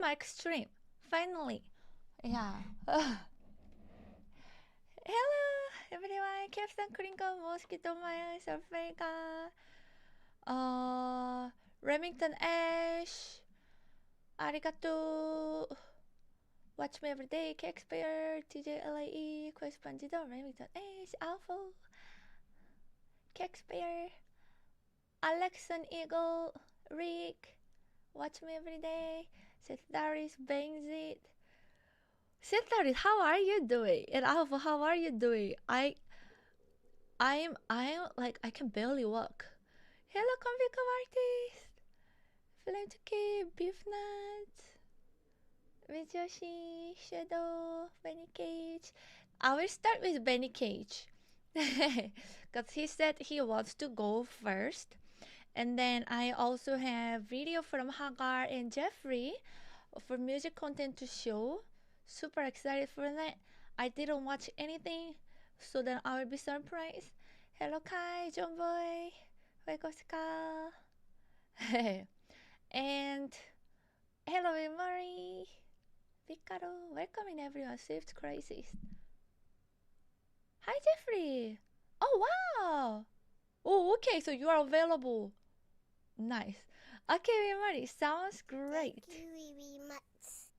Mic stream. Finally. Yeah. Hello, everyone. Captain Kringle, Mosquito Maya, Serfelgar. Remington Nash. Arigato. Watch me every day. Shakespeare, TJ LAE, Quest Bandido, Remington Nash, Alpha. Shakespeare. Alexan Eagle, Rick. Watch me every day. Seth Darius, Bangzit. Seth Darius, how are you doing? And Alpha, how are you doing? I'm like I can barely walk. Hello, Convict Artist. Philanthropy, Beef Nuts, Mijoshi, Shadow, Benny Cage. I will start with Benny Cage. Because he said he wants to go first. And then I also have video from Hagar and Jeffrey for music content to show. Super excited for that. I didn't watch anything, so then I will be surprised. Hello Kai, John Boy, Weikoska. And hello Murray, Picaro. Welcoming everyone, Swift Crisis. Hi Jeffrey. Oh wow. Oh okay, so you are available. Nice. Okay, Murray, sounds great. Thank you very much.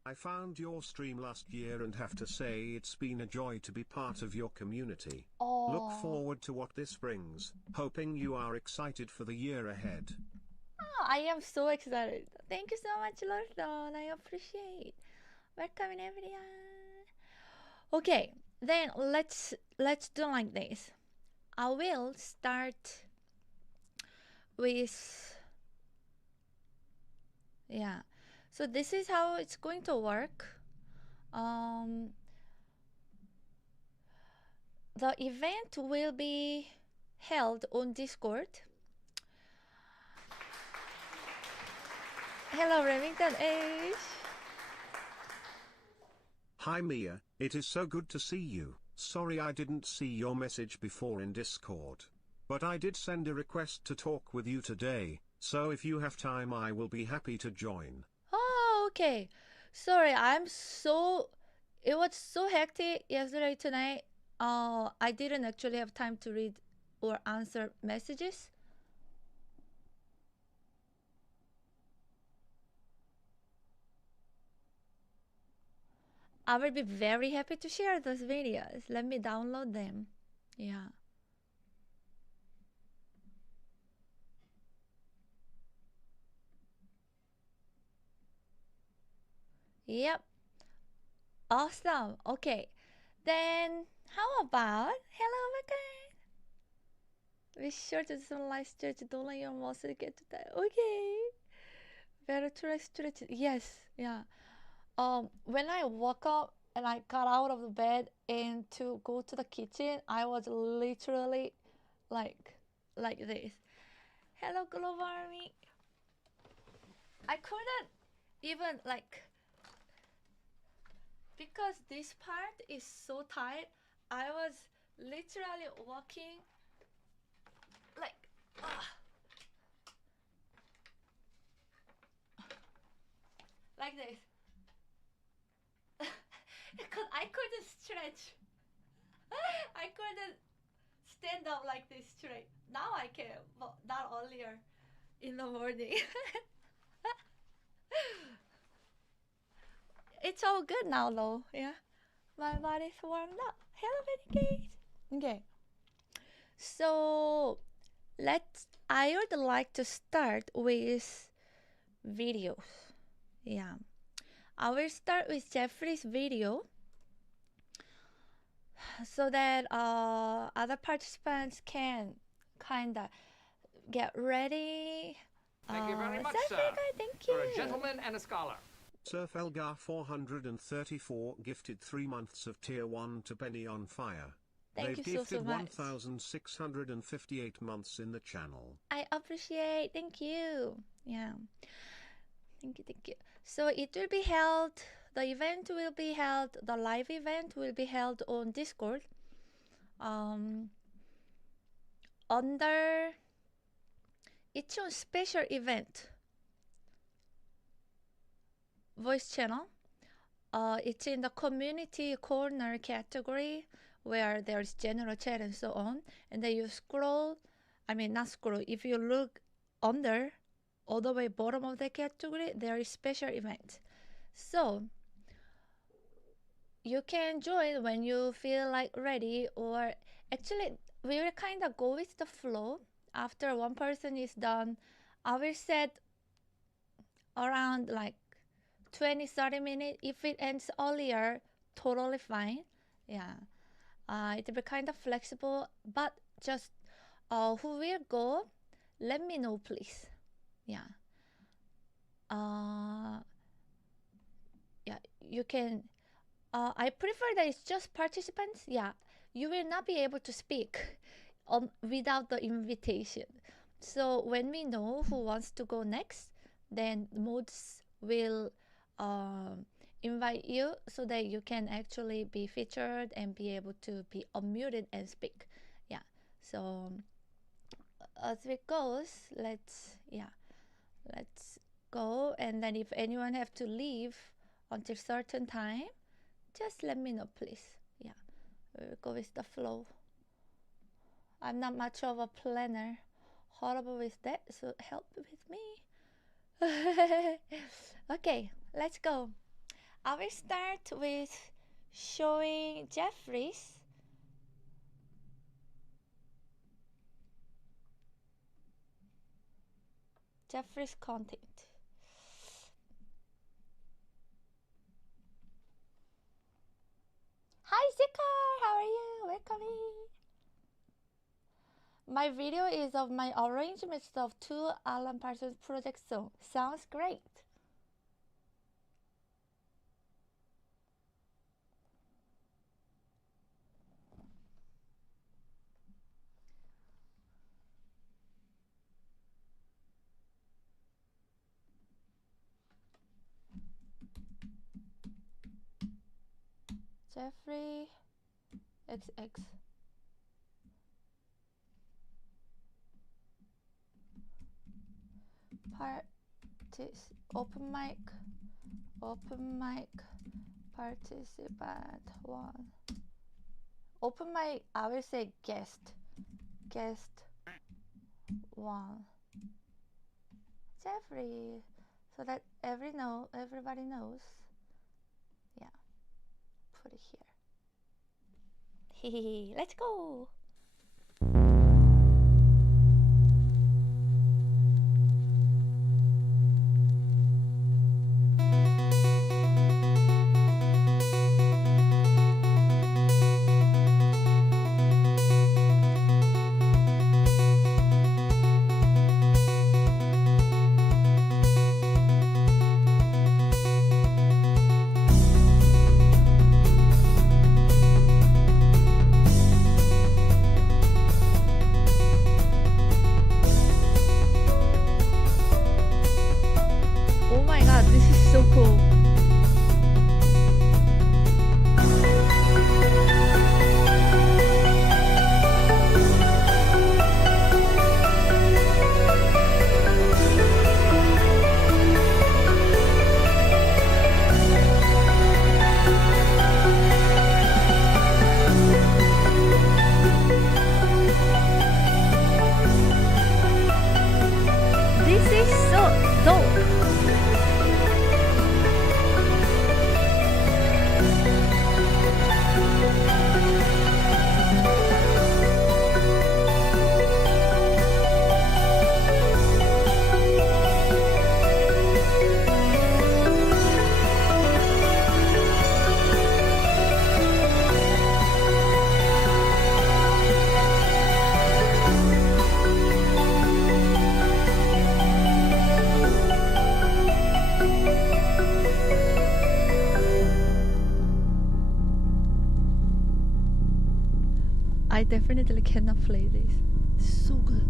I found your stream last year and have to say it's been a joy to be part of your community. Oh. Look forward to what this brings, hoping you are excited for the year ahead. Oh, I am so excited. Thank you so much, Lordon. I appreciate. Welcome everyone. Okay, then let's do like this. I will start with so this is how it's going to work. The event will be held on Discord. Hello, Remington Nash. Hi Mia, it is so good to see you. Sorry I didn't see your message before in Discord. But I did send a request to talk with you today, so if you have time I will be happy to join. Oh, okay. Sorry, it was so hectic yesterday tonight. I didn't actually have time to read or answer messages. I will be very happy to share those videos. Let me download them. Yeah. Yep. Awesome. Okay. Then how about hello again? Be sure to do some light stretch. Don't let your muscle get to that. Okay. Better try stretch. Yes. Yeah. When I woke up and I got out of the bed and to go to the kitchen, I was literally like this. Hello, Global Army. I couldn't even because this part is so tight. I was literally walking like this. Because I couldn't stretch. I couldn't stand up like this straight. Now I can, but not earlier in the morning. It's all good now though, yeah. My body's warmed up. Hello, Medicaid. Okay. So I would like to start with videos. Yeah. I will start with Jeffrey's video so that other participants can kinda get ready. Thank you very much, sir. Thank you. For a gentleman and a scholar. Serfelgar 434 gifted 3 months of tier 1 to Penny on Fire. Thank They've you so gifted much. 1,658 months in the channel. I appreciate. Thank you. Yeah. Thank you. So it will be held. The event will be held. The live event will be held on Discord. Under its own special event. voice channel. It's in the community corner category where there's general chat and so on. And then you scroll, I mean not scroll, if you look under, all the way bottom of the category, there is special event. So you can join when you feel like ready, or actually we will kind of go with the flow. After one person is done, I will set around like 20-30 minutes. If it ends earlier, totally fine. Yeah, it will be kind of flexible, but just who will go, let me know please. Yeah, yeah, you can. I prefer that it's just participants. Yeah, you will not be able to speak without the invitation. So when we know who wants to go next, then mods will invite you so that you can actually be featured and be able to be unmuted and speak. Yeah. So as it goes, let's go. And then if anyone have to leave until certain time, just let me know please. Yeah, we'll go with the flow. I'm not much of a planner, horrible with that, so help with me. Okay, let's go. I will start with showing Jeffrey's content. Hi Zikar, how are you? Welcome. My video is of my arrangements of 2 Alan Parsons project songs. Sounds great. Jeffrey XX. Open mic participant 1. Open mic, I will say guest 1. Jeffrey, so that everybody knows. Yeah, put it here. Let's go. I definitely cannot play this. It's so good.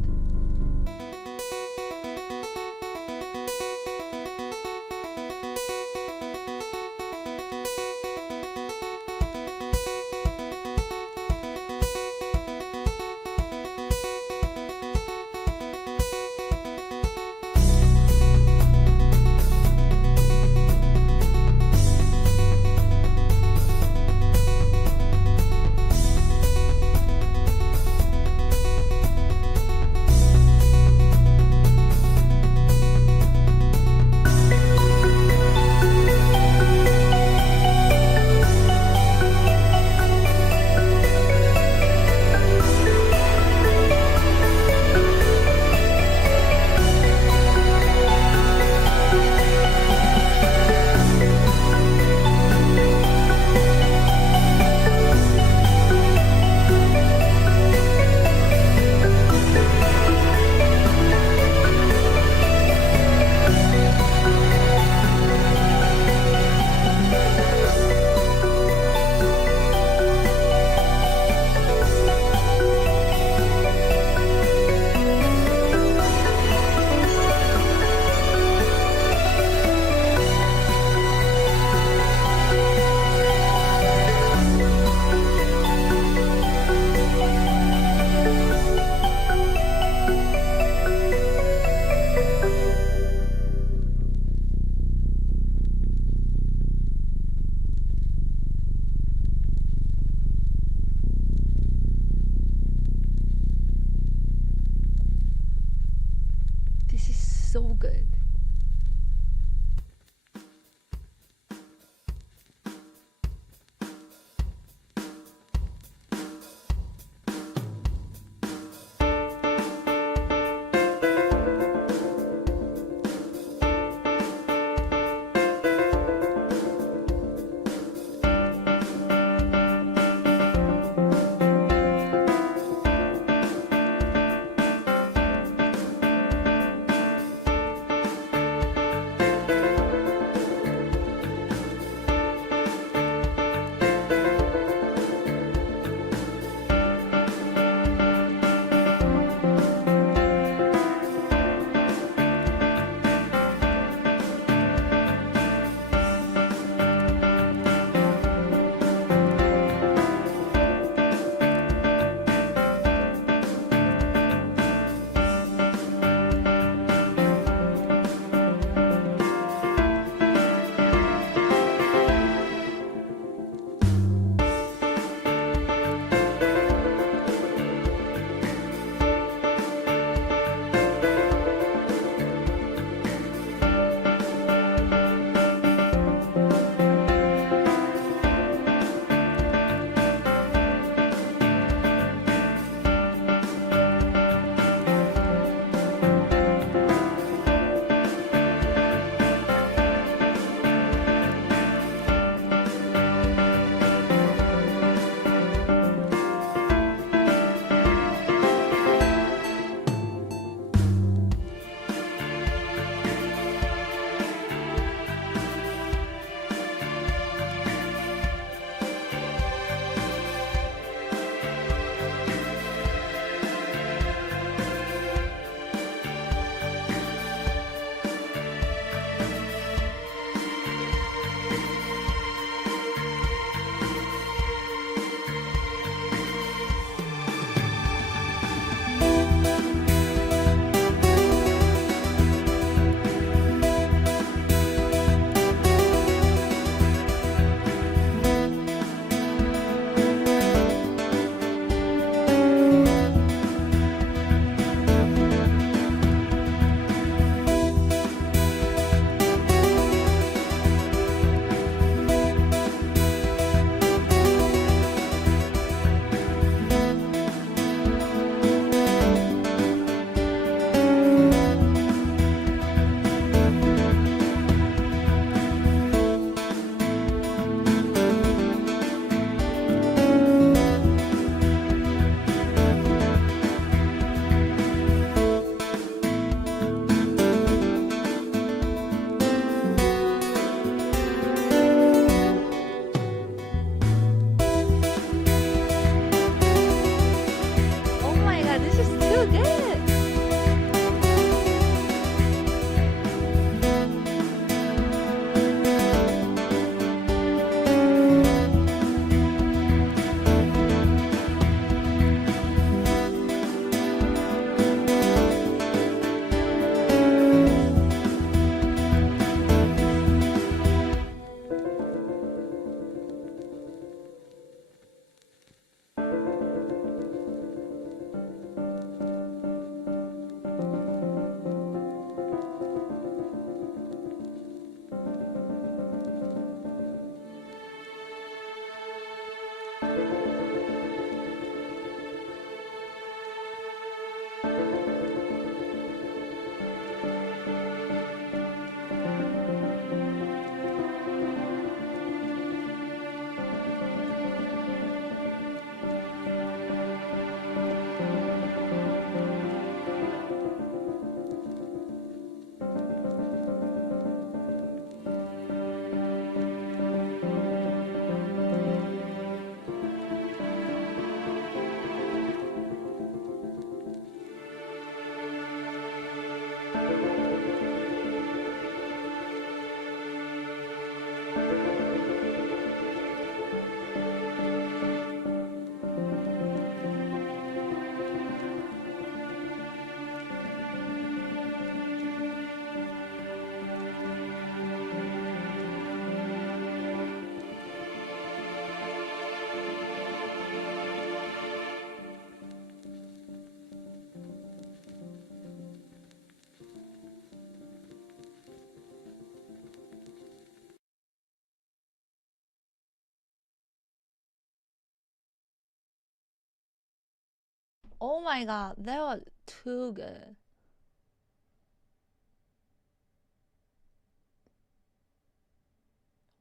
Oh my god, that was too good.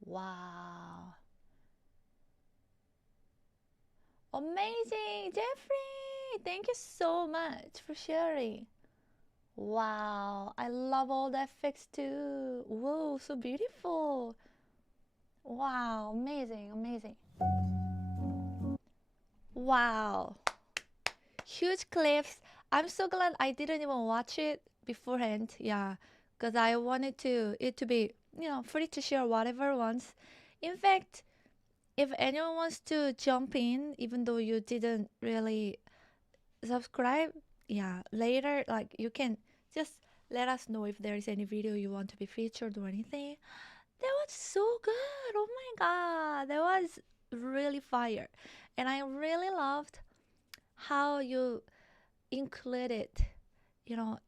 Wow. Amazing, Jeffrey. Thank you so much for sharing. Wow, I love all the effects too. Whoa, so beautiful. Wow, amazing, amazing. Wow, huge clips. I'm so glad I didn't even watch it beforehand. Yeah, because I wanted it to be, free to share whatever wants. In fact, if anyone wants to jump in, even though you didn't really subscribe, yeah, later, like you can just let us know if there is any video you want to be featured or anything. That was so good. Oh my god, that was really fire. And I really loved how you included,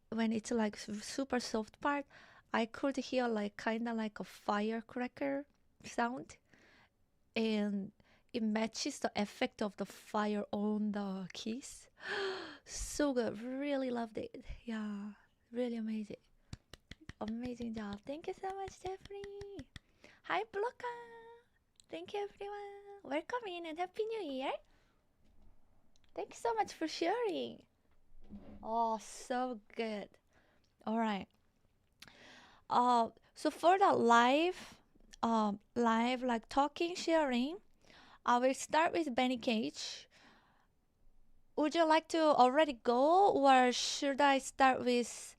when it's like super soft part, I could hear like kind of like a firecracker sound, and it matches the effect of the fire on the keys. So good. Really loved it. Yeah, really amazing. Amazing job. Thank you so much, Jeffrey. Hi, Bloka. Thank you, everyone. Welcome in and Happy New Year. Thank you so much for sharing. Oh, so good. All right. So for the live like talking, sharing, I will start with Benny Cage. Would you like to already go, or should I start with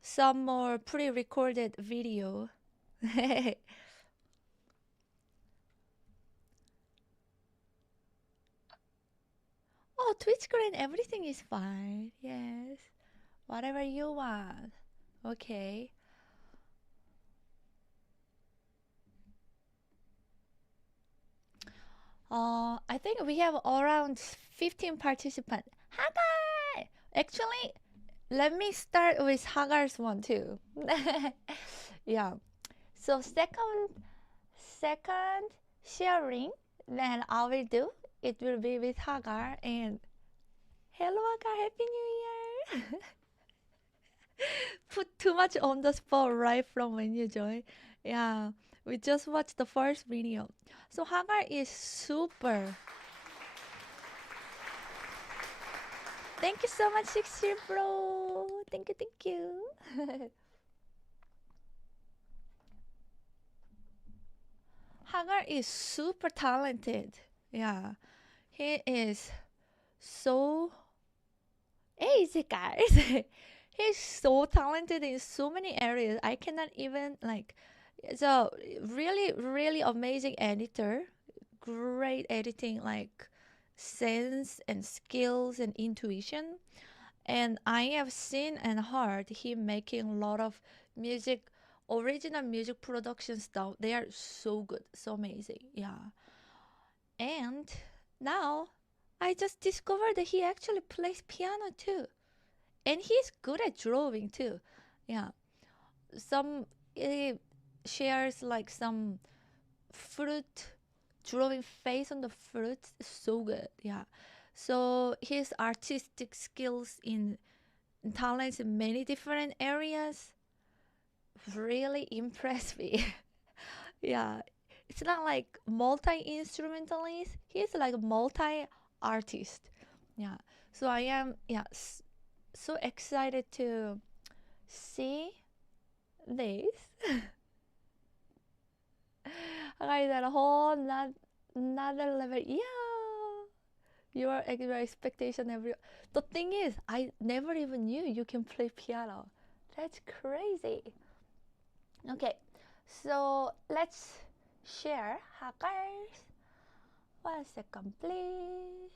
some more pre-recorded video? Oh, Twitch screen, everything is fine. Yes, whatever you want. Okay. I think we have around 15 participants. Hagar! Actually, let me start with Hagar's one too. Yeah. So second sharing, then I will do. It will be with Hagar, and hello Hagar, Happy New Year. Put too much on the spot right from when you join. Yeah, we just watched the first video. So Hagar is super. Thank you so much, 6-year bro. Thank you, thank you. Hagar is super talented. Yeah, he is so. Hey, Zikar. He's so talented in so many areas. I cannot even like. So really, really amazing editor. Great editing, like sense and skills and intuition. And I have seen and heard him making a lot of music, original music production stuff. They are so good, so amazing. Yeah. And now I just discovered that he actually plays piano too. And he's good at drawing too. Yeah. Some he shares like some fruit drawing face on the fruit. So good. Yeah. So his artistic skills in talents in many different areas really impress me. Yeah. It's not like multi instrumentalist. He's like multi artist. Yeah. So I am so excited to see this. I got a whole another level. Yeah. Your expectation every. The thing is, I never even knew you can play piano. That's crazy. Okay, so let's share Hackers. 1 second, please.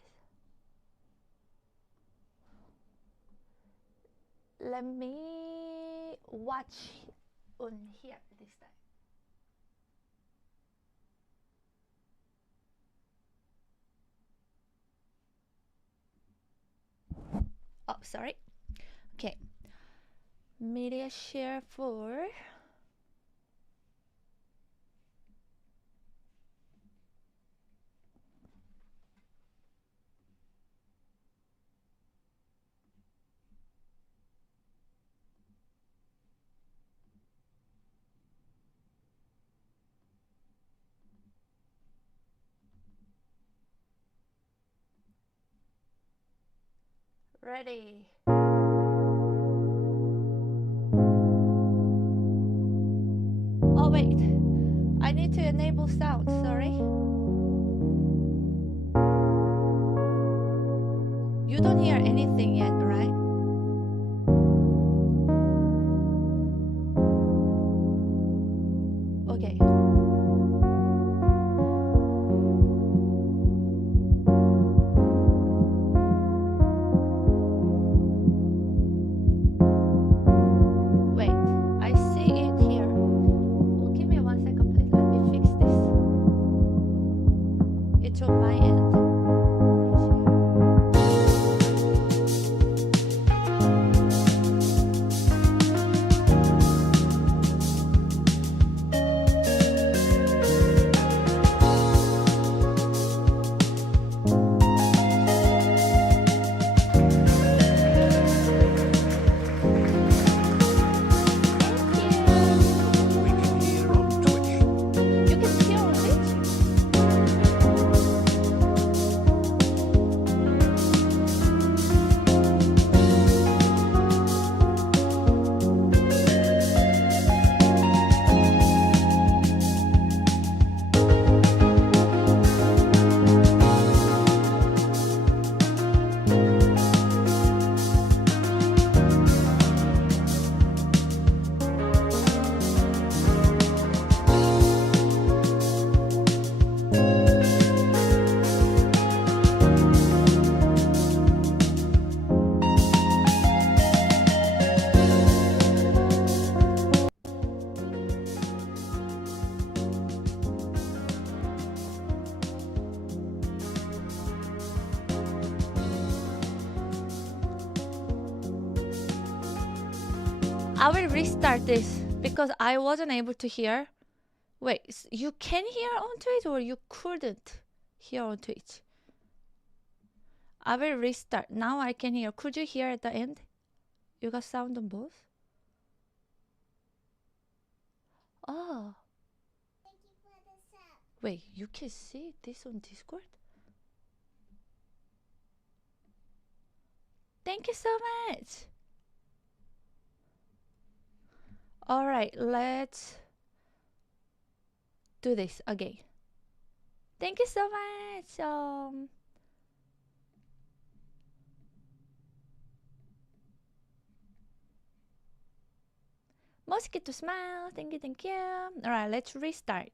Let me watch on here this time. Oh, sorry. Okay. Media share for. Ready. Oh wait, I need to enable sound, sorry. You don't hear anything yet, right? Okay. Wait, I see it here. Oh, give me 1 second, please. Let me fix this. It's on my end. We can hear on Twitch. You can hear on Twitch? I will restart this because I wasn't able to hear. Wait, you can hear on Twitch or you couldn't hear on Twitch? I will restart. Now I can hear. Could you hear at the end? You got sound on both? Oh. Wait, you can see this on Discord? Thank you so much. All right, let's do this again. Thank you so much. Mosquito smile. Thank you, thank you. All right, let's restart.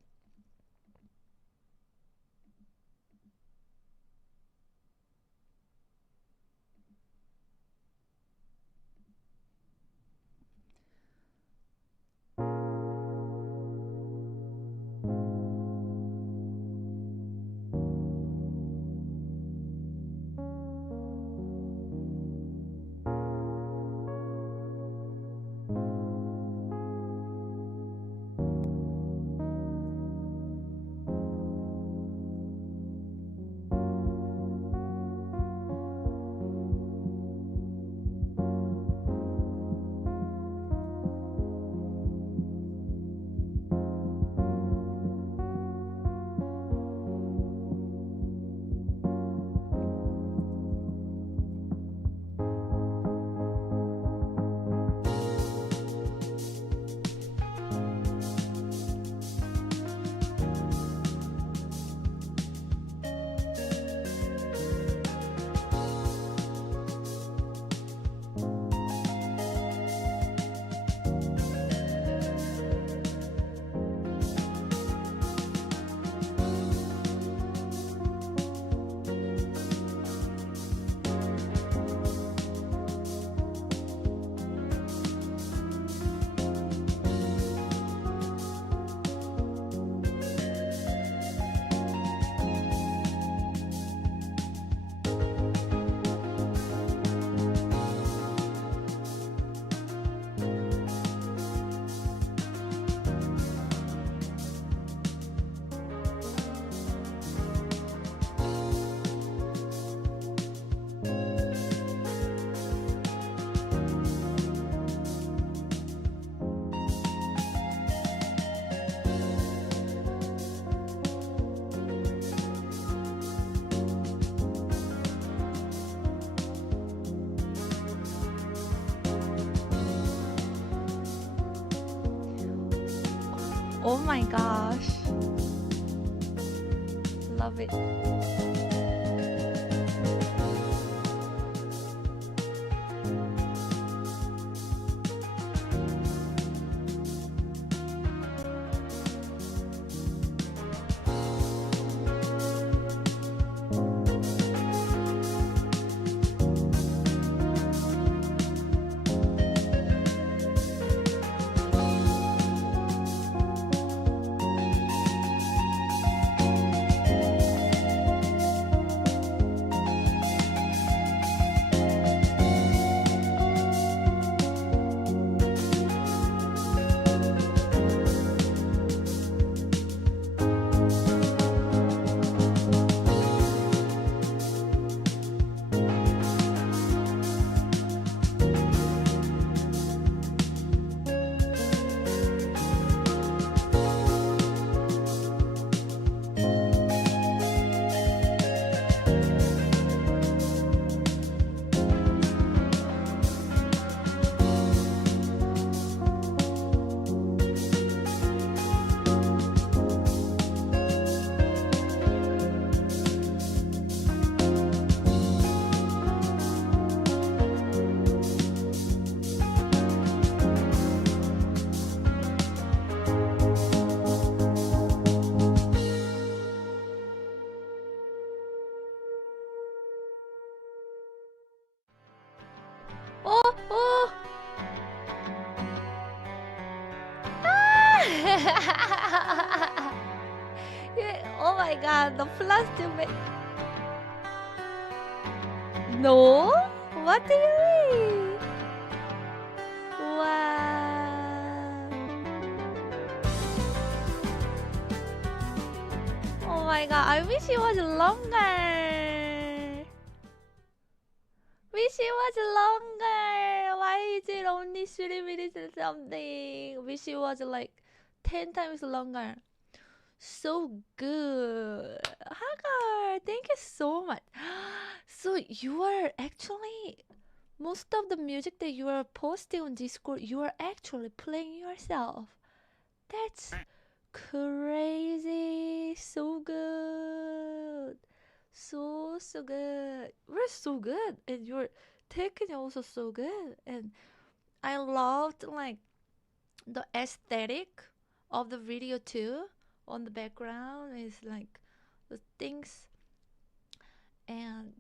Oh my gosh. Love it. Oh, oh. Ah! Oh my god, the plastic No? What do you mean? Wow. Oh my god, I wish it was longer. Wish it was longer. Why is it only 3 minutes and something? Wish it was like 10 times longer. So good. Hagar, thank you so much. So you are actually, most of the music that you are posting on Discord, you are actually playing yourself. That's crazy. So good. So good. We're so good. And your technique also so good. And I loved like the aesthetic of the video too. On the background is like the things. And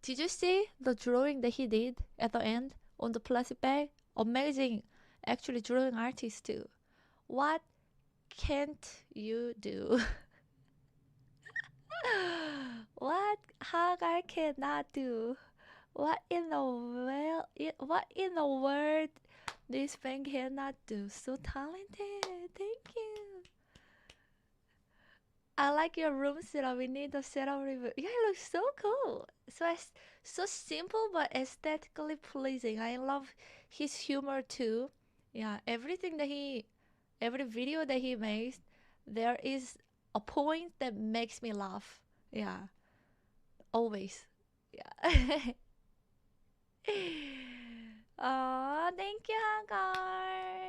did you see the drawing that he did at the end on the plastic bag? Amazing. Actually drawing artist too. What can't you do? What Hagar cannot do? What in the world? What in the world this man cannot do? So talented. Thank you. I like your room setup. We need a setup review. Yeah, it looks so cool. So simple but aesthetically pleasing. I love his humor too. Yeah, every video that he makes, there is a point that makes me laugh. Yeah, always. Yeah. Oh, thank you, Hagar.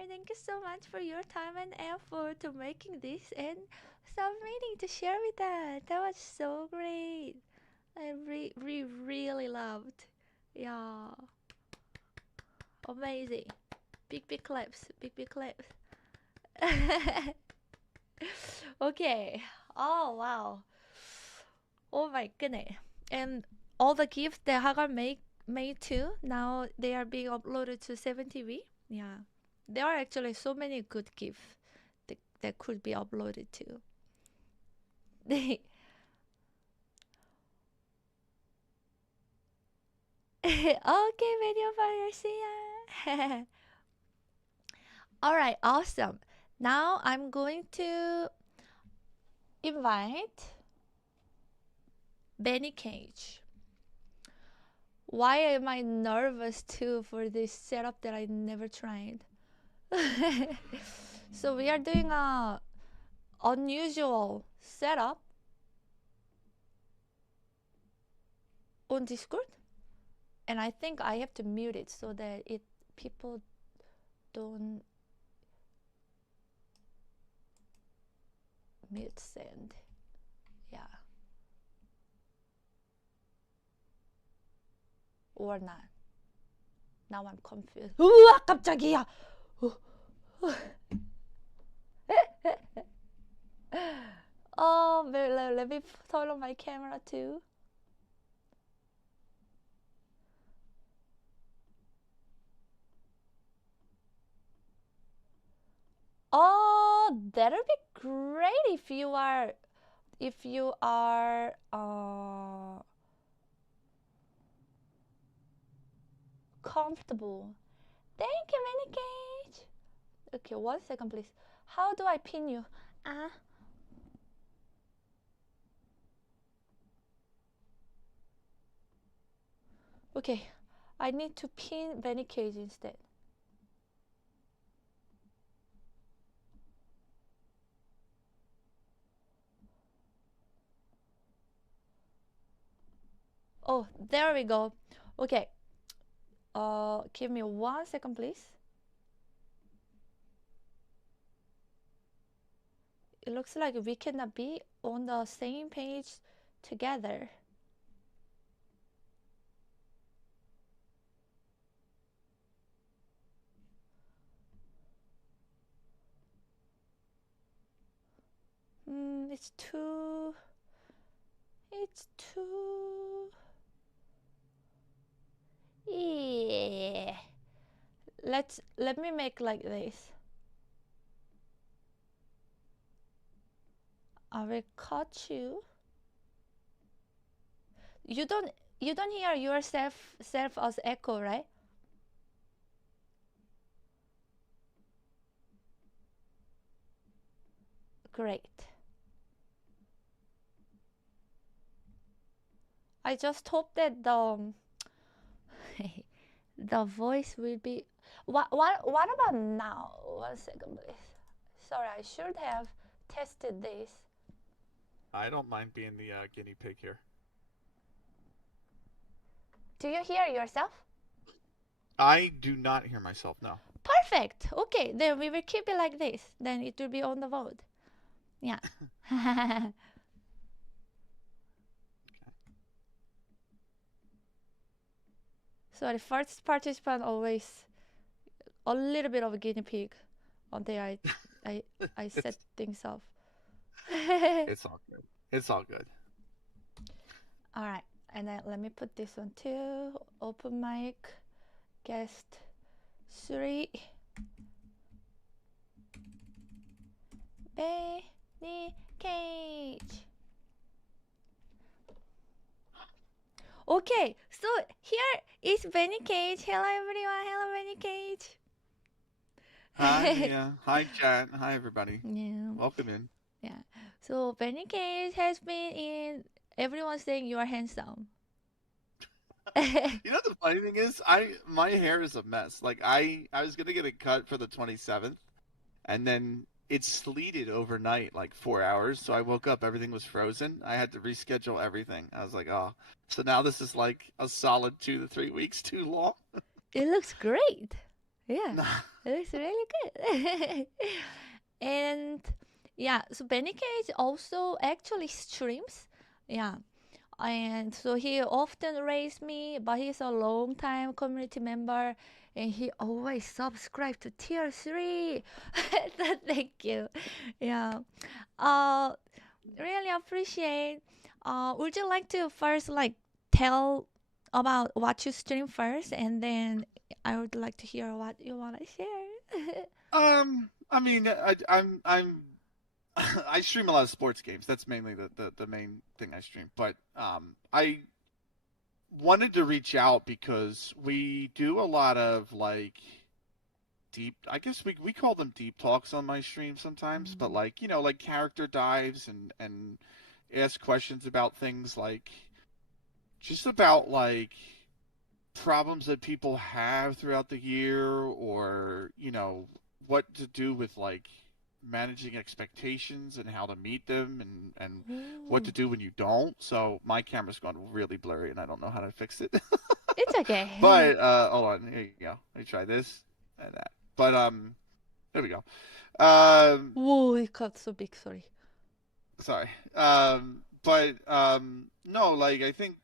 Thank you so much for your time and effort to making this and submitting to share with us. That was so great. I really loved. Yeah, amazing. Big claps. Big claps. Okay. Oh wow. Oh my goodness. And all the gifts that Hagar made too, now they are being uploaded to 7TV. Yeah. There are actually so many good gifts that could be uploaded too. Okay, video fire, see ya. Alright, awesome. Now I'm going to invite Benny Cage. Why am I nervous too for this setup that I never tried? So we are doing a unusual setup on Discord, and I think I have to mute it so that people don't. mute send. Yeah. Or not. Now I'm confused. 우와 깜짝이야. Oh, let me turn on my camera too. Oh, that'll be great if you are comfortable. Thank you, Manicage. Okay, 1 second, please. How do I pin you? Okay, I need to pin Manicage instead. Oh, there we go. Okay. Give me 1 second, please. It looks like we cannot be on the same page together. It's too. Yeah. Let me make like this. I will cut you. You don't hear yourself as echo, right? Great. I just hope that the the voice will be. What about now? 1 second, please. Sorry, I should have tested this. I don't mind being the guinea pig here. Do you hear yourself? I do not hear myself, no. Perfect. Okay, then we will keep it like this. Then it will be on the vote. Yeah. Sorry, first participant always a little bit of a guinea pig until I set things up. It's all good. It's all good. All right, and then let me put this one too. Open mic, guest 3. Benny Cage. Okay, so here is Benny Cage. Hello everyone. Hello Benny Cage. Hi, yeah. Hi, chat. Hi, everybody. Yeah. Welcome in. Yeah. So Benny Cage has been in. Everyone's saying you are handsome. You know the funny thing is, my hair is a mess. Like I was gonna get it cut for the 27th, and then it sleeted overnight, like 4 hours. So I woke up, everything was frozen. I had to reschedule everything. I was like, oh. So now this is like a solid 2 to 3 weeks too long. It looks great. Yeah, it looks really good. And yeah, so Benny Cage also actually streams. Yeah. And so he often raised me, but he's a long time community member and he always subscribed to tier 3. Thank you. Yeah. Really appreciate. Would you like to first like tell about what you stream first, and then I would like to hear what you want to share. I mean, I'm I stream a lot of sports games. That's mainly the main thing I stream. But I wanted to reach out because we do a lot of like deep. I guess we call them deep talks on my stream sometimes. But like like character dives and ask questions about things like just about like problems that people have throughout the year, or what to do with like managing expectations and how to meet them, and what to do when you don't. So my camera's gone really blurry and I don't know how to fix it. It's okay. But hold on, here you go. Let me try this and that. But there we go. Whoa, it got so big, sorry. Sorry. But no, like I think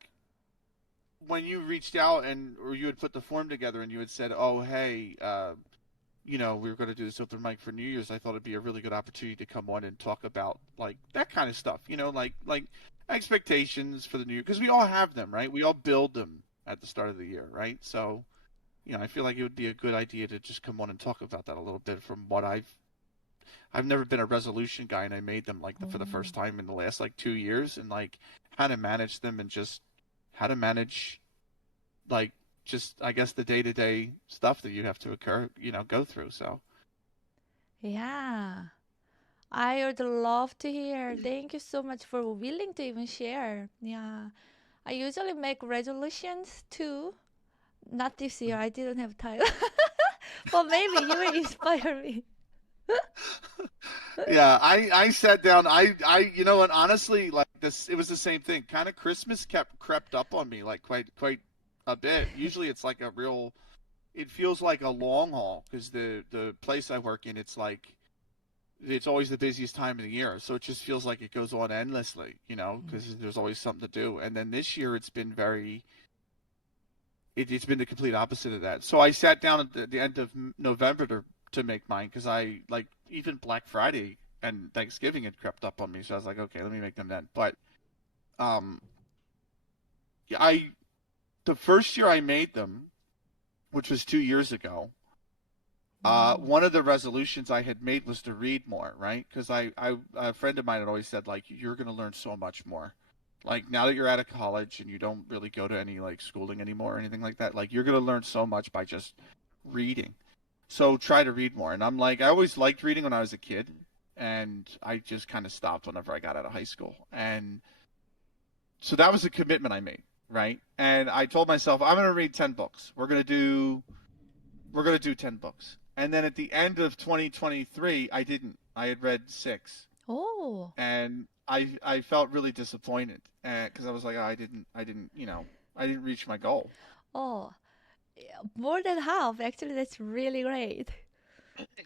when you reached out and or you had put the form together and you had said, "Oh, hey, we were going to do this open mic for New Year's," I thought it'd be a really good opportunity to come on and talk about like that kind of stuff. Like expectations for the new year because we all have them, right? We all build them at the start of the year, right? So, I feel like it would be a good idea to just come on and talk about that a little bit from what I've never been a resolution guy, and I made them like for the first time in the last like 2 years, and like how to manage them and just how to manage like just I guess the day to day stuff that you have to go through. So Yeah. I would love to hear. Thank you so much for willing to even share. Yeah. I usually make resolutions too. Not this year. I didn't have time. But maybe you will inspire me. yeah, I sat down. And honestly, like this, it was the same thing. Kind of Christmas crept up on me like quite a bit. Usually, it's like a real. It feels like a long haul because the place I work in, it's always the busiest time of the year, so it just feels like it goes on endlessly, because there's always something to do. And then this year, it's been it's been the complete opposite of that. So I sat down at the end of November to make mine because I like even Black Friday and Thanksgiving had crept up on me. So I was like, okay, let me make them then. But um, yeah, the first year I made them, which was 2 years ago, one of the resolutions I had made was to read more, right? Because a friend of mine had always said like you're going to learn so much more. Like now that you're out of college and you don't really go to any like schooling anymore or anything like that, like you're going to learn so much by just reading. So try to read more. And I'm like, I always liked reading when I was a kid, and I just kind of stopped whenever I got out of high school. And so that was a commitment I made, right? And I told myself I'm going to read 10 books. We're going to do 10 books. And then at the end of 2023, I didn't. I had read 6. Oh. And I felt really disappointed because I was like, oh, I didn't I didn't reach my goal. Oh. Yeah, more than half. Actually, that's really great.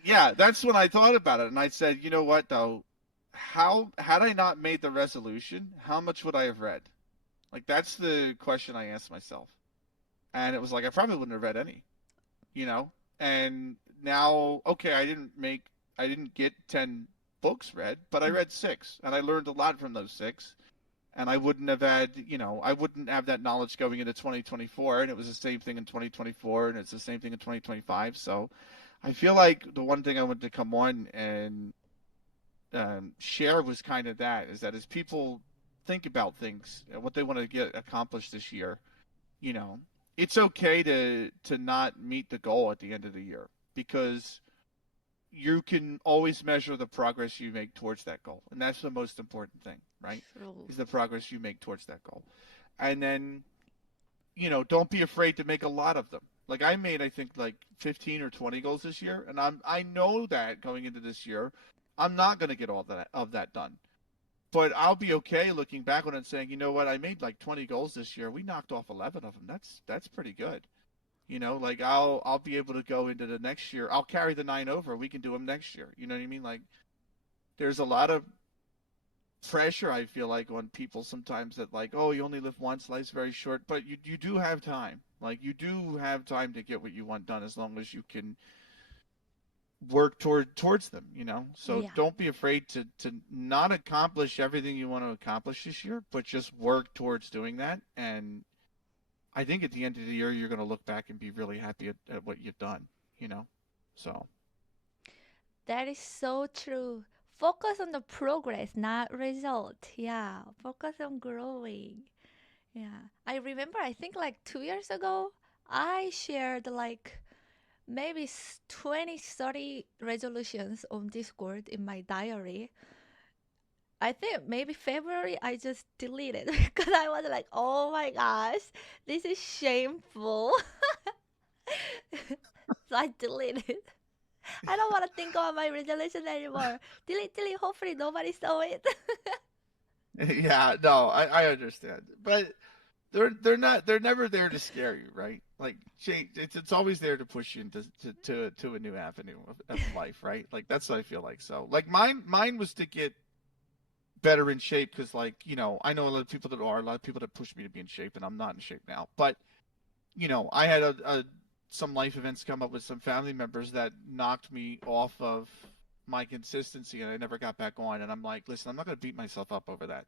Yeah, that's when I thought about it, and I said, you know what though, how had I not made the resolution, how much would I have read? Like that's the question I asked myself, and it was like I probably wouldn't have read any, you know. And now, okay, I didn't get 10 books read, but I read 6, and I learned a lot from those 6. And I wouldn't have I wouldn't have that knowledge going into 2024, and it was the same thing in 2024, and it's the same thing in 2025. So I feel like the one thing I wanted to come on and share was kind of that, is that as people think about things and what they want to get accomplished this year, you know, it's okay to not meet the goal at the end of the year, because you can always measure the progress you make towards that goal. And that's the most important thing, right? True. Is the progress you make towards that goal. And then, don't be afraid to make a lot of them. Like I made, I think like 15 or 20 goals this year. And I know that going into this year, I'm not going to get all of that done. But I'll be okay looking back on it and saying, you know what, I made like 20 goals this year. We knocked off 11 of them. That's pretty good. Like I'll be able to go into the next year. I'll carry the 9 over. We can do them next year. You know what I mean? Like there's a lot of pressure, I feel like, on people sometimes that like, oh, you only live once, life's very short. But you do have time. Like you do have time to get what you want done as long as you can work towards them. So Yeah. don't be afraid to not accomplish everything you want to accomplish this year, but just work towards doing that. And I think at the end of the year, you're going to look back and be really happy at what you've done, So, That is so true. Focus on the progress, not result. Yeah. Focus on growing. Yeah. I remember, I think like 2 years ago, I shared like maybe 20, 30 resolutions on Discord in my diary. I think maybe February I just deleted because I was like, oh my gosh, this is shameful. So I deleted. I don't want to think about my resolution anymore. Delete, delete. Hopefully nobody saw it. yeah, no, I understand, but they're never there to scare you, right? Like it's always there to push you into to a new avenue of life, right? Like that's what I feel like. So like mine was to get better in shape because, like, I know a lot of people that are, a lot of people that push me to be in shape, and I'm not in shape now. But, I had some life events come up with some family members that knocked me off of my consistency, and I never got back on. And I'm like, listen, I'm not going to beat myself up over that.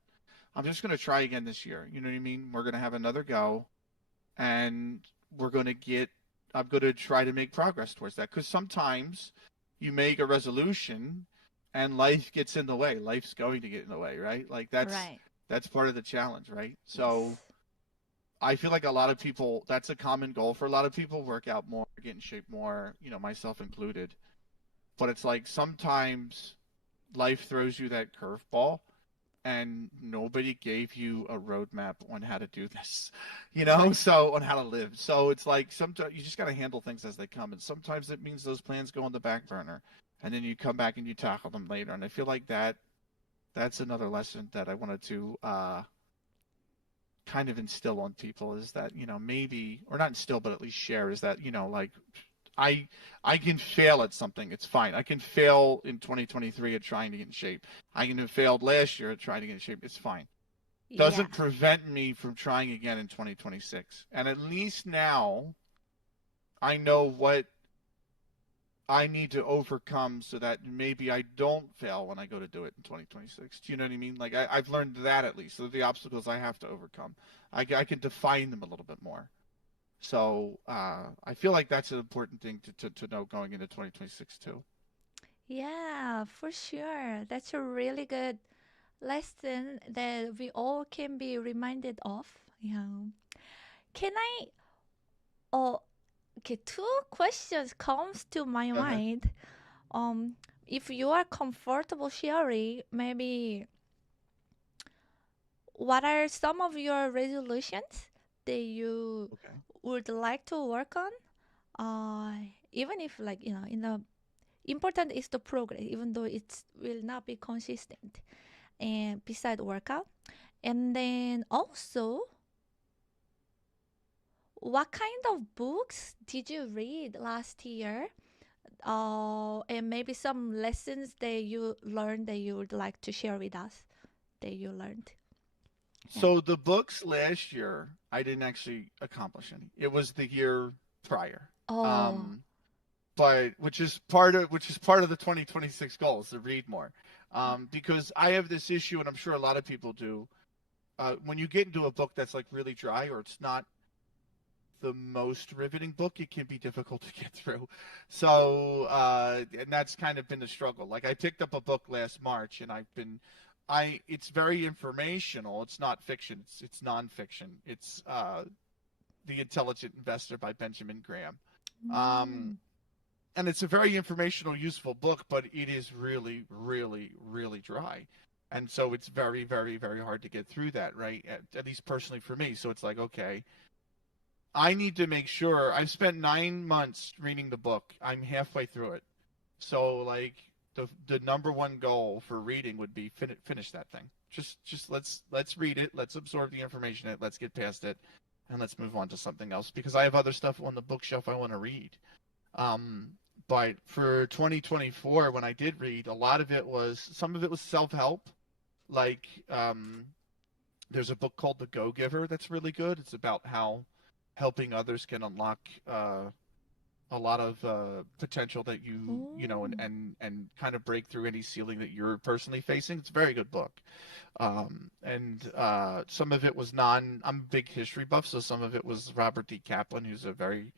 I'm just going to try again this year. You know what I mean? We're going to have another go, and I'm going to try to make progress towards that. Because sometimes you make a resolution and life gets in the way. Life's going to get in the way, right? Like Right. that's part of the challenge, right? So Yes. I feel like a lot of people, that's a common goal for a lot of people, work out more, get in shape more, myself included. But it's like sometimes life throws you that curveball and nobody gave you a roadmap on how to do this, Right. so on how to live. So it's like sometimes you just got to handle things as they come. And sometimes it means those plans go on the back burner and then you come back and you tackle them later. And I feel like that's another lesson that I wanted to kind of instill on people is that, maybe, or not instill, but at least share is that, like I I can fail at something. It's fine. I can fail in 2023 at trying to get in shape. I can have failed last year at trying to get in shape. It's fine. Yeah. Doesn't prevent me from trying again in 2026. And at least now I know what I need to overcome so that maybe I don't fail when I go to do it in 2026. Do you know what I mean? Like I've learned that at least. So the obstacles I have to overcome, I can define them a little bit more. So I feel like that's an important thing to know going into 2026 too. Yeah, for sure. That's a really good lesson that we all can be reminded of. Yeah. Can I? Oh, okay. Two questions comes to my Go ahead. mind. Um, if you are comfortable sharing, maybe what are some of your resolutions that you Okay. would like to work on? Even if like in the important is the progress, even though it will not be consistent. And beside workout, and then also, what kind of books did you read last year? And maybe some lessons that you learned that you would like to share with us that you learned. Yeah. So the books last year, I didn't actually accomplish any. It was the year prior. Oh. Um, but which is part of the 2026 goals to read more. Because I have this issue, and I'm sure a lot of people do. When you get into a book that's like really dry or it's not the most riveting book, it can be difficult to get through. So, and that's kind of been the struggle. Like I picked up a book last March, and it's very informational. It's not fiction. It's nonfiction. It's The Intelligent Investor by Benjamin Graham. Um, Mm. and it's a very informational, useful book, but it is really, really, really dry. And so it's very, very, very hard to get through that, right? At least personally for me. So it's like, okay, I need to make sure I've spent 9 months reading the book. I'm halfway through it. So like the number one goal for reading would be finish that thing. Just let's read it. Let's absorb the information in it. Let's get past it, and let's move on to something else because I have other stuff on the bookshelf I want to read. Um, but for 2024, when I did read, some of it was self-help. Like there's a book called The Go-Giver that's really good. It's about how helping others can unlock a lot of potential that and, Oh. and kind of break through any ceiling that you're personally facing. It's a very good book. And some of it was I'm a big history buff, so some of it was Robert D. Kaplan, who's a very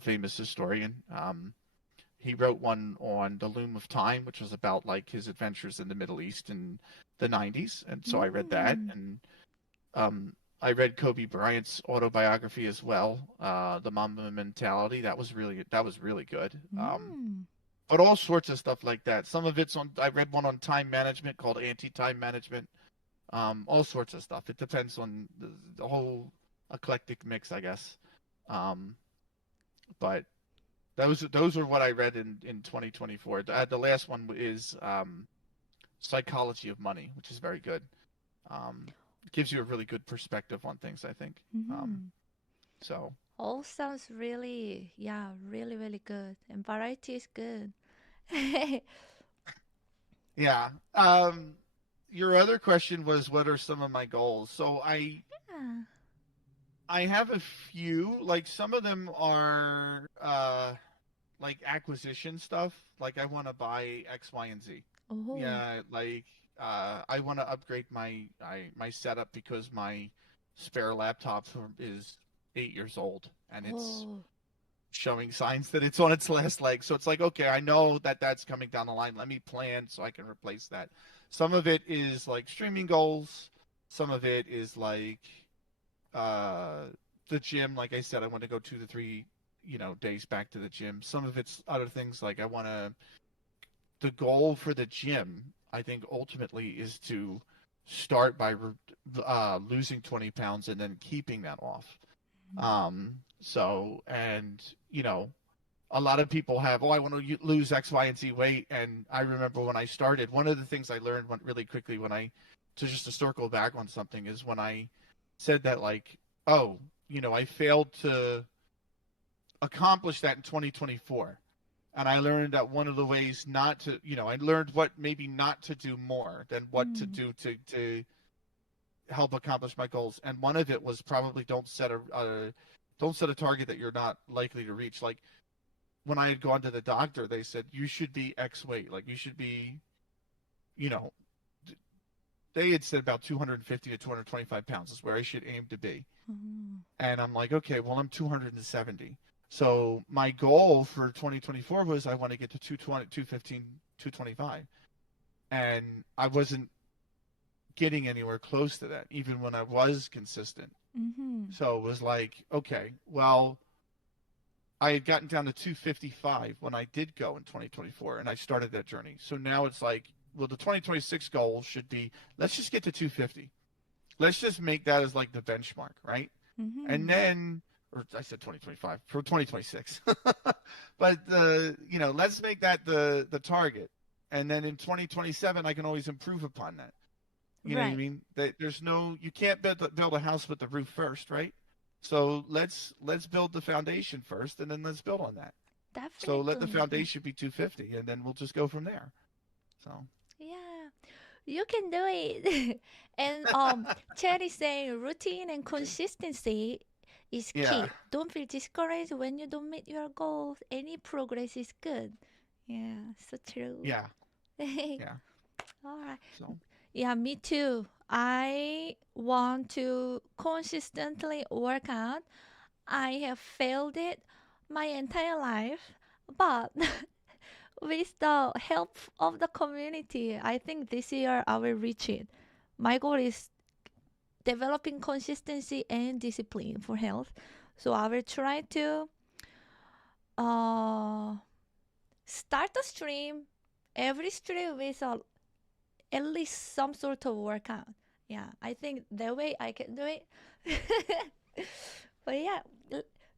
famous historian. He wrote one on the Loom of Time, which was about like his adventures in the Middle East in the 90s. And so I read that, Mm. and I read Kobe Bryant's autobiography as well, The Mamba Mentality. That was really good. Mm. But all sorts of stuff like that. Some of it's on. I read one on time management called Anti-Time Management. All sorts of stuff. It depends on the whole eclectic mix, I guess. Um, but those are what I read in 2024. The last one is Psychology of Money, which is very good. It gives you a really good perspective on things, I think. Mm. So All sounds really, yeah, really, really good. And variety is good. yeah. your other question was, what are some of my goals? So Yeah. I have a few. Like some of them are like acquisition stuff. Like I want to buy X, Y, and Z. Oh. Yeah, like I want to upgrade my setup because my spare laptop is 8 years old and it's Oh. showing signs that it's on its last leg. So it's like, okay, I know that that's coming down the line. Let me plan so I can replace that. Some of it is like streaming goals. Some of it is like uh, the gym. Like I said, I want to go 2 to 3, days back to the gym. Some of it's other things like the goal for the gym, I think ultimately is to start by losing 20 pounds and then keeping that off. So, and, a lot of people have, I want to lose X, Y, and Z weight. And I remember when I started, one of the things I learned really quickly to circle back on something is when I said that, like, I failed to accomplish that in 2024. And I learned that one of the ways not to, I learned what maybe not to do more than what to do to help accomplish my goals. And one of it was probably don't set a target that you're not likely to reach. Like when I had gone to the doctor, they said you should be X weight. Like you should be, you know, they had said about 250 to 225 pounds is where I should aim to be. And I'm like, okay, well, I'm 270. So my goal for 2024 was I want to get to 220, 215, 225. And I wasn't getting anywhere close to that, even when I was consistent. So it was like, okay, well, I had gotten down to 255 when I did go in 2024, and I started that journey. So now it's like, well, the 2026 goal should be, let's just get to 250. Let's just make that as like the benchmark, right? And then, or I said 2025 for 2026, but let's make that the target. And then in 2027, I can always improve upon that. You know what I mean? You can't build a house with the roof first, right? So let's build the foundation first, and then let's build on that. Definitely. So let the foundation be 250, and then we'll just go from there. So yeah, you can do it. And Cherry saying routine and consistency is key. Yeah. Don't feel discouraged when you don't meet your goals. Any progress is good. Yeah, so true. yeah, yeah. All right. So Yeah, me too. I want to consistently work out. I have failed it my entire life, but with the help of the community, I think this year I will reach it. My goal is developing consistency and discipline for health. So I will try to uh, start a stream, every stream with at least some sort of workout. Yeah, I think that way I can do it. But yeah,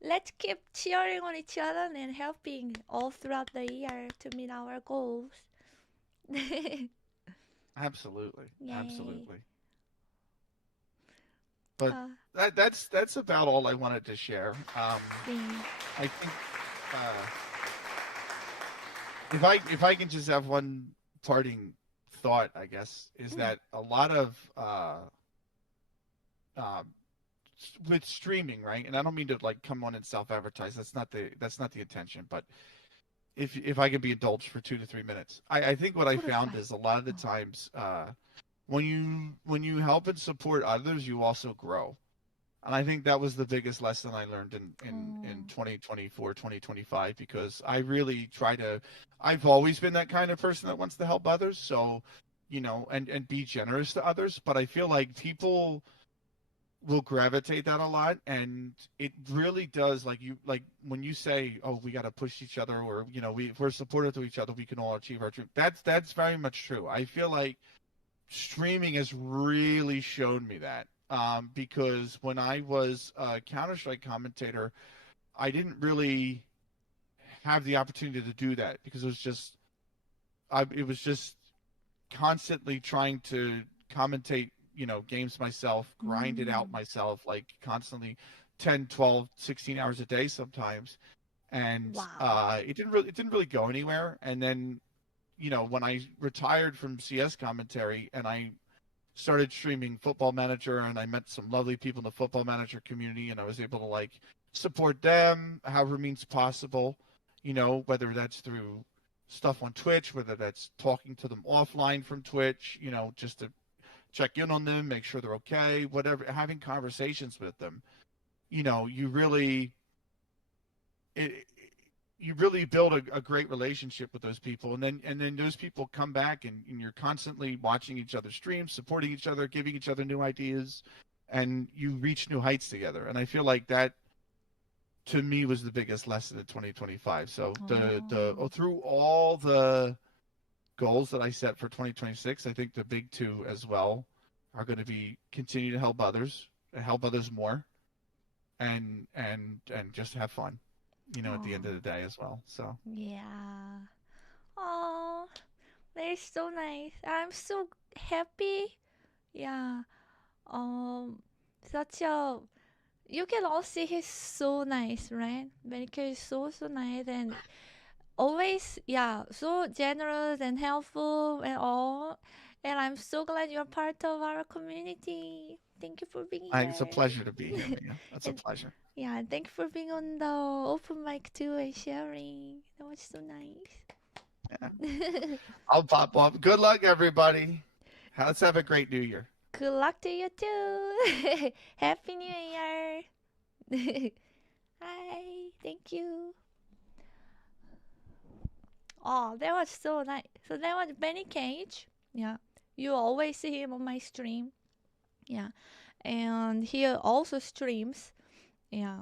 let's keep cheering on each other and helping all throughout the year to meet our goals. absolutely, Yay. absolutely. But Uh, that's about all I wanted to share. Same. I think if I can just have one parting thought, I guess, is that a lot of with streaming, right? And I don't mean to like come on and self-advertise. That's not the intention. But if I can be indulged for 2 to 3 minutes, I think what I found is a lot of the times when you help and support others, you also grow. And I think that was the biggest lesson I learned in 2024, 2025, because I really I've always been that kind of person that wants to help others. So, and be generous to others. But I feel like people will gravitate that a lot. And it really does, like when you say, oh, we got to push each other, or, if we're supportive to each other, we can all achieve our dream. That's very much true. I feel like streaming has really shown me that. Because when I was a Counter-Strike commentator, I didn't really have the opportunity to do that because it was just constantly trying to commentate, games myself, grind it out myself, like constantly 10, 12, 16 hours a day sometimes. And it didn't really go anywhere. And then, when I retired from CS commentary and I started streaming Football Manager, and I met some lovely people in the Football Manager community, and I was able to like support them however means possible, you know, whether that's through stuff on Twitch, whether that's talking to them offline from Twitch, you know, just to check in on them, make sure they're okay, whatever, having conversations with them. You know, you really build a great relationship with those people, and then those people come back, and you're constantly watching each other's streams, supporting each other, giving each other new ideas, and you reach new heights together. And I feel like that, to me, was the biggest lesson in 2025. So through all the goals that I set for 2026, I think the big two as well are going to be continue to help others more, and just have fun, you know, at the end of the day as well. So yeah. Oh, they're so nice. I'm so happy. Yeah. Such a you can all see he's so nice, right? Benica is so nice and always, yeah, so generous and helpful and all. And I'm so glad you're part of our community. Thank you for being here. It's a pleasure to be here, Mia. It's a pleasure. Yeah, and thank you for being on the open mic too and sharing. That was so nice. Yeah. I'll pop up. Good luck, everybody. Let's have a great New Year. Good luck to you too. Happy New Year. Hi, thank you. Oh, that was so nice. So that was Benny Cage. Yeah, you always see him on my stream. Yeah, and he also streams. Yeah,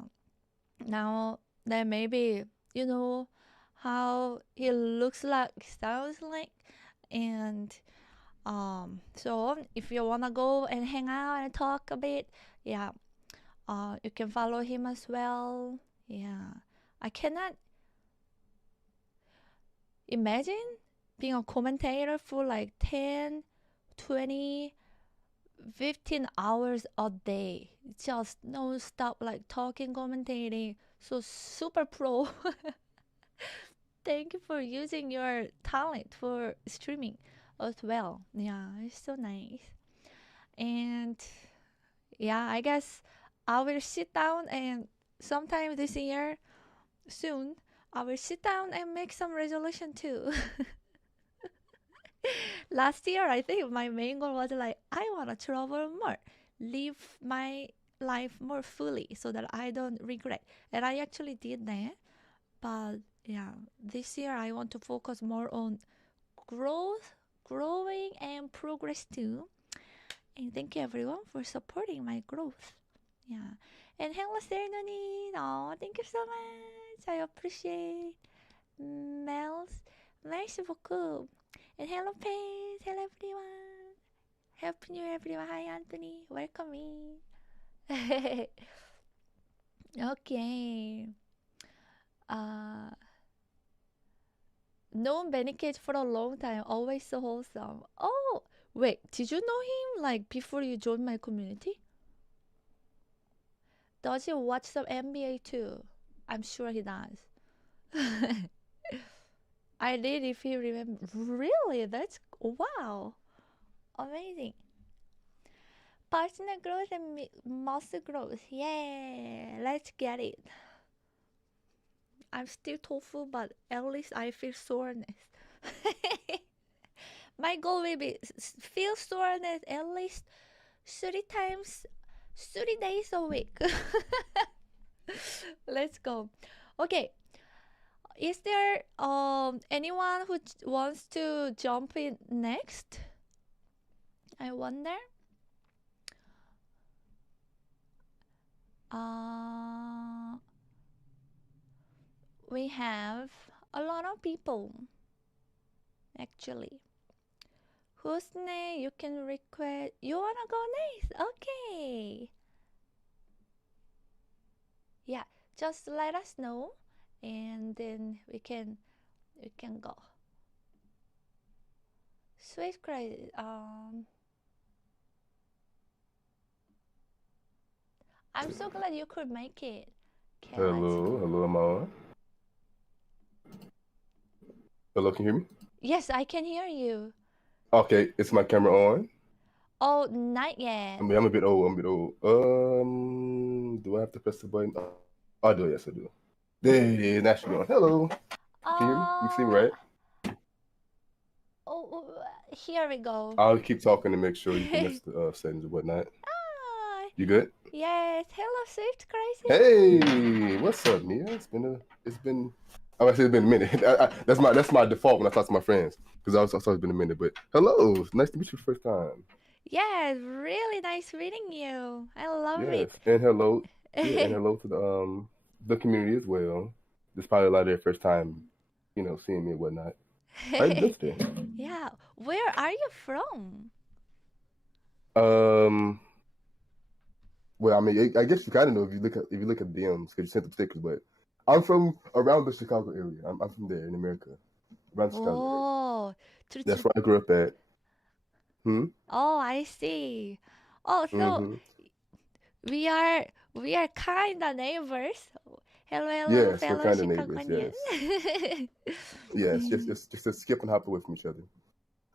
now that maybe you know how he looks like, sounds like, and so if you wanna go and hang out and talk a bit, yeah, you can follow him as well. Yeah, I cannot imagine being a commentator for like 10, 20, 15 hours a day, just non-stop like talking, commentating, so super pro. Thank you for using your talent for streaming as well. Yeah, it's so nice. And yeah, I guess I will sit down and sometime this year, soon, I will sit down and make some resolution too. Last year, I think my main goal was like, I want to travel more, live my life more fully so that I don't regret. And I actually did that. But yeah, this year I want to focus more on growing and progress too. And thank you everyone for supporting my growth. Yeah. And hello, Serenity. Oh, thank you so much. I appreciate Mel's. Merci beaucoup. And hello, Paige. Hello, everyone. Happy New Year, everyone. Hi, Anthony. Welcome in. Okay. Known Benny Cage for a long time. Always so wholesome. Oh, wait. Did you know him like before you joined my community? Does he watch some NBA too? I'm sure he does. I did, if you remember. Really? That's wow. Amazing. Personal growth and muscle growth. Yeah, let's get it. I'm still tofu, but at least I feel soreness. My goal will be feel soreness at least 30 times, 30 days a week. Let's go. Okay. Is there anyone who wants to jump in next? I wonder. We have a lot of people actually. Whose name you can request? You wanna go next? Okay. Yeah, just let us know, and then we can go. Sweet credit. I'm so glad you could make it. Hello, am I on? Hello, can you hear me? Yes, I can hear you. Okay, is my camera on? Oh, not yet. I mean, I'm a bit old. Do I have to press the button? Oh, I do. Yes, I do. There it is. Now she's going. Hello. Can you hear me? You see me, right? Oh, here we go. I'll keep talking to make sure you can miss the settings and whatnot. You good? Yes. Hello, Swift Crisis. Hey, what's up, Mia? It's been I say it's been a minute. That's my default when I talk to my friends because I thought it's been a minute. But hello, it's nice to meet you for the first time. Yeah, really nice meeting you. I love it. And hello, and hello to the community as well. It's probably a lot of their first time, seeing me and whatnot. How you doing today? Yeah. Where are you from? Well, I mean, I guess you kind of know if you look at DMs because you sent the stickers. But I'm from around the Chicago area. I'm from there in America, around Chicago area. Oh, That's where I grew up at. Oh, I see. Oh, so we are kind of neighbors. Hello, Yes, we're fellow kind of neighbors. Chicagoans. Yes, just to skip and hop away from each other.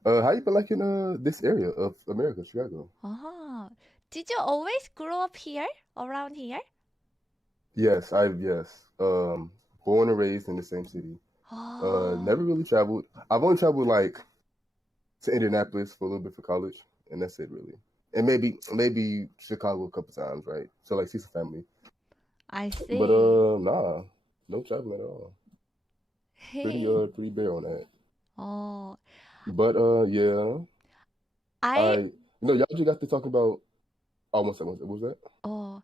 How you been liking this area of America, Chicago? Did you always grow up here, around here? Yes, born and raised in the same city. Never really traveled. I've only traveled like to Indianapolis for a little bit for college, and that's it really. And maybe Chicago a couple times, right? So like see some family. I see. But nah, no traveling at all. Pretty bare on that. Oh. But yeah. Y'all just got to talking about. Oh, one second. What was that? Oh,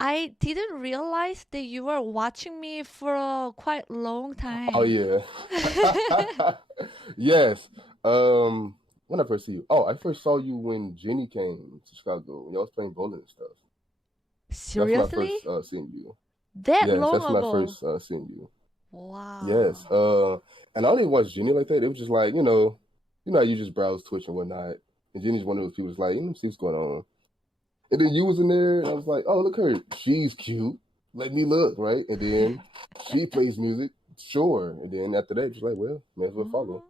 I didn't realize that you were watching me for a quite long time. Oh yeah. Yes. When I first see you. Oh, I first saw you when Jenny came to Chicago. Y'all was playing bowling and stuff. Seriously? That's when I first seeing you. That long that's when ago? I first seeing you. Wow. Yes. And I only watched Jenny like that. It was just like, how you just browse Twitch and whatnot. And Jenny's one of those people that's like, see what's going on. And then you was in there, and I was like, oh, look her. She's cute. Let me look, right? And then she plays music. Sure. And then after that, she's like, well, may as well follow.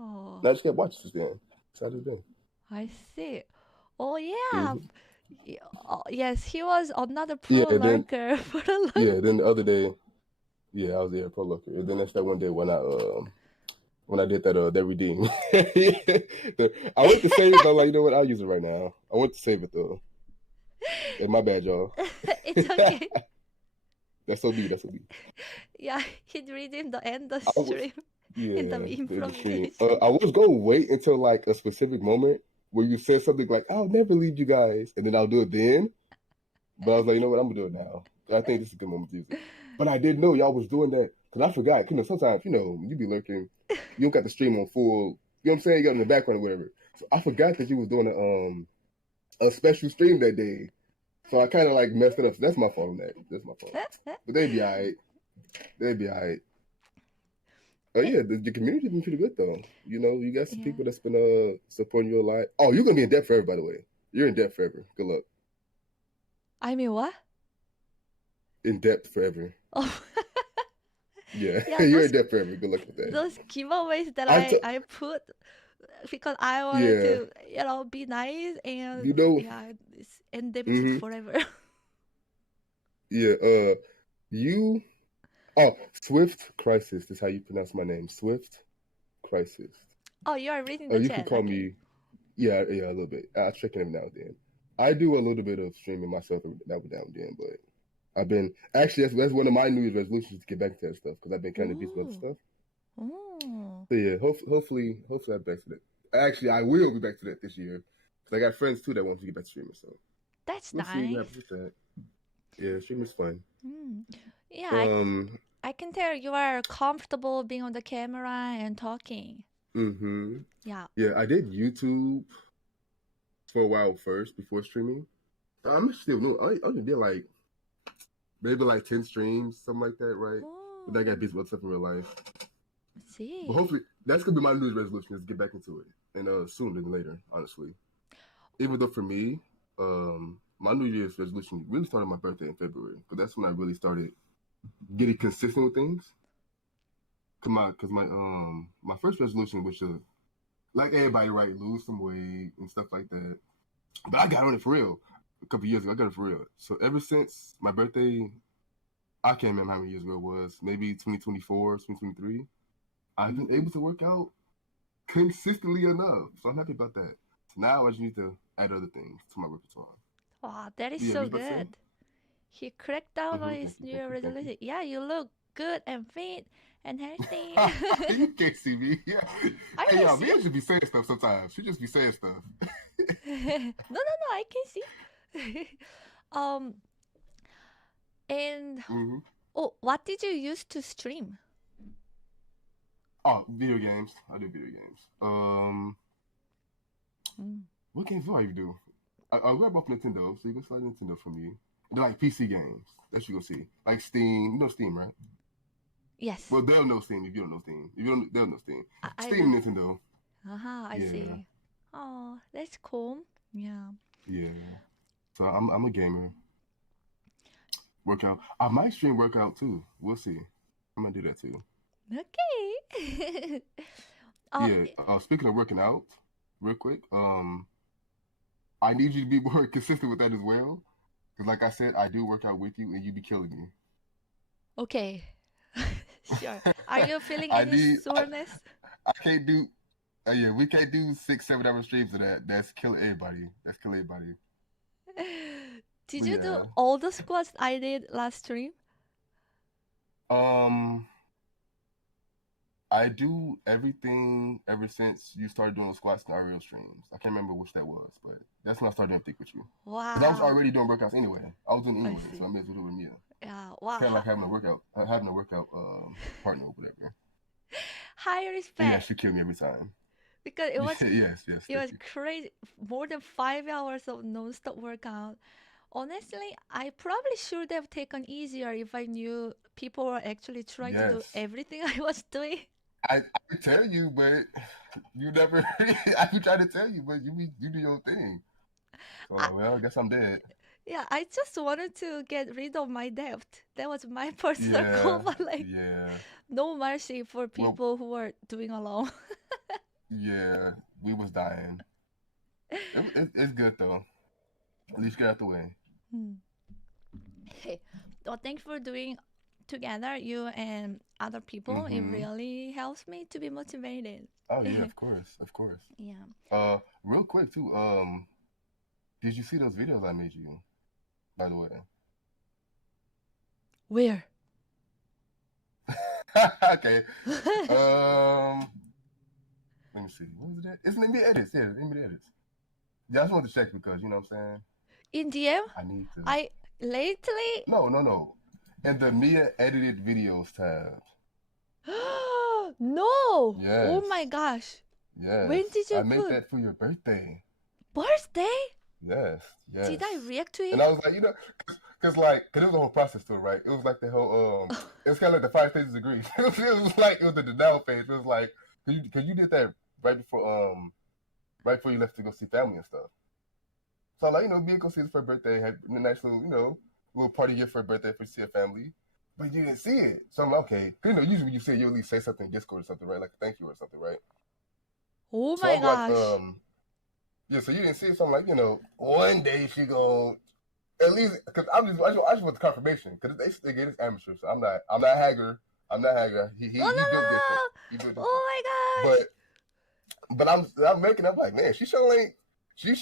Oh. And I just kept watching since then. That's how it's been. I see. Oh, yeah. Yes, he was another pro lurker for a long time. Yeah, then the other day, I was there, pro lurker. And then that's that one day when I did that redeem. I went to save it, but I'm like, you know what? I'll use it right now. I went to save it though. Hey, my bad, y'all. It's okay. That's so me. Yeah, he'd redeem the end of stream. In the improvisation. I was gonna wait until like a specific moment where you said something like, "I'll never leave you guys," and then I'll do it then. But I was like, you know what? I'm gonna do it now. I think this is a good moment to use it. But I didn't know y'all was doing that because I forgot. Sometimes you be lurking, you don't got the stream on full. You know what I'm saying? You got it in the background or whatever. So I forgot that you was doing a special stream that day. So I kind of like messed it up. So that's my fault on that. That's my fault. But they'd be alright. Oh yeah, the community's been pretty good though. You got some people that's been supporting you a lot. Oh, you're gonna be in debt forever, by the way. You're in debt forever. Good luck. I mean what? In depth forever. Oh. Yeah, you're in debt forever. Good luck with that. Those giveaways that I put because I wanted to be nice and it's indebted forever. Yeah. Swift Crisis is how you pronounce my name. Swift Crisis. Oh, you are reading the chat. You can call me. Yeah, a little bit. I'll check in every now and then. I do a little bit of streaming myself every now and then, but I've been actually that's one of my New Year's resolutions to get back to that stuff because I've been kind of busy with other stuff. So yeah, hopefully I'm back to that. Actually, I will be back to that this year because I got friends too that want to get back to streaming. So that's we'll nice. See what happens with that. Yeah, streaming's fun. Yeah, I can tell you are comfortable being on the camera and talking. Yeah. Yeah, I did YouTube for a while first before streaming. I'm still new. I only did like maybe like 10 streams, something like that, right? But I got busy with stuff in real life. Let's see. But hopefully that's gonna be my New Year's resolution is to get back into it, and sooner than later, honestly. Even though for me, my New Year's resolution really started my birthday in February, because that's when I really started getting consistent with things. Cause my first resolution was to, like everybody, right, lose some weight and stuff like that. But I got on it for real a couple years ago. I got it for real. So ever since my birthday, I can't remember how many years ago it was. Maybe 2024, 2023. I've been able to work out consistently enough. So I'm happy about that. So now I just need to add other things to my repertoire. Wow, that is Yeah, so you about to say? good. He cracked down on his Thank you, New thank Year you, thank you. resolution. Yeah, you look good and fit and healthy. You can't see me. Yeah. I Hey, can y'all, see. Mia just be saying stuff sometimes. She just be saying stuff. No, I can see. um, and hmm oh, what did you use to stream? Oh, video games. I do video games. Mm. What games do I even do? I'll grab off Nintendo, so you can slide Nintendo for me. They're like PC games. That's what you're gonna see. Like Steam. You know Steam, right? Yes. Well, they'll know Steam if you don't know Steam. If you don't, they'll know Steam. I Steam know. and Nintendo. I Yeah. see. Oh, that's cool. Yeah. Yeah. So I'm a gamer. Workout. I might stream workout too. We'll see. I'm gonna do that too. Okay. Yeah. Speaking of working out, real quick. I need you to be more consistent with that as well. Because like I said, I do work out with you, and you be killing me. Okay. Sure. Are you feeling I any need- soreness? I can't do. Yeah, we can't do 6-7 hour streams of that. That's killing everybody. Did you do Yeah. all the squats I did last stream? I do everything ever since you started doing squats and RL streams. I can't remember which that was, but that's when I started doing thick with you. Wow. Because I was already doing workouts anyway. I was doing it I anyway, see. so I may as well do it with Mia. Yeah. Wow. Kind of like having a workout partner or whatever. High Yeah, respect. she killed me every time. Because it was yes. it thank was you. crazy. More than 5 hours of non-stop workout. Honestly, I probably should have taken easier if I knew people were actually trying to do Yes. everything I was doing. I tell you, but you never. I be trying to tell you, but you do your thing. So well, I guess I'm dead. Yeah, I just wanted to get rid of my debt. That was my personal goal, but like Yeah. no mercy for people who were doing alone. Yeah, we was dying. It's good though. At least get out the way. Hey, well, thanks for doing together, you and other people. It really helps me to be motivated. Oh yeah, of course. Yeah. Real quick too. Did you see those videos I made you? By the way. Where? Okay. Let me see. What was it? It's in the edits. Yeah, in the edits. Yeah, I just wanted to check because you know what I'm saying. In DM? I need to. Lately? No. In the Mia edited videos tab. No. Yes. Oh my gosh. Yes. When did you I made put? that for your birthday. Birthday? Yes. Did I react to it? And I was like, you know, cause it was a whole process to it, right? It was like the whole it was kind of like the 5 stages of grief. It was the denial phase. It was like, cause you did that right before you left to go see family and stuff. So I'm like, you know, being go see this for her birthday, had a nice little, you know, little party gift for her birthday for see her family. But you didn't see it. So I'm like, okay. You know, usually when you say you at least say something in Discord or something, right? Like thank you or something, right? Oh So my I'm gosh. like, yeah, so you didn't see it. So I'm like, you know, one day she gon' at least, cause I just want the confirmation, cause they get it's amateur. So I'm not Hagar. He built different. He built different. Oh my gosh. But I'm like, man, she surely, you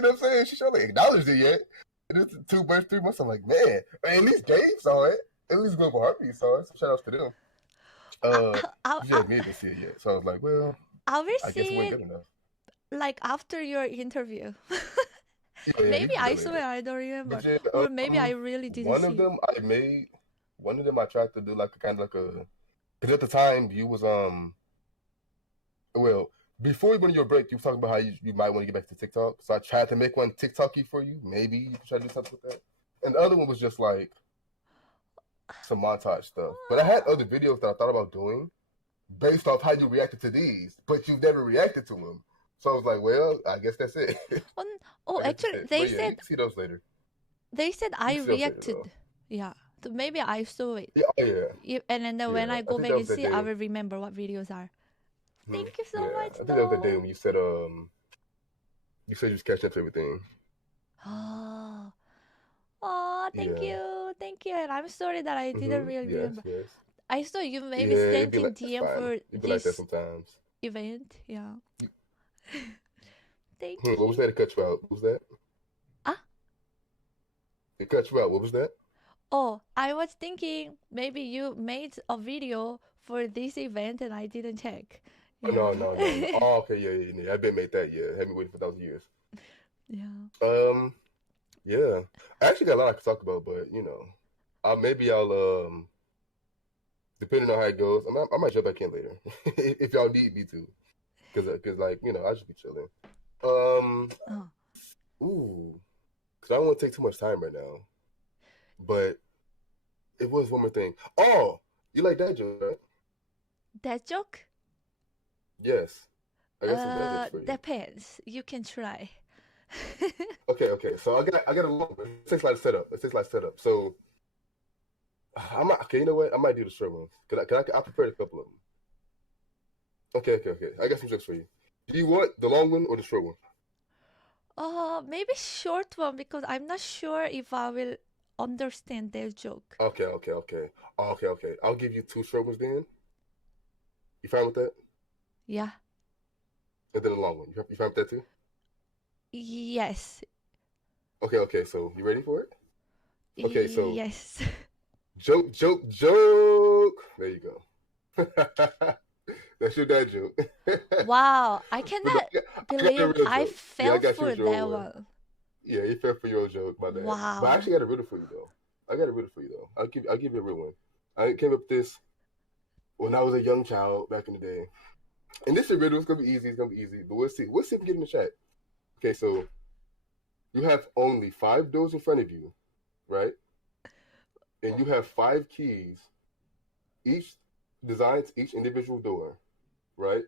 know what I'm saying? She surely acknowledged it yet. And it's 2 months, 3 months. I'm like, man, at least Dave saw it. At least Global Heartbeat saw it. So shout outs to them. Yeah, me didn't see it yet. So I was like, well, I will I guess see it wasn't it good enough. like after your interview. Yeah, Maybe you I can do swear it. I don't remember. But yeah, Or maybe I really didn't one see of them I made. One of them I tried to do like a kind of like a. Because at the time you was well, before you went on your break, you were talking about how you might want to get back to TikTok. So I tried to make one TikTok-y for you. Maybe you could try to do something with that. And the other one was just like some montage stuff. But I had other videos that I thought about doing based off how you reacted to these, but you've never reacted to them. So I was like, well, I guess that's it. actually, But they yeah, said you can see those later. I see those later, reacted. though. Yeah. So maybe I saw it. Yeah, oh yeah. And then when Yeah, I go think back that and was that see, I day. will remember what videos are. Thank you so much. I think that was the day Noel. when you said you said you was catching up to everything. Oh, thank Yeah. you, thank you. And I'm sorry that I didn't really Yes, remember. yes. I saw you maybe Yeah, it'd sent be in like that's DM fine. for It'd be like that this sometimes. event. Yeah. You- Thank What was you. that to cut you out? What was that? Ah, It cut you out. What was that? oh, I was thinking maybe you made a video for this event and I didn't check. Oh, no, Yeah. no, no, no. Oh, okay, yeah. I've been made that. Yeah, had me waiting for 1,000 years. Yeah. Um, yeah. I actually got a lot I could talk about, but maybe I'll depending on how it goes, I might jump back in later if y'all need me to, because like I just be chilling. Um, Oh, ooh, because I don't want to take too much time right now. But it was one more thing. Oh, you like that joke, right? that joke? Yes, I got some bad jokes for you. Depends. You can try. Okay. So I got a long one. It takes a lot of setup. So okay. You know what? I might do the short ones. I prepared a couple of them. Okay. I got some jokes for you. Do you want the long one or the short one? Maybe short one because I'm not sure if I will understand their joke. Okay. I'll give you two short ones then. You fine with that? Yeah. And then a long one. You fine with that too? Yes. Okay. So you ready for it? Okay. So Yes. joke. There you go. That's your dad joke. Wow, I But cannot I got a believe real I joke. Yeah, I fell got you for with your that own one. one. Yeah, you fell for your own joke, my bad. But I Wow. actually got a riddle for you though. I'll give you a real one. I came up with this when I was a young child back in the day. And this is a riddle. It's gonna be easy. But we'll see. We'll see if we get in the chat. Okay, so you have only 5 doors in front of you, right? And you have 5 keys. Each designs each individual door, right?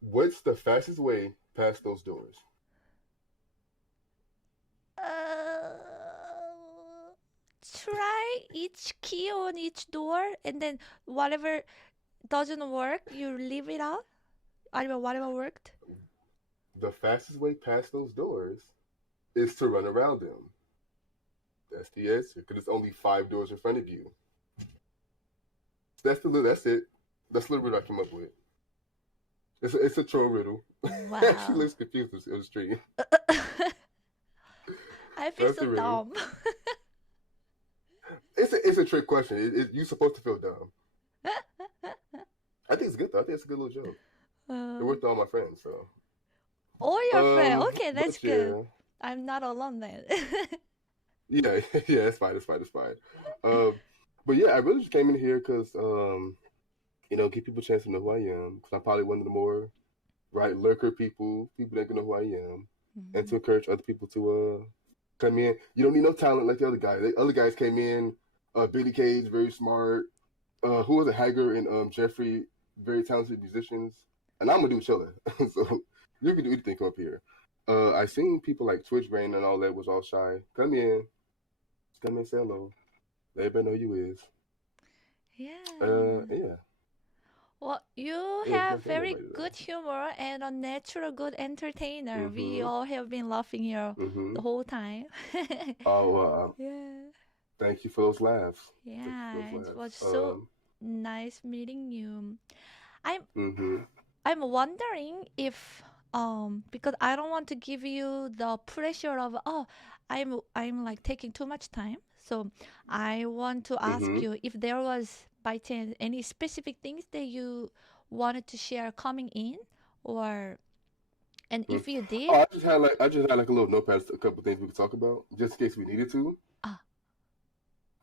What's the fastest way past those doors? Uh, Try each key on each door and then whatever doesn't work, you leave it out. 아니면 whatever worked. The fastest way past those doors is to run around them. That's the answer, because it's only 5 doors in front of you. That's it. That's the little riddle I came up with. It's a troll riddle. Wow. She looks confused on the stream. I feel That's so a riddle. dumb. It's a trick question. You're supposed to feel dumb. I think it's good though. I think it's a good little joke. It worked with all my friends, so. All your friends. Okay, but that's good. I'm not alone then. Yeah, it's fine. But yeah, I really just came in here because give people a chance to know who I am. Because I'm probably one of the more lurker people that can know who I am, and to encourage other people to come in. You don't need no talent like the other guy. The other guys came in. Billy Cage, very smart. Who was it? Hagar and Jeffrey, very talented musicians. And I'm gonna do chilling. So you can do anything. Come up here. I seen people like Twitch Brain and all that was all shy. Come in, say hello. Let everybody know you is. Yeah. Yeah. Well, you have very good humor and a natural good entertainer. We all have been laughing here the whole time. Oh, yeah. Thank you for those laughs. Yeah, it was so nice meeting you. I'm wondering if because I don't want to give you the pressure of I'm like taking too much time. So I want to ask you if there was by chance any specific things that you wanted to share coming in, and if you did. Oh, I just had like a little notepad, a couple things we could talk about, just in case we needed to.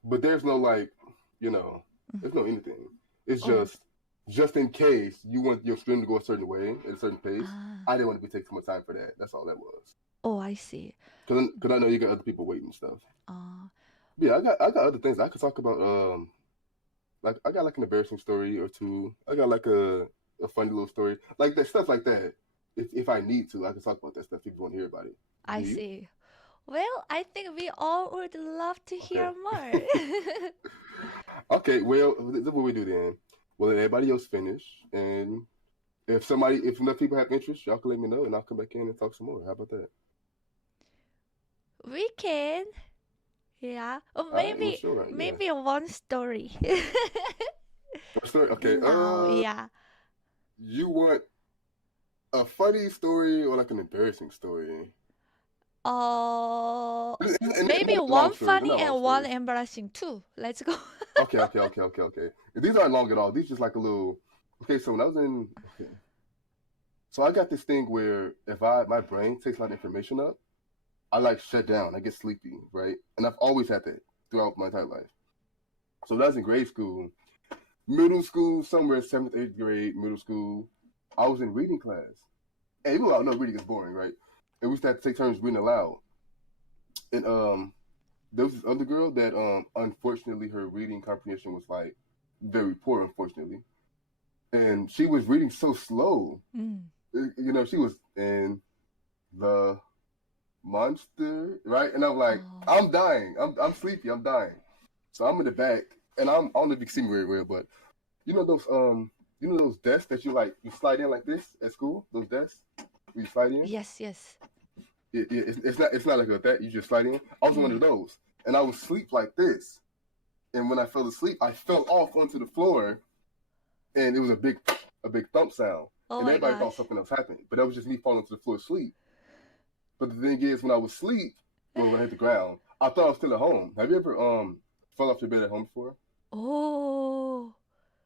But there's no there's no anything. It's just in case you want your stream to go a certain way at a certain pace. I didn't want to be taking too much time for that. That's all that was. Oh, I see. Because I know you got other people waiting and stuff. Yeah, I got other things I could talk about. Like I got like an embarrassing story or two. I got like a funny little story, like that stuff like that. If I need to, I can talk about that stuff if you want to hear about it. I see. Well, I think we all would love to hear more. Okay, well, this is what we do then. We'll let everybody else finish, and if enough people have interest, y'all can let me know, and I'll come back in and talk some more. How about that? We can. Yeah. Or I'm maybe sure, right? Yeah. one story. What story? Okay. No, yeah. You want a funny story or like an embarrassing story? Uh, And they're maybe not long one stories. They're funny not long and one stories. embarrassing too. Let's go. Okay. These aren't long at all. These just like a little. Okay, so when I was in. Okay. So I got this thing where if my brain takes a lot of information up, I like shut down. I get sleepy, right? And I've always had that throughout my entire life. So when I was in grade school, middle school, somewhere 7th, 8th grade, middle school, I was in reading class. And even though I know reading is boring, right? And we used to have to take turns reading aloud. And there was this other girl that unfortunately her reading comprehension was like very poor, unfortunately. And she was reading so slow. You know, she was in the monster, right? And I'm like, Oh. I'm dying. I'm sleepy. I'm dying. So I'm in the back, and I don't know if you can see me very well, but you know those desks that you slide in like this at school. Those desks where you slide in. Yes. It's not like that. You just slide in. I was one of those, and I would sleep like this. And when I fell asleep, I fell off onto the floor, and it was a big thump sound. Oh And my everybody thought gosh. something else happened, but that was just me falling to the floor asleep. But the thing is, when I was asleep, when I hit the ground, I thought I was still at home. Have you ever fell off your bed at home before? Oh.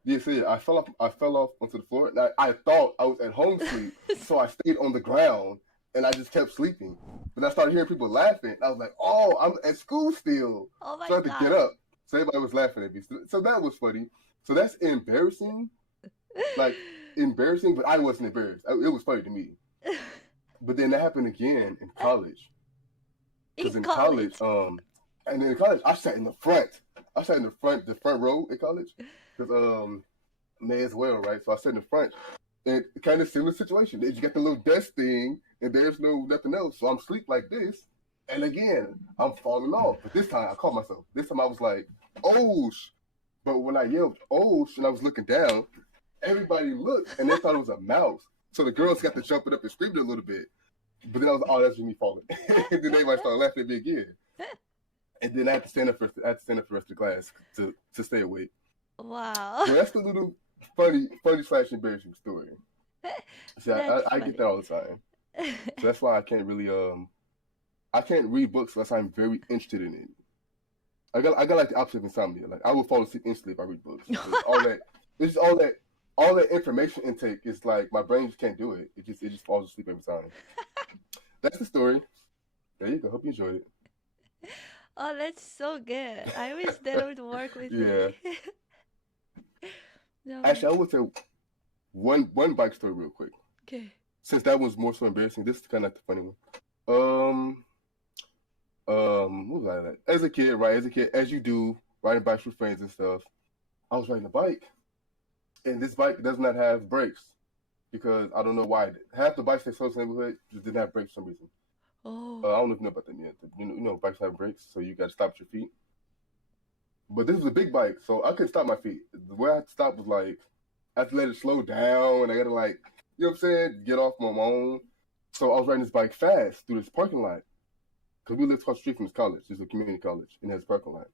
Yes, yeah. I fell off onto the floor. And I thought I was at home sleep, so I stayed on the ground and I just kept sleeping. But I started hearing people laughing. I was like, "Oh, I'm at school still." Oh my So I had to get gosh. up. So everybody was laughing at me. So that was funny. So that's embarrassing. Like embarrassing, but I wasn't embarrassed. It was funny to me. But then that happened again in college. Because in college, and then in college, I sat in the front. I sat in the front row in college. Because may as well, right? So I sat in the front, and kind of similar situation. You get the little desk thing, and there's nothing else. So I'm asleep like this, and again, I'm falling off. But this time, I caught myself. This time, I was like, "Oh!" But when I yelled, "Oh!" and I was looking down, everybody looked, and they thought it was a mouse. So the girls got to jumping up and screaming a little bit. But then I was, "Oh, that's just me falling." And then everybody started laughing at me again. And then I had to stand up for the rest of the class to stay awake. Wow. So that's the little funny / embarrassing story. See, I get that all the time. So that's why I can't really I can't read books unless I'm very interested in it. I got like the opposite of insomnia. Like I will fall asleep instantly if I read books. All that information intake is like my brain just can't do it. It just falls asleep every time. That's the story. There you go. Hope you enjoyed it. Oh, that's so good. I wish that would work with Yeah. me. No. Actually, I will tell one bike story real quick. Okay. Since that was more so embarrassing, this is kind of like the funny one. What was I like? As a kid, right? As a kid, as you do, riding bikes with friends and stuff. I was riding a bike, and this bike does not have brakes because I don't know why. Half the bikes they sold in the neighborhood just didn't have brakes for some reason. Oh. I don't know if you know about that yet. You know, bikes have brakes, so you got to stop at your feet. But this was a big bike, so I couldn't stop my feet. The way I had to stop was like, I had to let it slow down, and I got to like, you know what I'm saying, get off my own. So I was riding this bike fast through this parking lot. Because we lived across the street from this college. It's a community college, and it has a parking lot.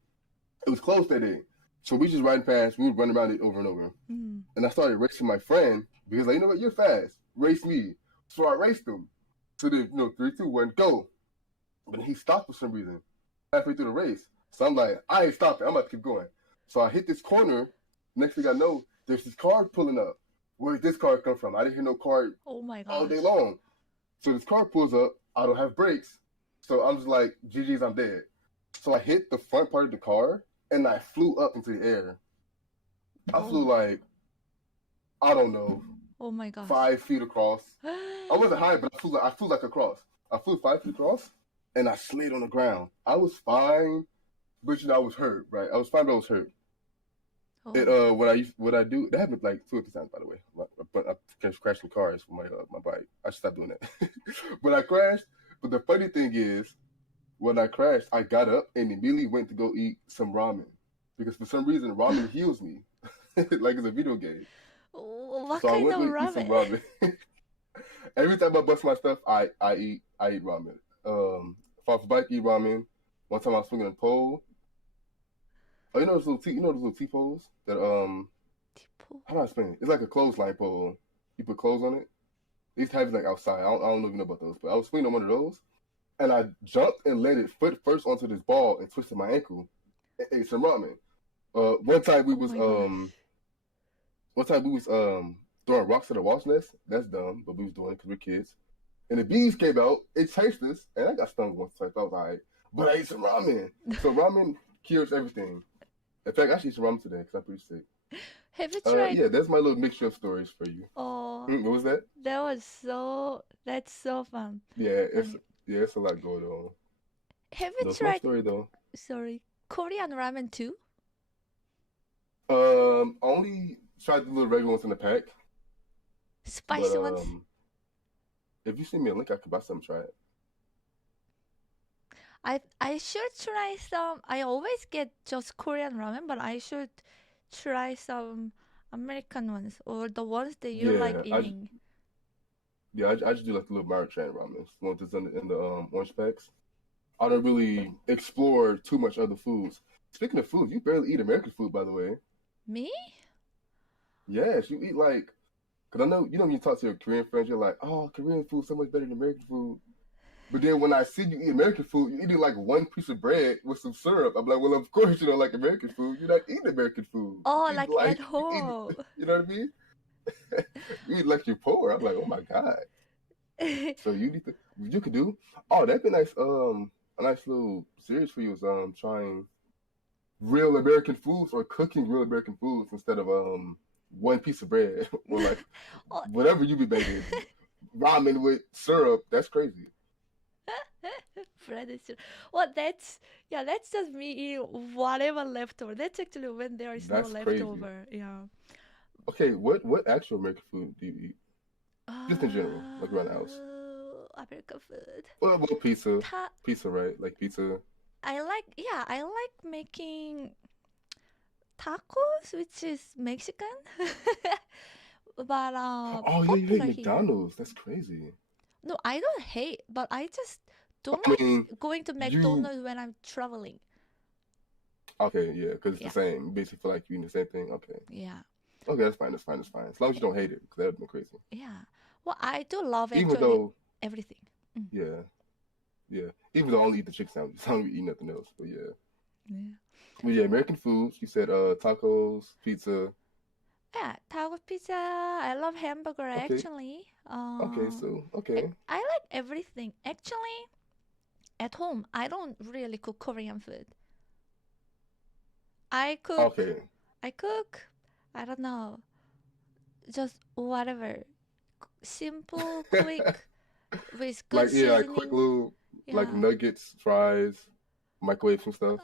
It was closed that day. So we just riding past, we would run around it over and over. And I started racing my friend, because like, you know what, you're fast. Race me. So I raced him. So then, 3, 2, 1, go. But he stopped for some reason, halfway through the race. So I'm like, I ain't stopping. I'm about to keep going. So I hit this corner. Next thing I know, there's this car pulling up. Where did this car come from? I didn't hear no car all day long. So this car pulls up. I don't have brakes. So I'm just like, GG's, I'm dead. So I hit the front part of the car, and I flew up into the air. I flew like, I don't know. Oh my gosh. 5 feet across. I wasn't high, but I flew like across. I flew 5 feet across, and I slid on the ground. I was fine, but I was hurt, right? I was fine, but I was hurt. Oh. And what I do, that happened like 2 or 3 times, by the way. But I crashing cars with my bike. I should stop doing that. But I crashed. But the funny thing is, when I crashed, I got up and immediately went to go eat some ramen. Because for some reason, ramen heals me. Like it's a video game. What So kind I of went to eat some ramen. Every time I bust my stuff, I eat ramen. for bike eat ramen. One time I was swinging a pole. Oh, you know those little T poles that how do I explain it? It's like a clothesline pole. You put clothes on it. They used to have it like outside. I don't know if you know about those, but I was swinging on one of those, and I jumped and landed foot first onto this ball and twisted my ankle. And ate some ramen. One time we was throwing rocks at a wasp nest. That's dumb, but we was doing it because we're kids. And the bees came out. It chased us, and I got stung once. So I thought, all right, but I ate some ramen. So ramen cures everything. In fact, I should eat some ramen today because I'm pretty sick. Have you tried? Yeah, that's my little mixture of stories for you. Oh, What was that? that's so fun. Yeah, it's a lot going on. Have you That's my tried, story though. sorry, Korean ramen too? Only tried the little regular ones in the pack. Spicy But ones? if you send me a link, I could buy some. Try it. I should try some. I always get just Korean ramen, but I should try some American ones or the ones that you like Yeah, eating. I just do like the little Maruchan ramen, the ones that's in the orange packs. I don't really explore too much other foods. Speaking of food, you barely eat American food, by the way. Me? Yes, you eat like, cause I know when you talk to your Korean friends, you're like, oh, Korean food so much better than American food. But then when I see you eat American food, you eating like one piece of bread with some syrup. I'm like, well, of course you don't like American food. You're not eating American food. Oh, You eat like at you home. you know what I mean? You eat like you're poor. I'm like, oh my God. So you could do. Oh, that'd be nice. A nice little series for you is trying real American foods or cooking real American foods instead of one piece of bread or like Oh, whatever you be making. Ramen with syrup. That's crazy. bread is well, that's just me eating whatever leftover. That's actually when there is no That's crazy. leftover. Yeah. Okay, what actual American food do you eat? Just in general, like around the house. American food. Well, pizza. Ta- Pizza, right? Like pizza. I like making tacos, which is Mexican. But Oh, yeah, you hate popular here. McDonald's. That's crazy. No, I don't hate, but I just don't I like mean, going to you. McDonald's when I'm traveling. Okay, yeah, because it's Yeah. the same. You basically feel like you're eating the same thing. Okay. Yeah. Okay, that's fine. That's fine. That's fine. As long as you don't hate it, because that would be crazy. Yeah. Well, I do love Even actually though, everything. Mm. yeah. Even though I only eat the chicken sandwich, I don't eat nothing else. But yeah. Yeah. But yeah, American foods. You said tacos, pizza. Yeah, taco pizza. I love hamburger Okay. actually. Okay. So okay. I like everything. Actually, at home, I don't really cook Korean food. I cook. Okay. I don't know, just whatever. Simple, quick, with good Like quick seasoning. little like Yeah. nuggets, fries, microwave some stuff.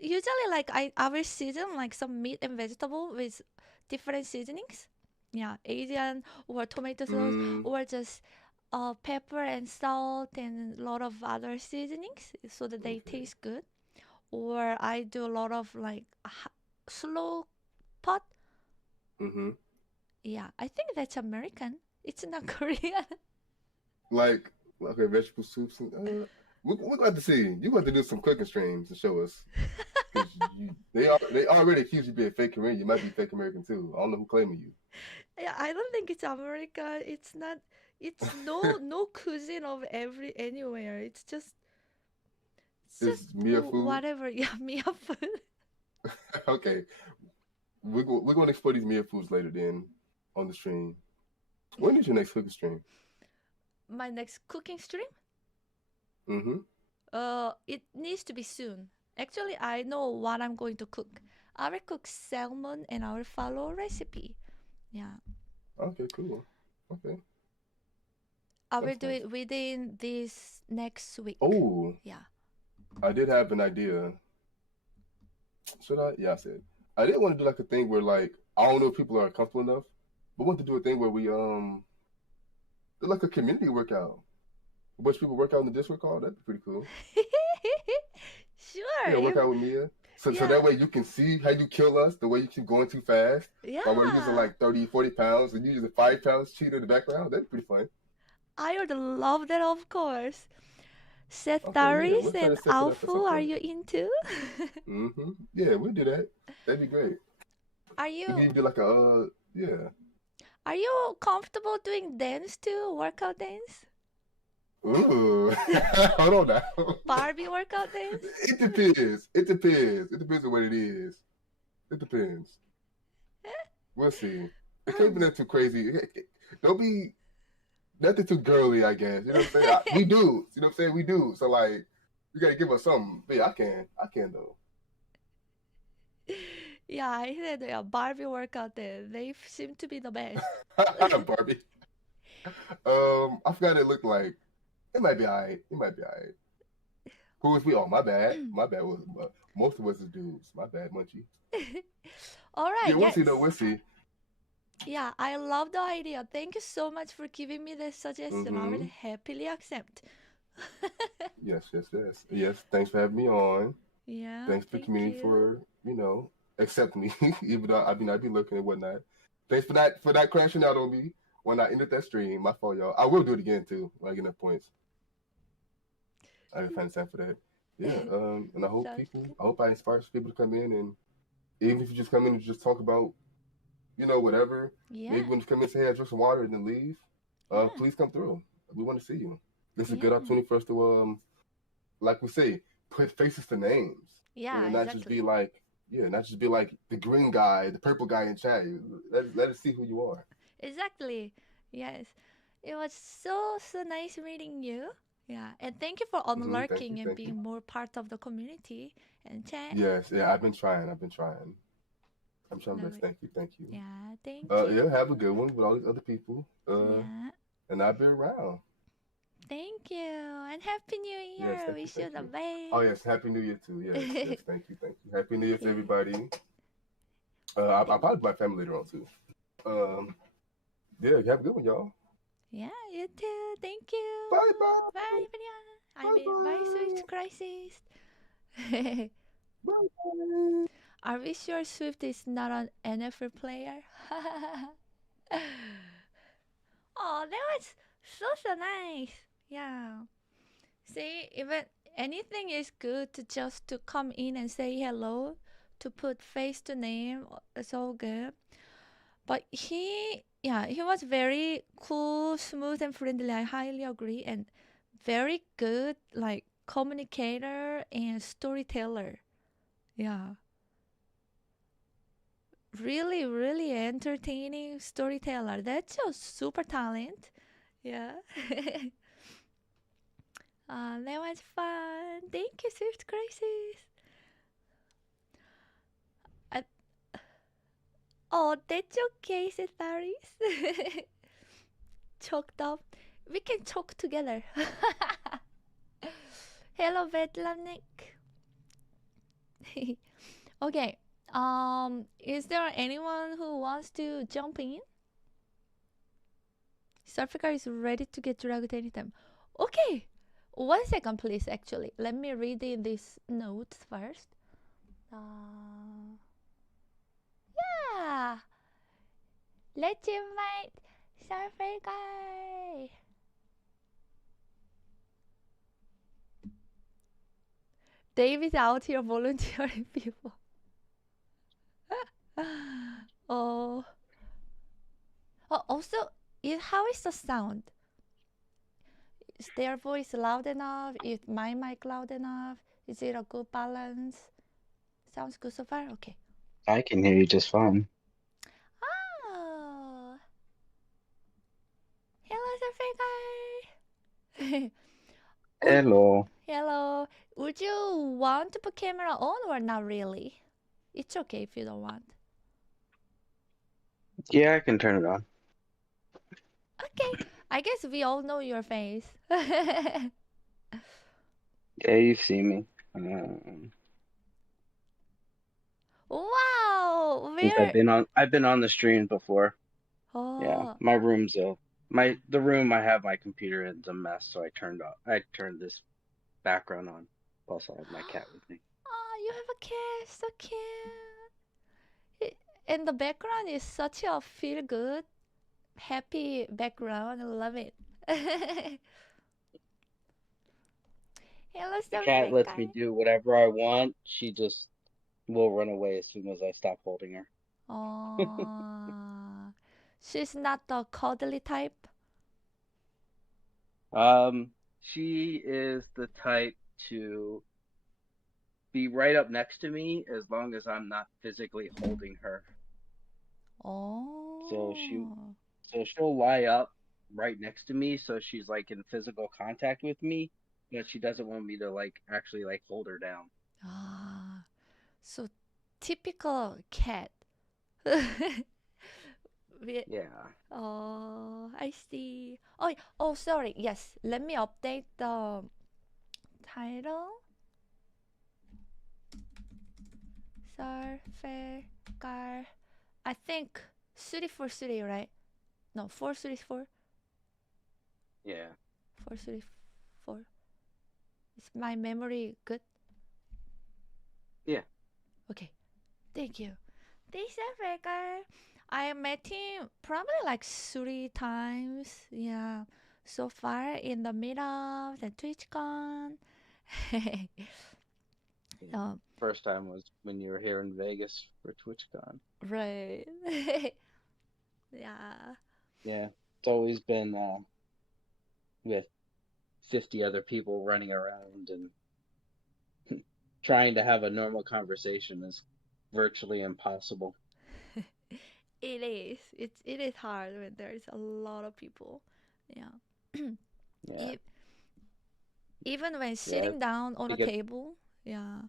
Usually, like I will season like some meat and vegetable with different seasonings. Yeah, Asian or tomato sauce Mm, or just pepper and salt and a lot of other seasonings so that they okay. taste good. Or I do a lot of like slow pot. Mm-hmm. Yeah, I think that's American. It's not Korean. Like okay, vegetable soups and we're going to see. You're going to do some cooking streams to show us. Because they already accuse you of being fake Korean. You might be fake American too. I don't know who claiming you. Yeah, I don't think it's American. It's not. It's no cuisine of anywhere. It's just It's Mia food. whatever. Yeah, Mia food. Okay, we're going to explore these Mia foods later then on the stream. When is your next cooking stream? My next cooking stream. Mm-hmm. It needs to be soon. Actually, I know what I'm going to cook. I will cook salmon and I will follow a recipe. Yeah, Okay, cool. Okay, I will that's do nice. it within this next week. Oh, Yeah. I did have an idea. Should I? Yeah, I said. I did want to do like a thing where like I don't know if people are comfortable enough, but I want to do a thing where we do like a community workout. A bunch of people work out in the Discord call. That'd be pretty cool. Sure. Work out with Mia. So Yeah. that way you can see how you kill us, the way you keep going too fast. While we're using Yeah. like 30, 40 pounds and you using 5 pounds cheater in the background. That'd be pretty fun. I would love that, of course. Okay, yeah, Setharis we'll try to and set that up at some Alfu, are point. you into? Yeah, we'll do that. That'd be great. Are We can you even do like a yeah. are you comfortable doing dance too? Workout dance? Ooh, hold on now. Barbie workout dance? It depends. It depends. It depends on what it is. It depends. We'll see. It can't be nothing too crazy. Don't be nothing too girly, I guess. You know what I'm saying? We do. You know what I'm saying? We do. So like, you gotta give us something. But yeah, I can. I can though. Yeah, I said yeah, Barbie workout dance. They seem to be the best. Barbie. I forgot what it looked like. It might be alright. It might be alright. Who was we? Oh, my bad. My bad. Was most of us is dudes. My bad, Munchie. All right, Yeah, we'll yes. see though. We'll see. Yeah, I love the idea. Thank you so much for giving me this suggestion. I will happily accept. Yes, yes, yes. Yes, thanks for having me on. Yeah, Thanks to the thank community you. for, accepting me. Even though I'd be looking and whatnot. Thanks for that crashing out on me when I ended that stream. My fault, y'all. I will do it again too when I get enough points. I didn't find time for that. Yeah, and I hope I inspire some people to come in, and even if you just come in and just talk about, whatever. Yeah. Maybe when you come in and say, hey, I drink some water and then leave. Please come through. We want to see you. This is a good opportunity for us to, like we say, put faces to names. Yeah, not just be like, the green guy, the purple guy in chat. Let us see who you are. Exactly. Yes. It was so nice meeting you. Yeah, and thank you for unlurking and being more part of the community and chat. Yes, yeah, I've been trying. I'm trying my best. Thank you. Yeah, thank you. Yeah, have a good one with all these other people. Yeah. And I'll be around. Thank you, and Happy New Year. Yes, thank Wish you, you the best. Oh yes, Happy New Year too. Yes, yes, thank you. Happy New Year to everybody. I'll probably my family later on too. Yeah, have a good one, y'all. Yeah, you too. Thank you. Bye bye. Bye, bye, Swift Crisis. Bye. Are we sure Swift is not an NFL player? Oh, that was so nice. Yeah. See, even anything is good to just to come in and say hello, to put face to name. It's all good. But he was very cool, smooth, and friendly. I highly agree, and very good, like communicator and storyteller. Yeah. Really, really entertaining storyteller. That's a super talent. Yeah. That was fun. Thank you, Swift Crisis. Oh, that's okay, Setharis. Choked up. We can choke together. Hello, Vetlanik. Okay. Is there anyone who wants to jump in? Serfelgar is ready to get dragged anytime. Okay. 1 second, please. Actually, let me read this notes first. Yeah. Let's invite Serfelgar. Dave is out here volunteering people. Oh. Also, how is the sound? Is their voice loud enough? Is my mic loud enough? Is it a good balance? Sounds good so far? Okay. I can hear you just fine. Oh. Hello, Serfelgar. Hello. Hello. Would you want to put camera on or not really? It's okay if you don't want. Yeah, I can turn it on. Okay. I guess we all know your face. Yeah, you see me. Wow. I've been on the stream before. Oh. Yeah, my room's the room I have my computer is a mess, so I turned this background on. Plus, I have my cat with me. Oh, you have a cat, so cute. And the background is such a feel good, happy background. I love it. Hello, The cat lets me Serfelgar. do whatever I want. She just will run away as soon as I stop holding her. Oh, she's not the cuddly type. She is the type to be right up next to me as long as I'm not physically holding her. So Oh, she'll lie up right next to me, so she's like in physical contact with me, but she doesn't want me to like actually like hold her down. ah, so typical cat. We- Yeah. Oh, I see. Oh, oh, sorry. Yes, let me update the title. Serfelgar. I think 34 right? No, 434. Yeah. 434. Is my memory good? Yeah. Okay. Thank you. This Serfelgar. I met him probably like 3 times. Yeah. So far in the meetups and TwitchCon. um, First time was when you were here in Vegas for TwitchCon. right. Yeah. Yeah. It's always been with 50 other people running around and trying to have a normal conversation is virtually impossible. It is. It is hard when there's a lot of people. Yeah. Yeah. E- Even when Yeah. sitting down on a Because, table, yeah,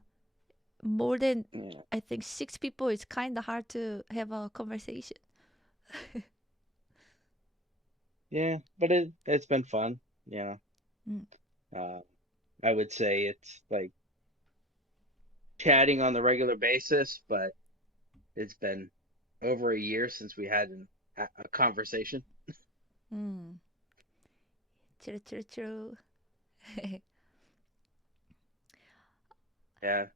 more than yeah. I think 6 people, it's kind of hard to have a conversation. Yeah, but it's been fun. Yeah. Mm. Uh, I would say it's like chatting on the regular basis, but it's been over a year since we had a conversation. Mm. True, true, true. Yeah,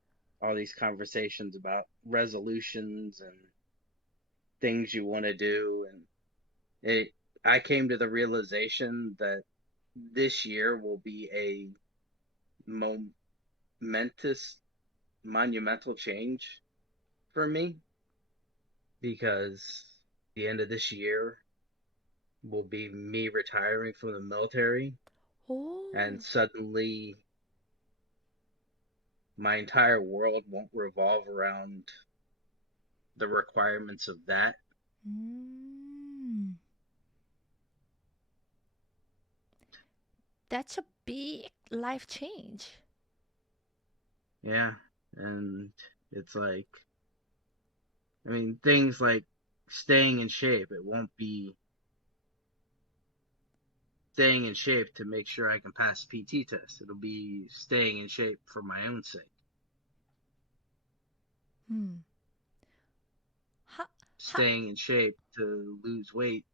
all these conversations about resolutions and things you want to do, and it. I came to the realization that this year will be a momentous, monumental change for me because the end of this year will be me retiring from the military, and Oh. suddenly my entire world won't revolve around the requirements of that. Mm. That's a big life change. Yeah, and it's like, I mean, things like staying in shape. It won't be staying in shape to make sure I can pass PT test. It'll be staying in shape for my own sake. Hmm. How, how, Staying in shape to lose weight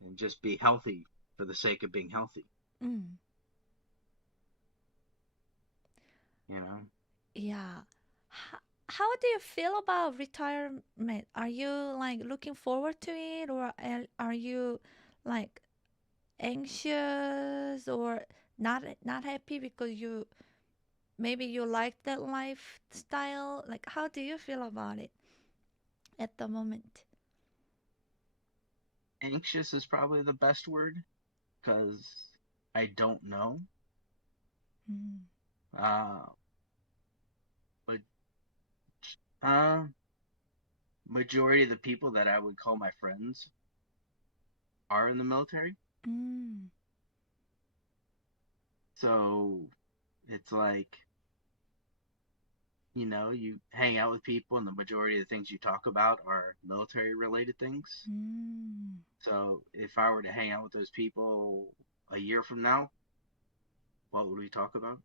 and just be healthy for the sake of being healthy, mm. you know? Yeah. How do you feel about retirement? Are you like looking forward to it, or are you like anxious or not happy because you maybe you like that lifestyle? Like, how do you feel about it at the moment? Anxious is probably the best word because I don't know. Mm. Uh, but uh, majority of the people that I would call my friends are in the military. Mm. So it's like, you hang out with people and the majority of the things you talk about are military related things. Mm. So if I were to hang out with those people a year from now, what would we talk about?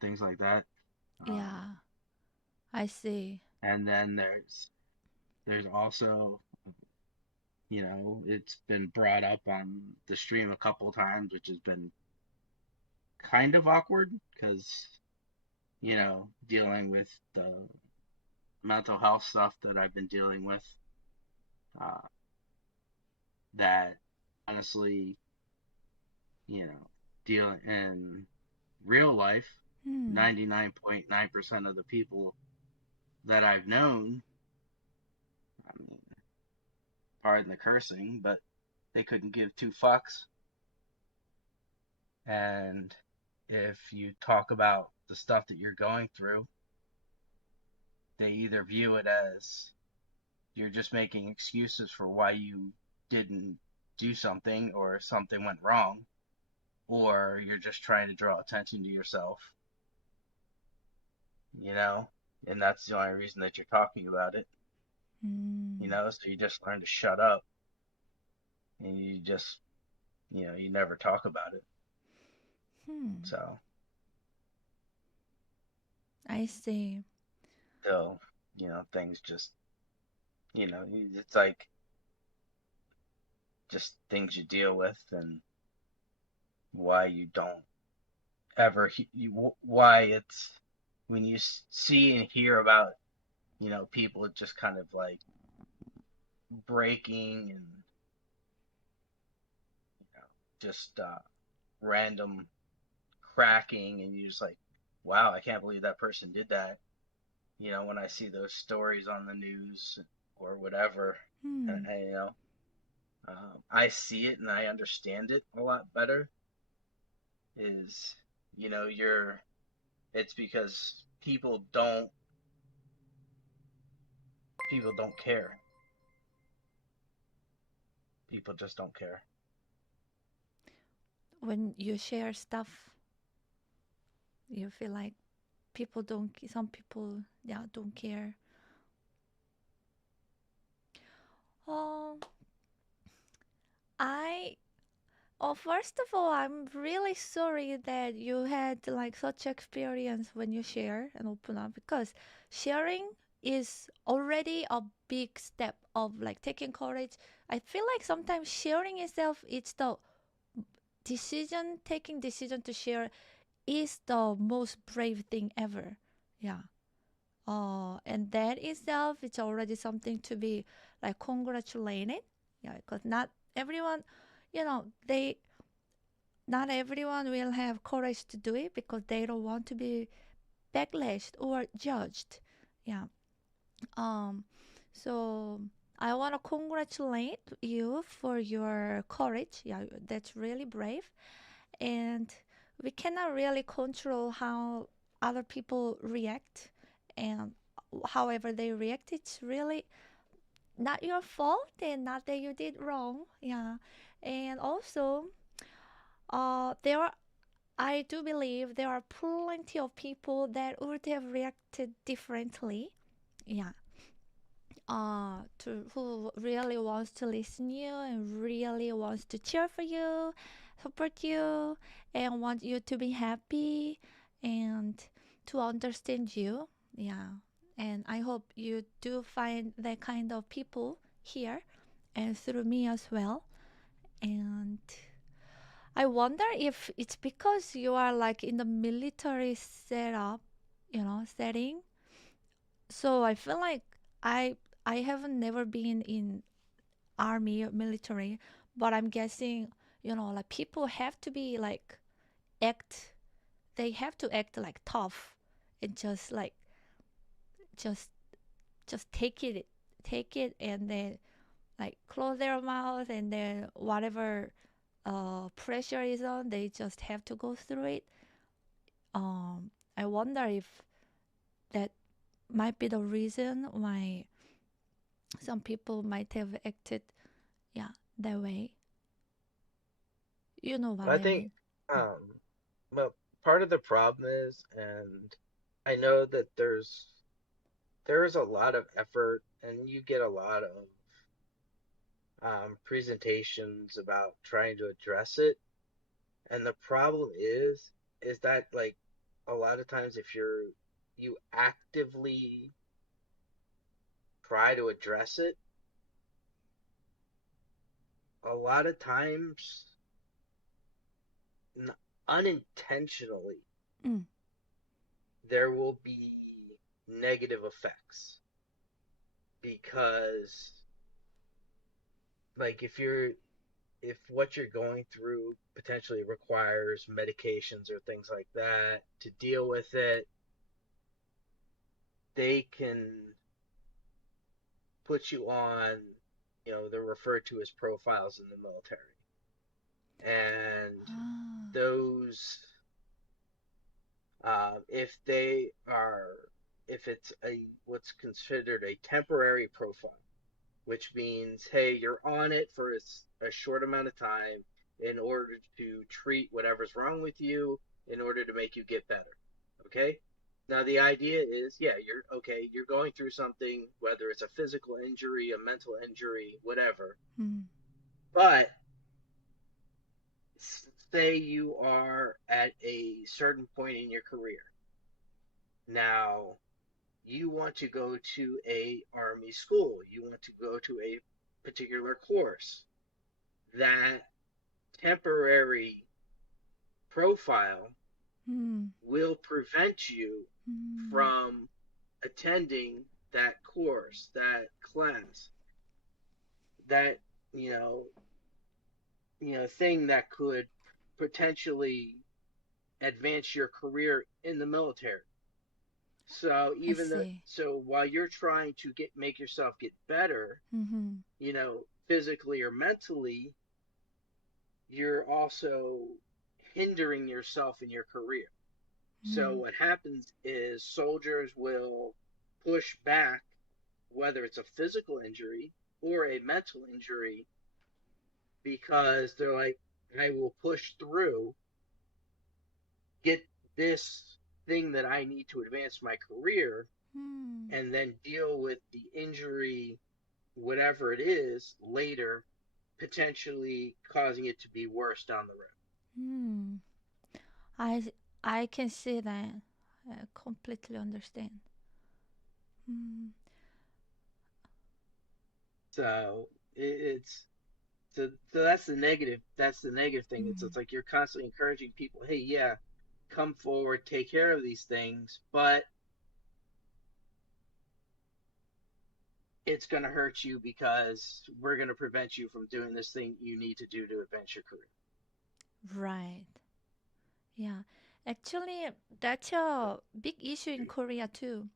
Things like that. Yeah, I see. And then there's also, it's been brought up on the stream a couple of times, which has been kind of awkward because, dealing with the mental health stuff that I've been dealing with, that honestly, deal in real life, 99.9% of the people that I've known, I mean, pardon the cursing, but they couldn't give two fucks. And if you talk about the stuff that you're going through, they either view it as you're just making excuses for why you didn't do something or something went wrong, or you're just trying to draw attention to yourself, and that's the only reason that you're talking about it, so you just learn to shut up, and you just, you never talk about it. So I see. So, things just, it's like just things you deal with, and why you don't ever, why it's when you see and hear about, people just kind of like breaking and, just random cracking, and you're just like, wow, I can't believe that person did that. When I see those stories on the news or whatever, and I see it and I understand it a lot better. Is, it's because people don't care. People just don't care. When you share stuff, you feel like some people, don't care. First of all, I'm really sorry that you had like such experience when you share and open up, because sharing is already a big step of like taking courage. I feel like sometimes sharing itself, it's the taking decision to share is the most brave thing ever. Yeah. And that itself, it's already something to be like congratulated. Yeah, because not everyone, not everyone will have courage to do it because they don't want to be backlashed or judged. Yeah. So I want to congratulate you for your courage. Yeah, that's really brave. And we cannot really control how other people react, and however they react, it's really not your fault and not that you did wrong. Yeah. And also, there are I do believe there are plenty of people that would have reacted differently. Yeah. To who really wants to listen you and really wants to cheer for you, support you, and want you to be happy and to understand you. Yeah. And I hope you do find that kind of people here and through me as well. And I wonder if it's because you are like in the military setup, setting. So I feel like I I haven't never been in army or military, but I'm guessing, like people have to be like act they have to act like tough and just like just just take it and then like close their mouth, and then whatever pressure is on, they just have to go through it. I wonder if that might be the reason why some people might have acted, yeah, that way. You know what I I think, mean? well, part of the problem is, and I know that there's a lot of effort, and you get a lot of presentations about trying to address it. And the problem is that, like, a lot of times if you actively try to address it, a lot of times unintentionally Mm. there will be negative effects. because like if what you're going through potentially requires medications or things like that to deal with it, they can put you on, they're referred to as profiles in the military. And those, if it's what's considered a temporary profile, which means, hey, you're on it for a short amount of time in order to treat whatever's wrong with you, in order to make you get better. Okay? Now, the idea is, yeah, you're going through something, whether it's a physical injury, a mental injury, whatever. But say you are at a certain point in your career. Now, you want to go to a Army school. You want to go to a particular course. That temporary profile will prevent you from attending that course, that class, that, thing that could potentially advance your career in the military. So so while you're trying to make yourself get better, physically or mentally, you're also hindering yourself in your career. So what happens is soldiers will push back, whether it's a physical injury or a mental injury, because they're like, I will push through, get this thing that I need to advance my career, and then deal with the injury, whatever it is, later, potentially causing it to be worse down the road. I can see that. I completely understand. So so that's the negative. That's the negative thing. It's like you're constantly encouraging people, hey, yeah, come forward, take care of these things, but it's going to hurt you because we're going to prevent you from doing this thing you need to do to advance your career. Right. Yeah. Actually, that's a big issue in Korea too.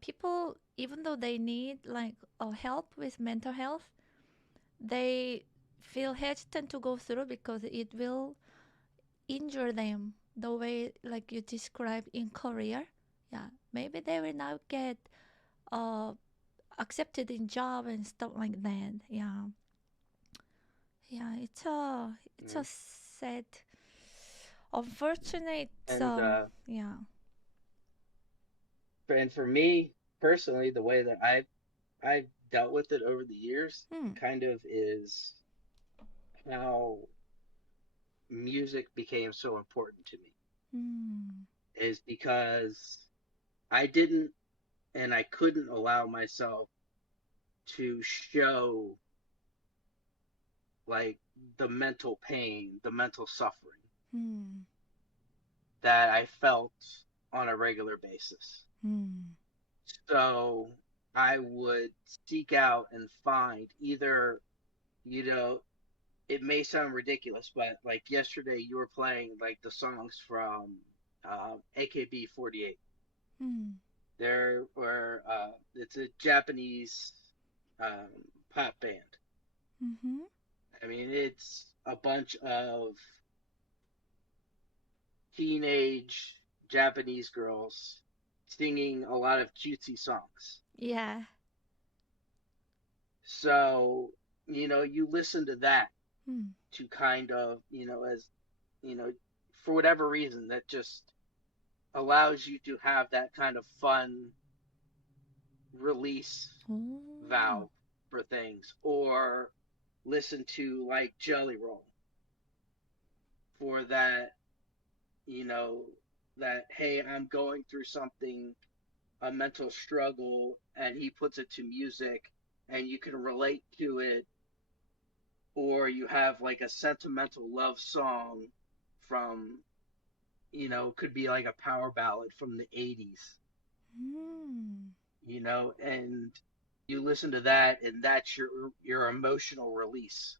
People, even though they need like help with mental health, they feel hesitant to go through because it will injure them the way like you described in Korea. Yeah, maybe they will not get accepted in job and stuff like that. Yeah, it's a sad, unfortunate. And yeah. And for me personally, the way that I've dealt with it over the years kind of is how music became so important to me. Is because I didn't and I couldn't allow myself to show like the mental pain, the mental suffering that I felt on a regular basis. So I would seek out and find either, it may sound ridiculous, but like yesterday you were playing like the songs from AKB48. There were it's a Japanese pop band. I mean, it's a bunch of teenage Japanese girls singing a lot of cutesy songs. Yeah. So, you listen to that to kind of, as, for whatever reason, that just allows you to have that kind of fun release valve for things. Or listen to like Jelly Roll for that, that, hey, I'm going through something, a mental struggle, and he puts it to music and you can relate to it. Or you have like a sentimental love song from, could be like a power ballad from the 80s. And you listen to that, and that's your emotional release,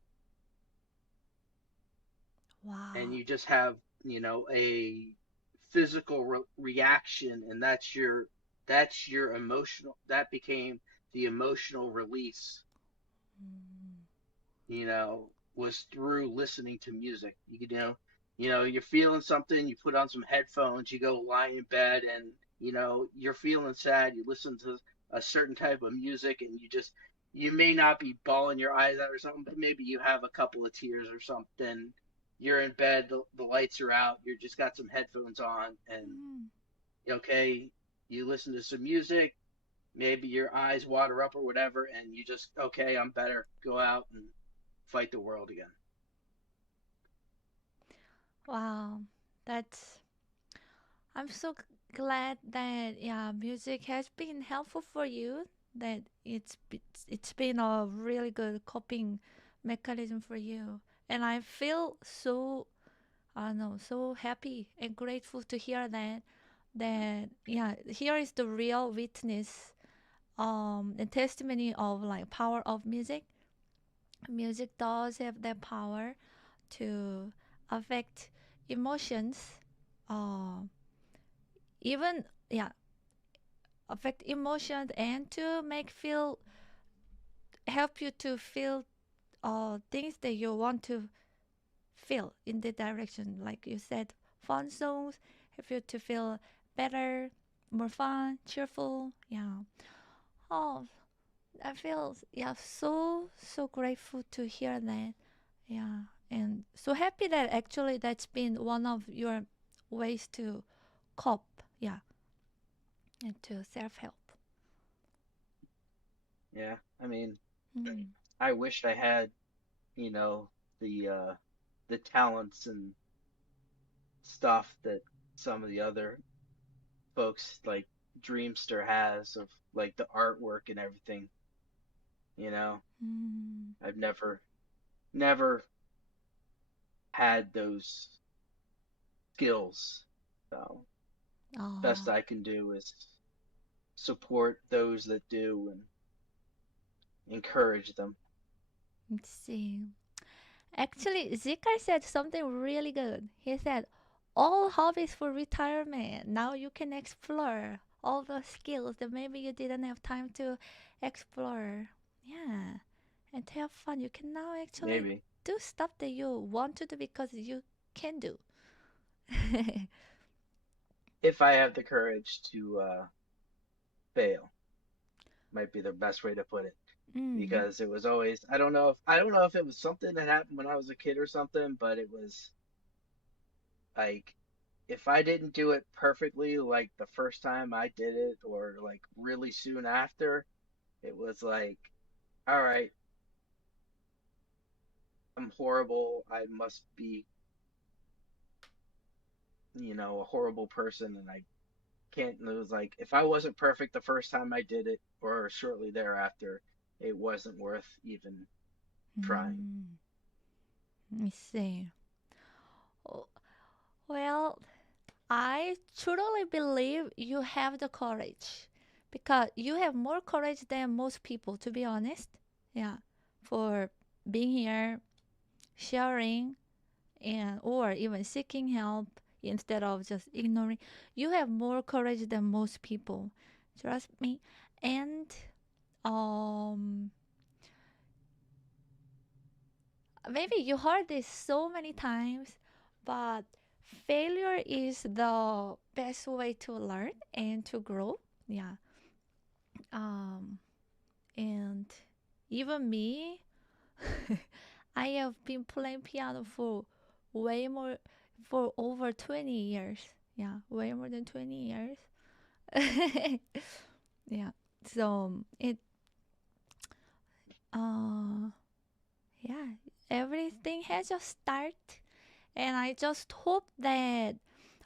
and Wow. you just have a physical reaction, and that's your emotional, that became the emotional release, Mm. was through listening to music. You're feeling something, you put on some headphones, you go lie in bed, and you're feeling sad, you listen to a certain type of music, and you may not be bawling your eyes out or something, but maybe you have a couple of tears or something. You're in bed, the lights are out, you just got some headphones on, and Mm. okay, you listen to some music, maybe your eyes water up or whatever, and you just, okay, I'm better, go out and fight the world again. Wow. That's I'm so glad that yeah, music has been helpful for you. That it's been a really good coping mechanism for you, and I feel so I don't know so happy and grateful to hear that. That yeah, here is the real witness, and testimony of like power of music. Music does have that power to affect emotions. Uh, even yeah affect emotions and to make feel help you to feel things that you want to feel in the direction like you said fun songs help you to feel better more fun cheerful yeah oh I feel yeah so grateful to hear that yeah and so happy that actually that's been one of your ways to cope yeah and to self-help. Yeah, I mean, Mm. I wished I had, you know, the talents and stuff that some of the other folks like Dreamster has, of like the artwork and everything. You know, Mm. I've never had those skills. So best Oh, I can do is support those that do and encourage them. let's see. Actually, Zikar said something really good. He said, all hobbies for retirement. Now you can explore all the skills that maybe you didn't have time to explore. Yeah. And to have fun. You can now actually Maybe do stuff that you want to do because you can do. if I have the courage to fail, might be the best way to put it. Mm. Because it was always, I don't know if it was something that happened when I was a kid or something, but it was like, if I didn't do it perfectly like the first time I did it, or like really soon after, it was like, all right, I'm horrible, I must be, a horrible person, and I can't. It was like, if I wasn't perfect the first time I did it or shortly thereafter, it wasn't worth even trying. Mm. Let me see. Oh, well, I truly believe you have the courage because you have more courage than most people, to be honest. Yeah, for being here, sharing, and or even seeking help instead of just ignoring. You have more courage than most people. Trust me. And um, maybe you heard this so many times, but failure is the best way to learn and to grow. Yeah. Um, and even me, I have been playing piano for way more, for over 20 years. Yeah, way more than 20 years. Yeah. So uh, yeah, everything has a start. And I just hope that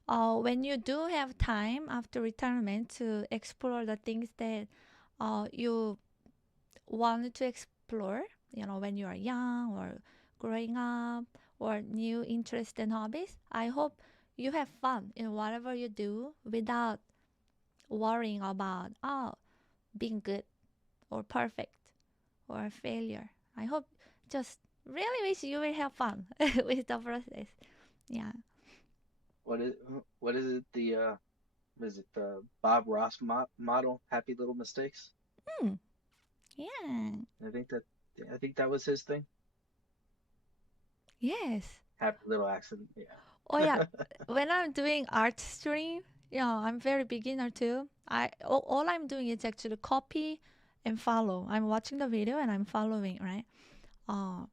when you do have time after retirement to explore the things that you wanted to explore, when you are young or growing up or new interests and hobbies, I hope you have fun in whatever you do without worrying about, being good or perfect or failure. I hope, just really wish you will have fun with the process. Yeah. What is it? Is it the Bob Ross model? Happy Little Mistakes. Hmm. Yeah. I think that was his thing. Yes. Happy Little Accident. Yeah. Oh yeah. When I'm doing art stream, I'm very beginner too. All I'm doing is actually copy and follow. I'm watching the video and I'm following, right? Uh,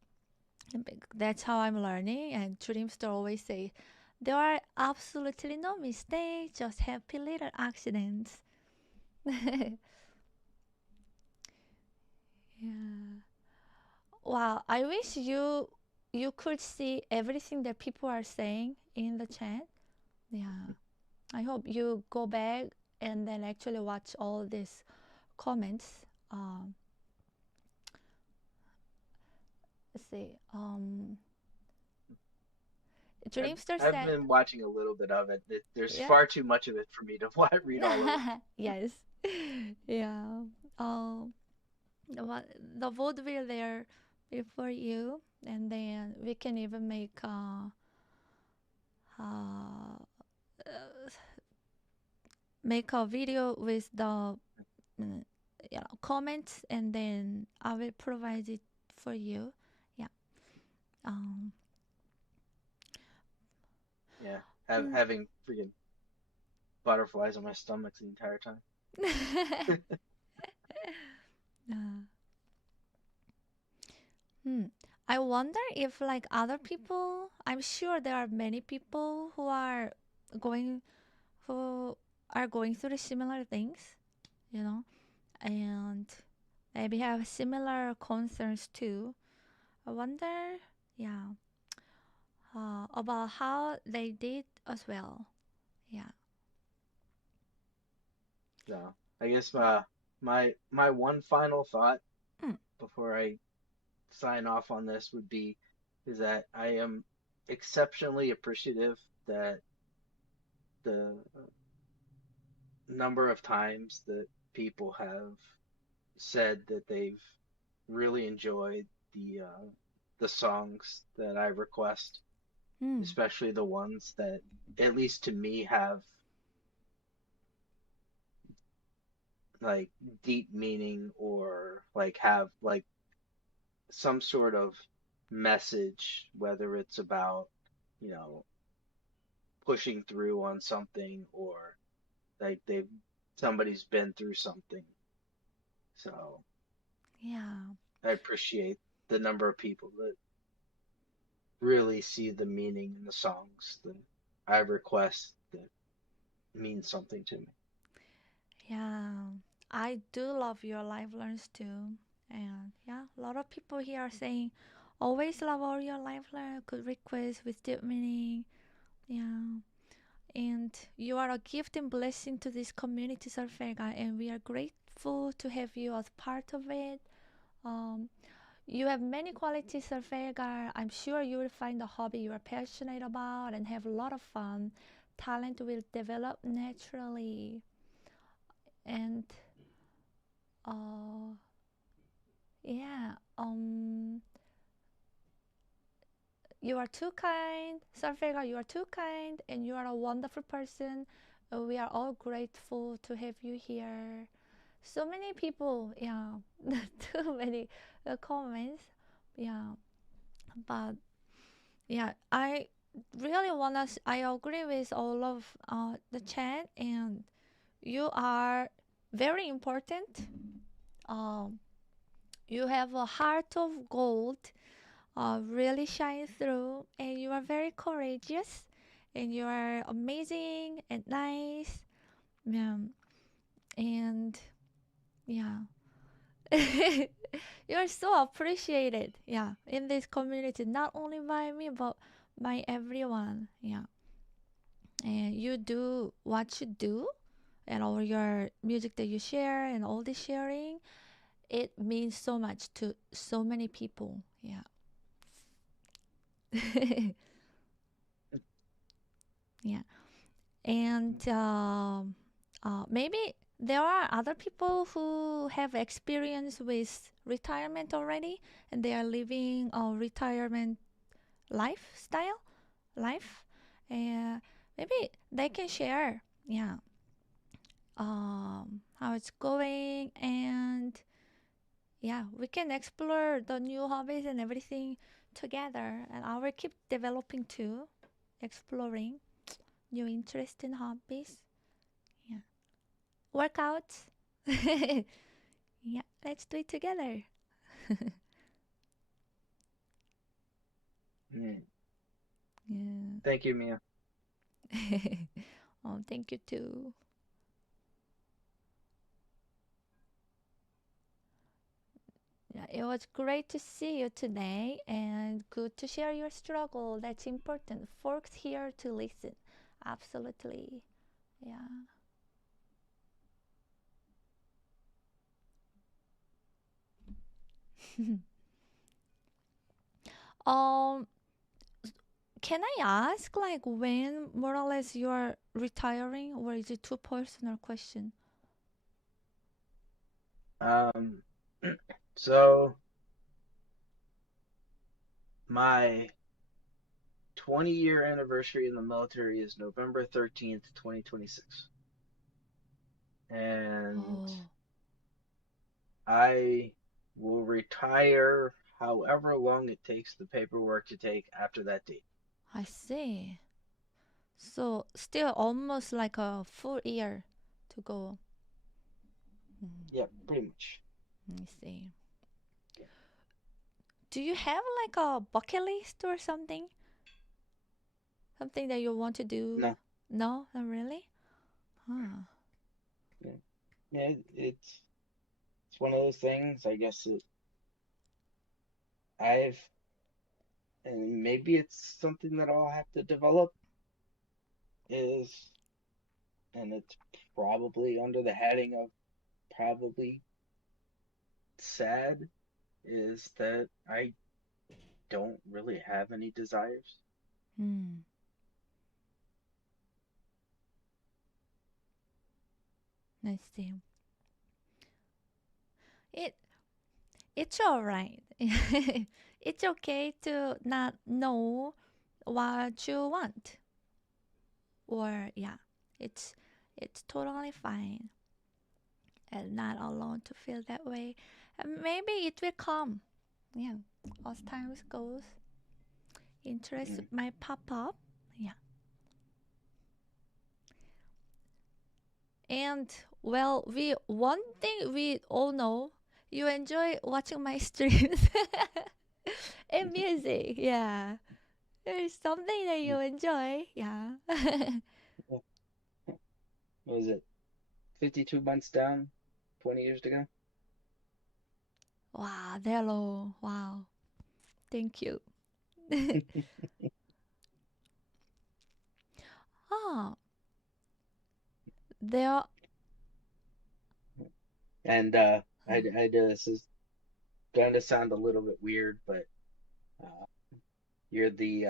that's how I'm learning. And Dreamster always say, there are absolutely no mistakes, just happy little accidents. Yeah. Wow. I wish you could see everything that people are saying in the chat. Yeah. I hope you go back and then actually watch all these comments. Let's see. Dreamster I've said, been watching a little bit of it. There's yeah. far too much of it for me to read all of it. Yes. Yeah. Um, the vaudeville there before you, and then we can even make uh, make a video with the mm, comments, and then I will provide it for you. Yeah. Um. Yeah. mm. Having freaking butterflies on my stomach the entire time. Uh, hmm. I wonder if like other people. I'm sure there are many people going who are going through similar things, you know, and maybe have similar concerns too. I wonder, yeah, about how they did as well. Yeah. So I guess my one final thought Mm. before I sign off on this would be is that I am exceptionally appreciative that the number of times that people have said that they've really enjoyed the songs that I request, Mm. especially the ones that, at least to me, have like deep meaning or like have like some sort of message, whether it's about, you know, pushing through on something or like somebody's been through something. So Yeah. I appreciate the number of people that really see the meaning in the songs that I request that mean something to me. Yeah. I do love your live learns too. And yeah, a lot of people here are saying, always love all your live learn, good requests with deep meaning. Yeah. And you are a gift and blessing to this community, Serfelgar, and we are grateful to have you as part of it. Um, you have many qualities, Serfelgar. I'm sure you will find a hobby you are passionate about and have a lot of fun. Talent will develop naturally. And uh, yeah, you are too kind, Serfelgar. You are too kind, and you are a wonderful person. We are all grateful to have you here. So many people, yeah, too many comments, yeah. But yeah, I really wanna. I agree with all of the chat, and you are very important. Um, you have a heart of gold, really shines through, and you are very courageous, and you are amazing and nice, yeah, and yeah. You're so appreciated, yeah, in this community, not only by me but by everyone, yeah. And you do what you do, and all your music that you share and all the sharing, it means so much to so many people, yeah. Yeah. And maybe there are other people who have experience with retirement already, and they are living a retirement lifestyle life, and maybe they can share, yeah, how it's going, and yeah, we can explore the new hobbies and everything together, and I will keep developing too, exploring new interests and hobbies. Yeah, workouts. Yeah, let's do it together. Mm. Yeah. Thank you, Mia. Oh, thank you too. Yeah, it was great to see you today and good to share your struggle. That's important. Folks here to listen. Absolutely. Yeah. um, can I ask like when more or less you're retiring, or is it too personal question? Um, so my 20-year anniversary in the military is November 13th, 2026. And Oh, I will retire however long it takes the paperwork to take after that date. I see. So still almost like a full year to go. Yep, pretty much. I see. Do you have like a bucket list or something? Something that you want to do? No. No, not really. Huh. Yeah, yeah, it's one of those things. I guess I've and maybe it's something that I'll have to develop is, and it's probably under the heading of probably sad, is that I don't really have any desires. Hmm. I see. It it's all right. It's okay to not know what you want. Or yeah, it's it's totally fine and not alone to feel that way. And maybe it will come. Yeah, as time goes, interest Mm. might pop up. Yeah. And well, we one thing we all know, you enjoy watching my streams and music. Yeah, there's something that you enjoy. Yeah. What was it? 52 months down, 20 years to go. Wow, hello. Wow, thank you. Oh, there. And this is gonna sound a little bit weird, but uh, you're the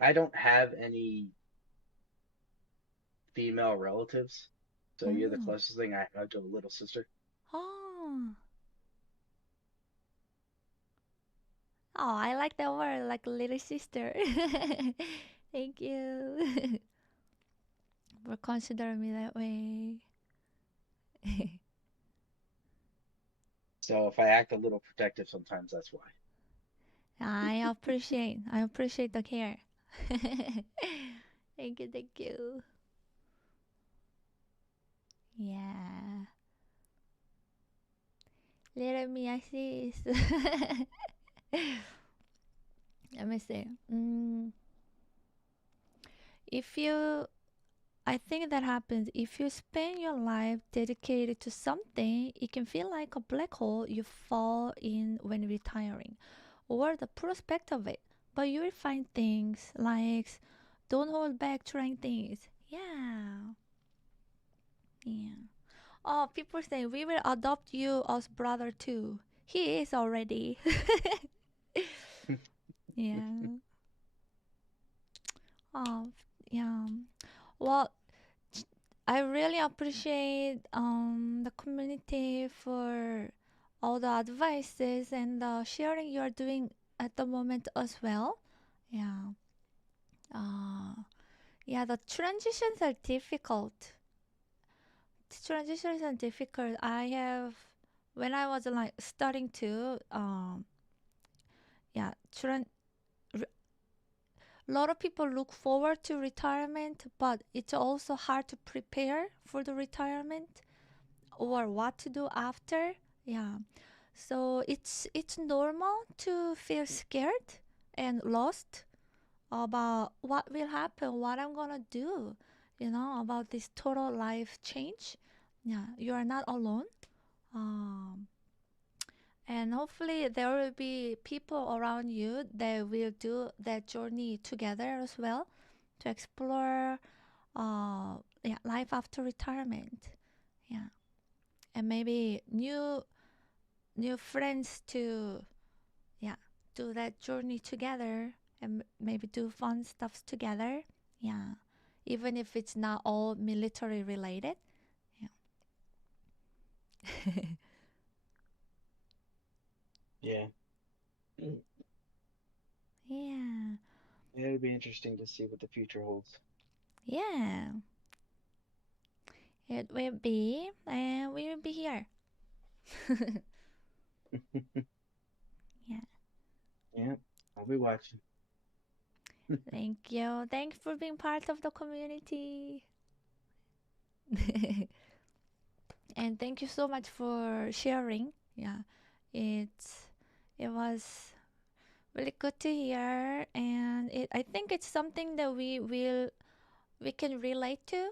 I don't have any female relatives, so you're the Oh, closest thing I have to a little sister. oh, oh, I like that word, like little sister. Thank you for considering me that way. So if I act a little protective sometimes, that's why. I appreciate the care. Thank you, thank you. Yeah. Little me assist. Let me see. If you, I think that happens if you spend your life dedicated to something, it can feel like a black hole you fall in when retiring, or the prospect of it. But you will find things like don't hold back trying things. Yeah. Yeah. Oh, people say we will adopt you as brother too. He is already. Yeah. Oh, yeah. Well, I really appreciate the community for all the advices and the sharing you're doing at the moment as well. Yeah. Yeah, the transitions are difficult. Transitions are difficult. When I was like starting to, yeah, a lot of people look forward to retirement, but it's also hard to prepare for the retirement or what to do after. Yeah. So it's normal to feel scared and lost about what will happen, what I'm gonna do, about this total life change. Yeah, you are not alone. Um, and hopefully there will be people around you that will do that journey together as well to explore yeah, life after retirement. Yeah. And maybe new friends to, yeah, do that journey together and maybe do fun stuff together. Yeah. Even if it's not all military related. Yeah. Yeah. Mm. Yeah. It'll be interesting to see what the future holds. Yeah. It will be, and we will be here. Yeah. Yeah, I'll be watching. Thank you. Thanks for being part of the community. And thank you so much for sharing. Yeah. It's it was really good to hear, and I think it's something that we can relate to,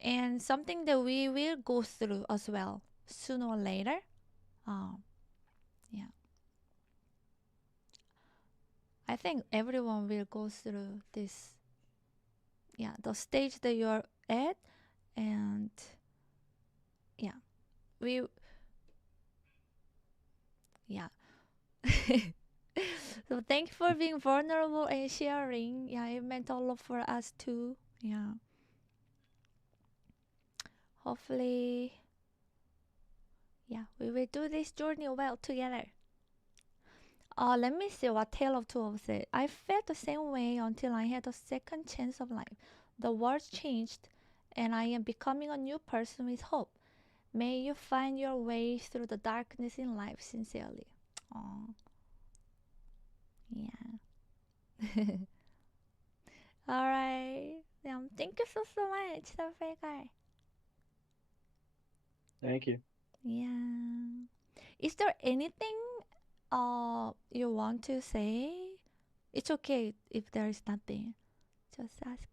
and something that we will go through as well sooner or later. Um, yeah. I think everyone will go through this, yeah, the stage that you're at, and yeah, we, yeah. So thank you for being vulnerable and sharing. Yeah, it meant a lot for us too. Yeah. Hopefully, yeah, we will do this journey well together. Let me see what Tale of Two of said. I felt the same way until I had a second chance of life. The world changed, and I am becoming a new person with hope. May you find your way through the darkness in life sincerely. Oh, yeah. All right. Thank you so much, Serfelgar. Thank you. Yeah. Is there anything you want to say? It's okay if there is nothing. Just asking.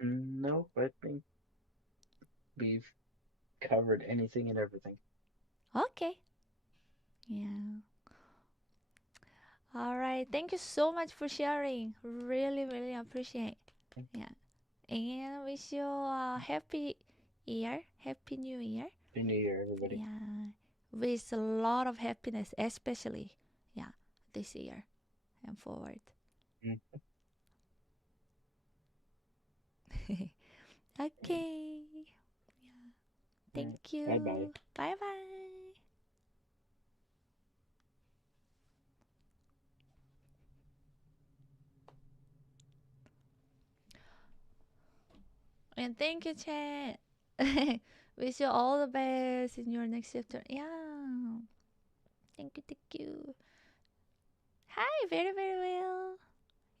No, I think we've covered anything and everything. Okay. Yeah. All right. Thank you so much for sharing. Really, really appreciate. Yeah. And wish you a happy year. Happy New Year. Happy New Year, everybody. Yeah. With a lot of happiness, especially, yeah, this year and forward. Mm. Okay. Yeah. Thank Bye bye. you. Bye bye. And thank you, Chat. Wish you all the best in your next chapter. Yeah. Thank you, thank you. Hi, very, very well.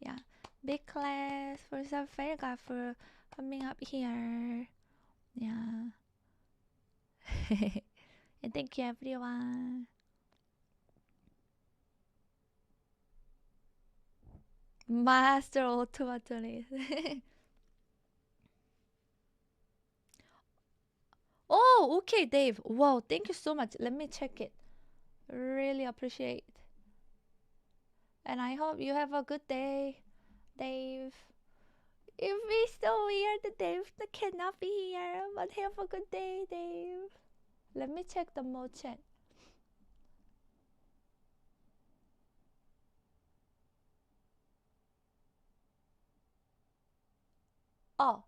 Yeah. Big class for Serfelgar for coming up here. Yeah. And thank you, everyone. Master automaton. Oh, okay, Dave. Wow, thank you so much. Let me check it. Really appreciate. And I hope you have a good day, Dave. It would be so weird that Dave cannot be here, but have a good day, Dave. Let me check the mode chat. Oh,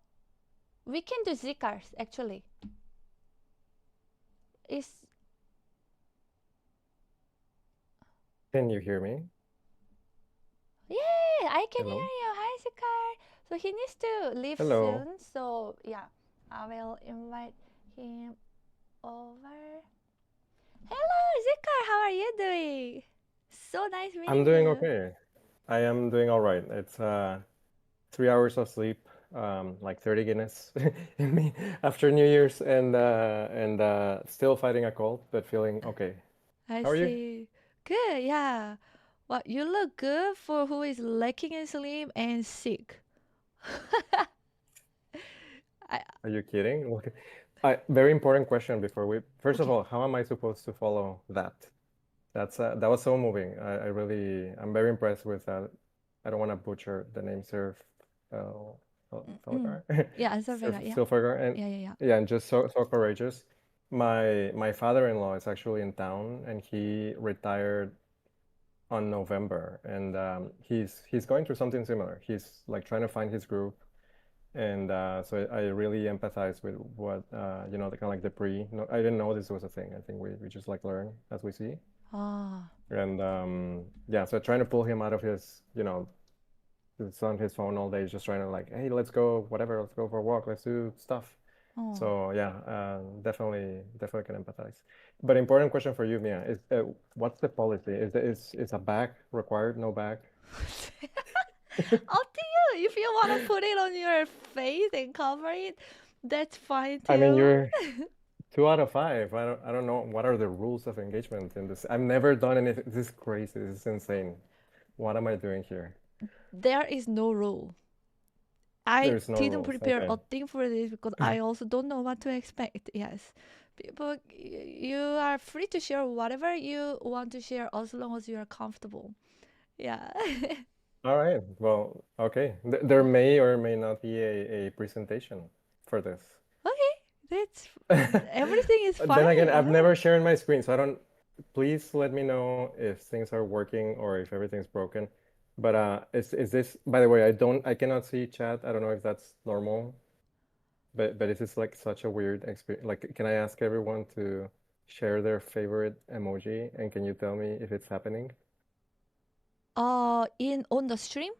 We can do Zikars actually. Is Can you hear me? Yay! I can Hello? hear you. Hi, Zikar. So he needs to leave Hello. soon. So yeah, I will invite him over. Hello, Zikar. How are you doing? So nice I'm meeting doing you. okay. I am doing all right. It's 3 hours of sleep, like 30 Guinness in me after New Year's, and still fighting a cold, but feeling okay. I How are you? see. Good. Yeah. Well, you look good for who is lacking in sleep and sick. I, Are you kidding? Okay. Very important question before we. First of okay. all, how am I supposed to follow that? That was so moving. I'm very impressed with that. I don't want to butcher the name Mm. Serfelgar. Yeah, Serfelgar. Yeah. Serfelgar, and Yeah. yeah, and just so courageous. My father-in-law is actually in town, and he retired on November, and he's going through something similar. He's like trying to find his groove, and so I really empathize with what the kind of like the pre. No, I didn't know this was a thing. I think we just like learn as we see. Ah. And yeah, so trying to pull him out of it's on his phone all day, just trying to like, hey, let's go, whatever, let's go for a walk, let's do stuff. Oh. So yeah, definitely can empathize. But important question for you, Mia, is what's the policy? Is a bag required? No bag? Up to you. If you want to put it on your face and cover it, that's fine I mean, too. you're 2 out of 5. I don't know what are the rules of engagement in this. I've never done anything. This is crazy. This is insane. What am I doing here? There is no rule. I There's no didn't rules. prepare Okay. a thing for this because I also don't know what to expect. Yes. People, you are free to share whatever you want to share as long as you are comfortable. Yeah. All right. Well, okay. There may or may not be a presentation for this. Okay. That's everything is Then again, fine. I've Yeah. never shared my screen, so I don't. Please let me know if things are working or if everything's broken. But is this? By the way, I cannot see chat. I don't know if that's normal. But is this like such a weird experience? Like, can I ask everyone to share their favorite emoji, and can you tell me if it's happening In on the stream?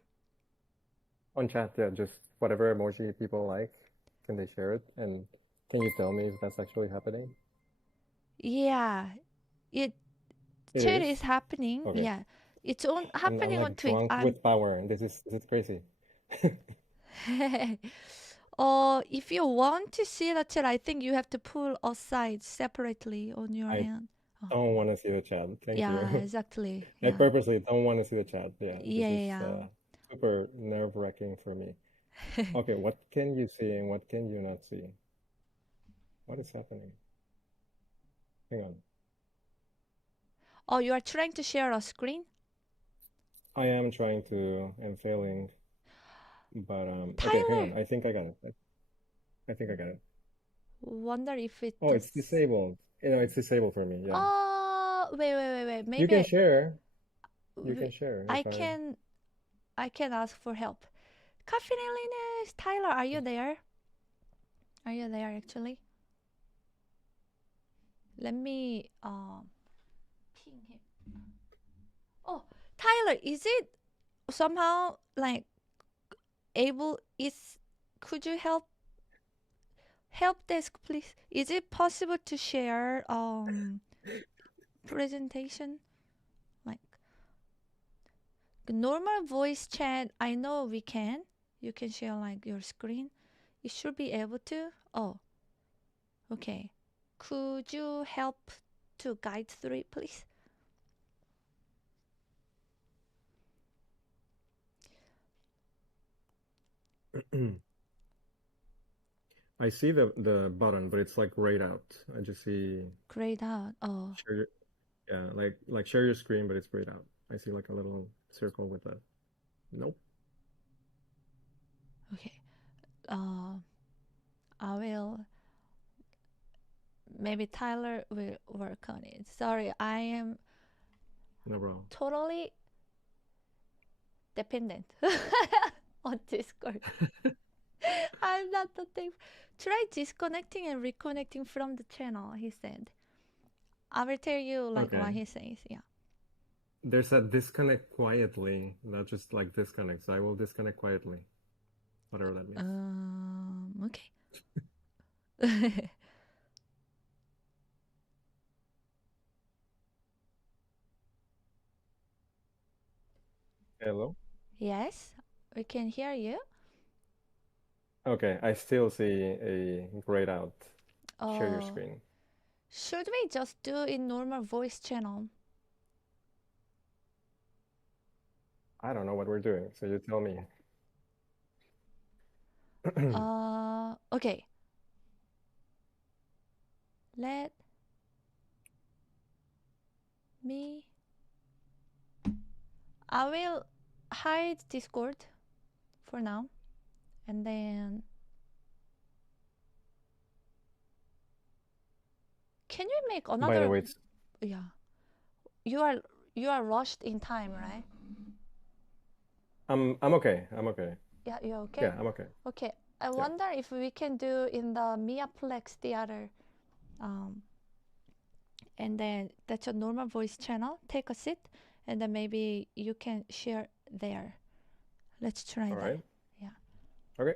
on chat? Yeah, just whatever emoji people like. Can they share it? And can you tell me if that's actually happening? Yeah. It It chat is? is happening. Okay. Yeah. It's on I'm happening on like Twitch. drunk with power, and this is crazy. If you want to see the chat, I think you have to pull aside separately on your I hand. Oh, don't want to see the chat. Thank yeah, you. exactly. I Yeah. purposely don't want to see the chat. Yeah, Yeah, this is yeah, super nerve-wracking for me. yeah. Okay, what can you see and what can you not see? What is happening? Hang on. Oh, you are trying to share a screen? I am trying to and failing, but okay, hang Tyler, on. I think I got it. I think I got it. wonder if it Oh, it's does. disabled. It's disabled for me. Yeah. Oh, wait. You can Maybe share. You can share I if I. can ask for help. Coffee Linus, Tyler, are you there? Are you there actually? Let me ping him. Oh, Tyler, is it somehow like able is could you help desk please? Is it possible to share presentation like normal voice chat? I know we can. You can share like your screen. You should be able to. Oh, okay. Could you help to guide through it, please? I see the button, but it's like grayed out. I just see Grayed out. Oh, share your, yeah, like share your screen, but it's grayed out. I see like a little circle with a nope. okay. I will. Maybe Tyler will work on it. Sorry, I am No problem. totally dependent on Discord. I'm not the thing. Try disconnecting and reconnecting from the channel, he said. I will tell you like Okay. what he says. Yeah. There's a disconnect quietly, not just like disconnect. So I will disconnect quietly. Whatever that means. Okay. Hello? Yes, we can hear you. Okay, I still see a grayed out. Share your screen. Should we just do in normal voice channel? I don't know what we're doing, so you tell me. Okay. Let me. I will hide Discord for now, and then can you make another? By the way, it's... Yeah. You are rushed in time, right? I'm okay. I'm okay. Yeah, you're okay. Yeah, I'm okay. Okay. I wonder if we can do in the Miaplex Theater, and then that's a normal voice channel. Take a seat, and then maybe you can share there. Let's try All that. right. Yeah. Okay.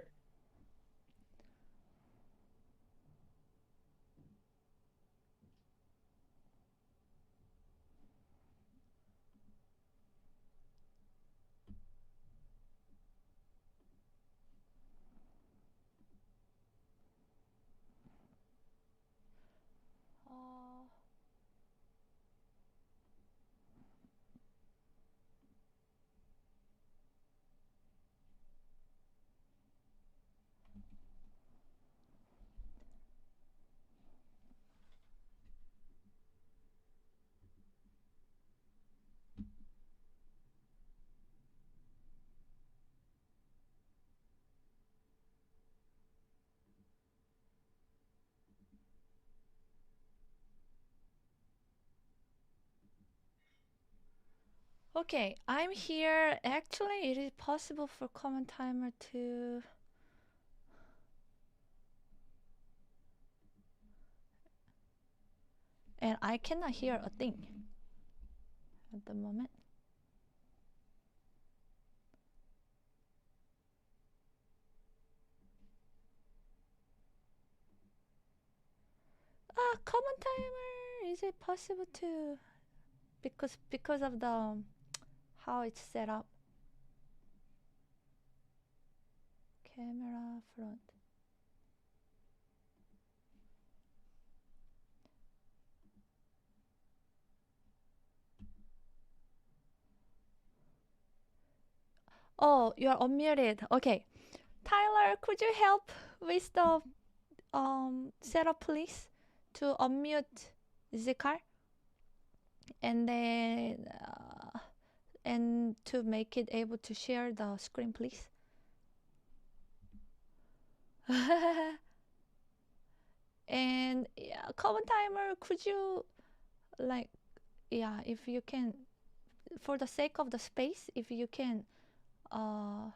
Okay, I'm here. Actually, it is possible for common timer to. And I cannot hear a thing at the moment. Common timer. Is it possible to? Because of the how it's set up. Camera front. Oh, you're unmuted. Okay. Tyler, could you help with the setup, please? To unmute Zikar. And then and to make it able to share the screen, please. And yeah, common timer, could you like, yeah, if you can, for the sake of the space, if you can oh,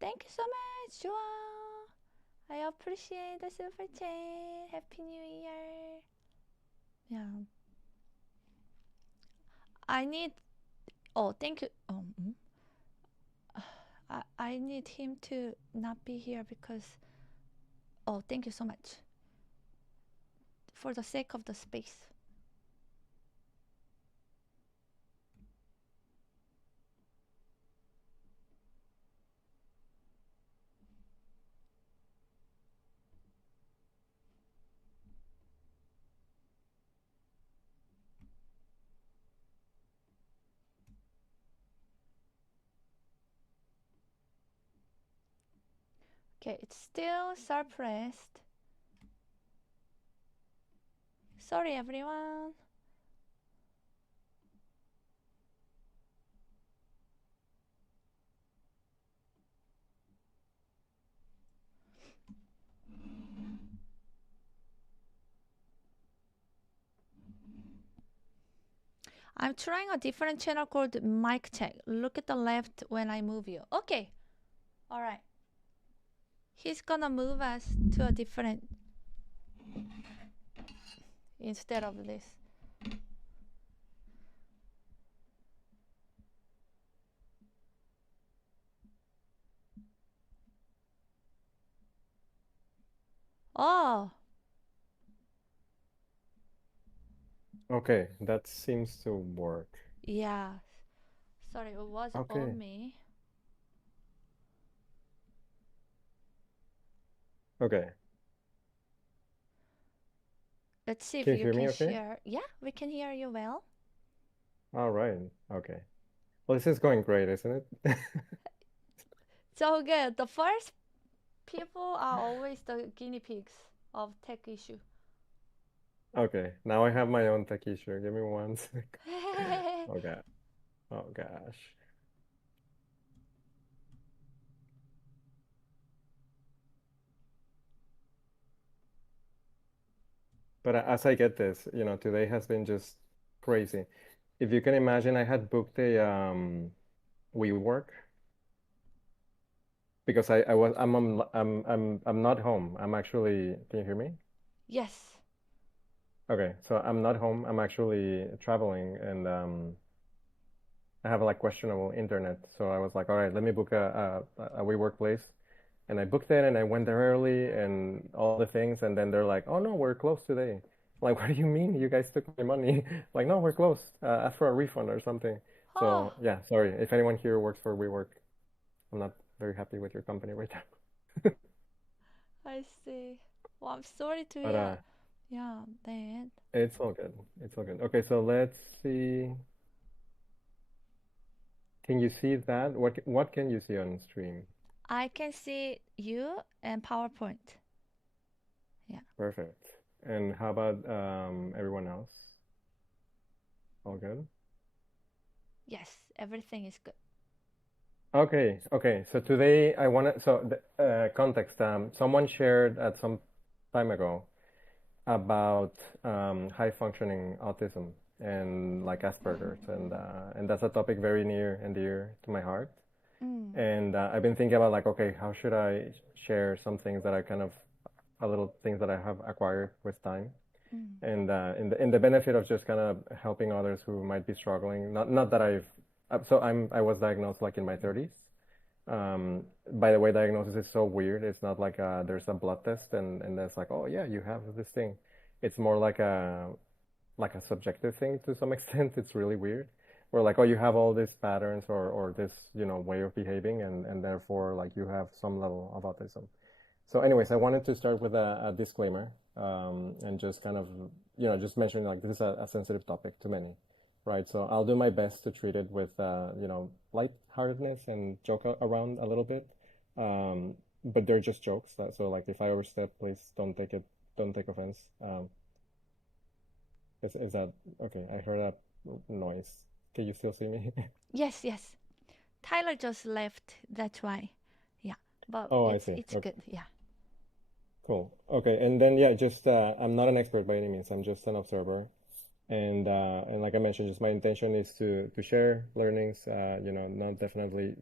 thank you so much, Joa. I appreciate the super chat. Happy New Year. Yeah. I need. Oh, thank you. I need him to not be here because. Oh, thank you so much. For the sake of the space. Okay, it's still suppressed. Sorry, everyone. I'm trying a different channel called mic check. Look at the left when I move you. Okay. All right. He's gonna move us to a different instead of this. Oh, Okay, that seems to work. yeah. Sorry, it was Okay. on me. Okay. Let's see if Can you you hear me can okay? share. Yeah, we can hear you well. All right. Okay. Well, this is going great, isn't it? So good. The first people are always the guinea pigs of tech issue. Okay, now I have my own tech issue. Give me one sec. Okay. Oh gosh. But as I get this, today has been just crazy. If you can imagine, I had booked a WeWork because I'm not home. I'm actually, can you hear me? Yes. Okay, so I'm not home. I'm actually traveling and I have like questionable internet. So I was like, all right, let me book a WeWork place. And I booked it and I went there early and all the things. And then they're like, oh no, we're closed today. Like, what do you mean? You guys took my money. Like, no, we're closed. Ask for a refund or something. Oh, So yeah, sorry. If anyone here works for WeWork, I'm not very happy with your company right now. I see. Well, I'm sorry to But hear. Yeah, that. it's all good. It's all good. Okay, so let's see. Can you see that? What can you see on stream? I can see you and PowerPoint. Yeah. Perfect. And how about everyone else? All good? Yes, everything is good. Okay, okay. So today I want to, so the context, someone shared at some time ago about high functioning autism and like Asperger's, and that's a topic very near and dear to my heart. Mm, And I've been thinking about like, okay, how should I share some things that I kind of, a little things that I have acquired with time, mm, and in the benefit of just kind of helping others who might be struggling. Not that I was diagnosed like in my 30s. By the way, diagnosis is so weird. It's not like there's a blood test and there's like, oh yeah, you have this thing. It's more like a subjective thing to some extent. It's really weird. Where like, oh, you have all these patterns or this, way of behaving and therefore like you have some level of autism. So anyways, I wanted to start with a disclaimer, and just kind of, just mention like this is a sensitive topic to many, right? So I'll do my best to treat it with, lightheartedness and joke around a little bit. But they're just jokes. So like if I overstep, please don't take offense. Is that okay? I heard a noise. Can you still see me? yes, yes. Tyler just left. That's why. Yeah, but Oh, I it's see. it's Okay. good. Yeah. Cool. Okay, and then yeah, just I'm not an expert by any means. I'm just an observer, and like I mentioned, just my intention is to share learnings. Not definitely,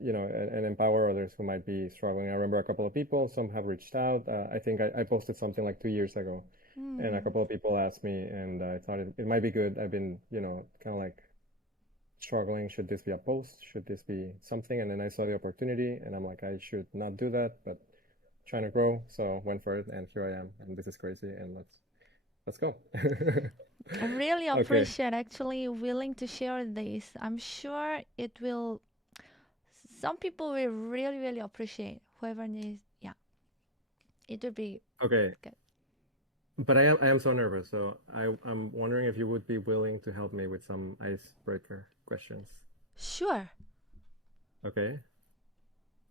and empower others who might be struggling. I remember a couple of people. Some have reached out. I think I posted something like 2 years ago, and a Mm, couple of people asked me, and I thought it might be good. I've been, kind of like struggling. Should this be a post? Should this be something? And then I saw the opportunity, and I'm like, I should not do that, but trying to grow, so went for it, and here I am, and this is crazy, and let's go. I really Okay. appreciate actually willing to share this. I'm sure it will. Some people will really, really appreciate whoever needs. Yeah, it would be Okay. good. But I am so nervous, so I'm wondering if you would be willing to help me with some icebreaker questions. Sure. Okay.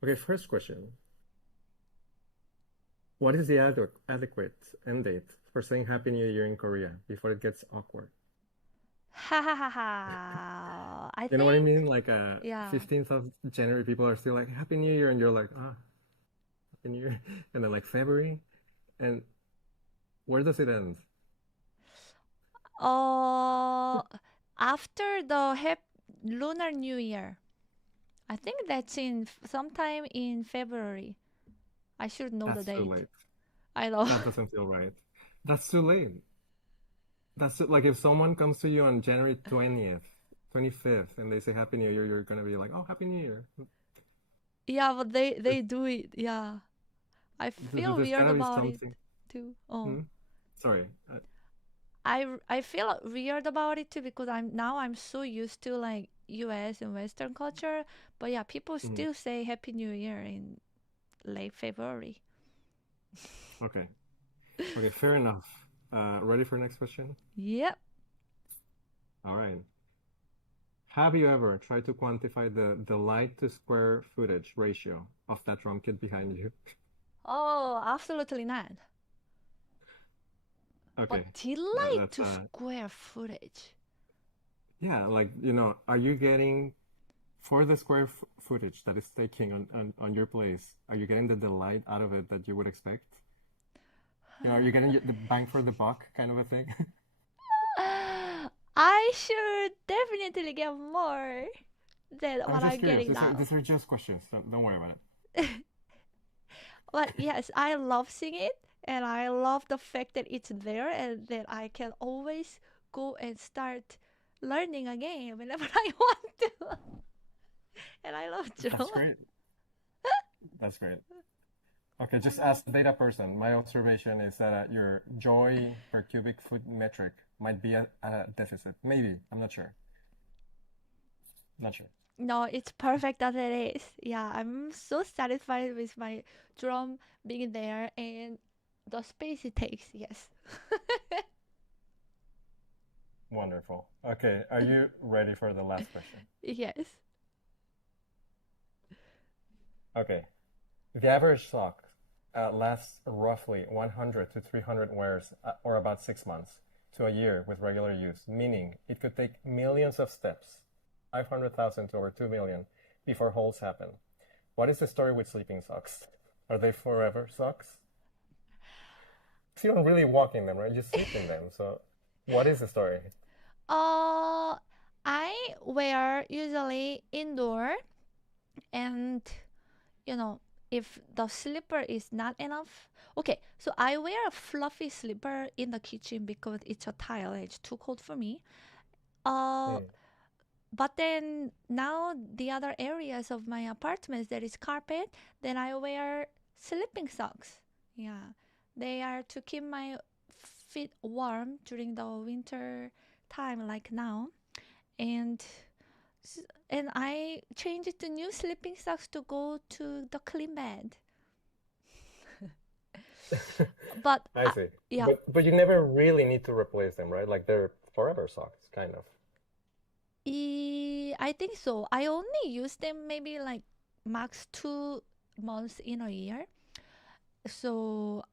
Okay, first question. What is the adequate end date for saying Happy New Year in Korea before it gets awkward? Ha ha ha ha. I You know what I think. mean? Like Yeah. 15th of January, people are still like Happy New Year, and you're like, Happy New Year, and then like February, and where does it end? Oh, after the Lunar New Year. I think that's in sometime in February. I should know the That's too date. late. I know. That doesn't feel right. That's too late. That's it. Like if someone comes to you on January 20th, 25th, and they say Happy New Year, you're gonna be like, oh, Happy New Year. Yeah, but they do it. Yeah, I feel There's weird gotta be about it something. too. Oh, Hmm? Sorry. I feel weird about it too because I'm so used to like U.S. and Western culture. But yeah, people Mhm. still say Happy New Year in late February. Okay. Okay, fair enough. Ready for next question? Yep. All right. Have you ever tried to quantify the light to square footage ratio of that drum kit behind you? Oh, absolutely not. Okay. But delight That's to square footage. yeah, like, are you getting for the square footage that is taking on your place, are you getting the delight out of it that you would expect? Are you getting the bang for the buck kind of a thing? I should definitely get more than I'm what just I'm curious. getting now. These are just questions. Don't worry about it. But yes, I love seeing it, and I love the fact that it's there and that I can always go and start learning again whenever I want to. And I love That's drum. great. That's great. Okay, just as a data person, my observation is that your joy per cubic foot metric might be at a deficit. Maybe. I'm not sure. Not sure. No, it's perfect as it is. Yeah, I'm so satisfied with my drum being there and the space it takes. Yes. Wonderful. Okay, are you ready for the last question? Yes. Okay. The average sock lasts roughly 100 to 300 wears, or about 6 months to a year with regular use, meaning it could take millions of steps, 500,000 to over 2 million, before holes happen. What is the story with sleeping socks? Are they forever socks? You don't really walk in them, right? You sleep in them. So what is the story? I wear usually indoor, and if the slipper is not enough. Okay, so I wear a fluffy slipper in the kitchen because it's a tile. It's too cold for me. But then now the other areas of my apartments there is carpet. Then I wear sleeping socks. Yeah, they are to keep my feet warm during the winter time, like now. And and I changed to new sleeping socks to go to the clean bed. But I see. yeah, But you never really need to replace them, right? Like they're forever socks, kind of. I think so. I only use them maybe like max 2 months in a year. So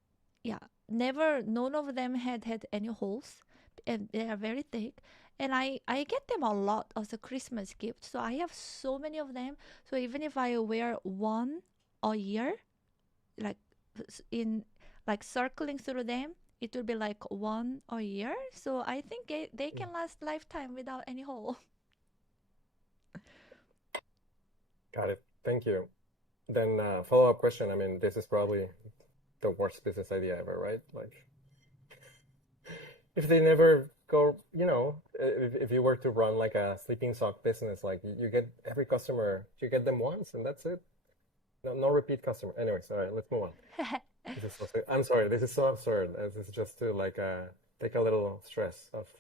yeah, none of them had any holes, and they are very thick. And I get them a lot as a Christmas gift. So I have so many of them. So even if I wear one a year, like in like circling through them, it will be like one a year. So I think they can last lifetime without any hole. Got it. Thank you. Then follow-up question. I mean, this is probably the worst business idea ever, right? Like, if they never go, if you were to run like a sleeping sock business, like you get every customer, you get them once and that's it. No repeat customer. Anyways, all right, let's move on. I'm sorry, this is so absurd. This is just to like take a little stress off.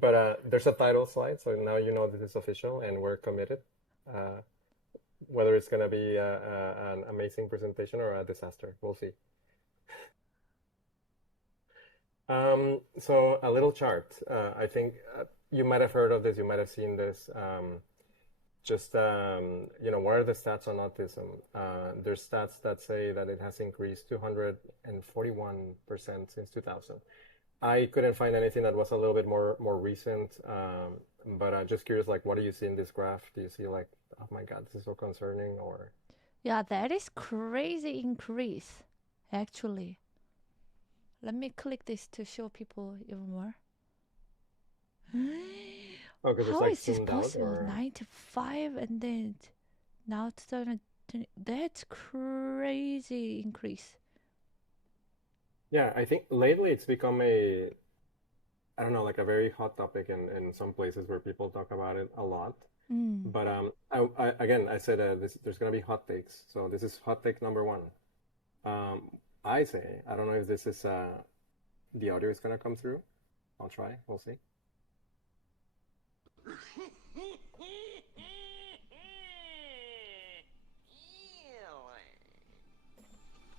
But there's a title slide, so now you know this is official and we're committed. Whether it's gonna be an amazing presentation or a disaster, we'll see. So a little chart. I think you might have heard of this. You might have seen this. What are the stats on autism? There's stats that say that it has increased 241% since 2000. I couldn't find anything that was a little bit more recent, but I'm just curious, like, what do you see in this graph? Do you see like, oh my God, this is so concerning, or? Yeah, that is crazy increase, actually. Let me click this to show people even more. Oh, because it's How like is this zoomed out, possible? or 95 and then now 2020. That's crazy increase. yeah, I think lately it's become a, I don't know, like a very hot topic in some places where people talk about it a lot. Mm. But again, I said there's gonna be hot takes. So this is hot take number one. Um, I say, I don't know if this is the audio is gonna come through. I'll try. We'll see.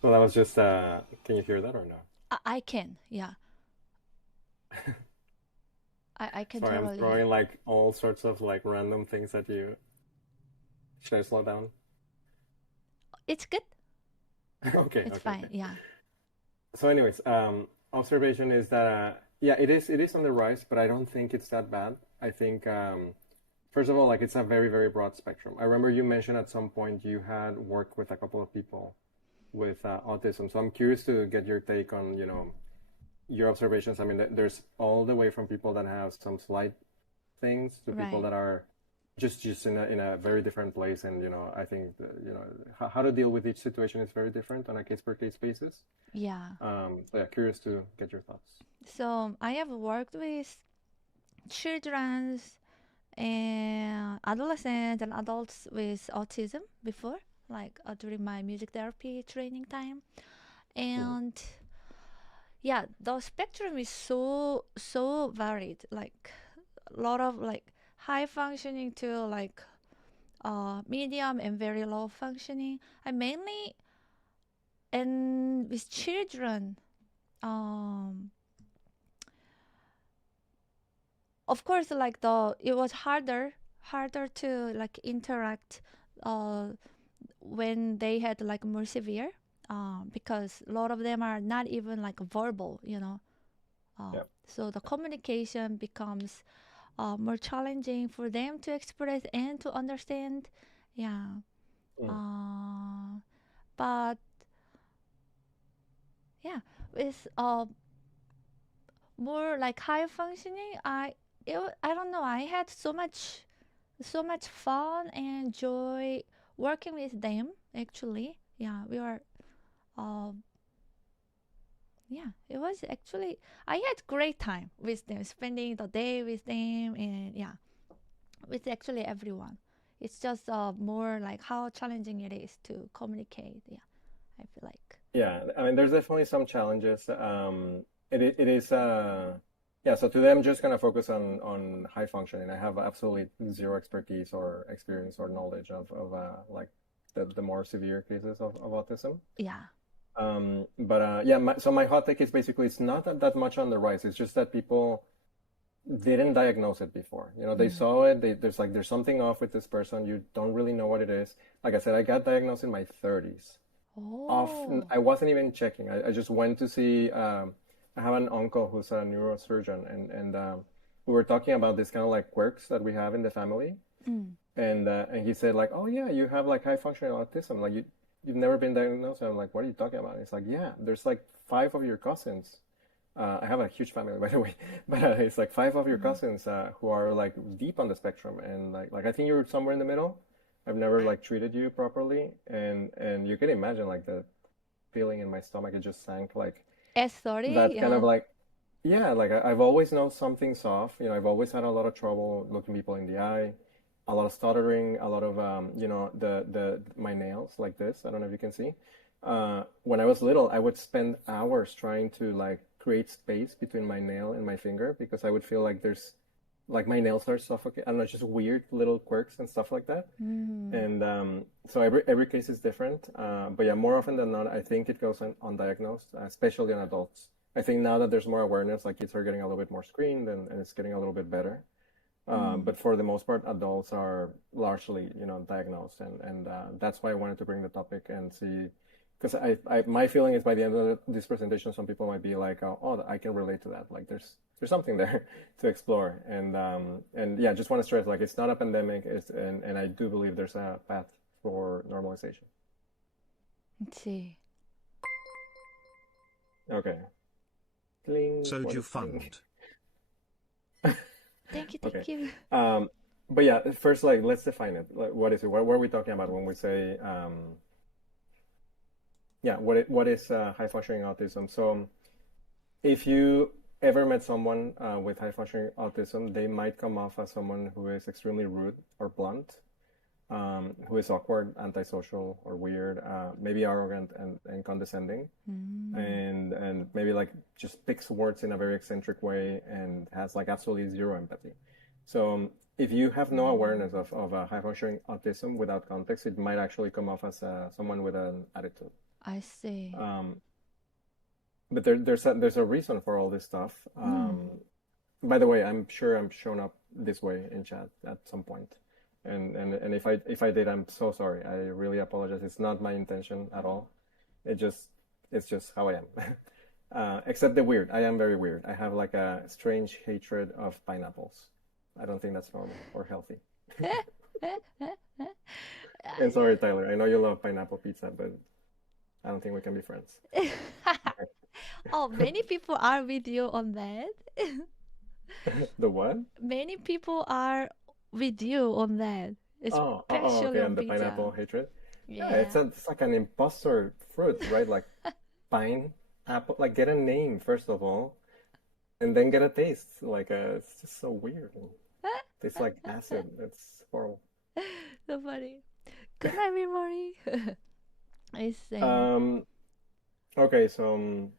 So that was just. Can you hear that or no? I can, yeah. I can Sorry, I'm totally throwing hear. like all sorts of like random things at you. Should I slow down? It's good. Okay, It's okay, fine, okay. yeah. So, anyways, observation is that yeah, it is on the rise, but I don't think it's that bad. I think first of all, like it's a very very broad spectrum. I remember you mentioned at some point you had worked with a couple of people with autism, so I'm curious to get your take on your observations. I mean, there's all the way from people that have some slight things to people Right. that are just in a very different place, and I think how to deal with each situation is very different on a case per case basis. Yeah. So yeah, curious to get your thoughts. So I have worked with children's and adolescents and adults with autism before, like during my music therapy training time. And yeah, the spectrum is so varied. Like a lot of like high functioning to like medium and very low functioning. I mainly and with children, um, of course, like the it was harder to like interact uh, when they had like more severe, because a lot of them are not even like verbal. Yeah. So the communication becomes more challenging for them to express and to understand. Yeah. Mm. But yeah, with more like high functioning, I don't know. I had so much fun and joy working with them. Actually, yeah, we were. Uh, yeah, it was actually. I had great time with them, spending the day with them, and yeah, with actually everyone. It's just more like how challenging it is to communicate. Yeah, I feel like. Yeah, I mean, there's definitely some challenges. It is yeah. So to them, just gonna focus on high functioning. I have absolutely zero expertise or experience or knowledge of like the more severe cases of autism. Yeah. But yeah, so my hot take is basically it's not that much on the rise. It's just that people didn't diagnose it before. They saw it. There's something off with this person. You don't really know what it is. Like I said, I got diagnosed in my 30s. Often, Oh. I wasn't even checking. I just went to see. I have an uncle who's a neurosurgeon, and we were talking about this kind of like quirks that we have in the family. Mm. And he said like, oh yeah, you have like high functioning autism. Like you've never been diagnosed. And I'm like, what are you talking about? And it's like, yeah, there's like 5 of your cousins. I have a huge family, by the way, but it's like 5 of your cousins who are like deep on the spectrum, and like I think you're somewhere in the middle. I've never like treated you properly, and you can imagine like the feeling in my stomach. It just sank like S30, that kind of yeah. like yeah, like I've always known something's off. I've always had a lot of trouble looking people in the eye, a lot of stuttering, a lot of the my nails like this. I don't know if you can see. When I was little, I would spend hours trying to like create space between my nail and my finger because I would feel like there's like my nails are suffocating. I don't know, just weird little quirks and stuff like that. Mm. And so every case is different. But yeah, more often than not, I think it goes undiagnosed, especially in adults. I think now that there's more awareness, like kids are getting a little bit more screened and it's getting a little bit better. But for the most part, adults are largely, diagnosed, and that's why I wanted to bring the topic and see, because my feeling is by the end of this presentation, some people might be like, oh, I can relate to that. Like, there's something there to explore, and yeah, just want to stress, like, it's not a pandemic, and I do believe there's a path for normalization. Let's see. Okay. Cling. So What you is cling? fund. Thank you, Okay. thank you. But yeah, first, like, let's define it. Like, what is it? What are we talking about when we say, yeah, what is high functioning autism? So, if you ever met someone with high functioning autism, they might come off as someone who is extremely rude or blunt, who is awkward, antisocial, or weird, maybe arrogant and condescending, and maybe like just picks words in a very eccentric way and has like absolutely zero empathy. So if you have no awareness of a high functioning autism without context, it might actually come off as someone with an attitude. I see. But there's a reason for all this stuff. By the way, I'm sure I'm shown up this way in chat at some point. And if I did, I'm so sorry. I really apologize. It's not my intention at all. It's just how I am. Except the weird. I am very weird. I have like a strange hatred of pineapples. I don't think that's normal or healthy. And sorry, Tyler. I know you love pineapple pizza, but I don't think we can be friends. Oh, many people are with you on that. The what? Many people are with you on that, especially okay, on and the pizza. pineapple hatred. Yeah, Yeah. it's like an imposter fruit, right? Like pine, apple. Like get a name first of all, and then get a taste. Like it's just so weird. Tastes like acid. It's horrible. So funny. Good night, memory. I say. Okay, so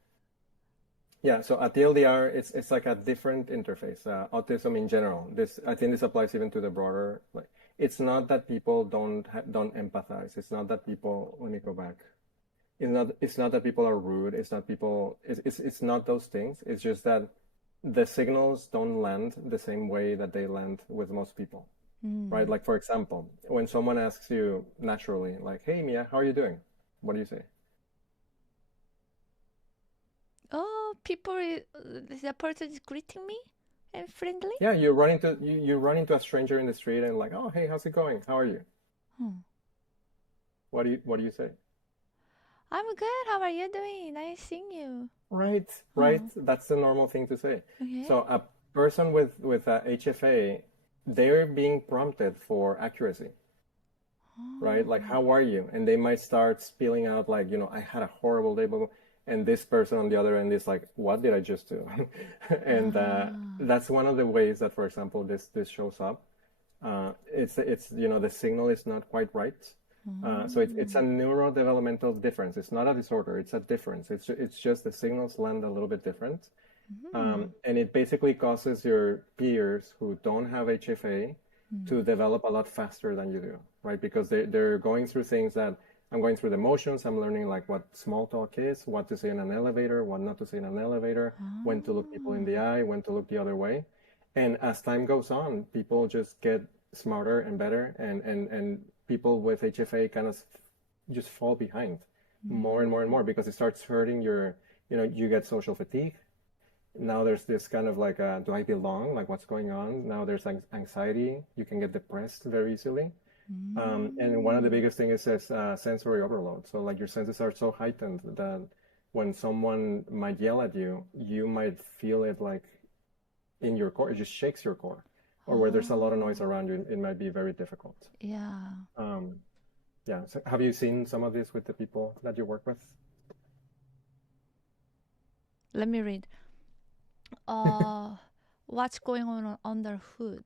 yeah, so at TLDR, it's like a different interface. Autism in general. I think this applies even to the broader. Like, it's not that people don't empathize. It's not that people. Let me go back. It's not that people are rude. It's not people. It's not those things. It's just that the signals don't land the same way that they land with most people, right? Like for example, when someone asks you naturally, like, "Hey, Mia, how are you doing?" What do you say? Oh, the person is greeting me and friendly. Yeah, you run into a stranger in the street and like, "Oh, hey, how's it going? How are you?" What do you say? I'm good. How are you doing? Nice seeing you. Right. That's the normal thing to say. Okay. So a person with HFA, they're being prompted for accuracy, right? Like, how are you? And they might start spilling out like, I had a horrible day, blah, blah. And this person on the other end is like, what did I just do? And that's one of the ways that, for example, this shows up. It's the signal is not quite right. So it's a neurodevelopmental difference. It's not a disorder. It's a difference. It's just the signals land a little bit different. And it basically causes your peers who don't have HFA to develop a lot faster than you do, right? Because they're going through things that I'm going through the motions. I'm learning like what small talk is, what to say in an elevator, what not to say in an elevator, when to look people in the eye, when to look the other way. And as time goes on, people just get smarter and better, and people with HFA kind of just fall behind more and more and more because it starts hurting you get social fatigue. Now there's this kind of like, do I belong? Like what's going on? Now there's anxiety. You can get depressed very easily. And one of the biggest things is sensory overload. So like your senses are so heightened that when someone might yell at you, you might feel it like in your core. It just shakes your core. Or where there's a lot of noise around you, it might be very difficult. Yeah. Yeah. So have you seen some of this with the people that you work with? Let me read. What's going on under hood?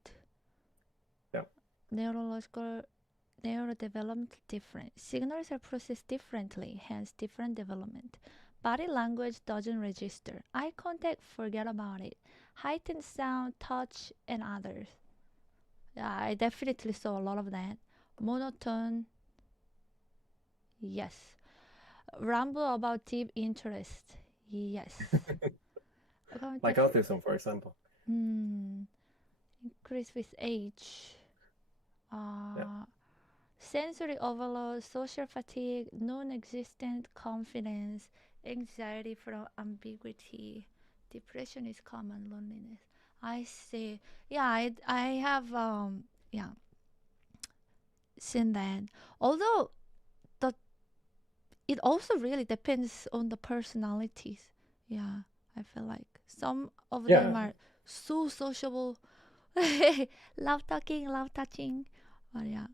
Yeah. Neurodevelopment different. Signals are processed differently, hence different development. Body language doesn't register. Eye contact, forget about it. Heightened sound, touch, and others. Yeah, I definitely saw a lot of that. Monotone. Yes. Ramble about deep interest. Yes. Like autism, for example. Increase with age. Sensory overload, social fatigue, non-existent confidence, anxiety from ambiguity, depression is common, loneliness. I see. Yeah, I have seen that. Although it also really depends on the personalities. Yeah, I feel like some of them are so sociable Love talking, love touching. But yeah.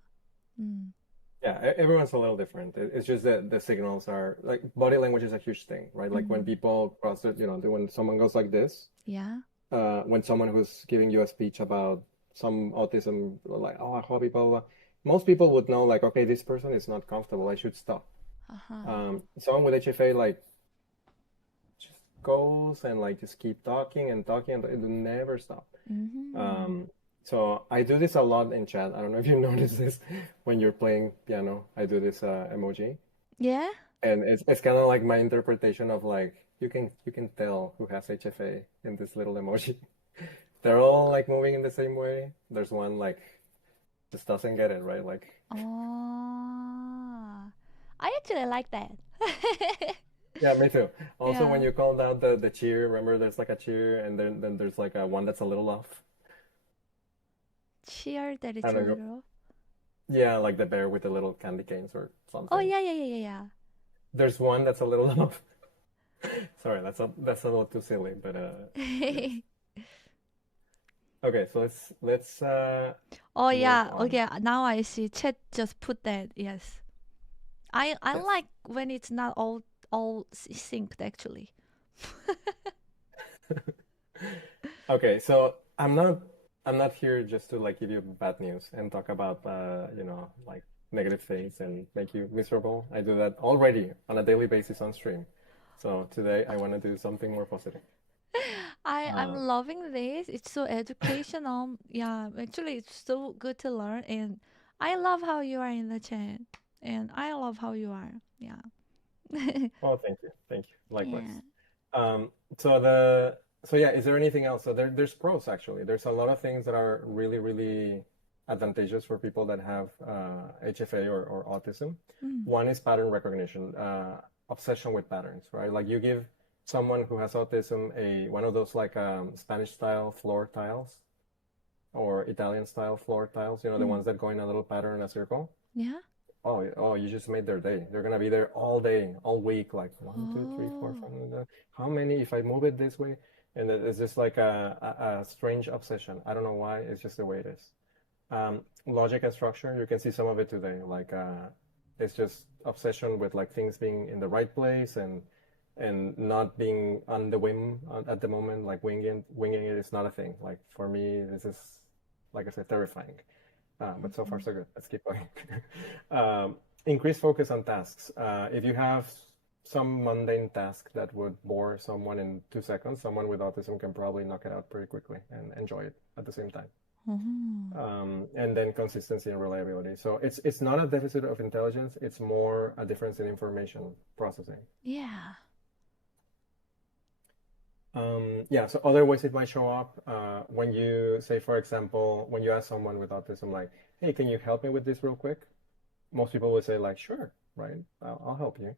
Yeah, everyone's a little different. It's just that the signals are like body language is a huge thing, right? Like when people cross it, when someone goes like this, Yeah. when someone who's giving you a speech about some autism, like, oh, a hobby, blah, blah, blah, most people would know, like, okay, this person is not comfortable. I should stop. Someone with HFA, like, just goes and like just keep talking and talking, and it will never stop. So I do this a lot in chat. I don't know if you notice this when you're playing piano. I do this emoji, Yeah. and it's kind of like my interpretation of like you can tell who has HFA in this little emoji. They're all like moving in the same way. There's one like just doesn't get it, right? Like Oh, I actually like that. yeah, me too. Also, when Yeah. you called out the cheer, remember there's like a cheer, and then there's like a one that's a little off. Cheer that it's I a don't know. little. Yeah, like the bear with the little candy canes or Oh something. yeah. There's one that's a little off. Sorry, that's a little too silly, but yes. Okay, so let's Oh move yeah. on. Okay. Now I see. Chat just put that. Yes. I Yes. like when it's not all synced actually. Okay, so I'm not here just to like give you bad news and talk about like negative things and make you miserable. I do that already on a daily basis on stream. So today I want to do something more positive. I'm loving this. It's so educational. Yeah, actually, it's so good to learn, and I love how you are in the chat, and I love how you are. Yeah. Oh, thank you. Likewise. Yeah. So yeah, is there anything else? So there's pros actually. There's a lot of things that are really, really advantageous for people that have HFA or autism. One is pattern recognition, obsession with patterns, right? Like you give someone who has autism one of those like Spanish style floor tiles or Italian style floor tiles, the ones that go in a little pattern in a circle. Yeah. Oh, you just made their day. They're gonna be there all day, all week, like 1, 2, 3, 4, 5. How many if I move it this way? And it's just like a strange obsession. I don't know why. It's just the way it is. Logic and structure, you can see some of it today. Like it's just obsession with like things being in the right place and not being on the whim at the moment. Like winging it is not a thing. Like for me, this is, like I said, terrifying. But so far so good. Let's keep going. Increase focus on tasks. If you have some mundane task that would bore someone in 2 seconds, someone with autism can probably knock it out pretty quickly and enjoy it at the same time. And then consistency and reliability. So it's not a deficit of intelligence. It's more a difference in information processing. Yeah. Yeah, so other ways it might show up when you say, for example, when you ask someone with autism, like, hey, can you help me with this real quick? Most people would say, like, sure, right? I'll help you.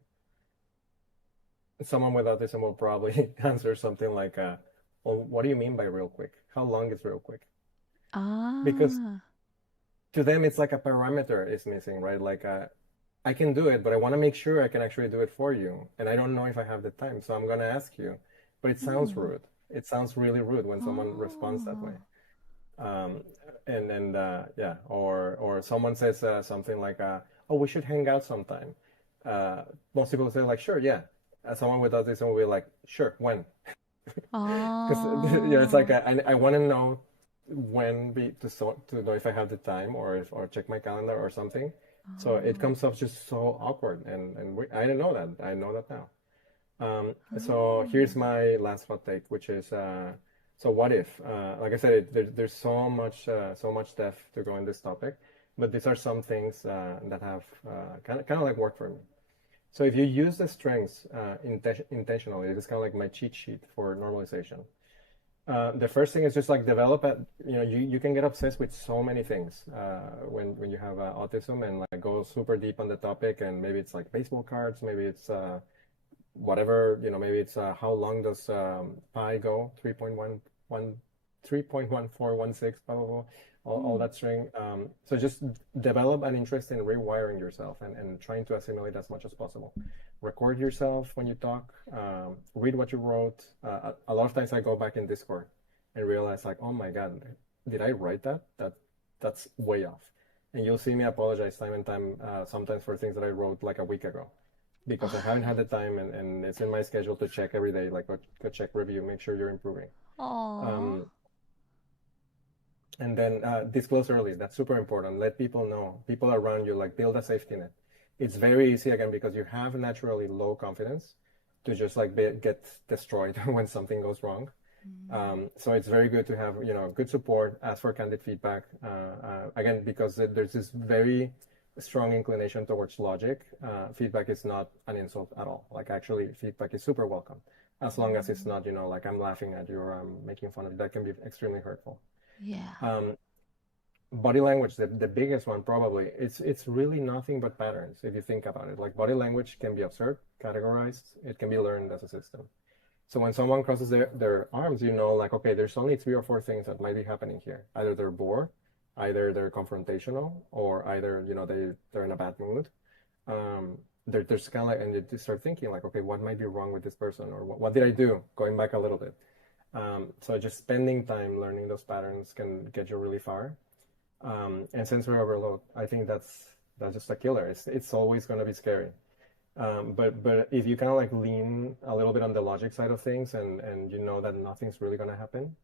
Someone with autism will probably answer something like, well, what do you mean by real quick? How long is real quick? Because to them, it's like a parameter is missing, right? Like, I can do it, but I want to make sure I can actually do it for you. And I don't know if I have the time, so I'm going to ask you. But it sounds rude. It sounds really rude when someone responds that way. Yeah, or someone says something like, "Oh, we should hang out sometime." Most people say like, "Sure, yeah." Someone with autism will be like, "Sure, when?" Because it's like I want to know when to know if I have the time or check my calendar or something. So it comes off just so awkward, and I don't know that. I know that now. So here's my last hot take, which is so what if? Like I said, there's so much depth to go in this topic, but these are some things that have kind of like worked for me. So if you use the strengths intentionally, it's kind of like my cheat sheet for normalization. The first thing is just like develop you can get obsessed with so many things when you have autism and like go super deep on the topic, and maybe it's like baseball cards, maybe it's whatever, maybe it's how long does pi go, 3.1416, blah, blah, blah, all that string. So just develop an interest in rewiring yourself and trying to assimilate as much as possible. Record yourself when you talk, read what you wrote. A lot of times I go back in Discord and realize like, oh my God, did I write that? That's way off. And you'll see me apologize time and time, sometimes for things that I wrote like a week ago, because I haven't had the time, and it's in my schedule to check every day, like go check, review, make sure you're improving. Oh. And then disclose early. That's super important. Let people know, people around you, like build a safety net. It's very easy, again, because you have naturally low confidence to just like get destroyed when something goes wrong. So it's very good to have, good support, ask for candid feedback. Again, because there's this very strong inclination towards logic. Feedback is not an insult at all. Like actually, feedback is super welcome, as long as it's not, like I'm laughing at you or I'm making fun of you. That can be extremely hurtful. Yeah. Body language, the biggest one probably, it's really nothing but patterns if you think about it. Like body language can be observed, categorized, it can be learned as a system. So when someone crosses their arms, like, okay, there's only 3 or 4 things that might be happening here. Either they're bored, either they're confrontational, or either, they're in a bad mood. There's kind of like, and you start thinking like, okay, what might be wrong with this person, or what did I do? Going back a little bit. So just spending time learning those patterns can get you really far. And sensory overload, I think that's just a killer. It's always going to be scary. But if you kind of like lean a little bit on the logic side of things, and you know that nothing's really going to happen,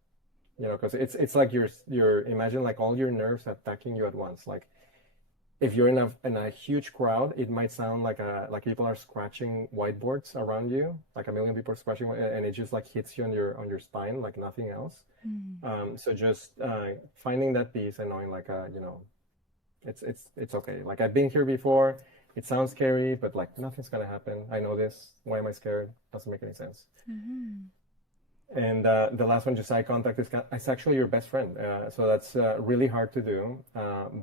because it's like you're imagine like all your nerves attacking you at once. Like if you're in a huge crowd, it might sound like people are scratching whiteboards around you, like a million people scratching, and it just like hits you on your spine like nothing else. So just finding that peace and knowing like it's okay. Like I've been here before. It sounds scary, but like nothing's gonna happen. I know this. Why am I scared? Doesn't make any sense. And the last one, just eye contact, it's actually your best friend. So that's really hard to do.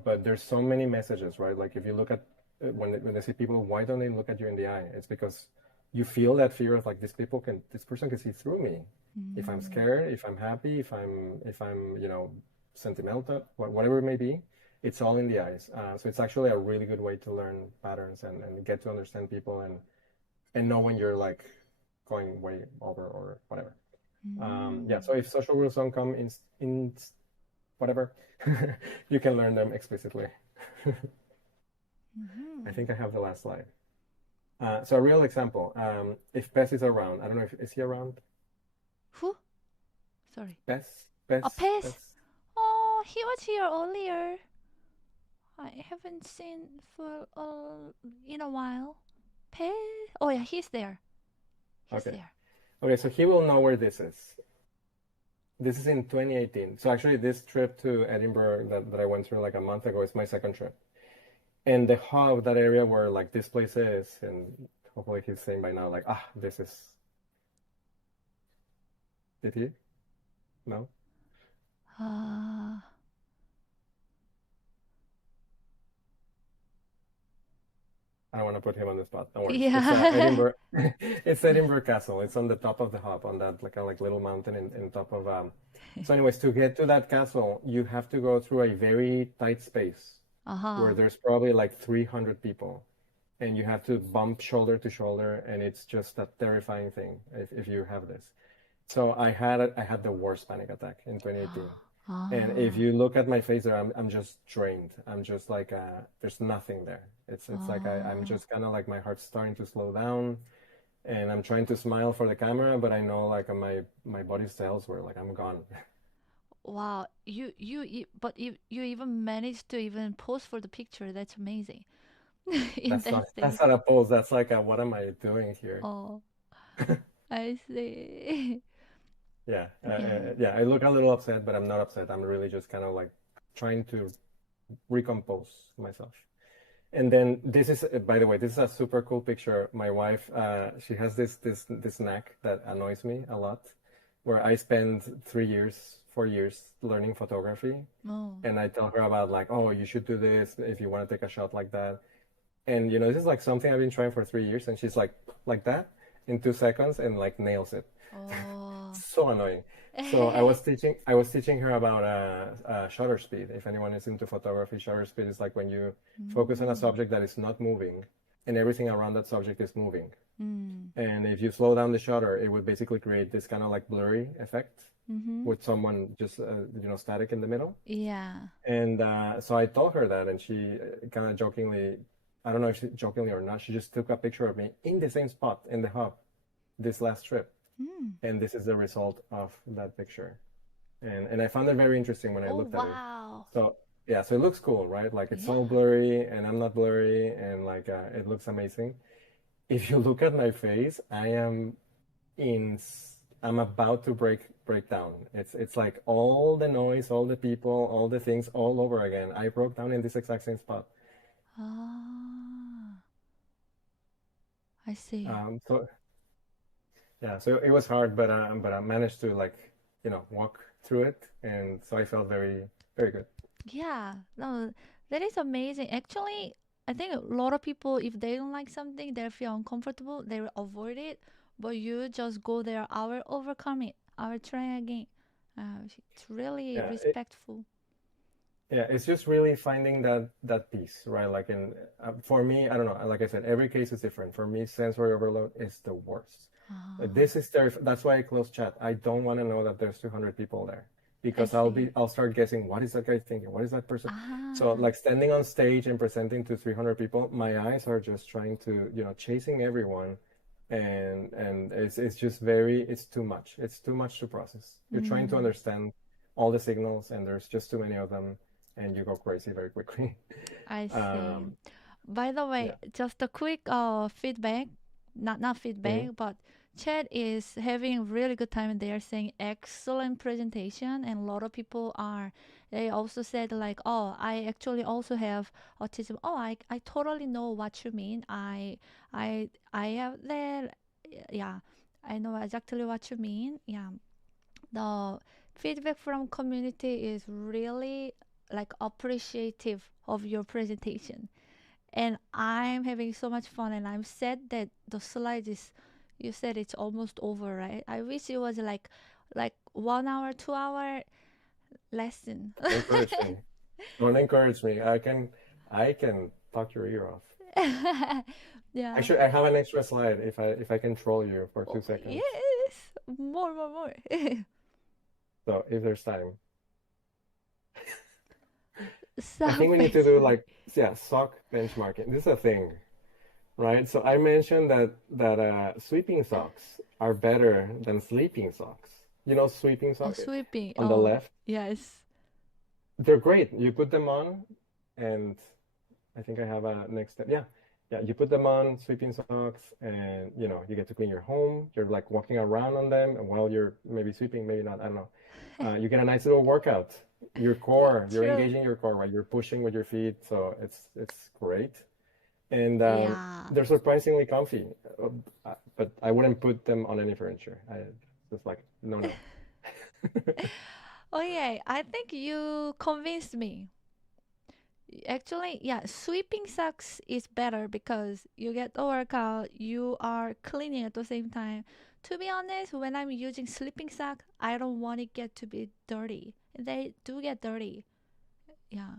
But there's so many messages, right? Like if you look at when they see people, why don't they look at you in the eye? It's because you feel that fear of like this person can see through me. If I'm scared, if I'm happy, if I'm sentimental, whatever it may be. It's all in the eyes. So it's actually a really good way to learn patterns and get to understand people and know when you're like going way over or whatever. So if social rules don't come in whatever, you can learn them explicitly. I think I have the last slide. So a real example, if Pes is around, I don't know is he around? Who? Sorry. Pes? Oh, Pes. Oh, he was here earlier. I haven't seen for in a while. Oh yeah, he's there. He's there. Okay, so he will know where this is. This is in 2018. So actually this trip to Edinburgh that I went through like a month ago is my second trip. And the hub, that area where like this place is, and hopefully he's saying by now like, this is... Did he? No? I don't want to put him on the spot. Don't worry. Yeah. It's Edinburgh Castle. It's on the top of the hub, on that like little mountain in top of. So, anyways, to get to that castle, you have to go through a very tight space where there's probably like 300 people, and you have to bump shoulder to shoulder, and it's just a terrifying thing if you have this. So I had the worst panic attack in 2018. And if you look at my face there, I'm just drained. I'm just like, there's nothing there. It's like I'm just kind of like my heart's starting to slow down, and I'm trying to smile for the camera, but I know like my body cells were like, I'm gone. Wow, you even managed to even pose for the picture. That's amazing. That's not a pose. That's like what am I doing here? Oh, I see. Yeah, I look a little upset, but I'm not upset. I'm really just kind of like trying to recompose myself. And then this is, by the way, this is a super cool picture. My wife, she has this knack that annoys me a lot, where I spend 4 years learning photography. And I tell her about like, oh, you should do this if you want to take a shot like that. And this is like something I've been trying for 3 years, and she's like that in 2 seconds and like nails it. So annoying. So I was teaching her about shutter speed. If anyone is into photography, shutter speed is like when you focus on a subject that is not moving and everything around that subject is moving. Mm. And if you slow down the shutter, it would basically create this kind of like blurry effect Mm-hmm. with someone just static in the middle. Yeah. And so I told her that, and she kind of jokingly, I don't know if she jokingly or not, she just took a picture of me in the same spot in the hub this last trip. Mm. And this is the result of that picture. And I found it very interesting when I Oh, looked at it. wow. So yeah, so it looks cool, right? Like it's all Yeah. blurry and I'm not blurry, and like it looks amazing. If you look at my face, I'm about to break down. It's like all the noise, all the people, all the things all over again. I broke down in this exact same spot. Ah, I see. So yeah, so it was hard, but I managed to walk through it, and so I felt very very good. Yeah, no, that is amazing. Actually, I think a lot of people, if they don't like something, they feel uncomfortable, they will avoid it. But you just go there, I will overcome it. I will try again. It's really Yeah, respectful. yeah, it's just really finding that piece, right? Like for me, I don't know. Like I said, every case is different. For me, sensory overload is the worst. Ah, This is that's why I close chat. I don't want to know that there's 200 people there I because see. I'll start guessing what is that guy thinking? What is that person? So Ah, like standing on stage and presenting to 300 people, my eyes are just trying to, chasing everyone, and it's just it's too much. It's too much to process. You're trying to mm, understand all the signals, and there's just too many of them, and you go crazy very quickly. I see. Um, By the way, yeah. just a quick feedback, not Mhm. feedback, but Chad is having a really good time and they are saying excellent presentation and a lot of people are they also said like, oh, I actually also have autism. Oh, I totally know what you mean. I have that. Yeah, I know exactly what you mean. Yeah, the feedback from community is really like appreciative of your presentation, and I'm having so much fun. And I'm sad that the slide is, you said it's almost over, right? I wish it was like 1 hour, 2 hour lesson. Encourage me. Don't encourage me. I can talk your ear off. Yeah. Actually, I have an extra slide if I can troll you for Oh, 2 seconds. yes. More. So if there's time, I Sock think we need to do benchmark. like, yeah, sock benchmarking. This is a thing, right? So I mentioned that sweeping socks are better than sleeping socks. You know, sweeping Oh, sock sweeping. on the Oh, left. yes. They're great. You put them on, and I think I have a next step. Yeah. Yeah, you put them on, sweeping socks, and you get to clean your home. You're like walking around on them, and while you're maybe sweeping, maybe not, I don't know. You get a nice little workout. Your core, you're True. engaging your core, right? You're pushing with your feet, so it's great. And Yeah. they're surprisingly comfy. But I wouldn't put them on any furniture. Just like no. Okay, I think you convinced me. Actually, yeah, sweeping socks is better because you get the workout, you are cleaning at the same time. To be honest, when I'm using sleeping sock, I don't want it get to be dirty. They do get dirty. Yeah.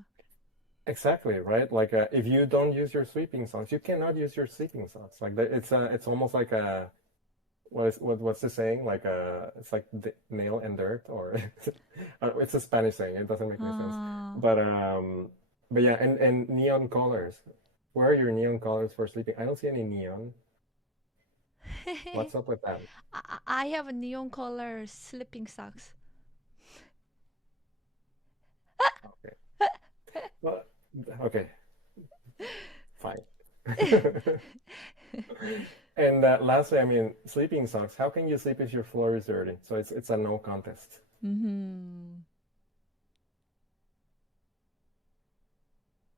Exactly, right? Like if you don't use your sweeping socks, you cannot use your sleeping socks. Like it's almost like a what's the saying? Like it's like nail and dirt, or it's a Spanish saying. It doesn't make any sense. Uh, But yeah, and neon colors. Where are your neon colors for sleeping? I don't see any neon. What's up with that? I have a neon color sleeping socks. Okay. Well, okay, fine. And lastly, I mean, sleeping socks. How can you sleep if your floor is dirty? So it's a no contest. Mm-hmm.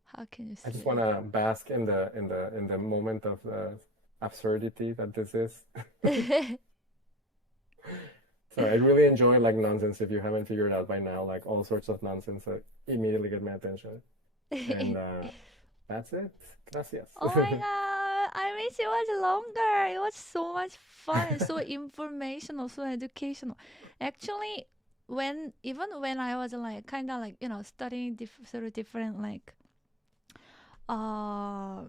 How can you I just sleep? want to bask in the moment of absurdity that this is. So I really enjoy like nonsense. If you haven't figured out by now, like all sorts of nonsense that immediately get my attention. And that's it. Gracias. Oh my god, I wish it was longer. It was so much fun and so informational, so educational. Actually, even when I was like kind of like studying sort of different like uh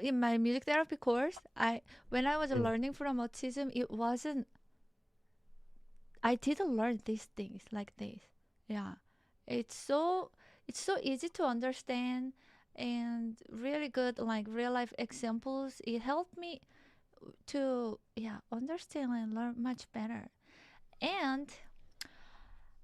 in my music therapy course, when I was learning from autism, I didn't learn these things like this. Yeah, it's so it's so easy to understand and really good like real life examples. It helped me to understand and learn much better. And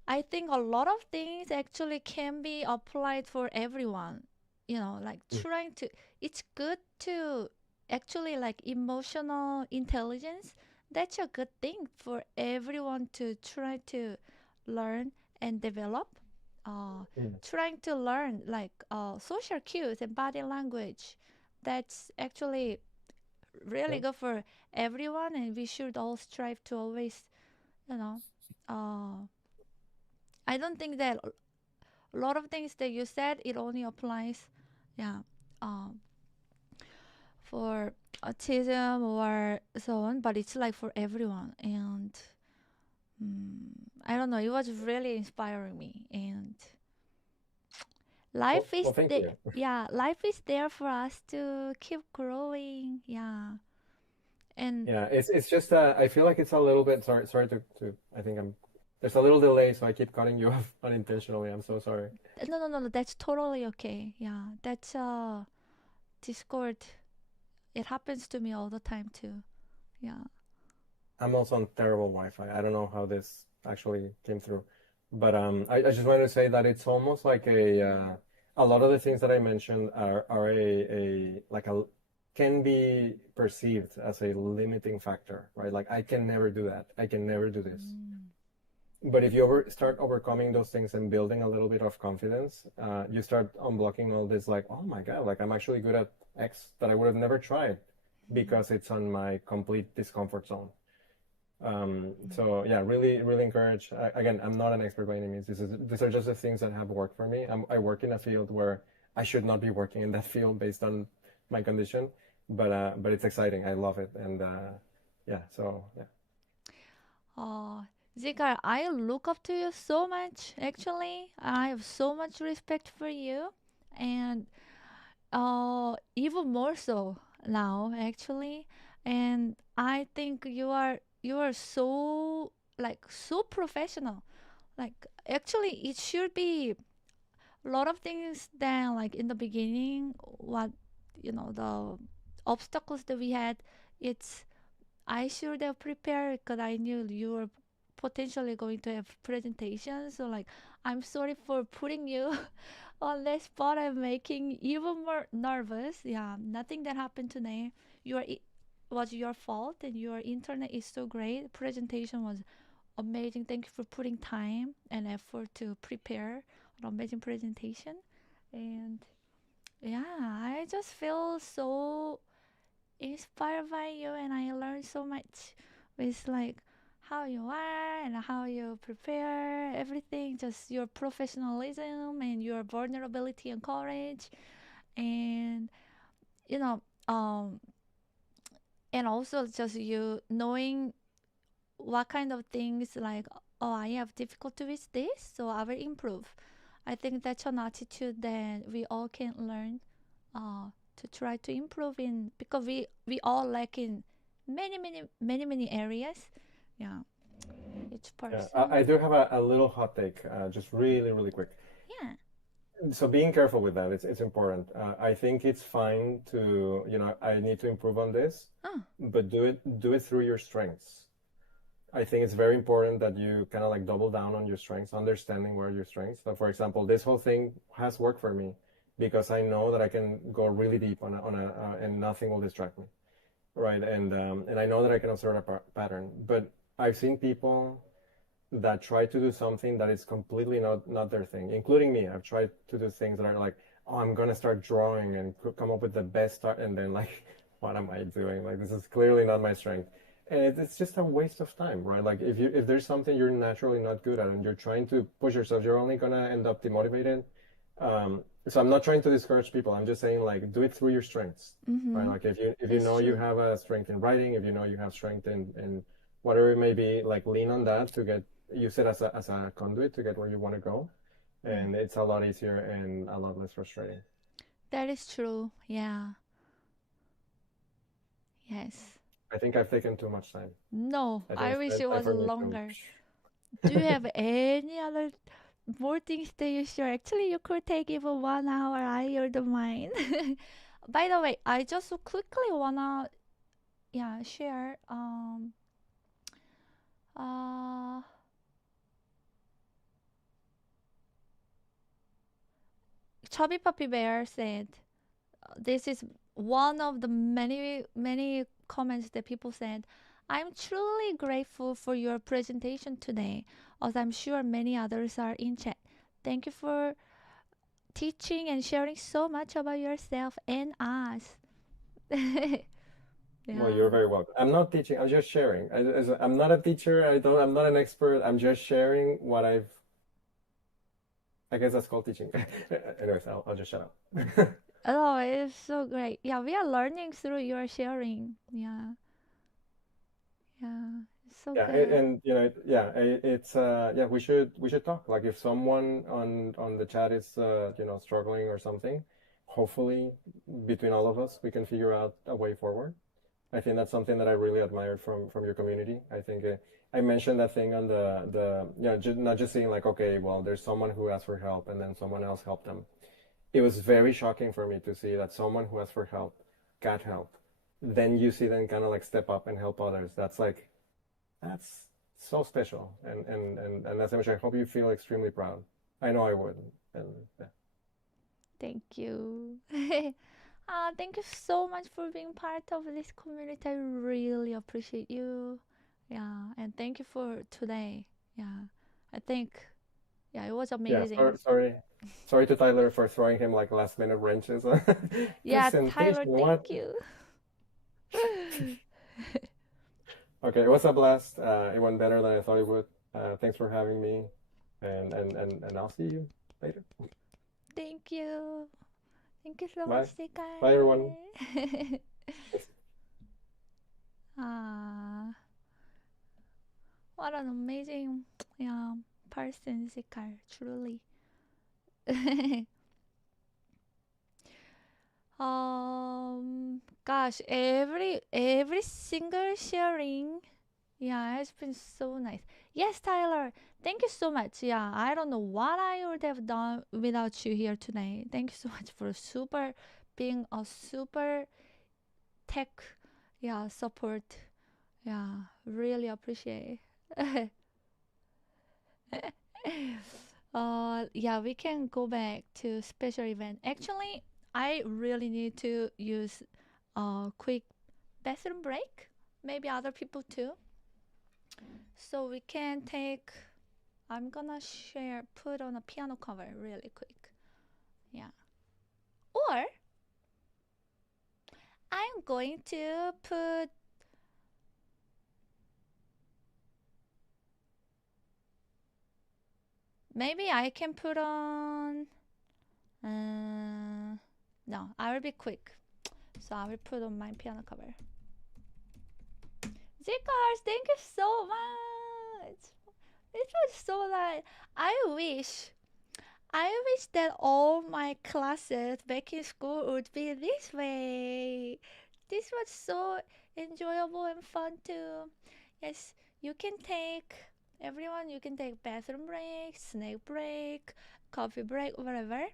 I think a lot of things actually can be applied for everyone. Like trying to, it's good to actually like emotional intelligence. That's a good thing for everyone to try to learn and develop. Trying to learn like social cues and body language. That's actually really good for everyone, and we should all strive to always, you know, uh, I don't think that a lot of things that you said it only applies, yeah, um, for autism or so on, but it's like for everyone. And I don't know, it was really inspiring me. And life is Well, thank the you. yeah, life is there for us to keep growing. Yeah, and Yeah, it's just I feel like it's a little bit sorry to I think I'm there's a little delay, so I keep cutting you off unintentionally. I'm so sorry. no, that's totally okay. Yeah, that's Discord. It happens to me all the time too. Yeah. I'm also on terrible Wi-Fi. I don't know how this actually came through, but I just wanted to say that it's almost like a lot of the things that I mentioned are a like a can be perceived as a limiting factor, right? Like I can never do that. I can never do this. But if you start overcoming those things and building a little bit of confidence, you start unblocking all this like, oh my God, like I'm actually good at X that I would have never tried because it's on my complete discomfort zone. So yeah, really, really encourage. Again, I'm not an expert by any means. These are just the things that have worked for me. I work in a field where I should not be working in that field based on my condition, but it's exciting. I love it, and yeah. So yeah. Oh, Zikar, I look up to you so much. Actually, I have so much respect for you, and even more so now, actually. And I think you are so like so professional. Like actually, it should be a lot of things that like in the beginning, what the obstacles that we had. It's I should have prepared because I knew you were potentially going to have presentations. So like, I'm sorry for putting you on this spot. I'm making even more nervous. Yeah, nothing that happened today. Was your fault, and your internet is so great. Presentation was amazing. Thank you for putting time and effort to prepare an amazing presentation. And yeah, I just feel so inspired by you, and I learned so much with like how you are and how you prepare everything, just your professionalism and your vulnerability and courage, and you know um and also just you knowing what kind of things like, oh, I have difficulty with this, so I will improve. I think that's an attitude that we all can learn to try to improve in, because we all lack in many areas. Yeah, each Yeah, person. I do have a little hot take, just really, really quick. Yeah. So being careful with that, it's important. I think it's fine to, I need to improve on this, Oh. but do it through your strengths. I think it's very important that you kind of like double down on your strengths, understanding where are your strengths. So, for example, this whole thing has worked for me because I know that I can go really deep and nothing will distract me, right? And I know that I can observe a pattern. But I've seen people that try to do something that is completely not their thing, including me. I've tried to do things that are like, oh, I'm gonna start drawing and come up with the best art, and then like, what am I doing? Like, this is clearly not my strength, and it's just a waste of time, right? Like, if there's something you're naturally not good at and you're trying to push yourself, you're only gonna end up demotivated. So I'm not trying to discourage people. I'm just saying like, do it through your strengths, right? Like if you know you have a strength in writing, if you know you have strength in whatever it may be, like lean on that to get use it as a conduit to get where you want to go, and it's a lot easier and a lot less frustrating. That is true. Yeah. Yes. I think I've taken too much time. No, I wish it time was for me to- longer. Do you have any other more things that you share? Actually, you could take even 1 hour. I don't mind. By the way, I just quickly wanna share uh Chubby Puppy Bear said this is one of the many comments that people said. I'm truly grateful for your presentation today, as I'm sure many others are in chat. Thank you for teaching and sharing so much about yourself and us. Well, you're very welcome. I'm not teaching. I'm just sharing. I'm not a teacher. I'm not an expert. I'm just sharing what I guess that's called teaching. Anyways, I'll just shut up. Oh, it's so great. Yeah, we are learning through your sharing. Yeah. Yeah. It's so Yeah, good. and it's yeah, we should talk. Like if someone on the chat is struggling or something, hopefully between all of us we can figure out a way forward. I think that's something that I really admired from your community. I think I mentioned that thing on not just saying like, okay, well, there's someone who asked for help and then someone else helped them. It was very shocking for me to see that someone who asked for help got help. Then you see them kind of like step up and help others. That's so special. And as I mentioned, I hope you feel extremely proud. I know I would. And yeah. Thank you. Thank you so much for being part of this community. I really appreciate you. Yeah, and thank you for today. Yeah, I think it was amazing. Sorry to Tyler for throwing him like last minute wrenches. Yeah, Presentation, Tyler, what? thank you. Okay, it was a blast. It went better than I thought it would. Thanks for having me, and I'll see you later. Thank you. Thank you so Bye. much, Zikar. Bye, everyone. What an amazing person, Zikar, truly. Gosh, every single sharing, has been so nice. Yes, Tyler, thank you so much. Yeah, I don't know what I would have done without you here today. Thank you so much for being a super tech, support. Yeah, really appreciate. We can go back to special event. Actually, I really need to use a quick bathroom break. Maybe other people too. So we can take. I'm gonna put on a piano cover really quick. Yeah. Or I'm going to put. Maybe I can put on. No, I will be quick. So I will put on my piano cover. Zikars, thank you so much. It was so nice. I wish that all my classes back in school would be this way. This was so enjoyable and fun too. Yes, everyone, you can take bathroom break, snack break, coffee break, whatever.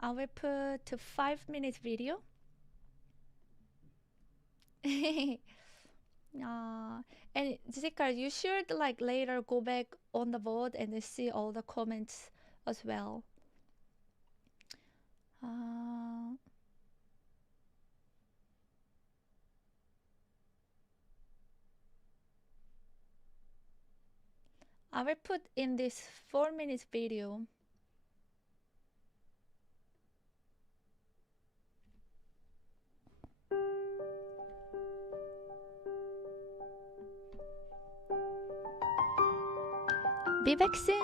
I will put to 5 minutes video. And Zikar, you should like later go back on the board and see all the comments as well. I will put in this 4 minutes video. Be back soon.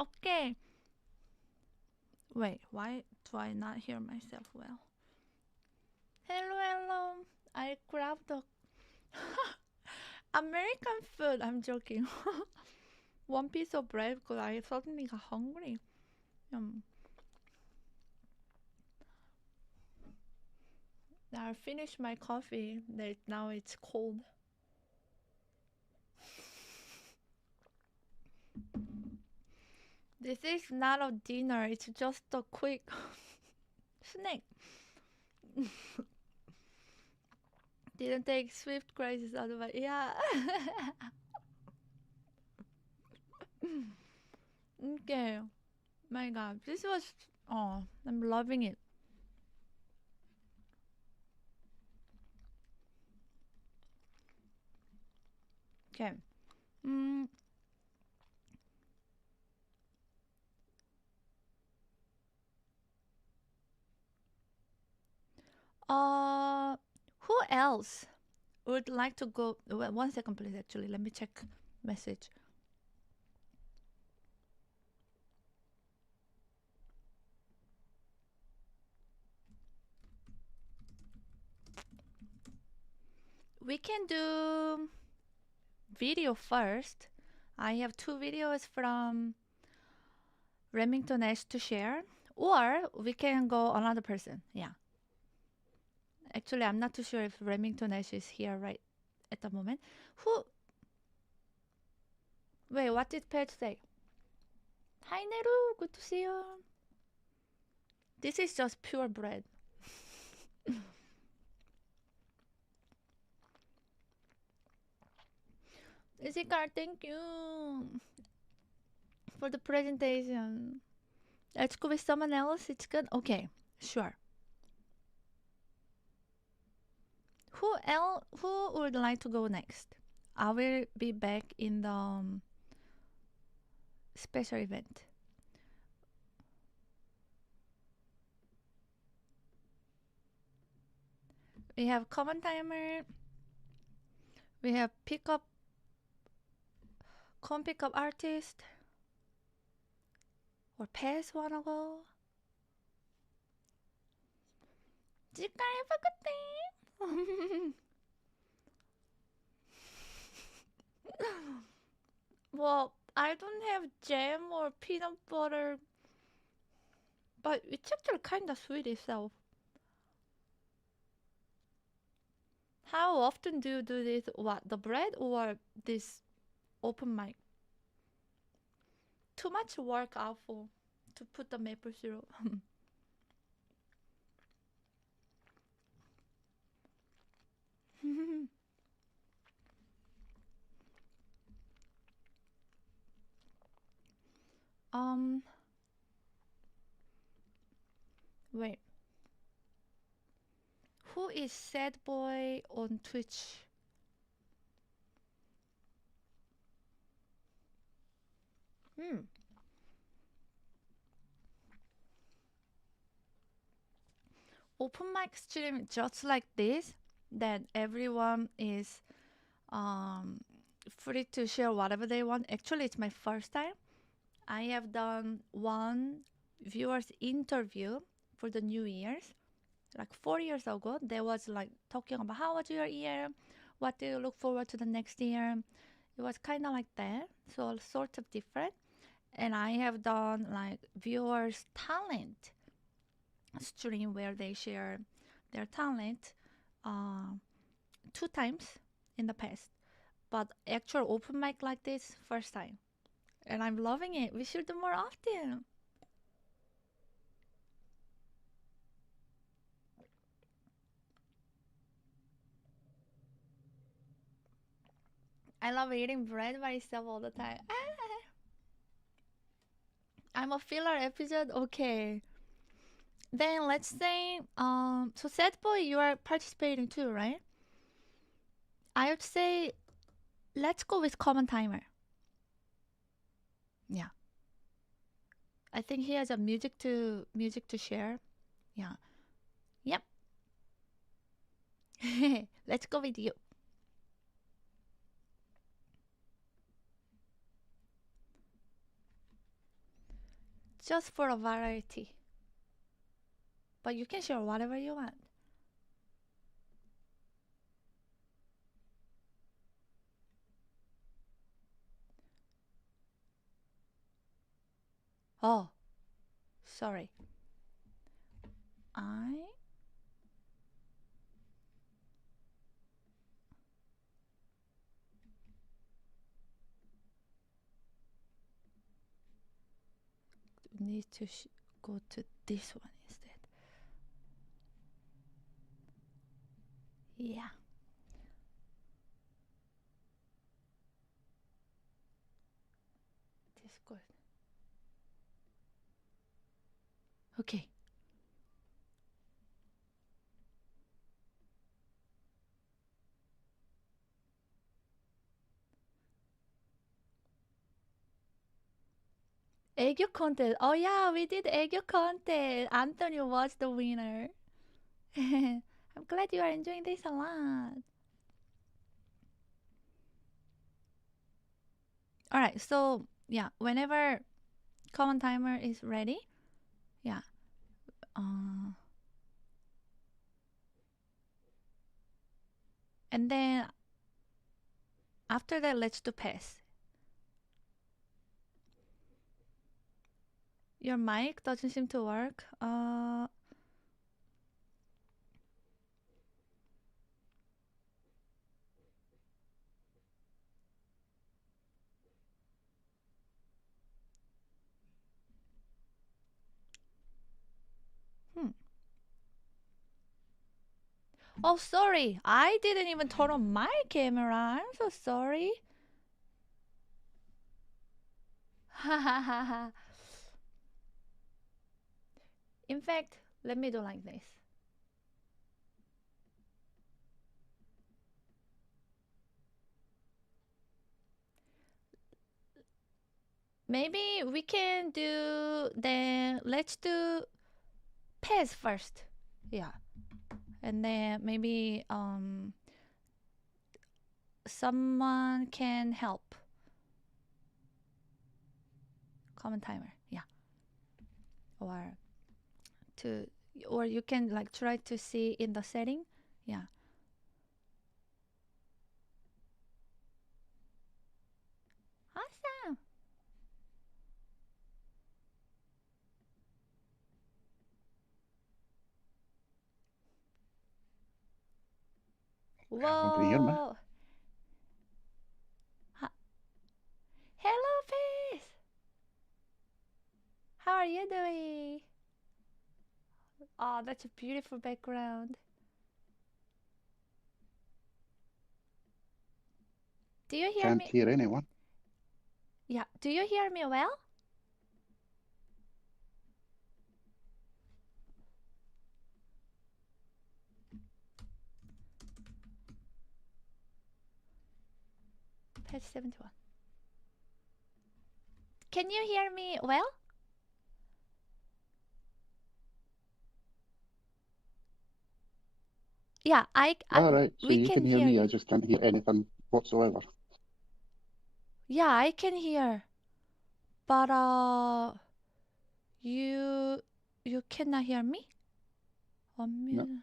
Okay. Wait, why do I not hear myself well? Hello, hello. I grabbed the American food. I'm joking. One piece of bread because I suddenly got hungry. I finished my coffee. Now it's cold. This is not a dinner. It's just a quick snack. Didn't take Swift crisis advice. Yeah. Okay. My God, this was. Oh, I'm loving it. Okay. Mm. Who else would like to go? Well, 1 second, please. Actually, let me check message. We can do video first. I have 2 videos from Remington Nash to share, or we can go another person. Yeah. Actually, I'm not too sure if Remington Nash is here right at the moment. Who? Wait, what did Pet say? Hi, Neru. Good to see you. This is just pure bread. Zikar, thank you for the presentation. Let's go with someone else. It's good. Okay, sure. Who would like to go next? I will be back in the special event. We have common timer. We have pickup artist. Or pass wanna go? Zikar, have a good day. Well, I don't have jam or peanut butter, but it's actually kind of sweet itself. How often do you do this? What, the bread or this open mic? Too much work out for to put the maple syrup. um, wait. Who is sad boy on Twitch? Open mic stream just like this, that everyone is free to share whatever they want. Actually, it's my first time. I have done one viewers interview for the New Year's, like 4 years ago. They was like talking about how was your year, what do you look forward to the next year. It was kind of like that, so sort of different. And I have done like viewers talent stream where they share their talent 2 times in the past, but actual open mic like this, first time, and I'm loving it. We should do more often. I love eating bread myself all the time. I'm a filler episode. Okay, then let's say so sad boy, you are participating too, right? I would say let's go with common timer. Yeah, I think he has a music to share. Yeah. Yep. Let's go with you. just for a variety. But you can share whatever you want. Oh, sorry. I need to go to this one instead. Yeah. Discord. Okay. Egg contest. Oh yeah, we did egg contest. Antonio was the winner. I'm glad you are enjoying this a lot. Alright, so yeah, whenever common timer is ready, yeah. And then after that, let's do pass. Your mic doesn't seem to work. Oh, sorry. I didn't even turn on my camera. I'm so sorry. In fact, let me do like this. Maybe we can do then. Let's do pass first. Yeah, and then maybe someone can help. Common timer. Yeah. Or you can like try to see in the setting. Yeah. Awesome. Can you hear me? Whoa. Hello, Pace. How are you doing? Oh, that's a beautiful background. Do you hear Can't me? hear anyone. Yeah. Do you hear me well? Page 71. Can you hear me well? Yeah, All right, so we you can can hear hear me, I you. just can't hear anything whatsoever. Yeah, I can hear. But you cannot hear me? No, Unmute.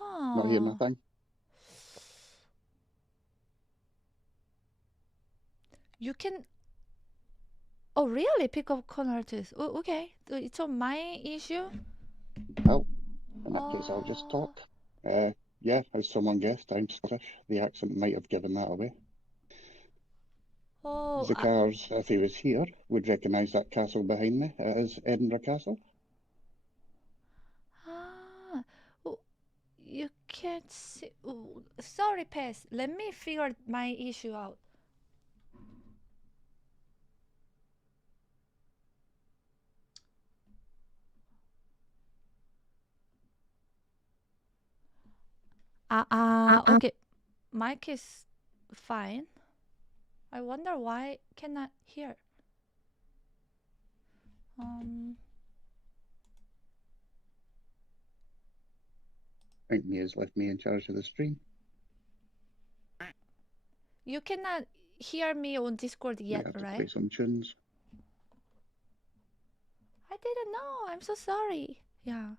not hearing Oh. nothing. You can. Oh, really? Pick up converters. Oh, okay. So it's on my issue. Well, in that case, I'll just Oh. talk. Yeah, as someone guessed, I'm Scottish. The accent might have given that away. Oh. Zikars, if he was here, would recognise that castle behind me. It is Edinburgh Castle. Ah. Oh, you can't see. Oh, sorry, Pass. Let me figure my issue out. Okay. Mic is fine. I wonder why I cannot hear. I think Mia's left me in charge of the stream. You cannot hear me on Discord Might yet, have to play right? some tunes. I didn't know. I'm so sorry. Yeah.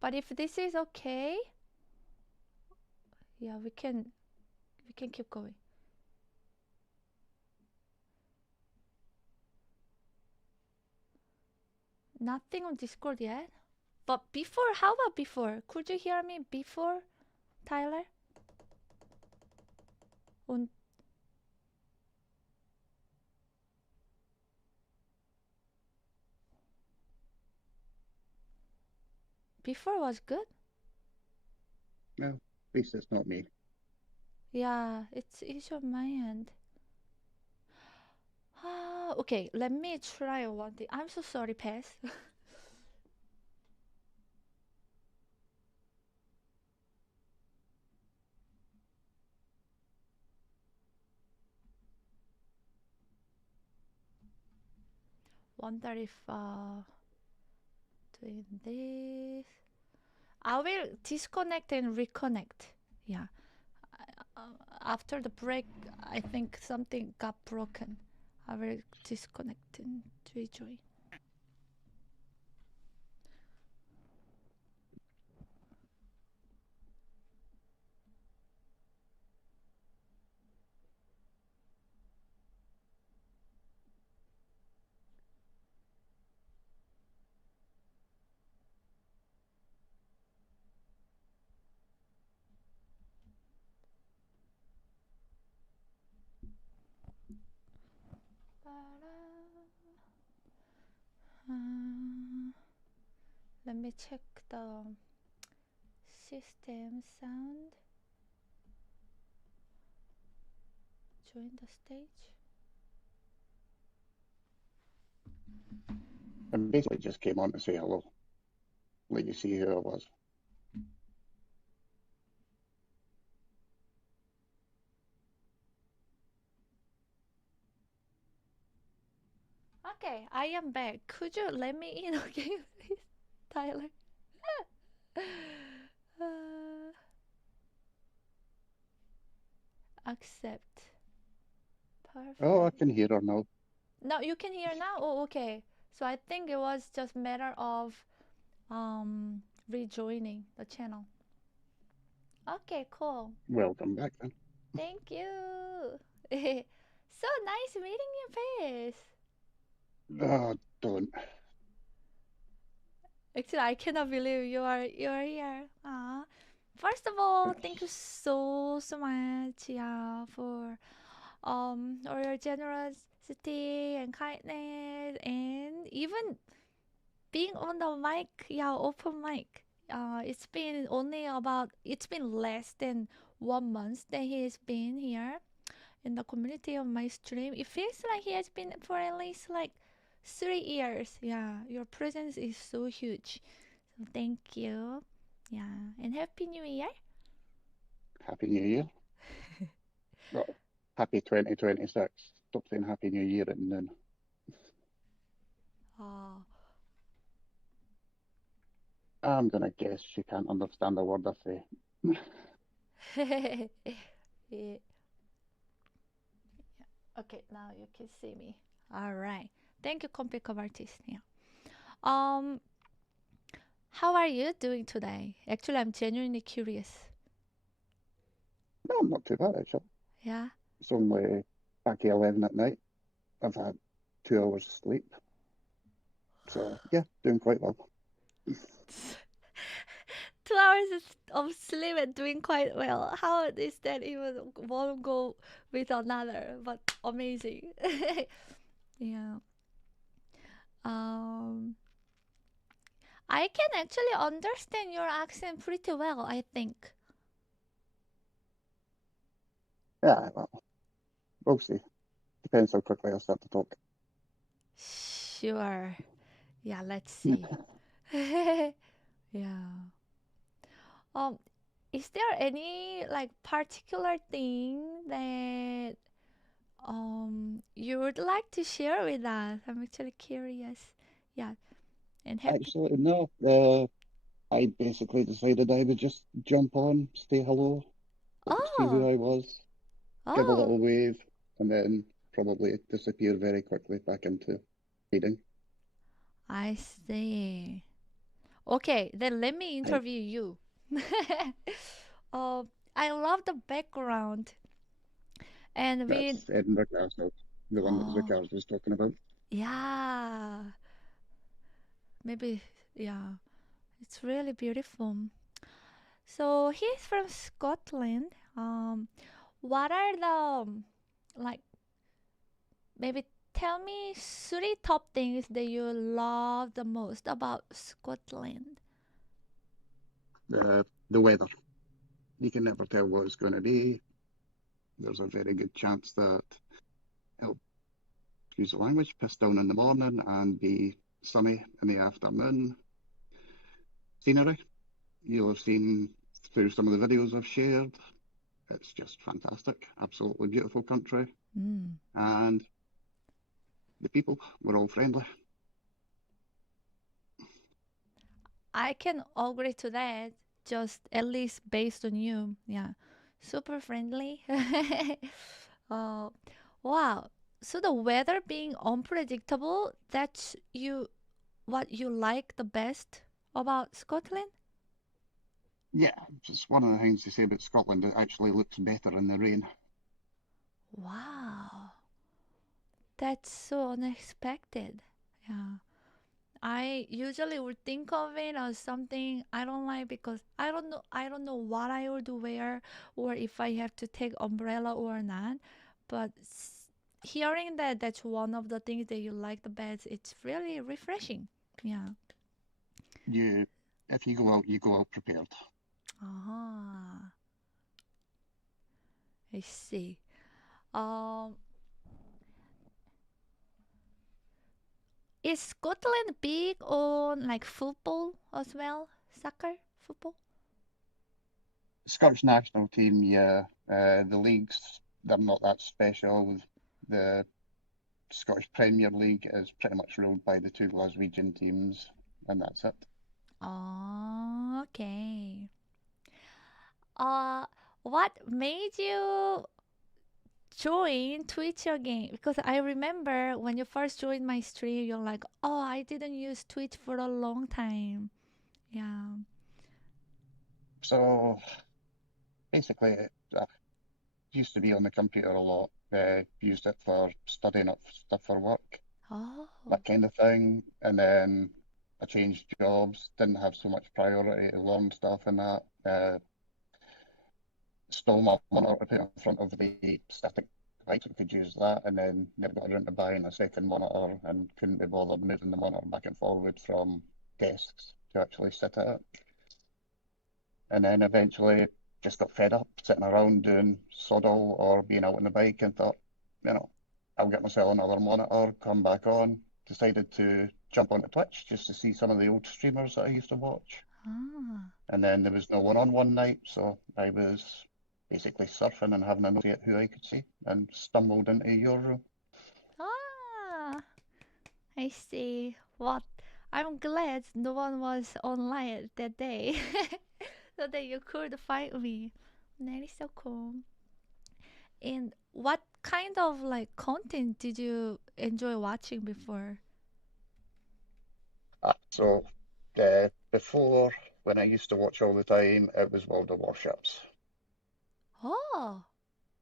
But if this is okay, yeah, we can keep going. Nothing on Discord yet. But before, how about before? Could you hear me before, Tyler? On before was good. No, at least it's not me. Yeah, it's on my end. Okay, let me try one thing. I'm so sorry, Pass. Wonder if doing this. I will disconnect and reconnect. Yeah. After the break, I think something got broken. I will disconnect and rejoin. Let me check the system sound. Join the stage. I basically just came on to say hello. Let you see who I was. Okay, I am back. Could you let me in again, please, Tyler? Accept. Perfect. Oh, I can hear her now. No, you can hear now? Oh, okay. So I think it was just matter of rejoining the channel. Okay, cool. Welcome back then. Thank you. So nice meeting you, Pace. Oh, don't. Actually, I cannot believe you are here. First of all, thank you so much, yeah, for all your generosity and kindness, and even being on the mic, yeah, open mic. It's been less than 1 month that he's been here in the community of my stream. It feels like he has been for at least like 3 years. Yeah, your presence is so huge. So thank you. Yeah, and Happy New Year. Happy New Year. Well, happy 2026. Stop saying Happy New Year at noon. Oh. I'm gonna guess she can't understand a word I say. Yeah. Okay, now you can see me. All right. Thank you, Compicom Artist. Yeah. How are you doing today? Actually, I'm genuinely curious. No, I'm not too bad actually. Yeah. It's only back at 11 at night. I've had 2 hours sleep. So yeah, doing quite well. 2 hours of sleep and doing quite well. How is that even one go with another? But amazing. Yeah. I can actually understand your accent pretty well, I think. Yeah, well, we'll see. Depends how quickly I start to talk. Sure. Yeah, let's see. Yeah. Um, is there any like particular thing that you would like to share with us? I'm actually curious. Yeah, and happy. Actually, no. I basically decided I would just jump on, say hello, let you see who Oh, I was, give a oh, little wave, and then probably disappear very quickly back into reading. I see. Okay, then let me interview you. uh, I love the background. And we, That's Edinburgh Castle, the one that oh, Zikar was talking about. yeah, maybe, yeah, it's really beautiful. So he's from Scotland. What are the, like, maybe tell me three top things that you love the most about Scotland. The weather. You can never tell what it's going to be. There's a very good chance that it'll, excuse the language, piss down in the morning and be sunny in the afternoon. Scenery. You'll have seen through some of the videos I've shared. It's just fantastic. Absolutely beautiful country. Mm. And the people were all friendly. I can agree to that, just at least based on you. Yeah. Super friendly. uh, wow. So the weather being unpredictable, that's you what you like the best about Scotland? Yeah, just one of the things to say about Scotland, it actually looks better in the rain. Wow. That's so unexpected. Yeah. I usually would think of it as something I don't like because I don't know what I would wear or if I have to take umbrella or not. But hearing that that's one of the things that you like the best, it's really refreshing. Yeah. If you go out prepared. Ah, I see. Um, is Scotland big on like football as well? Soccer, football? Scottish national team, yeah. The leagues, they're not that special. The Scottish Premier League is pretty much ruled by the two Glaswegian teams, and that's it. Oh, okay. Uh, what made you join Twitch again? Because I remember when you first joined my stream, you're like, "Oh, I didn't use Twitch for a long time." Yeah. So basically, I used to be on the computer a lot. Used it for studying up stuff for work, Oh. that kind of thing. And then I changed jobs, didn't have so much priority to learn stuff and that. Stole my monitor to put in front of the static device, I could use that, and then never got around to buying a second monitor and couldn't be bothered moving the monitor back and forward from desks to actually sit at it. And then eventually just got fed up sitting around doing sod all or being out on the bike and thought, I'll get myself another monitor, come back on. Decided to jump onto Twitch just to see some of the old streamers that I used to watch. Ah. And then there was no one night, so I was basically surfing and having a nosy at who I could see and stumbled into your room. Ah. I see. What? I'm glad no one was online that day, so that you could find me. That is so cool. And what kind of like content did you enjoy watching before? So before, when I used to watch all the time, it was World of Warships. Oh,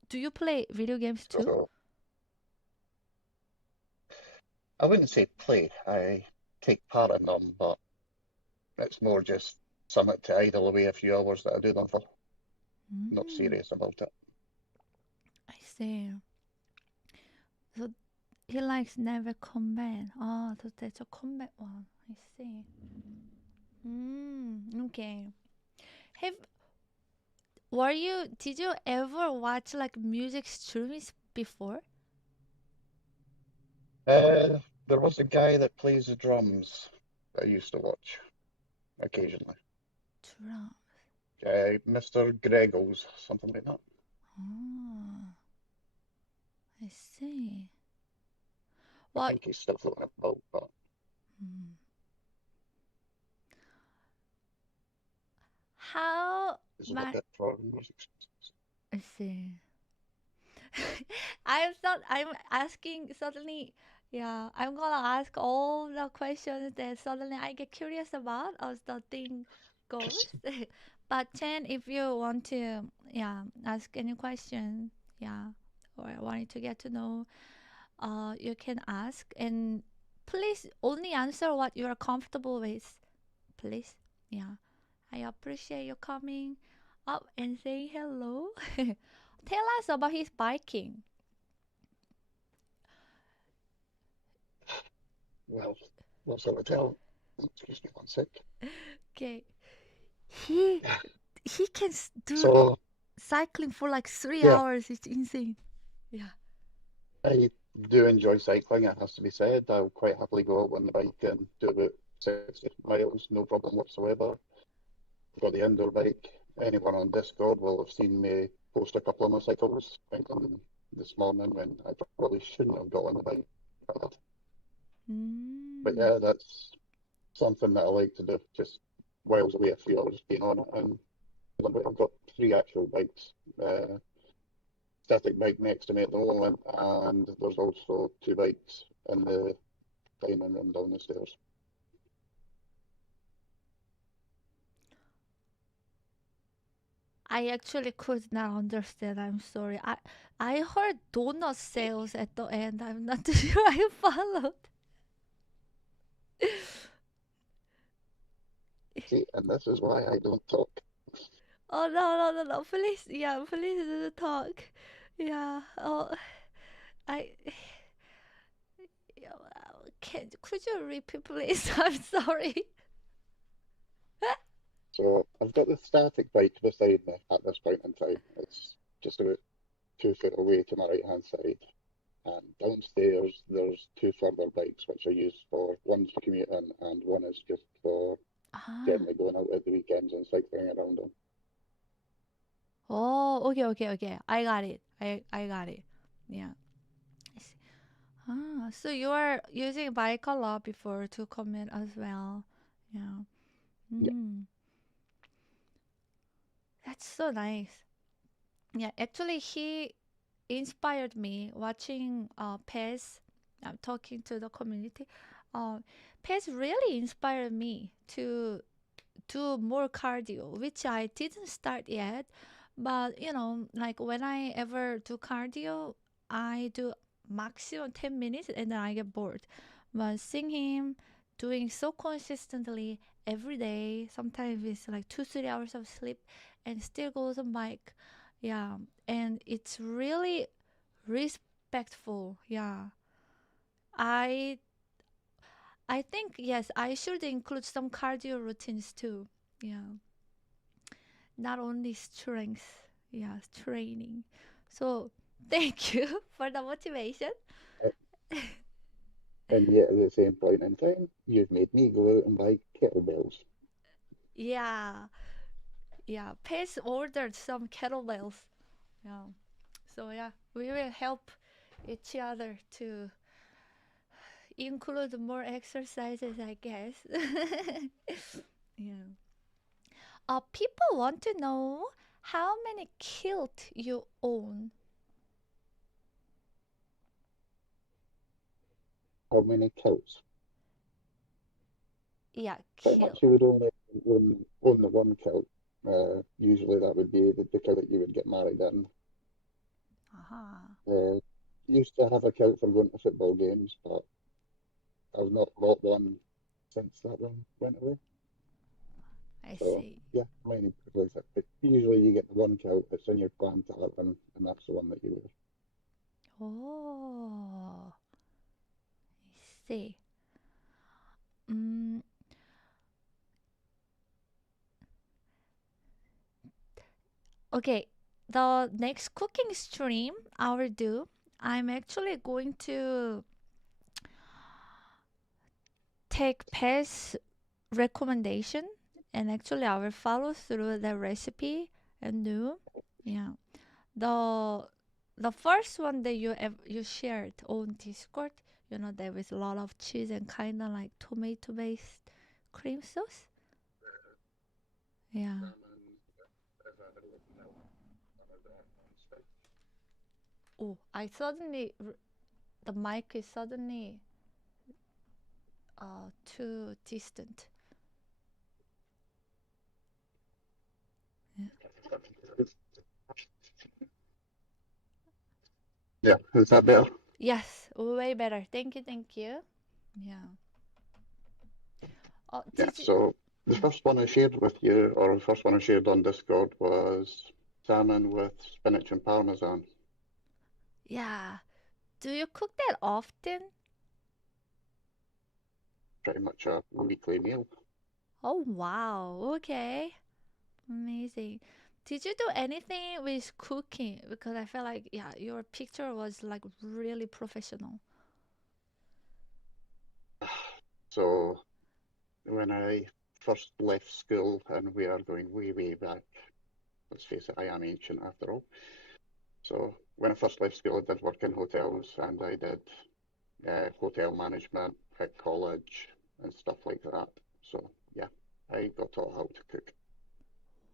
do you play video games too? So I wouldn't say play, I take part in them, but it's more just something to idle away a few hours that I do them for. Not Mm, serious about it. I see. So he likes never combat. Oh, so that's a combat one. I see. Okay. Have did you ever watch like music streams before? There was a guy that plays the drums that I used to watch occasionally. Drum. Mr. Greggles, something like that. Oh, I see. I What? think he's still floating about, but Hmm. How is a my bit for music. I see. I'm asking suddenly Yeah, I'm gonna ask all the questions that suddenly I get curious about as the thing goes. But Chen, if you want to, yeah, ask any question, yeah, or wanting to get to know, you can ask, and please only answer what you are comfortable with, please. Yeah, I appreciate you coming up and saying hello. Tell us about his biking. Well, what sort of tell? Excuse me one sec. Okay, he he can do So, cycling for like 3 yeah, hours. It's insane. Yeah. I do enjoy cycling, it has to be said. I'll quite happily go out on the bike and do about 60 miles, no problem whatsoever. I've got the indoor bike. Anyone on Discord will have seen me post a couple of my cycles this morning when I probably shouldn't have got on the bike. But Mm. yeah, that's something that I like to do, just whiles away a few hours being on it. And I've got three actual bikes. Static bike next to me at the moment, and there's also two bikes in the dining room down the stairs. I actually could not understand. I'm sorry. I heard donut sales at the end. I'm not sure I followed. See, and this is why I don't talk. Oh no. Please, yeah, please talk. Yeah. Oh, I. Yeah, could you repeat, please? I'm sorry. So I've got the static bike beside me at this point in time. It's just about 2 foot away to my right hand side. And downstairs there's two further bikes which are used for one's for commuting and one is just for Ah. generally going out at the weekends and cycling around them. Oh, okay. I got it. I got it. Yeah. I see. Ah, so you are using bike a lot before to commit as well. Yeah. Yeah. Mm, that's so nice. Yeah, actually, he inspired me watching Pez. I'm talking to the community. Pez really inspired me to do more cardio, which I didn't start yet. But like when I ever do cardio, I do maximum 10 minutes and then I get bored. But seeing him doing so consistently every day, sometimes it's like 2-3 hours of sleep and still goes on bike. Yeah. And it's really respectful. Yeah. I I think yes, I should include some cardio routines too. Yeah. Not only strength, yeah, training. So thank you for the motivation. And yet at the same point in time, you've made me go out and buy kettlebells. Yeah, yeah. Pace ordered some kettlebells. Yeah. So yeah, we will help each other to include more exercises, I guess. Yeah. People want to know how many kilt you own. How many kilts? Yeah, Pretty much kilt. you would only own the one kilt. Usually that would be the kilt that you would get married in. Aha. Used to have a kilt for going to football games, but I've not bought one since that one went away. I So see. yeah, mine replace it. But usually you get the one kilt that's in your plan to have, and that's the one that you wear. Oh, I see. Mm, okay, the next cooking stream I will do, I'm actually going to take Pez recommendation and actually I will follow through the recipe and do. Yeah. The the first one that you shared on Discord, there was a lot of cheese and kind of like tomato based cream sauce. Yeah. Oh, I suddenly the mic is suddenly too distant. Yeah, is that better? Yes, way better. Thank you, thank you. Yeah. Oh, Yeah, did you? so the first one I shared with you, or the first one I shared on Discord, was salmon with spinach and parmesan. Yeah. Do you cook that often? Pretty much a weekly meal. Oh, wow. Okay. Amazing. Did you do anything with cooking? Because I feel like, yeah, your picture was like really professional. So when I first left school, and we are going way, way back, let's face it, I am ancient after all. So when I first left school, I did work in hotels, and I did hotel management at college and stuff like that. So yeah, I got taught how to cook.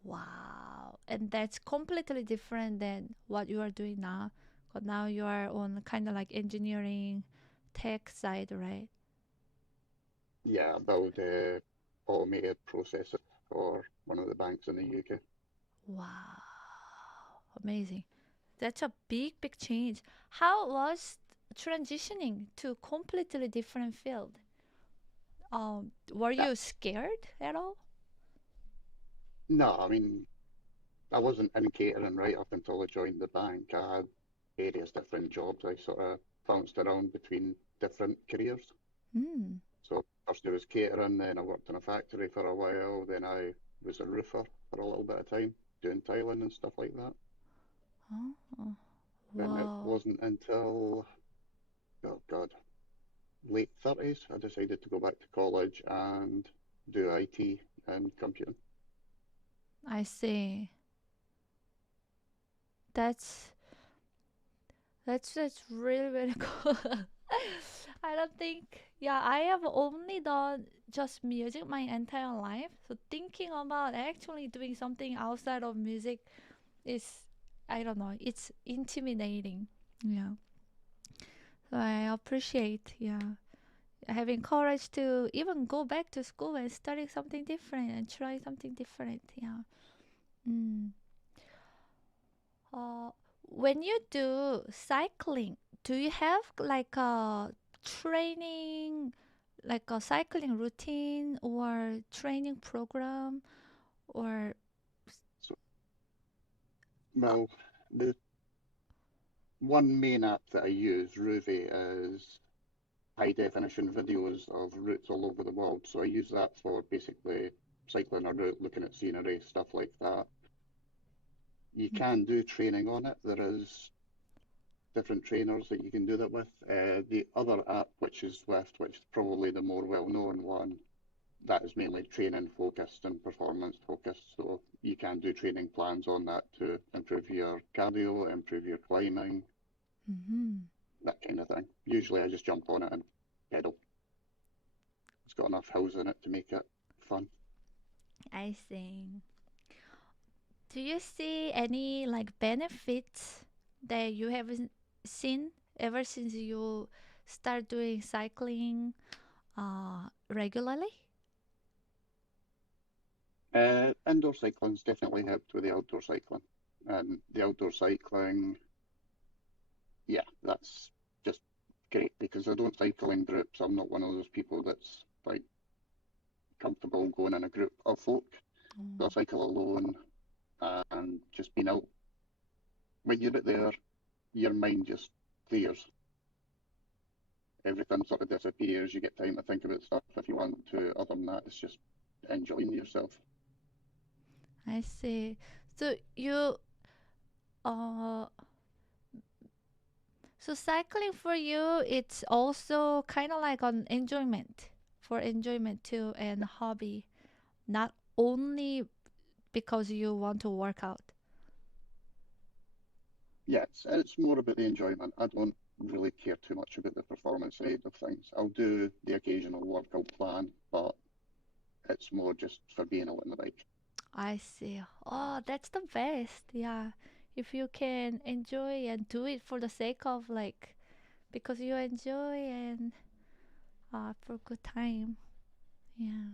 Wow. And that's completely different than what you are doing now. Because now you are on kind of like engineering tech side, right? Yeah, I build automated processor for one of the banks in the UK. Wow. Amazing. That's a big, big change. How was transitioning to completely different field? Were Yeah. you scared at all? No, I mean, I wasn't in catering right up until I joined the bank. I had various different jobs. I sort of bounced around between different careers. Hmm. So first it was catering, then I worked in a factory for a while, then I was a roofer for a little bit of time, doing tiling and stuff like that. Oh, And it wow. wasn't until, oh God, late 30s, I decided to go back to college and do IT and computing. I see. That's that's really really cool. I don't think, yeah, I have only done just music my entire life. So thinking about actually doing something outside of music is, I don't know, it's intimidating. Yeah. So I appreciate, yeah, having courage to even go back to school and study something different and try something different. Yeah. Mm. Uh, when you do cycling, do you have like a training, like a cycling routine or training program, or So, well, the one main app that I use, Ruvi, is high definition videos of routes all over the world. So I use that for basically cycling a route, looking at scenery, stuff like that. You can do training on it. There is different trainers that you can do that with. The other app, which is Swift, which is probably the more well-known one, that is mainly training focused and performance focused. So you can do training plans on that to improve your cardio, improve your climbing, mm-hmm. that kind of thing. Usually I just jump on it and pedal. It's got enough hills in it to make it fun. I see. Do you see any like benefits that you haven't seen ever since you start doing cycling regularly? Indoor cycling's definitely helped with the outdoor cycling. And the outdoor cycling, yeah, that's just great because I don't cycle in groups. I'm not one of those people that's like comfortable going in a group of folk. So I cycle alone and just being out. When you're out there, your mind just clears. Everything sort of disappears. You get time to think about stuff if you want to. Other than that, it's just enjoying yourself. I see. So you uh so cycling for you, it's also kind of like an enjoyment, for enjoyment too, and hobby, not only because you want to work out. Yeah, it's more about the enjoyment. I don't really care too much about the performance side of things. I'll do the occasional workout plan, but it's more just for being out on the bike. I see. Oh, that's the best. Yeah. If you can enjoy and do it for the sake of like because you enjoy and for good time. Yeah.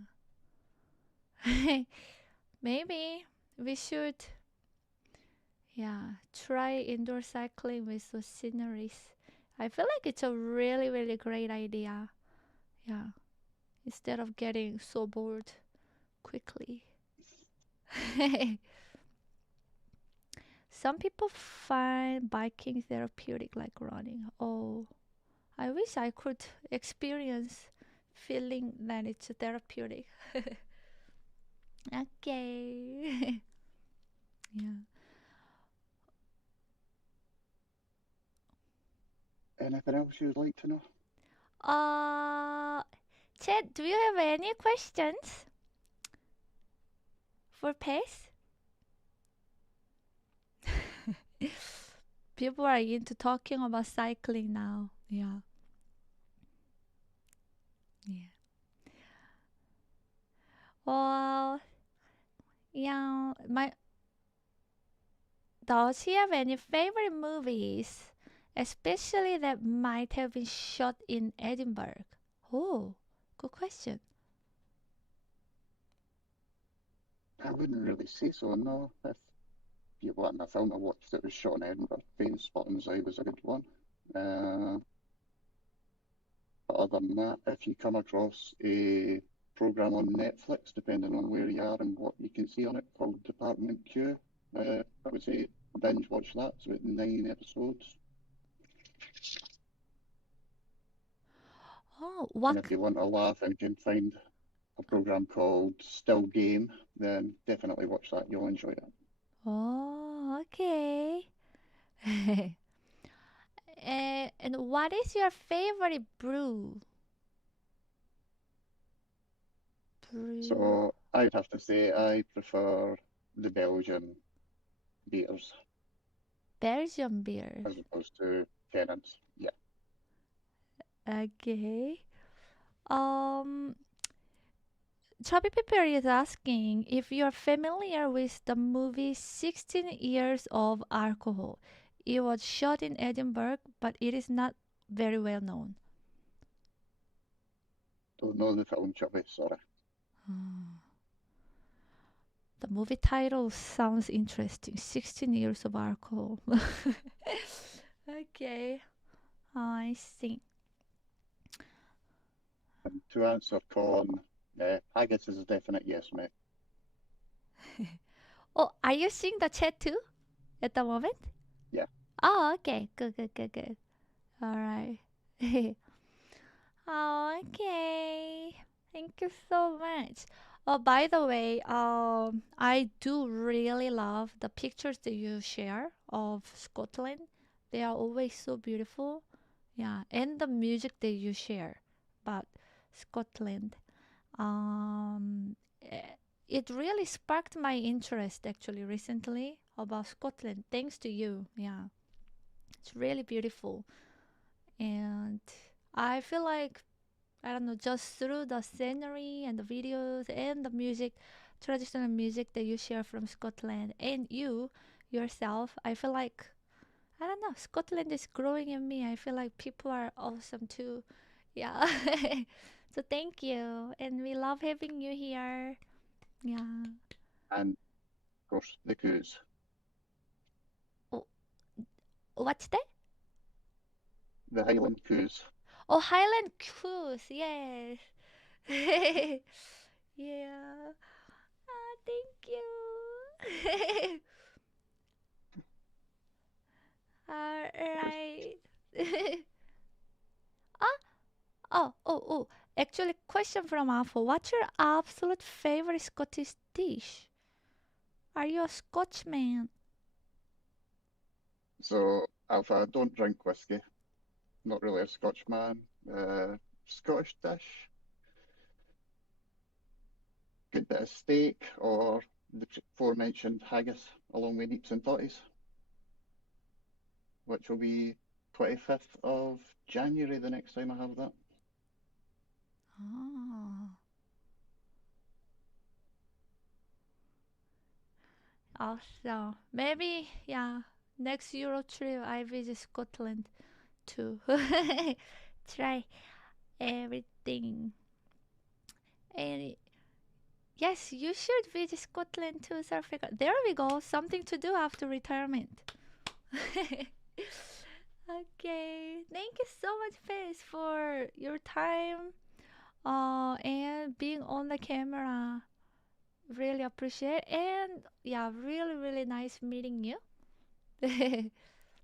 Maybe we should, try indoor cycling with those sceneries. I feel like it's a really, really great idea. Yeah. Instead of getting so bored quickly. Some people find biking therapeutic like running. Oh, I wish I could experience feeling that it's therapeutic. Okay. Yeah. Anything else you'd like to know? Chad, do you have any questions for Pace? People are into talking about cycling now. Yeah. Yeah. Well, yeah. Does he have any favorite movies, especially that might have been shot in Edinburgh? Oh, good question. I wouldn't really say so, no. If you want a film I watched that was shot in Edinburgh, Trainspotting's Eye was a good one. But other than that, if you come across a program on Netflix, depending on where you are and what you can see on it, called Department Q, I would say binge watch that. It's about 9 episodes. Oh, And if you want to laugh and can find a program called Still Game, then definitely watch that. You'll enjoy it. Oh, okay. And what is your favorite brew? So I'd have to say I prefer the Belgian beers. Belgian beer. As opposed to Tennant's. Yeah. Okay. Chubby Pepper is asking if you're familiar with the movie 16 Years of Alcohol. It was shot in Edinburgh, but it is not very well known. Don't know the film, Chubby, sorry. The movie title sounds interesting. 16 Years of Alcohol. Okay. I see. And to answer Colin, haggis is a definite yes, mate. Oh, are you seeing the chat too at the moment? Yeah. Oh, okay. Good. All right. Okay. Thank you so much. Oh, by the way, I do really love the pictures that you share of Scotland. They are always so beautiful. Yeah, and the music that you share about Scotland. It really sparked my interest actually recently about Scotland, thanks to you. Yeah, it's really beautiful. And I feel like, I don't know, just through the scenery and the videos and the music, traditional music that you share from Scotland and you yourself, I feel like, I don't know, Scotland is growing in me. I feel like people are awesome too. Yeah. So thank you. And we love having you here. Yeah. And, of course, the coos. Oh, what's that? The Highland coos. Oh, Highland Cruise. Yes. Yeah. Ah, thank you. All right. Ah, oh. Actually, question from Alpha. What's your absolute favorite Scottish dish? Are you a Scotchman? So, Alpha, I don't drink whiskey. Not really a Scotchman. Scottish dish. Good bit of steak or the aforementioned haggis along with neeps and totties, which will be 25th of January the next time I have that. Oh. Awesome. Maybe, yeah, next Euro trip I visit Scotland to try everything. And yes, you should visit Scotland too, Serfelgar. There we go. Something to do after retirement. Okay. Thank you so much, Face, for your time and being on the camera. Really appreciate, and yeah, really, really nice meeting you. Thank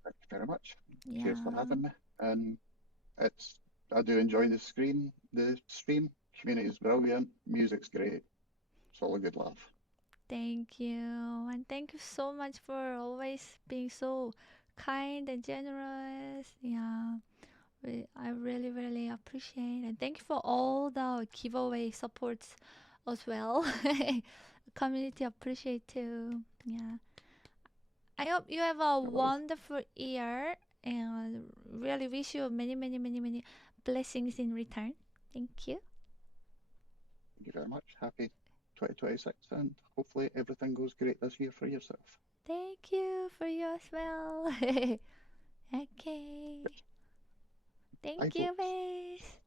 you very much. Cheers for Yeah. having me. And I do enjoy the stream. Community is brilliant. Music's great. It's all a good laugh. Thank you. And thank you so much for always being so kind and generous. Yeah. I really, really appreciate it. Thank you for all the giveaway supports as well. Community appreciate too. Yeah. I hope you have a wonderful year and really wish you many, many, many, many blessings in return. Thank you. Thank you very much. Happy 2026, and hopefully everything goes great this year for yourself. Thank you for you as well. Okay. Thank Bye, you, folks. Base.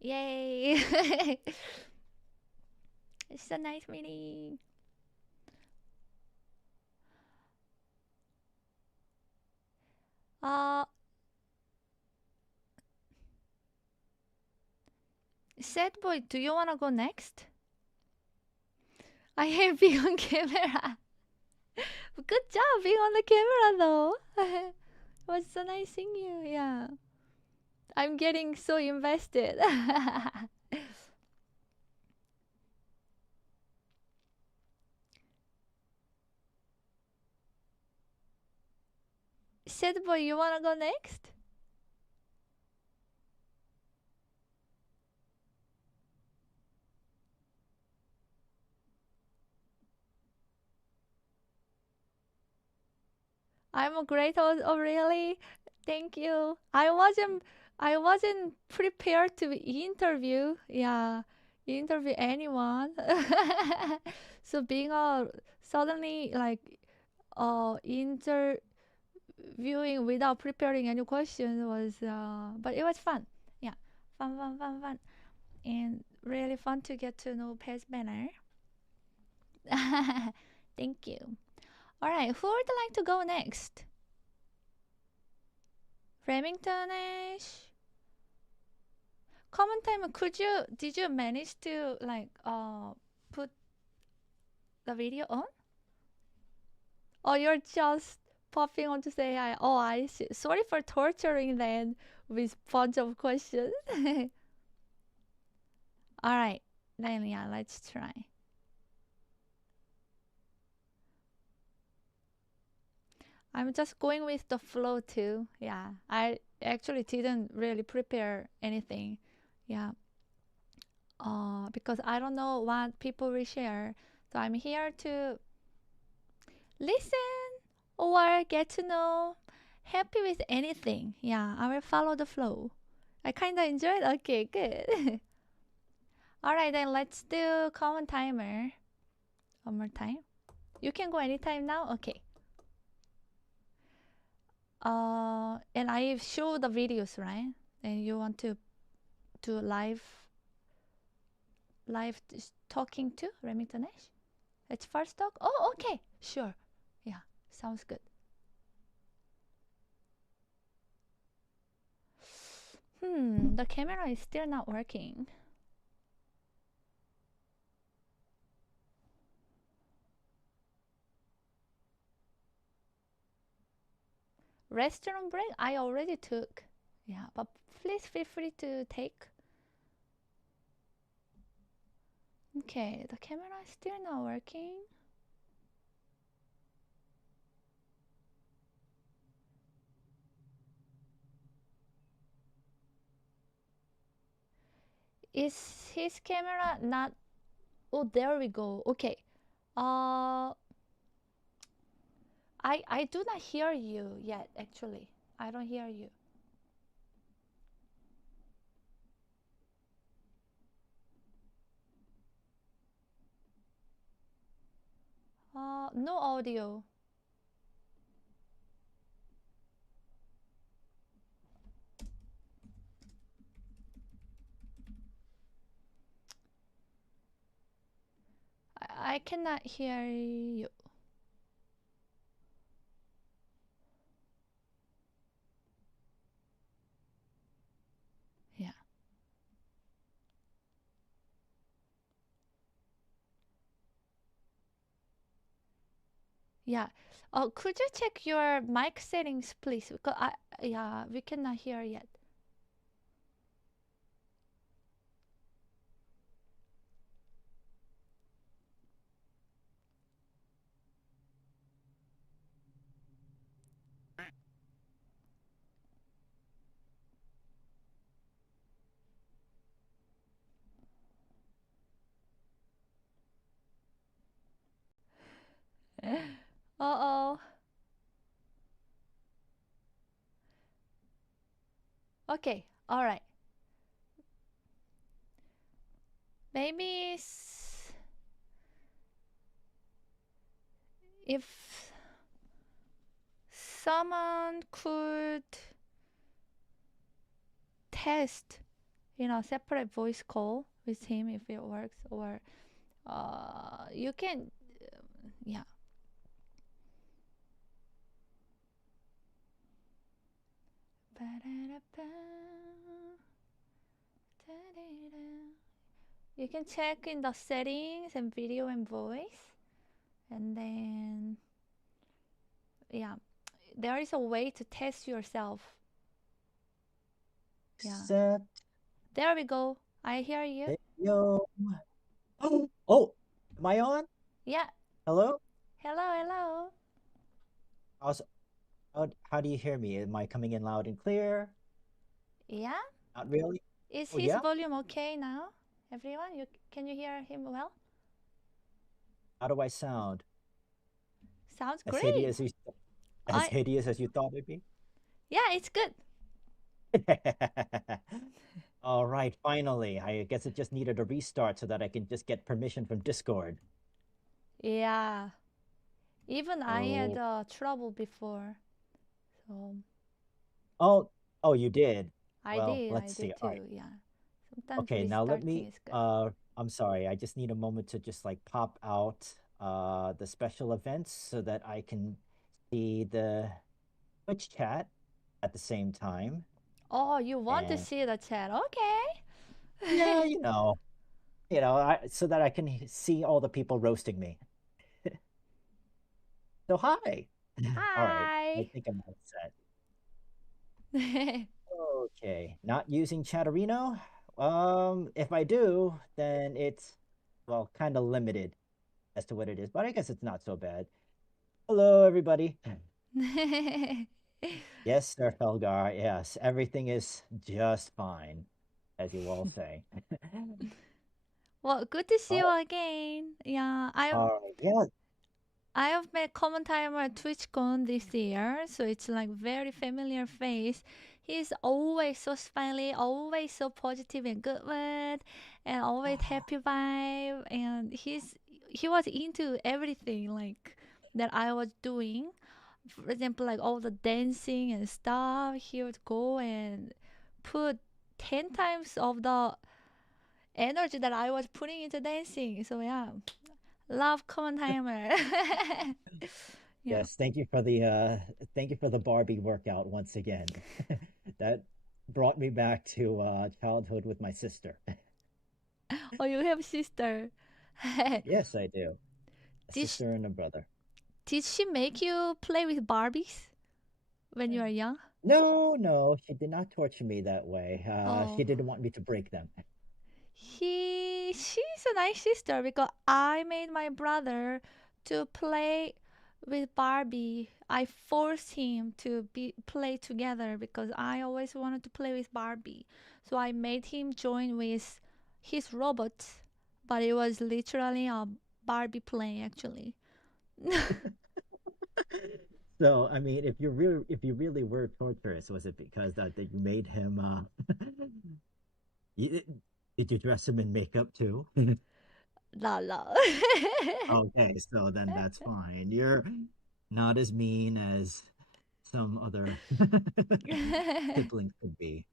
Yay. It's a nice meeting. Sad boy, do you wanna go next? I hate being on camera. Good job being on the camera though. It was so nice seeing you. Yeah. I'm getting so invested. Sad boy, you wanna go next? I'm a great host. Oh, really? Thank you. I wasn't prepared to interview. Yeah, interview anyone. So being a suddenly like interviewing without preparing any questions was but it was fun. Yeah, fun, and really fun to get to know Pez better. Thank you. All right, who would like to go next? Remington Nash. Common time. Did you manage to like put the video on? Or you're just popping on to say hi? Oh, I see. Sorry for torturing then with bunch of questions. All right, then yeah, let's try. I'm just going with the flow too. Yeah, I actually didn't really prepare anything. Yeah. Because I don't know what people will share. So I'm here to listen or get to know. Happy with anything. Yeah, I will follow the flow. I kind of enjoyed. Okay, good. All right, then let's do common timer. One more time. You can go anytime now. Okay. And I show the videos, right? And you want to do live talking to Remington Nash? Let's first talk. Oh, okay, sure. Yeah, sounds good. The camera is still not working. Restaurant break I already took. Yeah, but please feel free to take. Okay, the camera is still not working. Is his camera not? Oh, there we go. Okay. I do not hear you yet. Actually, I don't hear you. No audio. I cannot hear you. Yeah. Yeah. Oh, could you check your mic settings, please? Because we cannot hear yet. Uh-oh. Okay. All right. Maybe if someone could test, separate voice call with him if it works, or you can, yeah. You can check in the settings and video and voice, and then yeah, there is a way to test yourself. Yeah. Except, There we go. I hear you. yo. Oh, am I on? Yeah. Hello? Hello. Also, how do you hear me? Am I coming in loud and clear? Yeah. Not really. Is Oh, his yeah? volume okay now? Everyone, can you hear him well? How do I sound? Sounds As great. hideous as you thought it'd be? Yeah, it's good. All right, finally. I guess it just needed a restart so that I can just get permission from Discord. Yeah. Even I had Oh. trouble before. So Oh, you did. I Well, did. let's I see. did All right. too. Yeah. Sometimes Okay, now let restarting me is good. I'm sorry. I just need a moment to just like pop out the special events so that I can see the Twitch chat at the same time. Oh, you want to And see the chat? Okay. yeah, so that I can see all the people roasting me. So hi. All right. I Hi. think I'm all set. Okay, not using Chatterino. If I do, then it's well kind of limited as to what it is, but I guess it's not so bad. Hello, everybody. Yes, Serfelgar. Yes, everything is just fine, as you all say. Well, good to see you Oh, again. Yeah, yeah. I have met Common Timer at TwitchCon this year, so it's like very familiar face. He's always so smiley, always so positive and good mood, and always happy vibe. And he was into everything like that I was doing. For example, like all the dancing and stuff. He would go and put 10 times of the energy that I was putting into dancing. So yeah, love Common Timer. Yeah. Yes, thank you for the Barbie workout once again. That brought me back to childhood with my sister. Oh, you have sister. Yes, I do. A Did sister and a brother. did she make you play with Barbies when you were young? No, she did not torture me that way. Oh, She didn't want me to break them. she's a nice sister because I made my brother to play with Barbie. I forced him to play together because I always wanted to play with Barbie. So I made him join with his robot, but it was literally a Barbie play actually. So, I mean, if you really were torturous, was it because that you made him you, did you dress him in makeup too? La la. Okay, so then that's fine. You're not as mean as some other siblings could be.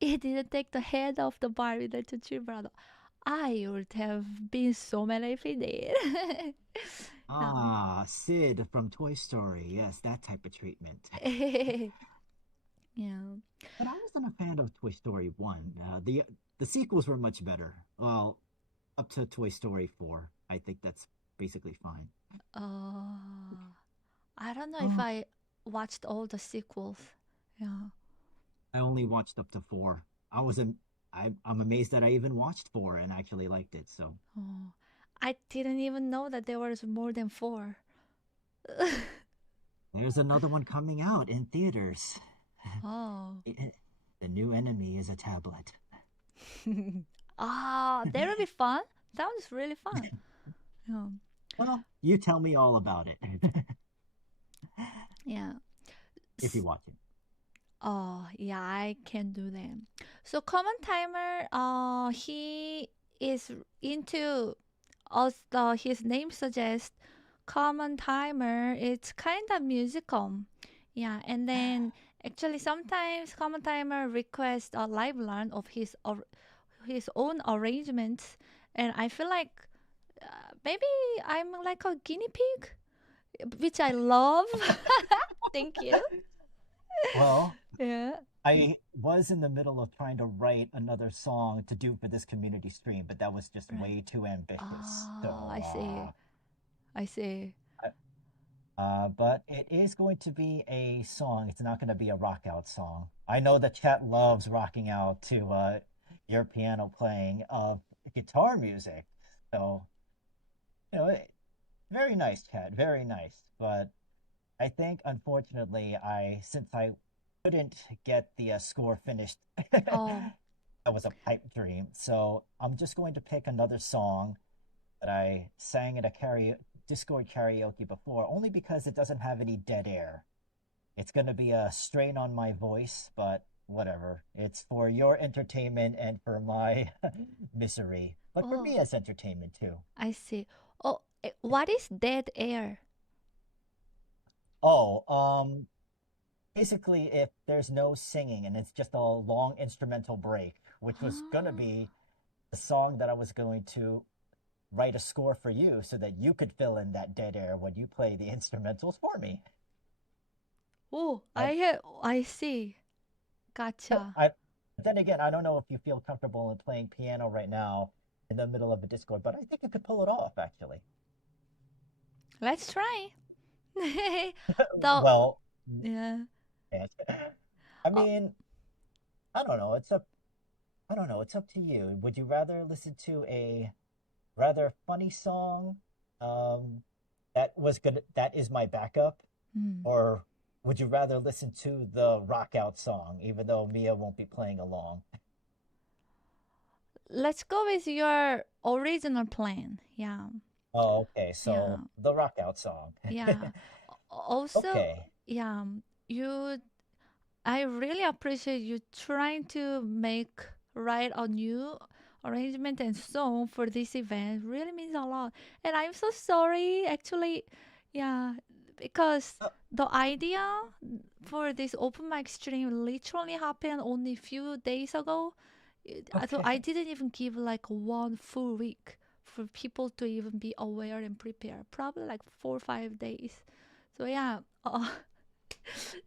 He didn't take the head off the Barbie. That's a true brother. I would have been so mad if he did. Ah, Sid from Toy Story. Yes, that type of treatment. Yeah. But I wasn't a fan of Toy Story 1. The sequels were much better. Well, up to Toy Story 4. I think that's basically fine. I don't know if I watched all the sequels. Yeah. I only watched up to 4. I'm amazed that I even watched 4 and actually liked it. So Oh, I didn't even know that there was more than 4. there's another one coming out in theaters. Oh. The new enemy is a tablet. That would be fun. Sounds really fun. Yeah. Well, you tell me all about it. Yeah. If you watch it. Oh, yeah, I can do that. So Common Timer, he is into, also his name suggests, Common Timer. It's kind of musical. Yeah, and then actually sometimes Common Timer requests a live learn of his own arrangements, and I feel like maybe I'm like a guinea pig, which I love. Thank you. Well, Yeah. I was in the middle of trying to write another song to do for this community stream, but that was just way too ambitious. Oh, I see. I see. But it is going to be a song. It's not going to be a rock out song. I know the chat loves rocking out to your piano playing of guitar music. So, very nice, chat. Very nice. But I think, unfortunately, since I couldn't get the score finished, that was a pipe dream. So I'm just going to pick another song that I sang at a Discord karaoke before, only because it doesn't have any dead air. It's going to be a strain on my voice, but whatever. It's for your entertainment and for my misery, but for me as entertainment too. I see. Oh, what is dead air? Basically, if there's no singing and it's just a long instrumental break, which was going to be the song that I was going to write a score for you so that you could fill in that dead air when you play the instrumentals for me. Oh, I see. Gotcha. Then again, I don't know if you feel comfortable in playing piano right now in the middle of a Discord, but I think you could pull it off, actually. Let's try. Well, yeah. I mean, I don't know. It's up to you. Would you rather listen to a rather funny song that is my backup, or would you rather listen to the rock out song, even though Mia won't be playing along? Let's go with your original plan. Yeah. Oh, okay. So the rock out song. Yeah. Also, okay. Yeah, I really appreciate you trying to write a new arrangement and song for this event. Really means a lot. And I'm so sorry, actually, yeah, because the idea for this open mic stream literally happened only a few days ago. So I didn't even give like 1 full week for people to even be aware and prepare. Probably like 4 or 5 days. So yeah.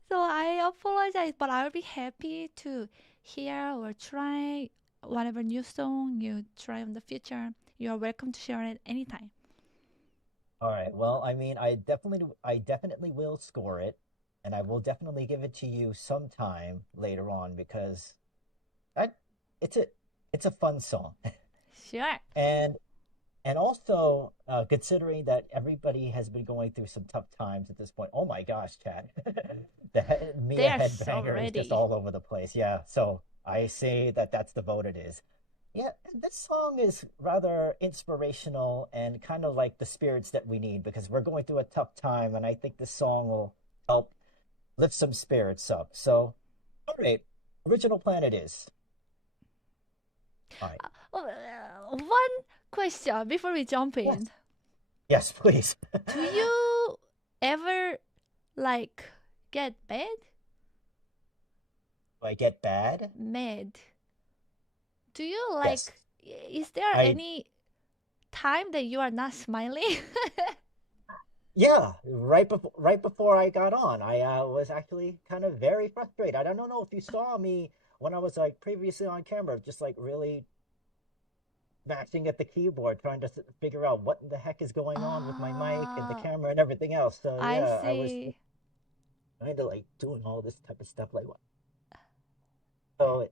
So I apologize, but I'll be happy to hear or try whatever new song you try in the future. You are welcome to share it anytime. All right. Well, I mean, I definitely will score it, and I will definitely give it to you sometime later on because it's a fun song. Sure. And also, considering that everybody has been going through some tough times at this point. Oh my gosh, Chad. The Mia headbanger is just all over the place. Yeah, so I say that's the vote it is. Yeah, this song is rather inspirational and kind of like the spirits that we need because we're going through a tough time, and I think this song will help lift some spirits up. So, all right, original plan it is. All right. One question before we jump in. Yes, please. Do you ever get bad? Do I get bad? Mad. Do you Yes. Is there I any time that you are not smiling? Yeah, right before I got on, I was actually kind of very frustrated. I don't know if you saw me when I was like previously on camera, just like really mashing at the keyboard, trying to figure out what the heck is going on with my mic and the Ah, camera and everything else. So I yeah, I was see. kind of like doing all this type of stuff. Like, so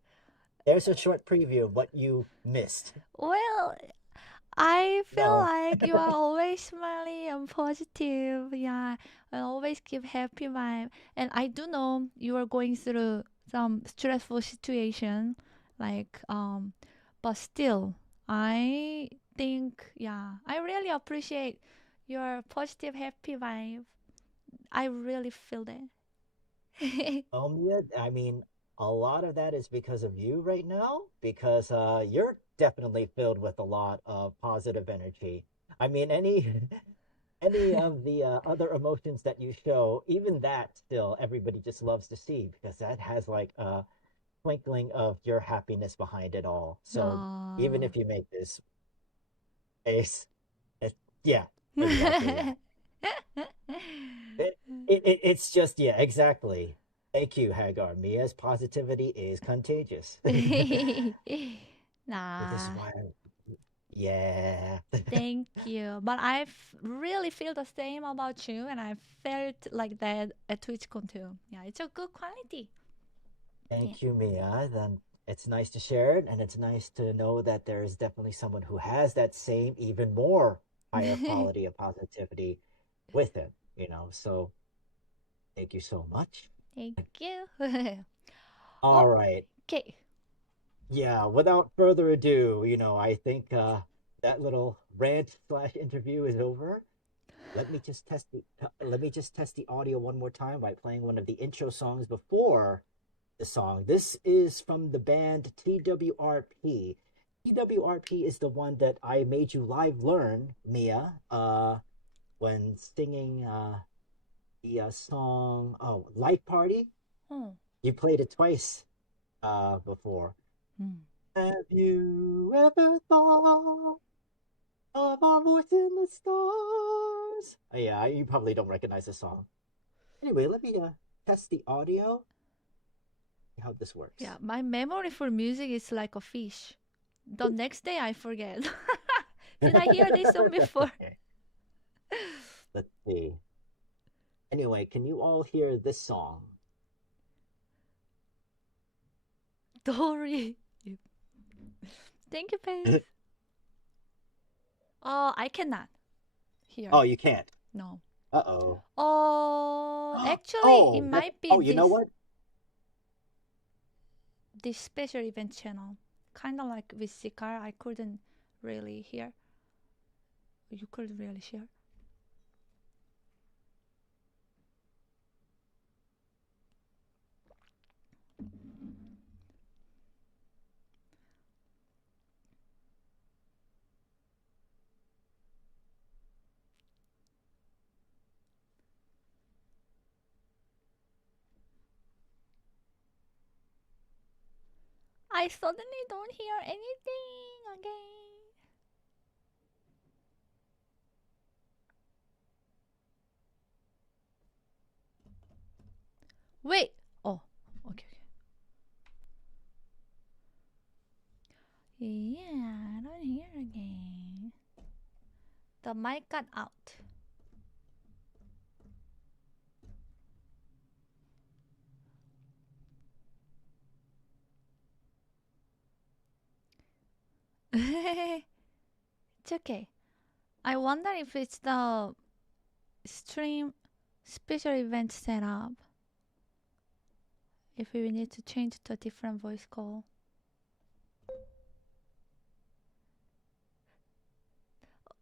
there's a short preview of what you missed. Well, I feel No, like you are always smiling and positive, yeah, and always give happy vibe. And I do know you are going through some stressful situation, like but still, I think, yeah, I really appreciate your positive, happy vibe. I really feel that. Mia, I mean, a lot of that is because of you right now, because you're definitely filled with a lot of positive energy. I mean, any any of the other emotions that you show, even that still everybody just loves to see because that has like a twinkling of your happiness behind it all. So even No. if you make this face, yeah, exactly that. It's just, yeah, exactly. Thank you, Hagar. Mia's positivity is contagious. This is Nah, why, yeah. thank you. But I really feel the same about you, and I felt like that at TwitchCon too. Yeah, it's a good quality. Yeah. Thank you, Mia. Then it's nice to share it, and it's nice to know that there's definitely someone who has that same, even more higher quality of positivity with him, you know. So thank you so much. Thank you. All right. Okay. Yeah, without further ado, I think that little rant slash interview is over. Let me just test the audio one more time by playing one of the intro songs before the song. This is from the band TWRP. TWRP is the one that I made you live learn, Mia, when singing the song Life Party. Oh. You played it twice before. Hmm. Have you ever thought of our voice in the stars? Oh, yeah, you probably don't recognize the song. Anyway, let me test the audio. See how this works. Yeah, my memory for music is like a fish. The next day I forget. Did I hear this song before? Okay, let's see. Anyway, can you all hear this song? Dory. Thank you, Pace. Oh, I cannot hear. Oh, you can't. No. Uh-oh. Oh, actually, it might be you know what? this special event channel. Kind of like with Zikar, I couldn't really hear. You couldn't really hear. I suddenly don't hear anything again. Wait. Oh, okay. Yeah, I don't hear again. The mic got out. It's okay. I wonder if it's the stream special event setup. If we need to change to a different voice call.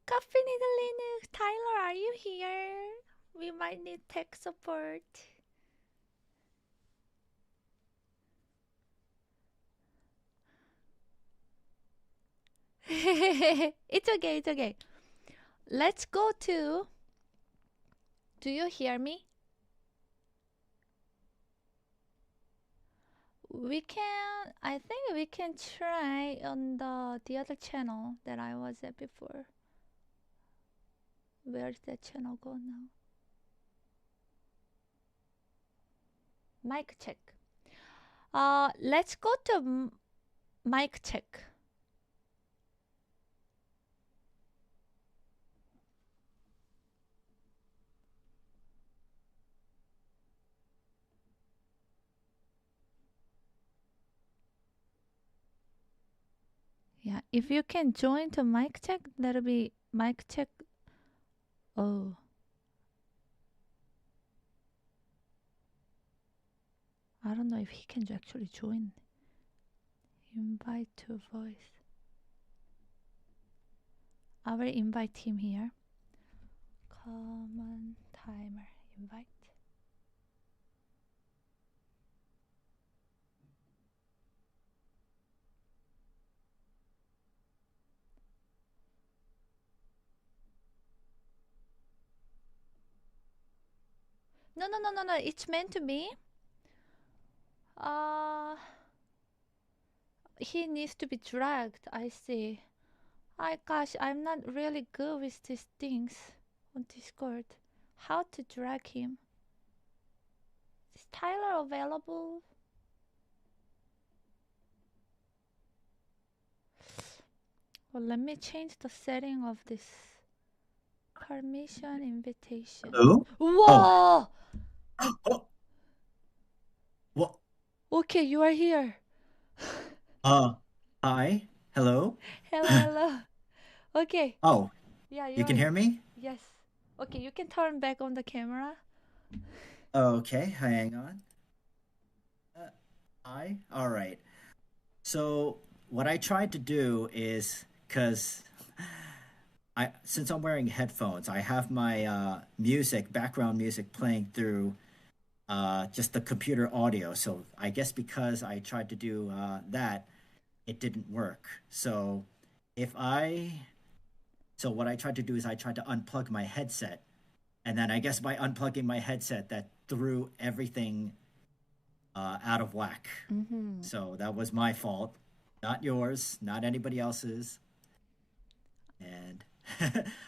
Coffee Needle Linux, Tyler, are you here? We might need tech support. It's okay, it's okay. Let's go to. Do you hear me? I think we can try on the other channel that I was at before. Where did that channel go now? Mic check. Let's go to mic check. Yeah, if you can join to mic check, that'll be mic check. Oh. I don't know if he can actually join. Invite to voice. I will invite him here. Common timer invite. No. It's meant to be. He needs to be dragged. I see. Gosh, I'm not really good with these things on Discord. How to drag him? Is Tyler available? Well, let me change the setting of this. Permission invitation. Hello? Whoa! Oh. What? Okay, you are here. Hi. Hello. Hello. Okay. Oh. Yeah, you can hear me? Yes. Okay, you can turn back on the camera. Okay, hang on. Hi. All right. So what I tried to do is, since I'm wearing headphones, I have my background music playing through just the computer audio. So I guess because I tried to do that, it didn't work. So what I tried to do is I tried to unplug my headset, and then I guess by unplugging my headset, that threw everything out of whack. Mm-hmm. So that was my fault, not yours, not anybody else's. And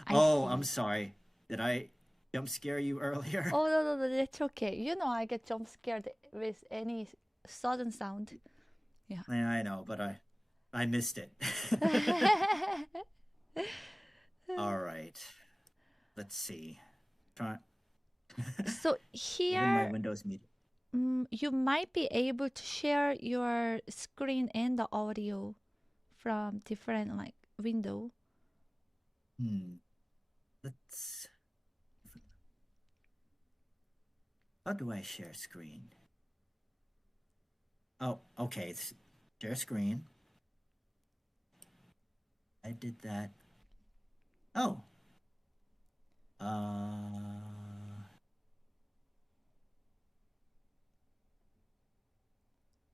I'm sorry. Did I jump scare you earlier? Oh, no, that's okay. You know I get jump scared with any sudden sound. Yeah. I know, but I missed it. All right. Let's see. So here, even my Windows meeting. You might be able to share your screen and the audio from different window. How do I share screen? Oh, okay. It's share screen. I did that. Oh.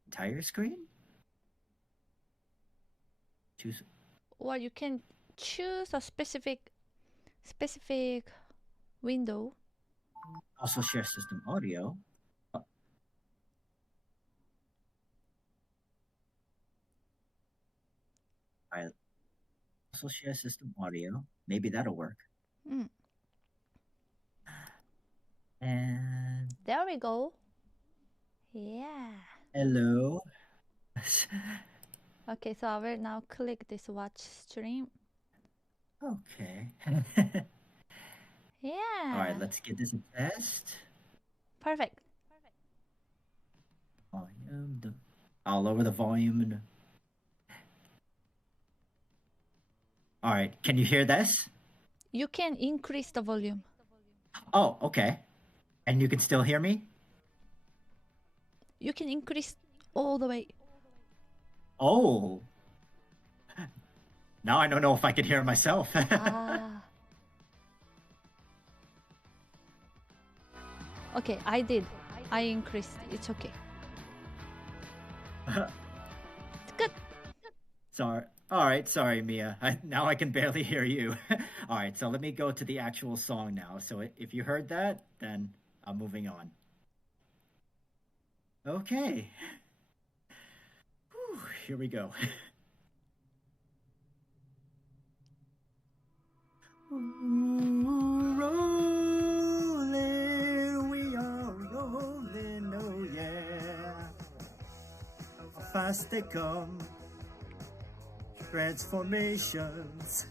Entire screen? Choose. Or you can choose a specific window. Also share system audio. I also share system audio. Maybe that'll work. And there we go. Yeah. Hello. Okay, so I will now click this watch stream. Okay. Yeah. All right, let's get this a test. Perfect. Volume. I'll lower the volume. All right, can you hear this? You can increase the volume. Oh, okay. And you can still hear me? You can increase all the way. Oh. Now I don't know if I can hear myself. Okay, I did. I increased. It's okay. It's good. Sorry. All right, sorry, Mia. Now I can barely hear you. All right, so let me go to the actual song now. So if you heard that, then I'm moving on. Okay. here we go. Ooh, rolling, we are rolling, oh yeah. How fast they come, transformations.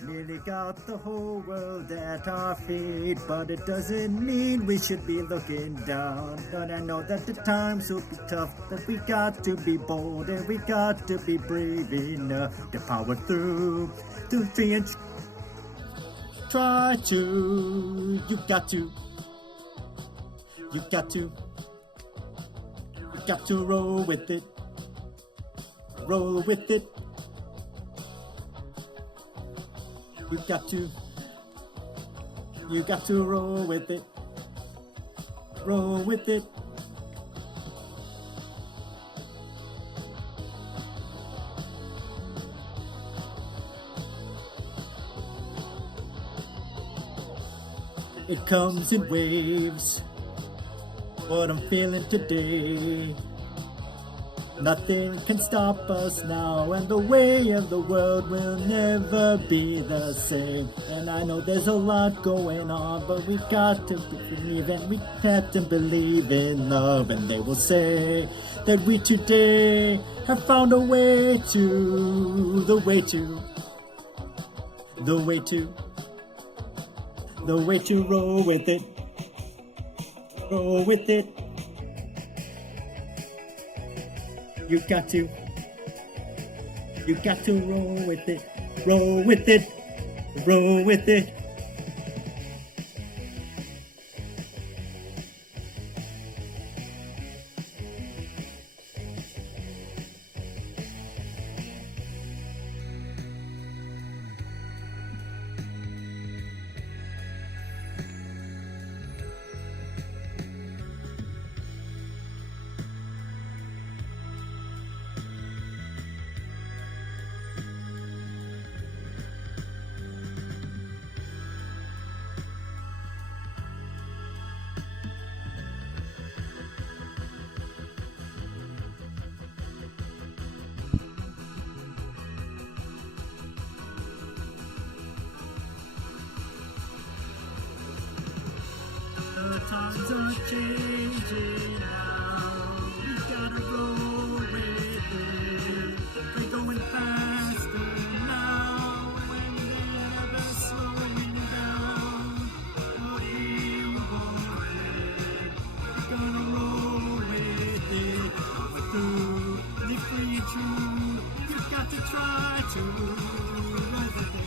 Nearly got the whole world at our feet, but it doesn't mean we should be looking down. But I know that the times will be tough, that we got to be bold and we got to be brave enough to power through and try to. You got to roll with it. Roll with it. You got to roll with it. Roll with it. It comes in waves, what I'm feeling today. Nothing can stop us now, and the way of the world will never be the same. And I know there's a lot going on, but we got to believe, and we have to believe in love. And they will say that we today have found a way to, the way to roll with it. Roll with it. You got to roll with it, roll with it, roll with it. The times are changing now. We gotta roll with it. We're going faster now, and never slowing down. Oh, we won't. We're gonna roll with it. Power through, live free and true. You've got to try to roll with it.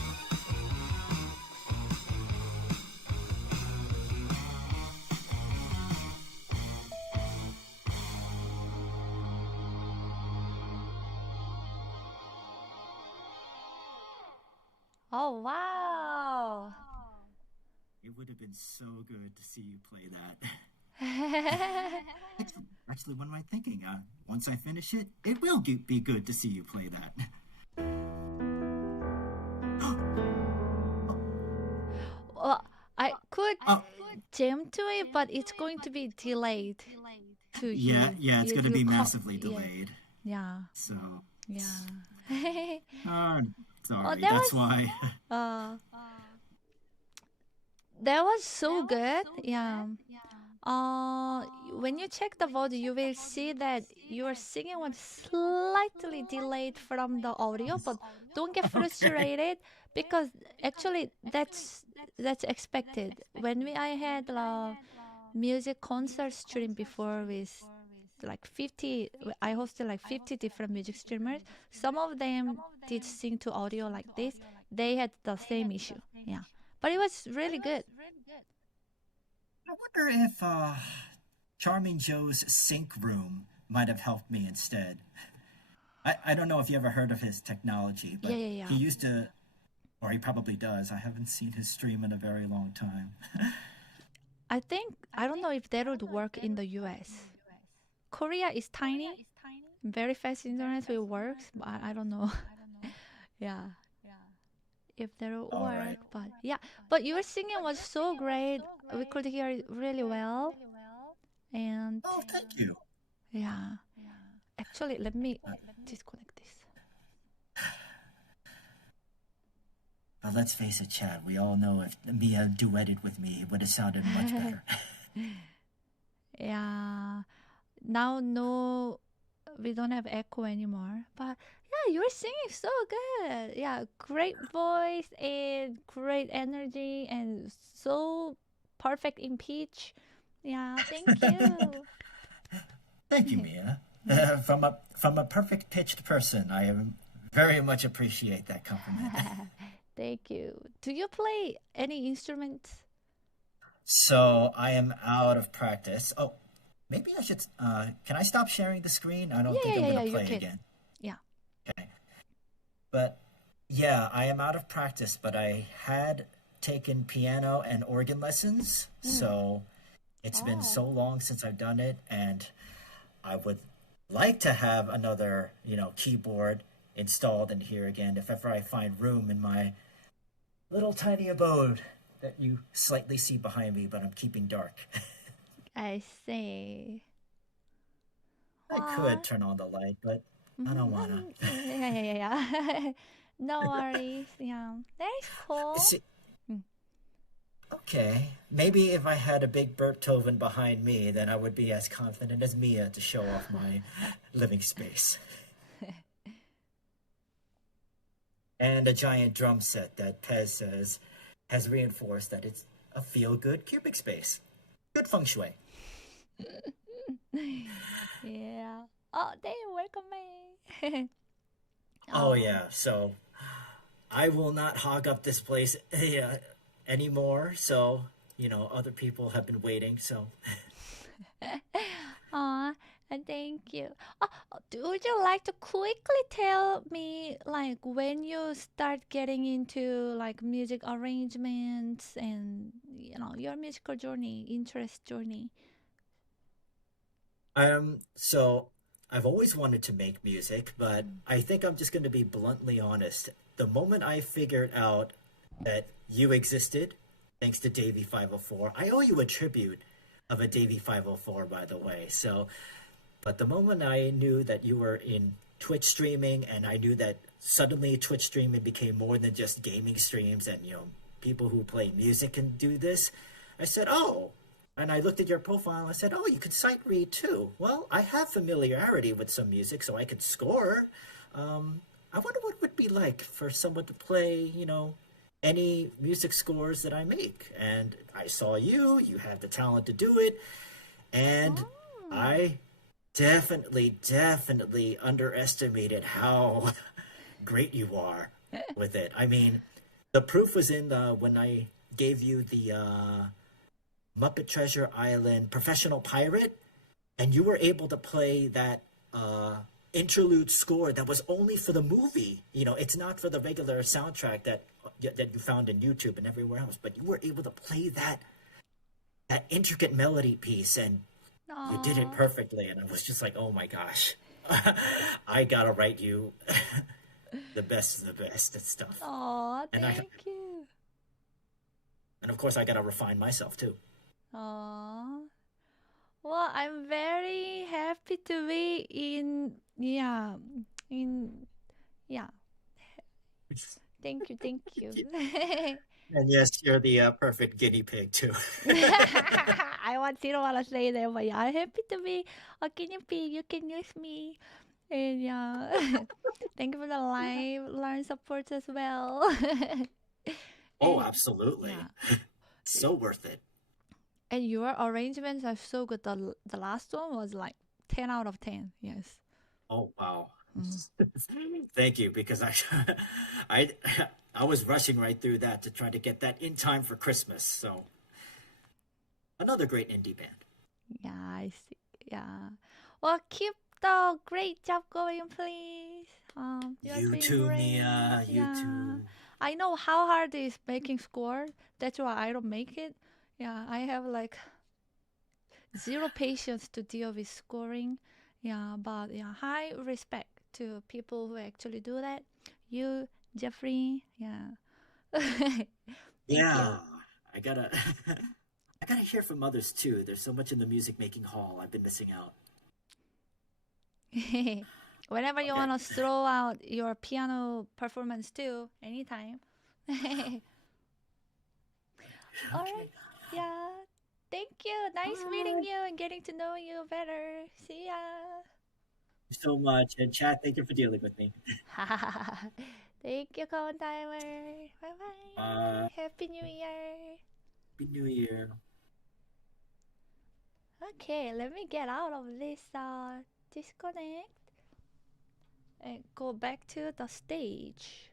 Oh, wow. It would have been so good to see you play that. Actually, what am I thinking? Once I finish it, it will be good to see you play that. Well, I could jam to it, but it's going to be delayed to you. Yeah, it's going to be massively yeah. delayed. Yeah. So. Yeah. Sorry, that's why. That was so good. Yeah. When you check the vote, you will see that your singing was slightly delayed from the audio, but don't get frustrated because actually that's expected. When I had a music concert stream before with like 50, I hosted like 50 different music streamers. Some of them did sing to audio like this. They had the same issue. Yeah. But it was really good. I wonder if Charming Joe's sync room might have helped me instead. I don't know if you ever heard of his technology, but Yeah. he used to, or he probably does. I haven't seen his stream in a very long time. I don't know if that would work in the US. Korea is tiny, very fast internet, so it works, but I don't know. Yeah. If that would work, right. but yeah. But your singing was so great. We could hear it really well. And Oh, thank you. yeah. Actually, let me disconnect this. Well, let's face it, Chad. We all know if Mia duetted with me, it would have sounded much better. Yeah. Now no, we don't have echo anymore. But yeah, you're singing so good. Yeah, great voice and great energy and so perfect in pitch. Yeah, thank you. Thank you, Mia. From a perfect pitched person, I very much appreciate that compliment. Thank you. Do you play any instruments? So I am out of practice. Oh, maybe I should. Can I stop sharing the screen? I don't think I'm gonna play again. Yeah. Okay. But yeah, I am out of practice. But I had taken piano and organ lessons, so it's been so long since I've done it, and I would like to have another, keyboard installed in here again if ever I find room in my little tiny abode that you slightly see behind me, but I'm keeping dark. I see. I could turn on the light, but I don't wanna. Yeah. No worries. Yeah, that is cool. Okay, maybe if I had a big Beethoven behind me, then I would be as confident as Mia to show off my living space. And a giant drum set that Pez says has reinforced that it's a feel-good cubic space. Good feng shui. Yeah. Oh, they welcome me. Oh yeah, so I will not hog up this place anymore. So, other people have been waiting, so. Aw, thank you. Would you like to quickly tell me, like, when you start getting into, like, music arrangements and, your musical journey, interest journey? So I've always wanted to make music, but I think I'm just going to be bluntly honest. The moment I figured out that you existed, thanks to Davey 504, I owe you a tribute of a Davey 504, by the way. So, but the moment I knew that you were in Twitch streaming, and I knew that suddenly Twitch streaming became more than just gaming streams, and people who play music can do this, I said, oh. And I looked at your profile and I said, oh, you could sight read too. Well, I have familiarity with some music, so I could score. I wonder what it would be like for someone to play, any music scores that I make. And I saw you have the talent to do it. And I definitely underestimated how great you are with it. I mean, the proof was in when I gave you the Muppet Treasure Island Professional Pirate, and you were able to play that interlude score that was only for the movie. It's not for the regular soundtrack that you found in YouTube and everywhere else, but you were able to play that intricate melody piece, and you did it perfectly. And I was just like, oh my gosh, I gotta write you the best of the best and stuff. Oh, thank you. And of course, I gotta refine myself too. Oh, well, I'm very happy to be in. Thank you. And yes, you're the perfect guinea pig too. I didn't want to say that, but yeah, I'm happy to be a guinea pig. You can use me. And yeah, thank you for the live learn support as well. Oh, absolutely. Yeah. So worth it. And your arrangements are so good. The last one was like 10 out of 10. Yes. Oh, wow. Thank you, because I was rushing right through that to try to get that in time for Christmas. So another great indie band. Yeah, I see. Yeah. Well, keep the great job going, please. You too, great. Mia. You too. I know how hard it is making score. That's why I don't make it. Yeah, I have like zero patience to deal with scoring. Yeah, but yeah, high respect to people who actually do that. You, Jeffrey, yeah. Yeah, I gotta hear from others too. There's so much in the music making hall I've been missing out. Whenever you Okay. want to throw out your piano performance too, anytime. All right. Yeah. Thank you. Nice meeting you and getting to know you better. See ya. Thank you so much. And chat, thank you for dealing with me. Thank you, Cohen Timer. Bye bye. Happy New Year. Happy New Year. Okay, let me get out of this disconnect and go back to the stage.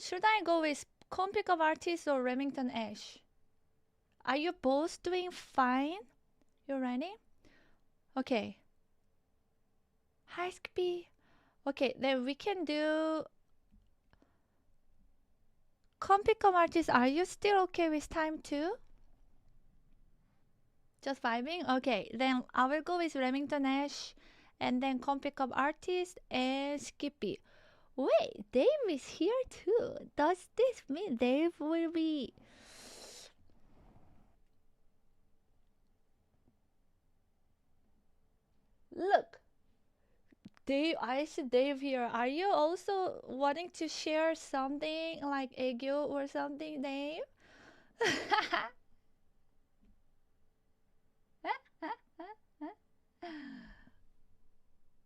Should I go with Compic of Artists or Remington Nash? Are you both doing fine? You ready? Okay. Hi, Skippy. Okay, then we can do Compic of Artists. Are you still okay with time too? Just vibing? Okay, then I will go with Remington Nash and then Compic of Artists and Skippy. Wait, Dave is here too. Does this mean Dave will be... Look, Dave, I see Dave here. Are you also wanting to share something like Aegyo or something, Dave?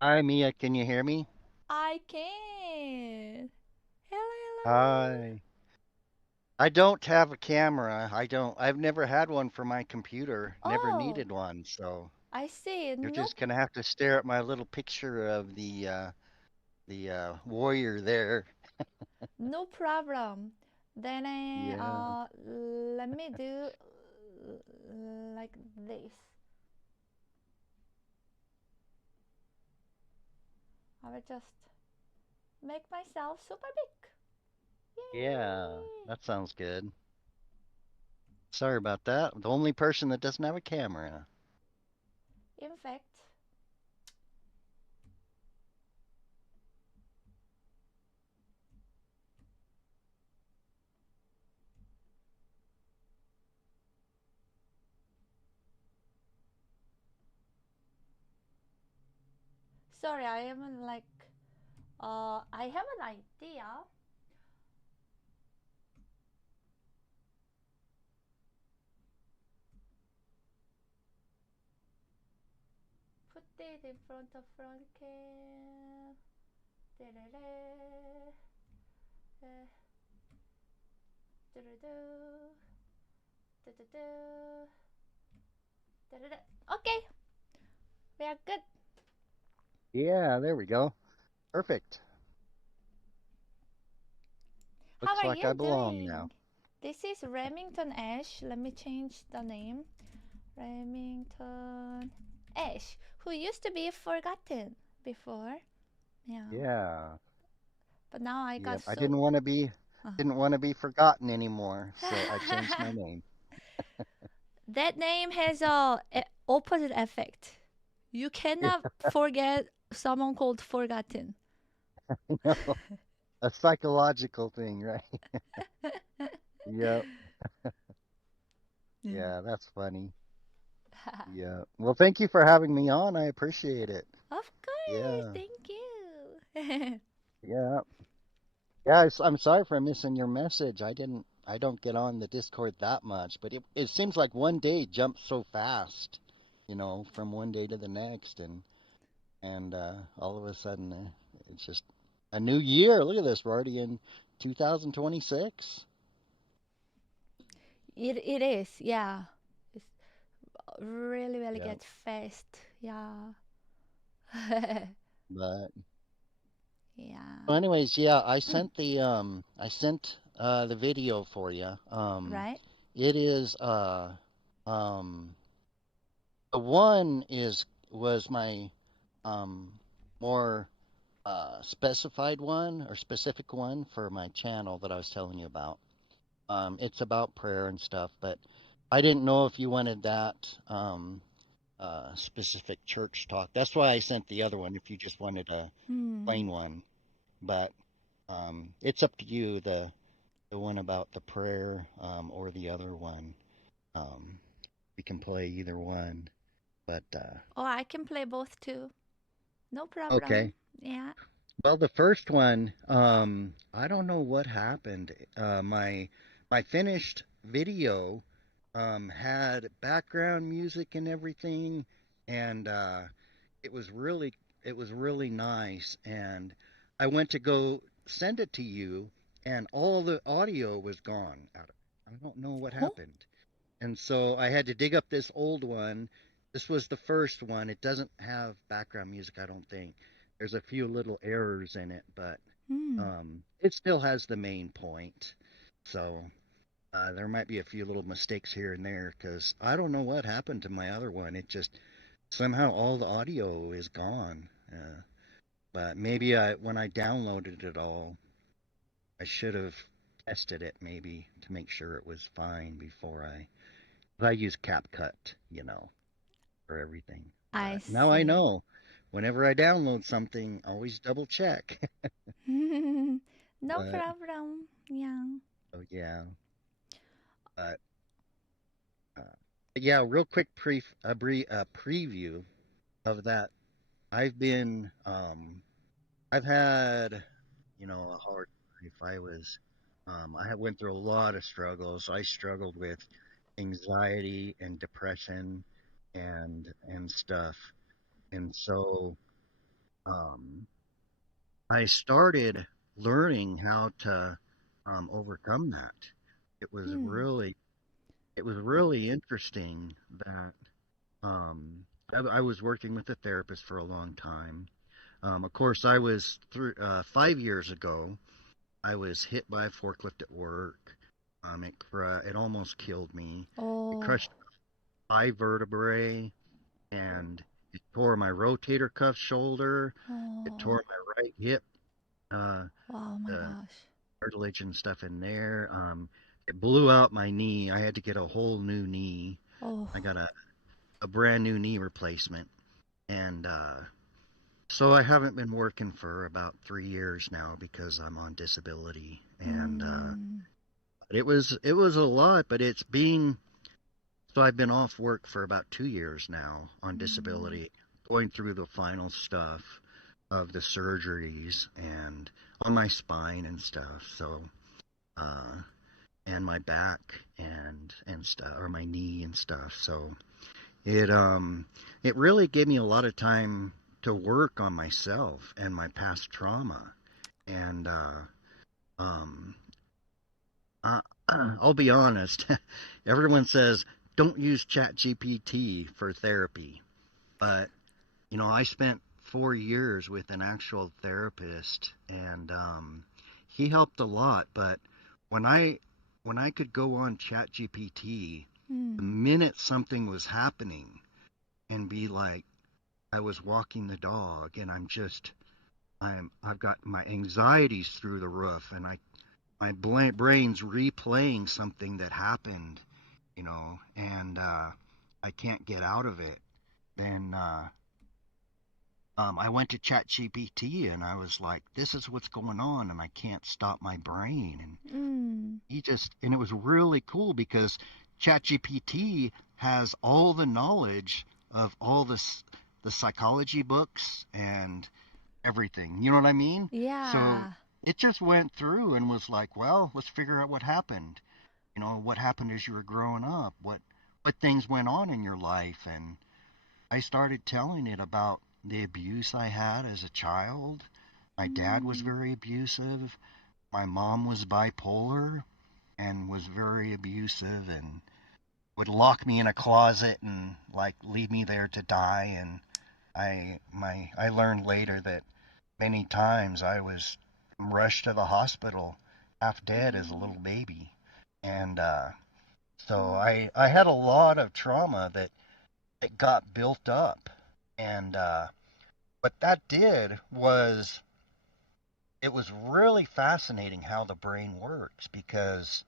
Hi, Mia. Can you hear me? I can. Hello, hello. Hi. I don't have a camera. I've never had one for my computer. Never Oh, needed one. So I see. you're No, just gonna have to stare at my little picture of the warrior there. no problem. Then Yeah. let me do like this. I will just make myself super big. Yeah. Yay! That sounds good. Sorry about that. The only person that doesn't have a camera. In fact, sorry, I am like, I have an idea. Put it in front of front cam. Da-da-da. Da-da-da. Da-da-da. Da-da-da. Okay, we are good. Yeah, there we go. Perfect. How Looks are like you I belong now. doing? This is Remington Ash. Let me change the name. Remington Ash, who used to be forgotten before. Yeah. Yeah. But now I got Yep. I so. didn't want to be forgotten anymore, so I changed my name. That name has a opposite effect. You cannot forget someone called forgotten. No, a psychological thing, right? Yep. Yeah, that's funny. Yeah. Well, thank you for having me on. I appreciate it. Of course, Yeah. thank you. Yeah. Yeah, I'm sorry for missing your message. I don't get on the Discord that much, but it seems like one day jumps so fast, from one day to the next and all of a sudden it's just a new year. Look at this. We're already in 2026. It is, yeah. It's really Yeah. gets fast, yeah. But Yeah. well, anyways, yeah, I sent the video for you. Right? It is um the one was my um more specified one or specific one for my channel that I was telling you about. It's about prayer and stuff, but I didn't know if you wanted that specific church talk. That's why I sent the other one if you just wanted a plain one. But it's up to you, the one about the prayer or the other one. We can play either one, but Oh, I can play both too. No problem. okay. Yeah. Well, the first one, I don't know what happened. My finished video had background music and everything, and it was really it was really nice. And I went to go send it to you, and all the audio was gone out of it. I don't know what Oh. happened. And so I had to dig up this old one. This was the first one. It doesn't have background music, I don't think. There's a few little errors in it, but it still has the main point. So there might be a few little mistakes here and there because I don't know what happened to my other one. It just somehow all the audio is gone. But maybe when I downloaded it all, I should have tested it maybe to make sure it was fine before I use CapCut, for everything. I But now I see. know. Whenever I download something, always double check. No But problem. Yeah. oh yeah. But yeah, real quick preview of that. I've been I've had a hard life. I went through a lot of struggles. I struggled with anxiety and depression and stuff. And so I started learning how to overcome that. It was really it was really interesting that I was working with a therapist for a long time. Of course, I was 5 years ago. I was hit by a forklift at work. It almost killed me. It Oh. crushed 5 vertebrae, and it tore my rotator cuff shoulder. It Oh. tore my right hip, Oh my the gosh. cartilage and stuff in there. It blew out my knee. I had to get a whole new knee. Oh. I got a brand new knee replacement. And so I haven't been working for about 3 years now because I'm on disability. And it was a lot, but so I've been off work for about 2 years now on disability, going through the final stuff of the surgeries and on my spine and stuff. So and my back and stuff, or my knee and stuff. So it really gave me a lot of time to work on myself and my past trauma. And I'll be honest, everyone says don't use ChatGPT for therapy, but I spent 4 years with an actual therapist, and he helped a lot. But when I could go on ChatGPT, the minute something was happening, and be like, I was walking the dog, and I've got my anxieties through the roof, and my brain's replaying something that happened, and I can't get out of it. Then I went to ChatGPT, and I was like, this is what's going on, and I can't stop my brain. And and it was really cool because ChatGPT has all the knowledge of all the psychology books and everything. You know what I mean? Yeah. So it just went through and was like, well, let's figure out what happened. What happened as you were growing up, what things went on in your life. And I started telling it about the abuse I had as a child. My dad was very abusive. My mom was bipolar and was very abusive and would lock me in a closet and leave me there to die. And I learned later that many times I was rushed to the hospital half dead as a little baby. And so I had a lot of trauma that got built up. And what that did was, it was really fascinating how the brain works, because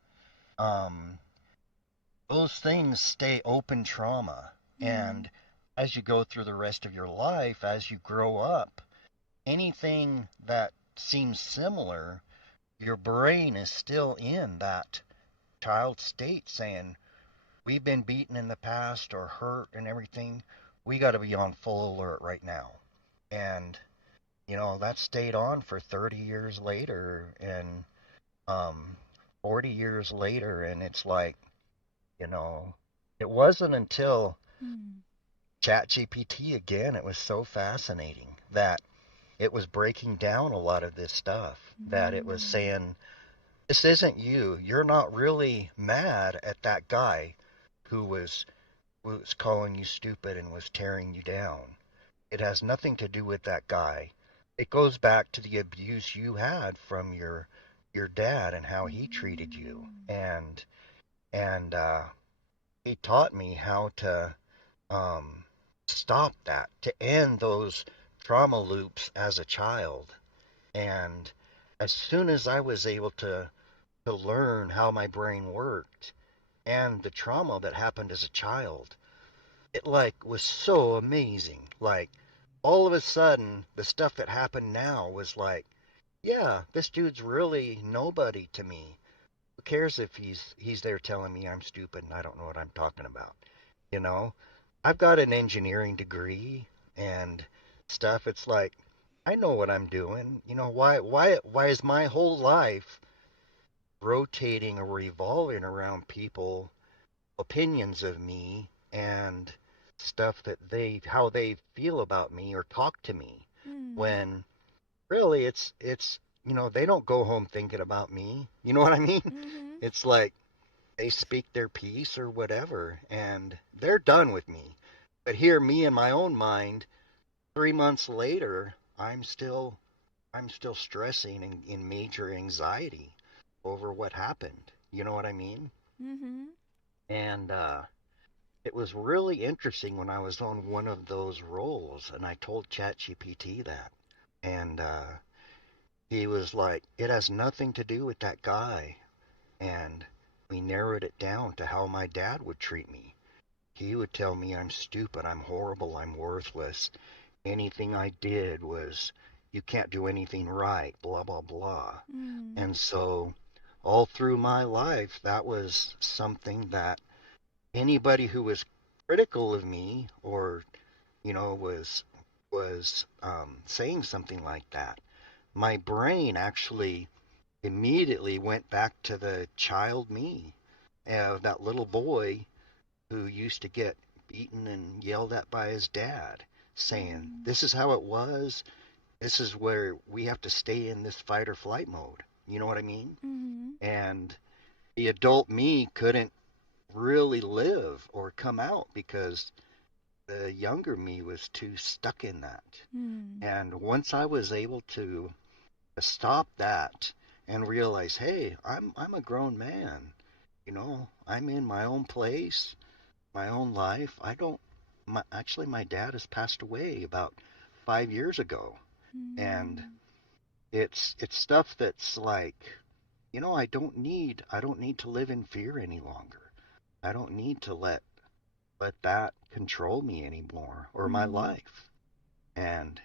those things stay open trauma. And as you go through the rest of your life, as you grow up, anything that seems similar, your brain is still in that child state saying, we've been beaten in the past or hurt and everything, we got to be on full alert right now. And, that stayed on for 30 years later and 40 years later. And it's like, it wasn't until ChatGPT again, it was so fascinating that it was breaking down a lot of this stuff, that it was saying, this isn't you. You're not really mad at that guy who was calling you stupid and was tearing you down. It has nothing to do with that guy. It goes back to the abuse you had from your dad and how he treated you. And he taught me how to stop that, to end those trauma loops as a child. And as soon as I was able to learn how my brain worked and the trauma that happened as a child, it was so amazing. All of a sudden, the stuff that happened now was yeah, this dude's really nobody to me. Who cares if he's there telling me I'm stupid and I don't know what I'm talking about? I've got an engineering degree and stuff. It's I know what I'm doing. Why is my whole life rotating or revolving around people opinions of me and stuff that how they feel about me or talk to me, when really it's they don't go home thinking about me. You know what I mean? It's they speak their piece or whatever and they're done with me. But here, me in my own mind, 3 months later, I'm still stressing in major anxiety over what happened. You know what I mean? And it was really interesting when I was on one of those roles and I told ChatGPT that. And he was like, it has nothing to do with that guy. And we narrowed it down to how my dad would treat me. He would tell me I'm stupid, I'm horrible, I'm worthless. Anything I did was, you can't do anything right, blah, blah, blah. And so all through my life, that was something that anybody who was critical of me or, was saying something like that, my brain actually immediately went back to the child me, that little boy who used to get beaten and yelled at by his dad, saying, this is how it was. This is where we have to stay in this fight or flight mode. You know what I mean? And the adult me couldn't really live or come out because the younger me was too stuck in that. And once I was able to stop that and realize, hey, I'm a grown man. I'm in my own place, my own life. Actually, my dad has passed away about 5 years ago. And it's stuff that's I don't need to live in fear any longer. I don't need to let that control me anymore or my life. And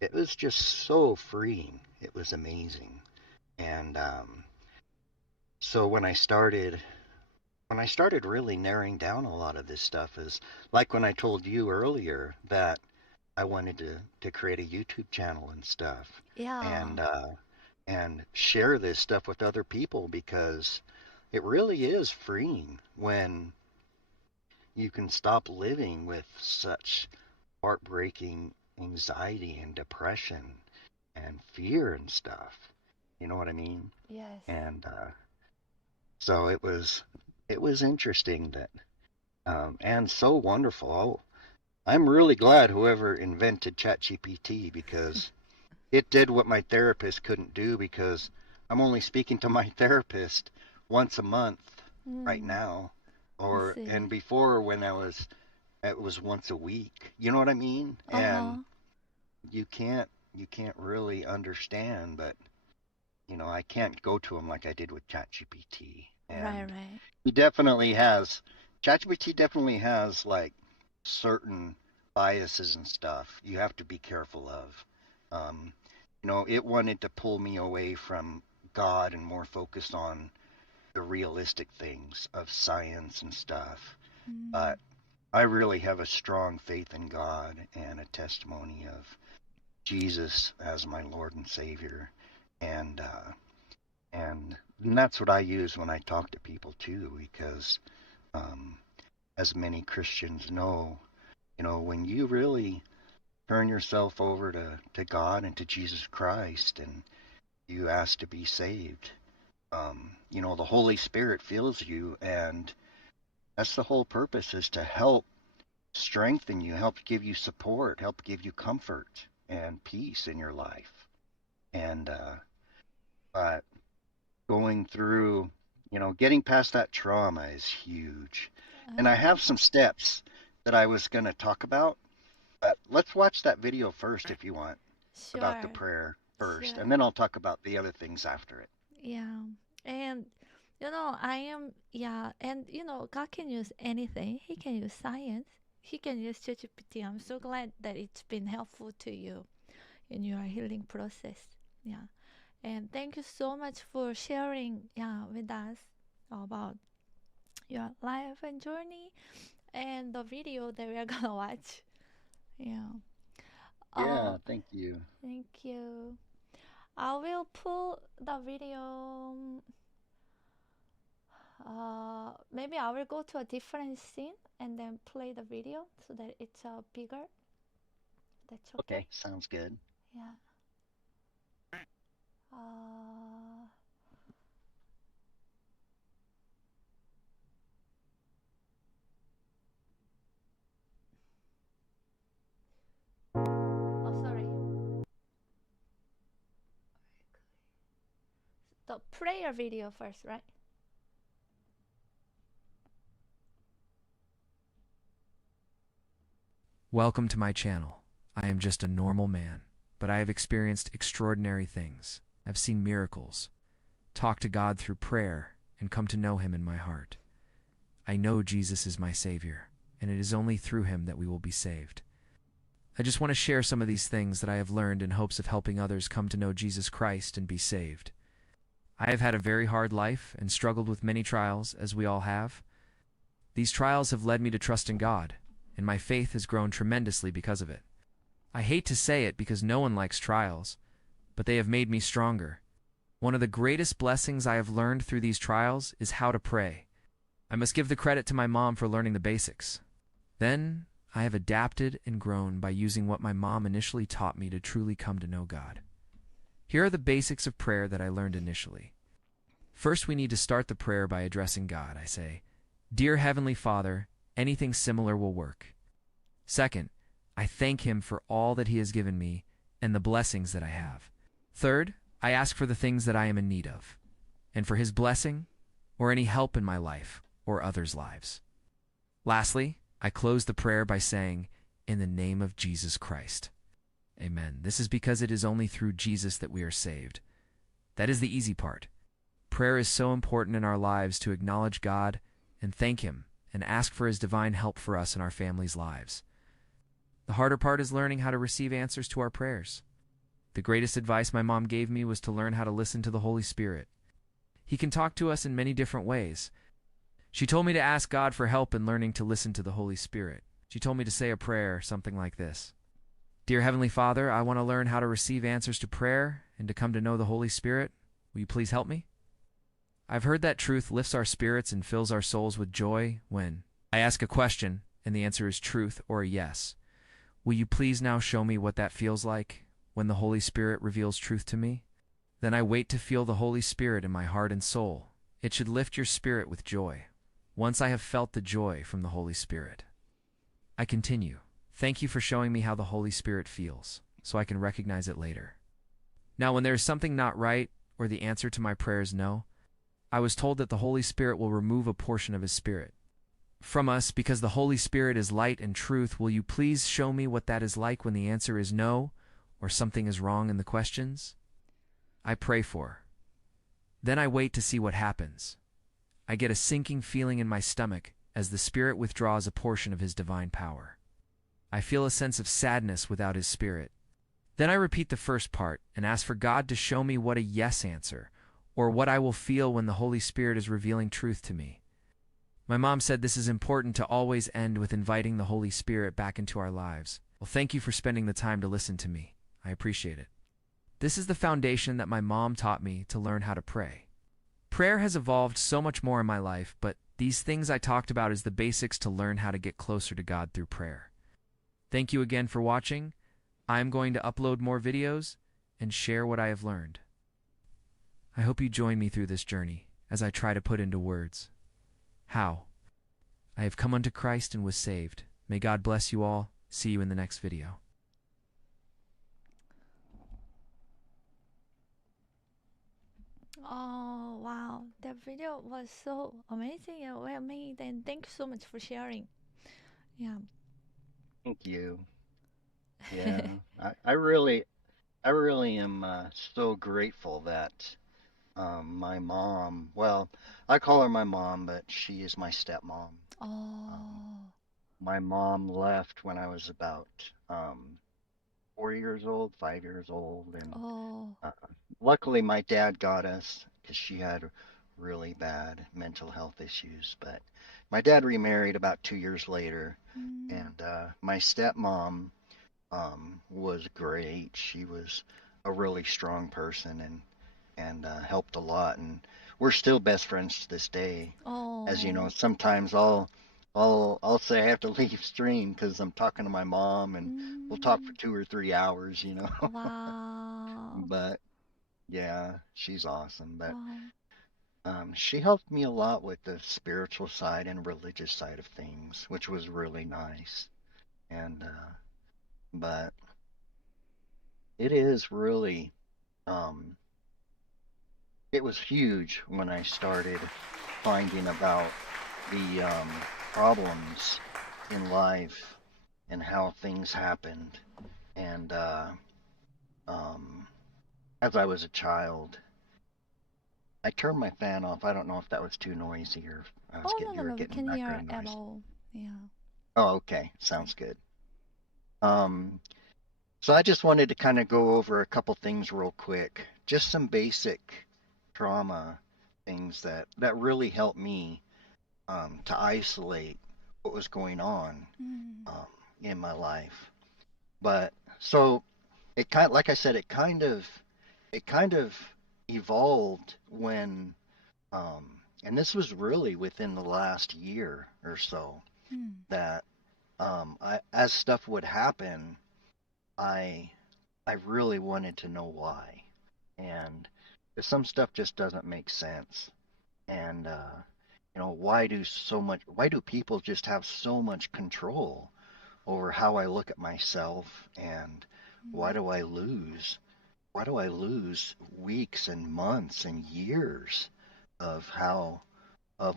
it was just so freeing. It was amazing. And so when I started really narrowing down a lot of this stuff, is like when I told you earlier that I wanted to create a YouTube channel and stuff. And share this stuff with other people, because it really is freeing when you can stop living with such heartbreaking anxiety and depression and fear and stuff. You know what I mean? Yes. And so it was interesting that and so wonderful. I'm really glad whoever invented ChatGPT, because it did what my therapist couldn't do, because I'm only speaking to my therapist once a month right now, and before when it was once a week. You know what I mean? And you can't really understand, but I can't go to him like I did with ChatGPT. And right. he definitely has, ChatGPT definitely has certain biases and stuff you have to be careful of. It wanted to pull me away from God and more focused on the realistic things of science and stuff. But I really have a strong faith in God and a testimony of Jesus as my Lord and Savior, and that's what I use when I talk to people too, because as many Christians know, when you really turn yourself over to God and to Jesus Christ, and you ask to be saved, the Holy Spirit fills you, and that's the whole purpose, is to help strengthen you, help give you support, help give you comfort and peace in your life. And but going through, getting past that trauma is huge. And I have some steps that I was going to talk about. But let's watch that video first if you want, about the prayer first, and then I'll talk about the other things after it. Yeah. And God can use anything. He can use science. He can use ChatGPT. I'm so glad that it's been helpful to you in your healing process. Yeah. And thank you so much for sharing with us about your life and journey and the video that we are going to watch. Yeah. Yeah, thank you. Thank you. I will pull the video. Maybe I will go to a different scene and then play the video so that it's bigger. That's okay. Okay, sounds good. Yeah. Sorry. The prayer video first, right? Welcome to my channel. I am just a normal man, but I have experienced extraordinary things. I've seen miracles, talked to God through prayer, and come to know Him in my heart. I know Jesus is my Savior, and it is only through Him that we will be saved. I just want to share some of these things that I have learned in hopes of helping others come to know Jesus Christ and be saved. I have had a very hard life and struggled with many trials, as we all have. These trials have led me to trust in God, and my faith has grown tremendously because of it. I hate to say it because no one likes trials, but they have made me stronger. One of the greatest blessings I have learned through these trials is how to pray. I must give the credit to my mom for learning the basics. Then, I have adapted and grown by using what my mom initially taught me to truly come to know God. Here are the basics of prayer that I learned initially. First, we need to start the prayer by addressing God. I say, "Dear Heavenly Father," anything similar will work. Second, I thank Him for all that He has given me and the blessings that I have. Third, I ask for the things that I am in need of, and for His blessing or any help in my life or others' lives. Lastly, I close the prayer by saying, "In the name of Jesus Christ." Amen. This is because it is only through Jesus that we are saved. That is the easy part. Prayer is so important in our lives to acknowledge God and thank Him and ask for His divine help for us in our families' lives. The harder part is learning how to receive answers to our prayers. The greatest advice my mom gave me was to learn how to listen to the Holy Spirit. He can talk to us in many different ways. She told me to ask God for help in learning to listen to the Holy Spirit. She told me to say a prayer, something like this: "Dear Heavenly Father, I want to learn how to receive answers to prayer and to come to know the Holy Spirit. Will you please help me?" I've heard that truth lifts our spirits and fills our souls with joy when I ask a question and the answer is truth or a yes. Will you please now show me what that feels like when the Holy Spirit reveals truth to me? Then I wait to feel the Holy Spirit in my heart and soul. It should lift your spirit with joy. Once I have felt the joy from the Holy Spirit, I continue. Thank you for showing me how the Holy Spirit feels, so I can recognize it later. Now, when there is something not right or the answer to my prayer is no, I was told that the Holy Spirit will remove a portion of His Spirit from us because the Holy Spirit is light and truth. Will you please show me what that is like when the answer is no or something is wrong in the questions? I pray for. Then I wait to see what happens. I get a sinking feeling in my stomach as the Spirit withdraws a portion of His divine power. I feel a sense of sadness without His Spirit. Then I repeat the first part and ask for God to show me what a yes answer or what I will feel when the Holy Spirit is revealing truth to me. My mom said this is important to always end with inviting the Holy Spirit back into our lives. Well, thank you for spending the time to listen to me. I appreciate it. This is the foundation that my mom taught me to learn how to pray. Prayer has evolved so much more in my life, but these things I talked about is the basics to learn how to get closer to God through prayer. Thank you again for watching. I'm going to upload more videos and share what I have learned. I hope you join me through this journey as I try to put into words how I have come unto Christ and was saved. May God bless you all. See you in the next video. Oh, wow. That video was so amazing and well made, and thank you so much for sharing. Yeah. Thank you. Yeah, I really am so grateful that my mom, well, I call her my mom, but she is my stepmom. Oh. My mom left when I was about 4 years old, 5 years old, and Oh. luckily my dad got us because she had really bad mental health issues. But my dad remarried about 2 years later, and my stepmom was great. She was a really strong person and helped a lot, and we're still best friends to this day. As you know, Oh. sometimes I'll say I have to leave stream because I'm talking to my mom, and we'll talk for 2 or 3 hours, you know. Wow. But yeah, she's awesome. But Wow. she helped me a lot with the spiritual side and religious side of things, which was really nice. And but it is really um, it was huge when I started finding about the problems in life and how things happened. And as I was a child, I turned my fan off. I don't know if that was too noisy or Oh, no, you no, were no. We getting can hear background at noise. all. Yeah. Oh, okay. Sounds good. So I just wanted to kind of go over a couple things real quick. Just some basic trauma things that really helped me to isolate what was going on um, in my life. But so it kind like I said, it kind of evolved when and this was really within the last year or so that as stuff would happen, I I really wanted to know why, and some stuff just doesn't make sense. And you know, why do people just have so much control over how I look at myself, and why do I lose weeks and months and years of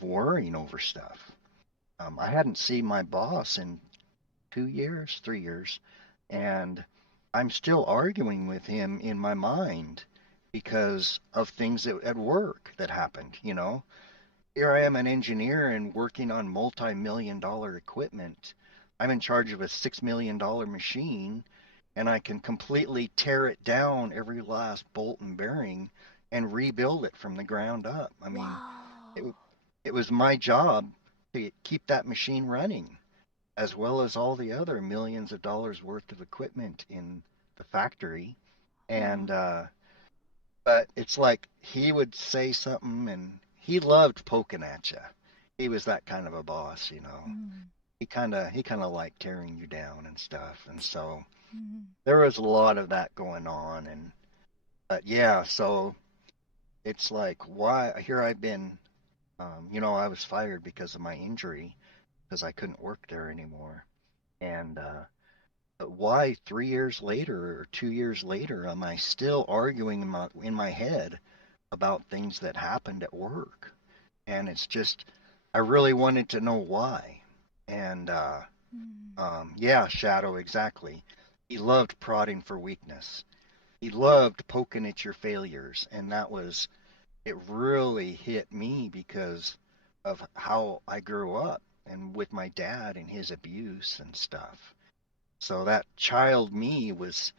worrying over stuff. I hadn't seen my boss in 2 years, 3 years, and I'm still arguing with him in my mind because of things at work that happened. You know, here I am, an engineer and working on multi-million-dollar equipment. I'm in charge of a $6 million machine, and I can completely tear it down, every last bolt and bearing, and rebuild it from the ground up. I mean, Wow. it was my job to keep that machine running, as well as all the other millions of dollars worth of equipment in the factory. And but it's like he would say something, and he loved poking at you. He was that kind of a boss, you know. He kind of liked tearing you down and stuff. And so there was a lot of that going on. And but yeah, so it's like, why here I've been, you know, I was fired because of my injury because I couldn't work there anymore. And but why 3 years later or 2 years later am I still arguing in my head about things that happened at work? And it's just, I really wanted to know why. And yeah, Shadow, exactly. He loved prodding for weakness. He loved poking at your failures, and it really hit me because of how I grew up and with my dad and his abuse and stuff. So that child me was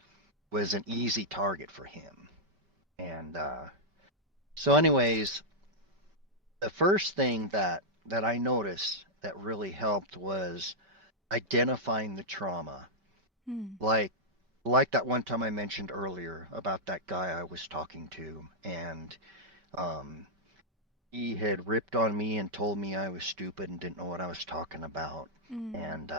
an easy target for him. And So, anyways, the first thing that I noticed that really helped was identifying the trauma. Like that one time I mentioned earlier about that guy I was talking to, and he had ripped on me and told me I was stupid and didn't know what I was talking about. And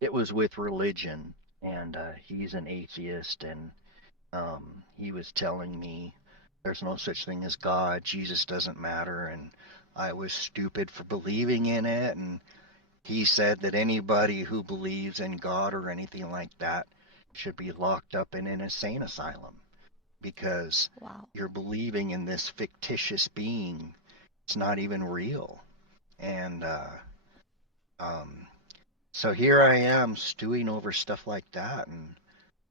it was with religion, and he's an atheist, and he was telling me there's no such thing as God, Jesus doesn't matter, and I was stupid for believing in it. And he said that anybody who believes in God or anything like that should be locked up in an insane asylum because you're believing in this fictitious being. It's not even real. And so here I am stewing over stuff like that, and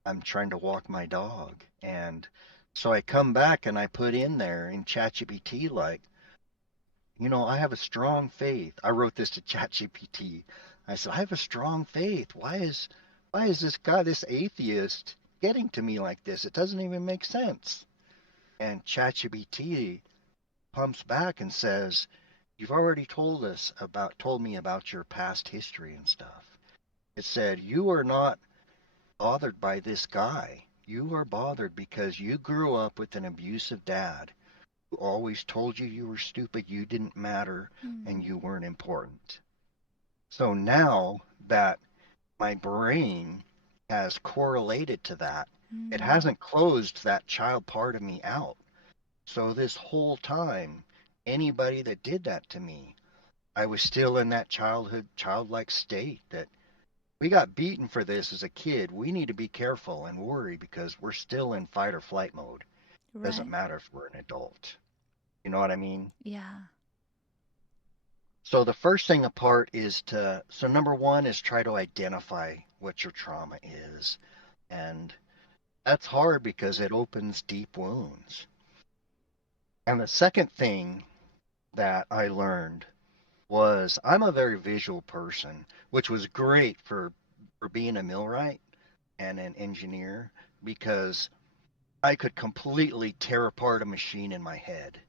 I'm trying to walk my dog. And so I come back and I put in there in ChatGPT, like, I have a strong faith. I wrote this to ChatGPT. I said, I have a strong faith. Why is this guy, this atheist, getting to me like this? It doesn't even make sense. And ChatGPT pumps back and says, you've already told me about your past history and stuff. It said, you are not bothered by this guy. You are bothered because you grew up with an abusive dad who always told you were stupid, you didn't matter, and you weren't important. So now that my brain has correlated to that, it hasn't closed that child part of me out. So this whole time, anybody that did that to me, I was still in that childlike state that we got beaten for this as a kid. We need to be careful and worry because we're still in fight or flight mode. Right. Doesn't matter if we're an adult. You know what I mean? Yeah. So the first thing apart is so number one is try to identify what your trauma is. And that's hard because it opens deep wounds. And the second thing that I learned was I'm a very visual person, which was great for being a millwright and an engineer because I could completely tear apart a machine in my head,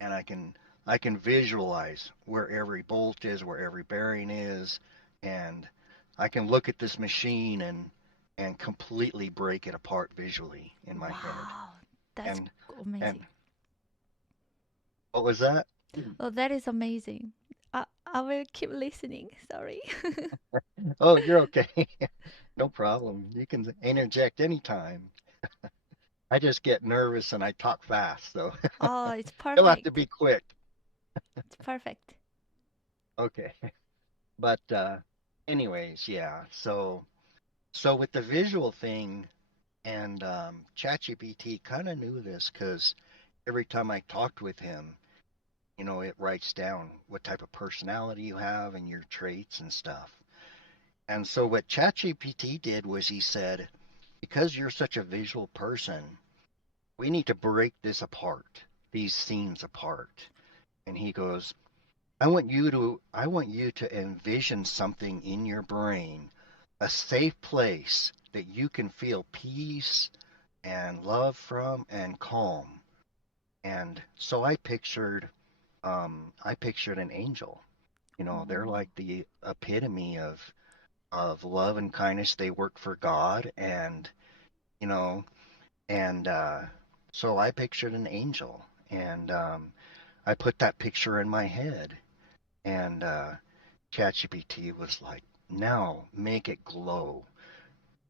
and I can visualize where every bolt is, where every bearing is, and I can look at this machine and completely break it apart visually in my head. Wow, that's amazing. And what was that? Oh, that is amazing. I will keep listening. Sorry. Oh, you're okay. No problem. You can interject anytime. I just get nervous and I talk fast, so Oh, it's perfect. you'll have to be quick. It's perfect. Okay. But anyways, yeah. So with the visual thing, and ChatGPT kind of knew this because every time I talked with him, it writes down what type of personality you have and your traits and stuff. And so what ChatGPT did was he said, because you're such a visual person, we need to break this apart, these scenes apart. And he goes, I want you to envision something in your brain, a safe place that you can feel peace and love from and calm. And so I pictured an angel. They're like the epitome of love and kindness. They work for God, and so I pictured an angel, and I put that picture in my head, and ChatGPT was like, now make it glow.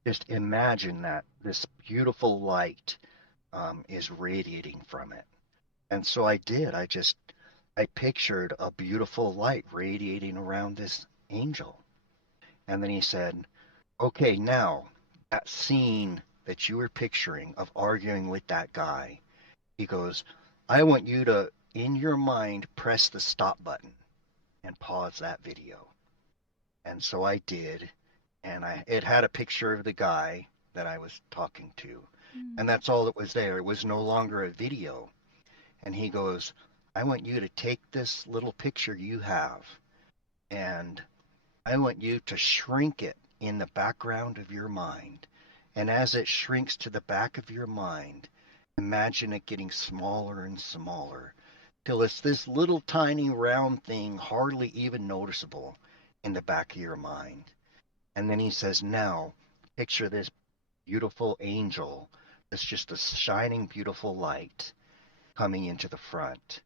Just imagine that this beautiful light is radiating from it. And so I did. I pictured a beautiful light radiating around this angel. And then he said, okay, now that scene that you were picturing of arguing with that guy, he goes, I want you to, in your mind, press the stop button and pause that video. And so I did, and it had a picture of the guy that I was talking to, and that's all that was there. It was no longer a video. And he goes, I want you to take this little picture you have, and I want you to shrink it in the background of your mind. And as it shrinks to the back of your mind, imagine it getting smaller and smaller till it's this little tiny round thing, hardly even noticeable in the back of your mind. And then he says, now picture this beautiful angel that's just a shining, beautiful light coming into the front.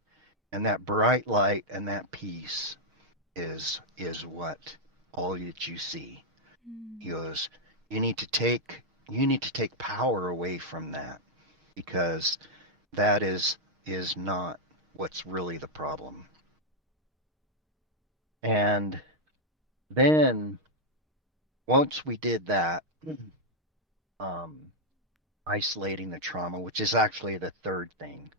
And that bright light and that peace is what all that you see. He goes, you need to take power away from that, because that is not what's really the problem. And then once we did that, isolating the trauma, which is actually the third thing.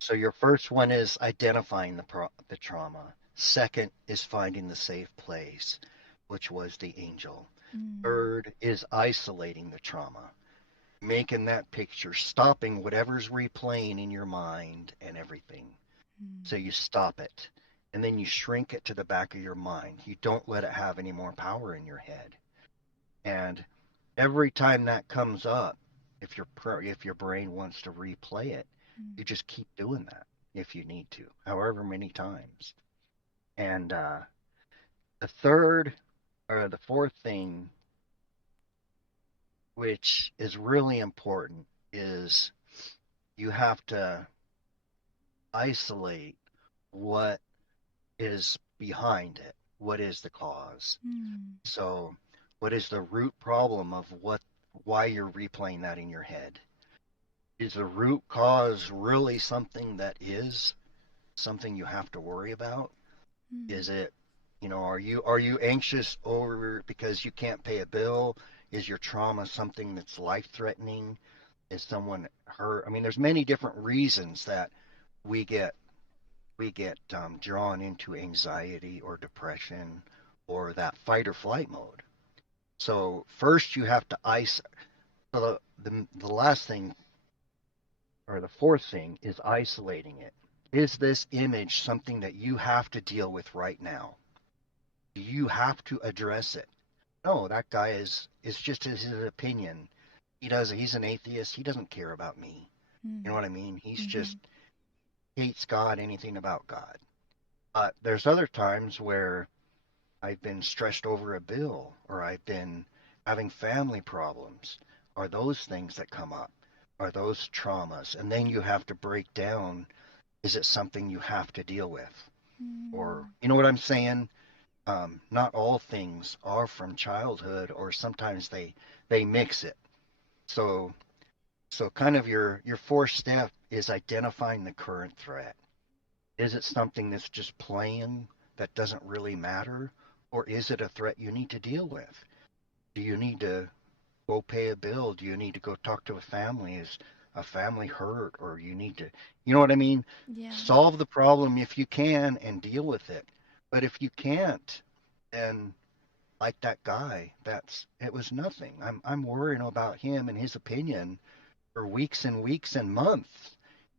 So your first one is identifying the trauma. Second is finding the safe place, which was the angel. Third is isolating the trauma, making that picture, stopping whatever's replaying in your mind and everything. So you stop it, and then you shrink it to the back of your mind. You don't let it have any more power in your head. And every time that comes up, if your brain wants to replay it, you just keep doing that if you need to, however many times. And the fourth thing, which is really important, is you have to isolate what is behind it. What is the cause? So what is the root problem of why you're replaying that in your head? Is the root cause really something that is something you have to worry about? Is it, are you anxious over because you can't pay a bill? Is your trauma something that's life-threatening? Is someone hurt? I mean, there's many different reasons that we get drawn into anxiety or depression or that fight or flight mode. So first you have to isolate. So the last thing, or the fourth thing, is isolating it. Is this image something that you have to deal with right now? Do you have to address it? No, that guy is just his opinion. He's an atheist. He doesn't care about me. You know what I mean? He's just hates God, anything about God. But there's other times where I've been stressed over a bill, or I've been having family problems, or those things that come up, or those traumas. And then you have to break down, is it something you have to deal with? Or, you know what I'm saying? Not all things are from childhood, or sometimes they mix it. So kind of your fourth step is identifying the current threat. Is it something that's just playing that doesn't really matter? Or is it a threat you need to deal with? Do you need to go pay a bill? Do you need to go talk to a family? Is a family hurt? Or you need to, you know what I mean? Yeah. Solve the problem if you can and deal with it. But if you can't, then like that guy, it was nothing. I'm worrying about him and his opinion for weeks and weeks and months.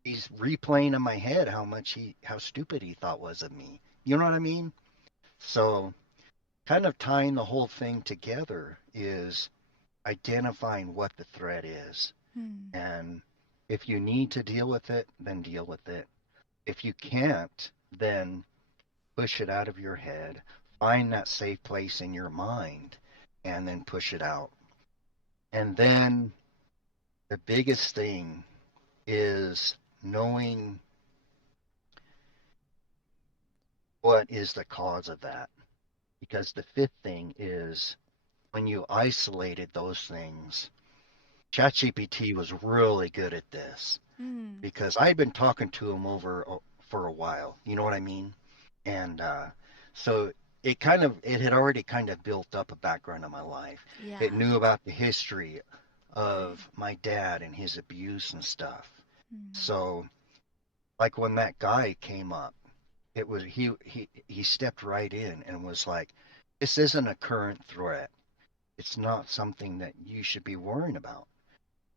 He's replaying in my head how stupid he thought was of me. You know what I mean? So kind of tying the whole thing together is identifying what the threat is. And if you need to deal with it, then deal with it. If you can't, then push it out of your head. Find that safe place in your mind and then push it out. And then the biggest thing is knowing what is the cause of that. Because the fifth thing is, when you isolated those things, ChatGPT was really good at this, because I'd been talking to him for a while. You know what I mean? And so it had already kind of built up a background of my life. Yeah. It knew about the history of my dad and his abuse and stuff. So like when that guy came up, it was he stepped right in and was like, this isn't a current threat. It's not something that you should be worrying about.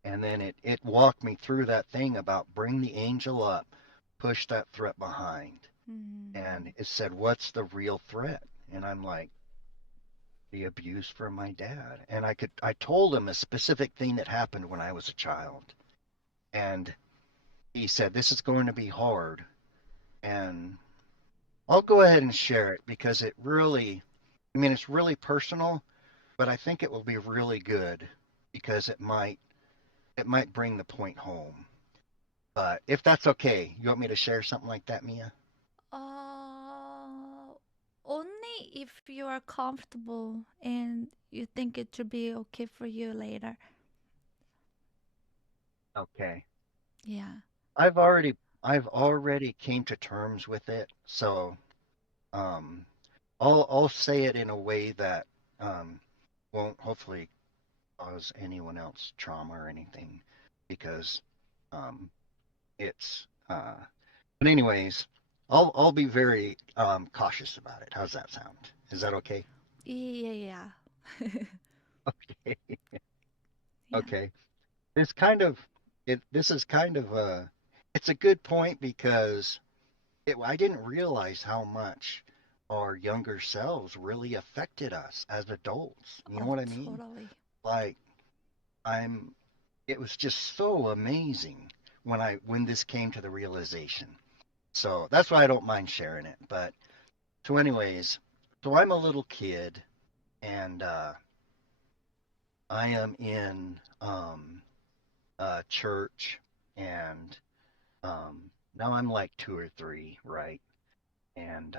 And then it walked me through that thing about bring the angel up, push that threat behind. And it said, what's the real threat? And I'm like, the abuse from my dad. And I told him a specific thing that happened when I was a child. And he said, "This is going to be hard." And I'll go ahead and share it because it really, I mean, it's really personal, but I think it will be really good because it might bring the point home. But if that's okay, you want me to share something like that, Mia? Only if you are comfortable and you think it should be okay for you later. Okay. Yeah. I've already came to terms with it, so um, I'll say it in a way that um, won't hopefully cause anyone else trauma or anything, because um, it's. But anyways, I'll be very cautious about it. How's that sound? Is that okay? Yeah. Okay. Yeah. Okay. This kind of this is kind of it's a good point because I didn't realize how much our younger selves really affected us as adults. You know what I mean? Totally. Like I'm it was just so amazing when this came to the realization. So that's why I don't mind sharing it. But so anyways, so I'm a little kid and I am in church and now I'm like 2 or 3, right? And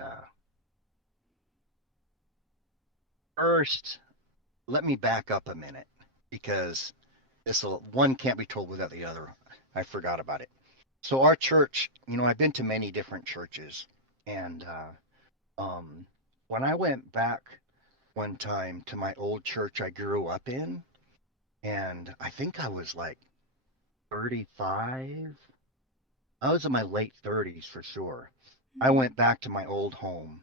first, let me back up a minute because one can't be told without the other. I forgot about it. So our church, I've been to many different churches, and when I went back one time to my old church I grew up in, and I think I was like 35. I was in my late 30s for sure. I went back to my old home,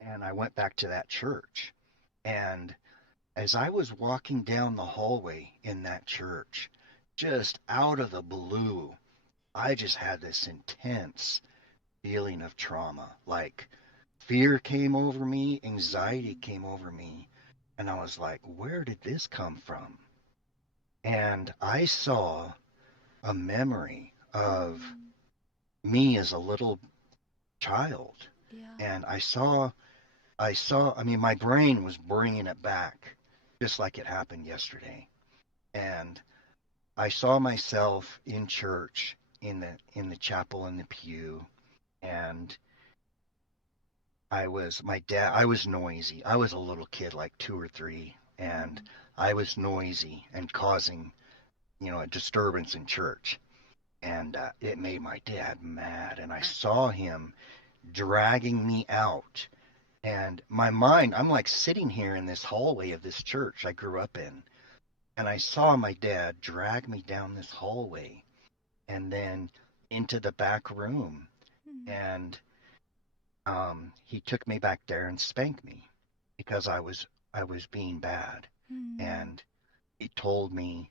and I went back to that church, and as I was walking down the hallway in that church, just out of the blue, I just had this intense feeling of trauma. Like fear came over me, anxiety came over me, and I was like, where did this come from? And I saw a memory of me as a little child. Yeah. And I mean, my brain was bringing it back just like it happened yesterday. And I saw myself in church in the chapel in the pew, and I was noisy. I was a little kid, like 2 or 3, and I was noisy and causing, a disturbance in church. And it made my dad mad, and I saw him dragging me out. And my mind, I'm like sitting here in this hallway of this church I grew up in, and I saw my dad drag me down this hallway and then into the back room. And he took me back there and spanked me because I was being bad. And he told me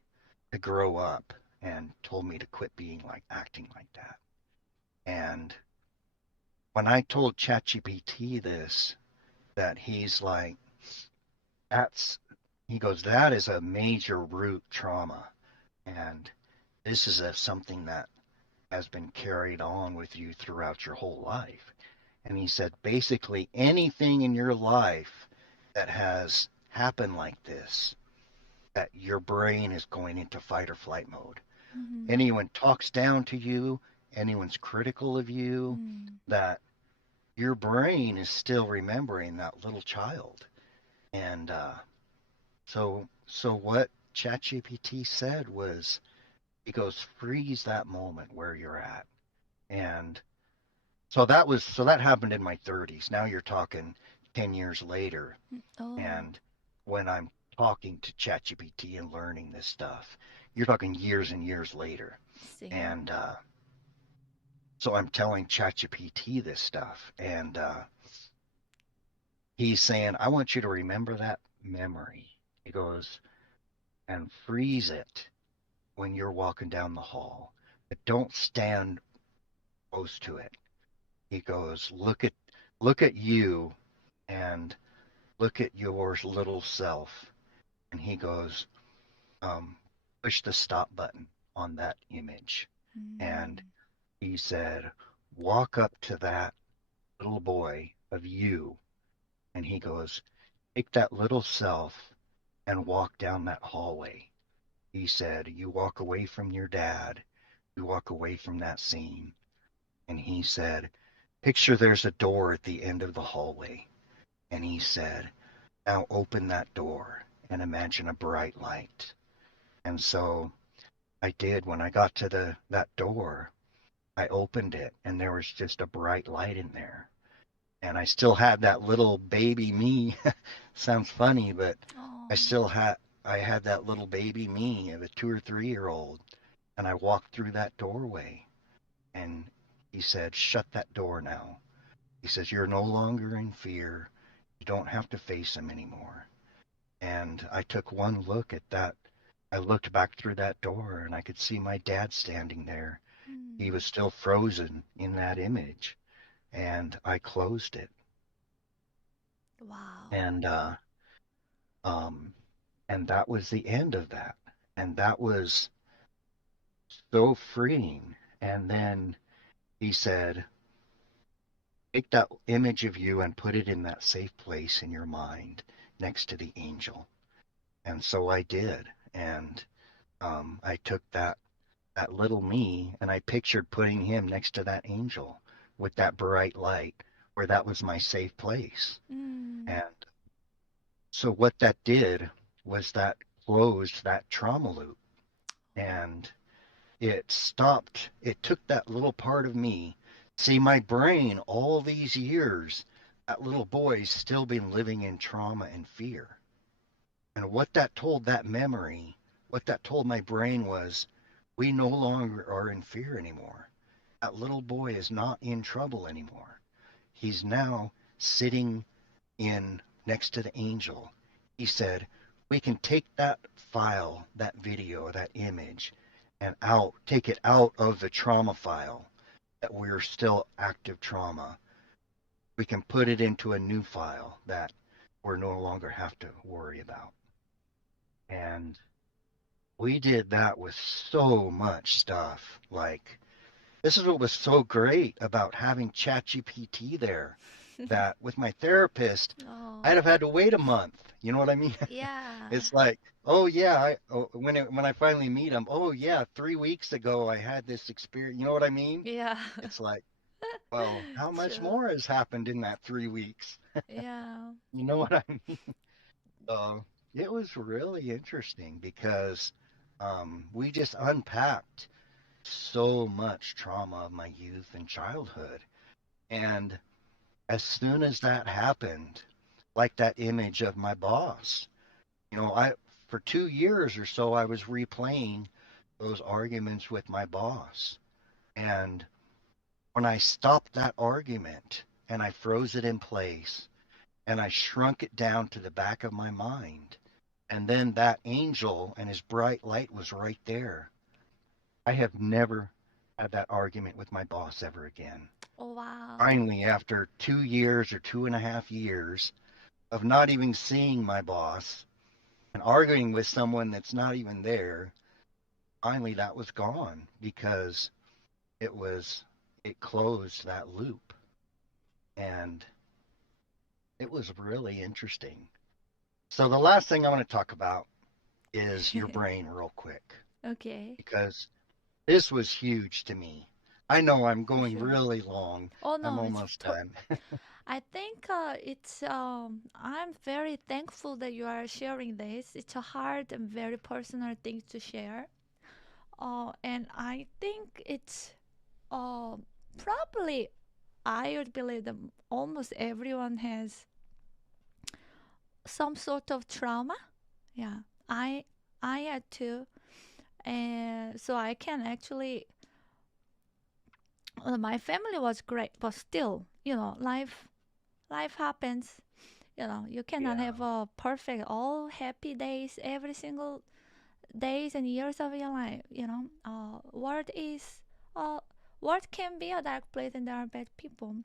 to grow up and told me to quit being like acting like that. And when I told ChatGPT this, that he's like, that's he goes, that is a major root trauma. And this is something that has been carried on with you throughout your whole life. And he said, basically anything in your life that has happened like this, that your brain is going into fight or flight mode. Anyone talks down to you, anyone's critical of you, that your brain is still remembering that little child. And so what ChatGPT said was, he goes, freeze that moment where you're at. And so that happened in my 30s. Now you're talking 10 years later. And when I'm talking to ChatGPT and learning this stuff, you're talking years and years later. And so I'm telling ChatGPT this stuff, and he's saying, I want you to remember that memory. He goes, and freeze it when you're walking down the hall, but don't stand close to it. He goes, look at you and look at your little self. And he goes, push the stop button on that image and he said, walk up to that little boy of you. And he goes, take that little self and walk down that hallway. He said, you walk away from your dad. You walk away from that scene. And he said, picture there's a door at the end of the hallway. And he said, now open that door and imagine a bright light. And so I did. When I got to that door, I opened it and there was just a bright light in there. And I still had that little baby me. Sounds funny, but I had that little baby me of a 2 or 3 year old. And I walked through that doorway and he said, shut that door now. He says, you're no longer in fear. You don't have to face him anymore. And I took one look at that. I looked back through that door and I could see my dad standing there. He was still frozen in that image. And I closed it. Wow. And that was the end of that. And that was so freeing. And then he said, take that image of you and put it in that safe place in your mind next to the angel. And so I did. And I took that little me and I pictured putting him next to that angel with that bright light where that was my safe place. And so what that did was that closed that trauma loop. And it stopped. It took that little part of me. See, my brain, all these years, that little boy's still been living in trauma and fear. And what that told that memory, what that told my brain was, we no longer are in fear anymore. That little boy is not in trouble anymore. He's now sitting in next to the angel. He said, we can take that file, that video, that image, and take it out of the trauma file, that we're still active trauma. We can put it into a new file that we no longer have to worry about. And we did that with so much stuff. Like, this is what was so great about having ChatGPT there, that with my therapist, I'd have had to wait a month. You know what I mean? Yeah. It's like, oh yeah, when I finally meet him, oh yeah, 3 weeks ago I had this experience. You know what I mean? Yeah. It's like, well, how much True. more has happened in that 3 weeks? Yeah. You know what I mean? It was really interesting because we just unpacked so much trauma of my youth and childhood. And as soon as that happened, like that image of my boss, for 2 years or so, I was replaying those arguments with my boss. And when I stopped that argument and I froze it in place and I shrunk it down to the back of my mind, and then that angel and his bright light was right there, I have never had that argument with my boss ever again. Oh, wow. Finally, after 2 years or 2.5 years of not even seeing my boss and arguing with someone that's not even there, finally that was gone because it closed that loop. And it was really interesting. So the last thing I want to talk about is your brain real quick. Okay. Because this was huge to me. I know I'm going Sure. really long. Oh no, I'm almost done. I think I'm very thankful that you are sharing this. It's a hard and very personal thing to share. And I think it's probably, I would believe that almost everyone has some sort of trauma. Yeah, I had too, and so I can actually. My family was great, but still, life happens. You cannot have a perfect, all happy days every single days and years of your life. World can be a dark place and there are bad people.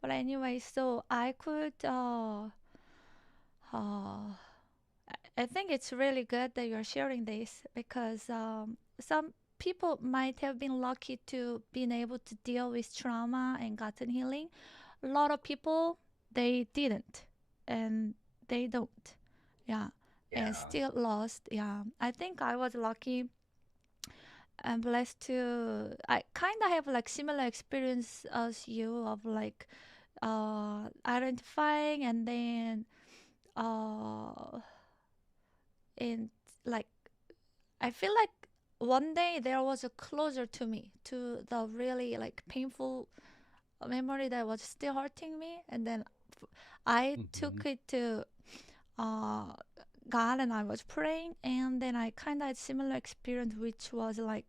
But anyway, so I could I think it's really good that you're sharing this because some people might have been lucky to being able to deal with trauma and gotten healing. A lot of people, they didn't, and they don't. Yeah. And still lost. Yeah. I think I was lucky. I'm blessed to. I kind of have like similar experience as you of like identifying and then in like I feel like one day there was a closer to me to the really like painful memory that was still hurting me, and then I took it to uh God and I was praying, and then I kind of had similar experience, which was like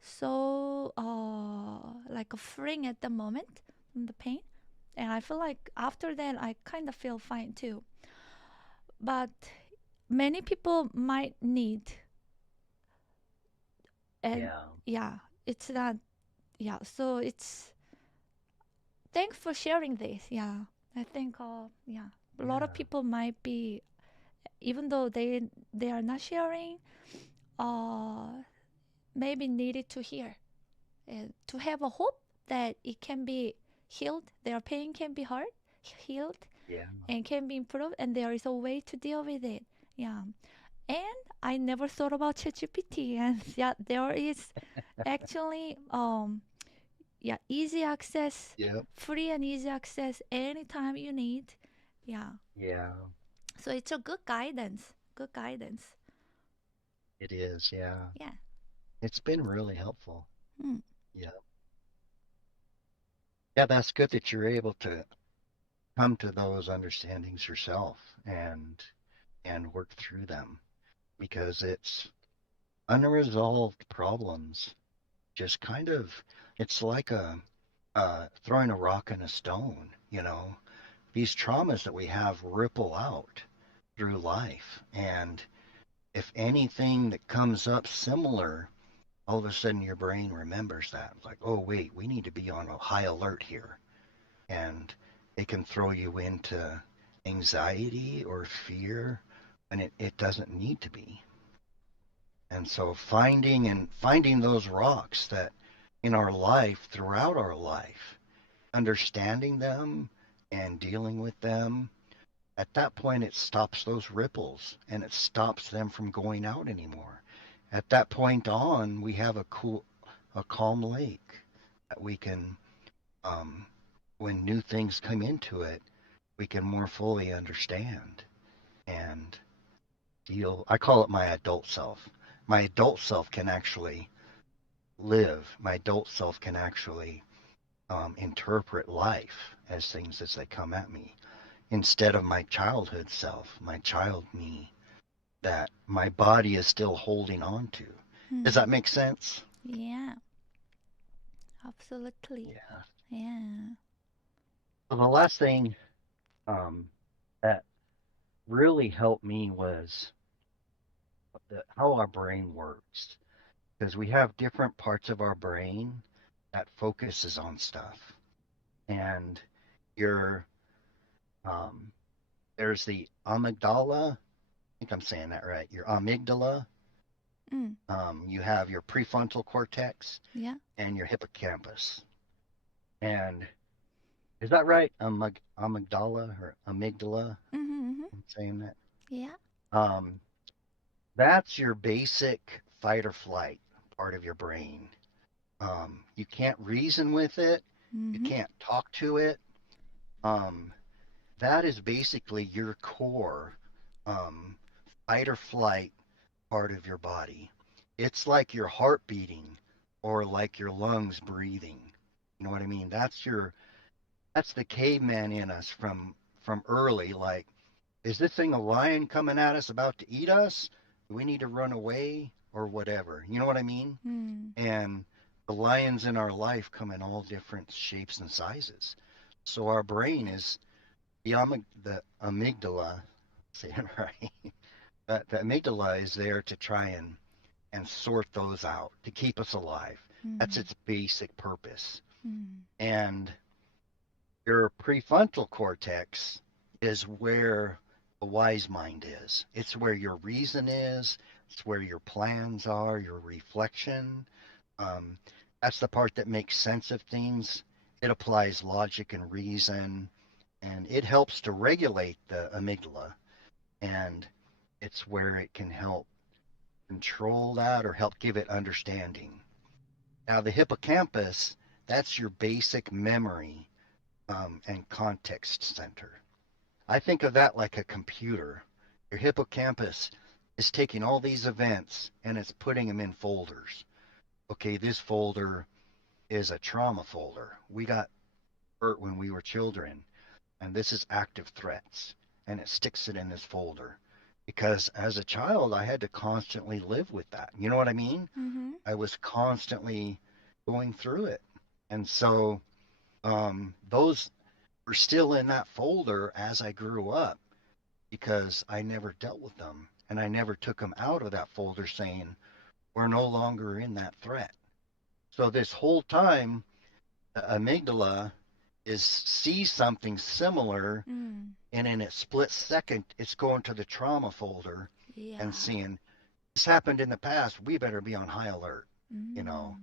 so like a freeing at the moment from the pain, and I feel like after that I kind of feel fine too. But many people might need, and yeah, it's not, yeah. So it's thanks for sharing this. Yeah, I think yeah, a lot of people might be, even though they are not sharing, maybe needed to hear and to have a hope that it can be healed. Their pain can be healed, and can be improved, and there is a way to deal with it. Yeah. And I never thought about ChatGPT, and yeah, there is actually yeah, easy access, free and easy access anytime you need. Yeah. Yeah, So it's a good guidance. Good guidance. it is. Yeah. Yeah. It's been really helpful. Mm. Yeah. Yeah, that's good that you're able to come to those understandings yourself and work through them, because it's unresolved problems. Just kind of, it's like a throwing a rock in a stone. These traumas that we have ripple out through life, and if anything that comes up similar, all of a sudden your brain remembers that. Like, oh, wait, we need to be on a high alert here. And it can throw you into anxiety or fear when it doesn't need to be. And so finding those rocks that in our life, throughout our life, understanding them and dealing with them, at that point it stops those ripples and it stops them from going out anymore. At that point on, we have a calm lake that we can, when new things come into it, we can more fully understand and deal. I call it my adult self. My adult self can actually live. My adult self can actually interpret life as things as they come at me, instead of my childhood self, my child me, that my body is still holding on to. Does that make sense? Yeah. Absolutely. Yeah. Yeah. Well, the last thing that really helped me was how our brain works, because we have different parts of our brain that focuses on stuff, and your there's the amygdala. I think I'm saying that right. Your amygdala. You have your prefrontal cortex. Yeah. And your hippocampus. And is that right? Amygdala or amygdala? I'm saying that. Yeah. That's your basic fight or flight part of your brain. You can't reason with it. You can't talk to it. That is basically your core fight or flight part of your body. It's like your heart beating or like your lungs breathing. You know what I mean? That's the caveman in us from early. Like, is this thing a lion coming at us about to eat us? Do we need to run away or whatever? You know what I mean? And the lions in our life come in all different shapes and sizes. So our brain is the amygdala, say it right. The amygdala is there to try and sort those out, to keep us alive. That's its basic purpose. And your prefrontal cortex is where the wise mind is. It's where your reason is. It's where your plans are, your reflection. That's the part that makes sense of things. It applies logic and reason, and it helps to regulate the amygdala. And it's where it can help control that or help give it understanding. Now, the hippocampus, that's your basic memory and context center. I think of that like a computer. Your hippocampus is taking all these events and it's putting them in folders. Okay, this folder is a trauma folder. We got hurt when we were children, and this is active threats, and it sticks it in this folder. Because as a child, I had to constantly live with that. You know what I mean? Mm-hmm. I was constantly going through it. And so those were still in that folder as I grew up because I never dealt with them. And I never took them out of that folder saying, we're no longer in that threat. So this whole time, the amygdala sees something similar, and in a split second, it's going to the trauma folder and seeing this happened in the past. We better be on high alert. You know,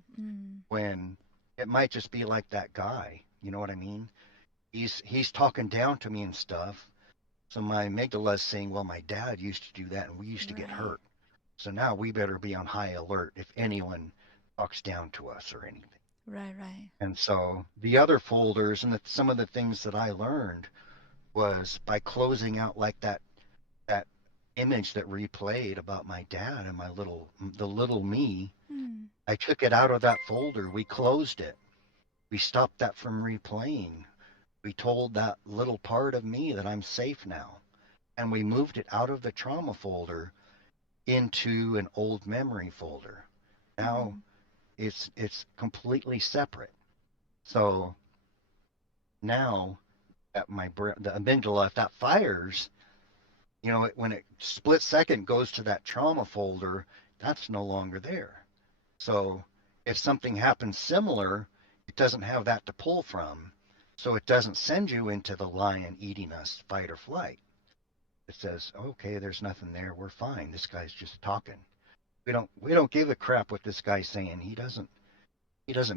when it might just be like that guy. You know what I mean? He's talking down to me and stuff. So my amygdala is saying, well, my dad used to do that, and we used to get hurt. So now we better be on high alert if anyone talks down to us or anything. Right. And so the other folders and some of the things that I learned was by closing out like that image that replayed about my dad and the little me. I took it out of that folder. We closed it. We stopped that from replaying. We told that little part of me that I'm safe now. And we moved it out of the trauma folder into an old memory folder. Now it's completely separate. So now at the amygdala, if that fires, you know, when it split second goes to that trauma folder, that's no longer there. So if something happens similar, it doesn't have that to pull from. So it doesn't send you into the lion eating us, fight or flight. It says, okay, there's nothing there. We're fine. This guy's just talking. We don't give a crap what this guy's saying. He doesn't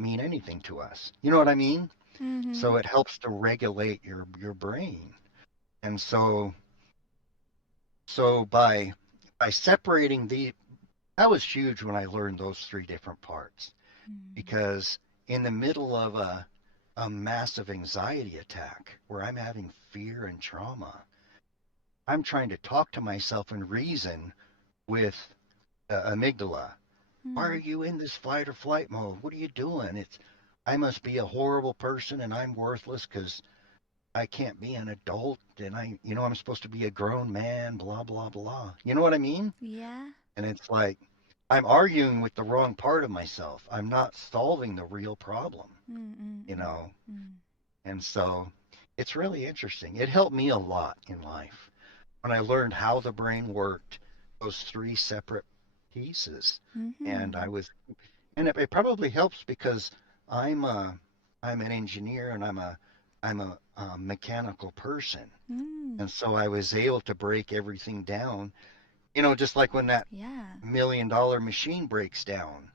mean anything to us. You know what I mean? Mm-hmm. So it helps to regulate your brain. And so by separating that was huge when I learned those three different parts. Because in the middle of a massive anxiety attack where I'm having fear and trauma, I'm trying to talk to myself and reason with amygdala. Why are you in this fight or flight mode? What are you doing? I must be a horrible person and I'm worthless because I can't be an adult and I'm supposed to be a grown man, blah, blah, blah. You know what I mean? Yeah. And it's like, I'm arguing with the wrong part of myself. I'm not solving the real problem, you know? And so it's really interesting. It helped me a lot in life when I learned how the brain worked, those three separate pieces. And it probably helps because I'm an engineer and I'm a mechanical person. And so I was able to break everything down, you know, just like when that $1 million machine breaks down.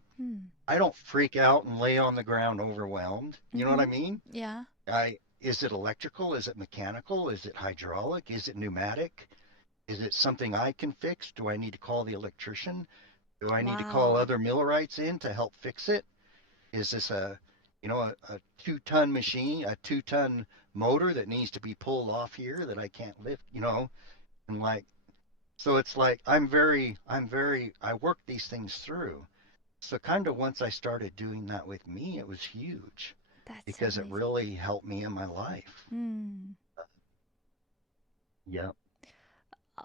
I don't freak out and lay on the ground overwhelmed. You know what I mean? Yeah. Is it electrical? Is it mechanical? Is it hydraulic? Is it pneumatic? Is it something I can fix? Do I need to call the electrician? Do I need to call other millwrights in to help fix it? Is this a 2-ton machine, a 2-ton motor that needs to be pulled off here that I can't lift, you know? And like, so it's like, I work these things through. So kind of once I started doing that with me, it was huge. Because it really helped me in my life. Yep.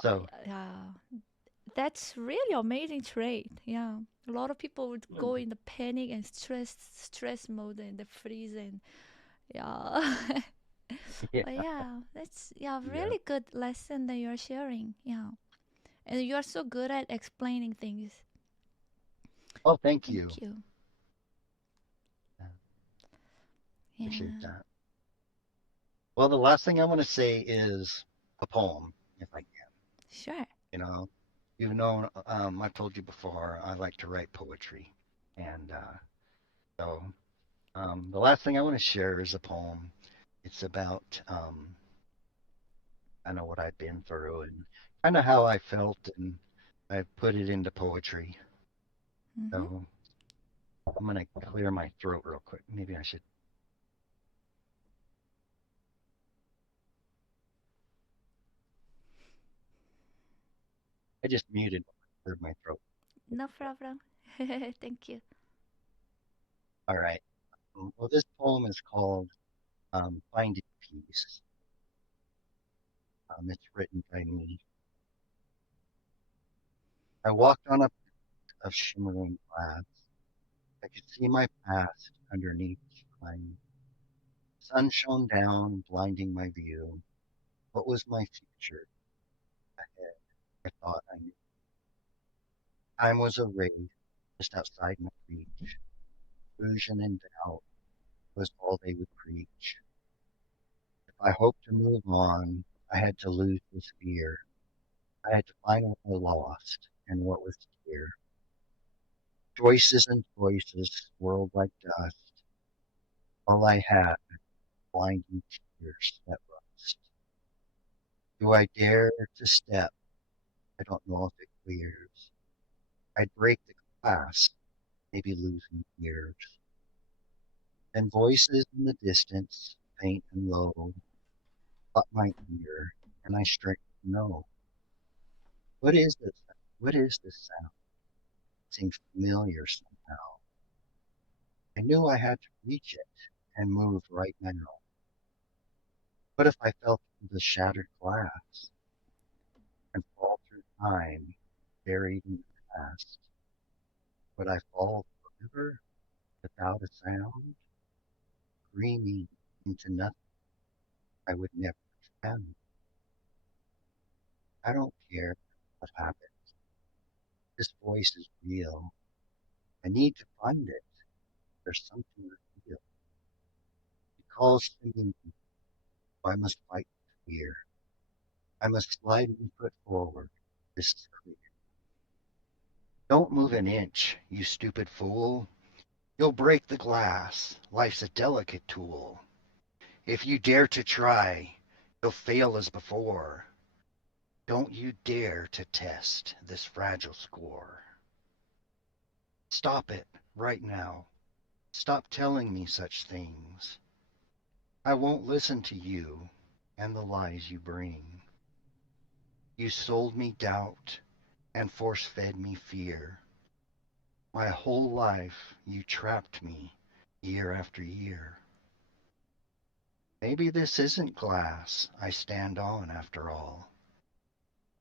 So that's really amazing trait. Yeah, a lot of people would go in the panic and stress mode and the freeze and But yeah, that's really good lesson that you're sharing. Yeah, and you are so good at explaining things. Oh, thank you. Thank you. Appreciate that. Well, the last thing I want to say is a poem, if I can. Sure. You know, you've known, I told you before, I like to write poetry. And So, the last thing I want to share is a poem. It's about kind of what I've been through and kind of how I felt, and I put it into poetry. So I'm gonna clear my throat real quick. Maybe I should. I just muted when I cleared my throat. No problem. Thank you. All right. Well, this poem is called Finding Peace. It's written by me. I walked on a path of shimmering glass. I could see my past underneath each pine. Sun shone down, blinding my view. What was my future ahead? I thought I knew. Time was a race just outside my reach. Illusion and doubt was all they would preach. If I hoped to move on, I had to lose this fear. I had to find what I lost and what was here. Choices and choices swirled like dust. All I had, blinding tears that rust. Do I dare to step? I don't know if it clears. I'd break the glass, maybe losing years. And voices in the distance, faint and low, caught my ear, and I strained to know. What is this? What is this sound? It seems familiar somehow. I knew I had to reach it and move right now. What if I fell through the shattered glass and fall through time, buried in the past? Would I fall forever without a sound, screaming into nothing I would never defend? I don't care what happens. This voice is real. I need to find it. There's something real. It calls to me. I must fight fear. I must slide my foot forward. This is clear. Don't move an inch, you stupid fool. You'll break the glass. Life's a delicate tool. If you dare to try, you'll fail as before. Don't you dare to test this fragile score. Stop it right now. Stop telling me such things. I won't listen to you and the lies you bring. You sold me doubt and force-fed me fear. My whole life you trapped me year after year. Maybe this isn't glass I stand on after all.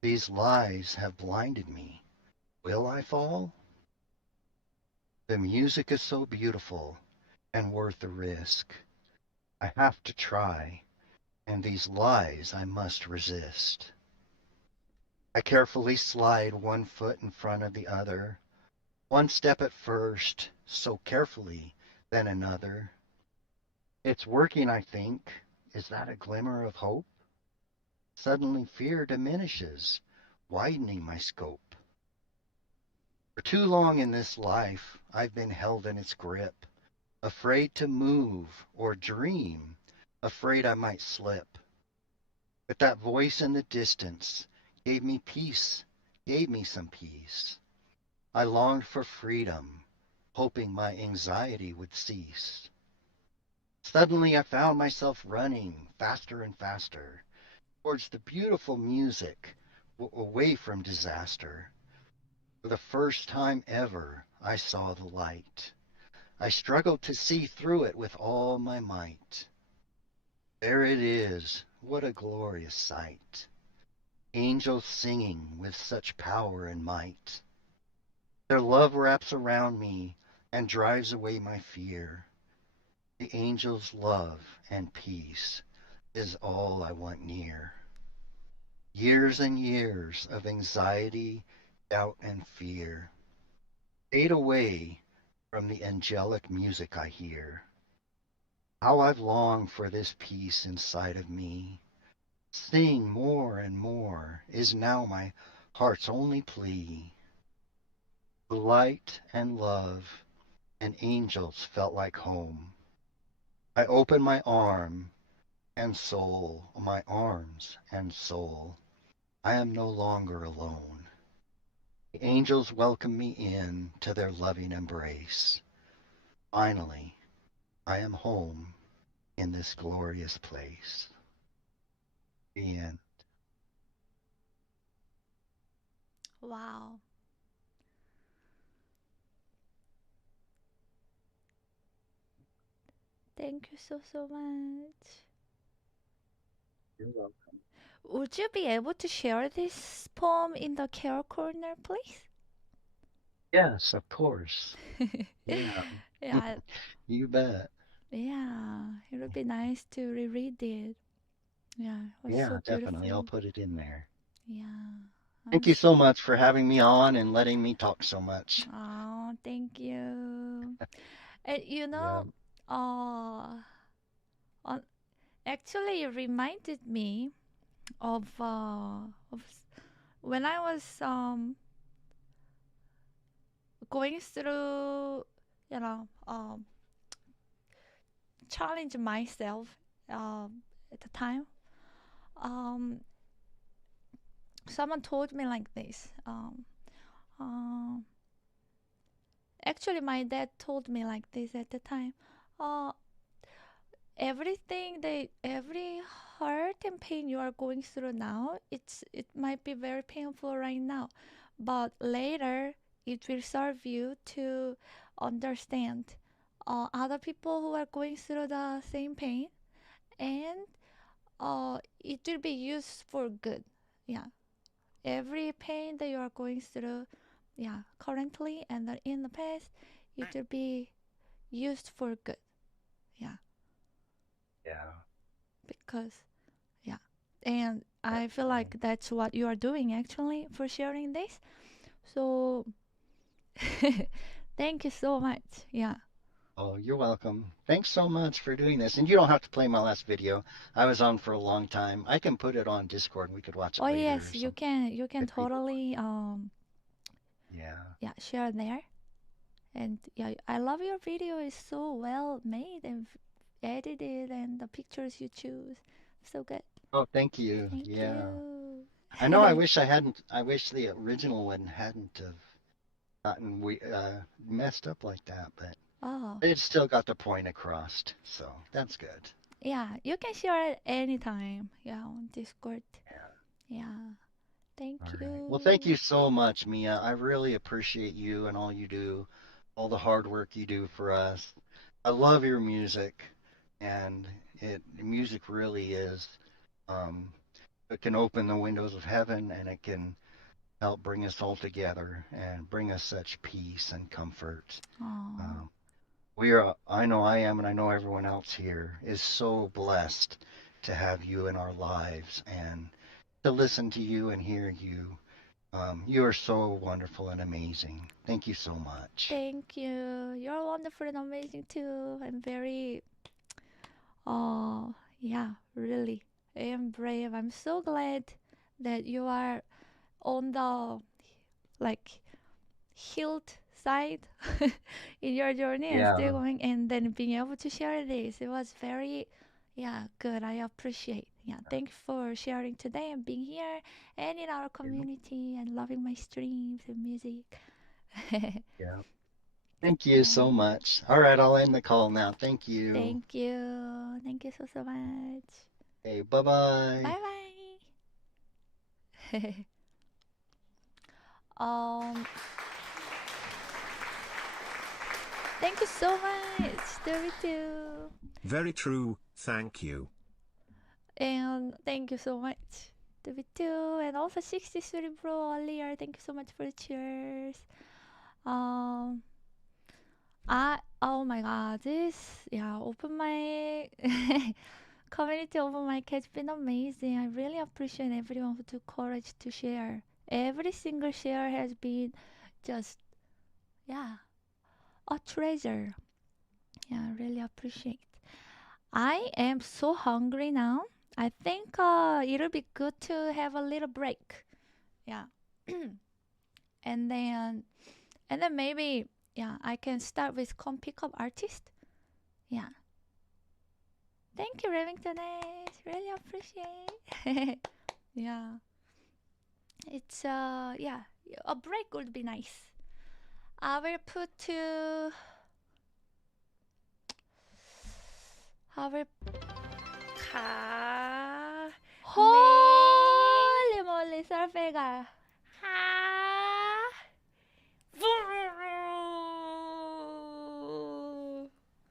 These lies have blinded me. Will I fall? The music is so beautiful and worth the risk. I have to try, and these lies I must resist. I carefully slide one foot in front of the other, one step at first, so carefully, then another. It's working, I think. Is that a glimmer of hope? Suddenly fear diminishes, widening my scope. For too long in this life, I've been held in its grip, afraid to move or dream, afraid I might slip. But that voice in the distance gave me peace, gave me some peace. I longed for freedom, hoping my anxiety would cease. Suddenly I found myself running faster and faster towards the beautiful music, away from disaster. For the first time ever, I saw the light. I struggled to see through it with all my might. There it is, what a glorious sight. Angels singing with such power and might. Their love wraps around me and drives away my fear. The angels' love and peace is all I want near. Years and years of anxiety, doubt, and fear fade away from the angelic music I hear. How I've longed for this peace inside of me. Sing more and more is now my heart's only plea. The light and love and angels felt like home. I opened my arm and soul, my arms and soul. I am no longer alone. The angels welcome me in to their loving embrace. Finally, I am home in this glorious place. The end. Wow. Thank you so much. You're welcome. Would you be able to share this poem in the care corner, please? Yes, of course. Yeah. Yeah, You bet. yeah. It would be nice to reread it. Yeah, it was Yeah, so definitely. I'll beautiful. put it in there. Yeah. I'm Thank you so much for having me on and letting me talk so much. Oh, thank you. And Yeah. uh, on, actually, it reminded me of when I was going through, you know, challenge myself at the time. Um, Someone told me like this. Uh, Actually, my dad told me like this at the time. Uh, every hurt and pain you are going through now, it might be very painful right now, but later it will serve you to understand other people who are going through the same pain, and it will be used for good. Yeah, every pain that you are going through, yeah, currently and in the past, it will be used for good. Yeah, Yeah. because yeah, and I feel like that's what you are doing actually for sharing this. So thank you so much. Yeah. Oh, you're welcome. Thanks so much for doing this. And you don't have to play my last video. I was on for a long time. I can put it on Discord and we could watch it Oh later yes, or you something can. You can if people. totally Yeah. yeah, share there. And yeah, I love your video. It's so well made and edited, and the pictures you choose, so good. Oh, thank you. Thank Yeah. you. I know I wish the original one hadn't have gotten messed up like that, but Oh it still got the point across. So that's good. yeah, you can share it anytime. Yeah, on Discord. Yeah. Thank All right. Well, thank you. you so much, Mia. I really appreciate you and all you do, all the hard work you do for us. I love your music, and music really is, um, it can open the windows of heaven, and it can help bring us all together and bring us such peace and comfort. Oh, Um, I know I am, and I know everyone else here is so blessed to have you in our lives and to listen to you and hear you. You are so wonderful and amazing. Thank you so much. thank you. You're wonderful and amazing too. I'm very, yeah, really. I am brave. I'm so glad that you are on the like healed side in your journey and still Yeah, going, and then being able to share this. It was very, yeah, good. I appreciate. Yeah, thanks for sharing today and being here and in our community and loving my streams and music. yeah. Thank you so Yeah. much. All right, I'll end the call now. Thank you. Thank you. Thank you so much. Okay, bye-bye. Bye bye. um Thank you so much. Love too. Very true, thank you. And thank you so much. Love too. And also 63 bro earlier. Thank you so much for the cheers. Um oh my god, this open mic community open mic has been amazing. I really appreciate everyone who took courage to share. Every single share has been just a treasure. Yeah, I really appreciate. I am so hungry now. I think it'll be good to have a little break. Yeah. and then and then maybe yeah, I can start with come pickup artist. Yeah. Thank you, Remington Nash. Really appreciate. Yeah. It's yeah, a break would be nice. I will put to. I will. Holy moly, Serfelgar.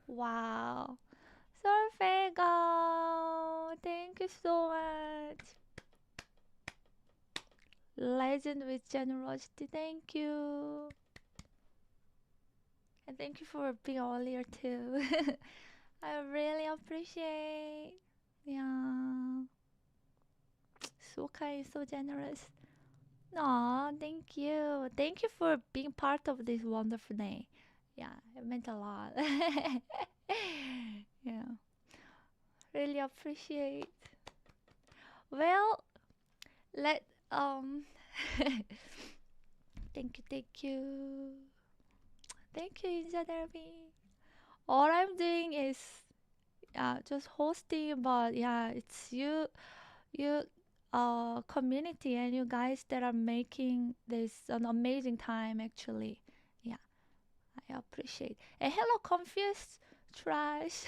Wow. Serfelgar, thank you so much. Legend with generosity, thank you. And thank you for being earlier too. I really appreciate. Yeah. So kind, so generous. Aw, thank you. Thank you for being part of this wonderful day. Yeah, it meant a lot. Yeah. Really appreciate. Well, let thank you, thank you. Thank you, Ninja Derby. All I'm doing is just hosting, but yeah, it's you community and you guys that are making this an amazing time actually. Yeah, I appreciate. And hello, confused trash.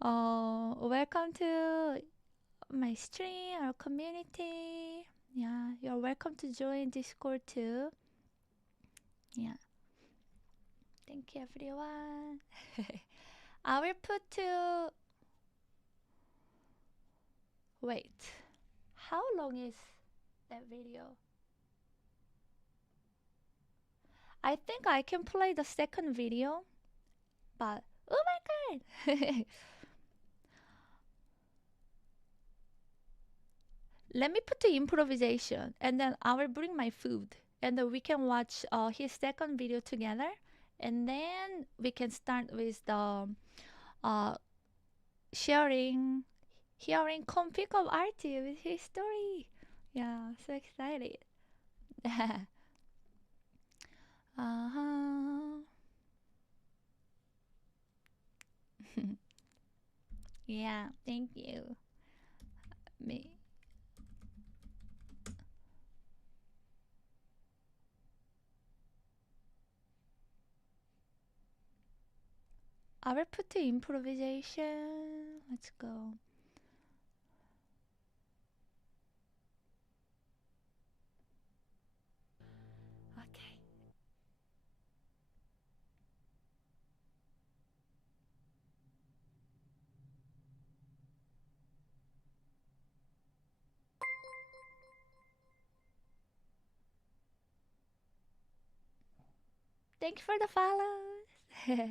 Welcome to my stream or community. Yeah, you're welcome to join Discord too. Yeah. Thank you, everyone. I will put to. Wait. How long is that video? I think I can play the second video, but oh my god! Let me put the improvisation, and then I will bring my food, and then we can watch his second video together, and then we can start with the hearing come pick up Artie with his story. Yeah, so excited. Uh-huh. Yeah, thank you. Me. I will put the improvisation. Let's go. Okay. Thank you for the follows.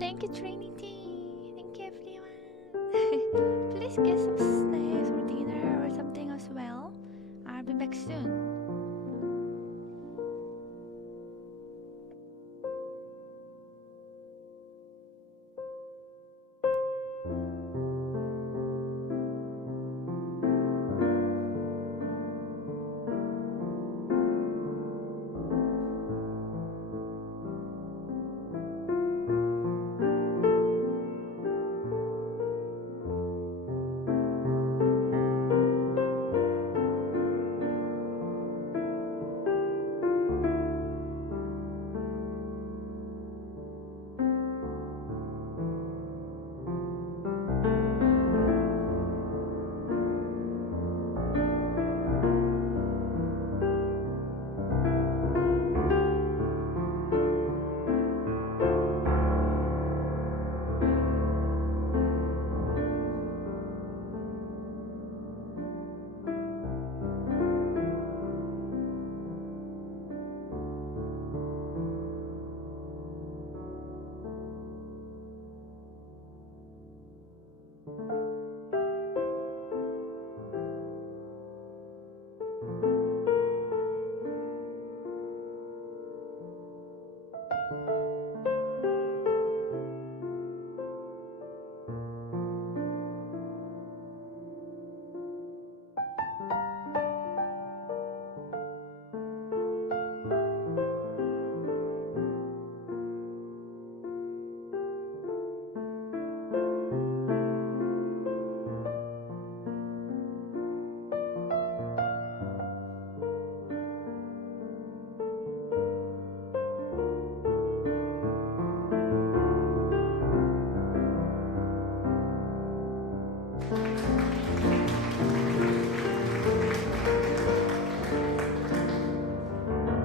Thank you, Trinity. Thank you, everyone. Please get some snacks or dinner or something as well. I'll be back soon.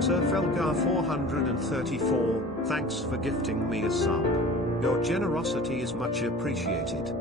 Serfelgar 434, thanks for gifting me a sub. Your generosity is much appreciated.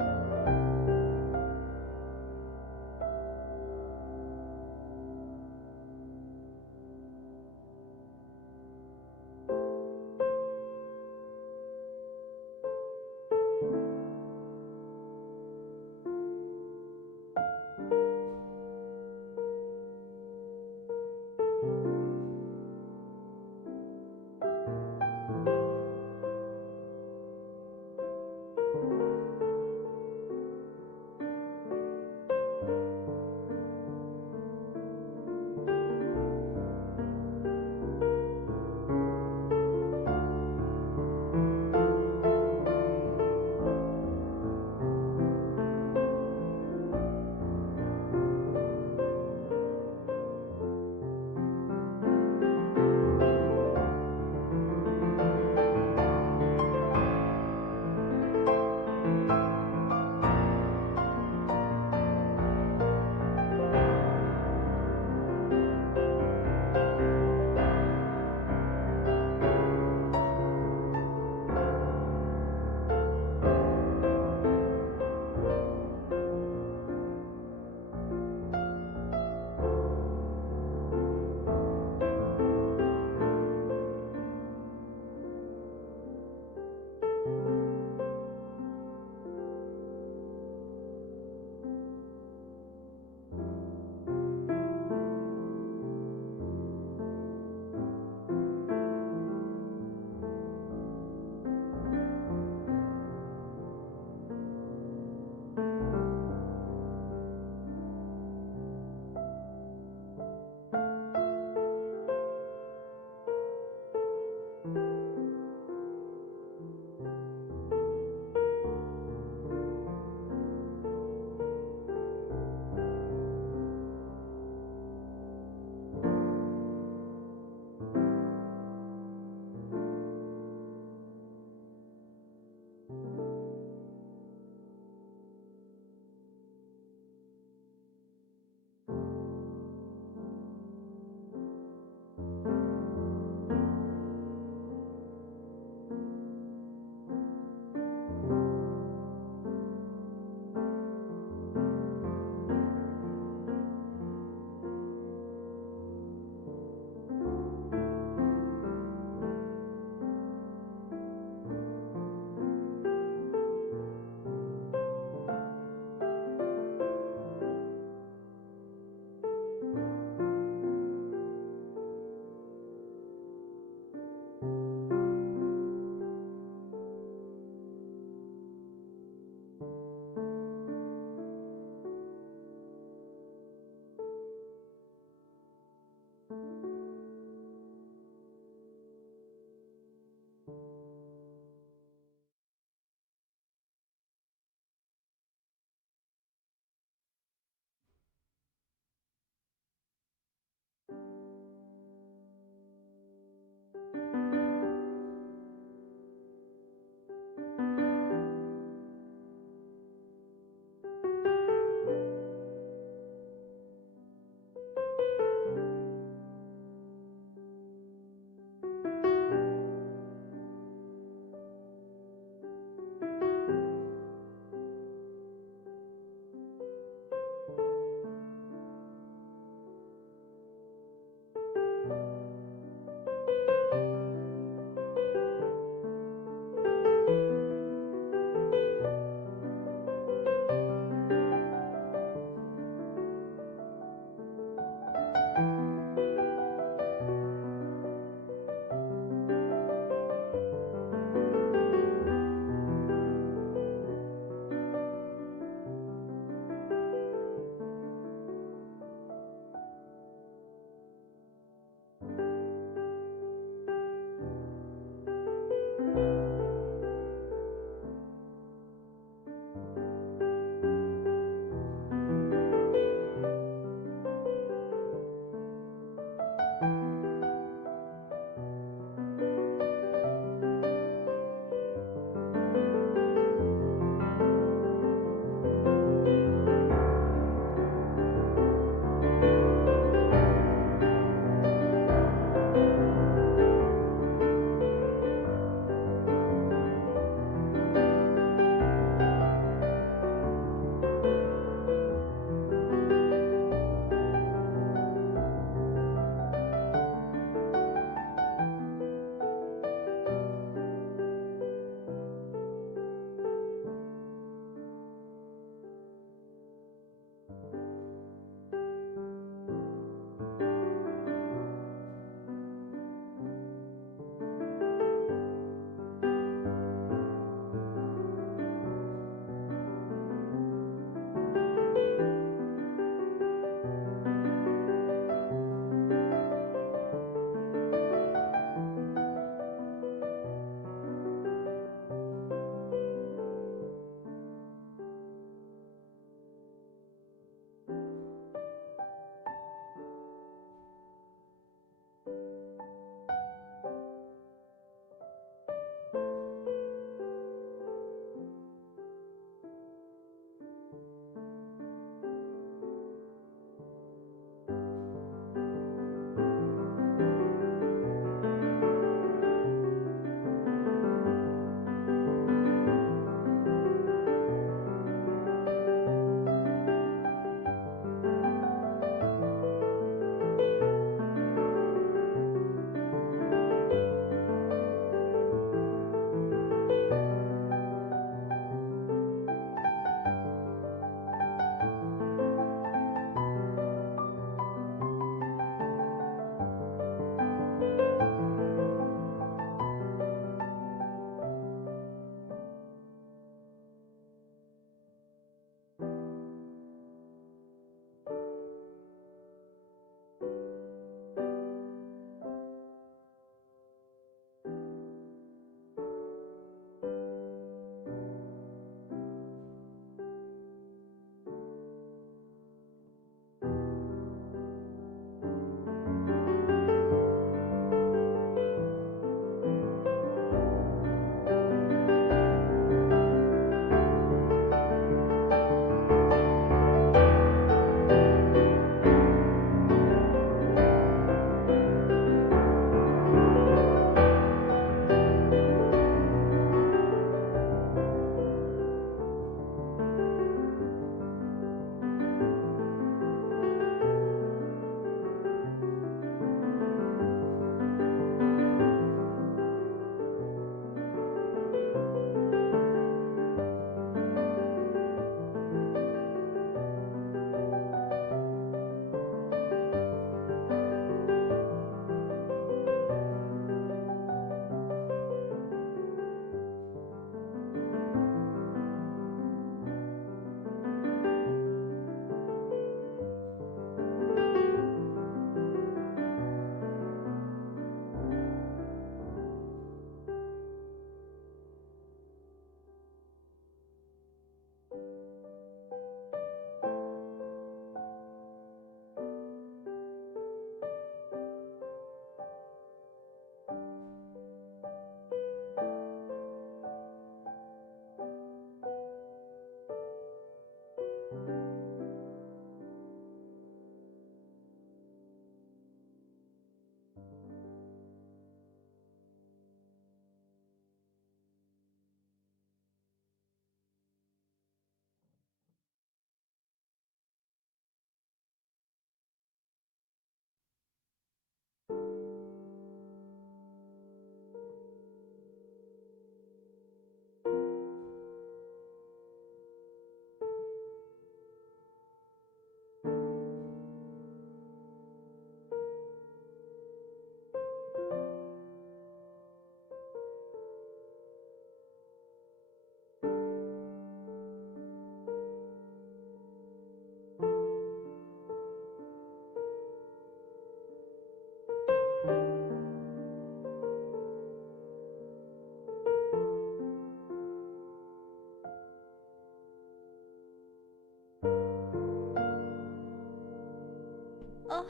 Oh,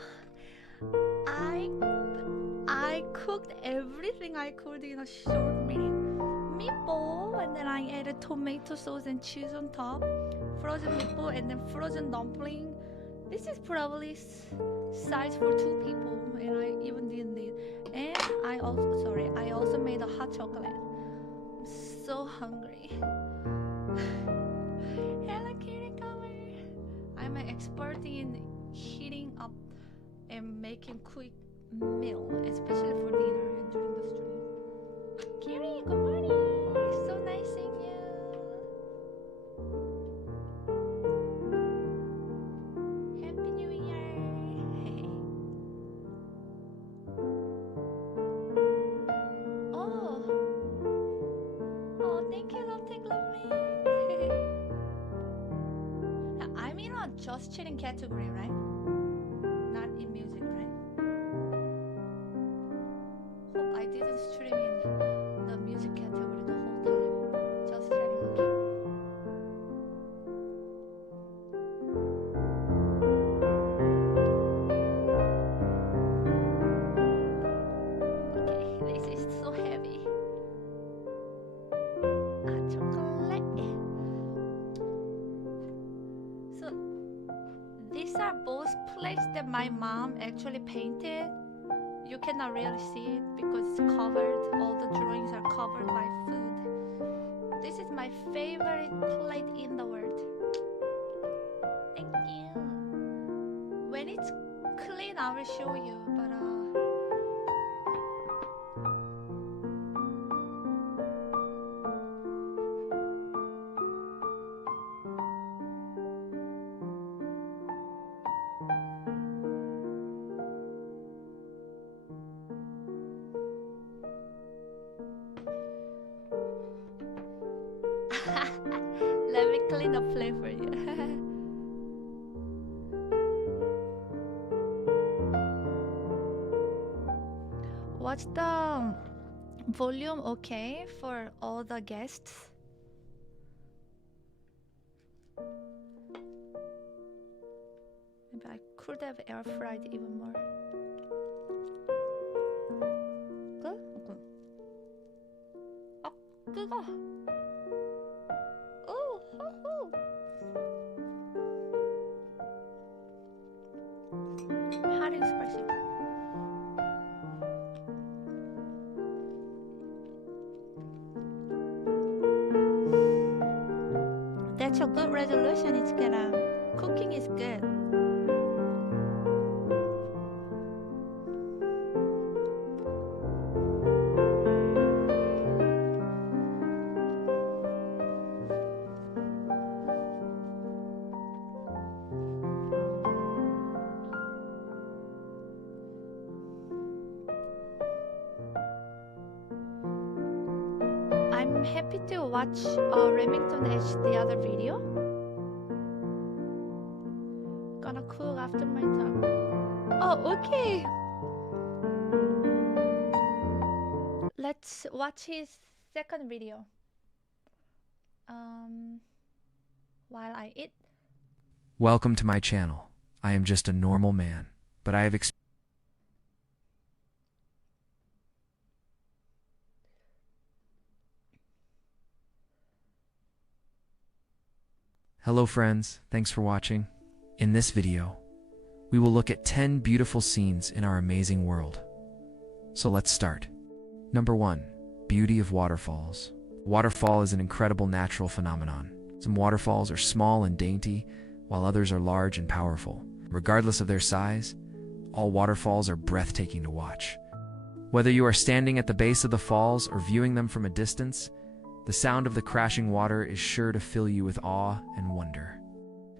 I cooked everything I could in a short minute. Meatball, and then I added tomato sauce and cheese on top. Frozen meatball and then frozen dumpling. This is probably size for 2 people, and I even didn't need. And I also made a hot chocolate. I'm so hungry. Hello, Kitty Cover. I'm an expert in heating up and making quick meal, especially for dinner and during the stream. Kiri, good morning. So nice seeing you. Happy New Year. Oh, thank you, love, take love me. I'm in a just chilling category, right? Not in music, right? Hope I didn't stream in the music category the whole time. Just chilling, okay. Okay, this is so heavy. Chocolate. So these are both plates that my mom actually painted. You cannot really see it because it's covered. All the drawings are covered by food. This is my favorite plate in the world. Thank you. When it's clean, I will show you. But let me clean the plate for you. What's the volume okay for all the guests? Maybe I could have air fried even more. Good? Okay. 뜨거! Hot and spicy. That's a good resolution. It's good. Cooking is good. I'm happy to watch Remington Nash the other video. Gonna cook after my time. Oh, okay. Let's watch his second video. While I eat. Welcome to my channel. I am just a normal man, but I have Hello friends, thanks for watching. In this video, we will look at 10 beautiful scenes in our amazing world. So let's start. Number 1. Beauty of waterfalls. Waterfall is an incredible natural phenomenon. Some waterfalls are small and dainty, while others are large and powerful. Regardless of their size, all waterfalls are breathtaking to watch. Whether you are standing at the base of the falls or viewing them from a distance, the sound of the crashing water is sure to fill you with awe and wonder.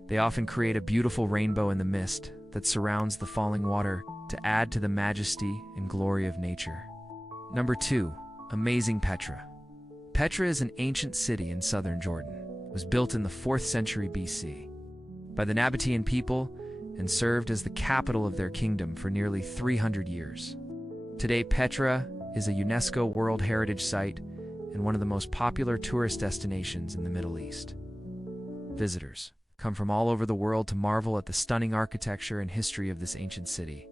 They often create a beautiful rainbow in the mist that surrounds the falling water to add to the majesty and glory of nature. Number 2. Amazing Petra. Petra is an ancient city in southern Jordan. It was built in the 4th century BC by the Nabatean people and served as the capital of their kingdom for nearly 300 years. Today, Petra is a UNESCO World Heritage Site and one of the most popular tourist destinations in the Middle East. Visitors come from all over the world to marvel at the stunning architecture and history of this ancient city.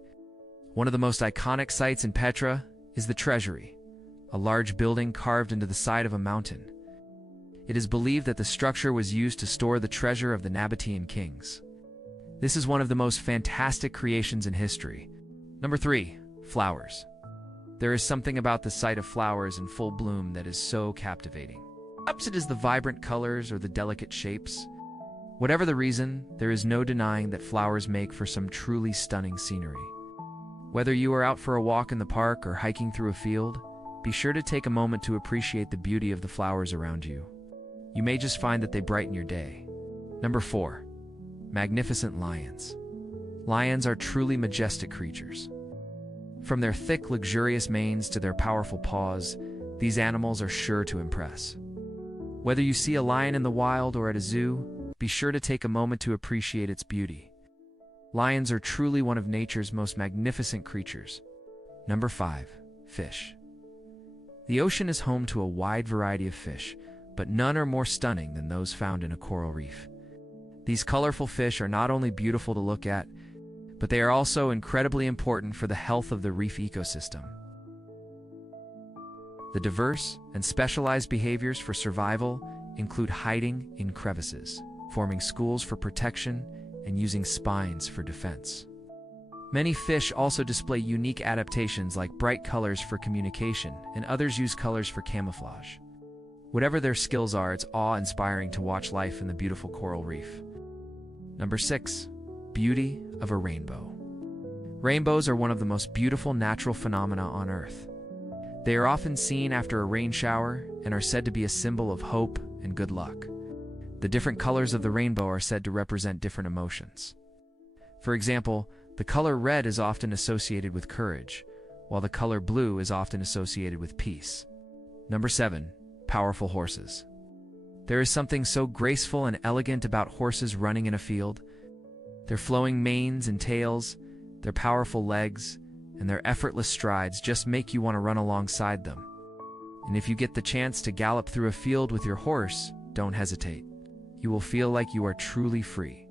One of the most iconic sites in Petra is the Treasury, a large building carved into the side of a mountain. It is believed that the structure was used to store the treasure of the Nabatean kings. This is one of the most fantastic creations in history. Number 3. Flowers. There is something about the sight of flowers in full bloom that is so captivating. Perhaps it is the vibrant colors or the delicate shapes. Whatever the reason, there is no denying that flowers make for some truly stunning scenery. Whether you are out for a walk in the park or hiking through a field, be sure to take a moment to appreciate the beauty of the flowers around you. You may just find that they brighten your day. Number 4. Magnificent lions. Lions are truly majestic creatures. From their thick, luxurious manes to their powerful paws, these animals are sure to impress. Whether you see a lion in the wild or at a zoo, be sure to take a moment to appreciate its beauty. Lions are truly one of nature's most magnificent creatures. Number 5. Fish. The ocean is home to a wide variety of fish, but none are more stunning than those found in a coral reef. These colorful fish are not only beautiful to look at, but they are also incredibly important for the health of the reef ecosystem. The diverse and specialized behaviors for survival include hiding in crevices, forming schools for protection, and using spines for defense. Many fish also display unique adaptations like bright colors for communication, and others use colors for camouflage. Whatever their skills are, it's awe-inspiring to watch life in the beautiful coral reef. Number 6. Beauty of a rainbow. Rainbows are one of the most beautiful natural phenomena on Earth. They are often seen after a rain shower and are said to be a symbol of hope and good luck. The different colors of the rainbow are said to represent different emotions. For example, the color red is often associated with courage, while the color blue is often associated with peace. Number 7. Powerful horses. There is something so graceful and elegant about horses running in a field. Their flowing manes and tails, their powerful legs, and their effortless strides just make you want to run alongside them. And if you get the chance to gallop through a field with your horse, don't hesitate. You will feel like you are truly free.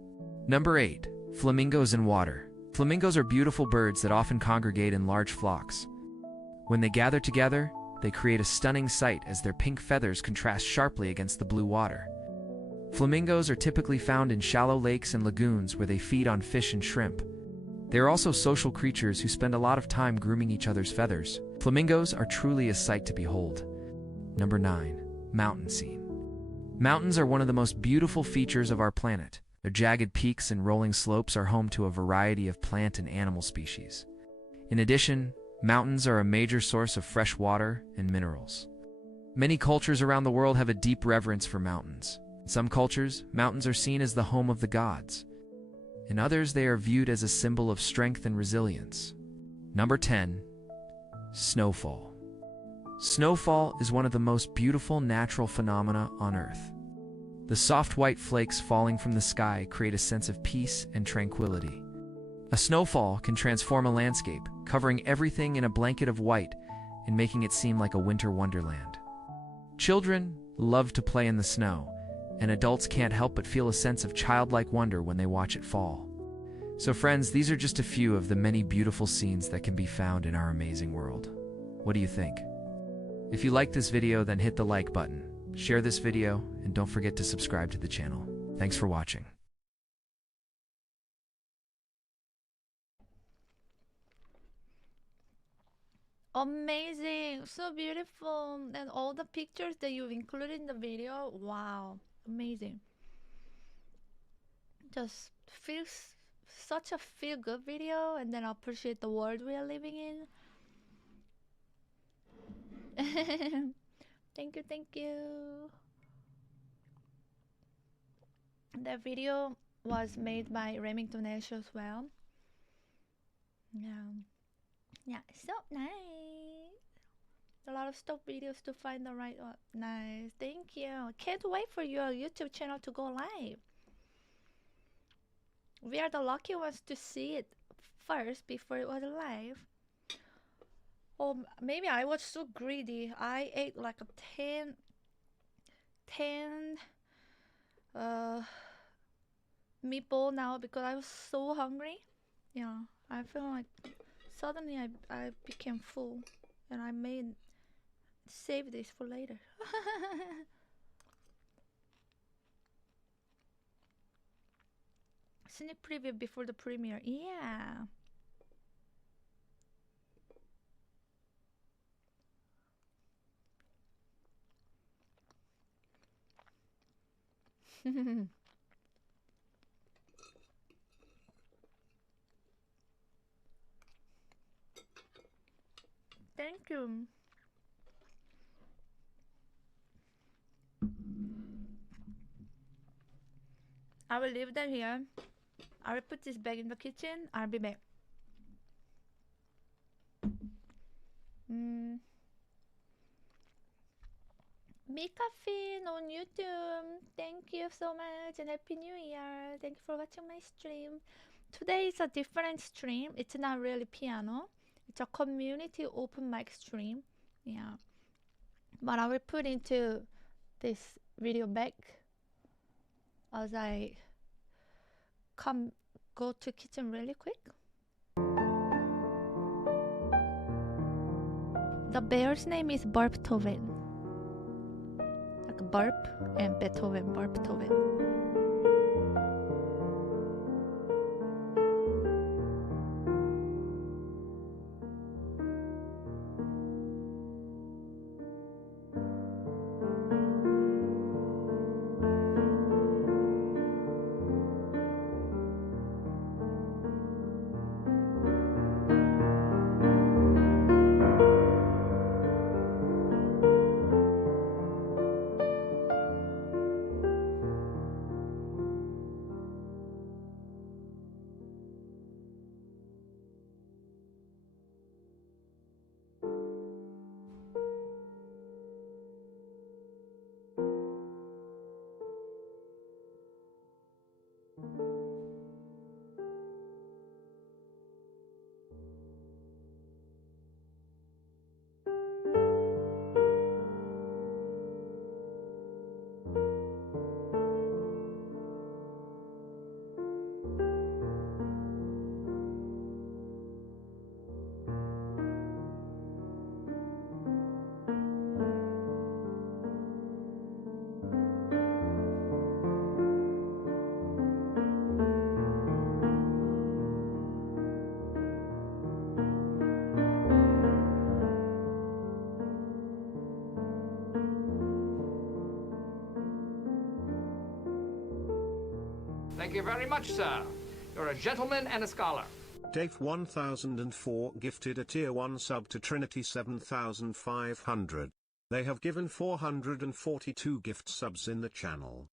Number 8. Flamingos in water. Flamingos are beautiful birds that often congregate in large flocks. When they gather together, they create a stunning sight as their pink feathers contrast sharply against the blue water. Flamingos are typically found in shallow lakes and lagoons where they feed on fish and shrimp. They are also social creatures who spend a lot of time grooming each other's feathers. Flamingos are truly a sight to behold. Number 9. Mountain scene. Mountains are one of the most beautiful features of our planet. Their jagged peaks and rolling slopes are home to a variety of plant and animal species. In addition, mountains are a major source of fresh water and minerals. Many cultures around the world have a deep reverence for mountains. In some cultures, mountains are seen as the home of the gods. In others, they are viewed as a symbol of strength and resilience. Number 10. Snowfall. Snowfall is one of the most beautiful natural phenomena on Earth. The soft white flakes falling from the sky create a sense of peace and tranquility. A snowfall can transform a landscape, covering everything in a blanket of white and making it seem like a winter wonderland. Children love to play in the snow, and adults can't help but feel a sense of childlike wonder when they watch it fall. So friends, these are just a few of the many beautiful scenes that can be found in our amazing world. What do you think? If you liked this video, then hit the like button, share this video, and don't forget to subscribe to the channel. Thanks for watching. Amazing, so beautiful, and all the pictures that you've included in the video, wow, amazing. Just feels such a feel good video, and then I appreciate the world we are living in. Thank you, thank you. That video was made by Remington Nash as well. Yeah, so nice. A lot of stock videos to find the right one. Nice, thank you. Can't wait for your YouTube channel to go live. We are the lucky ones to see it first before it was live. Oh, maybe I was so greedy. I ate like a 10 meatball now because I was so hungry. Yeah, I feel like suddenly I became full, and I made save this for later. Sneak preview before the premiere. Yeah. Thank you. I will leave that here. I will put this back in the kitchen. I'll be back. Mikafin on YouTube. Thank you so much and Happy New Year. Thank you for watching my stream. Today is a different stream. It's not really piano. It's a community open mic stream. Yeah. But I will put into this video back as I go to kitchen really quick. The bear's name is Beethoven. Like burp and Beethoven, Beethoven. Thank you very much, sir. You're a gentleman and a scholar. Dave 1004 gifted a tier 1 sub to Trinity 7500. They have given 442 gift subs in the channel.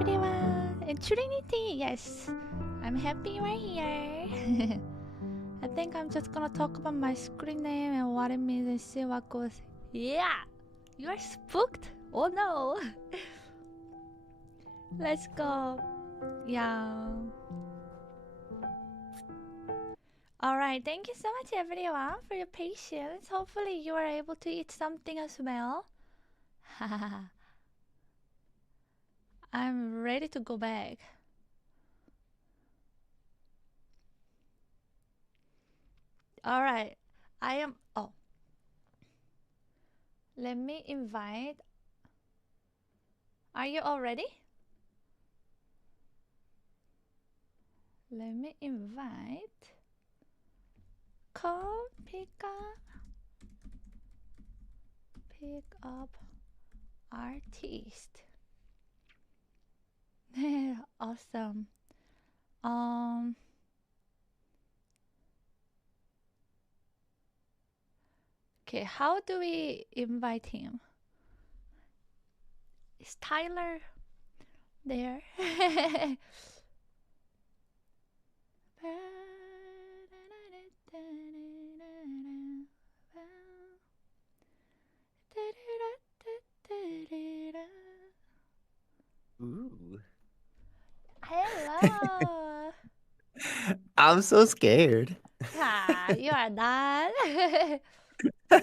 everyone. And Trinity, yes. I'm happy you're here. I think I'm just gonna talk about my screen name and what it means and see what goes. Yeah! You're spooked? Oh no! Let's go. Yeah. Alright, thank you so much everyone for your patience. Hopefully you are able to eat something as well. I'm ready to go back. Alright, I am. Oh. Let me invite. Are you all ready? Let me invite. Come pick up artist. Awesome. Okay, how do we invite him? Is Tyler there? Ooh. Hello. I'm so scared. Ah, you are not. Hello,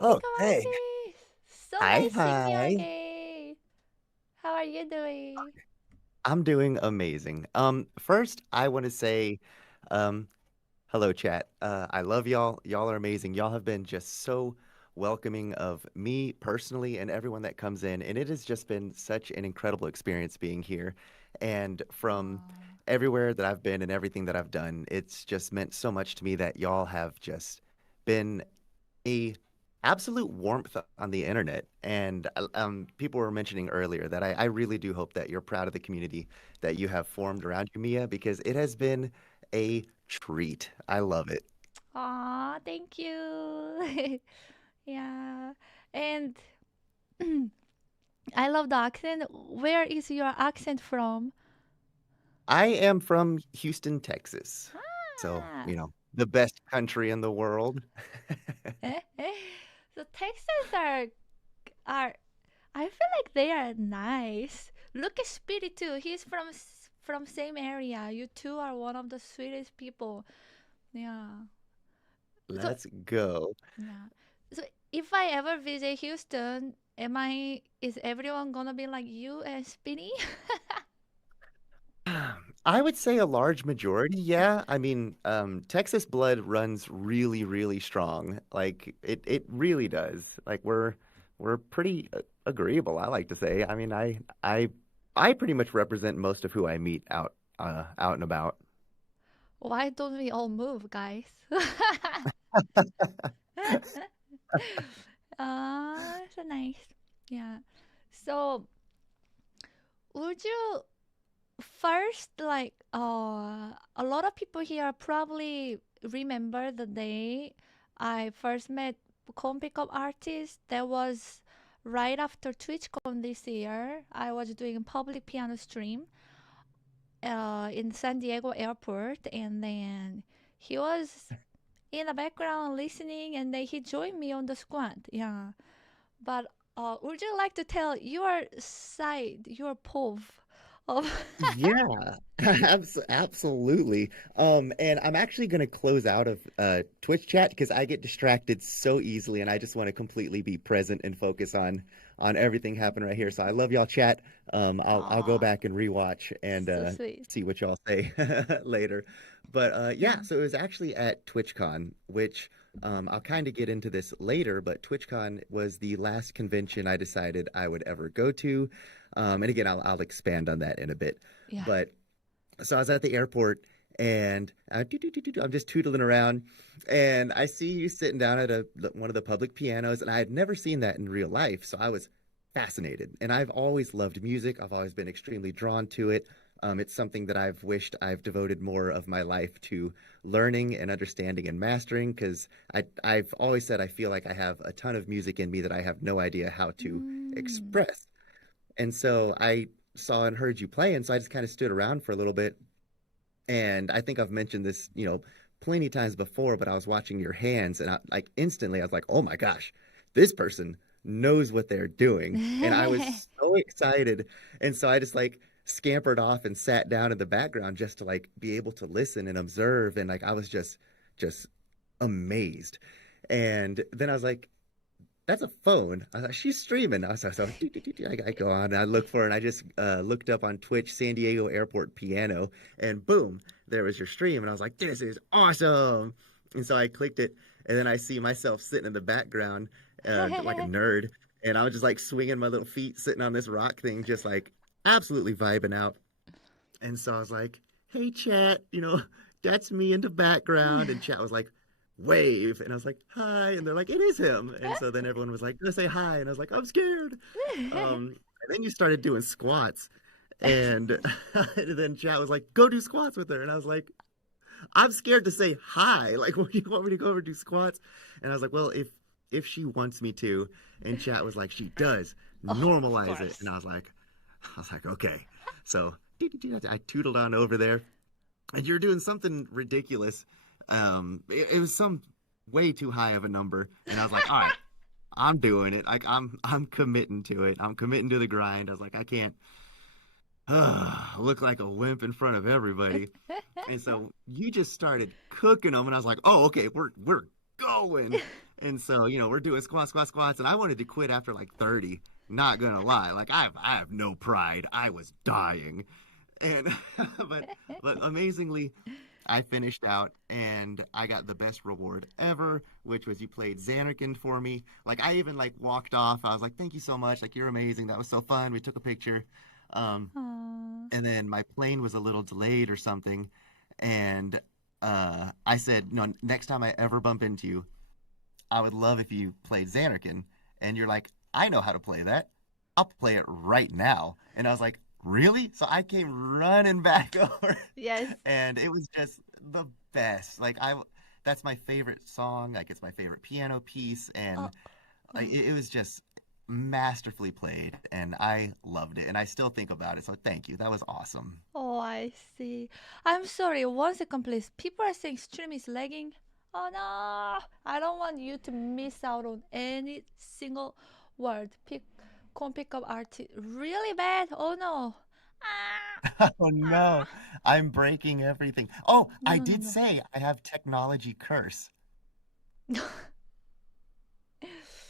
Oh, Coffee hey. Kawaki. So Hi, nice seeing you hi. again. How are you doing? I'm doing amazing. First, I want to say, hello, chat. I love y'all. Y'all are amazing. Y'all have been just so welcoming of me personally and everyone that comes in, and it has just been such an incredible experience being here. And from everywhere that I've been and everything that I've done, it's just meant so much to me that y'all have just been a absolute warmth on the internet. And people were mentioning earlier that I really do hope that you're proud of the community that you have formed around you, Mia, because it has been a treat. I love it. Aw, thank you. Yeah. And I love the accent. Where is your accent from? I am from Houston, Texas. So, Ah. the best country in the world. So Texans are I feel like they are nice. Look at Speedy too. He's from same area. You two are one of the sweetest people. Yeah. So Let's go. yeah. So if I ever visit Houston, is everyone gonna be like you and Speedy? I would say a large majority, yeah. I mean, Texas blood runs really, really strong. Like it really does. Like we're pretty agreeable, I like to say. I mean, I pretty much represent most of who I meet out and about. Why don't we all move, guys? So nice. Yeah. So would you first like a lot of people here probably remember the day I first met Con Pickup Artist. That was right after TwitchCon this year. I was doing a public piano stream in San Diego airport, and then he was in the background listening, and then he joined me on the squad. Yeah. But would you like to tell your side, your POV of Yeah, absolutely. And I'm actually going to close out of Twitch chat because I get distracted so easily, and I just want to completely be present and focus on everything happening right here. So I love y'all, chat. I'll go Aw, back and rewatch and so sweet. see what y'all say later. But yeah, so it was actually at TwitchCon, which I'll kind of get into this later. But TwitchCon was the last convention I decided I would ever go to. And again, I'll expand on that in a bit. Yeah. But so I was at the airport and I'm just tootling around, and I see you sitting down at one of the public pianos, and I had never seen that in real life. So I was fascinated, and I've always loved music. I've always been extremely drawn to it. It's something that I've wished I've devoted more of my life to learning and understanding and mastering, because I've always said I feel like I have a ton of music in me that I have no idea how to express. And so I saw and heard you play, and so I just kind of stood around for a little bit. And I think I've mentioned this, plenty of times before, but I was watching your hands, and instantly I was like, oh my gosh, this person knows what they're doing. And I was so excited. And so I just scampered off and sat down in the background just to be able to listen and observe. And I was just amazed. And then I was like, that's a phone. I thought, she's streaming. I go on and I look for her, and I just looked up on Twitch, San Diego Airport Piano, and boom, there was your stream. And I was like, this is awesome. And so I clicked it, and then I see myself sitting in the background like a nerd. And I was just swinging my little feet, sitting on this rock thing, just absolutely vibing out. And so I was like, hey, chat, that's me in the background. And chat was like, wave. And I was like, hi. And they're like, it is him. And so then everyone was like, go say hi. And I was like, I'm scared. And then you started doing squats. And then chat was like, go do squats with her. And I was like, I'm scared to say hi. What do you want me to go over and do squats? And I was like, well, if she wants me to. And chat was like, she does. Normalize it. And I was like, okay. So I tootled on over there, and you're doing something ridiculous. It was some way too high of a number, and I was like, all right, I'm doing it. I'm committing to it. I'm committing to the grind. I was like, I can't look like a wimp in front of everybody. And so you just started cooking them, and I was like, oh, okay, we're going. And so we're doing squats, and I wanted to quit after 30. Not gonna lie, I have no pride. I was dying, and but amazingly, I finished out, and I got the best reward ever, which was you played Xanarkin for me. I even walked off. I was like, thank you so much. You're amazing. That was so fun. We took a picture. And then my plane was a little delayed or something. And I said, no, next time I ever bump into you, I would love if you played Xanarkin. And you're like, I know how to play that. I'll play it right now. And I was like, really? So I came running back over. Yes. And it was just the best. That's my favorite song. It's my favorite piano piece. And it was just masterfully played. And I loved it. And I still think about it. So thank you. That was awesome. Oh, I see. I'm sorry. 1 second, please. People are saying stream is lagging. Oh, no. I don't want you to miss out on any single word. Can't pick up RT really bad. Oh no. Oh no. I'm breaking everything. Oh, I did say I have technology curse.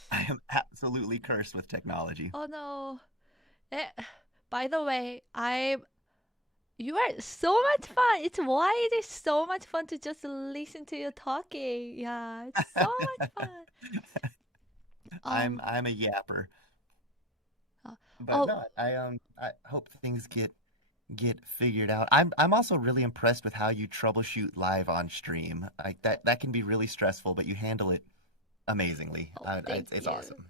I am absolutely cursed with technology. Oh no. By the way, you are so much fun. It's why it is so much fun to just listen to you talking. Yeah, it's so much fun. I'm a yapper. But no, I hope things get figured out. I'm also really impressed with how you troubleshoot live on stream. That can be really stressful, but you handle it amazingly. It's awesome.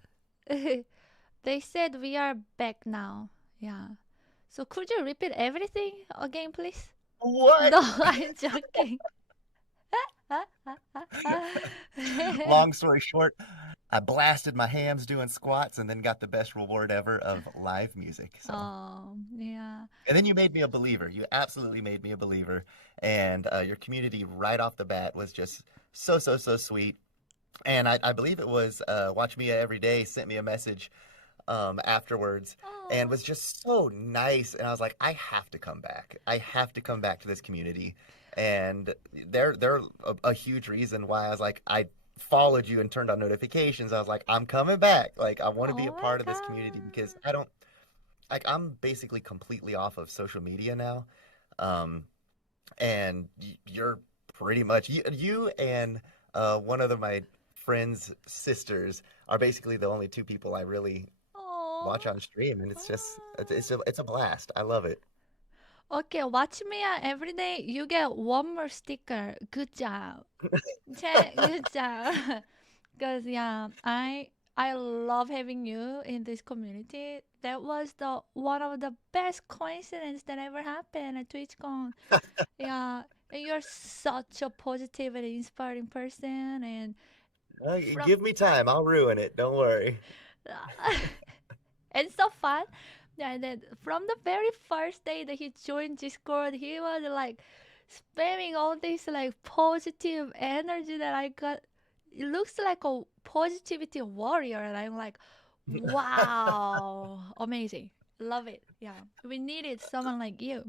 They said we are back now. Yeah. So could you repeat everything again, please? What? No, I'm joking. Long story short, I blasted my hams doing squats and then got the best reward ever of live music. So. Oh, yeah. And then you made me a believer. You absolutely made me a believer. And your community right off the bat was just so sweet. And I believe it was Watch Mia Every Day sent me a message afterwards and was just so nice. And I was like, I have to come back. I have to come back to this community. And they're a huge reason why I was like, I followed you and turned on notifications. I was like, I'm coming back. I want to be a part of this community because I'm basically completely off of social media now. And you're pretty much, you and one of my friends' sisters are basically the only two people I really watch on stream. And it's just, it's a blast. I love it. Okay, watch me every day. You get one more sticker. Good job. Good job. Because, yeah, I I love having you in this community. That was the one of the best coincidence that ever happened at TwitchCon. Yeah, and you're such a positive and inspiring person, and from Give me time. I'll ruin it. Don't worry. it's so fun. Yeah, and then from the very first day that he joined Discord, he was like spamming all this like positive energy that I got. It looks like a positivity warrior, and I'm like, wow, amazing, love it. Yeah, we needed someone like you.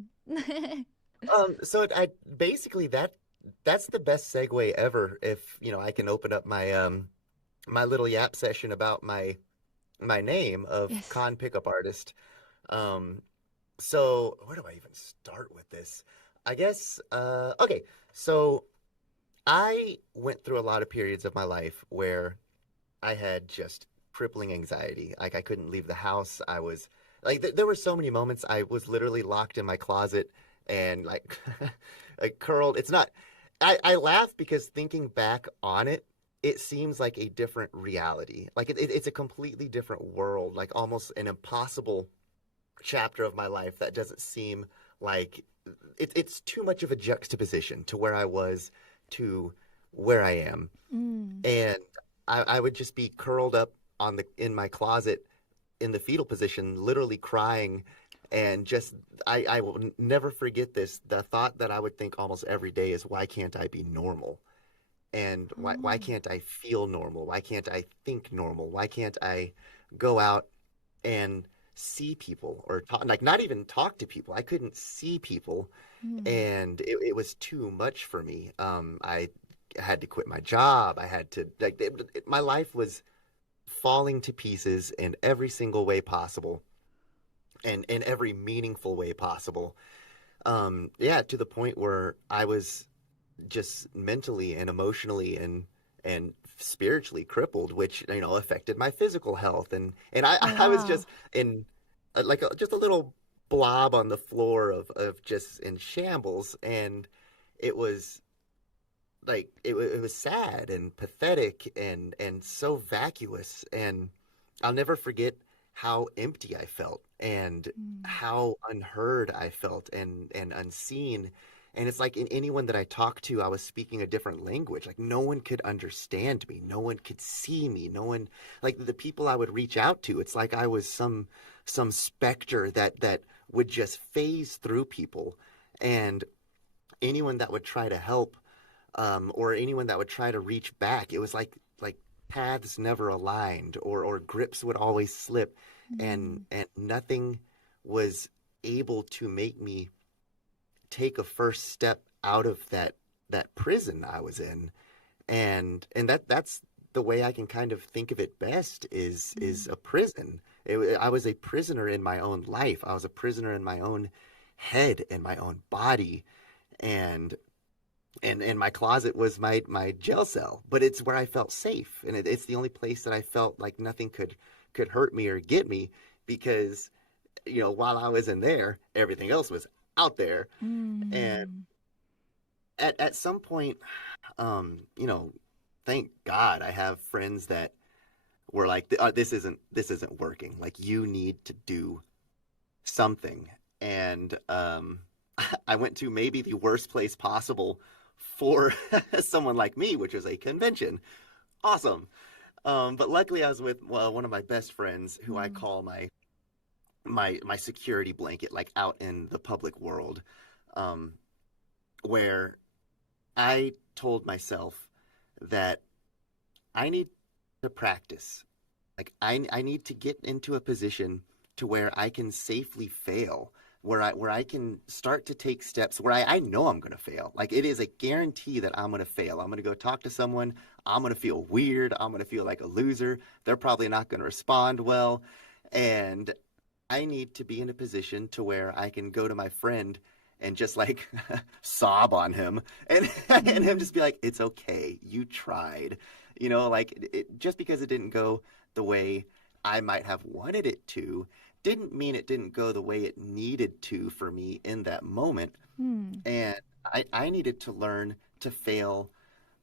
So I basically that's the best segue ever. If I can open up my little yap session about my name of Yes. con pickup artist. So where do I even start with this? I guess okay. So I went through a lot of periods of my life where I had just crippling anxiety. Like I couldn't leave the house. I was like there were so many moments I was literally locked in my closet and like like curled. It's not I laugh because thinking back on it, it seems like a different reality. Like it's a completely different world, like almost an impossible chapter of my life that doesn't seem like it's too much of a juxtaposition to where I was to where I am. And I would just be curled up in my closet in the fetal position, literally crying. And just, I will never forget this. The thought that I would think almost every day is, why can't I be normal? And why can't I feel normal? Why can't I think normal? Why can't I go out and see people or talk, like not even talk to people? I couldn't see people. And it was too much for me. I had to quit my job. I had to, like, my life was falling to pieces in every single way possible. And in every meaningful way possible. Yeah, to the point where I was just mentally and emotionally and spiritually crippled, which affected my physical health. And I was just in like just a little blob on the floor of just in shambles. And it was like it was sad and pathetic and so vacuous. And I'll never forget how empty I felt and how unheard I felt and unseen. And it's like in anyone that I talked to, I was speaking a different language. Like no one could understand me. No one could see me. No one, like the people I would reach out to, it's like I was some specter that would just phase through people. And anyone that would try to help, or anyone that would try to reach back, it was like paths never aligned, or grips would always slip, and nothing was able to make me take a first step out of that prison I was in. And that's the way I can kind of think of it best is a prison. I was a prisoner in my own life. I was a prisoner in my own head and my own body. And my closet was my jail cell, but it's where I felt safe. And it's the only place that I felt like nothing could hurt me or get me, because, while I was in there, everything else was out there. And at some point, thank God I have friends that were like, this isn't working. Like, you need to do something. And I went to maybe the worst place possible for someone like me, which was a convention. Awesome. But luckily I was with one of my best friends who I call my security blanket, like out in the public world, where I told myself that I need to practice. Like I need to get into a position to where I can safely fail, where I can start to take steps where I know I'm going to fail. Like it is a guarantee that I'm going to fail. I'm going to go talk to someone. I'm going to feel weird. I'm going to feel like a loser. They're probably not going to respond well. And I need to be in a position to where I can go to my friend and just like sob on him and him just be like, it's okay. You tried, like just because it didn't go the way I might have wanted it to, didn't mean it didn't go the way it needed to for me in that moment. And I needed to learn to fail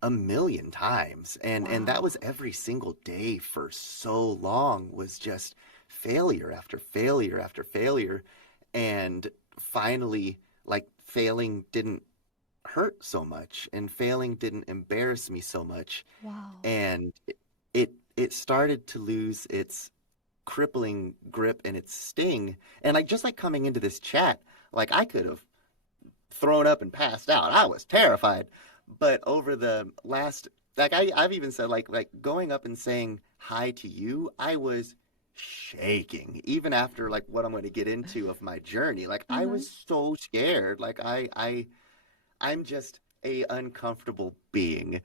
a million times. And that was every single day for so long, was just failure after failure after failure. And finally, like, failing didn't hurt so much, and failing didn't embarrass me so much. Wow. And it started to lose its crippling grip and its sting. And like, just like coming into this chat, like, I could have thrown up and passed out. I was terrified. But over the last, like, I've even said, like going up and saying hi to you, I was shaking, even after like what I'm going to get into of my journey. Like, I was so scared. Like, I'm just a uncomfortable being.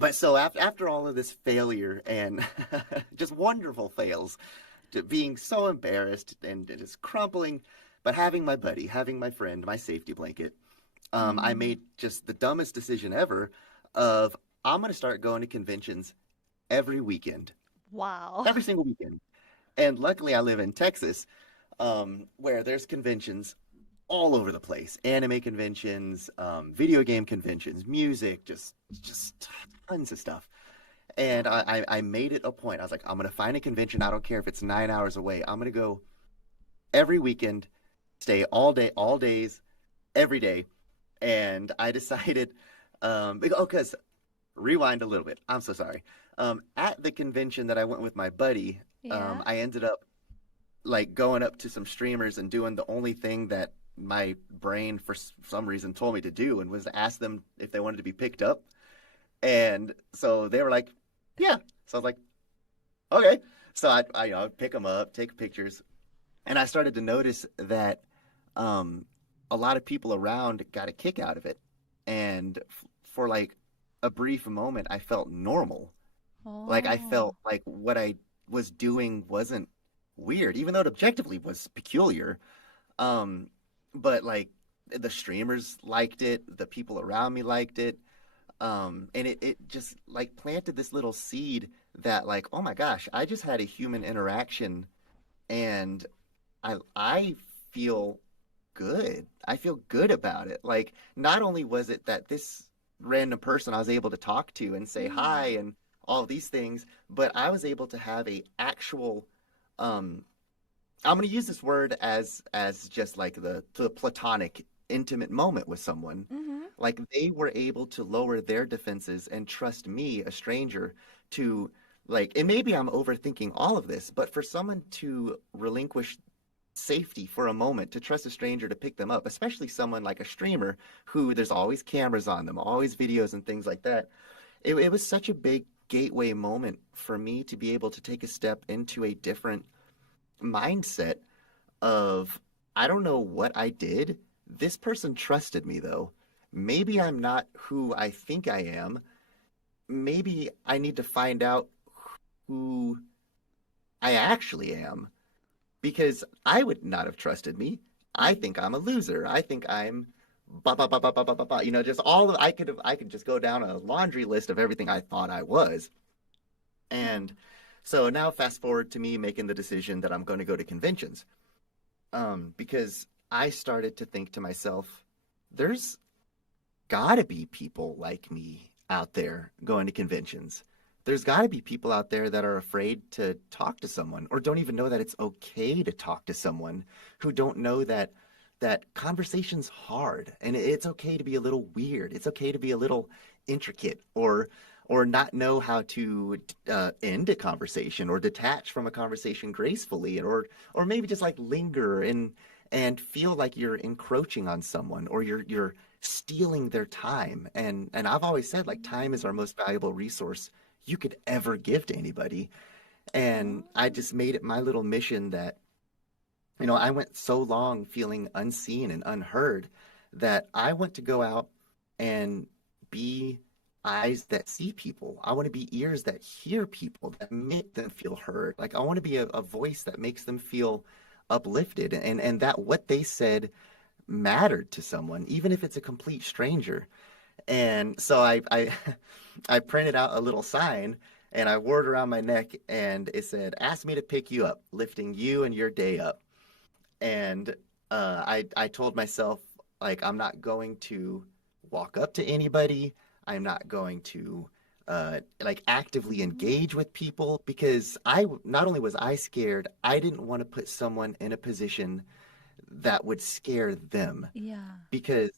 But so after all of this failure and just wonderful fails, to being so embarrassed and just crumbling, but having my buddy, having my friend, my safety blanket, I made just the dumbest decision ever of, I'm going to start going to conventions every weekend. Wow. Every single weekend. And luckily I live in Texas, where there's conventions all over the place. Anime conventions, video game conventions, music, just tons of stuff. And I made it a point. I was like, I'm going to find a convention. I don't care if it's 9 hours away. I'm going to go every weekend, stay all day, all days, every day. And I decided, because rewind a little bit. I'm so sorry. At the convention that I went with my buddy, I ended up like going up to some streamers and doing the only thing that my brain for some reason told me to do, and was to ask them if they wanted to be picked up. And so they were like, yeah. So I was like, okay. So I pick them up, take pictures, and I started to notice that a lot of people around got a kick out of it. And for like a brief moment, I felt normal. Like, I felt like what I was doing wasn't weird, even though it objectively was peculiar. But like, the streamers liked it, the people around me liked it. And it just like planted this little seed that, like, oh my gosh, I just had a human interaction, and I feel good. I feel good about it. Like, not only was it that this random person I was able to talk to and say hi and all these things, but I was able to have a actual, I'm going to use this word as just like the platonic, intimate moment with someone. Like, they were able to lower their defenses and trust me, a stranger, to, like, and maybe I'm overthinking all of this, but for someone to relinquish safety for a moment, to trust a stranger to pick them up, especially someone like a streamer who there's always cameras on them, always videos and things like that. It was such a big gateway moment for me to be able to take a step into a different mindset of, I don't know what I did. This person trusted me, though. Maybe I'm not who I think I am. Maybe I need to find out who I actually am, because I would not have trusted me. I think I'm a loser. I think I'm just all of, I could just go down a laundry list of everything I thought I was. And so now fast forward to me making the decision that I'm going to go to conventions. Because I started to think to myself, there's gotta be people like me out there going to conventions. There's got to be people out there that are afraid to talk to someone, or don't even know that it's okay to talk to someone, who don't know that conversation's hard, and it's okay to be a little weird. It's okay to be a little intricate, or not know how to end a conversation or detach from a conversation gracefully, or maybe just like linger and feel like you're encroaching on someone, or you're stealing their time. And I've always said, like, time is our most valuable resource you could ever give to anybody. And I just made it my little mission that, I went so long feeling unseen and unheard, that I want to go out and be eyes that see people. I want to be ears that hear people, that make them feel heard. Like, I want to be a voice that makes them feel uplifted, and that what they said mattered to someone, even if it's a complete stranger. And so I printed out a little sign, and I wore it around my neck, and it said, "Ask me to pick you up, lifting you and your day up." And I told myself, like, I'm not going to walk up to anybody. I'm not going to like actively engage with people, because not only was I scared, I didn't want to put someone in a position that would scare them, Yeah. because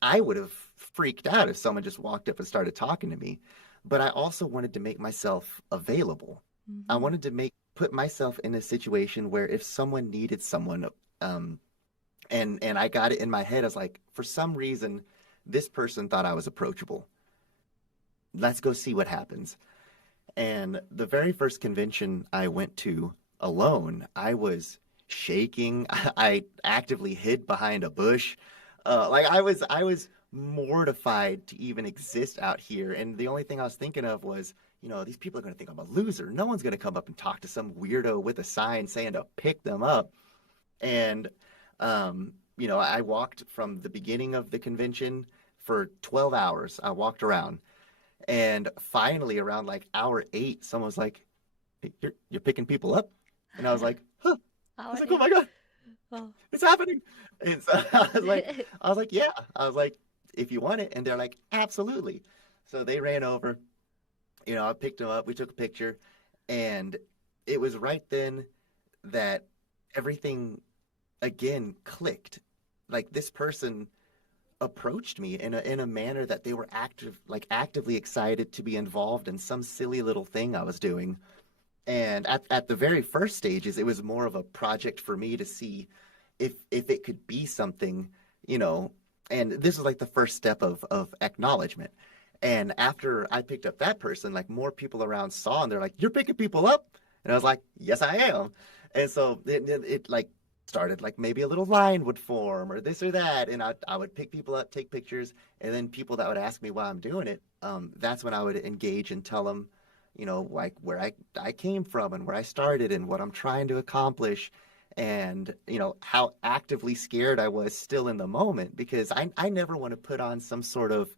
I would have freaked out if someone just walked up and started talking to me. But I also wanted to make myself available. I wanted to put myself in a situation where if someone needed someone, and I got it in my head, I was like, for some reason, this person thought I was approachable. Let's go see what happens. And the very first convention I went to alone, I was shaking. I actively hid behind a bush. Like I was mortified to even exist out here. And the only thing I was thinking of was, you know, these people are going to think I'm a loser. No one's going to come up and talk to some weirdo with a sign saying to pick them up. And, you know, I walked from the beginning of the convention for 12 hours. I walked around. And finally, around like hour 8, someone was like, hey, you're picking people up? And I was like, huh. I was like, oh my God, it's happening. And so I was like, yeah. I was like, if you want it. And they're like, absolutely. So they ran over, you know, I picked them up. We took a picture. And it was right then that everything again clicked. Like this person approached me in a manner that they were actively excited to be involved in some silly little thing I was doing. And at the very first stages, it was more of a project for me to see if it could be something, you know, and this was like the first step of acknowledgement. And after I picked up that person, like more people around saw, and they're like, you're picking people up? And I was like, yes, I am. And so it like started, like maybe a little line would form or this or that, and I would pick people up, take pictures, and then people that would ask me why I'm doing it, that's when I would engage and tell them, you know, like where I came from and where I started and what I'm trying to accomplish, and you know how actively scared I was still in the moment, because I never want to put on some sort of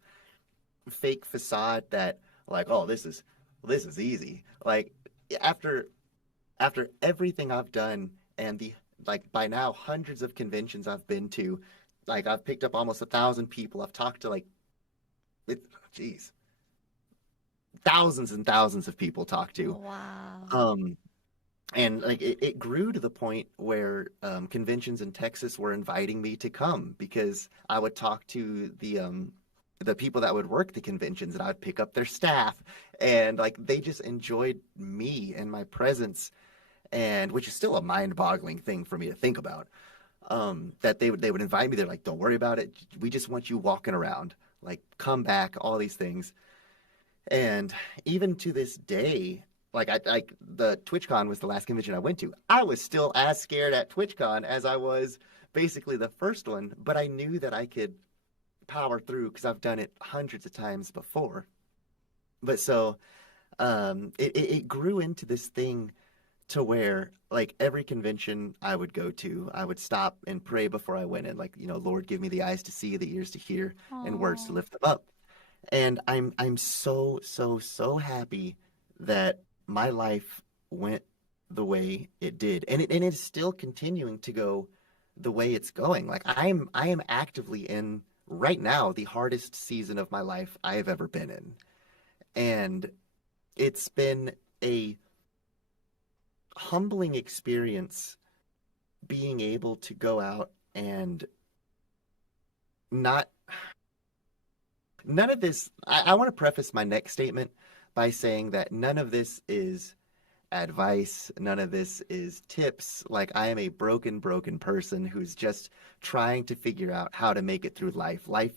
fake facade that like, oh, this is easy. Like after everything I've done and the like by now hundreds of conventions I've been to, like I've picked up almost 1,000 people. I've talked to like, thousands and thousands of people talked to. Wow. And like it grew to the point where conventions in Texas were inviting me to come, because I would talk to the people that would work the conventions, and I would pick up their staff, and like they just enjoyed me and my presence. And which is still a mind-boggling thing for me to think about, that they would invite me. They're like, don't worry about it. We just want you walking around, like come back, all these things. And even to this day, like the TwitchCon was the last convention I went to. I was still as scared at TwitchCon as I was basically the first one, but I knew that I could power through because I've done it hundreds of times before. But so it grew into this thing to where like every convention I would go to, I would stop and pray before I went in, like, you know, Lord, give me the eyes to see, the ears to hear, and words to lift them up. And I'm so happy that my life went the way it did, and it's still continuing to go the way it's going. Like I am actively in right now the hardest season of my life I have ever been in, and it's been a humbling experience being able to go out and none of this. I want to preface my next statement by saying that none of this is advice, none of this is tips. Like I am a broken person who's just trying to figure out how to make it through life. Life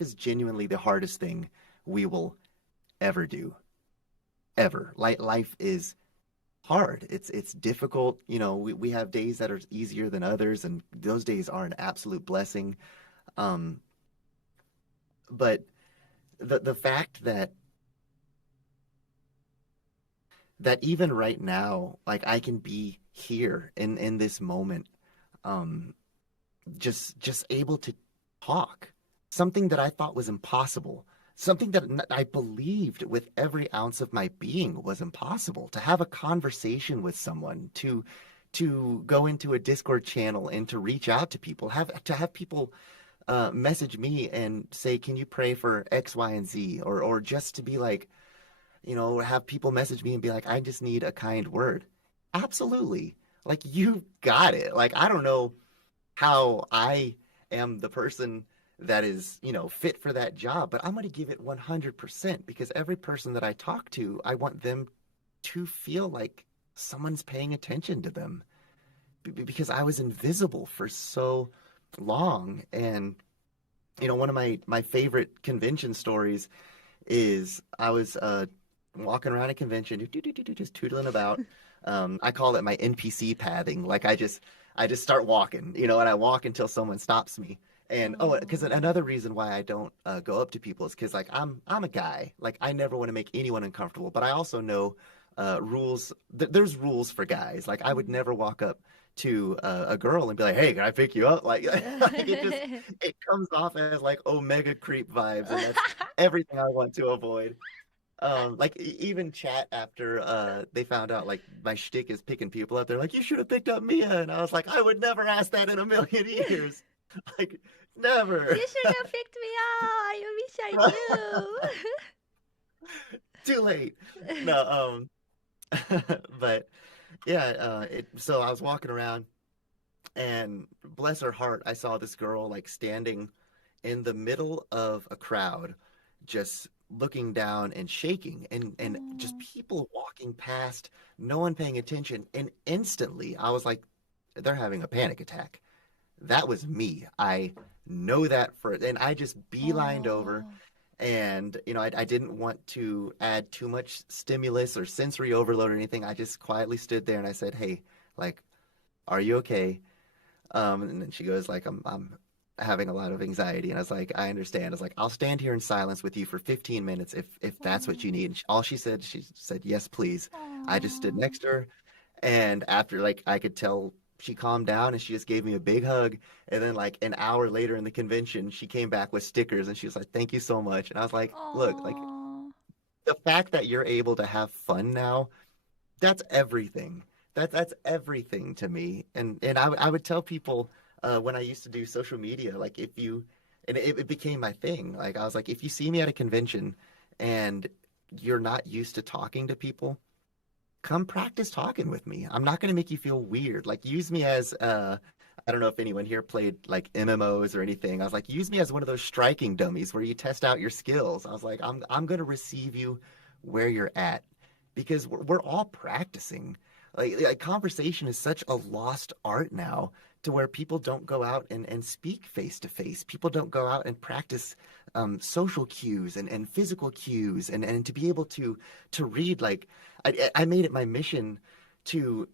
is genuinely the hardest thing we will ever do, ever. Life is hard. It's difficult. You know, we have days that are easier than others, and those days are an absolute blessing. But the fact that even right now, like I can be here in this moment, just able to talk, something that I thought was impossible, something that I believed with every ounce of my being was impossible, to have a conversation with someone, to go into a Discord channel and to reach out to people, to have people message me and say, can you pray for X, Y, and Z? Or just to be like, have people message me and be like, I just need a kind word. Absolutely. Like, you got it. Like, I don't know how I am the person that is, fit for that job, but I'm going to give it 100% because every person that I talk to, I want them to feel like someone's paying attention to them because I was invisible for so long. And, one of my favorite convention stories is I was walking around a convention, just tootling about. I call it my NPC pathing. Like I just start walking, and I walk until someone stops me. And because another reason why I don't go up to people is because like I'm a guy. Like I never want to make anyone uncomfortable, but I also know rules. There's rules for guys. Like I would never walk up to a girl and be like, "Hey, can I pick you up?" Like, it comes off as like omega creep vibes, and that's everything I want to avoid. Like even chat after they found out like my shtick is picking people up, they're like, "You should have picked up Mia," and I was like, "I would never ask that in a million years, like never." You should have picked me up. I wish I knew. Too late. No, but yeah, so I was walking around, and bless her heart, I saw this girl like standing in the middle of a crowd, just looking down and shaking, and just people walking past, no one paying attention. And instantly I was like, they're having a panic attack. That was me. I know that and I just beelined over. And, I didn't want to add too much stimulus or sensory overload or anything. I just quietly stood there and I said, "Hey, like, are you okay?" And then she goes like, I'm having a lot of anxiety. And I was like, "I understand." I was like, "I'll stand here in silence with you for 15 minutes if that's what you need." And all she said, "Yes, please." I just stood next to her. And after like, I could tell she calmed down and she just gave me a big hug. And then like an hour later in the convention, she came back with stickers and she was like, "Thank you so much." And I was like, "Look, like the fact that you're able to have fun now, that's everything. That's everything to me." And I would tell people when I used to do social media, like it became my thing. Like I was like, if you see me at a convention and you're not used to talking to people, come practice talking with me. I'm not going to make you feel weird. Like use me as I don't know if anyone here played like MMOs or anything. I was like, use me as one of those striking dummies where you test out your skills. I was like, I'm going to receive you where you're at because we're all practicing. Like conversation is such a lost art now to where people don't go out and speak face to face. People don't go out and practice social cues and physical cues and to be able to read. Like I made it my mission to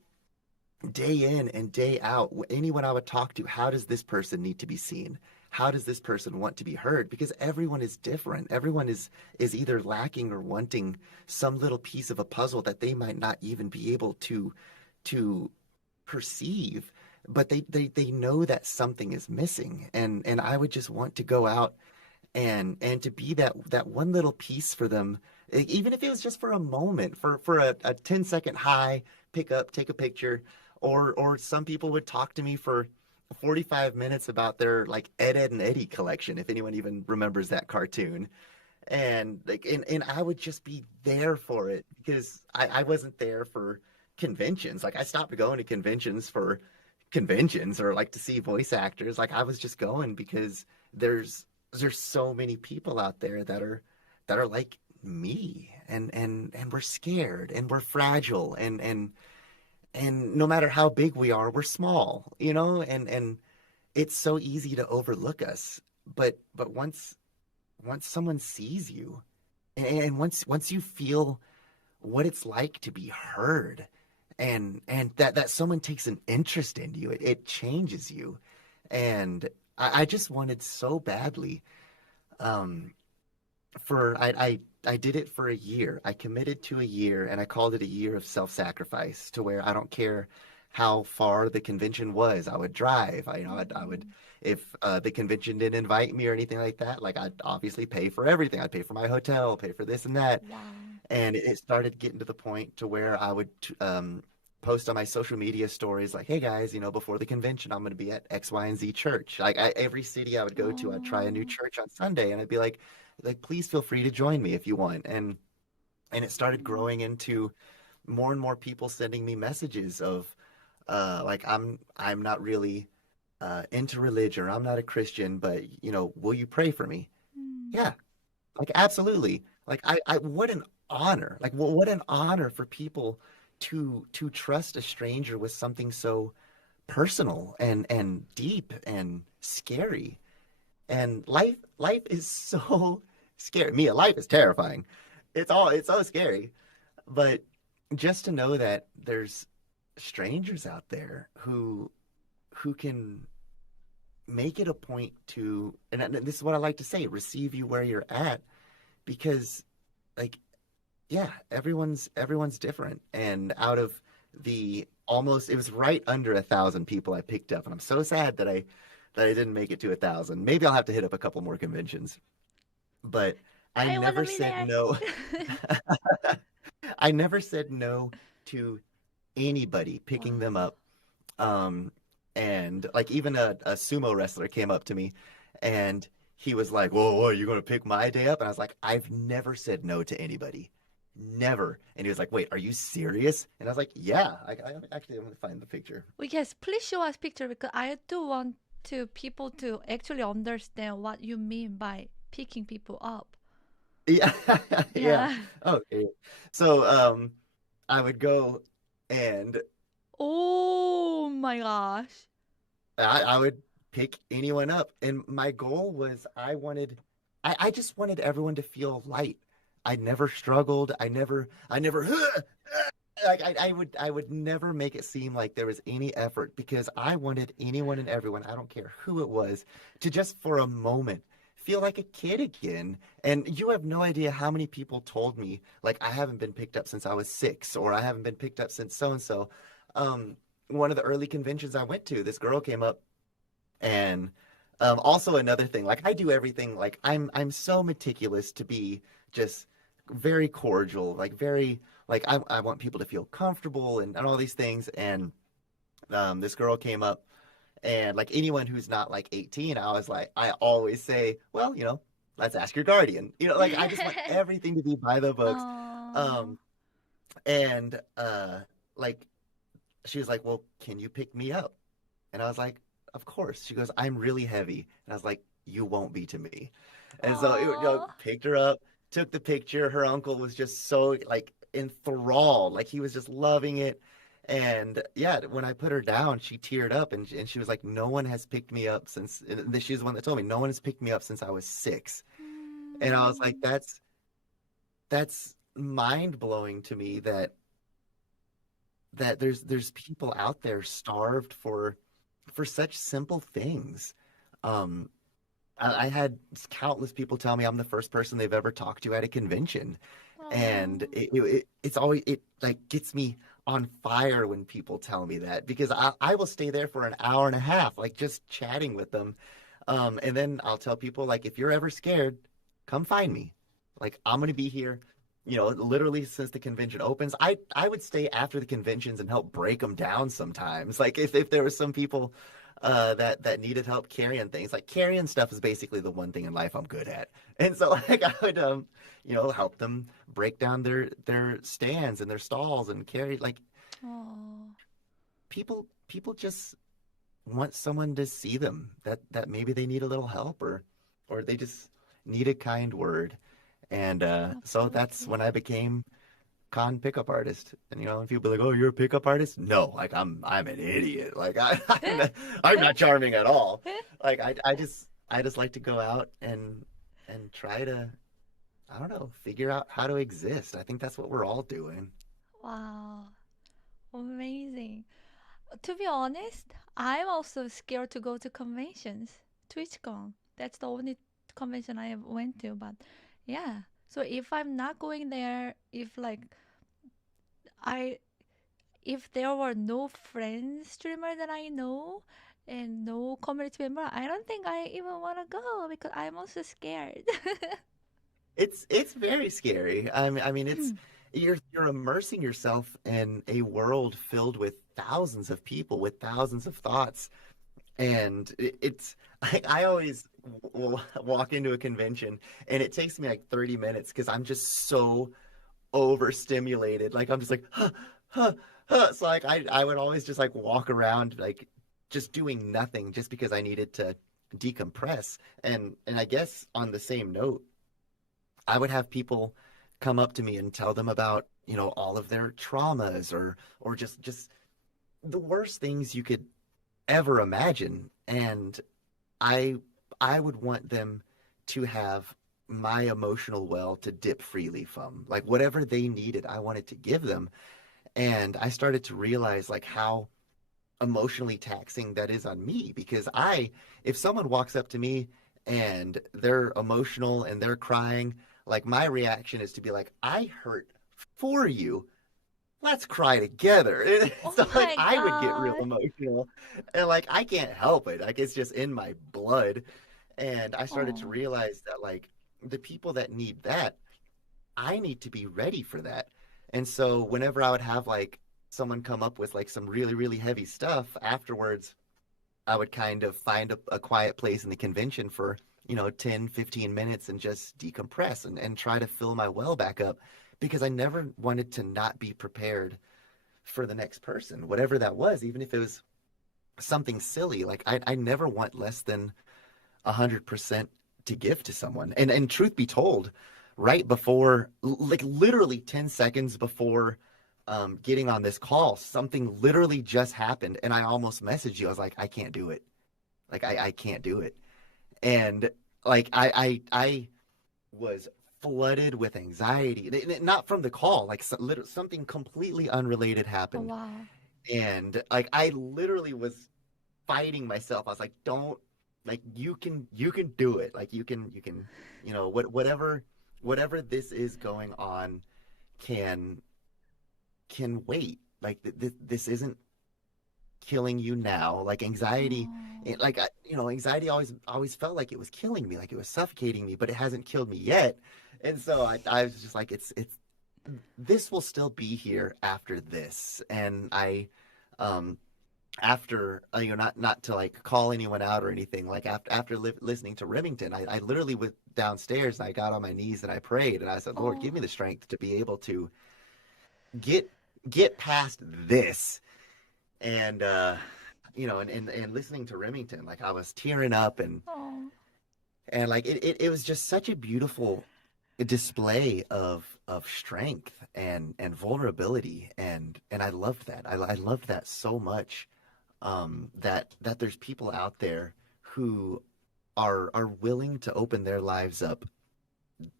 day in and day out, anyone I would talk to, how does this person need to be seen? How does this person want to be heard? Because everyone is different. Everyone is either lacking or wanting some little piece of a puzzle that they might not even be able to perceive, but they know that something is missing. And I would just want to go out and to be that one little piece for them, even if it was just for a moment, for a 10-second hi, pick up, take a picture, or some people would talk to me for 45 minutes about their like Ed and Eddie collection, if anyone even remembers that cartoon. And like and I would just be there for it because I wasn't there for conventions. Like I stopped going to conventions for conventions or like to see voice actors. Like I was just going because there's so many people out there that are like me, and we're scared and we're fragile, and no matter how big we are, we're small, and it's so easy to overlook us. But once someone sees you, and once you feel what it's like to be heard, and that someone takes an interest in you, it changes you. And I just wanted so badly I did it for a year. I committed to a year, and I called it a year of self-sacrifice, to where I don't care how far the convention was. I would drive. I would, if the convention didn't invite me or anything like that, like I'd obviously pay for everything. I'd pay for my hotel, pay for this and that. Wow. And it started getting to the point to where I would post on my social media stories like, hey guys, before the convention, I'm going to be at X, Y, and Z church. Like every city I would go to, I'd try a new church on Sunday, and I'd be like, please feel free to join me if you want. And it started growing into more and more people sending me messages of like, I'm not really into religion, or I'm not a Christian, but will you pray for me? Yeah, like absolutely. Like I what an honor. Like what an honor for people to trust a stranger with something so personal and deep and scary. And life is so scary. Life is terrifying. It's so scary. But just to know that there's strangers out there who can make it a point to, and this is what I like to say, receive you where you're at, because like, yeah, everyone's different. And out of the it was right under 1,000 people I picked up, and I'm so sad that I didn't make it to 1,000. Maybe I'll have to hit up a couple more conventions. But I never said no. I never said no to anybody picking them up. And like even a sumo wrestler came up to me, and he was like, whoa, are you going to pick my day up? And I was like, I've never said no to anybody. Never. And he was like, wait, are you serious? And I was like, yeah. I'm going to find the picture. Well, yes, please show us picture, because I do want people to actually understand what you mean by picking people up. Yeah. Yeah. Okay. So I would go and Oh my gosh. I would pick anyone up. And my goal was I just wanted everyone to feel light. I never struggled. I never like I would never make it seem like there was any effort, because I wanted anyone and everyone, I don't care who it was, to just for a moment feel like a kid again. And you have no idea how many people told me, like, I haven't been picked up since I was 6, or I haven't been picked up since so-and-so. One of the early conventions I went to, this girl came up, and also another thing, like, I do everything, like, I'm so meticulous to be just very cordial, like very, like, I want people to feel comfortable and all these things. And this girl came up, and like anyone who's not like 18, I always say, well, let's ask your guardian. Like, I just want everything to be by the books. And like, she was like, well, can you pick me up? And I was like, of course. She goes, I'm really heavy. And I was like, you won't be to me. And so picked her up, took the picture. Her uncle was just so like enthralled, like he was just loving it. And yeah, when I put her down, she teared up, and she was like, no one has picked me up since, and she's the one that told me, no one has picked me up since I was 6. And I was like, that's mind blowing to me, that there's people out there starved for such simple things. I had countless people tell me I'm the first person they've ever talked to at a convention. And it's always, it like gets me on fire when people tell me that, because I will stay there for an hour and a half, like just chatting with them. And then I'll tell people, like, if you're ever scared, come find me. Like, I'm going to be here, literally since the convention opens. I would stay after the conventions and help break them down sometimes. Like, if there were some people that needed help carrying things, like carrying stuff is basically the one thing in life I'm good at. And so like I would help them break down their stands and their stalls and carry, like, people just want someone to see them, that maybe they need a little help, or they just need a kind word. And so that's when I became con pickup artist. And and people be like, oh, you're a pickup artist? No, like I'm an idiot. Like I'm not charming at all. Like I just like to go out and try to, I don't know, figure out how to exist. I think that's what we're all doing. Wow. Amazing. To be honest, I'm also scared to go to conventions. TwitchCon. That's the only convention I went to. But yeah. So if I'm not going there, if there were no friends streamer that I know and no community member, I don't think I even want to go, because I'm also scared. It's very scary. I mean you're immersing yourself in a world filled with thousands of people with thousands of thoughts, and it's I always walk into a convention and it takes me like 30 minutes because I'm just so overstimulated. Like I'm just like, huh, huh, huh. So like I would always just like walk around like just doing nothing just because I needed to decompress. And I guess on the same note, I would have people come up to me and tell them about, all of their traumas or just the worst things you could ever imagine. And I I would want them to have my emotional well to dip freely from. Like whatever they needed, I wanted to give them. And I started to realize like how emotionally taxing that is on me because if someone walks up to me and they're emotional and they're crying, like my reaction is to be like, I hurt for you. Let's cry together. So like I would get real emotional and like I can't help it. Like it's just in my blood. And I started to realize that like the people that need that, I need to be ready for that. And so whenever I would have like someone come up with like some really, really heavy stuff afterwards, I would kind of find a quiet place in the convention for, 10, 15 minutes and just decompress and try to fill my well back up because I never wanted to not be prepared for the next person, whatever that was, even if it was something silly. Like I never want less than 100% to give to someone. And truth be told, right before, like literally 10 seconds before getting on this call, something literally just happened. And I almost messaged you. I was like, I can't do it. Like, I can't do it. And like, I was flooded with anxiety, not from the call, like something completely unrelated happened. Wow. And like, I literally was fighting myself. I was like, don't, like, you can do it. Like you can, whatever this is going on can wait. Like this isn't killing you now. Like anxiety, anxiety always felt like it was killing me, like it was suffocating me, but it hasn't killed me yet. And so I was just like, it's this will still be here after this. And after not to like call anyone out or anything, like after listening to Remington, I literally went downstairs and I got on my knees and I prayed and I said, Lord, give me the strength to be able to get past this. And and listening to Remington, like I was tearing up and like it was just such a beautiful display of strength and vulnerability, and I loved that. I loved that so much. That there's people out there who are willing to open their lives up,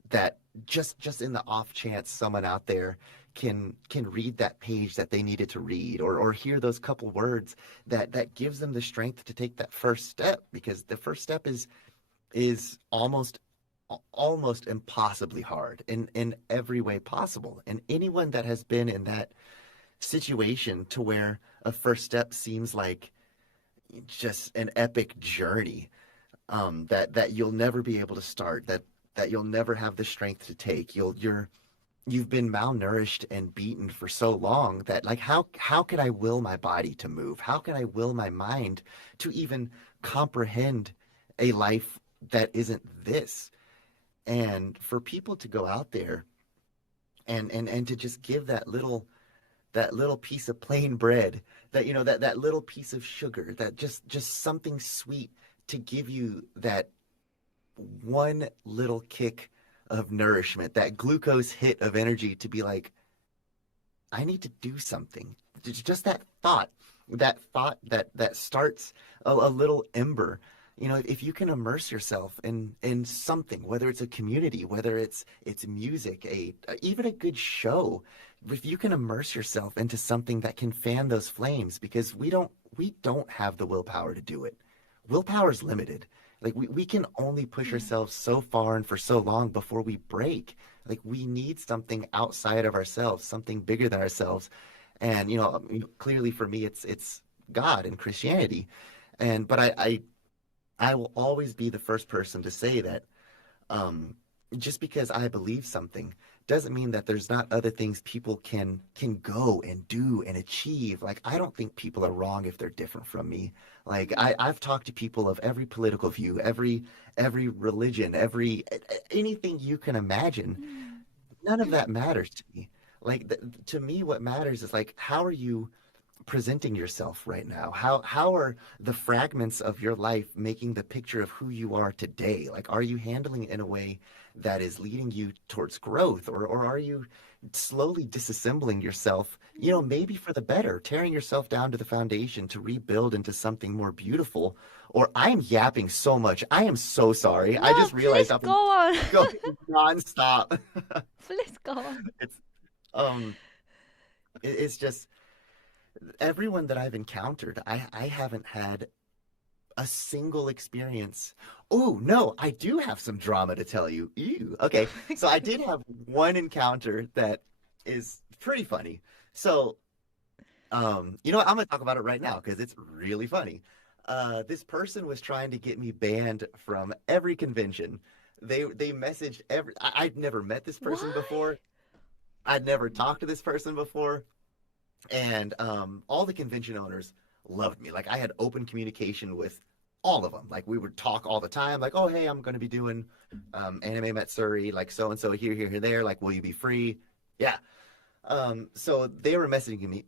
that just in the off chance someone out there can read that page that they needed to read or hear those couple words that gives them the strength to take that first step, because the first step is almost impossibly hard in every way possible. And anyone that has been in that situation to where a first step seems like just an epic journey that you'll never be able to start, that you'll never have the strength to take. You've been malnourished and beaten for so long that like how could I will my body to move? How can I will my mind to even comprehend a life that isn't this? And for people to go out there and to just give that little piece of plain bread, that little piece of sugar, that just something sweet to give you that one little kick of nourishment, that glucose hit of energy to be like, I need to do something. Just that thought that starts a little ember. If you can immerse yourself in something, whether it's a community, whether it's music, even a good show, if you can immerse yourself into something that can fan those flames, because we don't have the willpower to do it. Willpower is limited. Like we can only push ourselves so far and for so long before we break. Like we need something outside of ourselves, something bigger than ourselves. And clearly for me, it's God and Christianity. But I will always be the first person to say that just because I believe something doesn't mean that there's not other things people can go and do and achieve. Like, I don't think people are wrong if they're different from me. Like, I've talked to people of every political view, every religion, anything you can imagine. None of that matters to me. Like, to me, what matters is like, how are you presenting yourself right now? How are the fragments of your life making the picture of who you are today? Like, are you handling it in a way that is leading you towards growth, or are you slowly disassembling yourself, maybe for the better, tearing yourself down to the foundation to rebuild into something more beautiful? Or I'm yapping so much. I am so sorry. I just realized please I've been go on. going nonstop. Please go on. It's just everyone that I've encountered, I haven't had a single experience. Oh, no, I do have some drama to tell you. Ew. Okay, so I did have one encounter that is pretty funny. So, you know what? I'm going to talk about it right now because it's really funny. This person was trying to get me banned from every convention. They messaged I'd never met this person before. I'd never talked to this person before. And all the convention owners loved me. Like, I had open communication with all of them. Like, we would talk all the time. Like, oh, hey, I'm going to be doing anime Matsuri, like so-and-so here, there. Like, will you be free? Yeah. So they were messaging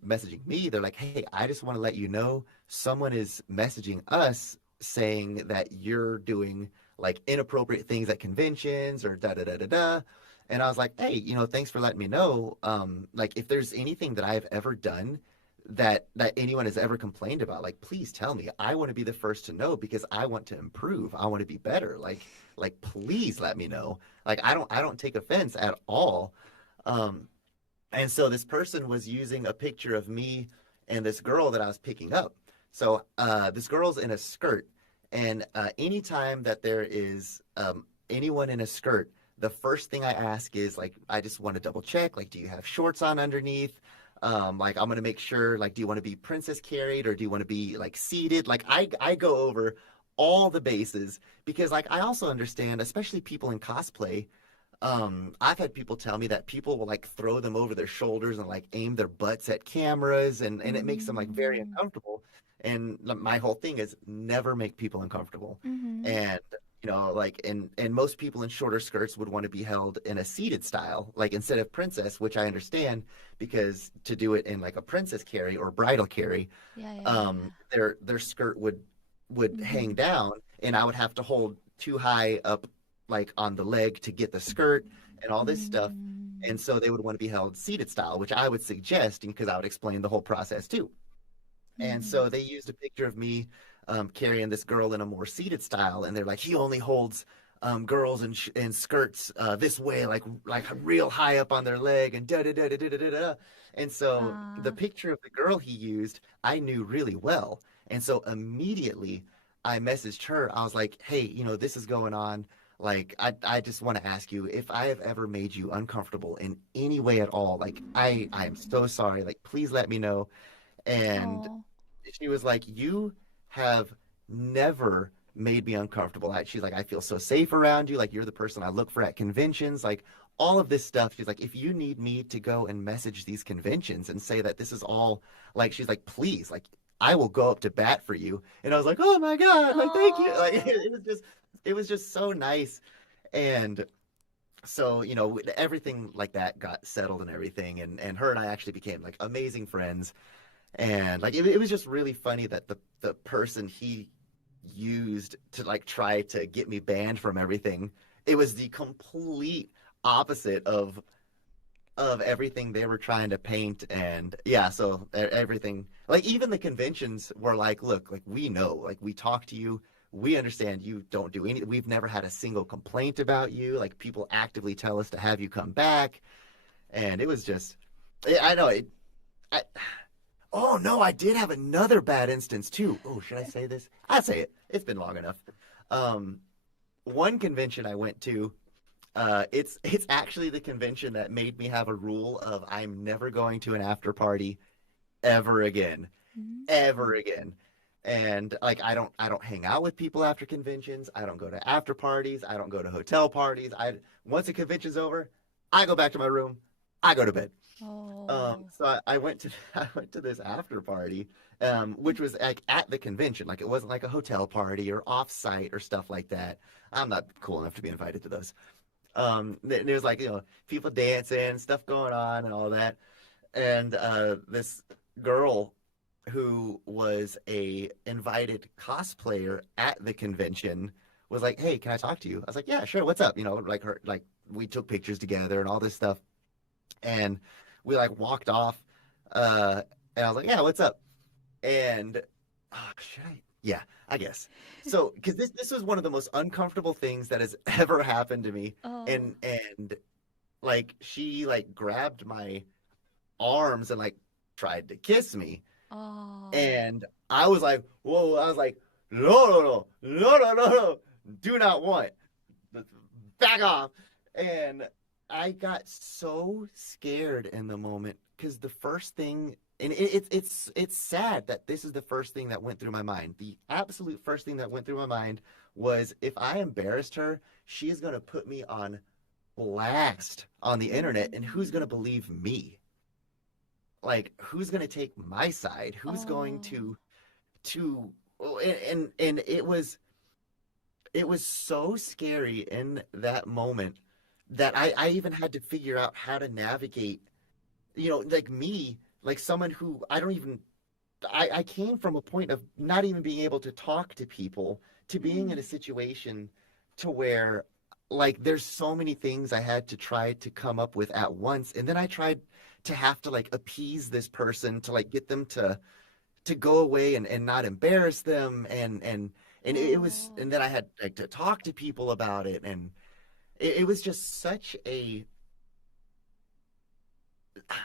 me. They're like, hey, I just want to let you know someone is messaging us saying that you're doing like inappropriate things at conventions or da-da-da-da-da. And I was like, hey, thanks for letting me know. Like, if there's anything that I've ever done that anyone has ever complained about, like, please tell me. I want to be the first to know because I want to improve. I want to be better. Like, please let me know. Like, I don't take offense at all. And so this person was using a picture of me and this girl that I was picking up. So this girl's in a skirt, and anytime that there is anyone in a skirt, the first thing I ask is, like, I just want to double check, like, do you have shorts on underneath? Like, I'm going to make sure, like, do you want to be princess carried or do you want to be, like, seated? Like, I go over all the bases because, like, I also understand, especially people in cosplay, I've had people tell me that people will, like, throw them over their shoulders and, like, aim their butts at cameras, and it makes them, like, very uncomfortable. And my whole thing is never make people uncomfortable. And like, and most people in shorter skirts would want to be held in a seated style, like, instead of princess, which I understand, because to do it in like a princess carry or bridal carry, their skirt would hang down, and I would have to hold too high up, like, on the leg to get the skirt and all this stuff. And so they would want to be held seated style, which I would suggest because I would explain the whole process too. And so they used a picture of me carrying this girl in a more seated style, and they're like, he only holds girls in skirts this way, like real high up on their leg, and da da da da da da da. And so the picture of the girl he used, I knew really well, and so immediately I messaged her. I was like, hey, this is going on. Like, I just want to ask you if I have ever made you uncomfortable in any way at all. Like, I am so sorry. Like, please let me know. And she was like, you have never made me uncomfortable. She's like, I feel so safe around you. Like, you're the person I look for at conventions. Like, all of this stuff. She's like, if you need me to go and message these conventions and say that this is all, like, she's like, please, like, I will go up to bat for you. And I was like, oh my God, like, thank you. Like, it was just so nice. And so, everything like that got settled and everything. And her and I actually became, like, amazing friends. And, like, it was just really funny that the person he used to, like, try to get me banned from everything, it was the complete opposite of everything they were trying to paint. And yeah, so everything, like, even the conventions were like, look, like, we know, like, we talk to you, we understand you don't do any, we've never had a single complaint about you. Like, people actively tell us to have you come back. And it was just, I know it. Oh no, I did have another bad instance too. Oh, should I say this? I'll say it. It's been long enough. One convention I went to, it's actually the convention that made me have a rule of I'm never going to an after party ever again. Ever again. And, like, I don't hang out with people after conventions. I don't go to after parties. I don't go to hotel parties. Once a convention's over, I go back to my room. I go to bed. Oh. So I went to I went to this after party, which was like at the convention. Like it wasn't like a hotel party or off-site or stuff like that. I'm not cool enough to be invited to those. There's like, people dancing, stuff going on and all that. And this girl who was a invited cosplayer at the convention was like, "Hey, can I talk to you?" I was like, "Yeah, sure. What's up?" Like we took pictures together and all this stuff. And we like walked off, and I was like, "Yeah, what's up?" And should I? Yeah, I guess. So, because this was one of the most uncomfortable things that has ever happened to me, and like she like grabbed my arms and like tried to kiss me, and I was like, "Whoa!" I was like, "No, no, no, no, no, no, no, do not want, back off!" And I got so scared in the moment because the first thing, and it's sad that this is the first thing that went through my mind. The absolute first thing that went through my mind was if I embarrassed her, she is going to put me on blast on the internet, and who's going to believe me? Like, who's going to take my side? Who's going to and it was so scary in that moment that I even had to figure out how to navigate, like me, like someone who I came from a point of not even being able to talk to people to being in a situation to where like there's so many things I had to try to come up with at once. And then I tried to have to like appease this person to like get them to go away and not embarrass them. And it was, and then I had like to talk to people about it. And it was just such a,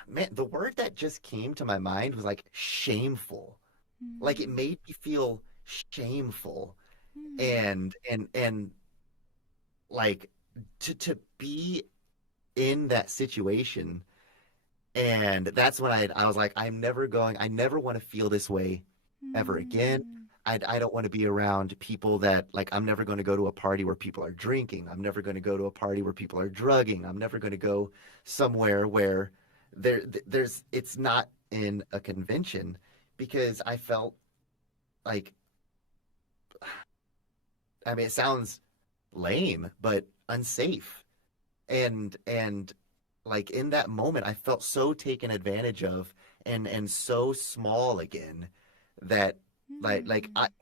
man, the word that just came to my mind was like shameful. Like it made me feel shameful. And like to be in that situation. And that's when I was like, I never want to feel this way ever again. I don't want to be around people that like, I'm never going to go to a party where people are drinking. I'm never going to go to a party where people are drugging. I'm never going to go somewhere where it's not in a convention, because I felt like, I mean, it sounds lame, but unsafe. And like in that moment, I felt so taken advantage of and so small again that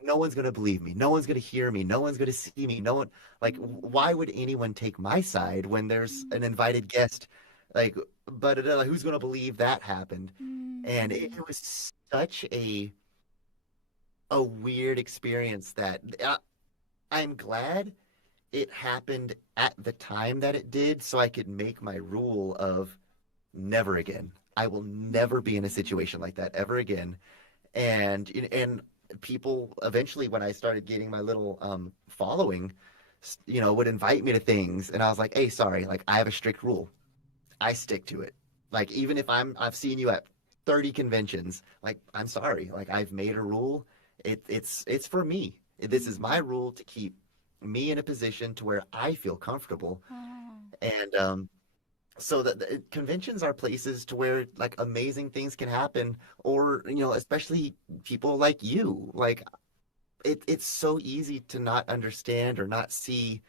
no one's gonna believe me, no one's gonna hear me, no one's gonna see me, no one, like why would anyone take my side when there's an invited guest, like, but like, who's gonna believe that happened? And it was such a weird experience that I'm glad it happened at the time that it did, so I could make my rule of never again. I will never be in a situation like that ever again. And people eventually, when I started getting my little following, would invite me to things, and I was like, "Hey, sorry, like I have a strict rule. I stick to it. Like even if I've seen you at 30 conventions, like I'm sorry, like I've made a rule. It's for me. This is my rule to keep me in a position to where I feel comfortable." And so that conventions are places to where like amazing things can happen, or especially people like you, like it's so easy to not understand or not see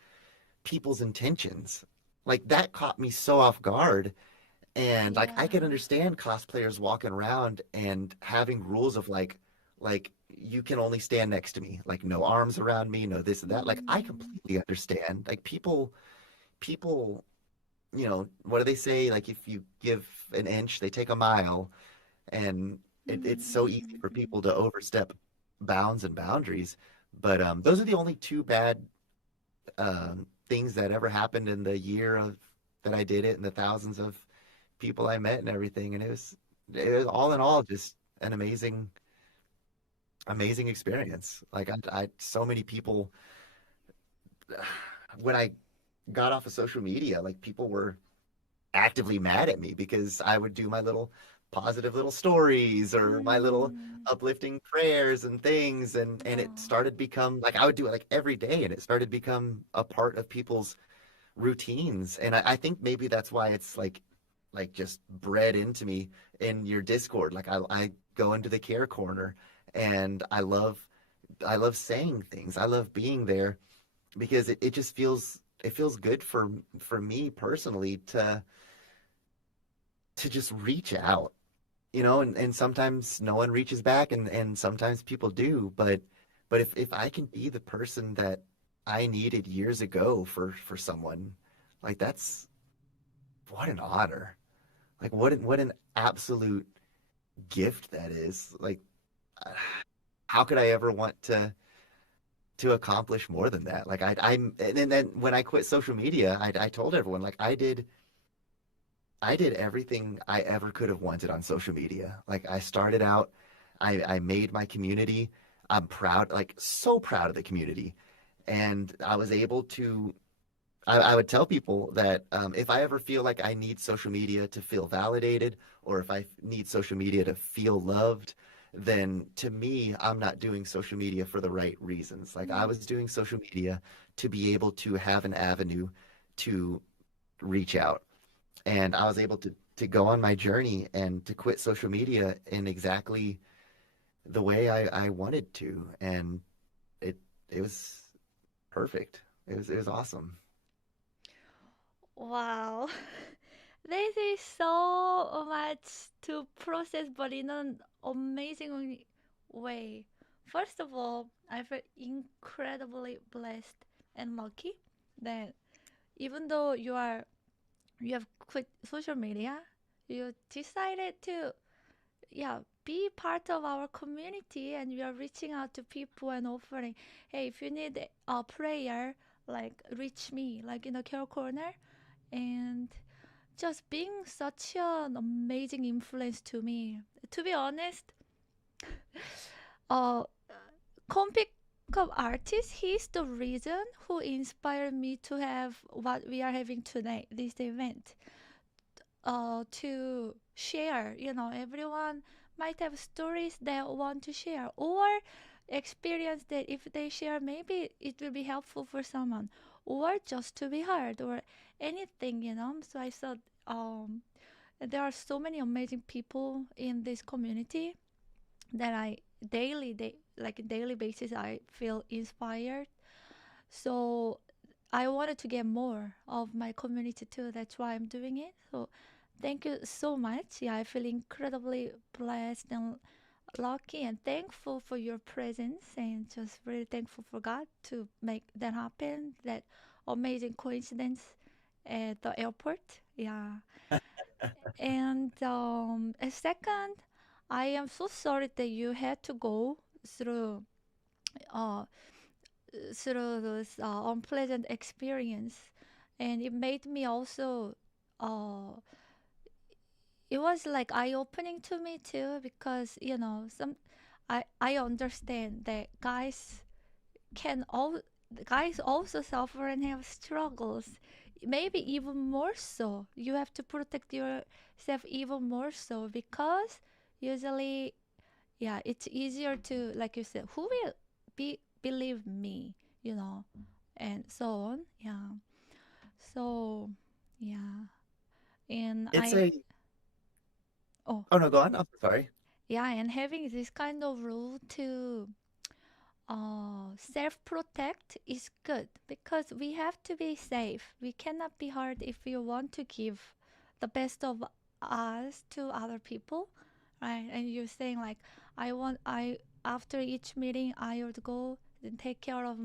people's intentions. Like that caught me so off guard. And like I can understand cosplayers walking around and having rules of like you can only stand next to me, like no arms around me, no this and that. Like I completely understand. Like people, what do they say? Like if you give an inch, they take a mile. And it's so easy for people to overstep bounds and boundaries. But those are the only two bad things that ever happened in the year that I did it, and the thousands of people I met and everything. And it was all in all just an amazing experience. Like I so many people, when I got off of social media, like people were actively mad at me because I would do my little positive little stories or my little uplifting prayers and things, and it started become like I would do it like every day, and it started become a part of people's routines. And I think maybe that's why it's like just bred into me in your Discord. Like I go into the care corner and I love saying things. I love being there because it just feels good for me personally to just reach out, you know, and sometimes no one reaches back and sometimes people do, but if I can be the person that I needed years ago for someone, like that's what an honor. Like what an absolute gift that is. Like how could I ever want to accomplish more than that? Like and then when I quit social media, I told everyone like I did everything I ever could have wanted on social media. Like I started out, I made my community. I'm proud, like so proud of the community. And I was able to, I would tell people that if I ever feel like I need social media to feel validated, or if I need social media to feel loved, then to me, I'm not doing social media for the right reasons. Like I was doing social media to be able to have an avenue to reach out. And I was able to go on my journey and to quit social media in exactly the way I wanted to. And it was perfect. It was awesome. Wow. This is so much to process, but in an amazing way. First of all, I feel incredibly blessed and lucky that even though you have quit social media, you decided to be part of our community, and we are reaching out to people and offering, hey, if you need a prayer, like reach me, like in the care corner, and just being such an amazing influence to me. To be honest, uh, Compik Cup artist, he's the reason who inspired me to have what we are having tonight, this event. To share, everyone might have stories they want to share, or experience that if they share, maybe it will be helpful for someone, or just to be heard, or anything. So I thought, there are so many amazing people in this community that I daily basis I feel inspired. So I wanted to get more of my community too. That's why I'm doing it. So thank you so much. Yeah, I feel incredibly blessed and lucky and thankful for your presence, and just really thankful for God to make that happen. That amazing coincidence at the airport. Yeah. And a second, I am so sorry that you had to go through uh, those unpleasant experience, and it made me also uh, it was like eye-opening to me too, because some I understand that can all guys also suffer and have struggles, maybe even more so. You have to protect yourself even more so, because usually, yeah, it's easier to, like you said, who will believe me, and so on. Yeah. So, yeah. And It's a oh, Oh no, go on. I'm sorry. yeah, and having this kind of rule to self protect is good, because we have to be safe. We cannot be hard if we want to give the best of us to other people, right? And you're saying like, I after each meeting I would go and take care of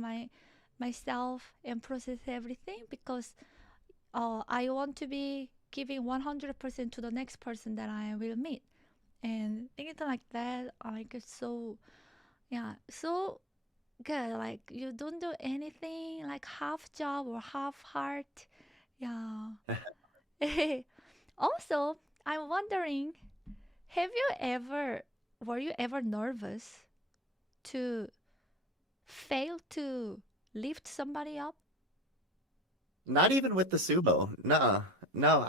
myself and process everything, because I want to be giving 100% to the next person that I will meet, and things like that. Like it's so, yeah, so good. Like you don't do anything like half job or half heart. Yeah. Also, I'm wondering, have you ever, were you ever nervous to fail to lift somebody up? Not even with the sumo. No, no.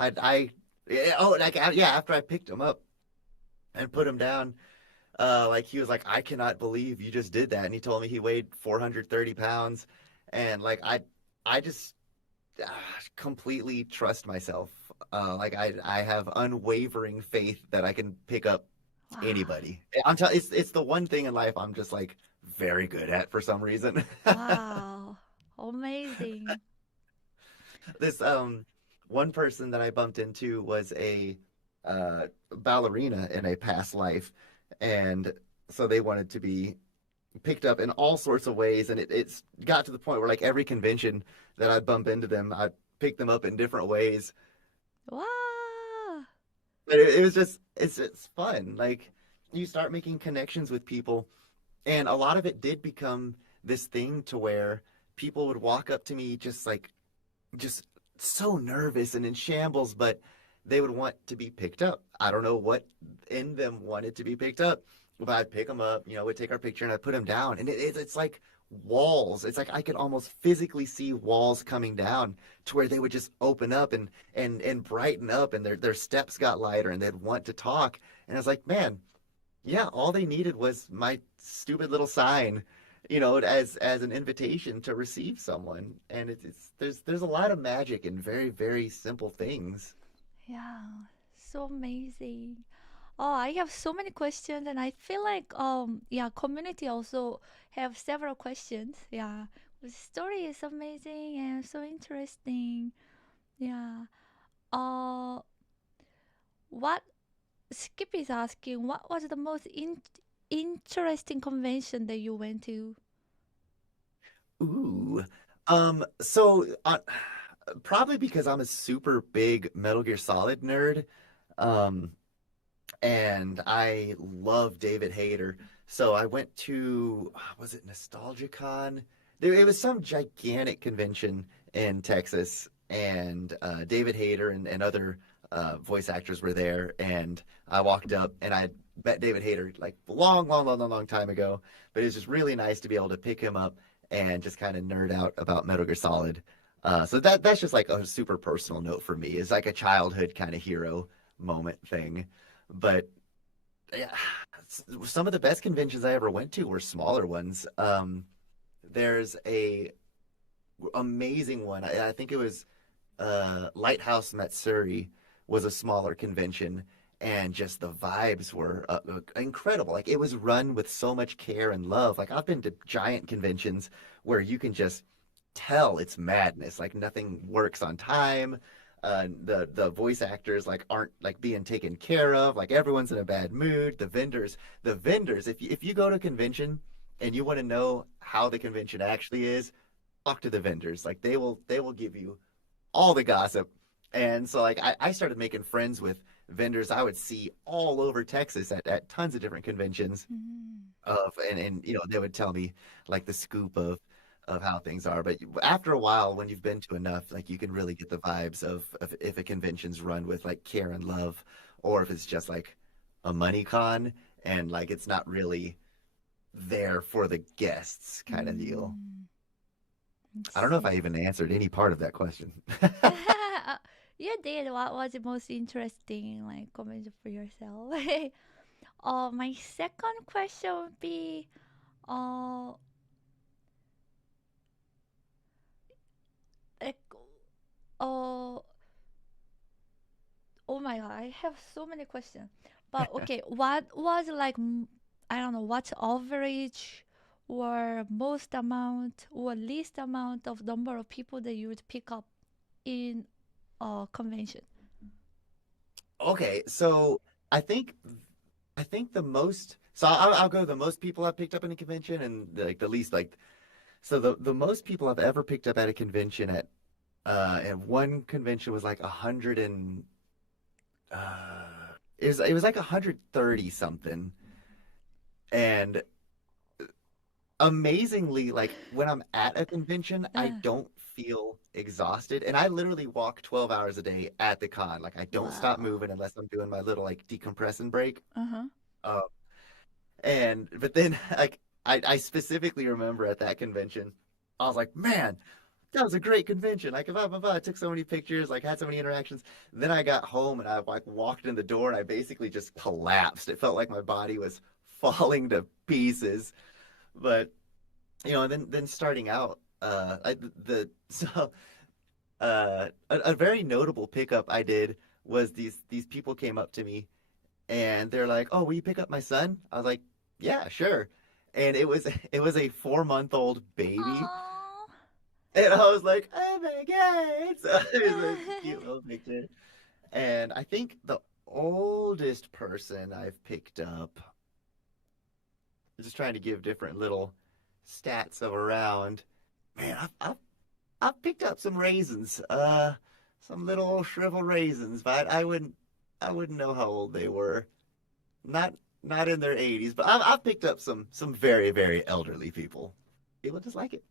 Oh, like yeah. After I picked him up and put him down, like he was like, I cannot believe you just did that, and he told me he weighed 430 pounds, and like I just completely trust myself. Like I have unwavering faith that I can pick up anybody. It's the one thing in life I'm just like very good at for some reason. Wow. Amazing. This one person that I bumped into was a ballerina in a past life, and so they wanted to be picked up in all sorts of ways, and it's got to the point where like every convention that I'd bump into them, I'd pick them up in different ways. Wow. But it was just it's fun. Like you start making connections with people, and a lot of it did become this thing to where people would walk up to me just so nervous and in shambles, but they would want to be picked up. I don't know what in them wanted to be picked up, but I'd pick them up, we'd take our picture and I'd put them down. And it's like walls. It's like I could almost physically see walls coming down to where they would just open up and brighten up, and their steps got lighter and they'd want to talk. And I was like, man, yeah, all they needed was my stupid little sign, as an invitation to receive someone. And there's a lot of magic in very, very simple things. Yeah, so amazing. Oh, I have so many questions, and I feel like yeah, community also have several questions. Yeah, the story is amazing and so interesting. Yeah. What Skip is asking, what was the most interesting convention that you went to? Ooh. So probably because I'm a super big Metal Gear Solid nerd. Um, and I love David Hayter. So I went to, was it NostalgiaCon? It was some gigantic convention in Texas, and David Hayter and other voice actors were there. And I walked up, and I met David Hayter like long time ago. But it was just really nice to be able to pick him up and just kind of nerd out about Metal Gear Solid. So that's just like a super personal note for me. It's like a childhood kind of hero moment thing. But yeah, some of the best conventions I ever went to were smaller ones. There's a amazing one. I think it was Lighthouse Matsuri was a smaller convention, and just the vibes were incredible. Like it was run with so much care and love. Like I've been to giant conventions where you can just tell it's madness. Like nothing works on time. The voice actors like aren't like being taken care of. Like everyone's in a bad mood. The vendors. If you go to a convention and you want to know how the convention actually is, talk to the vendors. Like they will give you all the gossip. And so like I started making friends with vendors I would see all over Texas at tons of different conventions. And they would tell me like the scoop of how things are. But after a while, when you've been to enough, like you can really get the vibes of if a convention's run with like care and love, or if it's just like a money con and like it's not really there for the guests kind of deal. I don't know if I even answered any part of that question. You did. What was the most interesting like comment for yourself? My second question would be, like, oh my God, I have so many questions. But okay, what was like, I don't know, what's average or most amount or least amount of number of people that you would pick up in a convention? Okay, so I think the most. So I'll go the most people I've picked up in a convention, and like the least like. So the most people I've ever picked up at a convention at one convention was like 100 and it was like 130 something. And amazingly, like when I'm at a convention, I don't feel exhausted, and I literally walk 12 hours a day at the con. Like I don't stop moving unless I'm doing my little like decompress and break. But then like I specifically remember at that convention, I was like, man, that was a great convention. Like, I took so many pictures, like had so many interactions. Then I got home and I like walked in the door and I basically just collapsed. It felt like my body was falling to pieces. But and then starting out, so a very notable pickup I did was these people came up to me and they're like, "Oh, will you pick up my son?" I was like, "Yeah, sure." And it was a 4-month-old baby, Oh. and I was like, "Oh my God!" So it was a cute little picture. And I think the oldest person I've picked up, just trying to give different little stats of around. Man, I've picked up some raisins, some little shriveled raisins, but I wouldn't know how old they were. Not not in their 80s, but I've picked up some very very elderly people. People just like it.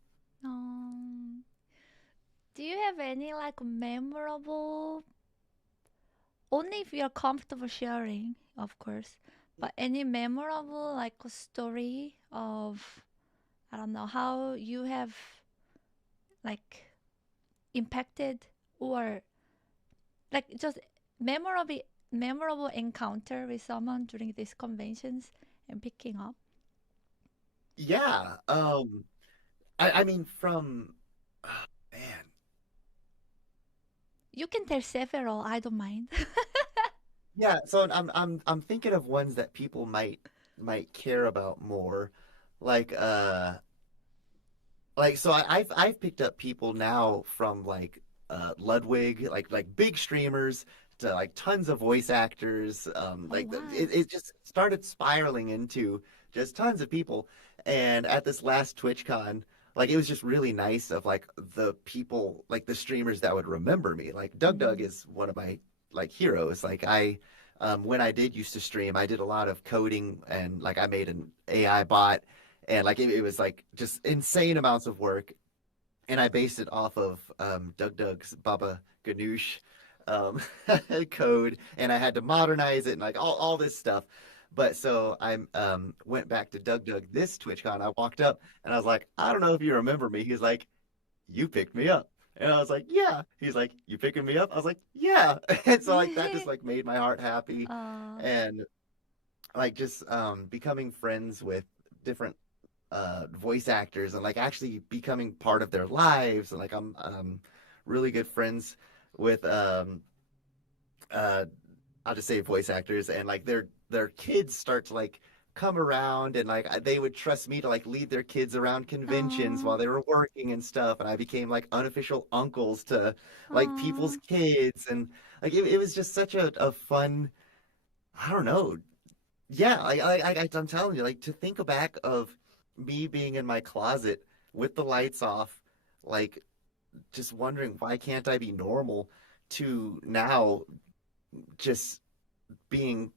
Do you have any like memorable, only if you're comfortable sharing, of course, but any memorable like a story of, I don't know, how you have like impacted or like just memorable encounter with someone during these conventions and picking up? Yeah. I mean from oh, man. You can tell several, I don't mind. Yeah, so I'm thinking of ones that people might care about more. Like so I've picked up people now from like Ludwig, like big streamers to like tons of voice actors. Like wow. it just started spiraling into just tons of people. And at this last TwitchCon, like it was just really nice of like the people, like the streamers that would remember me. Like Doug is one of my like heroes. Like when I did used to stream, I did a lot of coding and like I made an AI bot and like it was like just insane amounts of work. And I based it off of Doug's Baba Ganoush code, and I had to modernize it and like all this stuff. But so I went back to Doug this TwitchCon. I walked up and I was like, I don't know if you remember me. He's like, you picked me up. And I was like, yeah. He's like, you picking me up? I was like, yeah. And so like that just like made my heart happy. And like just becoming friends with different voice actors and like actually becoming part of their lives. And like I'm really good friends with I'll just say voice actors, and like their kids start to like come around, and like they would trust me to like lead their kids around conventions while they were working and stuff, and I became like unofficial uncles to like people's kids, and like it was just such a fun, I don't know. Yeah, I'm telling you, like to think back of me being in my closet with the lights off, like just wondering why can't I be normal, to now just being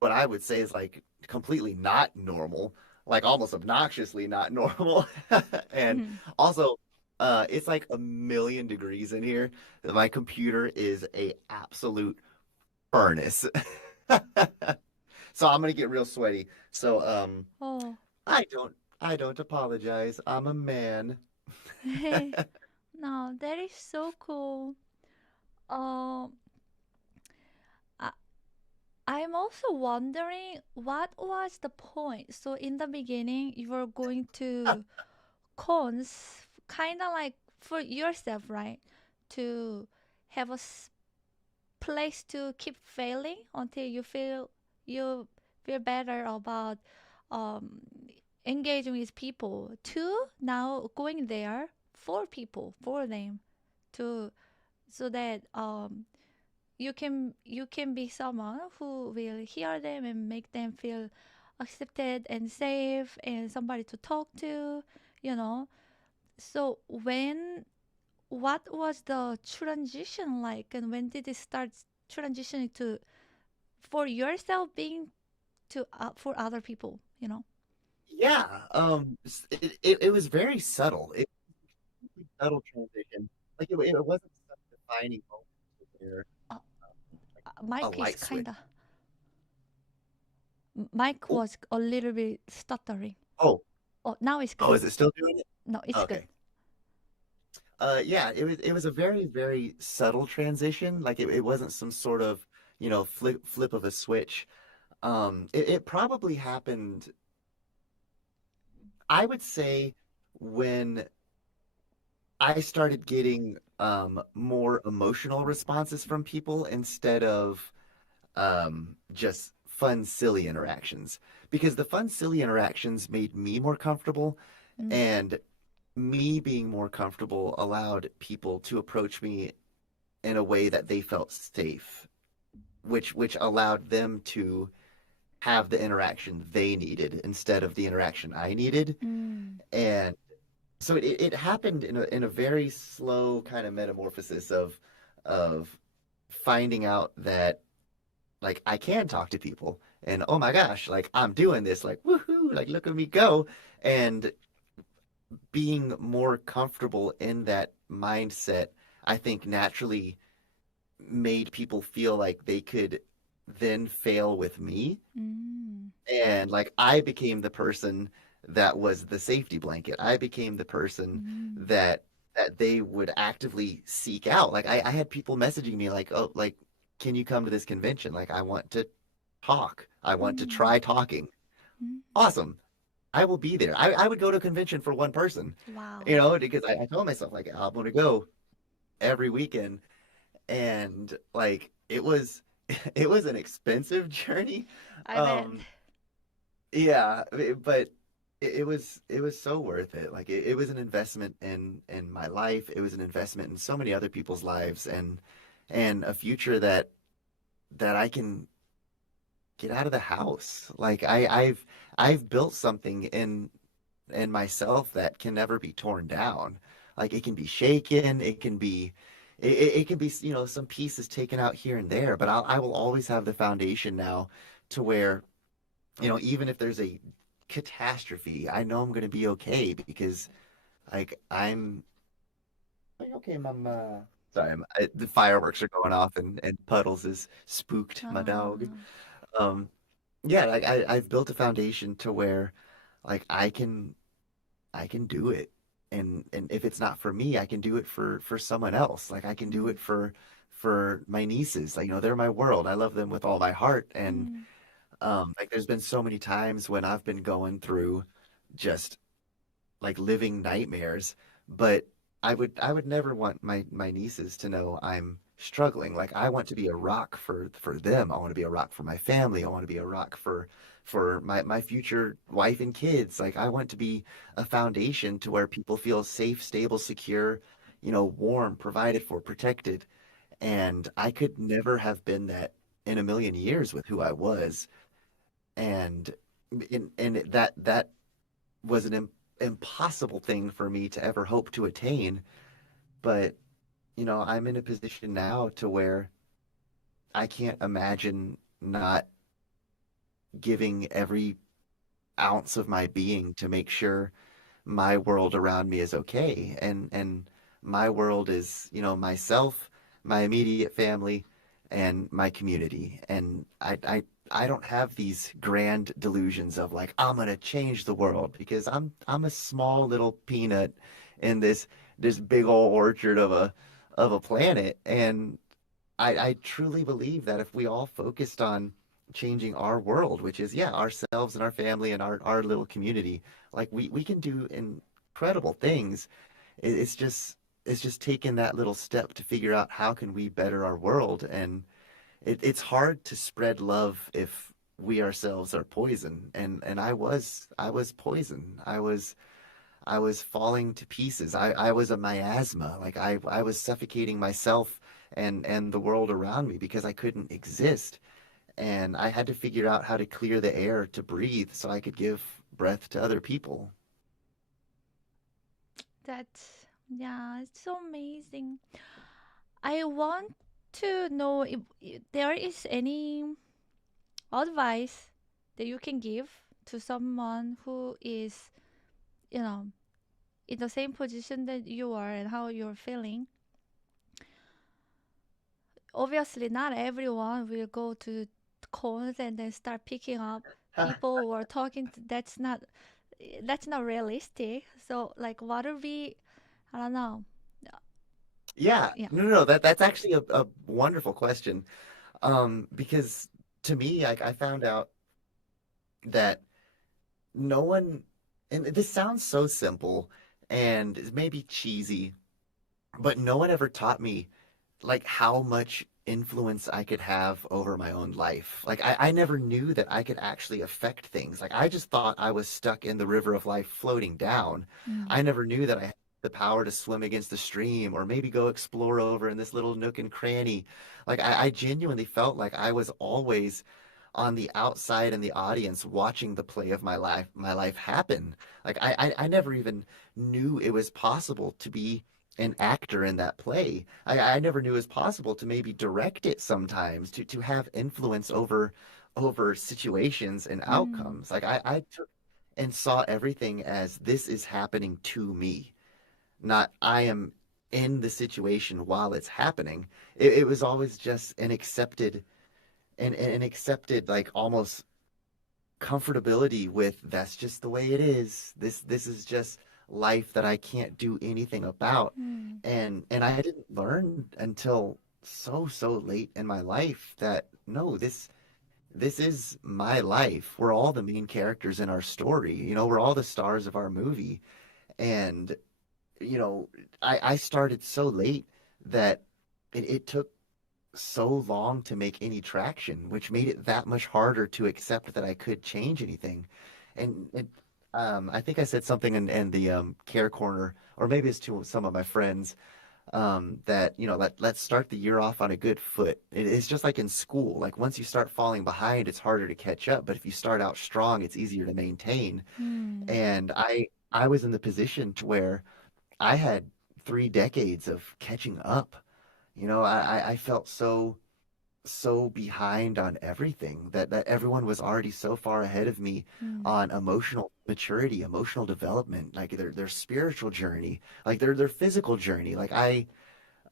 what I would say is like completely not normal, like almost obnoxiously not normal. And also, it's like 1,000,000 degrees in here. My computer is a absolute furnace. So I'm gonna get real sweaty. So Oh. I don't apologize. I'm a man. No, that is so cool. I'm also wondering what was the point. So in the beginning, you were going to cons, kind of like for yourself, right? To have a place to keep failing until you feel better about um, engaging with people. To now going there for people, for them, to so that you can be someone who will hear them and make them feel accepted and safe and somebody to talk to, you know. So what was the transition like, and when did it start transitioning to for yourself being to for other people, you know? Yeah, it was very subtle. It was a subtle transition. Like it wasn't some defining moment where a Mike is light switch. kind of Mike was a little bit stuttering. Oh, Now it's good. oh, is it still doing it? No, it's Okay. good. Yeah, it was a very very subtle transition. Like it wasn't some sort of flip of a switch. It probably happened, I would say, when I started getting more emotional responses from people instead of just fun, silly interactions. Because the fun, silly interactions made me more comfortable, and me being more comfortable allowed people to approach me in a way that they felt safe, which allowed them to have the interaction they needed instead of the interaction I needed. And so it happened in a very slow kind of metamorphosis of finding out that like I can talk to people and oh my gosh, like I'm doing this, like woohoo, like look at me go, and being more comfortable in that mindset, I think naturally made people feel like they could then fail with me. And like I became the person that was the safety blanket. I became the person that they would actively seek out. Like I had people messaging me like, oh, like, can you come to this convention? Like I want to talk. I want to try talking. Awesome. I will be there. I would go to a convention for one person. Wow. You know, because I told myself like I'm gonna go every weekend. And like it was it was an expensive journey. I bet. Yeah, but it was so worth it. Like it was an investment in my life. It was an investment in so many other people's lives, and a future that I can get out of the house. Like I've built something in myself that can never be torn down. Like it can be shaken, it can be, you know, some pieces taken out here and there, but I will always have the foundation now to where, you know, even if there's a catastrophe, I know I'm going to be okay because like are you okay, Mom? Sorry, the fireworks are going off and Puddles is spooked, my dog. Um, yeah, like I've built a foundation to where like I can do it. And if it's not for me, I can do it for someone else. Like I can do it for my nieces. Like, you know, they're my world. I love them with all my heart. And like there's been so many times when I've been going through just like living nightmares, but I would never want my nieces to know I'm struggling. Like I want to be a rock for them. I want to be a rock for my family. I want to be a rock for my future wife and kids. Like I want to be a foundation to where people feel safe, stable, secure, you know, warm, provided for, protected. And I could never have been that in a million years with who I was. And and that was an impossible thing for me to ever hope to attain. But, you know, I'm in a position now to where I can't imagine not giving every ounce of my being to make sure my world around me is okay. And my world is, you know, myself, my immediate family, and my community. And I don't have these grand delusions of like I'm gonna change the world because I'm a small little peanut in this big old orchard of a planet. And I truly believe that if we all focused on changing our world, which is, yeah, ourselves and our family and our little community, like we can do incredible things. It's just taking that little step to figure out how can we better our world. And it's hard to spread love if we ourselves are poison. And I was poison. I was falling to pieces. I was a miasma. Like I was suffocating myself and the world around me because I couldn't exist. And I had to figure out how to clear the air to breathe so I could give breath to other people. That's, yeah, it's so amazing. I want to know if there is any advice that you can give to someone who is, you know, in the same position that you are and how you're feeling. Obviously, not everyone will go to cons and then start picking up people who are talking. That's not realistic. So, like, what would be, I don't know. Yeah, Yeah. no, that's actually a wonderful question. Because to me, I found out that no one, and this sounds so simple and it may be cheesy, but no one ever taught me like how much influence I could have over my own life. Like I never knew that I could actually affect things. Like I just thought I was stuck in the river of life floating down. Mm. I never knew that I had the power to swim against the stream or maybe go explore over in this little nook and cranny. Like I genuinely felt like I was always on the outside in the audience watching the play of my life happen. Like I never even knew it was possible to be an actor in that play. I never knew it was possible to maybe direct it sometimes, to have influence over situations and Mm. outcomes. Like I took and saw everything as this is happening to me, not I am in the situation while it's happening. It was always just an accepted like almost comfortability with that's just the way it is. This is just life that I can't do anything about. Mm. And I didn't learn until so late in my life that no, this is my life. We're all the main characters in our story. You know, we're all the stars of our movie. And you know, I started so late that it took so long to make any traction, which made it that much harder to accept that I could change anything. And I think I said something in the care corner, or maybe it's to some of my friends, that you know let's start the year off on a good foot. It's just like in school. Like once you start falling behind, it's harder to catch up. But if you start out strong, it's easier to maintain. Mm. And I was in the position to where I had 3 decades of catching up. You know, I felt so behind on everything that everyone was already so far ahead of me Mm. on emotional maturity, emotional development, like their spiritual journey, like their physical journey. Like you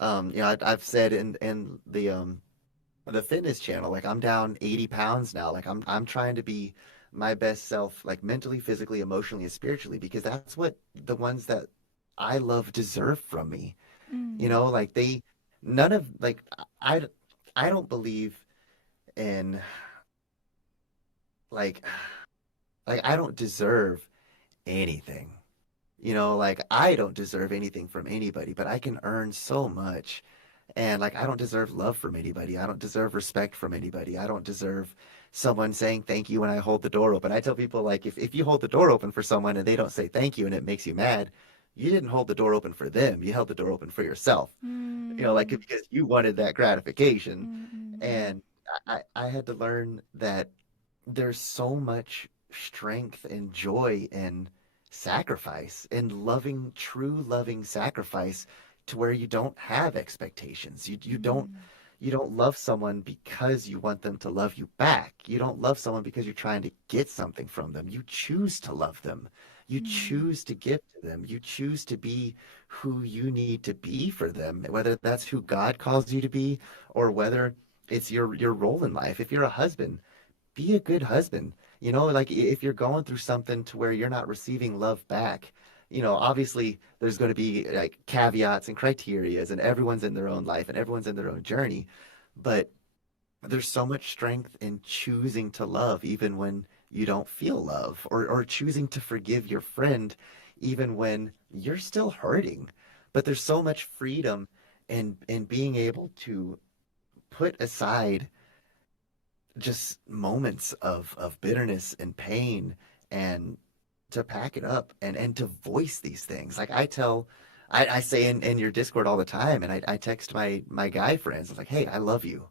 know, I've said in the fitness channel, like I'm down 80 pounds now. Like I'm trying to be my best self, like mentally, physically, emotionally, and spiritually, because that's what the ones that I love deserve from me. You Mm. know, like none of like I I don't believe in like like I don't deserve anything. You know, like I don't deserve anything from anybody, but I can earn so much. And like I don't deserve love from anybody. I don't deserve respect from anybody. I don't deserve someone saying thank you when I hold the door open. I tell people like if you hold the door open for someone and they don't say thank you and it makes you mad, you didn't hold the door open for them. You held the door open for yourself. You know, like Mm. because you wanted that gratification. Mm. And I had to learn that there's so much strength and joy and sacrifice and loving, true loving sacrifice to where you don't have expectations. Mm. You don't love someone because you want them to love you back. You don't love someone because you're trying to get something from them. You choose to love them. You Mm. choose to give to them. You choose to be who you need to be for them, whether that's who God calls you to be or whether it's your role in life. If you're a husband, be a good husband. You know, like if you're going through something to where you're not receiving love back, you know, obviously there's going to be like caveats and criterias, and everyone's in their own life and everyone's in their own journey. But there's so much strength in choosing to love even when you don't feel love, or choosing to forgive your friend even when you're still hurting. But there's so much freedom in being able to put aside just moments of bitterness and pain and to pack it up and to voice these things. Like I say in your Discord all the time, and I text my guy friends, I was like, hey, I love you.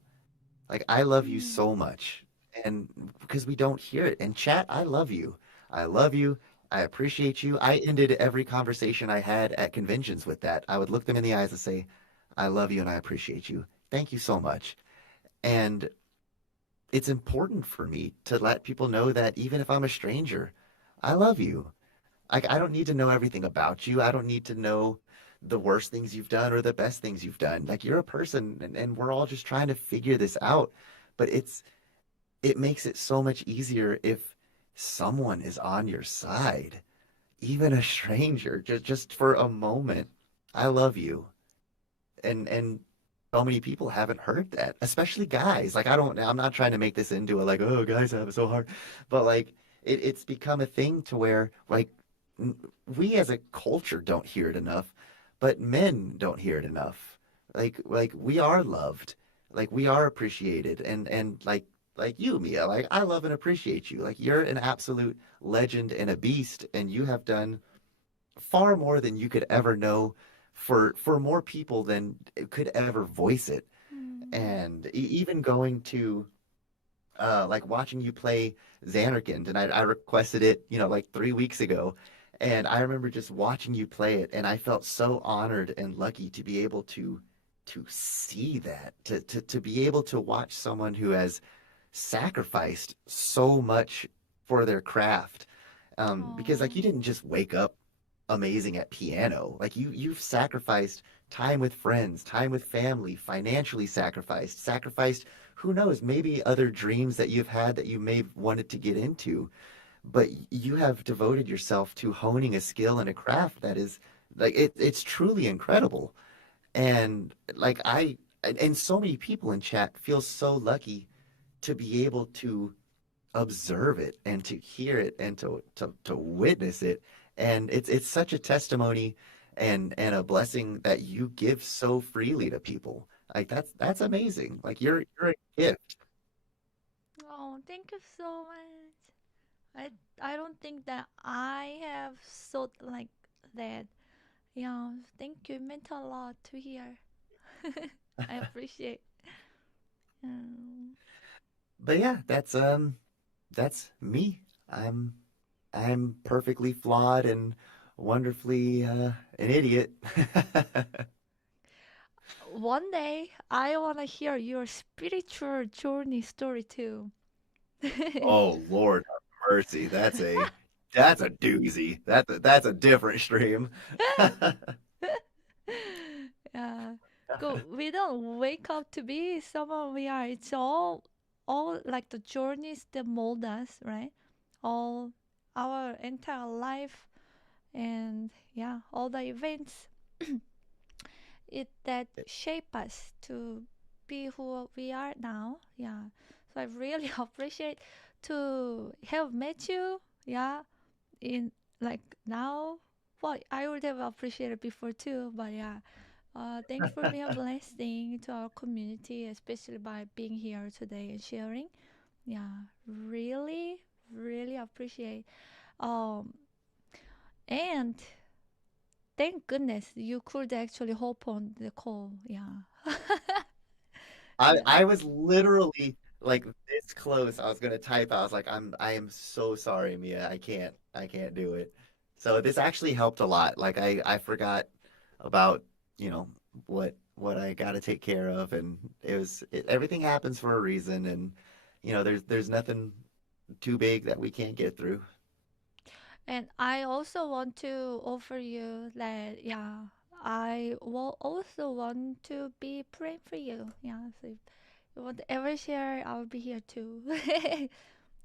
Like I love you Mm. so much. And because we don't hear it. And chat, I love you. I love you. I appreciate you. I ended every conversation I had at conventions with that. I would look them in the eyes and say, I love you and I appreciate you. Thank you so much. And it's important for me to let people know that even if I'm a stranger, I love you. Like I don't need to know everything about you. I don't need to know the worst things you've done or the best things you've done. Like you're a person and we're all just trying to figure this out. But it makes it so much easier if someone is on your side, even a stranger, just for a moment. I love you. And so many people haven't heard that, especially guys. Like I'm not trying to make this into a like, oh, guys have it so hard, but like it's become a thing to where like we as a culture don't hear it enough, but men don't hear it enough. Like we are loved, like we are appreciated, and like you, Mia, like I love and appreciate you. Like you're an absolute legend and a beast, and you have done far more than you could ever know for more people than could ever voice it. And even going to like watching you play Xanarkand, and I requested it, like 3 weeks ago, and I remember just watching you play it, and I felt so honored and lucky to be able to see that, to be able to watch someone who has sacrificed so much for their craft. Because like you didn't just wake up amazing at piano. Like you've sacrificed time with friends, time with family, financially sacrificed who knows, maybe other dreams that you've had that you may have wanted to get into, but you have devoted yourself to honing a skill and a craft that is like it's truly incredible. And like and so many people in chat feel so lucky to be able to observe it and to hear it and to witness it. And it's such a testimony and a blessing that you give so freely to people. Like that's amazing. Like you're a gift. Oh, thank you so much. I don't think that I have thought like that. Yeah, thank you. It meant a lot to hear. I appreciate. Um, But yeah, that's me. I'm perfectly flawed and wonderfully an idiot. One day I wanna hear your spiritual journey story too. Oh Lord have mercy. That's a doozy. That's a different stream. Yeah. Go. We don't wake up to be someone we are. It's all like the journeys that mold us, right? All our entire life and yeah, all the events it that shape us to be who we are now. Yeah. So I really appreciate to have met you. Yeah. In like now. Well, I would have appreciated before too, but yeah. Thank you for being a blessing to our community, especially by being here today and sharing. Yeah, really, really appreciate. Um, and thank goodness you could actually hop on the call. Yeah. I was literally like this close. I was gonna type. I was like, I am so sorry, Mia. I can't do it. So this actually helped a lot. Like I forgot about, you know, what I gotta take care of, and everything happens for a reason, and there's nothing too big that we can't get through. And I also want to offer you that, yeah, I will also want to be praying for you. Yeah, so if you want to ever share, I'll be here too.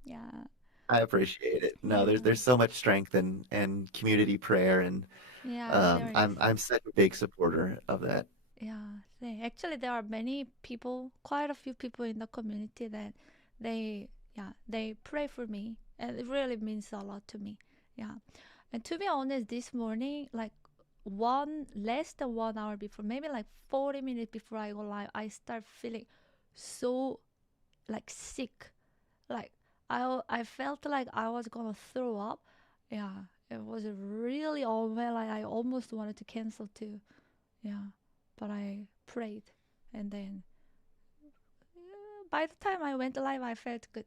Yeah, I appreciate it. No, there's yeah, there's so much strength and community prayer, and yeah, there is. I'm such a big supporter of that. Yeah, actually, there are many people, quite a few people in the community that they pray for me, and it really means a lot to me. Yeah, and to be honest, this morning, like less than 1 hour before, maybe like 40 minutes before I go live, I start feeling so like sick, like I felt like I was gonna throw up. Yeah, it was really overwhelming. Like I almost wanted to cancel too. Yeah, but I prayed, and then by the time I went live, I felt good.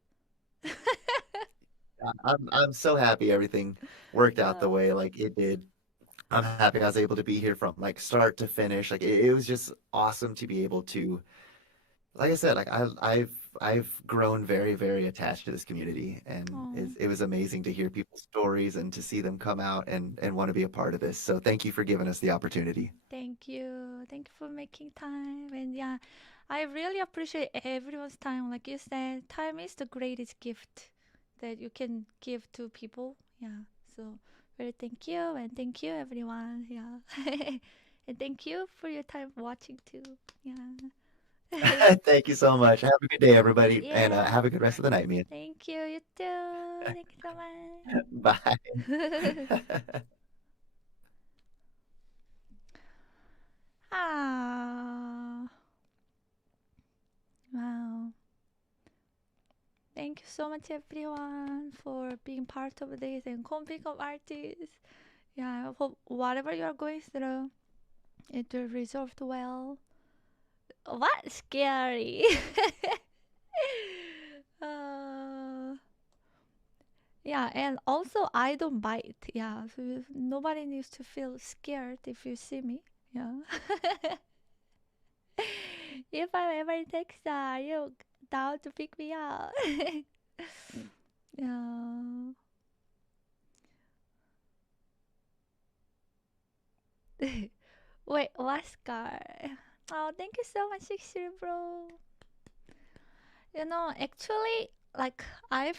I'm so happy everything worked out the Uh, way like it did. I'm happy I was able to be here from like start to finish. Like it was just awesome to be able to, like I said, like I've grown very, very attached to this community, and oh, it was amazing to hear people's stories and to see them come out and want to be a part of this. So thank you for giving us the opportunity. thank you for making time, and yeah, I really appreciate everyone's time. Like you said, time is the greatest gift that you can give to people. Yeah, so very thank you, and thank you everyone. Yeah, and thank you for your time watching too. Yeah. Thank you so much. Have a good day, everybody, and Yeah. have a good rest of the night, Mia. Thank you. You too. Thank you so Bye. much. Ah. Wow. Thank you so much, everyone, for being part of this and comping of artists. Yeah, I hope whatever you are going through, it will resolve well. What? Scary. uh, yeah, and also I don't bite. Yeah, so nobody needs to feel scared if you see me. Yeah. If I'm ever in Texas, you down to pick me up. Yeah. Wait, Oscar. Oh, thank you so much, Sixty bro. You know, actually, like I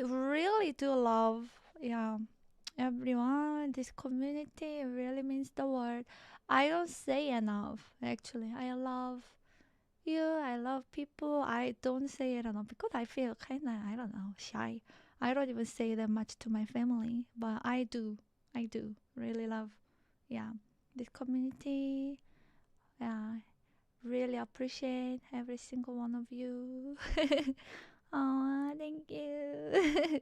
really do love, yeah, everyone. This community really means the world. I don't say enough. Actually, I love you. I love people. I don't say it enough because I feel kind of, I don't know, shy. I don't even say that much to my family, but I do. I do really love, yeah, this community. Yeah, really appreciate every single one of you. Oh, thank you.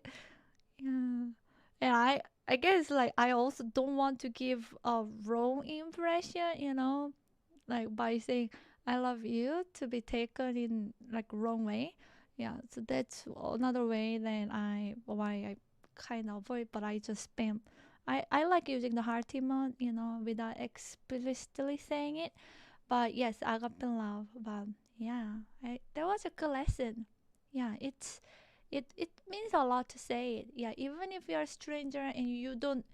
Yeah. And I guess like I also don't want to give a wrong impression, like by saying I love you to be taken in like wrong way. Yeah, so that's another way that why I kind of avoid, but I just spam. I like using the heart emoji, without explicitly saying it. But yes, agape love. But yeah, that was a good lesson. Yeah, it means a lot to say it. Yeah, even if you're a stranger and you don't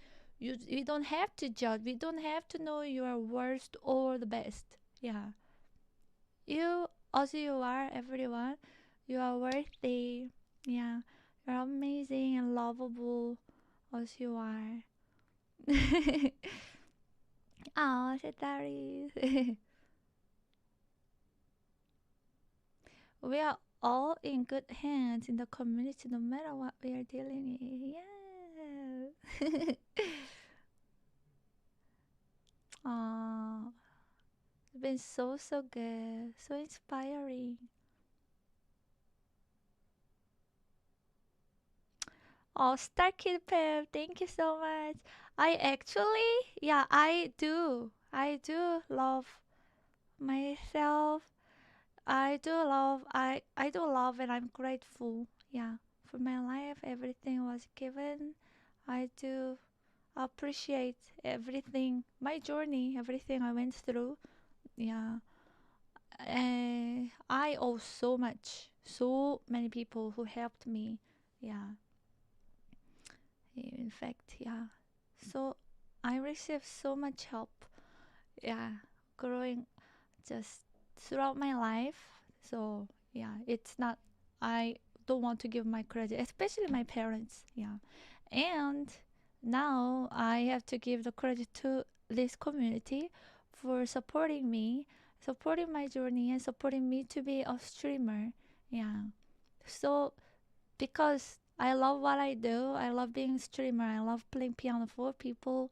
have to judge. We don't have to know you are worst or the best. Yeah, you as you are, everyone, you are worthy. Yeah, you're amazing and lovable as you are. Oh, Setaris. We are all in good hands in the community no matter what we are dealing with. Yeah. Oh, it's been so good, so inspiring. Oh, Star Kid Pep, thank you so much. I actually, yeah, I do love myself. I do love and I'm grateful. Yeah, for my life, everything was given. I do appreciate everything, my journey, everything I went through. Yeah, I owe so much, so many people who helped me. Yeah, in fact, yeah. So I received so much help. Yeah, growing just throughout my life. So yeah, it's not. I don't want to give my credit, especially my parents. Yeah, and now I have to give the credit to this community for supporting me, supporting my journey, and supporting me to be a streamer. Yeah. So because I love what I do, I love being a streamer. I love playing piano for people,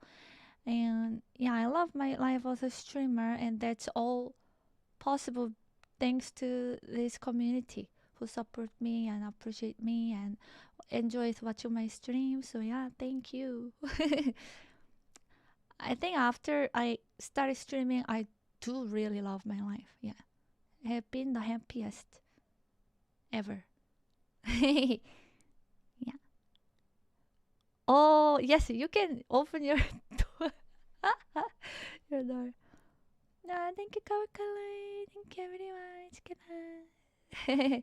and yeah, I love my life as a streamer, and that's all possible thanks to this community who support me and appreciate me and enjoys watching my stream. So yeah, thank you. I think after I started streaming, I do really love my life. Yeah, I have been the happiest ever. Yeah. Oh yes, you can open your door. Your door. No, thank you, Kawakale. Thank you, everyone. It's gonna.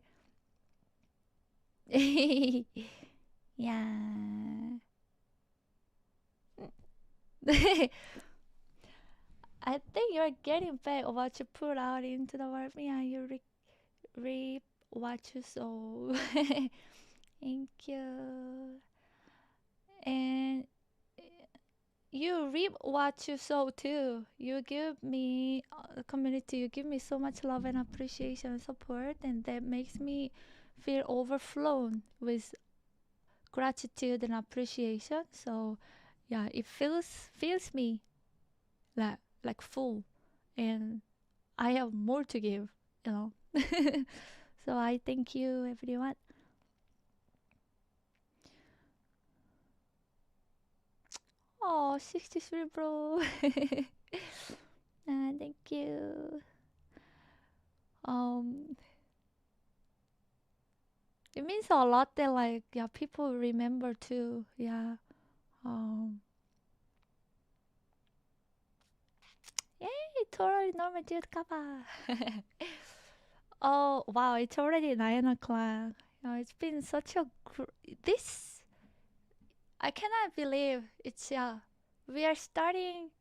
Yeah. I think you're getting back what you put out into the world. Yeah, you reap what you sow. Thank you. And you reap what you sow too. You give me community. You give me so much love and appreciation and support, and that makes me feel overflown with gratitude and appreciation. So yeah, it feels me like full. and I have more to give, you know. So I thank you, everyone. Oh, 63, bro. Thank you. It means a lot that, like, yeah, people remember too. Yeah. Yay, totally normal dude kappa. Oh wow, it's already 9 o'clock. It's been such a this. I cannot believe it's we are starting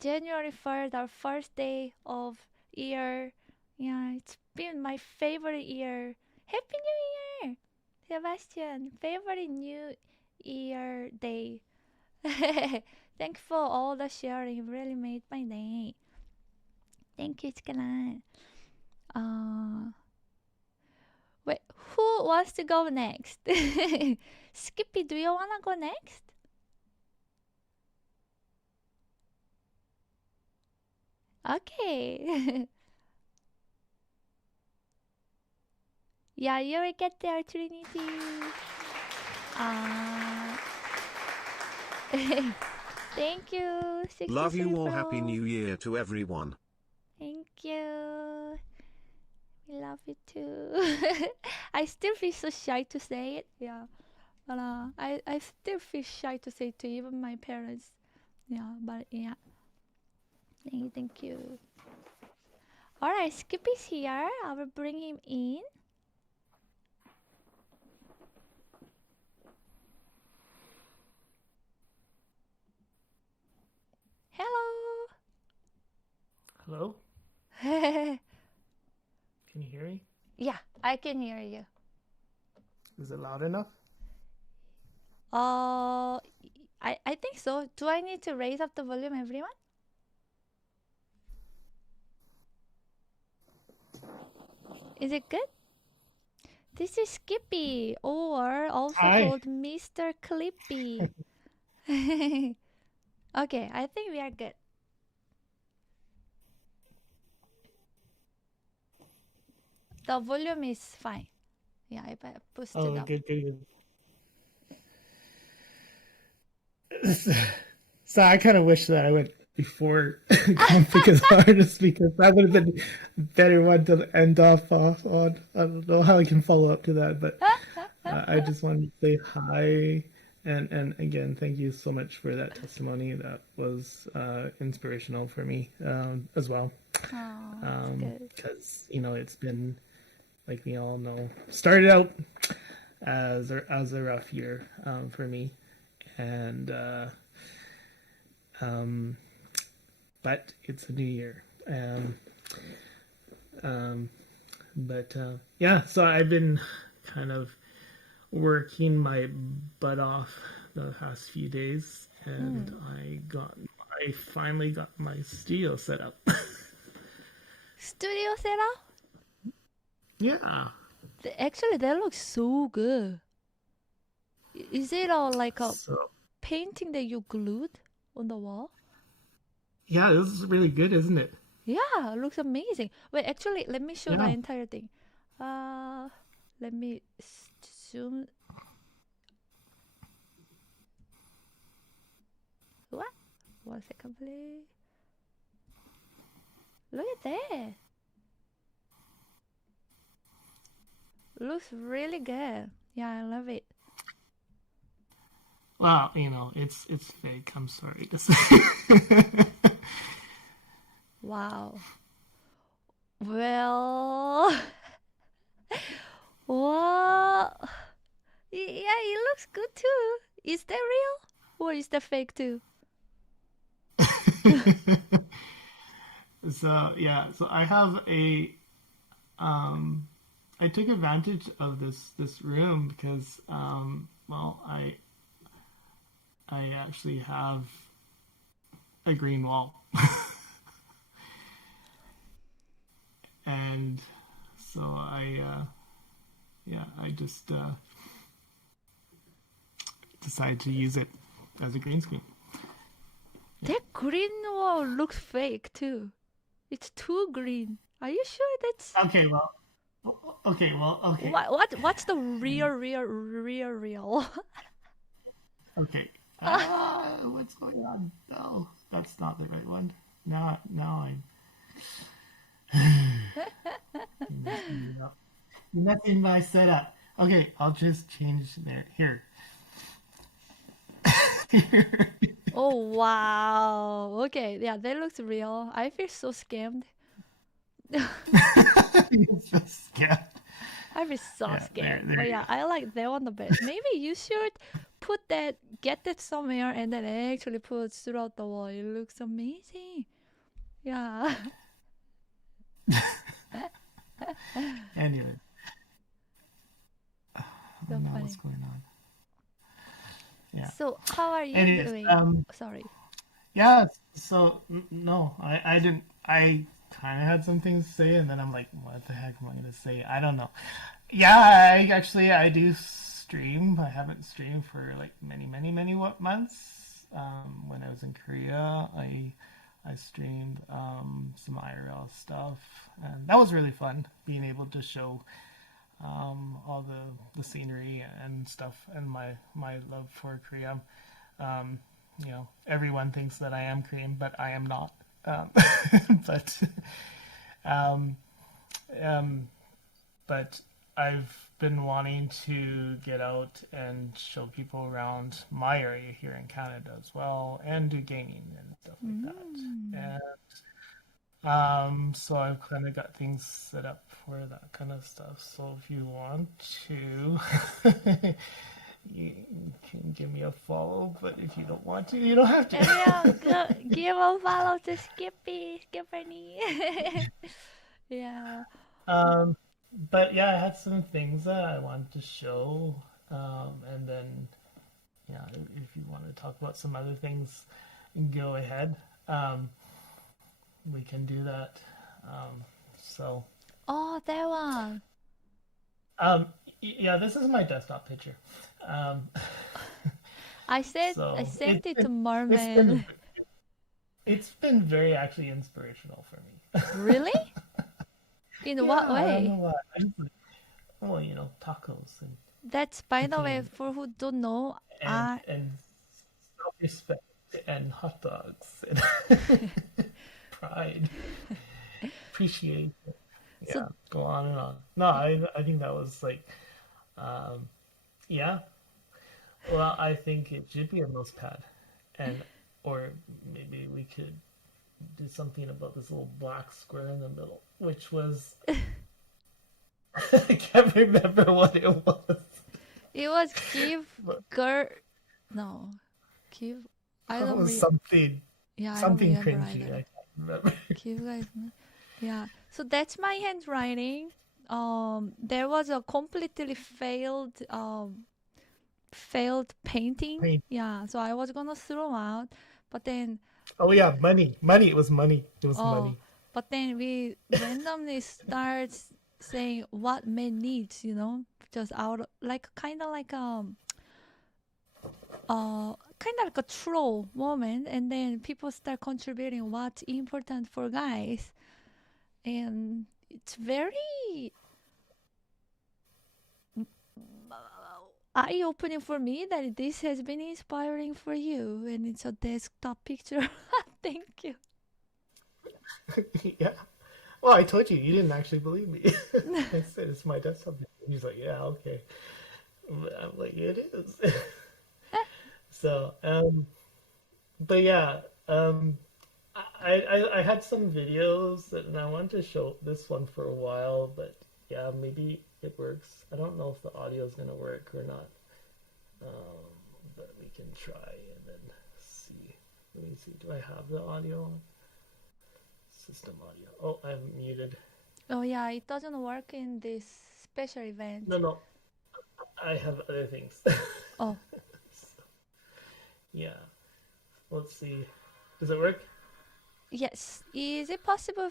January 1st, our first day of year. Yeah, it's been my favorite year. Happy New Year, Sebastian. Favorite New Year day. Thank you for all the sharing. It really made my day. Thank you, Chikalan. Wait, who wants to go next? Skippy, do you wanna go next? Okay. Yeah, you will get there, Trinity. Thank you. Love you 63 all. bro. Happy New Year to everyone. Thank you. We love you too. I still feel so shy to say it. Yeah. But I still feel shy to say it to even my parents. Yeah, but yeah. Thank you. Alright, Skippy's here. I will bring him in. Hello. Hello? Can you hear me? Yeah, I can hear you. Is it loud enough? I think so. Do I need to raise up the volume, everyone? Is it good? This is Skippy, or also Hi. called Mr. Clippy. Okay, I think we are good. The volume is fine. Yeah, if I boost it up. Good. So I kind of wish that I went before config as artist because that would have been a better one to end off on. I don't know how I can follow up to that, but I just wanted to say hi. And again, thank you so much for that testimony. That was inspirational for me as well. Because, it's been, like we all know, started out as a rough year for me. And but it's a new year. Yeah, so I've been kind of working my butt off the past few days, and I finally got my studio set up. Studio set up? Yeah. Actually, that looks so good. Is it like a painting that you glued on the wall? Yeah, this is really good, isn't it? Yeah, it looks amazing. Wait, actually, let me show the entire thing. Let me zoom. What? 1 second, please. Look at that. Looks really good. Yeah, I love it. Well, it's fake. I'm sorry to say. Wow. Well, well, yeah, it looks good too. Is that real or is that fake too? So I have I took advantage of this room because I actually have a green wall. And so I just decided to use it as a green screen. That green wall looks fake too. It's too green. Are you sure that's Okay, well, okay. what's the real? Okay. What's going on? No, that's not the right one. Now I'm. Nothing my setup. Okay, I'll just change there. Here. Oh wow. Okay, yeah, that looks real. I feel so scammed. You're so scared. I feel so Yeah, scared. there But you yeah, I like that one the best. Maybe you should get that somewhere and then actually put throughout the wall. It looks amazing. Yeah. Anyway. I So don't know funny. what's going on. Yeah. So how are you Anyways, doing? Sorry. Yeah, so no, I didn't. I kind of had some things to say, and then I'm like, what the heck am I going to say? I don't know. Yeah, I do stream. I haven't streamed for like many months. When I was in Korea, I streamed some IRL stuff, and that was really fun. Being able to show all the scenery and stuff, and my love for Korea. You know, everyone thinks that I am Korean, but I am not. But I've been wanting to get out and show people around my area here in Canada as well, and do gaming and stuff like that. And so I've kind of got things set up for that kind of stuff. So if you want to, you can give me a follow. But if you don't want to, you don't have to. Yeah, give a follow to Skipperny. Yeah. But yeah, I had some things that I wanted to show, and then yeah, if you want to talk about some other things, go ahead. We can do that. So. Oh, that one. Yeah, this is my desktop picture. I sent it to Merman. It's been very actually inspirational for me. Really? In what way? I don't know why. Well, you know, tacos and. That's, by the way, for who don't know, and self-respect and hot dogs and pride, appreciation. Yeah, so, go on and on. No, I think that was like, yeah. Well, I think it should be a mouse pad, or maybe we could do something about this little black square in the middle, which was I can't remember what it was. It was Give. I don't remember. Something. Yeah, something I don't remember cringy. either. I can't remember. Give guys. Yeah. So that's my handwriting. There was a completely failed painting. Yeah. So I was gonna throw out, but then. Oh yeah, money. It was money. It was money. But then we randomly start saying what man needs, you know, just out like kind of like a troll moment, and then people start contributing what's important for guys, and it's very eye-opening for me that this has been inspiring for you, and it's a desktop picture. Thank you. Yeah. Well, I told you didn't actually believe me. I said it's my desktop. He's like, yeah, okay. I'm like, it is. So, but yeah, I had some videos and I wanted to show this one for a while, but yeah, maybe it works. I don't know if the audio is gonna work or not. But we can try and then see. Let me see. Do I have the audio on? System audio. Oh, I'm muted. Oh yeah, it doesn't work in this special event. No. I have other things. Oh. So, yeah. Let's see. Does it work? Yes. Is it possible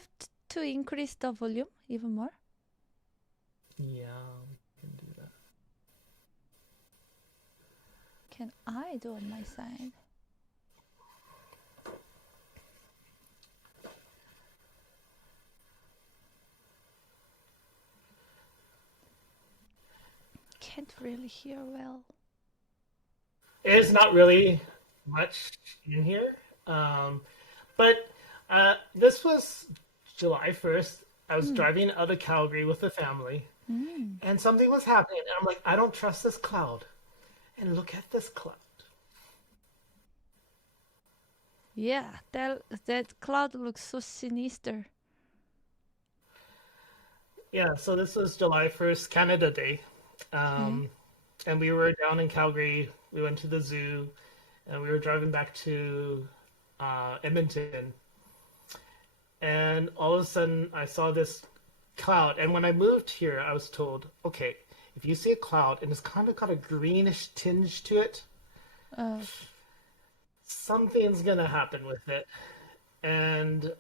to increase the volume even more? Yeah, we can do that. Can I do on my side? can't really hear well. It's not really much in here. But this was July 1st. I was driving out of Calgary with the family, and something was happening. And I'm like, I don't trust this cloud. And look at this cloud. Yeah, that cloud looks so sinister. Yeah, so this was July 1st, Canada Day. And we were down in Calgary. We went to the zoo, and we were driving back to Edmonton. And all of a sudden, I saw this cloud. And when I moved here, I was told, okay, if you see a cloud and it's kind of got a greenish tinge to it, something's going to happen with it. And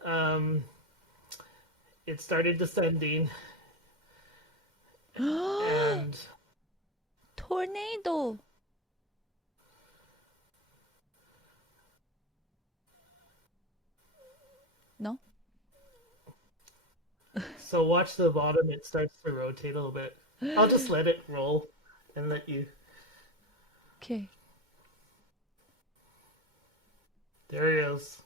it started descending. And tornado. No? So watch the bottom, it starts to rotate a little bit. I'll just let it roll and let you. Okay. There he is.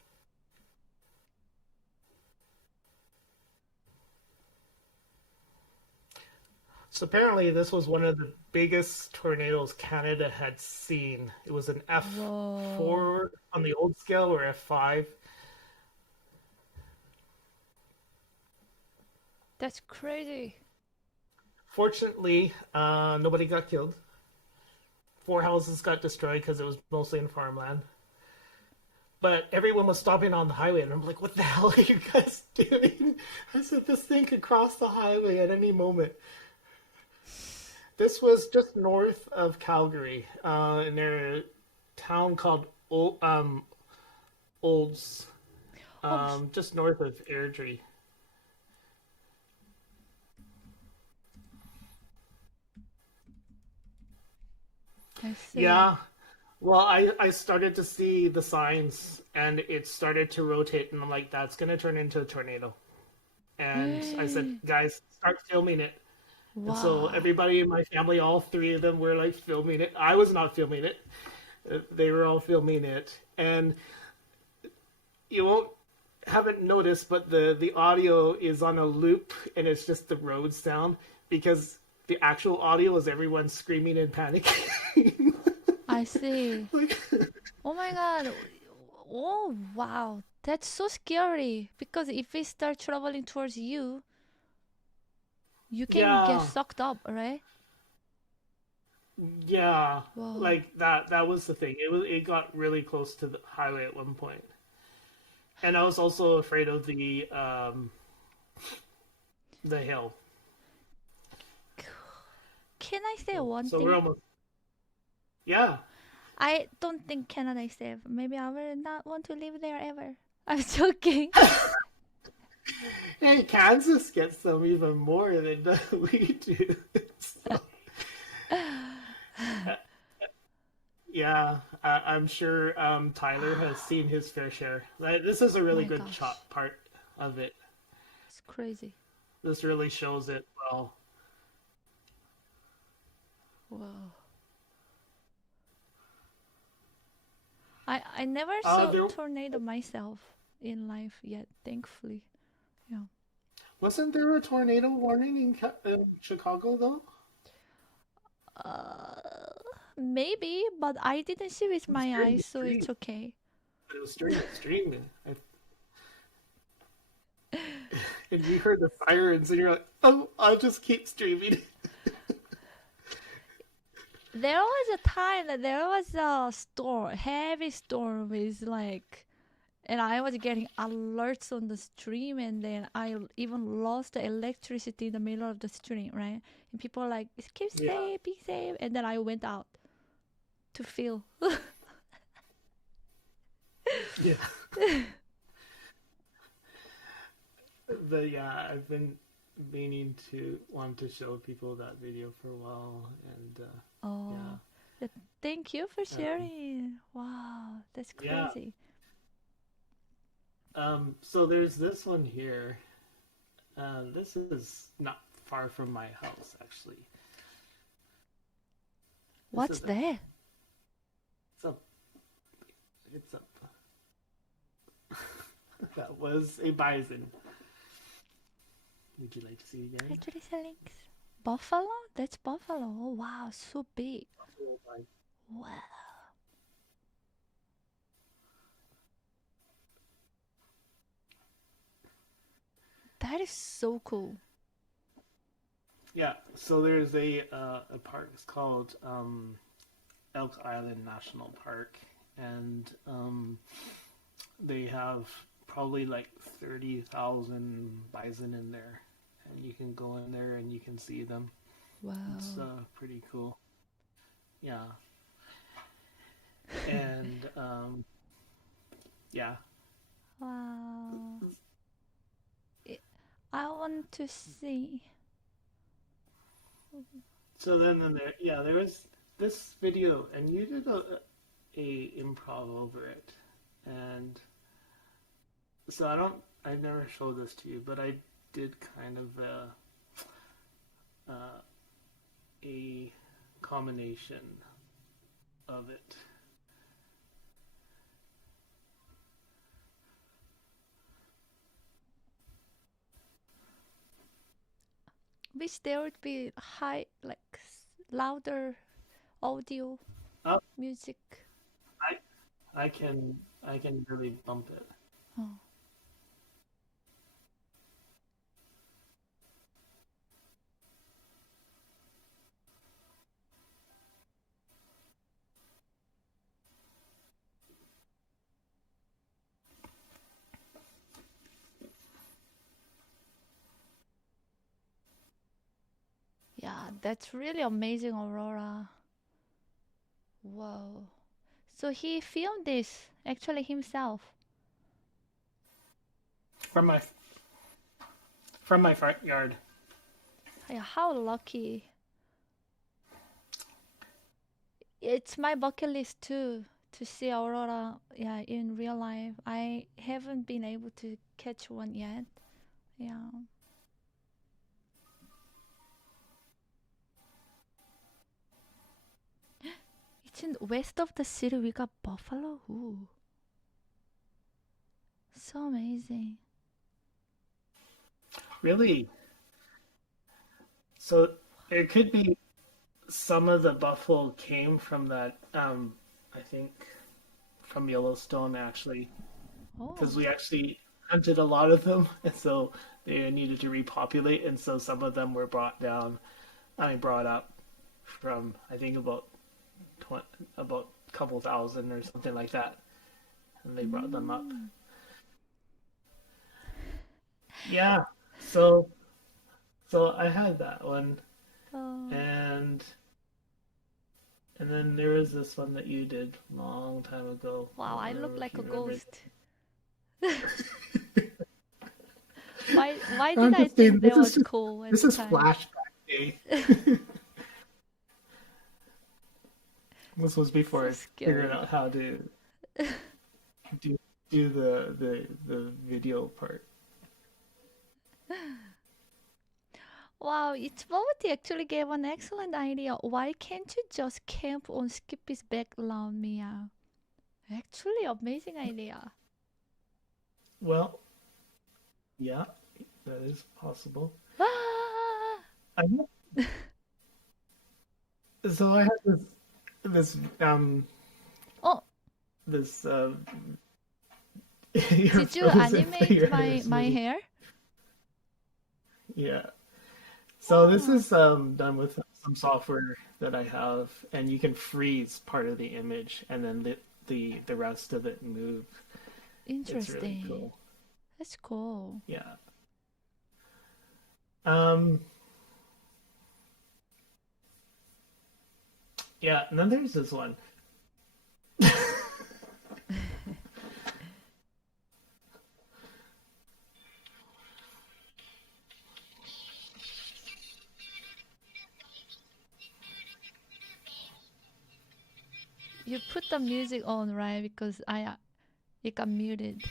So apparently this was one of the biggest tornadoes Canada had seen. It was an F4 on the old scale or F5. That's crazy. Fortunately, nobody got killed. 4 houses got destroyed because it was mostly in farmland. But everyone was stopping on the highway, and I'm like, what the hell are you guys doing? I said, this thing could cross the highway at any moment. This was just north of Calgary, in a town called Olds, just north of Airdrie. I see. Yeah. Well, I started to see the signs, and it started to rotate, and I'm like, that's going to turn into a tornado. And I said, guys, start filming it. Wow. And so everybody in my family, all 3 of them were like filming it. I was not filming it. They were all filming it. And you haven't noticed, but the audio is on a loop, and it's just the road sound, because the actual audio is everyone screaming and panicking. I see. Oh my god. Oh wow. That's so scary. Because if it starts traveling towards you, you can get sucked up, right? Yeah. Wow. Like that was the thing. It got really close to the highway at one point. And I was also afraid of the hill. Can I say one So thing? we're almost. Yeah. I don't think Canada is safe. Maybe I will not want to live there ever. I'm joking. Hey, Kansas gets them even more than we do. So, yeah, I'm sure Tyler has seen his fair share. This is a really good part of it. It's crazy. This really shows it well. Wow. I never saw a tornado myself in life yet, thankfully. Yeah. Wasn't there a tornado warning in Chicago though? Maybe, but I didn't see with my eyes, so it's okay. But it was streaming. And you heard the sirens, and you're like, "Oh, I'll just keep streaming." There was a time that there was a storm, heavy storm with and I was getting alerts on the stream, and then I even lost the electricity in the middle of the stream, right? And people were like, keep safe, be safe. And then I went out to feel. Yeah. But yeah, I've been meaning to want to show people that video for a while, and yeah. Thank you for sharing. Wow, that's crazy. So there's this one here. This is not far from my house, actually. What's that? It's up. That was a bison. Would you like to see it again? Actually, links. Buffalo? That's buffalo. Oh wow, so big. Wow. That is so cool. Yeah, so there's a park. It's called Elk Island National Park, and they have probably like 30,000 bison in there, and you can go in there and you can see them. Wow. It's pretty cool. Yeah. And yeah. Wow. I want to see. So then there was this video, and you did a improv over it, and so I never showed this to you, but I did kind of a combination of it. Wish there would be high, like louder audio music. I can really bump it. Oh. Yeah, that's really amazing, Aurora. Whoa. So he filmed this actually himself. From my front yard. Yeah, how lucky. It's my bucket list too, to see Aurora, yeah, in real life. I haven't been able to catch one yet. Yeah. It's in the west of the city. We got buffalo. Ooh. So amazing. Really? So it could be some of the buffalo came from that, I think, from Yellowstone, actually. Because we actually hunted a lot of them, and so they needed to repopulate, and so some of them were brought up from, I think, about a couple thousand or something like that. And they brought them up. Yeah, so I had that one, and then there was this one that you did a long time ago. Wow, I look like a ghost. Why did I think that was cool at This the is time? flashback day. This was before figuring out how to do the video part. Wow, it's Bobby actually gave an excellent idea. Why can't you just camp on Skippy's background, Mia? Actually, amazing idea. Well, yeah, that is possible. I know. So I had this this Did you animate my hair? Yeah. So this is done with some software that I have, and you can freeze part of the image and then the rest of it move. Interesting. It's really cool. That's cool. Yeah. Yeah, and then there's this one. You put the music on, right? Because it got muted.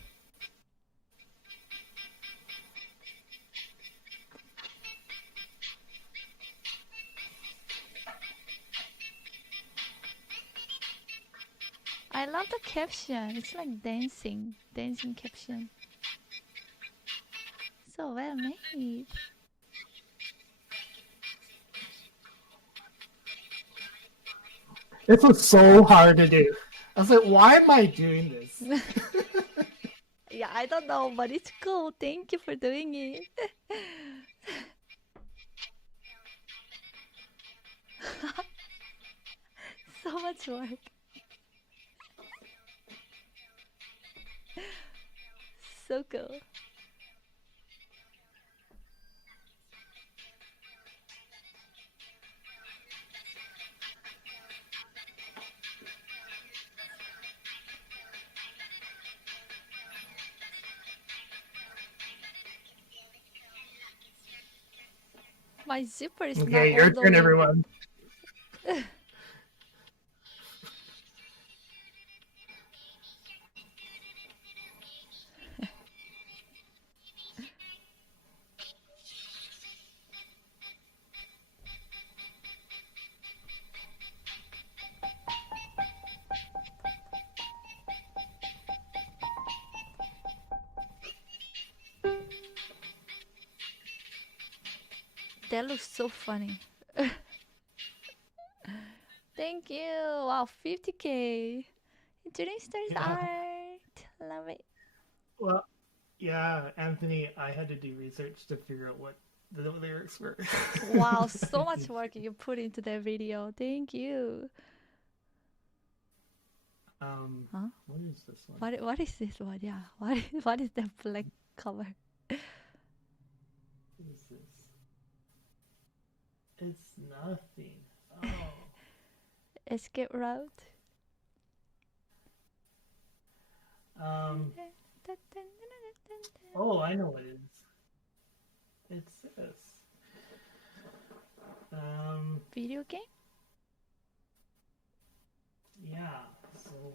not a caption. It's like dancing caption. So well made. This was so hard to do. I was like, why am I doing this? Yeah, I don't know, but it's cool. Thank you for doing it. So much work. So cool. My zipper is not Okay, all your the turn, way. everyone. That looks so funny. Thank you. Wow, 50K. Introduce stars art. Love it. Well, yeah, Anthony, I had to do research to figure out what the lyrics were. Wow, so much work you put into that video. Thank you. Huh? What is this one? What is this one? Yeah. What is that black color? What is this? It's nothing. Oh. Escape route. Oh, I know what it is. It's this. Video game? Yeah, so...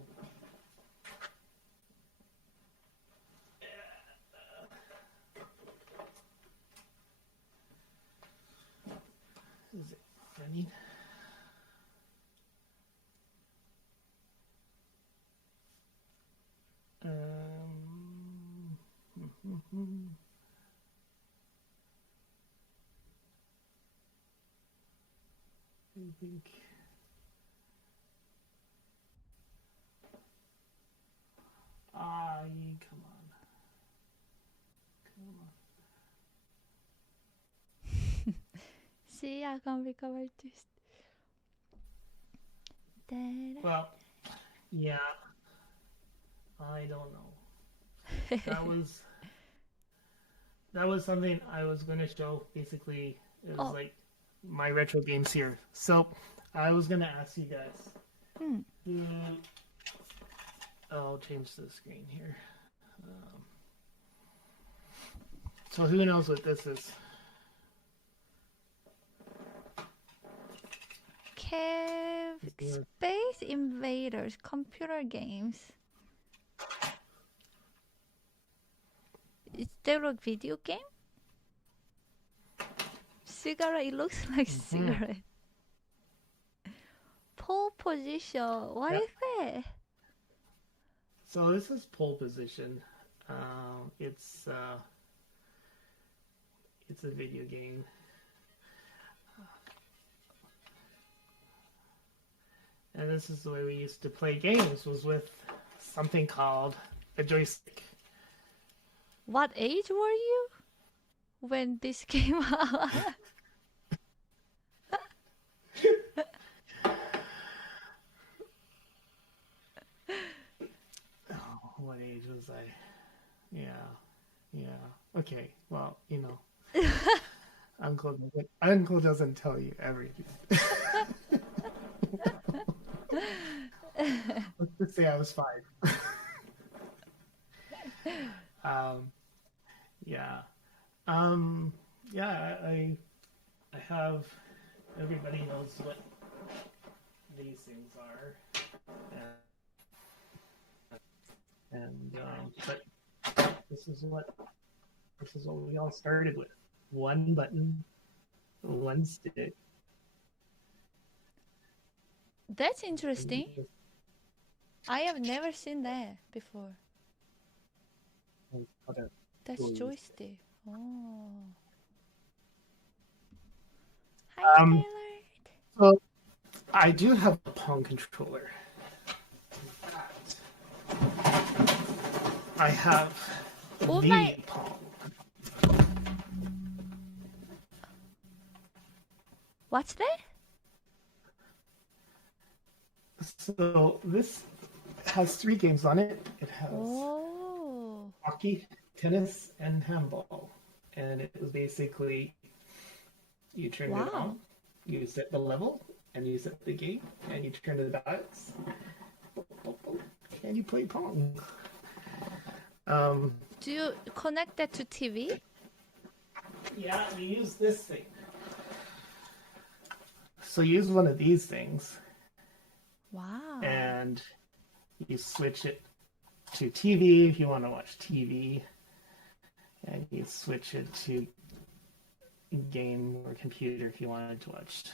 Is it running? I think... come on. Come on. See, I can't become artist. Well, yeah. I don't know. That was something I was going to show. Basically, it was like my retro games here. So I was going to ask you guys. I'll change the screen here. So who knows what this is? Cave Space Invaders computer games. Is there a video game? Cigarette, it looks like cigarette. Pole position, what is that? So this is pole position. It's a video game. And this is the way we used to play games, was with something called a joystick. What age were you when this came out? What age was I? Yeah. Okay, well, you know. Uncle doesn't tell you everything. Let's just say I was 5. I have, everybody knows what these things are. But this is what we all started with. One button, one stick. That's interesting. I have never seen that before. That's joystick. Oh. Hi, Taylor. So I do have a Pong controller. I have Oh the my. Pong. What's that? So this has 3 games on it. It has Oh. hockey, tennis, and handball. And it was basically you turn it Wow. on, you set the level, and you set the game, and you turn the dials, and you play Pong. Do you connect that to TV? Yeah, you use this thing. So you use one of these things, Wow. and you switch it to TV if you want to watch TV, and you switch it to game or computer if you wanted to watch.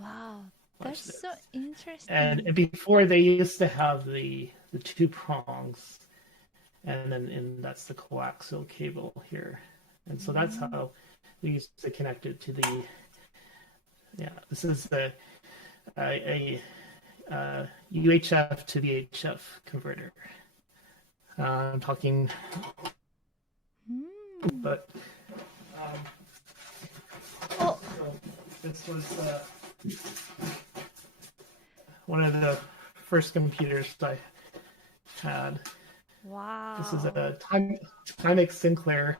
Wow. That's this. so interesting. And before they used to have the 2 prongs, and that's the coaxial cable here, and so that's how we used to connect it to the. Yeah, this is a UHF to VHF converter. I'm talking, but so this was one of the first computers I had. Wow. This is a Timex Sinclair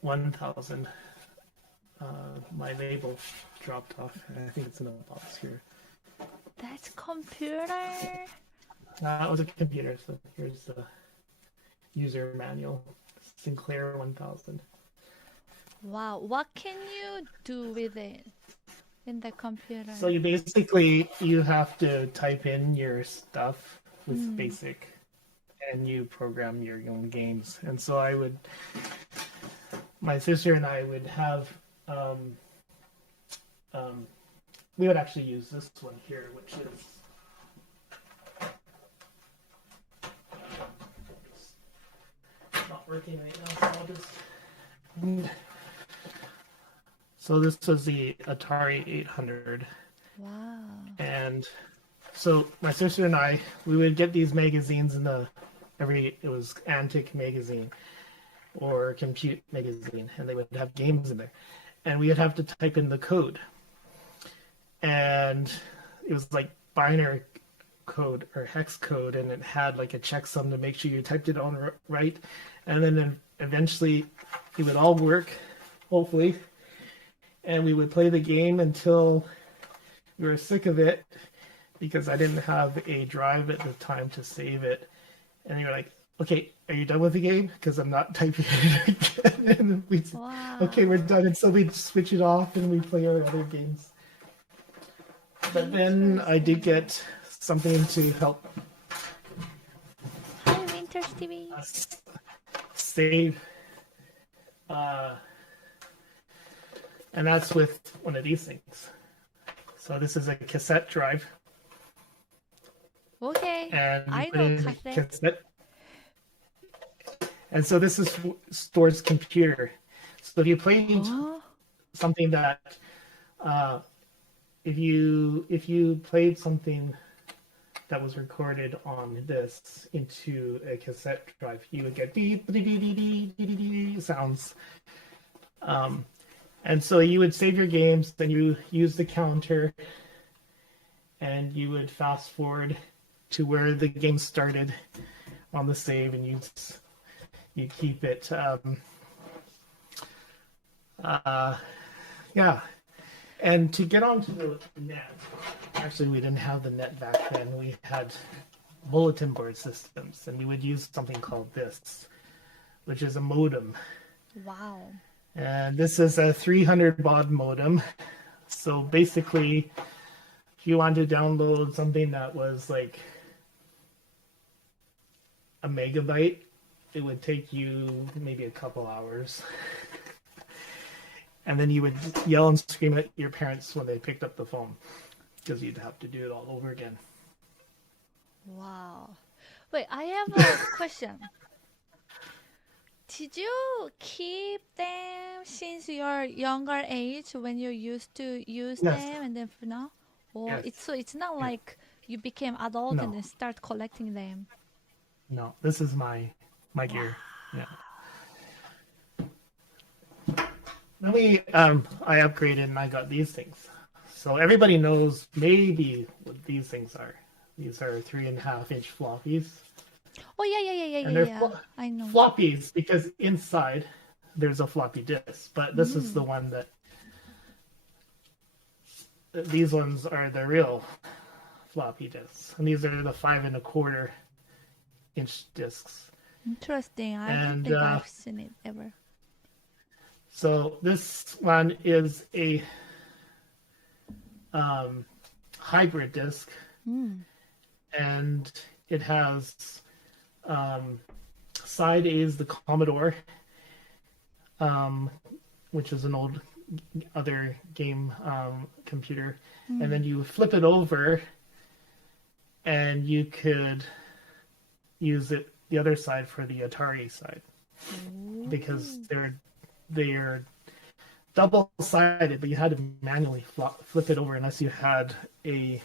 1000. My label dropped off. I think it's in a box here. That's computer. It was a computer, so here's the user manual. Sinclair 1000. Wow. What can you do with it in the computer? So you have to type in your stuff with BASIC, and you program your own games. And so my sister and I would have, we would actually use this one here, which is not working right now, so I'll just. So this was the Atari 800. Wow. And so my sister and I, we would get these magazines it was Antic magazine or Compute magazine, and they would have games in there. And we would have to type in the code. And it was like binary code or hex code, and it had like a checksum to make sure you typed it on right. And then eventually it would all work, hopefully. And we would play the game until we were sick of it because I didn't have a drive at the time to save it. And you were like, okay, are you done with the game? Because I'm not typing it again. And okay, we're done. And so we'd switch it off and we'd play our other games. But then I did get something to help Winter's TV. Save. And that's with one of these things. So this is a cassette drive. Okay. And I know cassette. And so this stores computer. So if you played something that, if you played something that was recorded on this into a cassette drive, you would get beep, beep, beep, beep, beep, beep, beep sounds. And so you would save your games, then you use the counter, and you would fast forward to where the game started on the save, and you keep it. Yeah. And to get onto the net, actually we didn't have the net back then. We had bulletin board systems, and we would use something called this, which is a modem. Wow. And this is a 300 baud modem. So basically, if you want to download something that was like a megabyte, it would take you maybe a couple hours. And then you would yell and scream at your parents when they picked up the phone. because you'd have to do it all over again. Wow. Wait, I have a question. Did you keep them since your younger age when you used to use Yes. them and then for now? Or Yes. it's not like you became adult and No. then start collecting them. No, this is my gear. Yeah. Then I upgraded and I got these things. So everybody knows maybe what these things are. These are 3.5-inch floppies. Oh yeah. And they're I know. floppies because inside there's a floppy disk. But this is the one that these ones are the real floppy disks, and these are the 5.25-inch disks. Interesting. I don't think I've seen it ever. So this one is a hybrid disk, and it has side A is the Commodore, which is an old other game computer, and then you flip it over, and you could use it the other side for the Atari side, because they're double-sided, but you had to manually flip it over unless you had a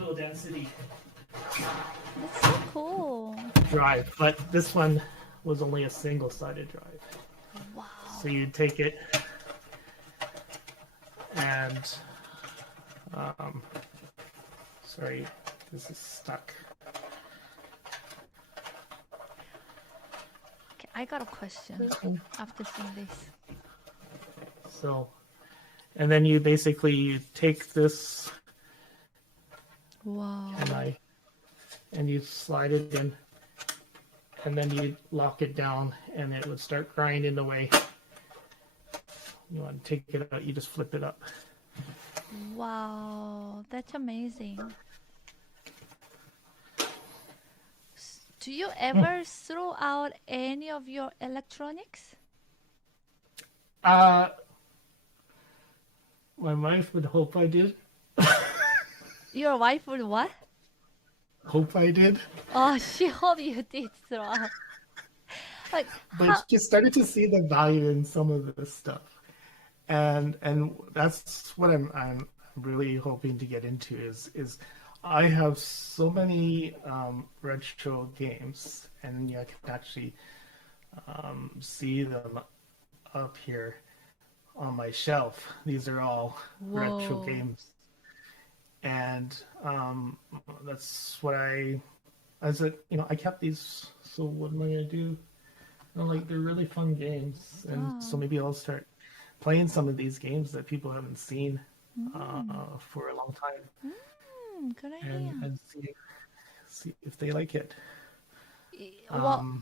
low density That's so cool. drive. But this one was only a single-sided drive. Wow. So you take it and sorry, this is stuck. Okay, I got a question after seeing this. So, and then you basically take this, Wow. and you slide it in, and then you lock it down, and it would start grinding away. You want to take it out, you just flip it up. Wow, that's amazing. Do you ever throw out any of your electronics? My wife would hope I did. Your wife would what? Hope I did. Oh, she hope you did throw out. Like, But she started to see the value in some of this stuff, and that's what I'm really hoping to get into is I have so many retro games, and you can actually see them up here on my shelf. These are all retro Whoa. games, and that's what I kept these. So what am I gonna do? Like, they're really fun games, and so maybe I'll start playing some of these games that people haven't seen for a long time, good idea. and see if they like it. Well,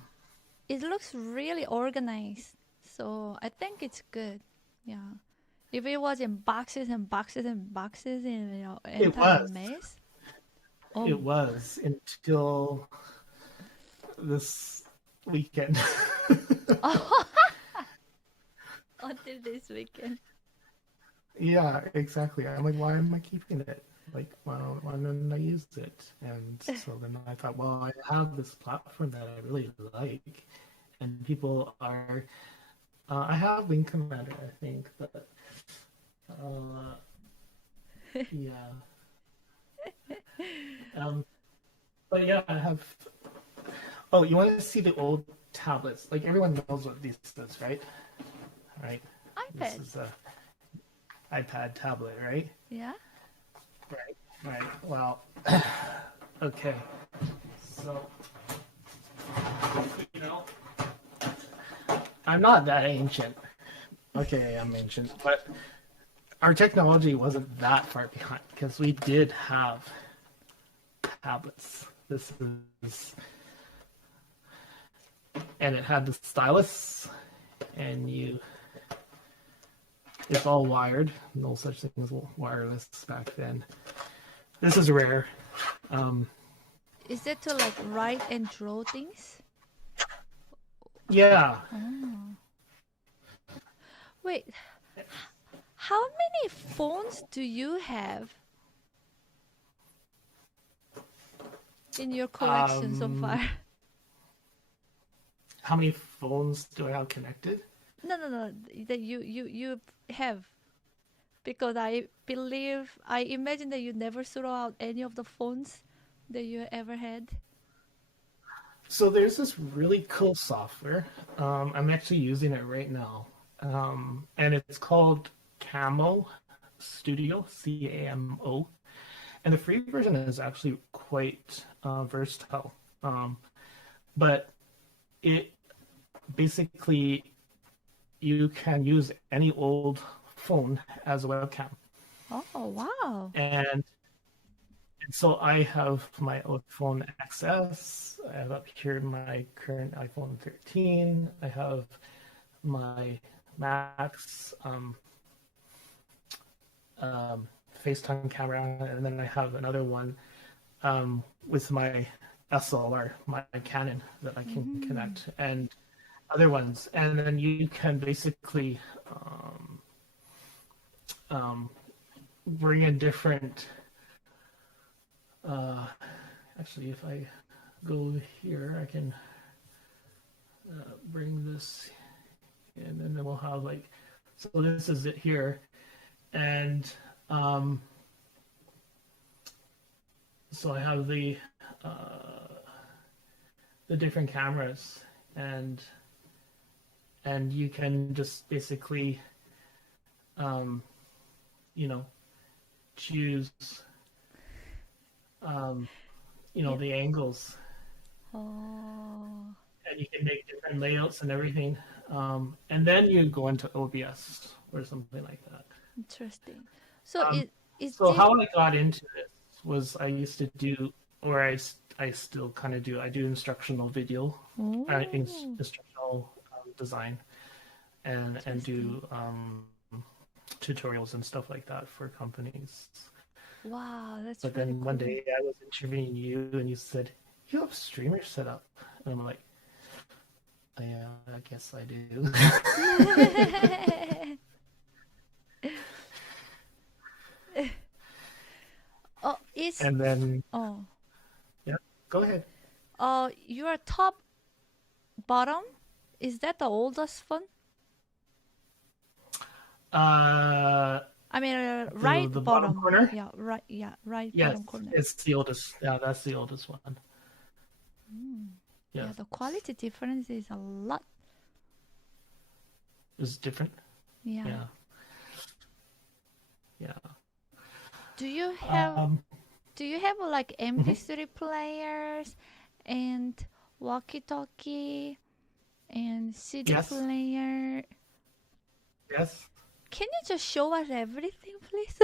it looks really organized, so I think it's good. Yeah, if it was in boxes and boxes and boxes and It was. mess. It was until this weekend. Until this weekend. Yeah, exactly. I'm like, why am I keeping it? Like, why don't I use it? And so then I thought, well, I have this platform that I really like, and people are. I have Wing Commander, I think, but yeah. But yeah, I have. Oh, you want to see the old tablets? Like, everyone knows what this is, right? Right. iPad. This is a iPad tablet, right? Yeah. Right. Well, okay. So, I'm not that ancient. Okay, I'm ancient, but our technology wasn't that far behind because we did have tablets. This is, and it had the stylus, and it's all wired. No such thing as wireless back then. This is rare. Is it to like write and draw things? Yeah. Oh. Wait, How many phones do you have in your collection so far? How many phones do I have connected? No. That you have, because I imagine that you never throw out any of the phones that you ever had. So there's this really cool software. I'm actually using it right now, and it's called Camo Studio, CAMO, and the free version is actually quite versatile. But it basically, you can use any old phone as a webcam. Oh wow! And so I have my old phone XS. I have up here my current iPhone 13. I have my Max FaceTime camera, and then I have another one with my SLR, my Canon, that I can connect, and other ones. And then you can basically bring in different. Actually, if I go here, I can bring this in, and then we'll have like, so this is it here, and so I have the different cameras, and you can just basically choose the angles. Oh. And you can make different layouts and everything. And then you go into OBS or something like that. Interesting. So so how I got into this was I used to do, or I still kind of do. I do instructional video, instructional design, and do tutorials and stuff like that for companies. Wow, that's But really then cool. one day I was interviewing you, and you said, "You have streamers set up," and I'm like, "Yeah, I guess I do." And then yeah, go ahead. Your top bottom, is that the oldest phone? I mean, right the bottom corner. Yeah, right. Yeah, right Yes, bottom corner. it's the oldest. Yeah, that's the oldest one. Yeah, the quality difference is a lot. It's different. Yeah. Yeah. Do you have like MP3 players and walkie-talkie and CD Yes. player? Yes. Can you just show us everything, please?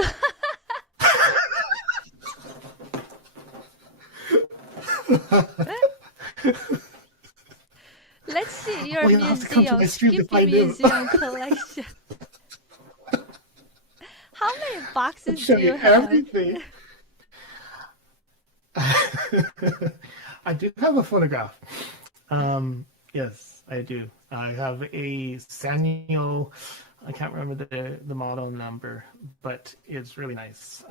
Let's see your You'll have to come to museum, my stream to Skippy find out. Museum collection. How many I'll boxes show do you you have? everything. I do have a phonograph. Yes, I do. I have a Sanyo. I can't remember the model number, but it's really nice.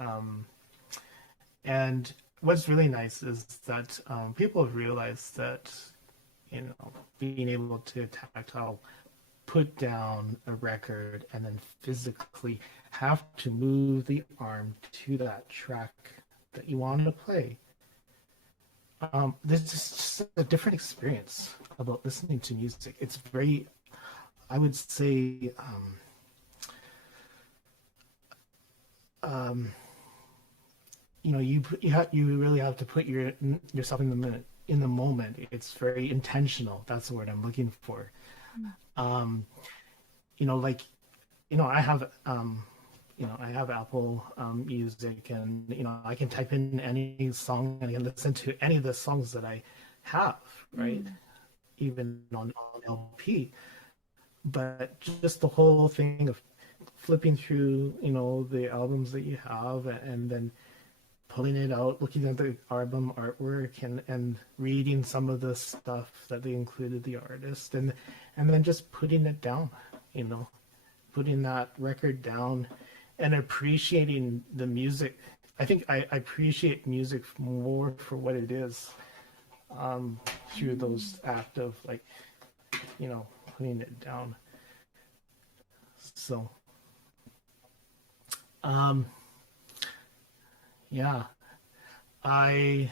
And what's really nice is that people have realized that being able to tactile put down a record and then physically have to move the arm to that track that you want to play. This is just a different experience about listening to music. It's very, I would say, you really have to put yourself in the moment. It's very intentional. That's the word I'm looking for. I have Apple Music, and I can type in any song and I can listen to any of the songs that I have, right? Even on LP. But just the whole thing of flipping through, the albums that you have, and then pulling it out, looking at the album artwork, and reading some of the stuff that they included, the artist, and then just putting it down, putting that record down and appreciating the music. I think I appreciate music more for what it is, through those act of like, putting it down. So, yeah, I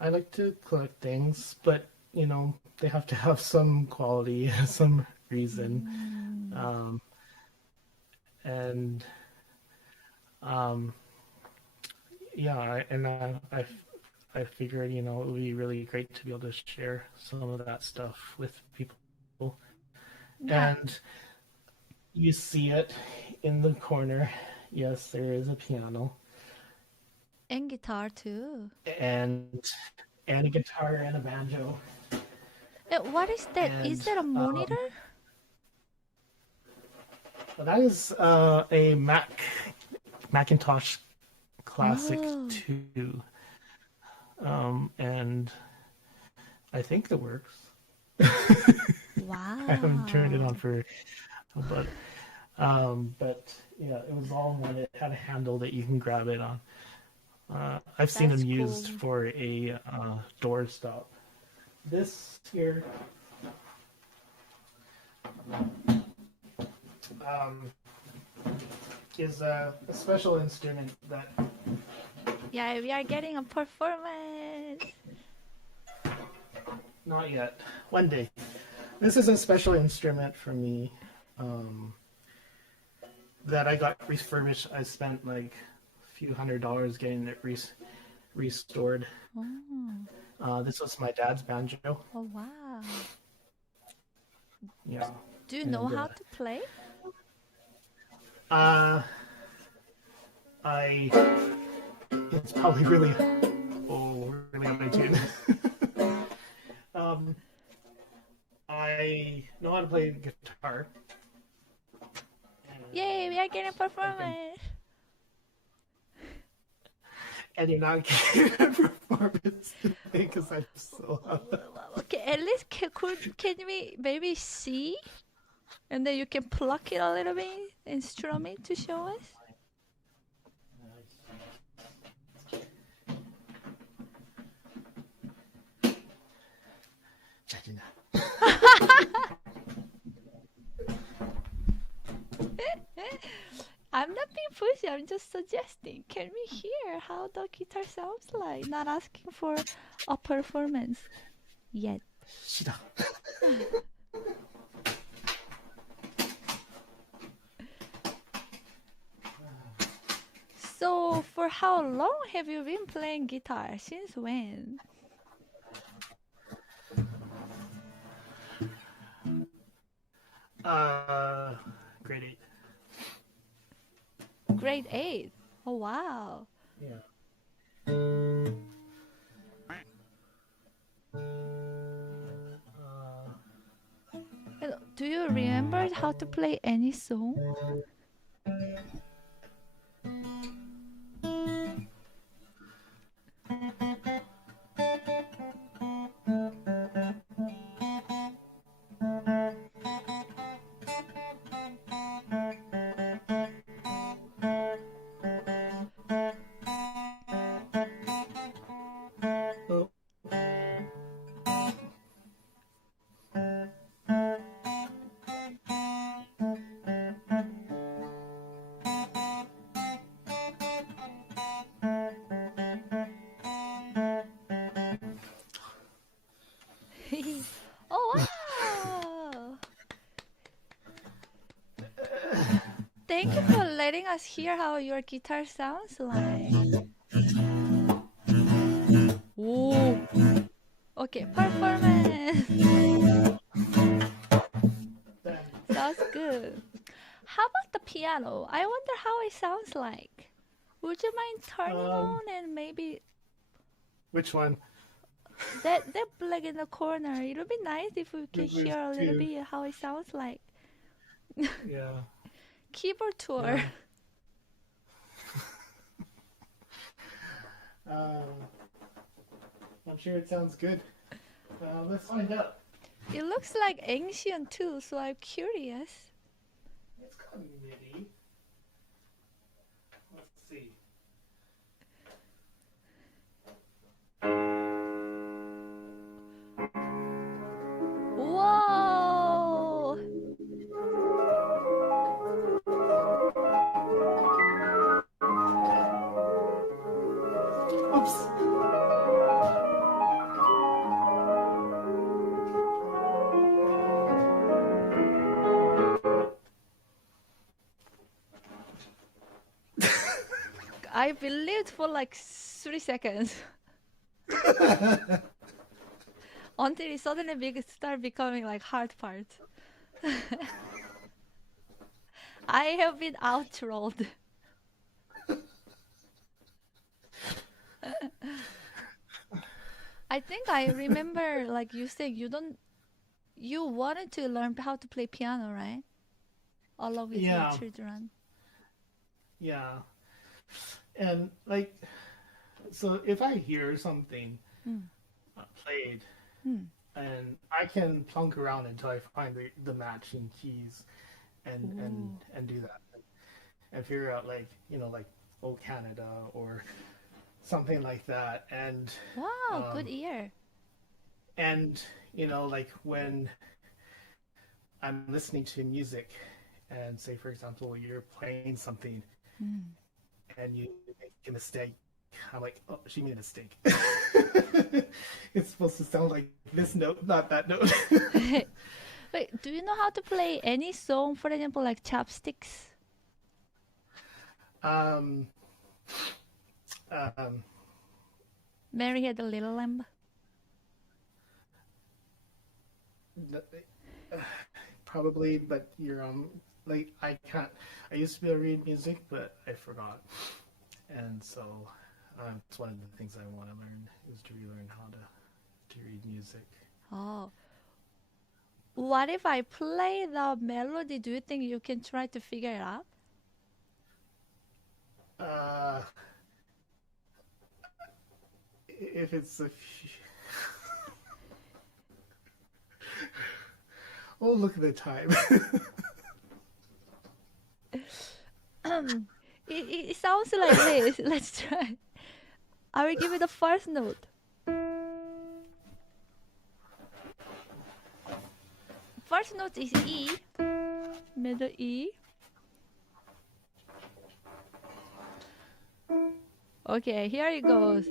like to collect things, but they have to have some quality, some reason, and I figured it would be really great to be able to share some of that stuff with people. Yeah. And you see it in the corner. Yes, there is a piano And guitar too. and a guitar and a banjo. What is that? Is that a monitor? That is a Macintosh Classic Oh. 2, and I think it works. Wow. I haven't turned it on for, but yeah, it was all one. It had a handle that you can grab it on. I've seen That's them used cool. for a doorstop. This here is a special instrument that. Yeah, we are getting a performance. Not yet. One day. This is a special instrument for me that I got refurbished. I spent like a few $100s getting it restored. Oh. This was my dad's banjo. Oh wow. Yeah. Do you know how to play? It's probably really out of tune. I know how to play guitar. Yay, we are getting a performance. And you're not getting a performance because I'm so Okay, at least can we maybe see? And then you can pluck it a little bit and strum it to show us? I'm not being pushy, I'm just suggesting. Can we hear how the guitar sounds like? Not asking for a performance yet. So, for how long have you been playing guitar? Since when? Grade 8. Grade 8. Oh wow. Yeah. Do you remember how to play any song? Oh wow! Thank you for letting us hear how your guitar sounds like. Ooh. Okay, performance. Sounds good. How about the piano? I wonder how it sounds like. Would you mind turning on and maybe Which one? that black in the corner? It would be nice if we can hear a little bit how it sounds like. Yeah. Keyboard tour. Yeah. I'm sure it sounds good. Let's find out. It looks like ancient too, so I'm curious. MIDI. Let's see. Whoa! Oops. I believed for like 3 seconds. Until it suddenly start becoming like hard part. I have been outrolled. I think I remember like you said you wanted to learn how to play piano, right? Along with your children. Yeah. And like, so if I hear something played, and I can plunk around until I find the matching keys, and do that, and figure out like like "Oh Canada" or something like that, and wow, good ear. And like when I'm listening to music, and say for example you're playing something, and you make a mistake, I'm like, oh, she made a mistake. It's supposed to sound like this note, not that note. Wait, do you know how to play any song, for example, like Chopsticks? Mary Had a Little Lamb. Probably, but you're like I can't. I used to be able to read music, but I forgot, and so it's one of the things I want to learn is to relearn how to read music. Oh, what if I play the melody? Do you think you can try to figure it out? If it's a few... Oh, look at the time. It sounds like this. Let's try. I will give you the first note. First note is E, middle E. Okay, here it goes.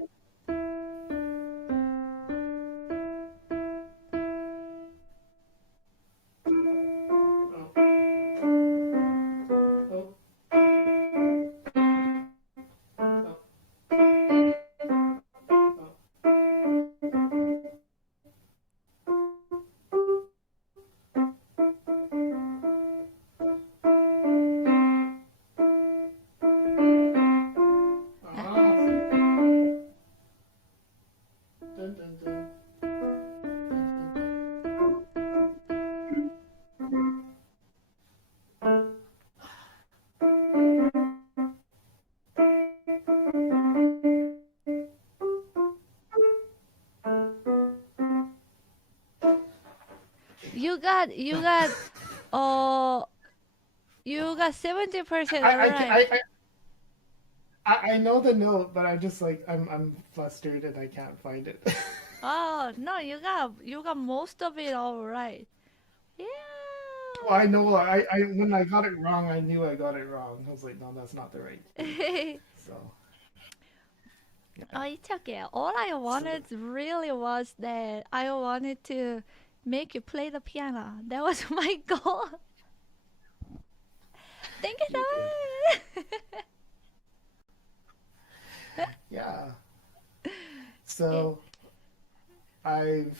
You got 70% right. I know the note, but I'm just like I'm flustered and I can't find it. Oh no, you got most of it all right. Yeah. Well, I know. I when I got it wrong, I knew I got it wrong. I was like, no, that's not the right thing. So. Yeah. Oh, it's okay. All I wanted really was that I wanted to make you play the piano. That was my goal. Thank you so much. Yeah. So, I've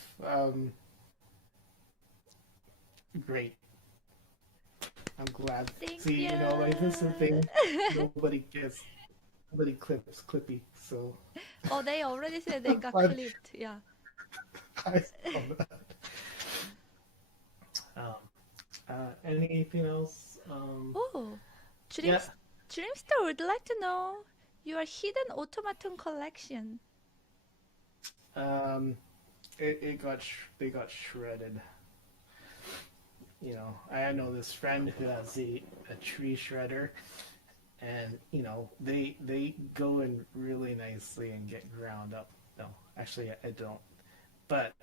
great. I'm glad. See, you know, like this is the thing. Nobody clips Clippy. So. Oh, they already said they got clipped. Yeah. I saw that. Anything else? Oh, Dreamster would like to know your hidden automaton collection. They got shredded. you know, I know this friend who has a tree shredder, and you know, they go in really nicely and get ground up. No, actually, I don't. But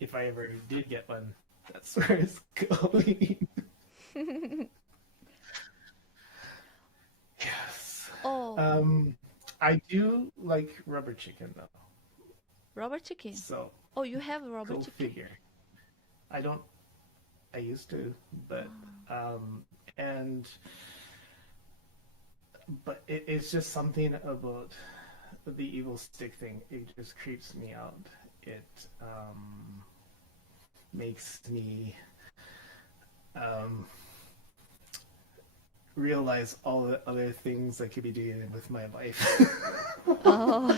if I ever did get one, that's where it's going. Yes. Oh, I do like rubber chicken though. rubber chicken. So Oh, you have rubber go chicken. figure. I don't. I used to, but and but it's just something about the evil stick thing. It just creeps me out. It makes me realize all the other things I could be doing with my life. Oh.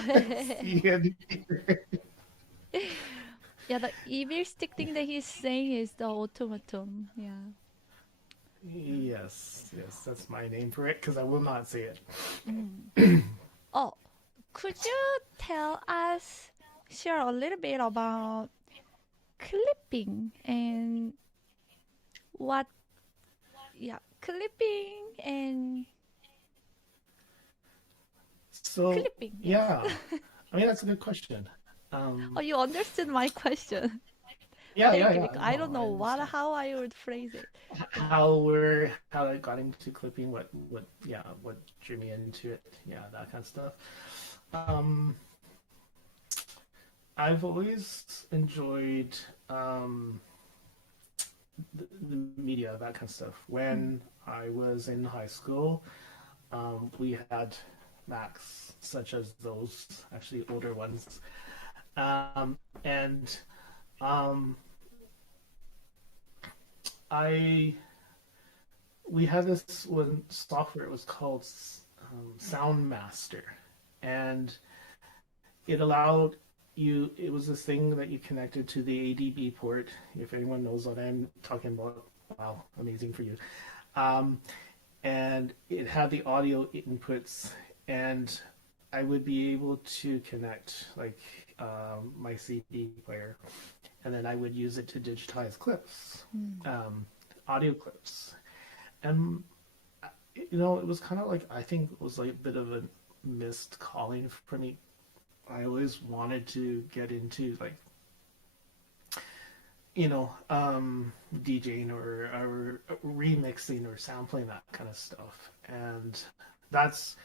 Yeah, the evil stick thing that he's saying is the automaton. Yeah. Yes, that's my name for it because I will not say it. Oh, could you tell us, share a little bit about clipping and what, yeah, clipping and So clipping. yeah, I mean that's a good question. Oh, you understood my question. Yeah, Thank yeah, you, yeah. because I don't know understand. how I would phrase it. How I got into clipping, what drew me into it, yeah, that kind of stuff. I've always enjoyed the media, that kind of stuff. When I was in high school, we had Macs such as those, actually older ones, and we had this one software. It was called Sound Master, and it allowed you. It was this thing that you connected to the ADB port. If anyone knows what I'm talking about, wow, amazing for you. And it had the audio inputs, and I would be able to connect like my CD player, and then I would use it to digitize clips, audio clips. And you know, it was kind of like, I think it was like a bit of a missed calling for me. I always wanted to get into like, you know, DJing or remixing or sampling, that kind of stuff. And that's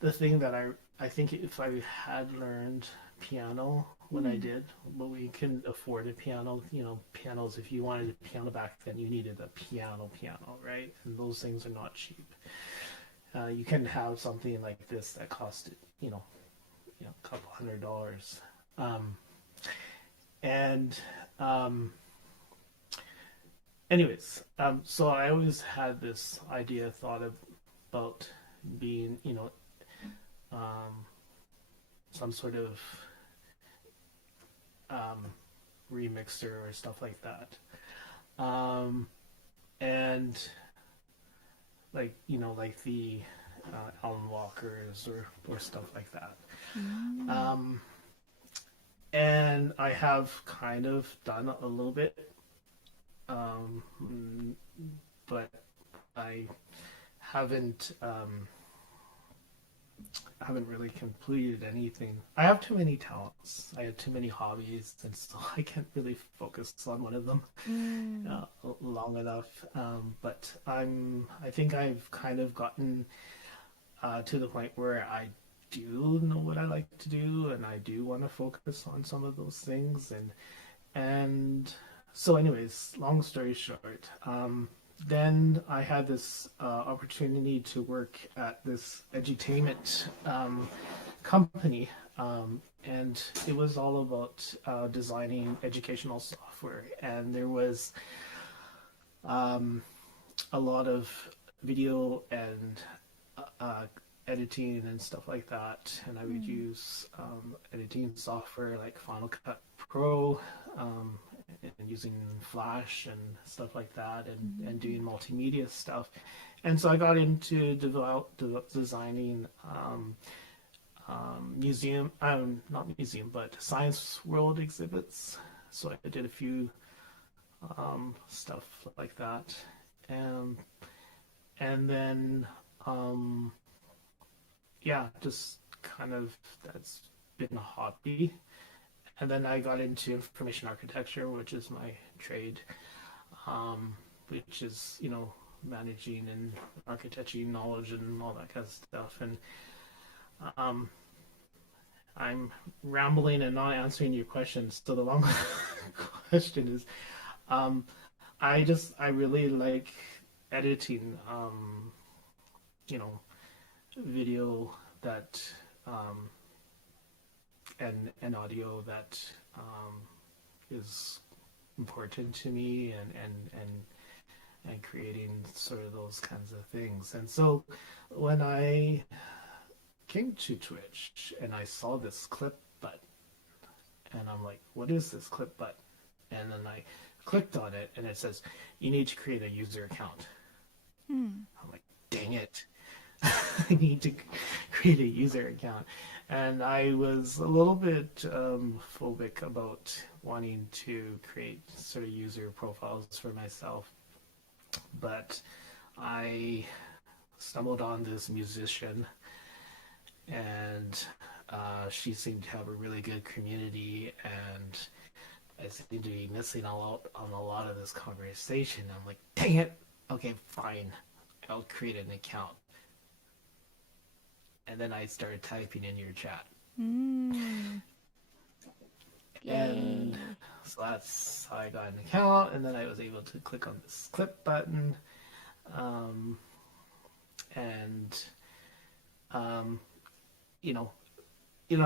the thing that I think if I had learned piano when I did, but we can afford a piano, you know, pianos, if you wanted a piano back then, you needed a piano, right? And those things are not cheap. You can have something like this that costed, you know, a couple $100. Anyways, so I always had this idea, thought about being, you know, some sort of remixer or stuff like that. And like, you know, like the Alan Walkers or stuff like that. And I have kind of done a little bit, but I haven't really completed anything. I have too many talents. I have too many hobbies, and so I can't really focus on one of them long enough. But I think I've kind of gotten to the point where I do know what I like to do, and I do want to focus on some of those things. And so, anyways, long story short, then I had this opportunity to work at this edutainment company, and it was all about designing educational software. And there was a lot of video and editing and stuff like that, and I would use editing software like Final Cut Pro, and using Flash and stuff like that, and doing multimedia stuff. And so I got into designing not museum, but science world exhibits. So I did a few stuff like that. And then, yeah, just kind of that's been a hobby. And then I got into information architecture, which is my trade, which is, managing and architecting knowledge and all that kind of stuff. And I'm rambling and not answering your questions. So the long question is, I really like editing, video that, and audio that is important to me, and creating sort of those kinds of things. And so when I came to Twitch and I saw this clip button, and I'm like, what is this clip button? And then I clicked on it and it says, you need to create a user account. I'm like, dang it. I need to create a user account. And I was a little bit phobic about wanting to create sort of user profiles for myself. But I stumbled on this musician, and she seemed to have a really good community, and I seem to be missing out on a lot of this conversation. I'm like, dang it. Okay, fine. I'll create an account. And then I started typing in your chat. And so that's how I got an account, and then I was able to click on this clip button.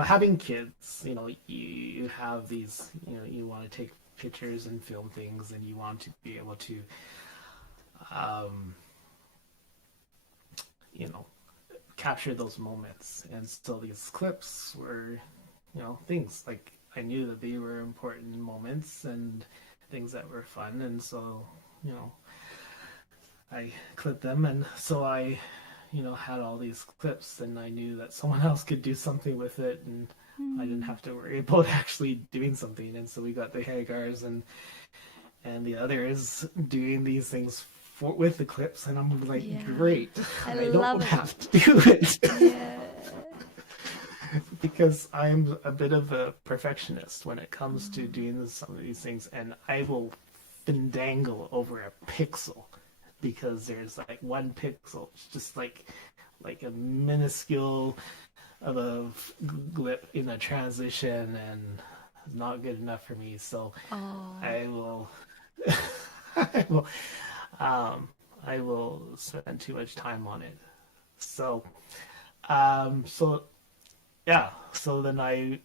Having kids, you have these, you want to take pictures and film things, and you want to be able to, capture those moments. And so these clips were, things like I knew that they were important moments and things that were fun. And so, I clipped them. And so I, had all these clips, and I knew that someone else could do something with it, and I didn't have to worry about actually doing something. And so we got the Hagars and the others doing these things with the clips, and I'm like, great. I don't have to do it. Because I'm a bit of a perfectionist when it comes to doing some of these things, and I will fandangle over a pixel, because there's like one pixel, it's just like a minuscule of a glip in a transition, and it's not good enough for me. So I will I will spend too much time on it. So so then I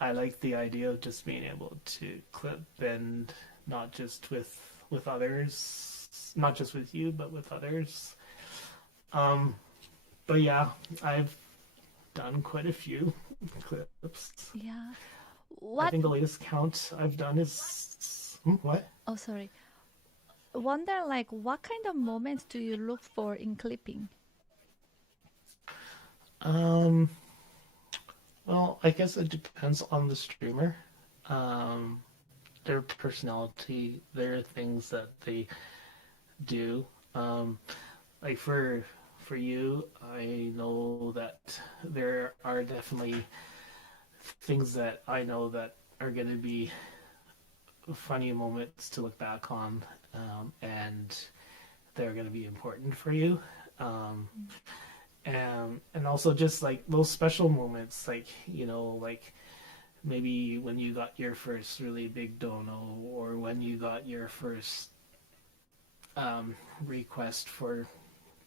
like the idea of just being able to clip, and not just with others, not just with you, but with others. But yeah, I've done quite a few clips. Yeah. I think the latest count I've done is what? Oh, sorry. Wonder, like, what kind of moments do you look for in clipping? Well, I guess it depends on the streamer, their personality, their things that they do. Like for you, I know that there are definitely things that I know that are going to be funny moments to look back on, and they're going to be important for you. And also just like those special moments, like, like maybe when you got your first really big dono, or when you got your first request for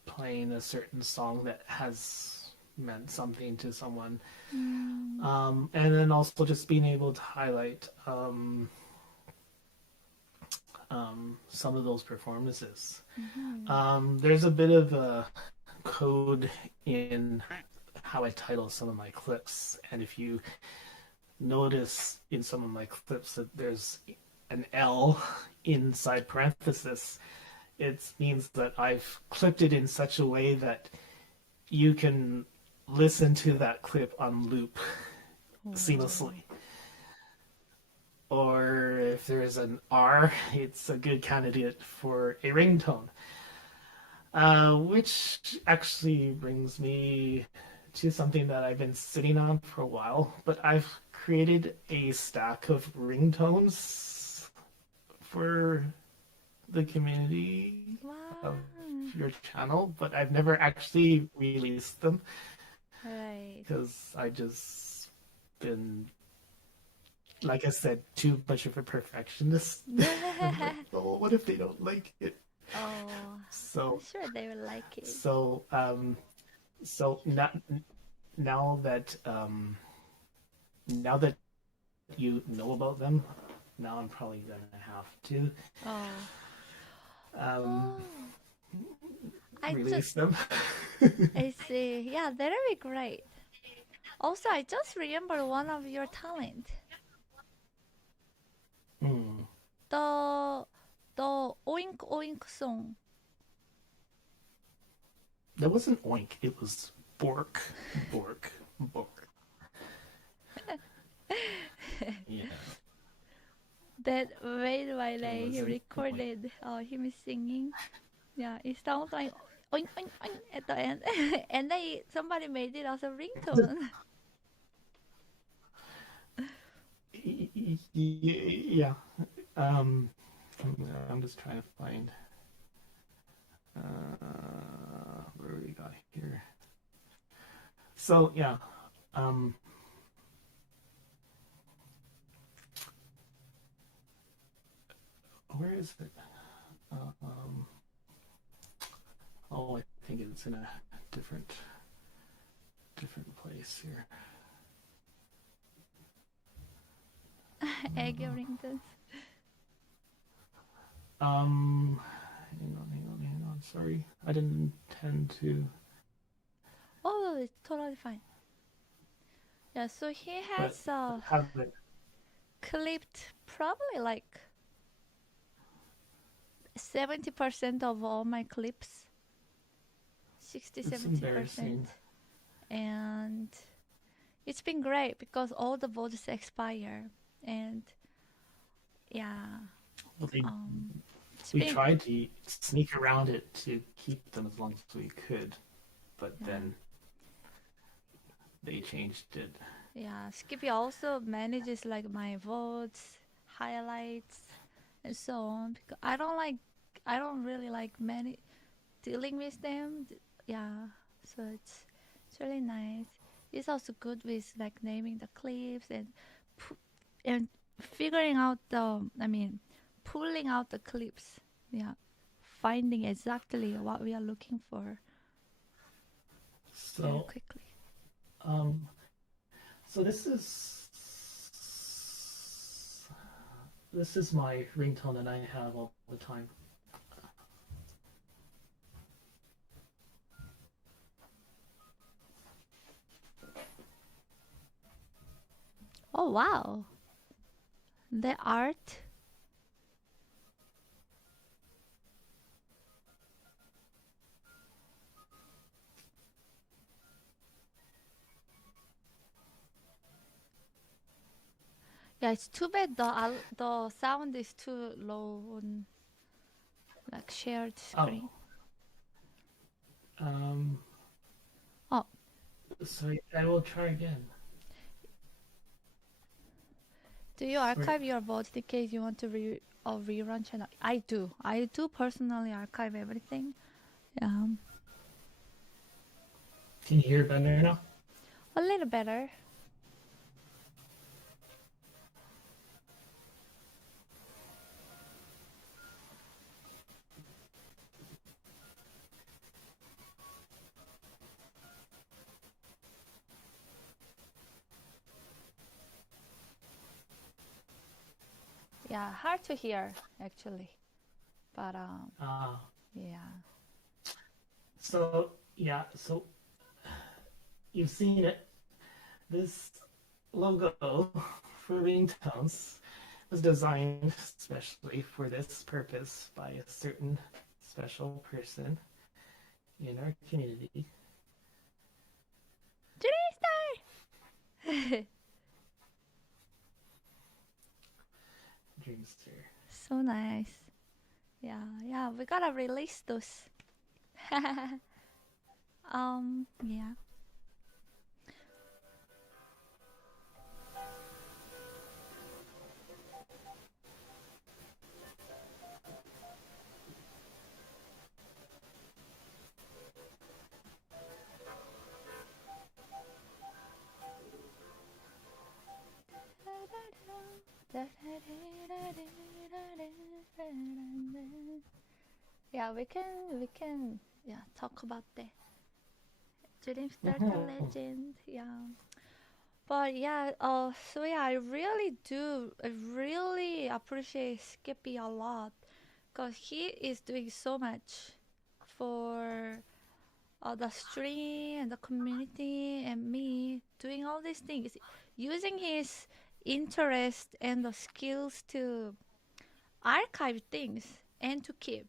playing a certain song that has meant something to someone. And then also just being able to highlight some of those performances. There's a bit of a code in how I title some of my clips, and if you notice in some of my clips that there's an L inside parenthesis, it means that I've clipped it in such a way that you can listen to that clip on loop seamlessly. or if there is an R, it's a good candidate for a ringtone. Which actually brings me to something that I've been sitting on for a while, but I've created a stack of ringtones for the community of your channel, but I've never actually released them. Right. Because I just been, like I said, too much of a perfectionist. I'm like, oh, what if they don't like it? Oh, so I'm sure they will like it. So now that you know about them, now I'm probably gonna have to release them. I see. Yeah, that'll be great. Also, I just remember one of your talent. The oink oink song. That wasn't oink. It was bork, bork, bork. Yeah. That made my day. He recorded him singing. Yeah, it sounds like oink oink oink at the end, and then somebody made it as a ringtone. Yeah. I'm just trying to find where we got here. So yeah. Where is it? Oh, I think it's in a different place here. Egg ringtones. Hang on. Sorry, I didn't intend to. Oh, it's totally fine. Yeah, so he has clipped probably like 70% of all my clips. 60-70%. And it's been great because all the votes expire, and yeah. Well, we tried to sneak around it to keep them as long as we could, but then they changed it. Yeah, Skippy also manages like my votes, highlights, and so on. Because I don't really like dealing with them. Yeah, so it's really nice. He's also good with like naming the clips and figuring out pulling out the clips. Yeah, finding exactly what we are looking for. Very quickly. So this is my ringtone that I have all the time. Oh wow, the art. Yeah, it's too bad the sound is too low on like shared screen. Oh. Sorry, I will try again. Do you archive your votes in case you want to rerun channel? I do. I do personally archive everything. Yeah. Can you hear it better now? A little better. Yeah, hard to hear actually, but yeah. So you've seen it. This logo for ringtones was designed especially for this purpose by a certain special person in our community. dreams here. So nice. Yeah, we gotta release those. Yeah. Yeah, we can talk about that. Dreamstar the legend. Yeah. But yeah, so yeah, I really appreciate Skippy a lot, cause he is doing so much for the stream and the community and me doing all these things, using his interest and the skills to archive things and to keep.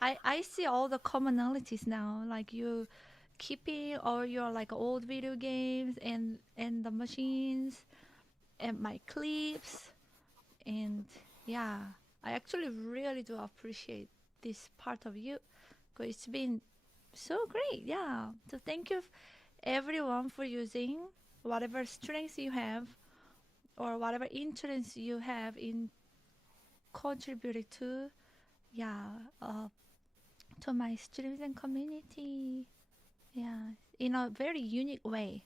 I see all the commonalities now, like you keeping all your like old video games and the machines and my clips, and yeah, I actually really do appreciate this part of you, because it's been so great. Yeah, so thank you everyone for using whatever strengths you have or whatever interest you have in contributing to, yeah, to my streams and community, yeah, in a very unique way.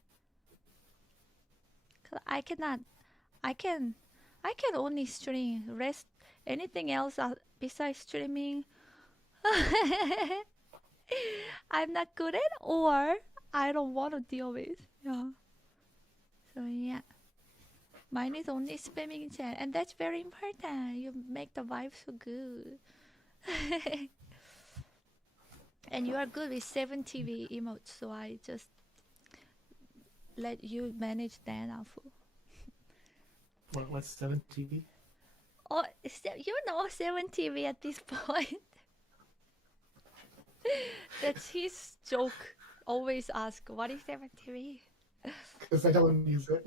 'Cause I can I can only stream. Rest anything else besides streaming, I'm not good at, or I don't want to deal with. Yeah. So yeah, mine is only spamming chat, and that's very important. You make the vibe so good. And you are good with 7TV emotes, so I just let you manage that, Afu. What's 7TV? Oh, you know 7TV at this point. That's his joke. Always ask, what is 7TV? Because I don't use it.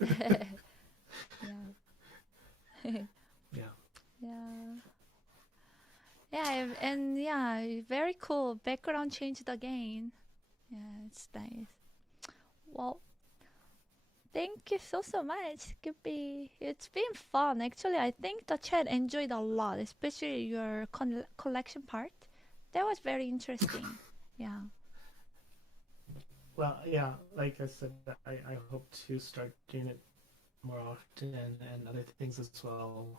Yeah. Yeah. Yeah. Yeah, and yeah, very cool. Background changed again. Yeah, it's nice. Well, thank you so much, Skippy. It's been fun. Actually, I think the chat enjoyed a lot, especially your collection part. That was very interesting. Yeah. Well, yeah, like I said, I hope to start doing it more often and other things as well.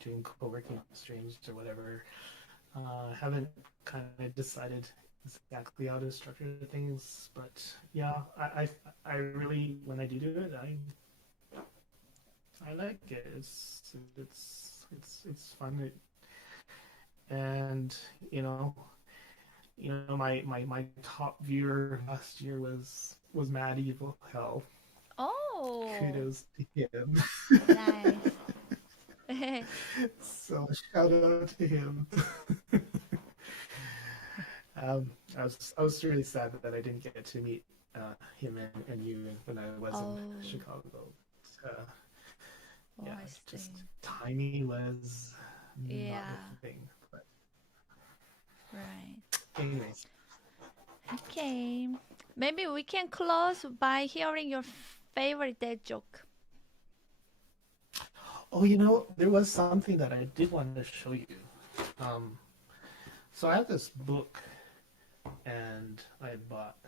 Doing co-working streams or whatever. Haven't kind of decided exactly how to structure things, but yeah, I really, when I do it, I like it. It's fun. And my top viewer last year was Mad Evil Hell. Oh. Kudos to him. Nice. So shout out to him. I was really sad that I didn't get to meet him and you when I was in Chicago. Yeah, just timing was not the thing. But right. Anyways. Okay. Maybe we can close by hearing your favorite dad joke. Oh, there was something that I did want to show you. So I have this book, and I bought,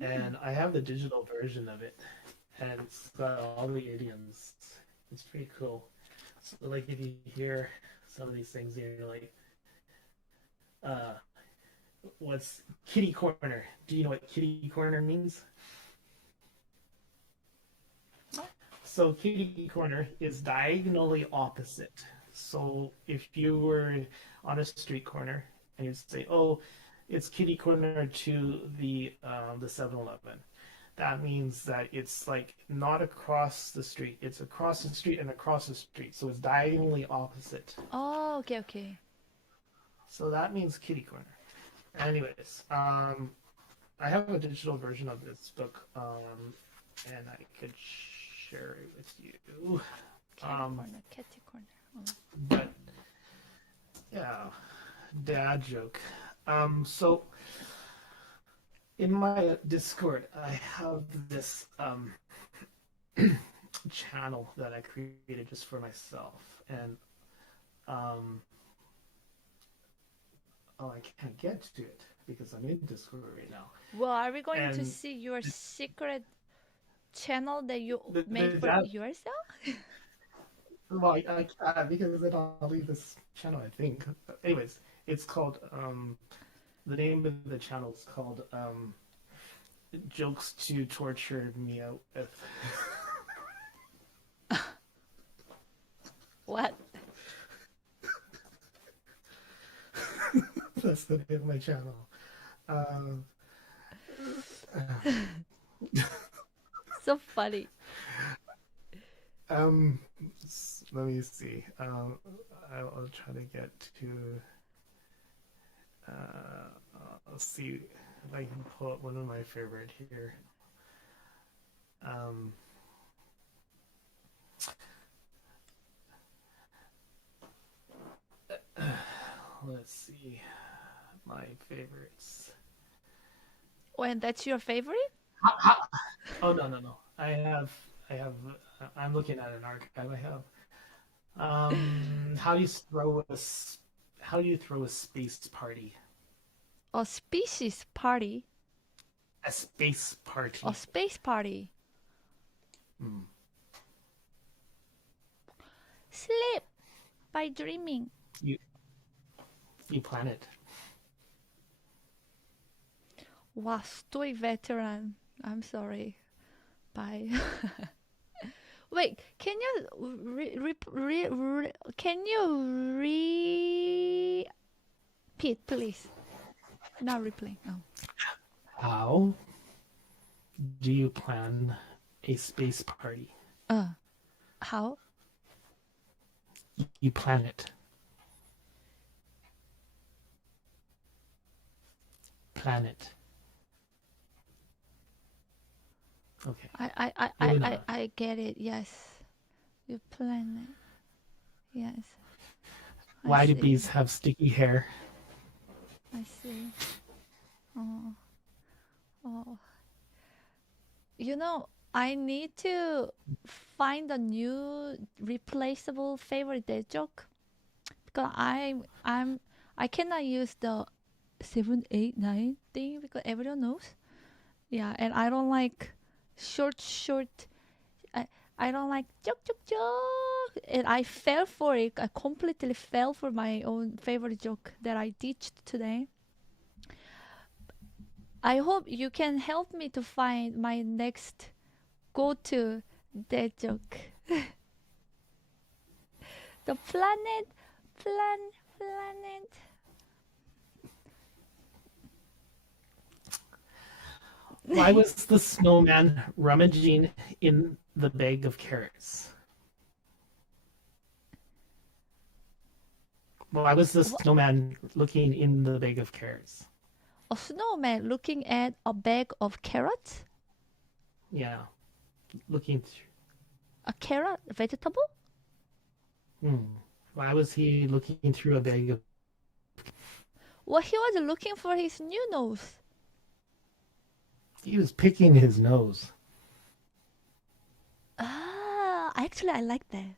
and I have the digital version of it, and it's got all the idioms. It's pretty cool. So, like, if you hear some of these things, you're like, what's kitty corner? Do you know what kitty corner means? So kitty corner is diagonally opposite. So if you were on a street corner and you'd say, "Oh, it's kitty corner to the 7-Eleven," that means that it's like not across the street. It's across the street and across the street. So it's diagonally opposite. Oh, okay. So that means kitty corner. Anyways, I have a digital version of this book, and I could share it with you. Catty corner. But yeah, dad joke. So in my Discord, I have this channel that I created just for myself, and I can't get to it because I'm in Discord right now. Well, are we going to And see your secret channel that you the made for dad, yourself? well, I can't because then I'll leave this channel, I think. Anyways, it's called the name of the channel is called Jokes to Torture Me Out With. What? That's the name of my channel. So funny. Let me see. I'll try to get to. Let's see if I can pull up one of my favorite here. Let's see my favorites. When that's your favorite? Oh no. I'm looking at an archive I have. How do you throw a space party? A species party. A space party. A space party. Sleep by dreaming. You plan it. Wow, estoy veteran. I'm sorry. Bye. Wait, can you repeat, please? Not replay. No. How do you plan a space party? How? You plan it. Planet. Okay. I get it. Yes. You plan it. Yes. Why do bees have sticky hair? I see. Oh. You know, I need to find a new replaceable favorite dad joke because I cannot use the 7, 8, 9 thing because everyone knows. Yeah, and I don't like short. I don't like joke. And I fell for it. I completely fell for my own favorite joke that I teached today. I hope you can help me to find my next go-to dad joke. The planet. Why was the snowman rummaging in the bag of carrots? Why was the snowman looking in the bag of carrots? A snowman looking at a bag of carrots? Yeah, looking through. A carrot? A vegetable? Why was he looking through a bag of... Well, he was looking for his new nose. He was picking his nose. Actually, I like that.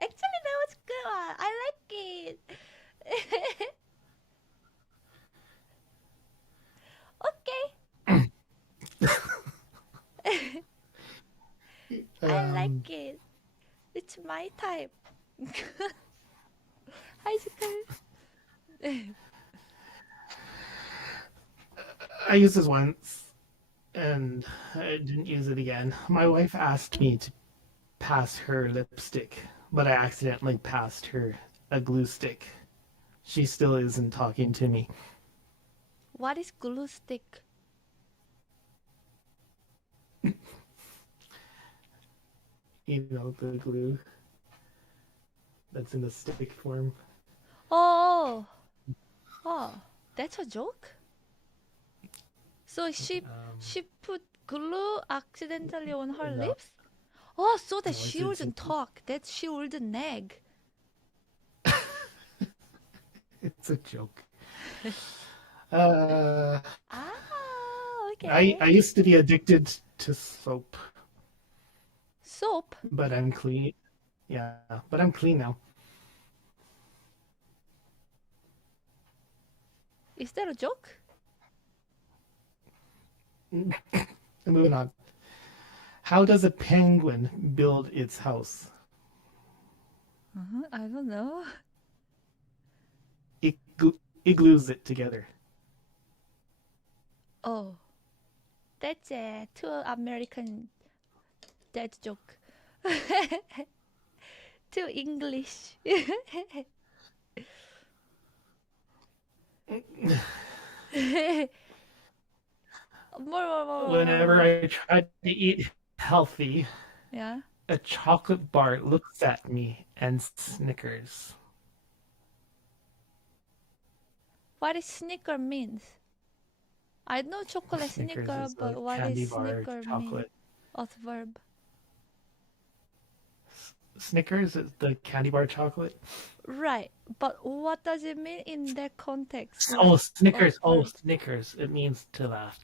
Actually, that was good. I like it. Okay. I like it. It's my type. Hi, Zikar. I used this once, and I didn't use it again. My wife asked me to pass her lipstick, but I accidentally passed her a glue stick. She still isn't talking to me. What is glue stick? You know, the glue that's in the stick form. Oh, that's a joke? So she put glue accidentally on her No. lips? Oh, so that No, she it's- wouldn't talk, that she wouldn't nag. It's a joke. Okay. I used to be addicted to soap. Soap? But I'm clean. Yeah, but I'm clean now. Is that a joke? Moving on. How does a penguin build its house? I don't know. It glues it together. Oh, that's a too American dad joke. Too English. more. Whenever I try to eat healthy, Yeah. a chocolate bar looks at me and snickers. What is snicker means? I know chocolate Snickers snicker, is a but what candy is bar snicker mean? chocolate. As verb. Snickers is the candy bar chocolate. Right, but what does it mean in that context? Oh, Snickers. Of Oh, verb? Snickers. It means to laugh.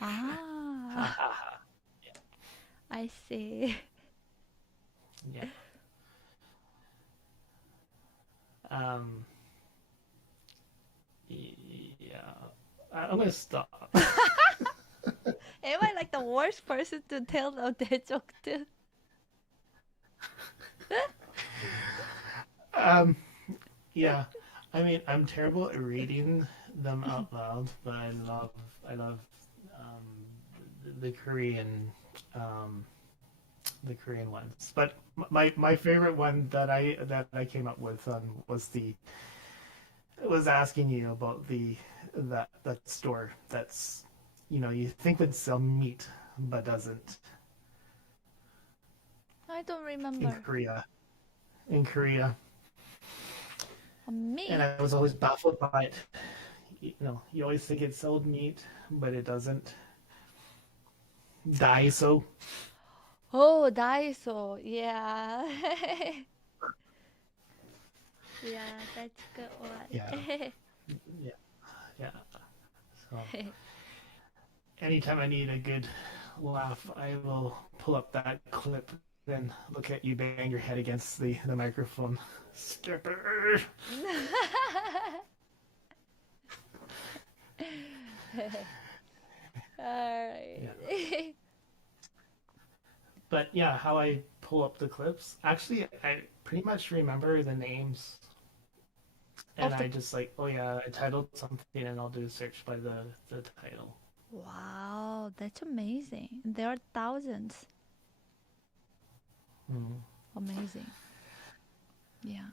Ah, I see. Yeah. Yeah. I'm gonna stop. Am I like the worst person to tell that joke to? Yeah. I mean, I'm terrible at reading them out loud, but I love the Korean ones. But my favorite one that I came up with was asking you about that store that's you think would sell meat but doesn't. I don't remember. In Korea. Me? And I was always baffled by it. You always think it sold meat, but it doesn't. Daiso. Oh, Daiso. Yeah. Yeah, that's good one. Yeah. So anytime I need a good laugh, I will pull up that clip and look at you bang your head against the microphone. Skipper. Alright. Yeah. But yeah, how I pull up the clips. Actually, I pretty much remember the names. And I just oh yeah, I titled something and I'll do a search by the title. Wow, that's amazing. There are thousands. Amazing. Yeah.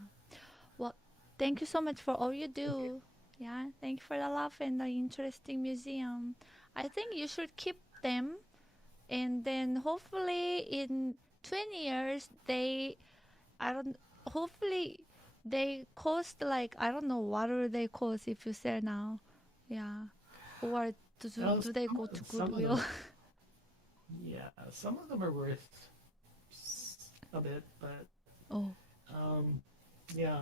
Well, thank you so much for all you do. Yeah, thank you for the love and the interesting museum. I think you should keep them, and then hopefully in 20 years hopefully they cost I don't know what will they cost if you sell now. Yeah. Or do they go to Goodwill? Yeah, some of them are worth a bit, but yeah.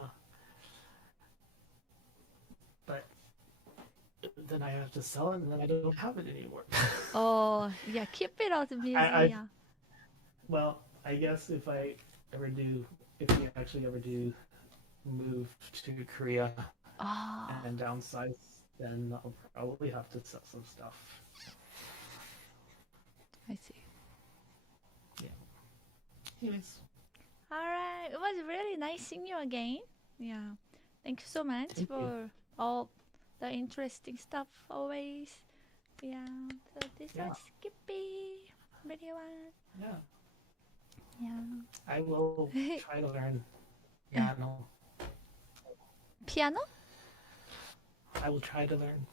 But then I have to sell it, and then I don't have it anymore. Oh, yeah, keep it at the museum. Well, I guess if we actually ever do move to Korea and downsize, then I'll probably have to sell some stuff. I see. Yeah. Anyways. All right. It was really nice seeing you again. Yeah. Thank you so much for all the interesting stuff always. Yeah. So this was Skippy. Video one. Yeah. Yeah. I will try to learn piano. Piano? I will try to learn.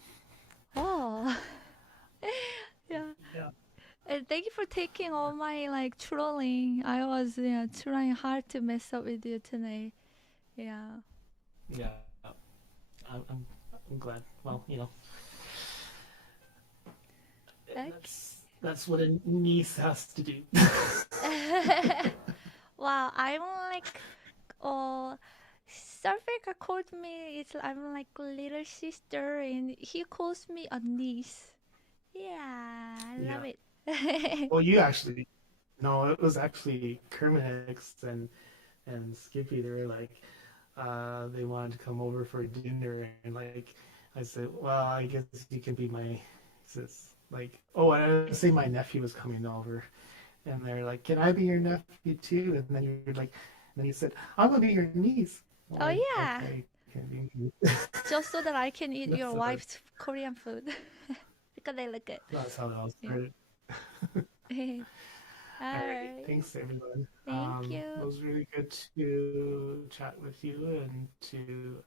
Oh. Yeah. Yeah. And thank you for taking all my trolling. I was trying hard to mess up with you tonight. Yeah. Yeah. I'm glad. Well, That's what a niece has to do. Wow, I'm like, Serfelgar called me. I'm like little sister, and he calls me a niece. Yeah, I love it. Well, you actually, no, it was actually Kermix and Skippy. They were like, they wanted to come over for dinner, and like, I said, well, I guess you can be my, sis. Like, oh, I say my nephew was coming over, and they're like, can I be your nephew too? And then you're like, and then you said, I'm gonna be your niece. I'm Oh like, yeah, okay, can be. just so that I can eat That's your how wife's Korean food because they look good. that's how it all Yeah. started. All All right, right. thanks everyone. Thank you. It was really good to chat with you and to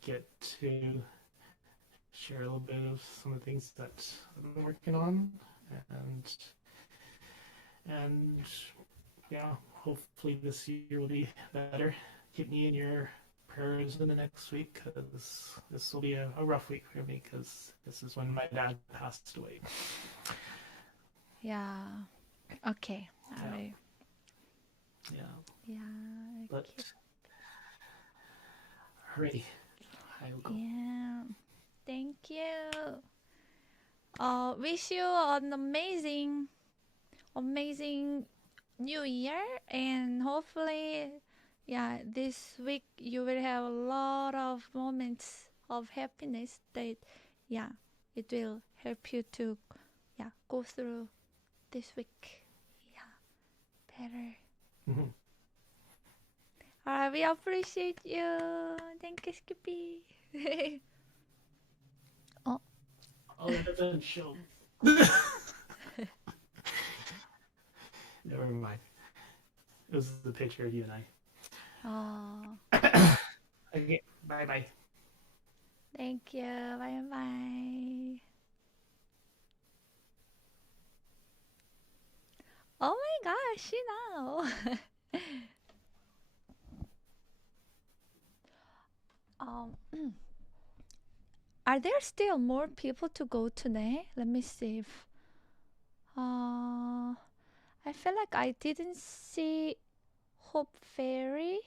get to share a little bit of some of the things that I've been working on, and yeah, hopefully this year will be better. Keep me in your prayers in the next week, because this will be a rough week for me, because this is when my dad passed away. Yeah. Okay. All right. Yeah. Yeah. But alrighty, I will go. Yeah. Thank you. Wish you an amazing new year, and hopefully, yeah, this week you will have a lot of moments of happiness that, yeah, it will help you to, yeah, go through this week, yeah, better. Mhm. All right, we appreciate you. Thank you, Skippy. Oh. Oh, that doesn't show. Never mind. It was the picture of you and I. Oh. Okay, bye bye. Thank you. Bye bye. Oh my gosh, you know. Are there still more people to go today? Let me see if I feel like I didn't see Hope Fairy.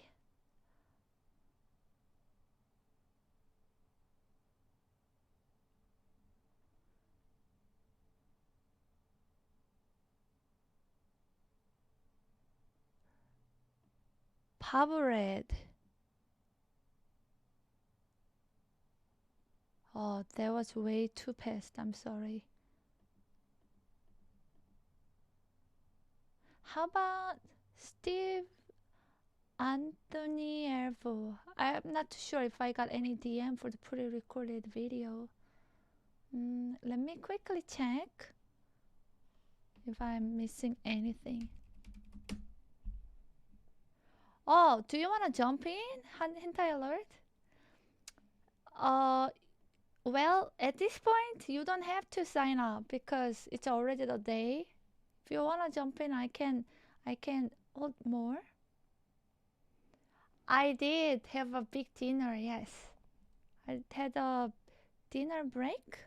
Red. Oh, that was way too fast. I'm sorry. How about Steve Anthony Ervo? I'm not too sure if I got any DM for the pre-recorded video. Let me quickly check if I'm missing anything. Oh, do you want to jump in, Hentai Alert? Well, at this point, you don't have to sign up because it's already the day. If you want to jump in, I can hold more. I did have a big dinner, yes. I had a dinner break.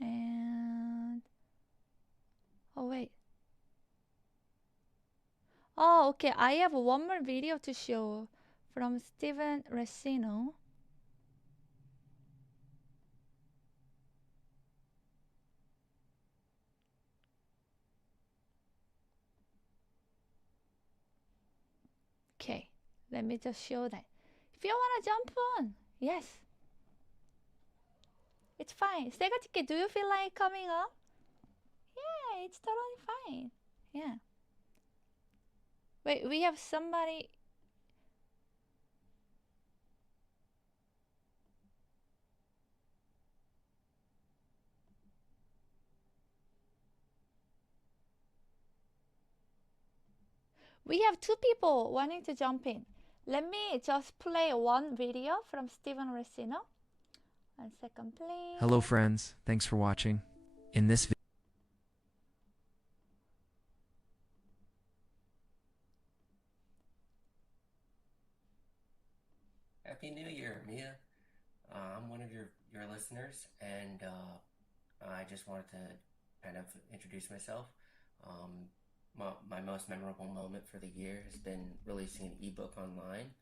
And oh wait. Oh, okay. I have one more video to show from Steven Resino. Okay, let me just show that. If you want to jump on, yes. It's fine. Segatike, do you feel like coming up? Yeah, it's totally fine. Yeah. Wait, we have somebody. We have two people wanting to jump in. Let me just play one video from Steven Resino. 1 second, please. Hello friends, thanks for watching. In this video, Happy New Year, Mia. I'm one of your listeners, and I just wanted to kind of introduce myself. My most memorable moment for the year has been releasing an ebook online.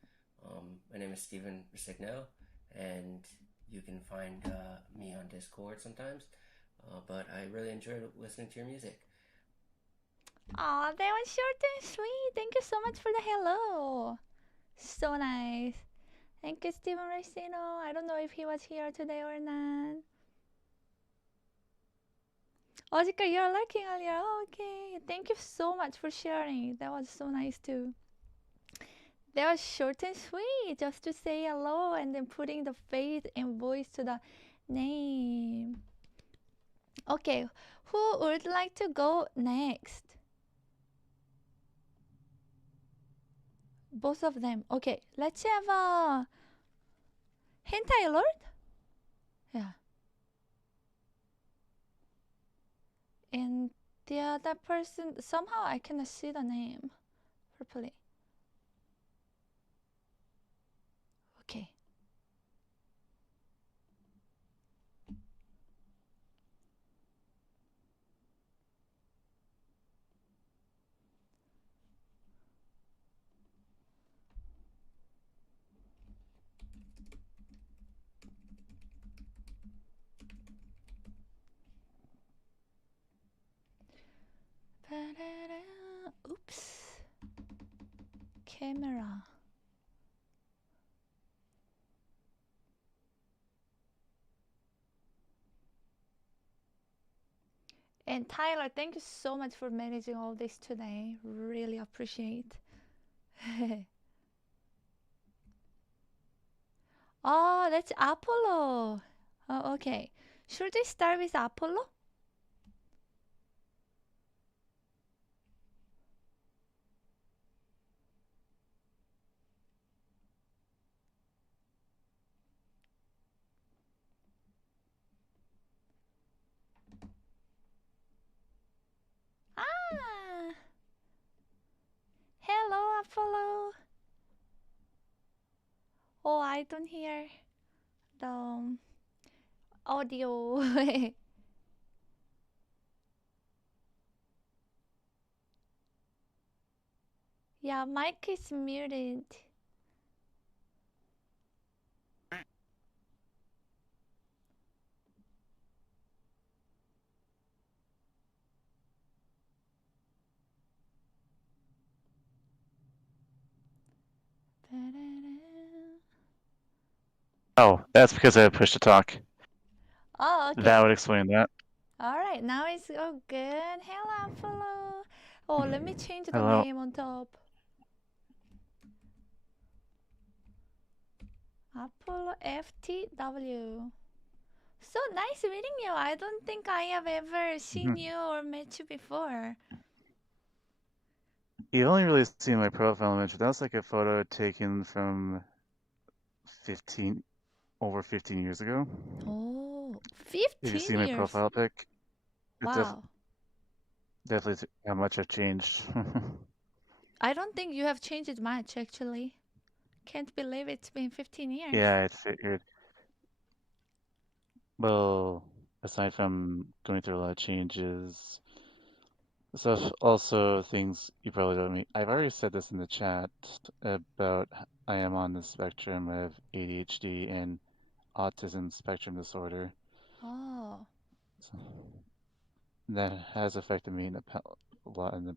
My name is Steven Rigno, and you can find me on Discord sometimes. But I really enjoyed listening to your music. Aw, that was short and sweet. Thank you so much for the hello. So nice. Thank you, Steven Racino. I don't know if he was here today or not. Oh, Zikar, you're lurking earlier. Oh, okay. Thank you so much for sharing. That was so nice too. That was short and sweet. Just to say hello and then putting the face and voice to the name. Okay, who would like to go next? Both of them. Okay, let's have a hentai lord. Yeah. And the other person, somehow I cannot see the name properly. Okay. Oops. Camera. And Tyler, thank you so much for managing all this today. Really appreciate. Oh, that's Apollo. Oh, okay. Should we start with Apollo? Ah. Hello, Apollo. Oh, I don't hear the audio. Yeah, mic is muted. Oh, that's because I pushed to talk. Oh, okay. That would explain that. All right, now it's all good. Hello, Apollo. Oh, let me change the Hello. name on top. Apollo FTW. So nice meeting you. I don't think I have ever seen you or met you before. You've only really seen my profile image. That was like a photo taken from over 15 years ago. Oh, If you 15 see my years. profile pic, Wow. definitely how much I've changed. I don't think you have changed much, actually. Can't believe it's been 15 years. Yeah, it figured. Well, aside from going through a lot of changes, so also things you probably don't mean. I've already said this in the chat about I am on the spectrum of ADHD and autism spectrum disorder. Oh. So that has affected me a lot, and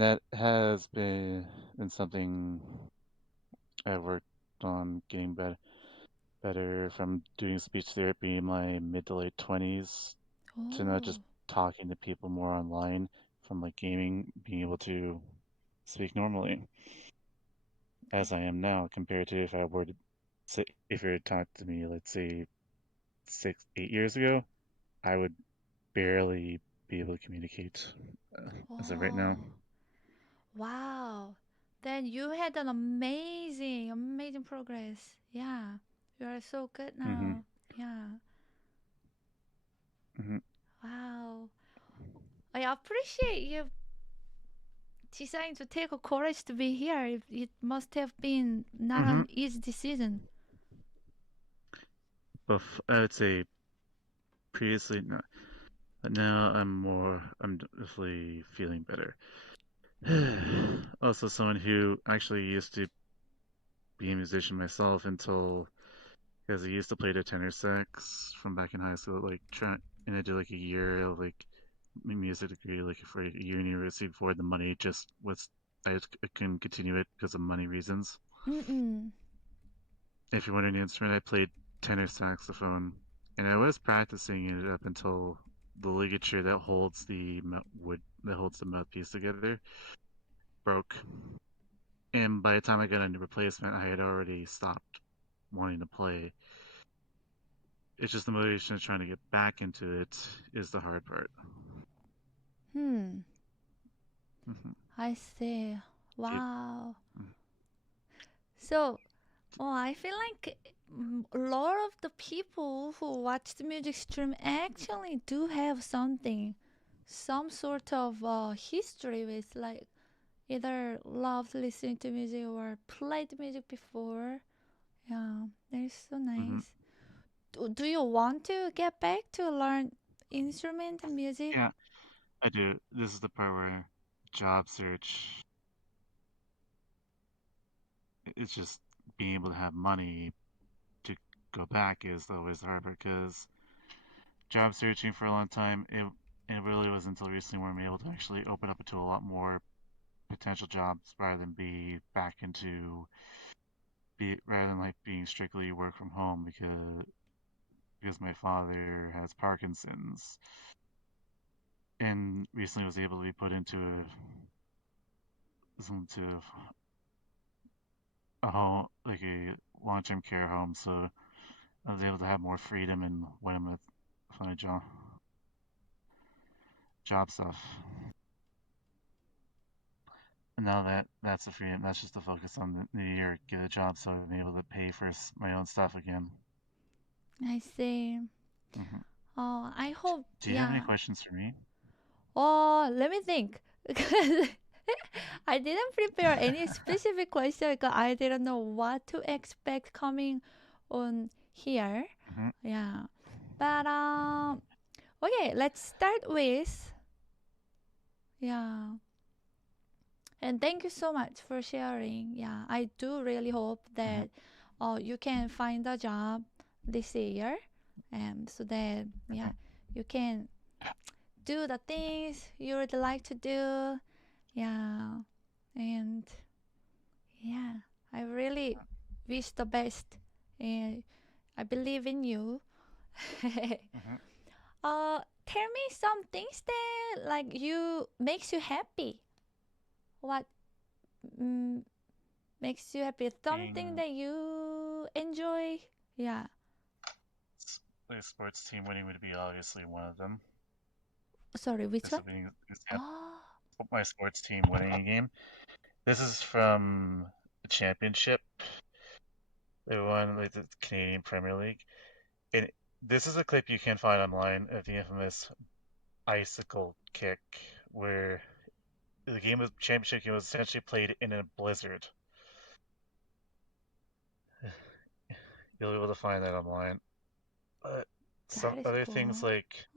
that has been something I've worked on getting better from doing speech therapy in my mid to late 20s to not just talking to people more online from like gaming, being able to speak normally as I am now compared to if I were to say, if you were to talk to me, let's say 8 years ago, I would barely be able to communicate as of right now. Wow. Then you had an amazing progress. Yeah. You are so good now. Yeah. Wow. I appreciate you deciding to take a courage to be here. It must have been not an easy decision. I would say previously, no. But now I'm definitely feeling better. Also, someone who actually used to be a musician myself because I used to play the tenor sax from back in high school, and I did like a year of like music degree, like for a university before the money just was, I couldn't continue it because of money reasons. If you're wondering the instrument, I played tenor saxophone, and I was practicing it up until the ligature that holds the mouthpiece together broke. And by the time I got a new replacement, I had already stopped wanting to play. It's just the motivation of trying to get back into it is the hard part. I see. Wow. So, I feel like a lot of the people who watch the music stream actually do have some sort of history with like either loved listening to music or played music before. Yeah, that's so nice. Do you want to get back to learn instrument and music? Yeah, I do. This is the part where job search, it's just being able to have money to go back is always hard because job searching for a long time, it really wasn't until recently where I'm able to actually open up to a lot more potential jobs rather than like being strictly work from home because my father has Parkinson's and recently was able to be put into a home, like a long-term care home, so I was able to have more freedom in when I'm finding job stuff. And now that's the freedom. That's just the focus on the year, get a job, so I'm able to pay for my own stuff again. I see. Oh, I hope. Do you have any questions for me? Oh, let me think. Because I didn't prepare any specific question because I didn't know what to expect coming on here. Yeah. But okay, let's start with and thank you so much for sharing. Yeah, I do really hope that you can find a job this year, and so that you can do the things you would like to do. Yeah, and I really wish the best, and I believe in you. Tell me some things that like makes you happy. What makes you happy? Something that you enjoy? Yeah. The sports team winning would be obviously one of them. Sorry, which one? My sports team winning a game. This is from the championship. They won like the Canadian Premier League. And this is a clip you can find online of the infamous icicle kick, where the championship game was essentially played in a blizzard. You'll be able to find that online. But some other things like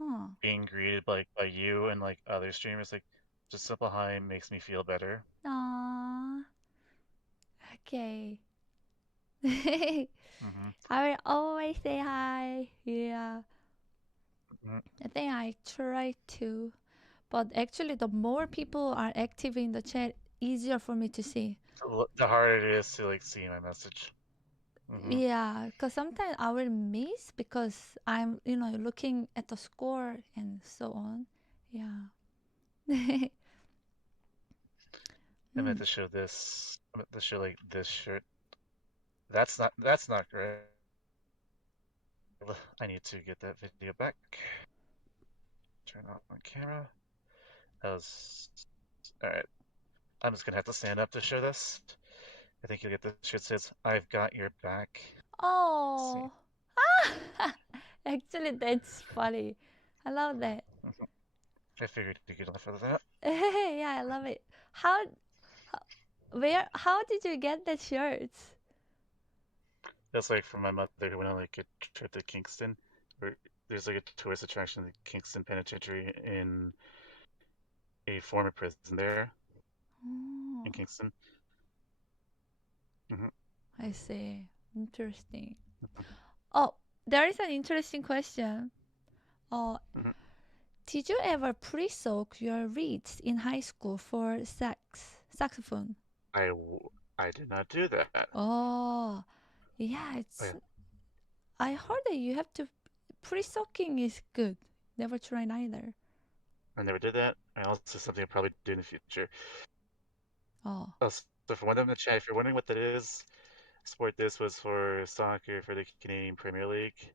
being greeted by you and like other streamers, like just simple hi makes me feel better. Aww. Okay. I will always say hi. Yeah. I think I try to. But actually, the more people are active in the chat, easier for me to see. The harder it is to like see my message. Yeah, because sometimes I will miss because I'm, looking at the score and so on. Yeah. I meant to show this. I meant to show like this shirt. That's not great. I need to get that video back. Turn off my camera. Alright. I'm just gonna have to stand up to show this. I think you'll get this shirt says, "I've got your back." Oh. Actually, that's funny. I love that. I figured you could laugh at that. Yeah, I love it. How did you get that shirt? That's like from my mother who went on like a trip to Kingston, where there's like a tourist attraction, the Kingston Penitentiary in a former prison there Oh, in Kingston. Hmm I see. Interesting. Oh, there is an interesting question. Oh, hmm did you ever pre-soak your reeds in high school for saxophone? I did not do that. Oh, yeah, Oh, yeah. I heard that you have to pre-soaking is good. Never tried either. I never did that. I also something I'll probably do in the future. Oh, Also, for one of them in the chat, if you're wondering what that is, sport this was for soccer for the Canadian Premier League.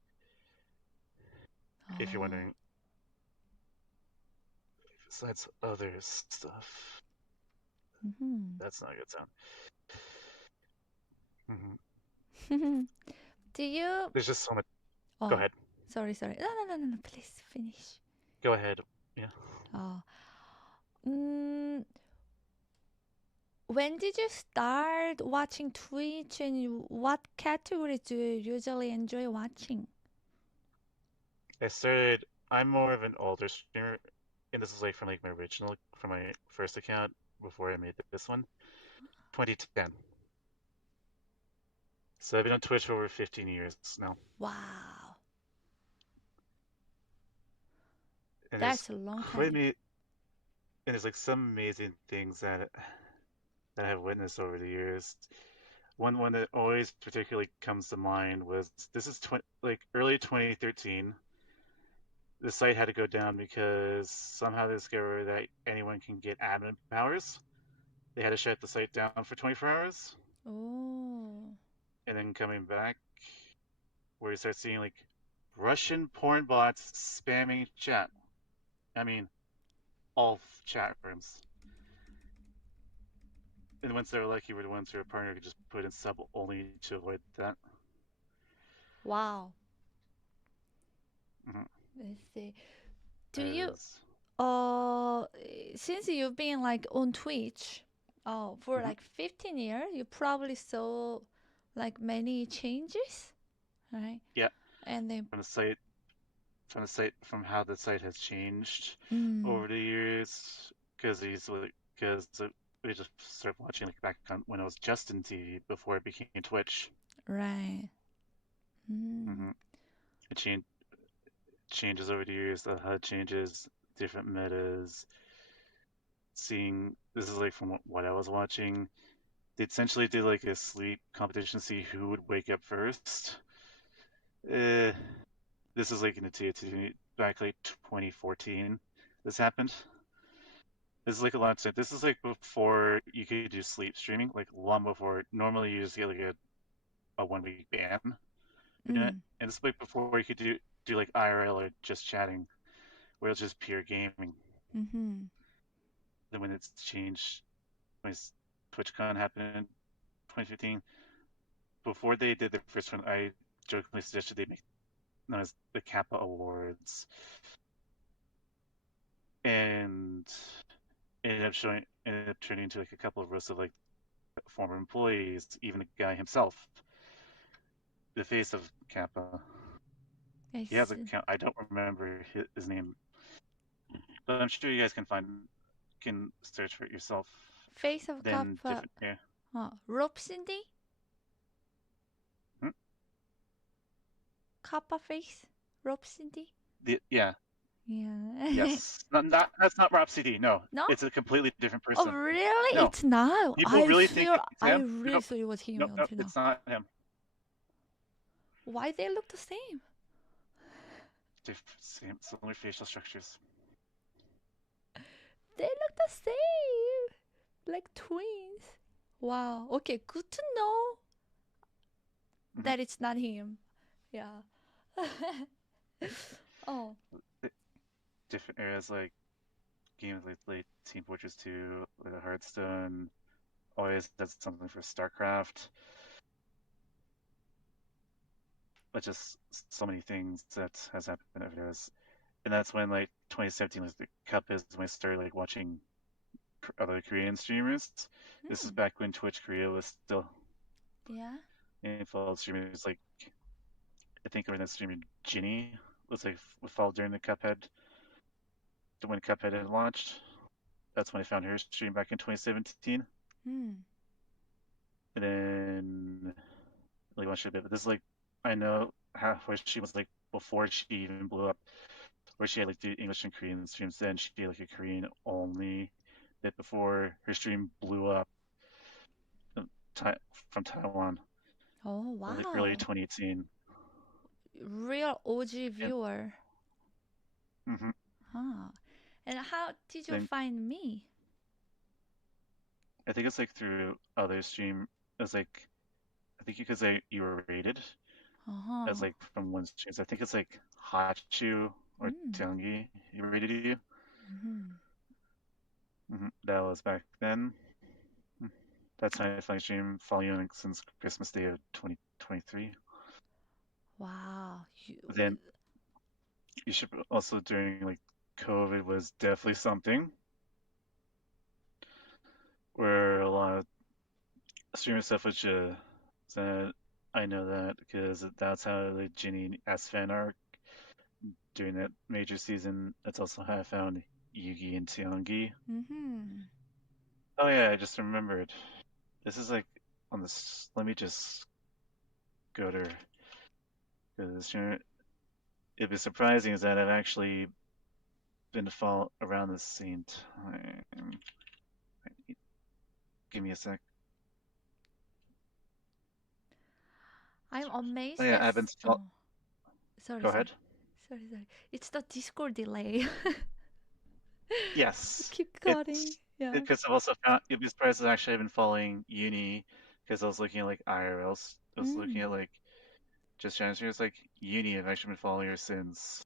If you're oh. wondering, besides other stuff, Mm-hmm. that's not a good sound. Hmm Do you? There's just so much. Go Oh, ahead. sorry. No. Please finish. Go ahead. Yeah. Oh. Mm, when did you start watching Twitch and what categories do you usually enjoy watching? I'm more of an older streamer, and this is like from like my original, from my first account before I made this one, 2010. So I've been on Twitch for over 15 years now. Wow, And that's a long quite time. and there's like some amazing things that I've witnessed over the years. One that always particularly comes to mind was this is like early 2013. The site had to go down because somehow they discovered that anyone can get admin powers. They had to shut the site down for 24 hours, Oh, and then coming back, where you start seeing like Russian porn bots spamming chat. I mean, all chat rooms. And the ones that were lucky were the ones who were partner could just put in sub only to avoid that. wow. Mm-hmm. Let's see. Do you since you've been like on Twitch for like 15 years, you probably saw like many changes, right? Yeah, And then from how the site has changed mm, over the years, because we just started watching like back on when it was Justin TV before it became Twitch. right. Mm, Mm-hmm. It changes over the years. The HUD changes, different metas. Seeing this is like from what I was watching. They essentially did like a sleep competition to see who would wake up first. Uh, this is like in the TOT back like 2014. This happened. This is like a lot of time. This is like before you could do sleep streaming, like long before. Normally you just get like a 1 week ban for doing it, mm, and this is like before you could do like IRL or just chatting, where it's just pure gaming. mm-hmm. Then when it's changed, when TwitchCon happened in 2015, before they did the first one, I jokingly suggested they make known as the Kappa Awards, and ended up turning into like a couple of roasts of like former employees, even the guy himself, the face of Kappa. I He has an see. account. I don't remember his name, but I'm sure you guys can search for it yourself. Face of Then Kappa. different, yeah. Rope Cindy? Hmm? Kappa face? Rope Cindy? Yeah. Yeah. Yes. That's not Rob CD. No. No? It's a completely different Oh, person. really? No. It's not. People really think it's I him. really Nope. thought it was him Nope. until now. It's not him. Why they look the same? Similar facial structures. They look the same, like twins. Wow. Okay, good to know that it's not him. Yeah. Oh. Different areas like games like Team Fortress 2, like Hearthstone. Always does something for StarCraft. But just so many things that has happened over there. And that's when like 2017 was the cup is when I started like watching other Korean streamers. This is back when Twitch Korea was still Yeah. in full streamers. Like I think over that streamer Ginny was like fall during the Cuphead, when Cuphead had launched. That's when I found her stream back in 2017. Hmm. And then like watched a bit, but this is like I know where she was like before she even blew up, where she had like the English and Korean streams. Then she had like a Korean only bit before her stream blew up from Taiwan. Oh Like early wow. 2018. Real OG viewer. Mm-hmm. Huh. And how did you Then find me? I think it's like through other stream. It was like I think because you were rated Uh-huh. as like from one stream. I think it's like Hachu or Tiangi who rated you. That was back then. That's how I find stream following since Christmas Day of 2023. Wow. Then you should also during like COVID was definitely something where a lot of streamer stuff was just I know that because that's how the Ginny S fan arc during that major season. That's also how I found Yugi and Tiangi. Oh yeah, I just remembered. This is like on this. Let me just go to because it'd be surprising is that I've actually been to fall around the same time. Give me a sec. I'm amazed Oh yeah, that I've been. sorry, Go sorry. ahead. Sorry. It's the Discord delay. Yes. Keep cutting. Yeah. Because I've also found you'd be surprised that actually I've been following Uni because I was looking at like IRLs. I was looking at like just trying to it's like Uni. I've actually been following her since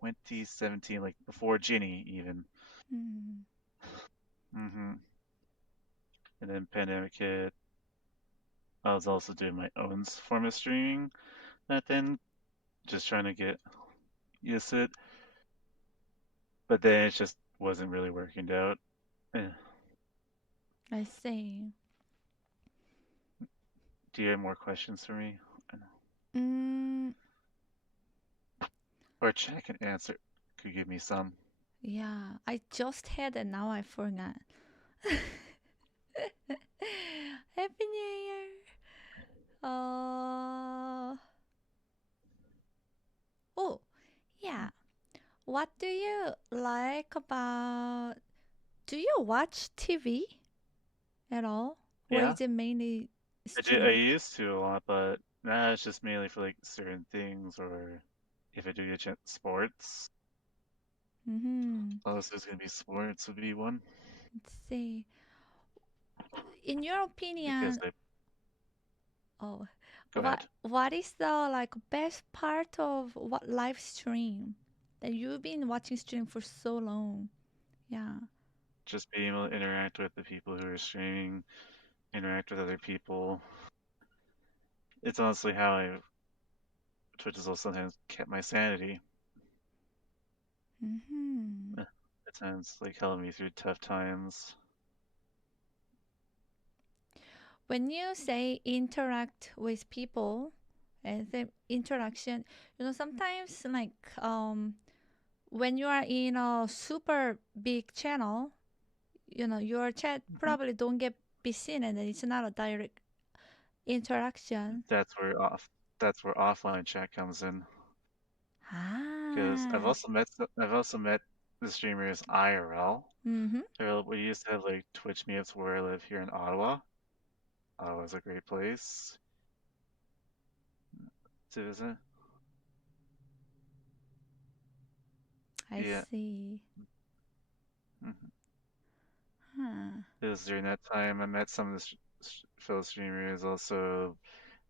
2017, like before Ginny even. And then pandemic hit. I was also doing my own form of streaming back then, just trying to get used to it. But then it just wasn't really working out. I see. Do you have more questions for me? Or chat can answer. Could give me some. Yeah, I just had it. Now I forgot. Happy New Year. Oh, yeah. What do you like about? Do you watch TV at all? Or Yeah. is it mainly I stream? used to a lot, but now it's just mainly for like certain things, or if I do get chance sports. Oh, so it's gonna be sports would be one. Let's see. In your Because opinion, Go what ahead. what is the like best part of what live stream that you've been watching stream for so long? Yeah. Just being able to interact with the people who are streaming, interact with other people. It's honestly how Twitch has also sometimes kept my sanity. At times, like helping me through tough times. When you say interact with people, and the interaction, sometimes like when you are in a super big channel, your chat probably don't get be seen, and then it's not a direct interaction. That's where offline chat comes in. Because I've also met the streamers IRL. We used to have like Twitch meetups where I live here in Ottawa. Ottawa's a great place to visit. I see. Because during that time, I met some of the fellow streamers also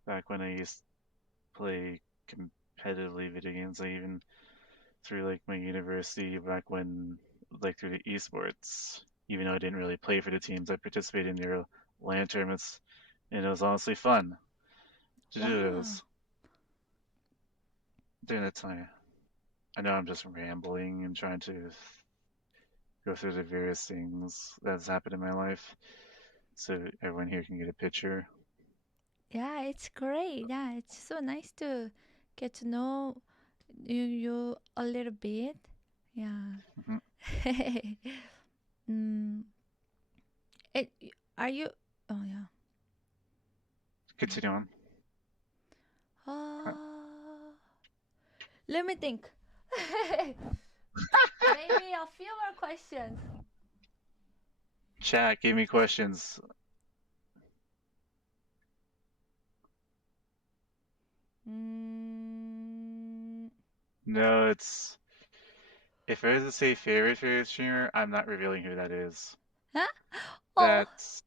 back when I used to play competitively video games, like even through like my university back when, like through the esports. Even though I didn't really play for the teams, I participated in their LAN tournaments, and it was honestly fun to do those during that time. I know I'm just rambling and trying to go through the various things that's happened in my life, so everyone here can get a picture. Yeah, it's great. Yeah, it's so nice to get to know you a little bit. Yeah. It are you? Oh yeah. Continue on. Let me think. Maybe a few more questions. Chat gave me questions. No, it's if I was to say favorite streamer, I'm not revealing who that is. Huh? That's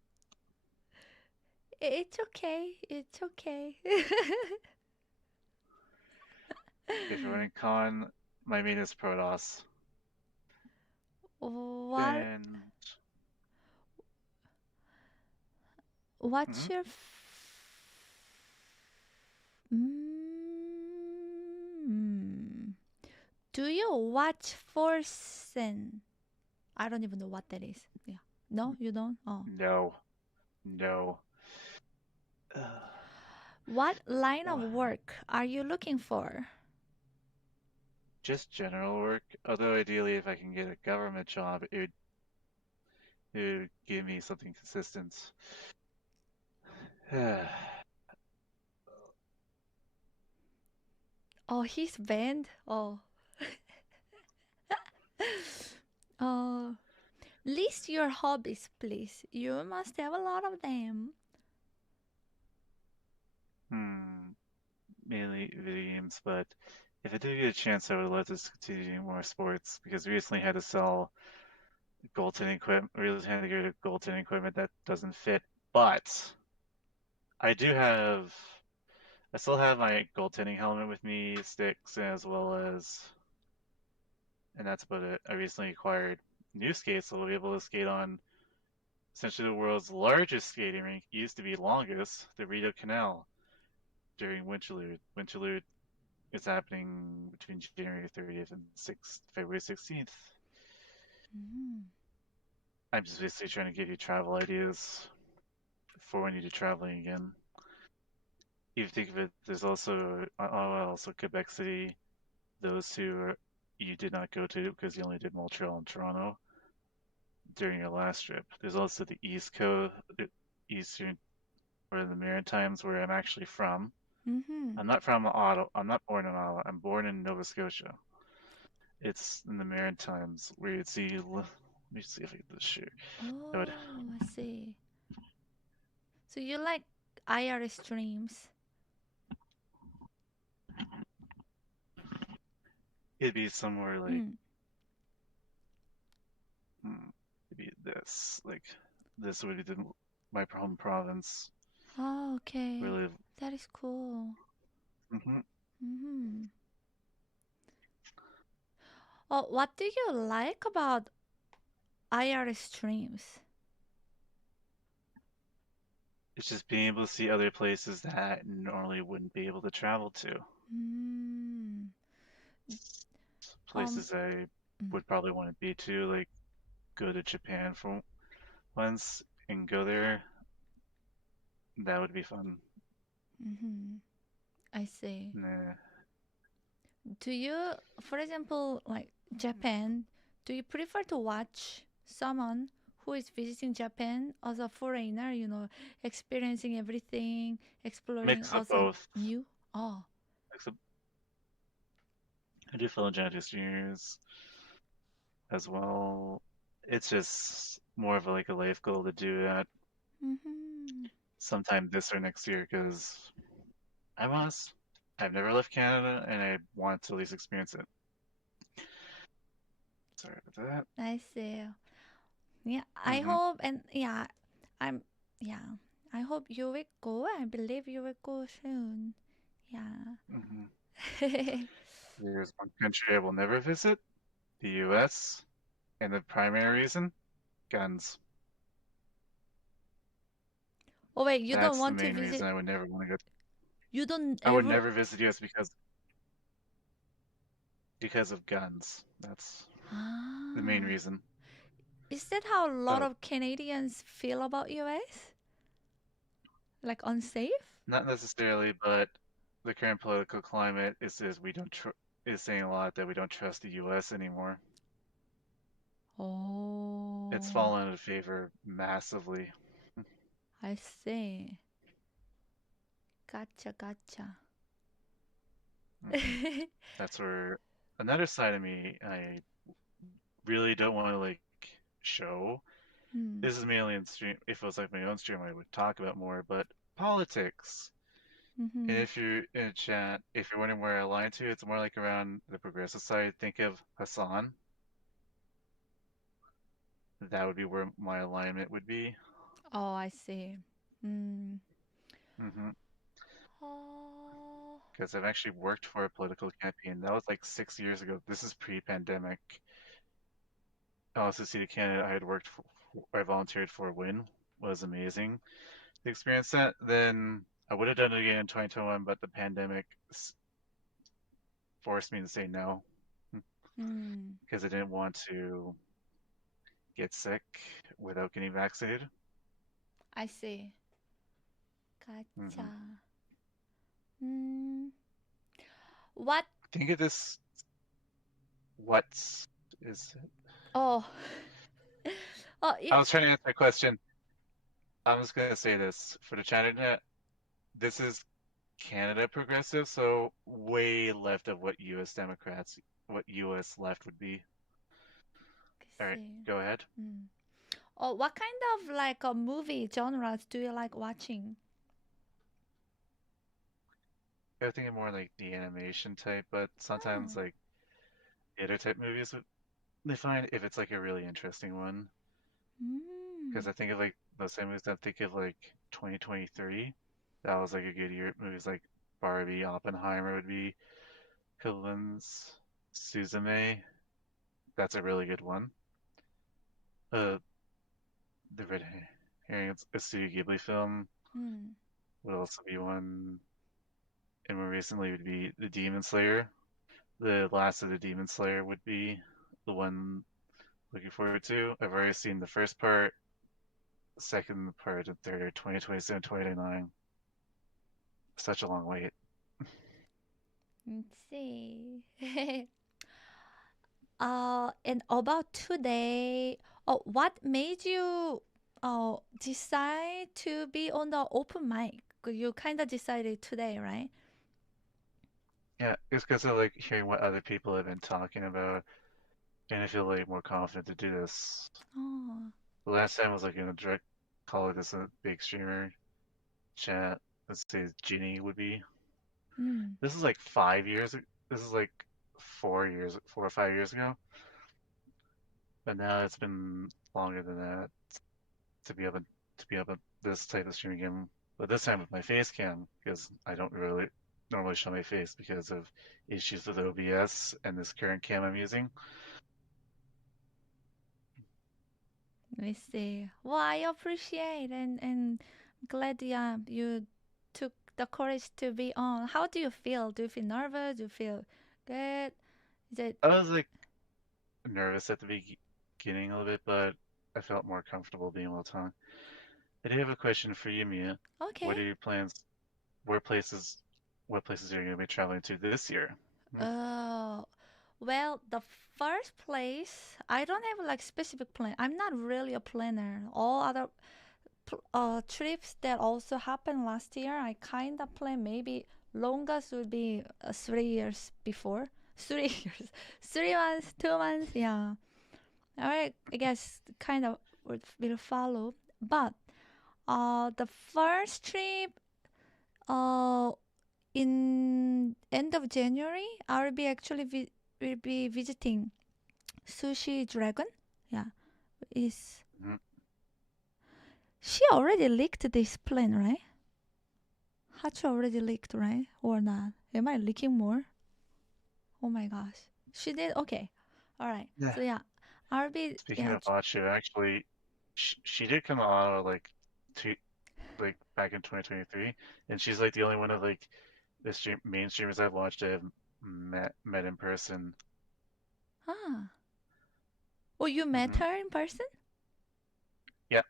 It's okay. It's okay. if you're running con, my main is Protoss. What? And What's your? Do you watch Forsen? I don't even know what that is. Yeah. No, you don't. Oh. No. What line of work are you looking for? Just general work. Although ideally, if I can get a government job, it would give me something consistent. Oh, he's banned. Oh. List your hobbies, please. You must have a lot of them. Mainly video games, but if I do get a chance, I would love to continue doing more sports because we recently had to sell goaltending equipment. We recently had to get goaltending equipment that doesn't fit, but I still have my goaltending helmet with me, sticks, as well as, and that's about it. I recently acquired new skates, so we'll be able to skate on essentially the world's largest skating rink. It used to be longest, the Rideau Canal, during Winterlude. Winterlude is happening between January 30th and February 16th. I'm just basically trying to give you travel ideas for when you do traveling again. If you think of it, there's also Quebec City. Those two you did not go to because you only did Montreal and Toronto during your last trip. There's also the East Coast, the Eastern, or the Maritimes, where I'm actually from. I'm not from Ottawa. I'm not born in Ottawa. I'm born in Nova Scotia. It's in the Maritimes where you'd see. Let me see if I get this shirt. Oh, I see. So you like IR streams? It'd be somewhere like it'd be this, like this would be my home province. Oh, okay. Really. That is cool. Oh, what do you like about IR streams? It's just being able to see other places that I normally wouldn't be able to travel to. Places I would probably want to be to, like go to Japan for once and go there. That would be fun. I see. Nah. Do you, for example, like Japan, do you prefer to watch someone who is visiting Japan as a foreigner, experiencing everything, exploring Mix of also both. new? Oh. I do fellow Genesis juniors as well. It's just more of like a life goal to do that sometime this or next year because I've never left Canada and I want to at least experience it. Sorry about that. I see. Yeah, I hope, and I hope you will go. I believe you will go soon. Yeah. There's one country I will never visit, the US, and the primary reason, guns. Oh wait, you That's don't want the to main visit? reason I would never want to go. You don't I would ever... never visit US because of guns. That's the main reason. Is that how a lot of Canadians feel about US? Like unsafe? Not necessarily, but the current political climate is we don't is saying a lot that we don't trust the U.S. anymore. Oh. It's fallen out of favor massively. I see. Gotcha, gotcha. That's where another side of me I really don't want to like show. Hmm. This is mainly in stream. If it was like my own stream, I would talk about more. But politics. And Mm-hmm. if you're in chat, if you're wondering where I align to, it's more like around the progressive side. Think of Hassan. That would be where my alignment would be. Oh, I see. Mm. Mm-hmm. Oh. Because I've actually worked for a political campaign. That was like 6 years ago. This is pre-pandemic. LSSC to Canada, I had worked for, I volunteered for WIN. Was amazing to experience that. Then I would have done it again in 2021, but the pandemic forced me to say no Mm. because I didn't want to get sick without getting vaccinated. I see. Gotcha. Mm-hmm. Mm. What? Think of this. What is it? Oh. Oh, yeah. I was trying to answer a question. I'm just going to say this for the chat internet. This is Canada progressive, so way left of what U.S. Democrats, what U.S. left would be. All right, go ahead. Mm. Oh, what kind of like a movie genres do you like watching? I was thinking more like the animation type, but sometimes like theater type movies, they find if it's like a really interesting one. Because I think of like those same movies, I think of like 2023. That was like a good year. Movies like Barbie, Oppenheimer would be Killins, Suzume. That's a really good one. The Red Herring, it's a Studio Ghibli film. Mm. Would also be one. And more recently would be The Demon Slayer. The last of the Demon Slayer would be the one looking forward to. I've already seen the first part, second part, and third are 2027, 2029. Such a long wait. Let's see. And about today, what made you decide to be on the open mic? You kind of decided today, right? Yeah, it's because of like hearing what other people have been talking about, and I feel like more confident to do this. Oh. The last time was like in a direct call with this a big streamer chat. Let's say Ginny would be. Mm. This is like 5 years. This is like 4 years, 4 or 5 years ago. But now it's been longer than that to be able this type of stream again. But this time with my face cam because I don't really normally show my face because of issues with OBS and this current cam I'm using. Let me see. Well, I appreciate and glad you took the courage to be on. How do you feel? Do you feel nervous? Do you feel good? Is it? I was like nervous at the beginning a little bit, but I felt more comfortable being able to talk. I do have a question for you, Mia. Okay. What are your plans? What places are you going to be traveling to this year? Oh, well, the first place, I don't have like specific plan. I'm not really a planner. All other trips that also happened last year, I kind of plan maybe longest would be 3 years before. 3 years, 3 months, 2 months, yeah. I guess kind of will follow. But the first trip, in end of January, I'll be actually will be visiting Sushi Dragon. Yeah, is she already leaked this plan, right? Hachi already leaked, right? Or not? Am I leaking more? Oh my gosh, she did. Okay, all right. Yeah. So yeah, I'll be. Speaking Yeah, of Bachu, actually, she did come out like back in 2023, and she's like the only one of like the main streamers I've watched that have met in person. ah. Oh, you met her in person? Yeah.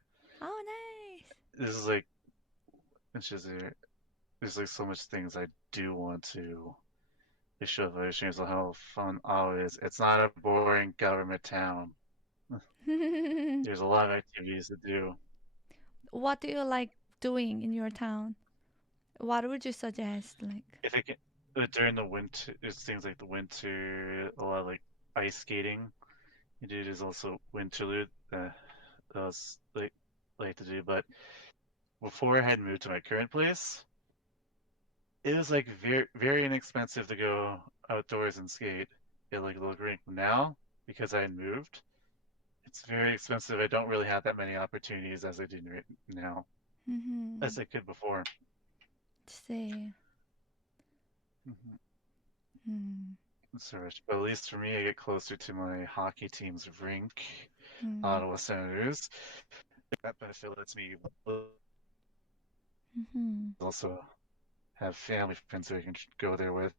Oh, nice. This is like, it's just there's like so much things I do want to they show live streams of how fun always. It's not a boring government town. There's a lot of activities to do. What do you like doing in your town? What would you suggest? Like, If it can, during the winter, it's things like the winter, a lot of like ice skating. You do there's also winterlude that was like to do. But before I had moved to my current place, it was like very inexpensive to go outdoors and skate at like a little rink. Now, because I had moved, it's very expensive. I don't really have that many opportunities as I do right now, as I could before. see. So, but at least for me, I get closer to my hockey team's rink, Mm. Ottawa Senators. That benefit lets me also have family friends who I can go there with.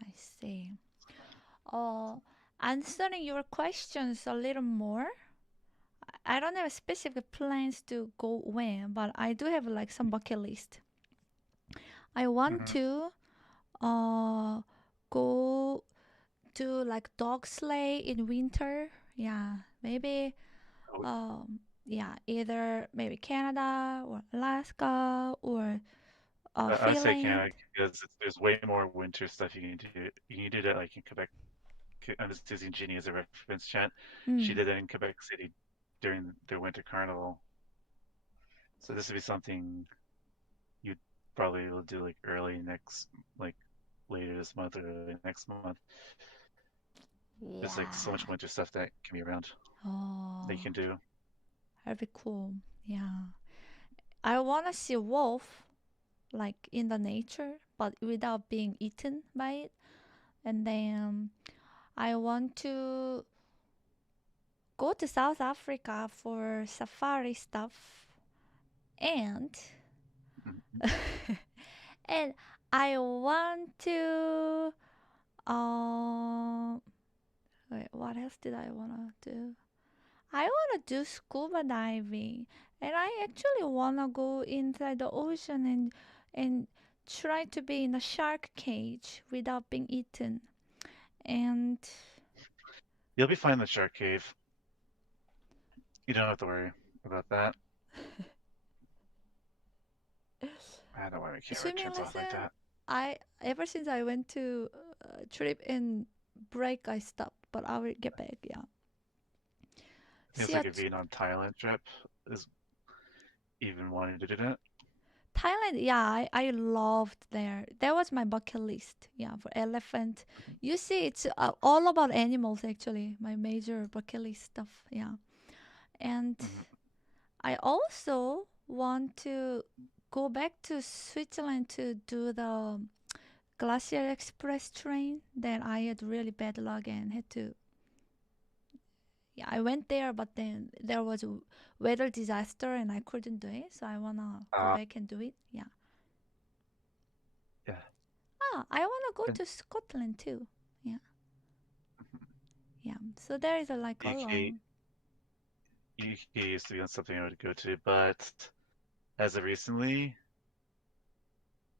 I see. Answering your questions a little more, I don't have specific plans to go when, but I do have like some bucket list. I want to go to like dog sleigh in winter. Yeah, maybe either maybe Canada or Alaska or I say Finland. Canada because there's way more winter stuff you can do. You can do that like in Quebec. I'm just using Ginny as a reference, chat. She did that in Quebec City during their winter carnival. So this would be something you'd probably will do like later this month or early next month. Yeah. There's like so much winter stuff that can be around that you can do. That'd be cool. Yeah. I want to see wolf like in the nature, but without being eaten by it. And then I want to go to South Africa for safari stuff. And and I want to wait, what else did I want to do? I want to do scuba diving, and I actually want to go inside the ocean and try to be in a shark cage without being eaten. And You'll be fine in the shark cave. You don't have to worry about that. I don't want to carry swimming trips off like lesson, that. ever since I went to a trip in break, I stopped, but I will get back. Yeah. It's like a Vietnam Thailand trip is even wanting to do that. Thailand, yeah, I loved there. That was my bucket list. Yeah, for elephant. You see, it's all about animals actually. My major bucket list stuff. Yeah, and I also want to go back to Switzerland to do the Glacier Express train. That I had really bad luck and had to. Yeah, I went there, but then there was a weather disaster and I couldn't do it. So I wanna go back and do it. Yeah. Yeah. I wanna go to Scotland too. Yeah. Yeah. So there is a like a lot. UK used to be on something I would go to, but as of recently,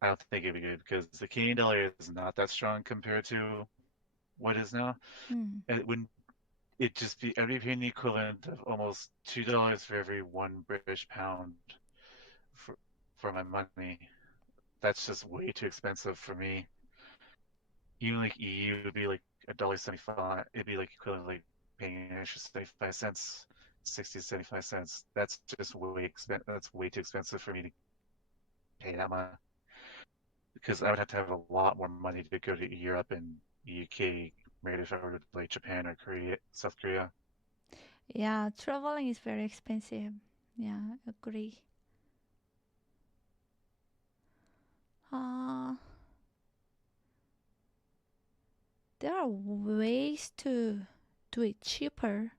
I don't think it'd be good because the Canadian dollar is not that strong compared to what is now. It wouldn't. It'd just be I'd be paying the equivalent of almost $2 for every one British pound for my money. That's just way too expensive for me. Even like EU would be like $1.75. It'd be like equivalent like paying an extra 75 cents, 60 to 75 cents. That's just That's way too expensive for me to pay that much. Because I would have to have a lot more money to go to Europe and UK, compared if I were to like Japan or Korea, South Korea. Yeah, traveling is very expensive. Yeah, agree. There are ways to do it cheaper,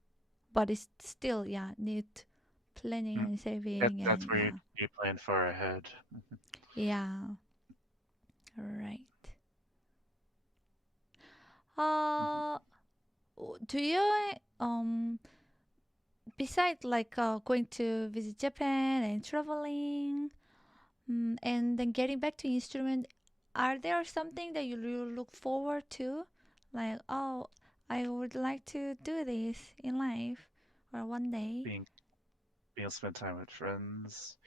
but it's still need planning and saving That's and where you plan far ahead. Yeah. Right. Do you besides like going to visit Japan and traveling, and then getting back to instrument, are there something that you look forward to? Like, oh, I would like to do this in life or one day. Being able to spend time with friends.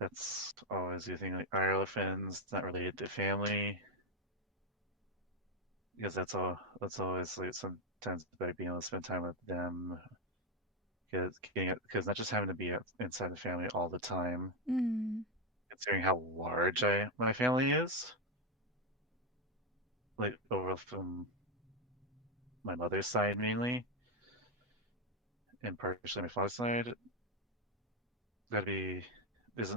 That's always the thing. Like IRL friends, not related to family, because that's all. That's always like sometimes about being able to spend time with them. Because not just having to be inside the family all the time, considering how large my family is, like over from my mother's side mainly, and partially my father's side. That'd be there's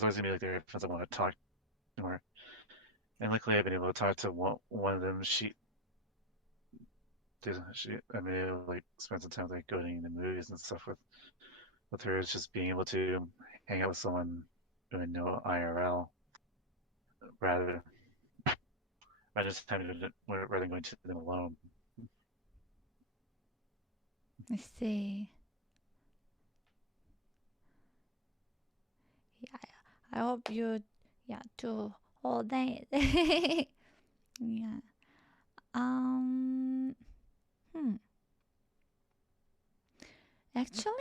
always gonna be like there are friends I want to talk to more. And luckily I've been able to talk to one of them. I've been able to like spend some time like going to movies and stuff with her. It's just being able to hang out with someone who I know IRL rather just having to rather than going to them alone. I see. Yeah, I hope you do all that. Yeah. Actually,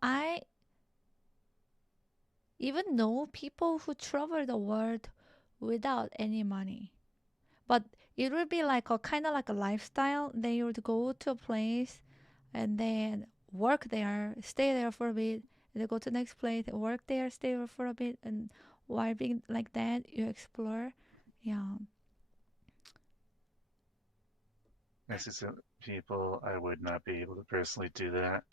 I even know people who travel the world without any money. But it would be like a kind of like a lifestyle. They would go to a place and then work there, stay there for a bit, and then go to the next place, work there, stay there for a bit, and while being like that, you explore. Yeah. I see some people I would not be able to personally do that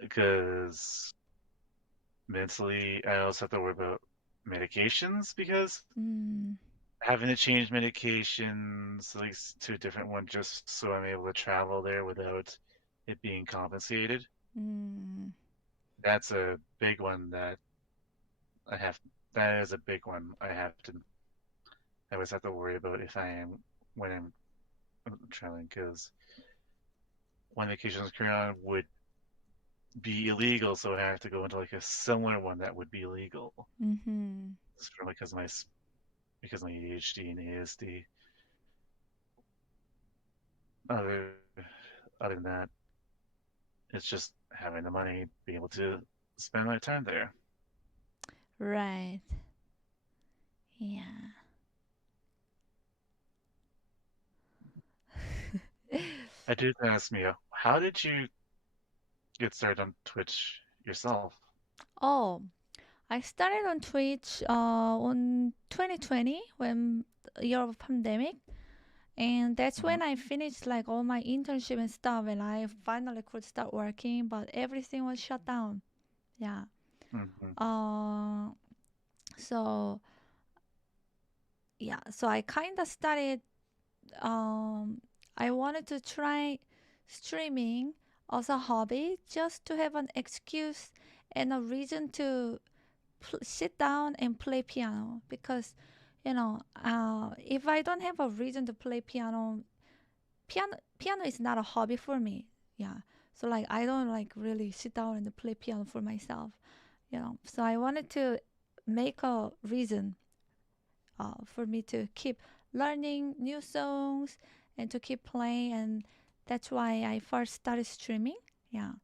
because mentally I also have to worry about medications because having to change medications like to a different one just so I'm able to travel there without it being compensated. That's a big one that I have. That is a big one I always have to worry about when I'm traveling because one medication I was currently on would be illegal, so I have to go into like a similar one that would be illegal. It's probably because of my ADHD and ASD. Other than that, it's just having the money, being able to spend my time there. Right. Yeah. I did ask Mia, how did you get started on Twitch yourself? Oh, I started on Twitch on 2020 when the year of pandemic, and that's when I finished like all my internship and stuff, and I finally could start working, but everything was shut down. Yeah. So yeah, so I kind of started. I wanted to try streaming as a hobby, just to have an excuse and a reason to sit down and play piano because if I don't have a reason to play piano is not a hobby for me. Yeah, so like I don't like really sit down and play piano for myself. So I wanted to make a reason for me to keep learning new songs and to keep playing, and that's why I first started streaming. Yeah.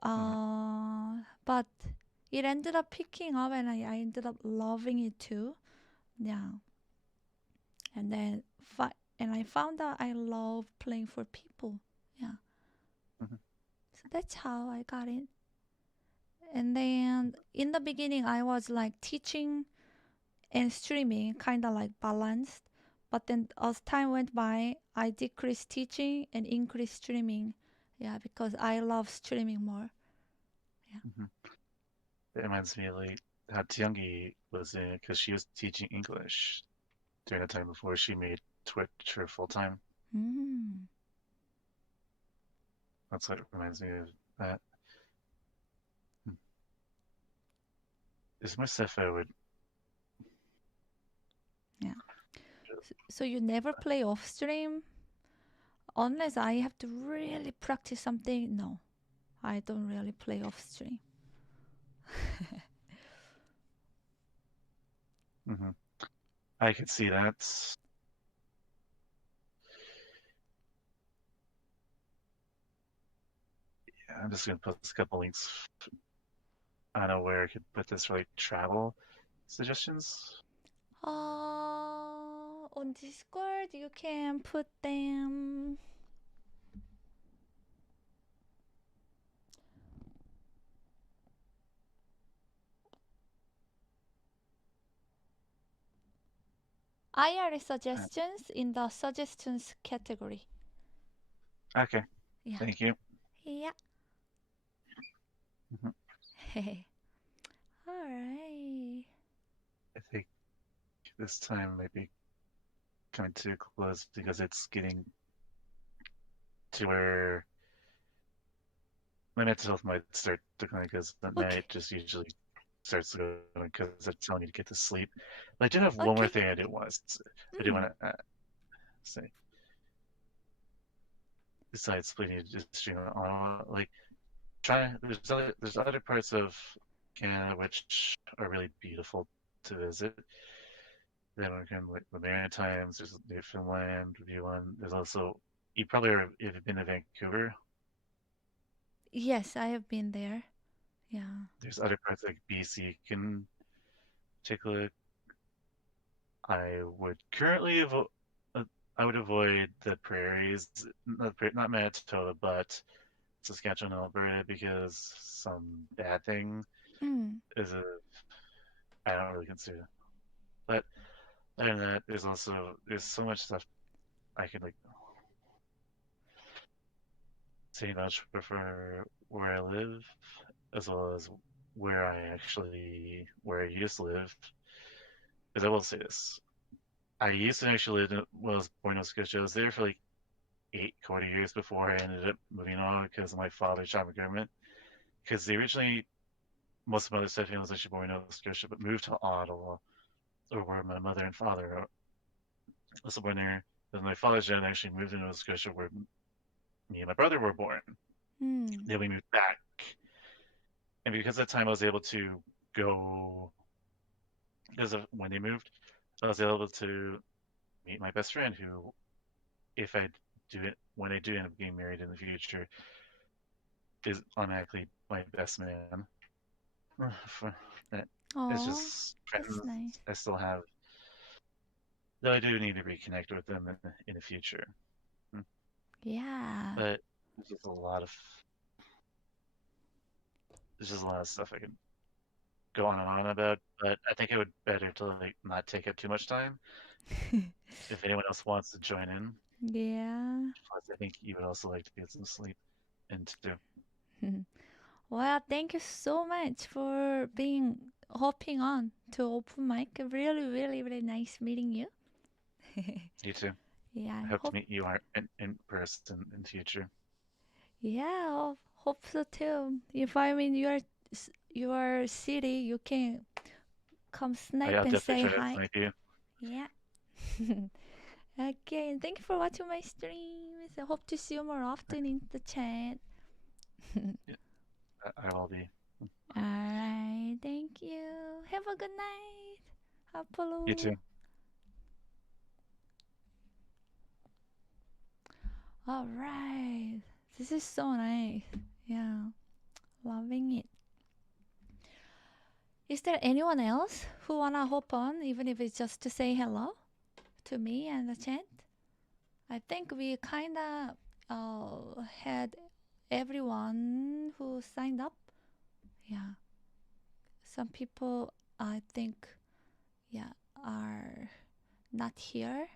But it ended up picking up, and I ended up loving it too. Yeah. And then I found out I love playing for people. Yeah. So that's how I got it. And then in the beginning, I was like teaching and streaming, kind of like balanced. But then as time went by, I decreased teaching and increased streaming. Yeah, because I love streaming more. Yeah. It reminds me of like how Tiangi was in it because she was teaching English during the time before she made Twitch her full time. That's what reminds me of that. There's more stuff I would. Yeah. So you never play off stream? Unless I have to really practice something, no. I don't really play off stream. I could see that. Yeah, I'm just gonna post a couple links. I don't know where I could put this for like travel suggestions. On Discord, you can put them. IR suggestions in the suggestions category. Okay. Yeah. Thank you. Yeah. Mhm. All right. I think this time might be coming to a close because it's getting to where my mental health might start declining because the night just usually starts going because I'm telling you to get to sleep. But I do have one more thing I do want to. I do want to say. Besides splitting just stream on, like there's other parts of Canada which are really beautiful to visit. Then we can like the Maritimes. There's Newfoundland, Viewland. There's also you probably have been to Vancouver. Yes, I have been there. Yeah. There's other parts like BC you can take a look. I would currently I would avoid the prairies, not Manitoba, but Saskatchewan, Alberta, because some bad thing is I don't really consider. But other than that, there's so much stuff I could like say much prefer where I live, as well as where I used to live. Because I will say this, I used to actually live was born in Nova Scotia. I was there for like 8 years before I ended up moving on because of my father's job government. Because most of my other side family was actually born in Nova Scotia, but moved to Ottawa, or where my mother and father are also born there. Then my father's gen actually moved to Nova Scotia, where me and my brother were born. Then we moved back, and because at the time I was able to go, because of when they moved, I was able to meet my best friend, who, if I do it when I do end up getting married in the future, is automatically my best man. It's just friends nice. I still have. Though I do need to reconnect with them in the future. Yeah. But there's just a lot of stuff I can go on and on about. But I think it would better to like not take up too much time. If anyone else wants to join in. Yeah. Plus, I think you would also like to get some sleep into. Well, thank you so much for hopping on to open mic. Really, really, really nice meeting you. You too. Yeah, I hope to meet you in person in future. Yeah, hope so too. If I'm in your city, you can come snipe I'll and say definitely try to hi. snipe you. Yeah. Okay, and thank you for watching my streams. I hope to see you more often in the chat. Yeah, I will be. Alright, thank you. Have a good night. Apollo. You too. Alright. This is so nice. Yeah. Loving it. Is there anyone else who wanna hop on, even if it's just to say hello to me and the chat? I think we kinda had everyone who signed up. Yeah. Some people, I think, are not here.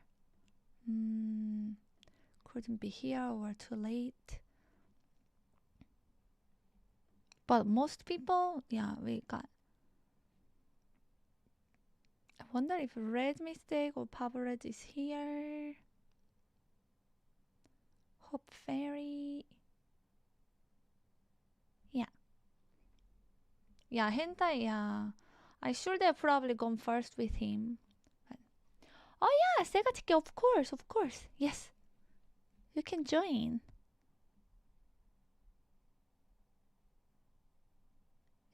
Couldn't be here or too late. But most people, we got. I wonder if Red Mistake or Papa Red is here. Hope Fairy. Yeah. Yeah, Hentai, yeah. I should have probably gone first with him. But... Oh yeah, Sega Tiki, of course. Yes. You can join.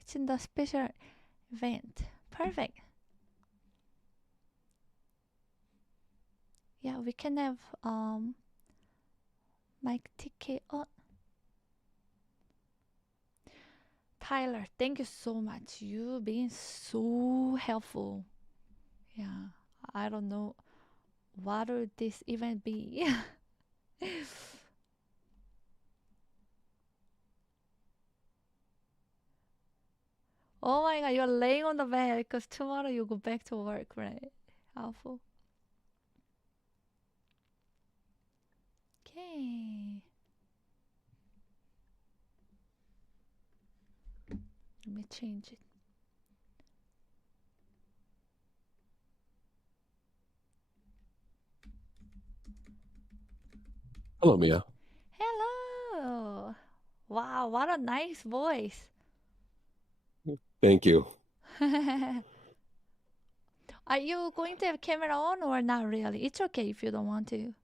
It's in the special event. Perfect. yeah, we can have Mike TK. Oh, Tyler, thank you so much. You being so helpful. Yeah, I don't know what would this even be. Oh my god, you're laying on the bed because tomorrow you go back to work, right? Helpful. Okay. Let me change it. Hello, Mia. Hello. Wow, what a nice voice. Thank you. Are you going to have camera on or not really? It's okay if you don't want to.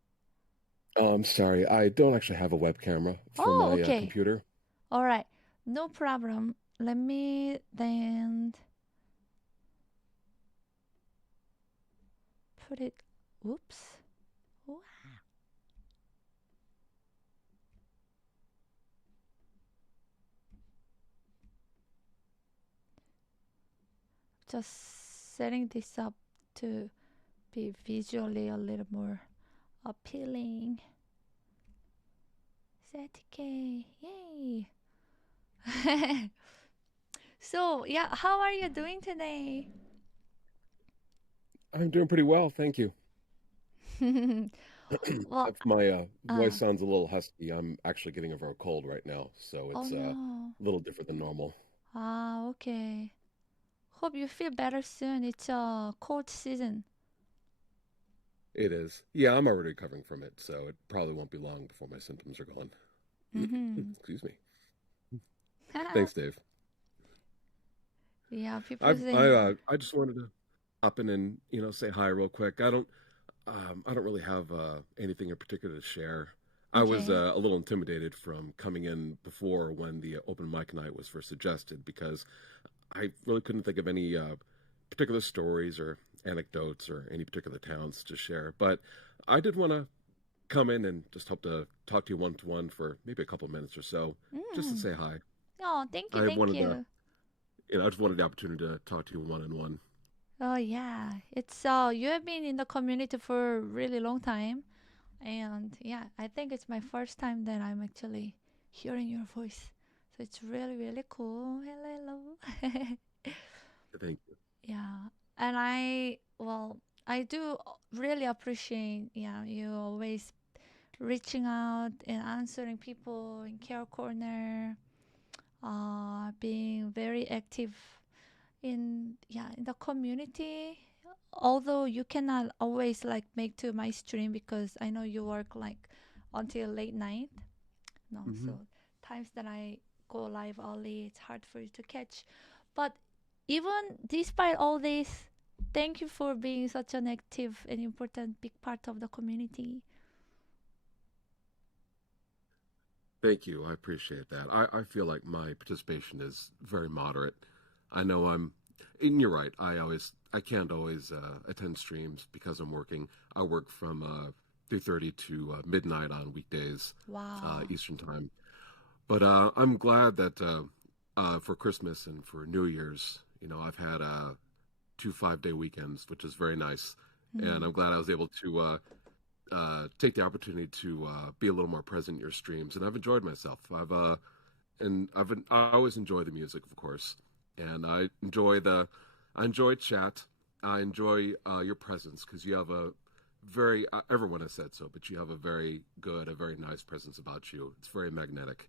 I'm sorry, I don't actually have a web camera for Oh, my okay. computer. All right. No problem. Let me then put it. Oops. Wow. Just setting this up to be visually a little more appealing. ZK, yay! So, yeah, how are you doing today? I'm doing pretty well, thank you. Well, If my voice sounds a little husky, I'm actually getting over a cold right now, so oh it's no. a little different than normal. Ah, okay. Hope you feel better soon. It's a cold season. It is. Yeah, I'm already recovering from it, so it probably won't be long before my symptoms are gone. Excuse me. Thanks, Dave. Yeah, people say. I just wanted to hop in and say hi real quick. I don't really have anything in particular to share. I was Okay. a little intimidated from coming in before when the open mic night was first suggested because I really couldn't think of any particular stories or anecdotes or any particular towns to share. But I did want to come in and just hope to talk to you one-to-one for maybe a couple of minutes or so, just to say hi. Oh, thank you, I thank wanted to, you. I just wanted the opportunity to talk to you one-on-one. Oh yeah, it's you have been in the community for a really long time, and yeah, I think it's my first time that I'm actually hearing your voice, so it's really really cool. Hello, hello. Thank you. Yeah, and I do really appreciate you always reaching out and answering people in Care Corner, being very active in the community. Although you cannot always like make to my stream because I know you work like until late night. No, so times that I go live early, it's hard for you to catch. But even despite all this, thank you for being such an active and important big part of the community. Thank you. I appreciate that. I feel like my participation is very moderate. I know and you're right. I can't always attend streams because I'm working. I work from 3:30 to midnight on weekdays, Wow. Eastern time. But I'm glad that for Christmas and for New Year's, I've had 2 5-day weekends, which is very nice. And I'm glad I was able to take the opportunity to be a little more present in your streams, and I've enjoyed myself. I always enjoy the music, of course, and I enjoy chat. I enjoy your presence because you have a very everyone has said so, but you have a very nice presence about you. It's very magnetic,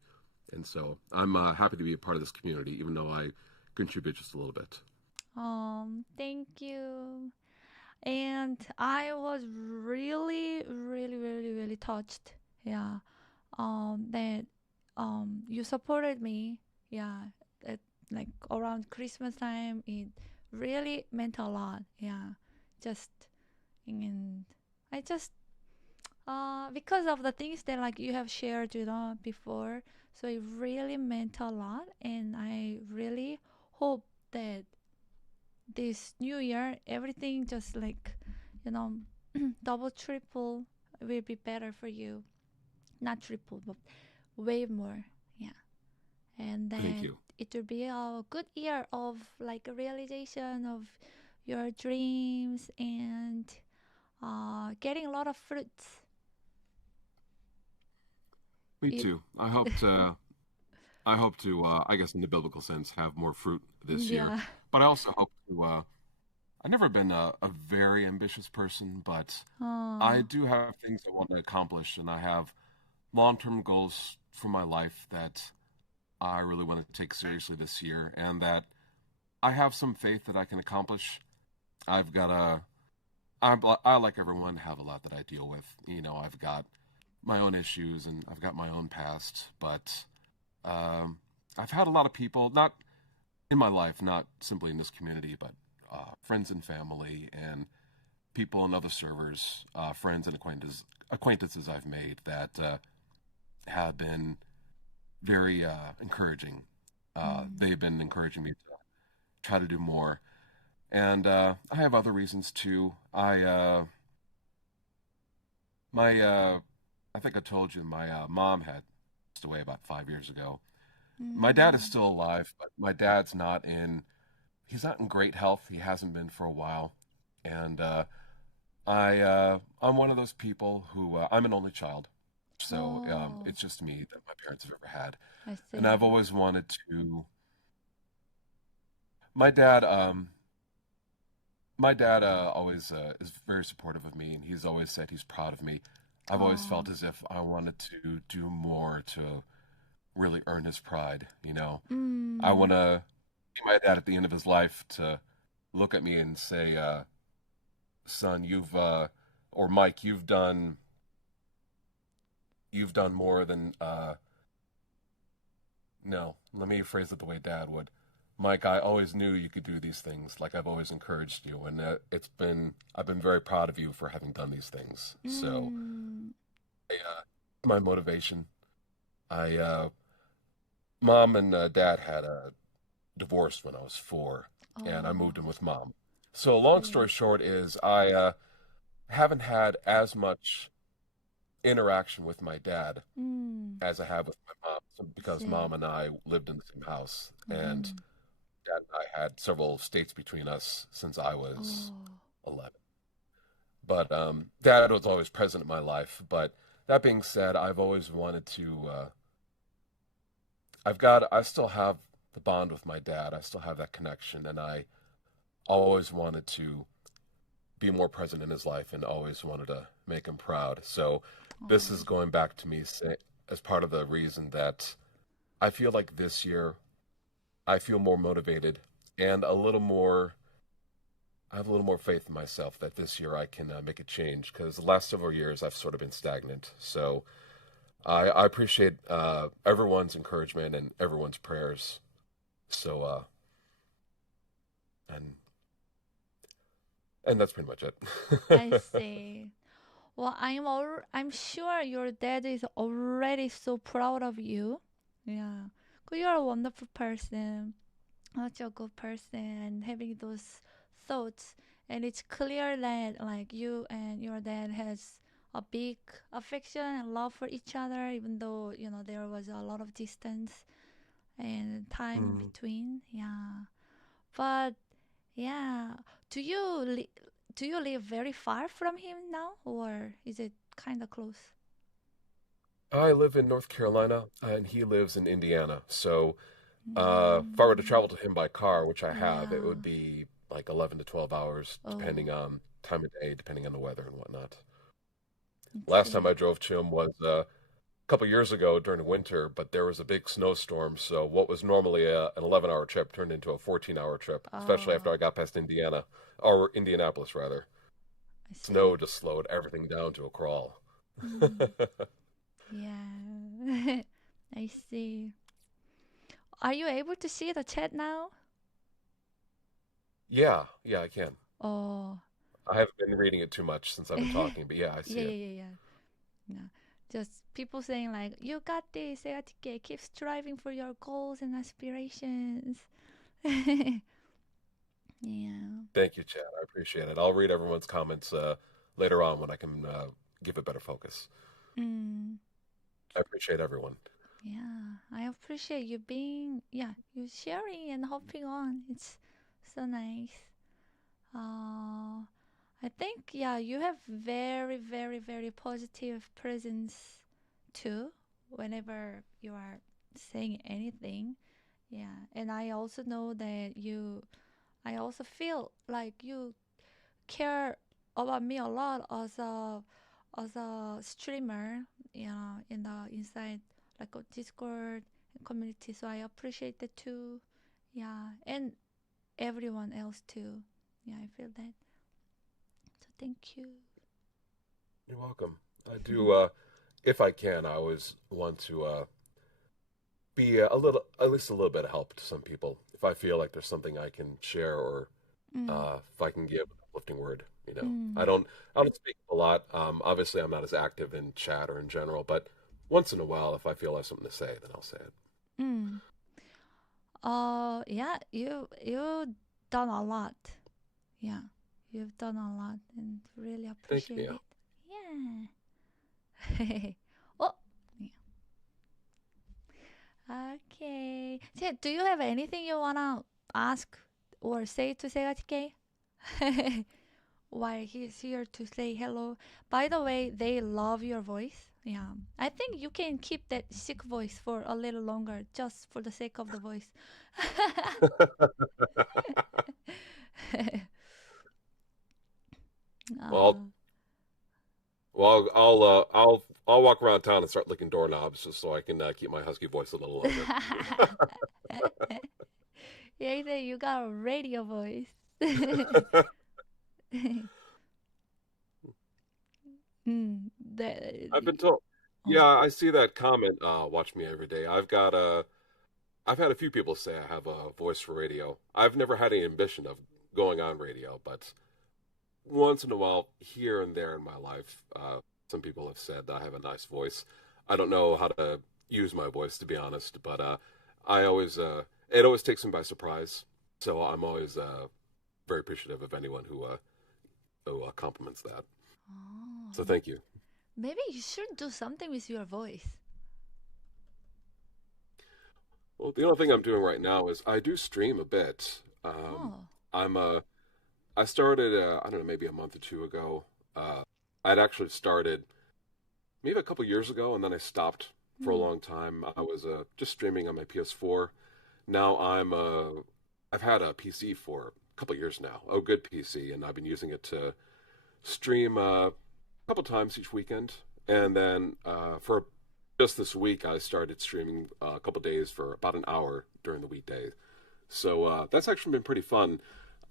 and so I'm happy to be a part of this community, even though I contribute just a little bit. Thank you. And I was really, really, really, really touched. Yeah. That you supported me. Yeah. At like around Christmas time, it really meant a lot. Yeah. Just and I just because of the things that like you have shared, before. So it really meant a lot, and I really hope that this new year everything just like you know double, triple will be better for you. Not triple, but way more. Yeah. And Thank then you. it will be a good year of like a realization of your dreams and getting a lot of fruits. Me too. I hope to, I guess in the biblical sense, have more fruit this year. Yeah. But I also hope to, I've never been a very ambitious person, but I do have things I want to accomplish, and I have long-term goals for my life that I really want to take seriously this year, and that I have some faith that I can accomplish. I've got I, like everyone, have a lot that I deal with. You know, I've got my own issues and I've got my own past, but I've had a lot of people, not in my life, not simply in this community, but friends and family and people in other servers, friends and acquaintances I've made that have been very encouraging. They've been encouraging me to try to do more. And I have other reasons too. I think I told you my mom had passed away about 5 years ago. My dad is still alive, but my dad's he's not in great health. He hasn't been for a while. And I'm one of those people who, I'm an only child. So it's just me that my parents have ever had. I see. And I've always wanted to, my dad always is very supportive of me, and he's always said he's proud of me. I've always felt as if I wanted to do more to really earn his pride, you know. I want to be my dad at the end of his life to look at me and say, son, or Mike, you've done more than, no, let me phrase it the way Dad would. Mike, I always knew you could do these things. Like, I've always encouraged you, and I've been very proud of you for having done these things. So, my motivation. Mom and Dad had a divorce when I was 4, and I moved in with Mom. So, long story short is I haven't had as much interaction with my dad as I have with my mom, because Mom and I lived in the same house, and Dad and I had several states between us since I was 11. But Dad was always present in my life. But that being said, I've always wanted to. I still have the bond with my dad. I still have that connection, and I always wanted to be more present in his life, and always wanted to make him proud. So this is going back to me as part of the reason that I feel like this year I feel more motivated and I have a little more faith in myself that this year I can make a change, because the last several years I've sort of been stagnant. So I appreciate everyone's encouragement and everyone's prayers. So and that's pretty much it. I see. Well, I'm sure your dad is already so proud of you. Yeah. 'Cause you're a wonderful person, such a good person, and having those thoughts. And it's clear that like you and your dad has a big affection and love for each other, even though, you know, there was a lot of distance and time in between. Yeah. But yeah, do you live very far from him now, or is it kind of close? I live in North Carolina, and he lives in Indiana. So if I were to travel to him by car, which I have, it would be like 11 to 12 hours, depending on time of day, depending on the weather and whatnot. Last time I drove to him was a couple years ago during the winter, but there was a big snowstorm. So what was normally an 11-hour trip turned into a 14-hour trip, especially after I got past Indiana, or Indianapolis rather. Snow just slowed everything down to a crawl. Yeah, I see. Are you able to see the chat now? Yeah, I can. Oh. I haven't been reading it too much since I've been talking, but yeah, I see it. Yeah. Just people saying like, you got this, Eatike, keep striving for your goals and aspirations. Yeah. Thank you, Chad. I appreciate it. I'll read everyone's comments later on when I can give it better focus. Mm. I appreciate everyone. Yeah, I appreciate you being, you sharing and hopping on. It's so nice. I think, you have very, very, very positive presence too, whenever you are saying anything. Yeah, and I also know that I also feel like you care about me a lot as a streamer, in the inside like a Discord community. So I appreciate that too. Yeah, and everyone else too. Yeah, I feel that. So thank you. You're welcome. I do, if I can, I always want to be at least a little bit of help to some people. If I feel like there's something I can share, or if I can give an uplifting word, I don't speak a lot. Obviously, I'm not as active in chat or in general, but once in a while, if I feel I have something to say, then I'll say it. Mm. Yeah, you done a lot. Yeah, you've done a lot, and really appreciate it. Yeah. Oh, yeah. Okay. So, do you have anything you wanna ask or say to Segachike? While he's here to say hello. By the way, they love your voice. Yeah. I think you can keep that sick voice for a little longer, just for the sake of the voice. Well, I'll walk around town and start licking doorknobs just so I can keep my husky voice a little longer. Yeah, you got a radio voice. I've been told. Yeah, I see that comment. Watch me every day. I've had a few people say I have a voice for radio. I've never had any ambition of going on radio, but once in a while, here and there in my life, some people have said that I have a nice voice. I don't know how to use my voice, to be honest, but I always it always takes me by surprise. So I'm always very appreciative of anyone who compliments that. Oh. So thank you. Maybe you should do something with your voice. Well, the only thing I'm doing right now is I do stream a bit. I started, I don't know, maybe a month or two ago. I'd actually started maybe a couple years ago, and then I stopped for a long time. I was just streaming on my PS4. Now I've had a PC for a couple years now, a good PC, and I've been using it to stream a couple times each weekend. And then for just this week, I started streaming a couple days for about an hour during the weekday. So that's actually been pretty fun.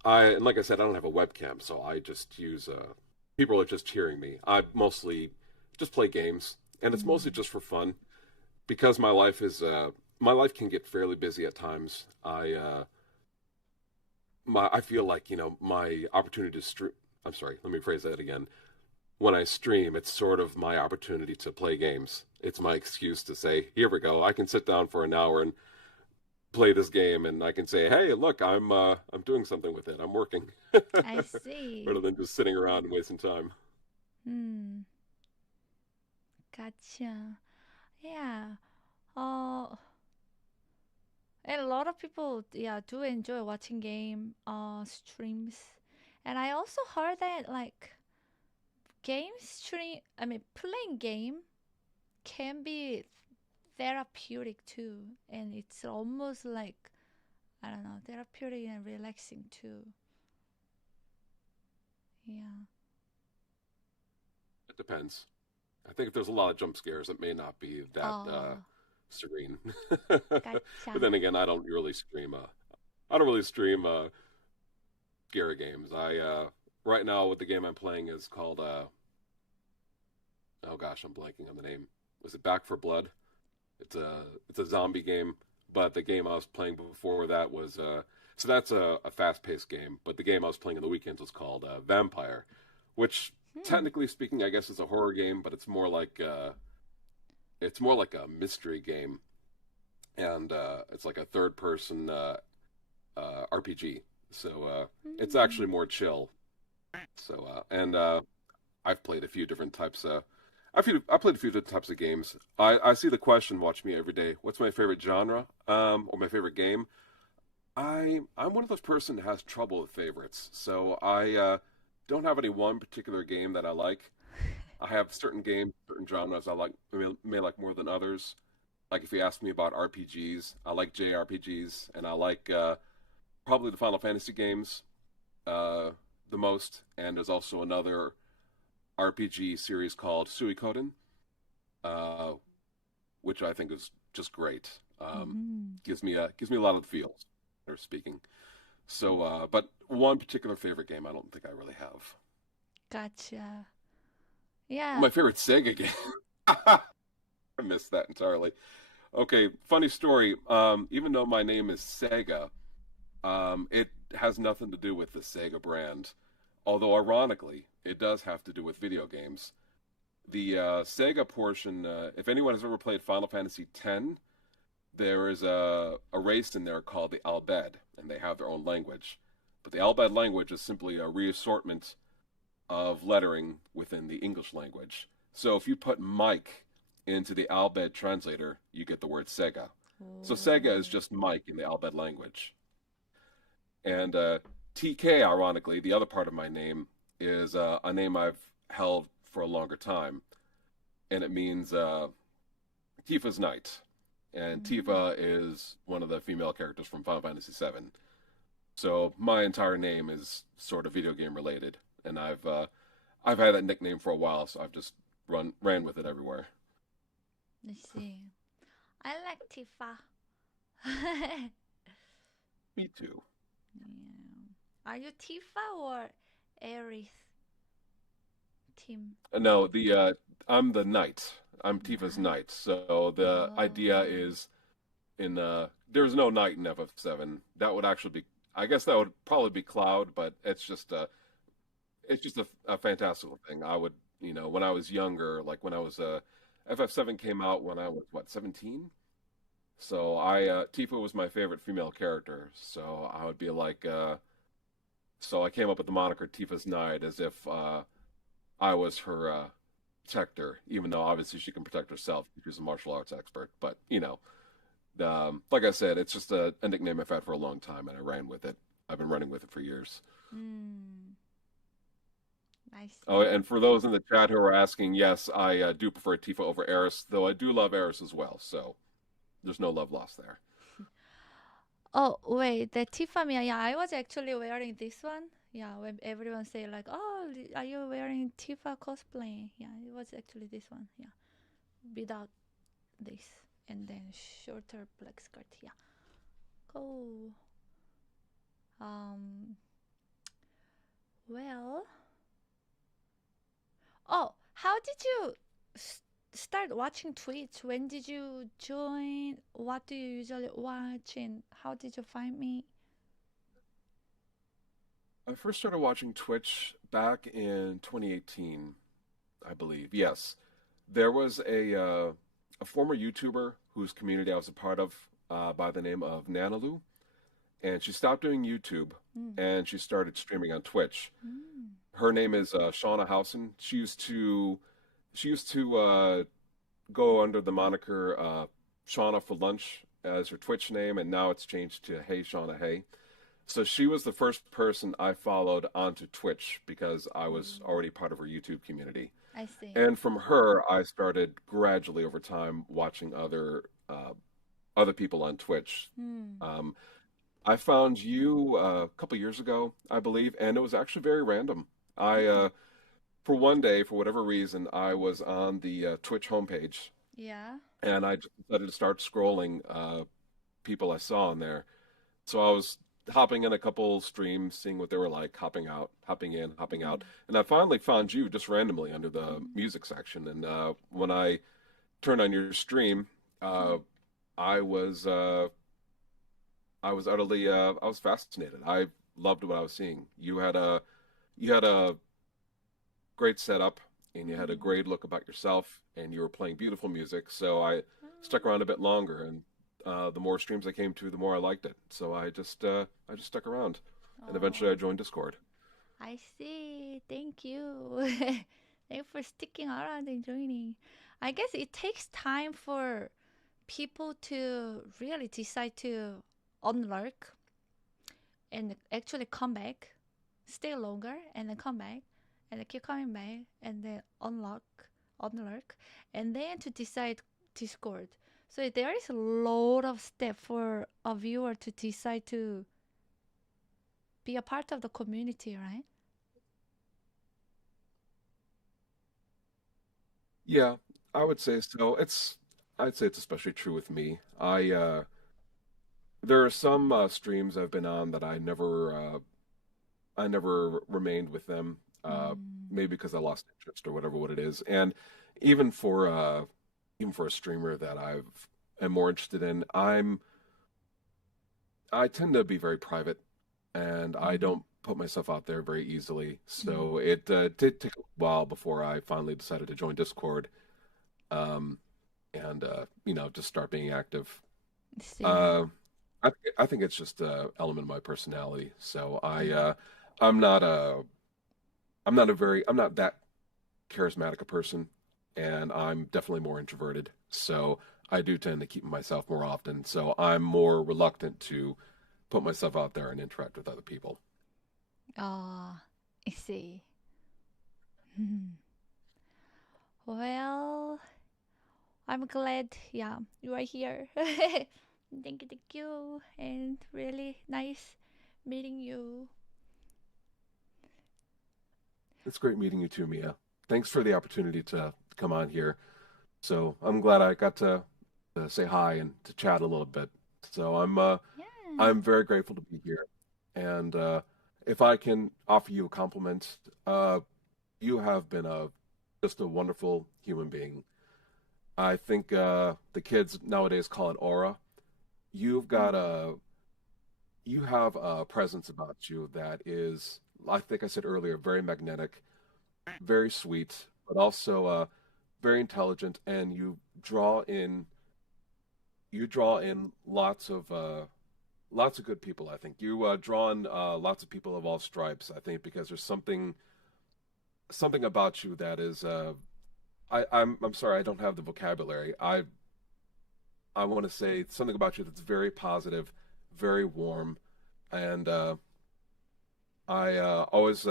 And like I said, I don't have a webcam, so I just use people are just hearing me. I mostly just play games, and it's mostly just for fun, because my life can get fairly busy at times. I feel like, my opportunity to stream. I'm sorry, let me phrase that again. When I stream, it's sort of my opportunity to play games. It's my excuse to say, here we go, I can sit down for an hour and play this game, and I can say, hey, look, I'm doing something with it. I'm working. I see. Rather than just sitting around and wasting time. Gotcha. Yeah. And a lot of people, do enjoy watching game streams. And I also heard that playing game can be therapeutic too, and it's almost like, I don't know, therapeutic and relaxing too. Yeah. It depends. I think if there's a lot of jump scares, it may not be that serene. Gotcha. But then again, I don't really stream scary games. Right now, what the game I'm playing is called oh gosh, I'm blanking on the name. Was it Back for Blood? It's a zombie game, but the game I was playing before that was so that's a fast-paced game. But the game I was playing on the weekends was called Vampire, which technically speaking, I guess is a horror game, but it's more like a mystery game, and it's like a third-person RPG. So it's actually more chill. So I've played a few different types of. I played a few different types of games. I see the question. Watch me every day. What's my favorite genre? Or my favorite game? I'm one of those person that has trouble with favorites. So I don't have any one particular game that I like. I have certain games, certain genres I like may like more than others. Like if you ask me about RPGs, I like JRPGs, and I like probably the Final Fantasy games the most. And there's also another RPG series called Suikoden, uh, which I think is just great. Gives me a lot of feels. They're speaking. So, but one particular favorite game, I don't think I really have. Gotcha. Yeah. My favorite Sega game. I missed that entirely. Okay, funny story. Even though my name is Sega, it has nothing to do with the Sega brand. Although, ironically, it does have to do with video games. The Sega portion, if anyone has ever played Final Fantasy X, there is a race in there called the Albed, and they have their own language. But the Albed language is simply a reassortment of lettering within the English language. So if you put Mike into the Albed translator, you get the word Sega. So Sega is just Mike in the Albed language. And TK, ironically, the other part of my name, is a name I've held for a longer time. And it means Tifa's Knight. And Tifa is one of the female characters from Final Fantasy VII. So my entire name is sort of video game related. And I've had that nickname for a while, so I've just ran with it everywhere. I see. I like Tifa. Me too. Yeah. Are you Tifa or Aerith team? No, I'm the knight. I'm Tifa's knight. So the idea is there's no knight in FF7. That would actually be, I guess that would probably be Cloud, but it's just a fantastical thing. I would, when I was younger, like when I was FF7 came out when I was 17. So Tifa was my favorite female character. So I would be like, so I came up with the moniker Tifa's Knight as if I was her protector, even though obviously she can protect herself. She's a martial arts expert, but like I said, it's just a nickname I've had for a long time, and I ran with it. I've been running with it for years. Nice. Oh, and for those in the chat who are asking, yes, I do prefer Tifa over Eris, though I do love Eris as well. So there's no love lost there. Oh, wait, the Tifa, yeah, I was actually wearing this one. Yeah, when everyone say like, oh, are you wearing Tifa cosplay? Yeah, it was actually this one. Yeah, without this. And then shorter black skirt. Yeah. Cool. Well. Oh, how did you start watching Twitch? When did you join? What do you usually watch? And how did you find me? I first started watching Twitch back in 2018, I believe. Yes, there was a former YouTuber whose community I was a part of by the name of Nanalu, and she stopped doing YouTube and she started streaming on Twitch. Her name is Shauna Housen. She used to go under the moniker Shauna for Lunch as her Twitch name, and now it's changed to Hey Shauna Hey. So she was the first person I followed onto Twitch because I was already part of her YouTube community. I see. And from her, I started gradually over time watching other people on Twitch. I found you a couple years ago, I believe, and it was actually very random. For one day, for whatever reason, I was on the Twitch homepage. Yeah. And I just decided to start scrolling people I saw on there. So I was hopping in a couple streams, seeing what they were like, hopping out, hopping in, hopping out. And I finally found you just randomly under the music section. And when I turned on your stream, I was utterly, I was fascinated. I loved what I was seeing. You had a great setup, and you had a great look about yourself, and you were playing beautiful music. So I stuck around a bit longer, and the more streams I came to, the more I liked it. So I just stuck around, and eventually I joined Discord. I see. Thank you. Thanks for sticking around and joining. I guess it takes time for people to really decide to unlurk and actually come back, stay longer, and then come back, and then keep coming back, and then unlurk, and then to decide Discord. So there is a lot of step for a viewer to decide to be a part of the community, right? Yeah, I would say so. I'd say it's especially true with me. There are some streams I've been on that I never remained with them. Maybe because I lost interest or whatever what it is. And even for even for a streamer that am more interested in, I tend to be very private, and I don't put myself out there very easily. So it did take a while before I finally decided to join Discord, and just start being active. I think it's just an element of my personality. So I'm not that charismatic a person, and I'm definitely more introverted. So I do tend to keep myself more often. So I'm more reluctant to put myself out there and interact with other people. I see. Well, I'm glad, yeah, you are here. Thank you, and really nice meeting you. It's great meeting you too, Mia. Thanks for the opportunity to come on here. So I'm glad I got to say hi and to chat a little bit. So I'm very grateful to be here. And if I can offer you a compliment, you have been just a wonderful human being. I think the kids nowadays call it aura. You have a presence about you that is, I think I said earlier, very magnetic, very sweet, but also very intelligent, and you draw in lots of good people. I think you draw in lots of people of all stripes. I think because there's something about you that is I'm sorry, I don't have the vocabulary. I want to say something about you that's very positive, very warm, and I always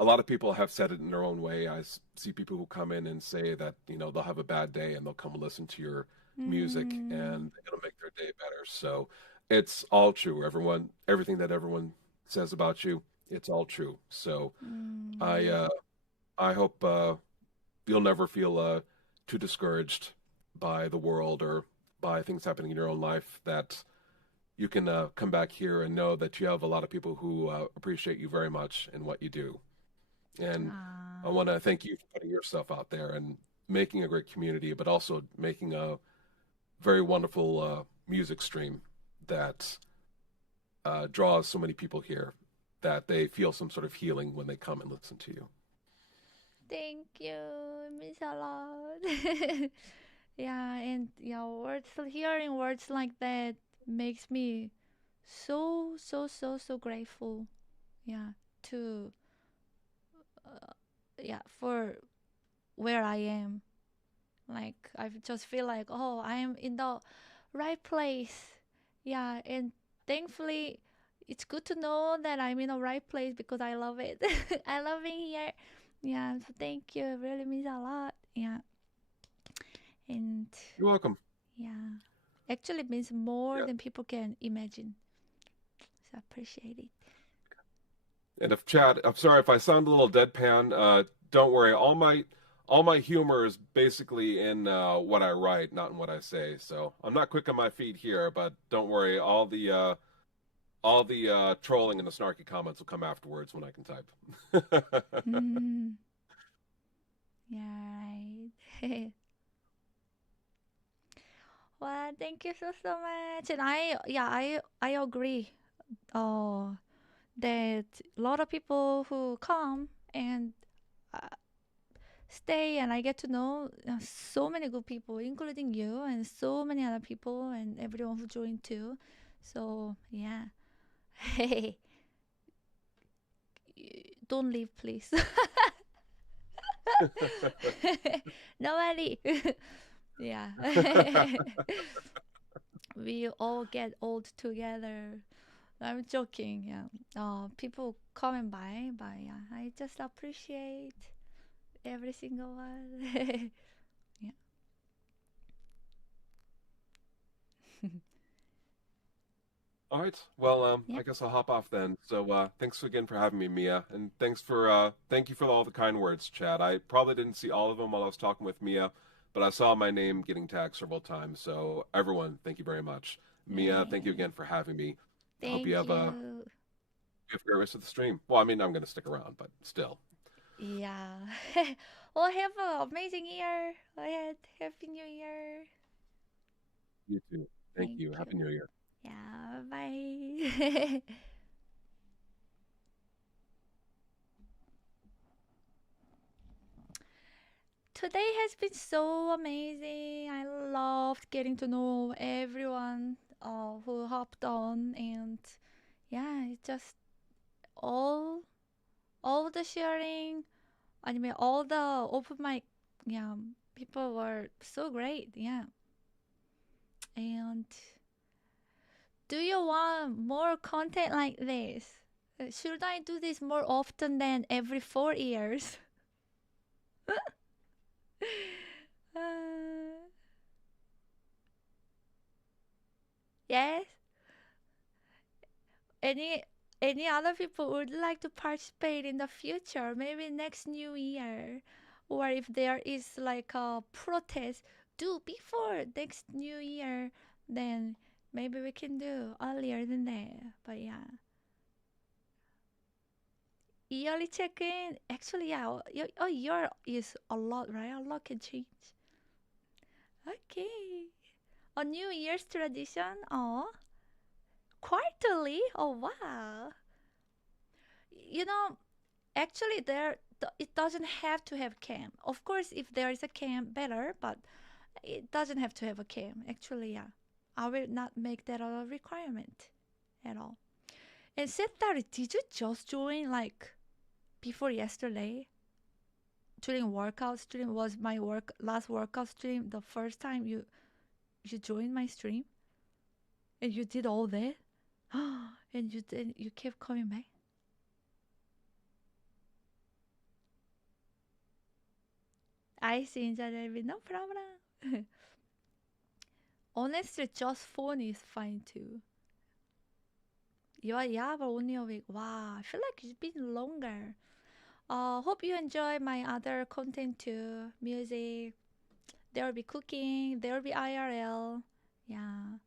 a lot of people have said it in their own way. See people who come in and say that they'll have a bad day and they'll come and listen to your music and it'll make their day better. So it's all true. Everything that everyone says about you, it's all true. So I hope you'll never feel too discouraged by the world or by things happening in your own life, that you can come back here and know that you have a lot of people who appreciate you very much and what you do. And I want to thank you for putting yourself out there and making a great community, but also making a very wonderful music stream that draws so many people here that they feel some sort of healing when they come and listen to you. Thank you. It means a lot. Yeah, and hearing words like that makes me so grateful. Yeah, to for where I am. Like I just feel like, oh, I am in the right place. Yeah, and thankfully it's good to know that I'm in the right place because I love it. I love being here. Yeah, so thank you. It really means a lot. Yeah. And you're welcome. Yeah. Actually it means more than people can imagine. So I appreciate it. And if Chad, I'm sorry if I sound a little deadpan, don't worry. All my humor is basically in what I write, not in what I say. So I'm not quick on my feet here, but don't worry. All the trolling and the snarky comments will come afterwards when I can type. Yeah, right. Well, thank you so much. And I agree. That a lot of people who come and stay, and I get to know so many good people, including you and so many other people and everyone who joined too. So yeah. Hey, don't leave, please. Nobody. Yeah. We all get old together. I'm joking, yeah. People coming by, but yeah, I just appreciate every single one. Yeah. All right. Well, Yep. I guess I'll hop off then. So, thanks again for having me, Mia, and thank you for all the kind words, Chad. I probably didn't see all of them while I was talking with Mia, but I saw my name getting tagged several times. So, everyone, thank you very much. Mia, thank you again for having me. I hope Thank you have a great rest of the stream. Well, I mean, I'm going to stick around, but still. Yeah. Well, have an amazing year ahead. Happy New Year. You too. Thank you. Happy New Year. Yeah, bye. Today has been so amazing. I loved getting to know everyone who hopped on, and yeah, it's just all the sharing. I mean, all the open mic, yeah, people were so great, yeah. And do you want more content like this? Should I do this more often than every 4 years? Yes. Any other people would like to participate in the future? Maybe next New Year, or if there is like a protest due before next New Year, then maybe we can do earlier than that. But yeah. Yearly check-in. Actually, yeah. Year is a lot, right? A lot can change. Okay. A New Year's tradition. Oh, quarterly. Oh, wow. You know, actually, it doesn't have to have camp. Of course, if there is a camp, better. But it doesn't have to have a camp. Actually, yeah. I will not make that a requirement at all. And Setari, did you just join like before yesterday? During workout stream was my last workout stream. The first time you joined my stream, and you did all that, and you kept coming back. I see, Injarebi, no problem. Honestly, just phone is fine too. Yeah, but only a week. Wow, I feel like it's been longer. Hope you enjoy my other content too. Music. There will be cooking. There will be IRL. Yeah.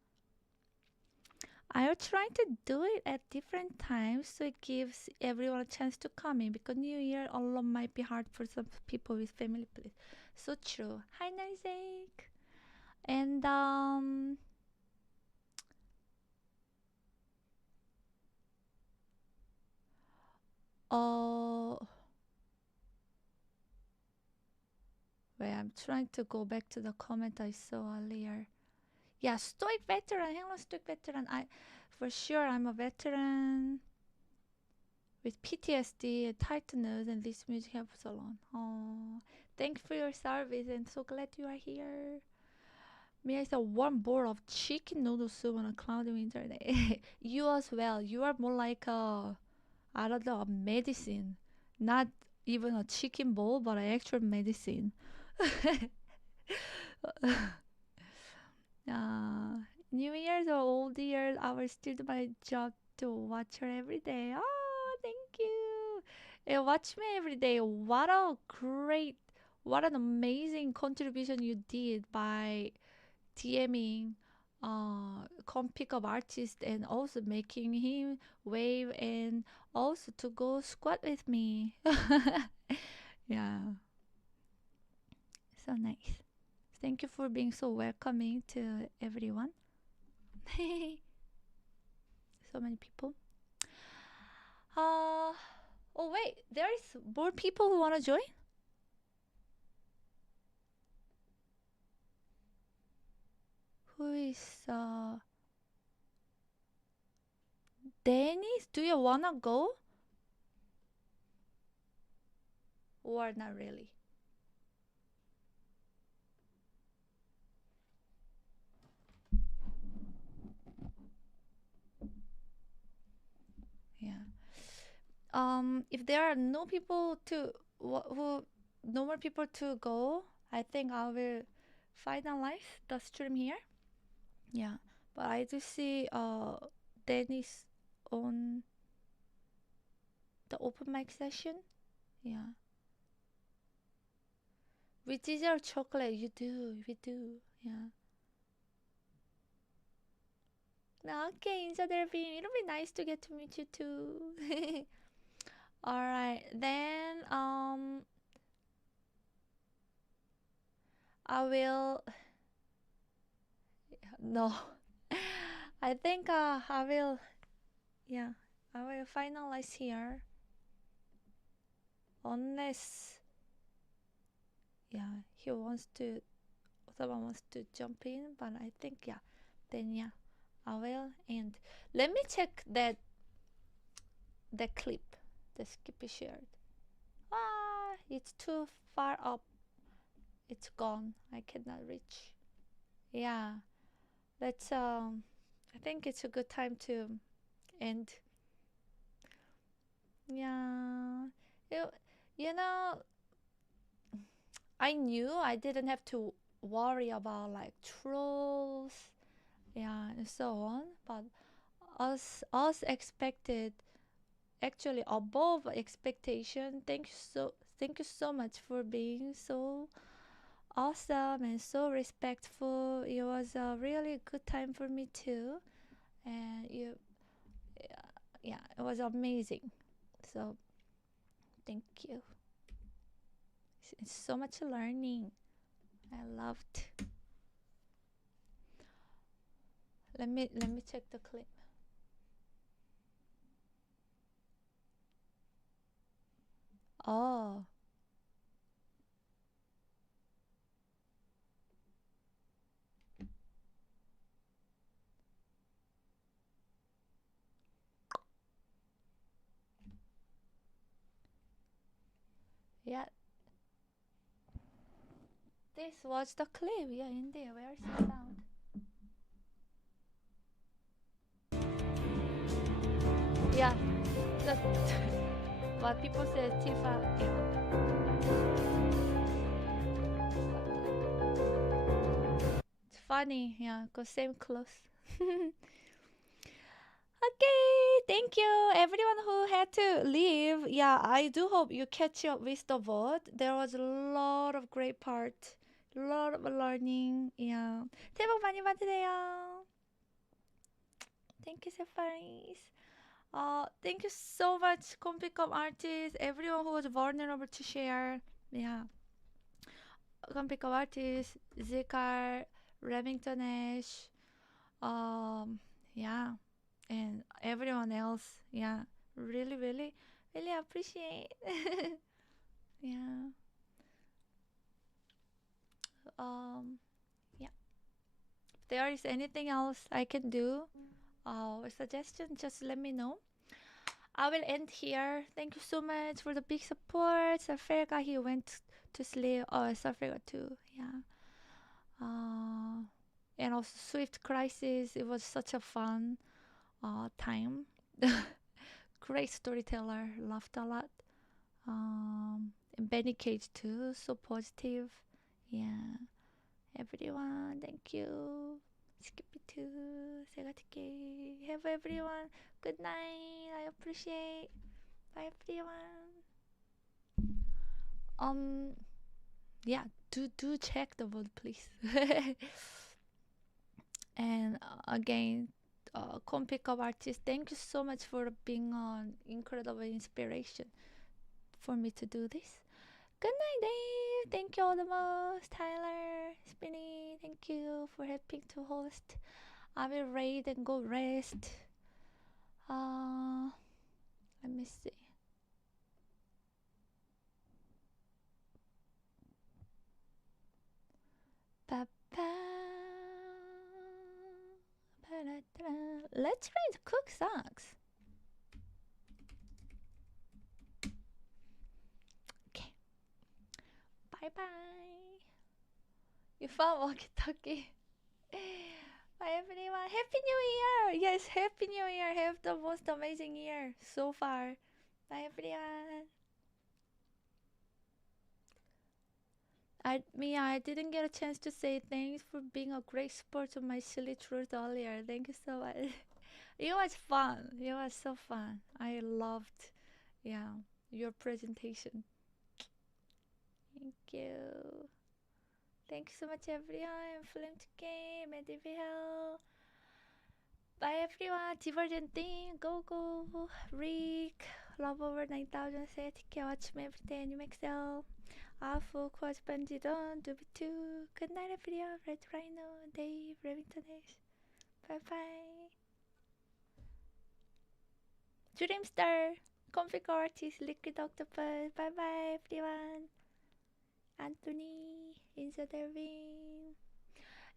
I'll try to do it at different times so it gives everyone a chance to come in, because New Year alone might be hard for some people with family place. So true. Hi, Narzek. And oh, wait, I'm trying to go back to the comment I saw earlier. Yeah, Stoic veteran. Hang on, Stoic veteran. For sure, I'm a veteran with PTSD and tightness, and this music helps a lot. Oh, thanks for your service, and so glad you are here. May I say a warm bowl of chicken noodle soup on a cloudy winter day. You as well. You are more like I don't know, a medicine. Not even a chicken bowl, but an actual medicine. New Year's or old year, I will still do my job to watch her every day. Oh, thank you. And watch me every day. What an amazing contribution you did by DMing come pick up artist, and also making him wave, and also to go squat with me. Yeah, so nice. Thank you for being so welcoming to everyone. So many people. Oh wait, there's more people who want to join. Who is Dennis? Do you wanna go? Or not really? if there are no people to who no more people to go, I think I will finalize the stream here. Yeah, but I do see Dennis on the open mic session. Yeah. We deserve chocolate. You do. We do. Yeah. Okay, Inja Derby. It'll be nice to get to meet you too. All right, then I will. No, I think I will. Yeah, I will finalize here. Unless, yeah, he wants to. Someone wants to jump in, but I think yeah. Then yeah, I will. And let me check that clip, the Skippy shared. Ah, it's too far up. It's gone. I cannot reach. Yeah, let's. I think it's a good time to end. Yeah, you, you know, I knew I didn't have to worry about like trolls, yeah, and so on. But us expected, actually above expectation. Thank you so much for being so awesome and so respectful. It was a really good time for me too, and yeah, it was amazing. So thank you. It's so much learning. I loved. Let me check the clip. Oh. Yeah. This was the clip. Yeah, in there. Where's the sound? Yeah. The what people say Tifa. It's funny, yeah, cause same clothes. Okay, thank you everyone who had to leave. Yeah, I do hope you catch up with the vote. There was a lot of great part, a lot of learning. Yeah, 대박 많이 받으세요. Thank you, Sepharis. Thank you so much, Compicom artists, everyone who was vulnerable to share. Yeah, Compicom artists, Zikar, Remington Nash, yeah, and everyone else. Yeah, really, really, really appreciate. Yeah. Yeah. If there is anything else I can do, or suggestion, just let me know. I will end here. Thank you so much for the big support. Serfelgar, he went to sleep. Oh, Serfelgar too. Yeah. And also Swift Crisis. It was such a fun time. Great storyteller. Laughed a lot. And Benny Cage too. So positive. Yeah. Everyone, thank you. Skippy too. Segatike. Have everyone good night. I appreciate. Bye everyone. Yeah, do check the vote please. And again, Compicop artist, thank you so much for being an incredible inspiration for me to do this. Good night, Dave. Thank you all the most. Tyler, Spinny, thank you for helping to host. I will raid and go rest. Let me see. Let's read Cook Socks. Okay. Bye bye. You found walkie-talkie. Bye everyone. Happy New Year. Yes, Happy New Year. Have the most amazing year so far. Bye everyone. I didn't get a chance to say thanks for being a great sport on my silly truth earlier. Thank you so much. It was fun. It was so fun. I loved, your presentation. Thank you. Thank you so much, everyone. Flame to game and Hell. Bye, everyone. Divergenting. Go, go. Rick. Love over 9000. Say, take care. Watch me every day. And you make sell. Alpha, Quad Bandit on. Doobie2. Good night, everyone. Red Rhino. Dave. Remington Nash. Bye bye. Dreamstar. Config Artist. Liquid Octopus. Bye bye, everyone. Anthony. Inza Derving.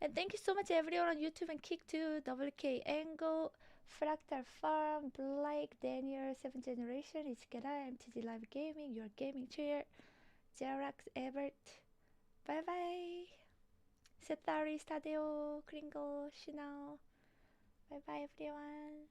And thank you so much everyone on YouTube and Kick too. WK Angle, Fractal Farm, Blake, Daniel, 7th Generation, Ichikara, MTG Live Gaming, Your Gaming Chair, Jerax, Ebert. Bye bye. Setari, Stadeo, Kringle, Shinao. Bye bye everyone.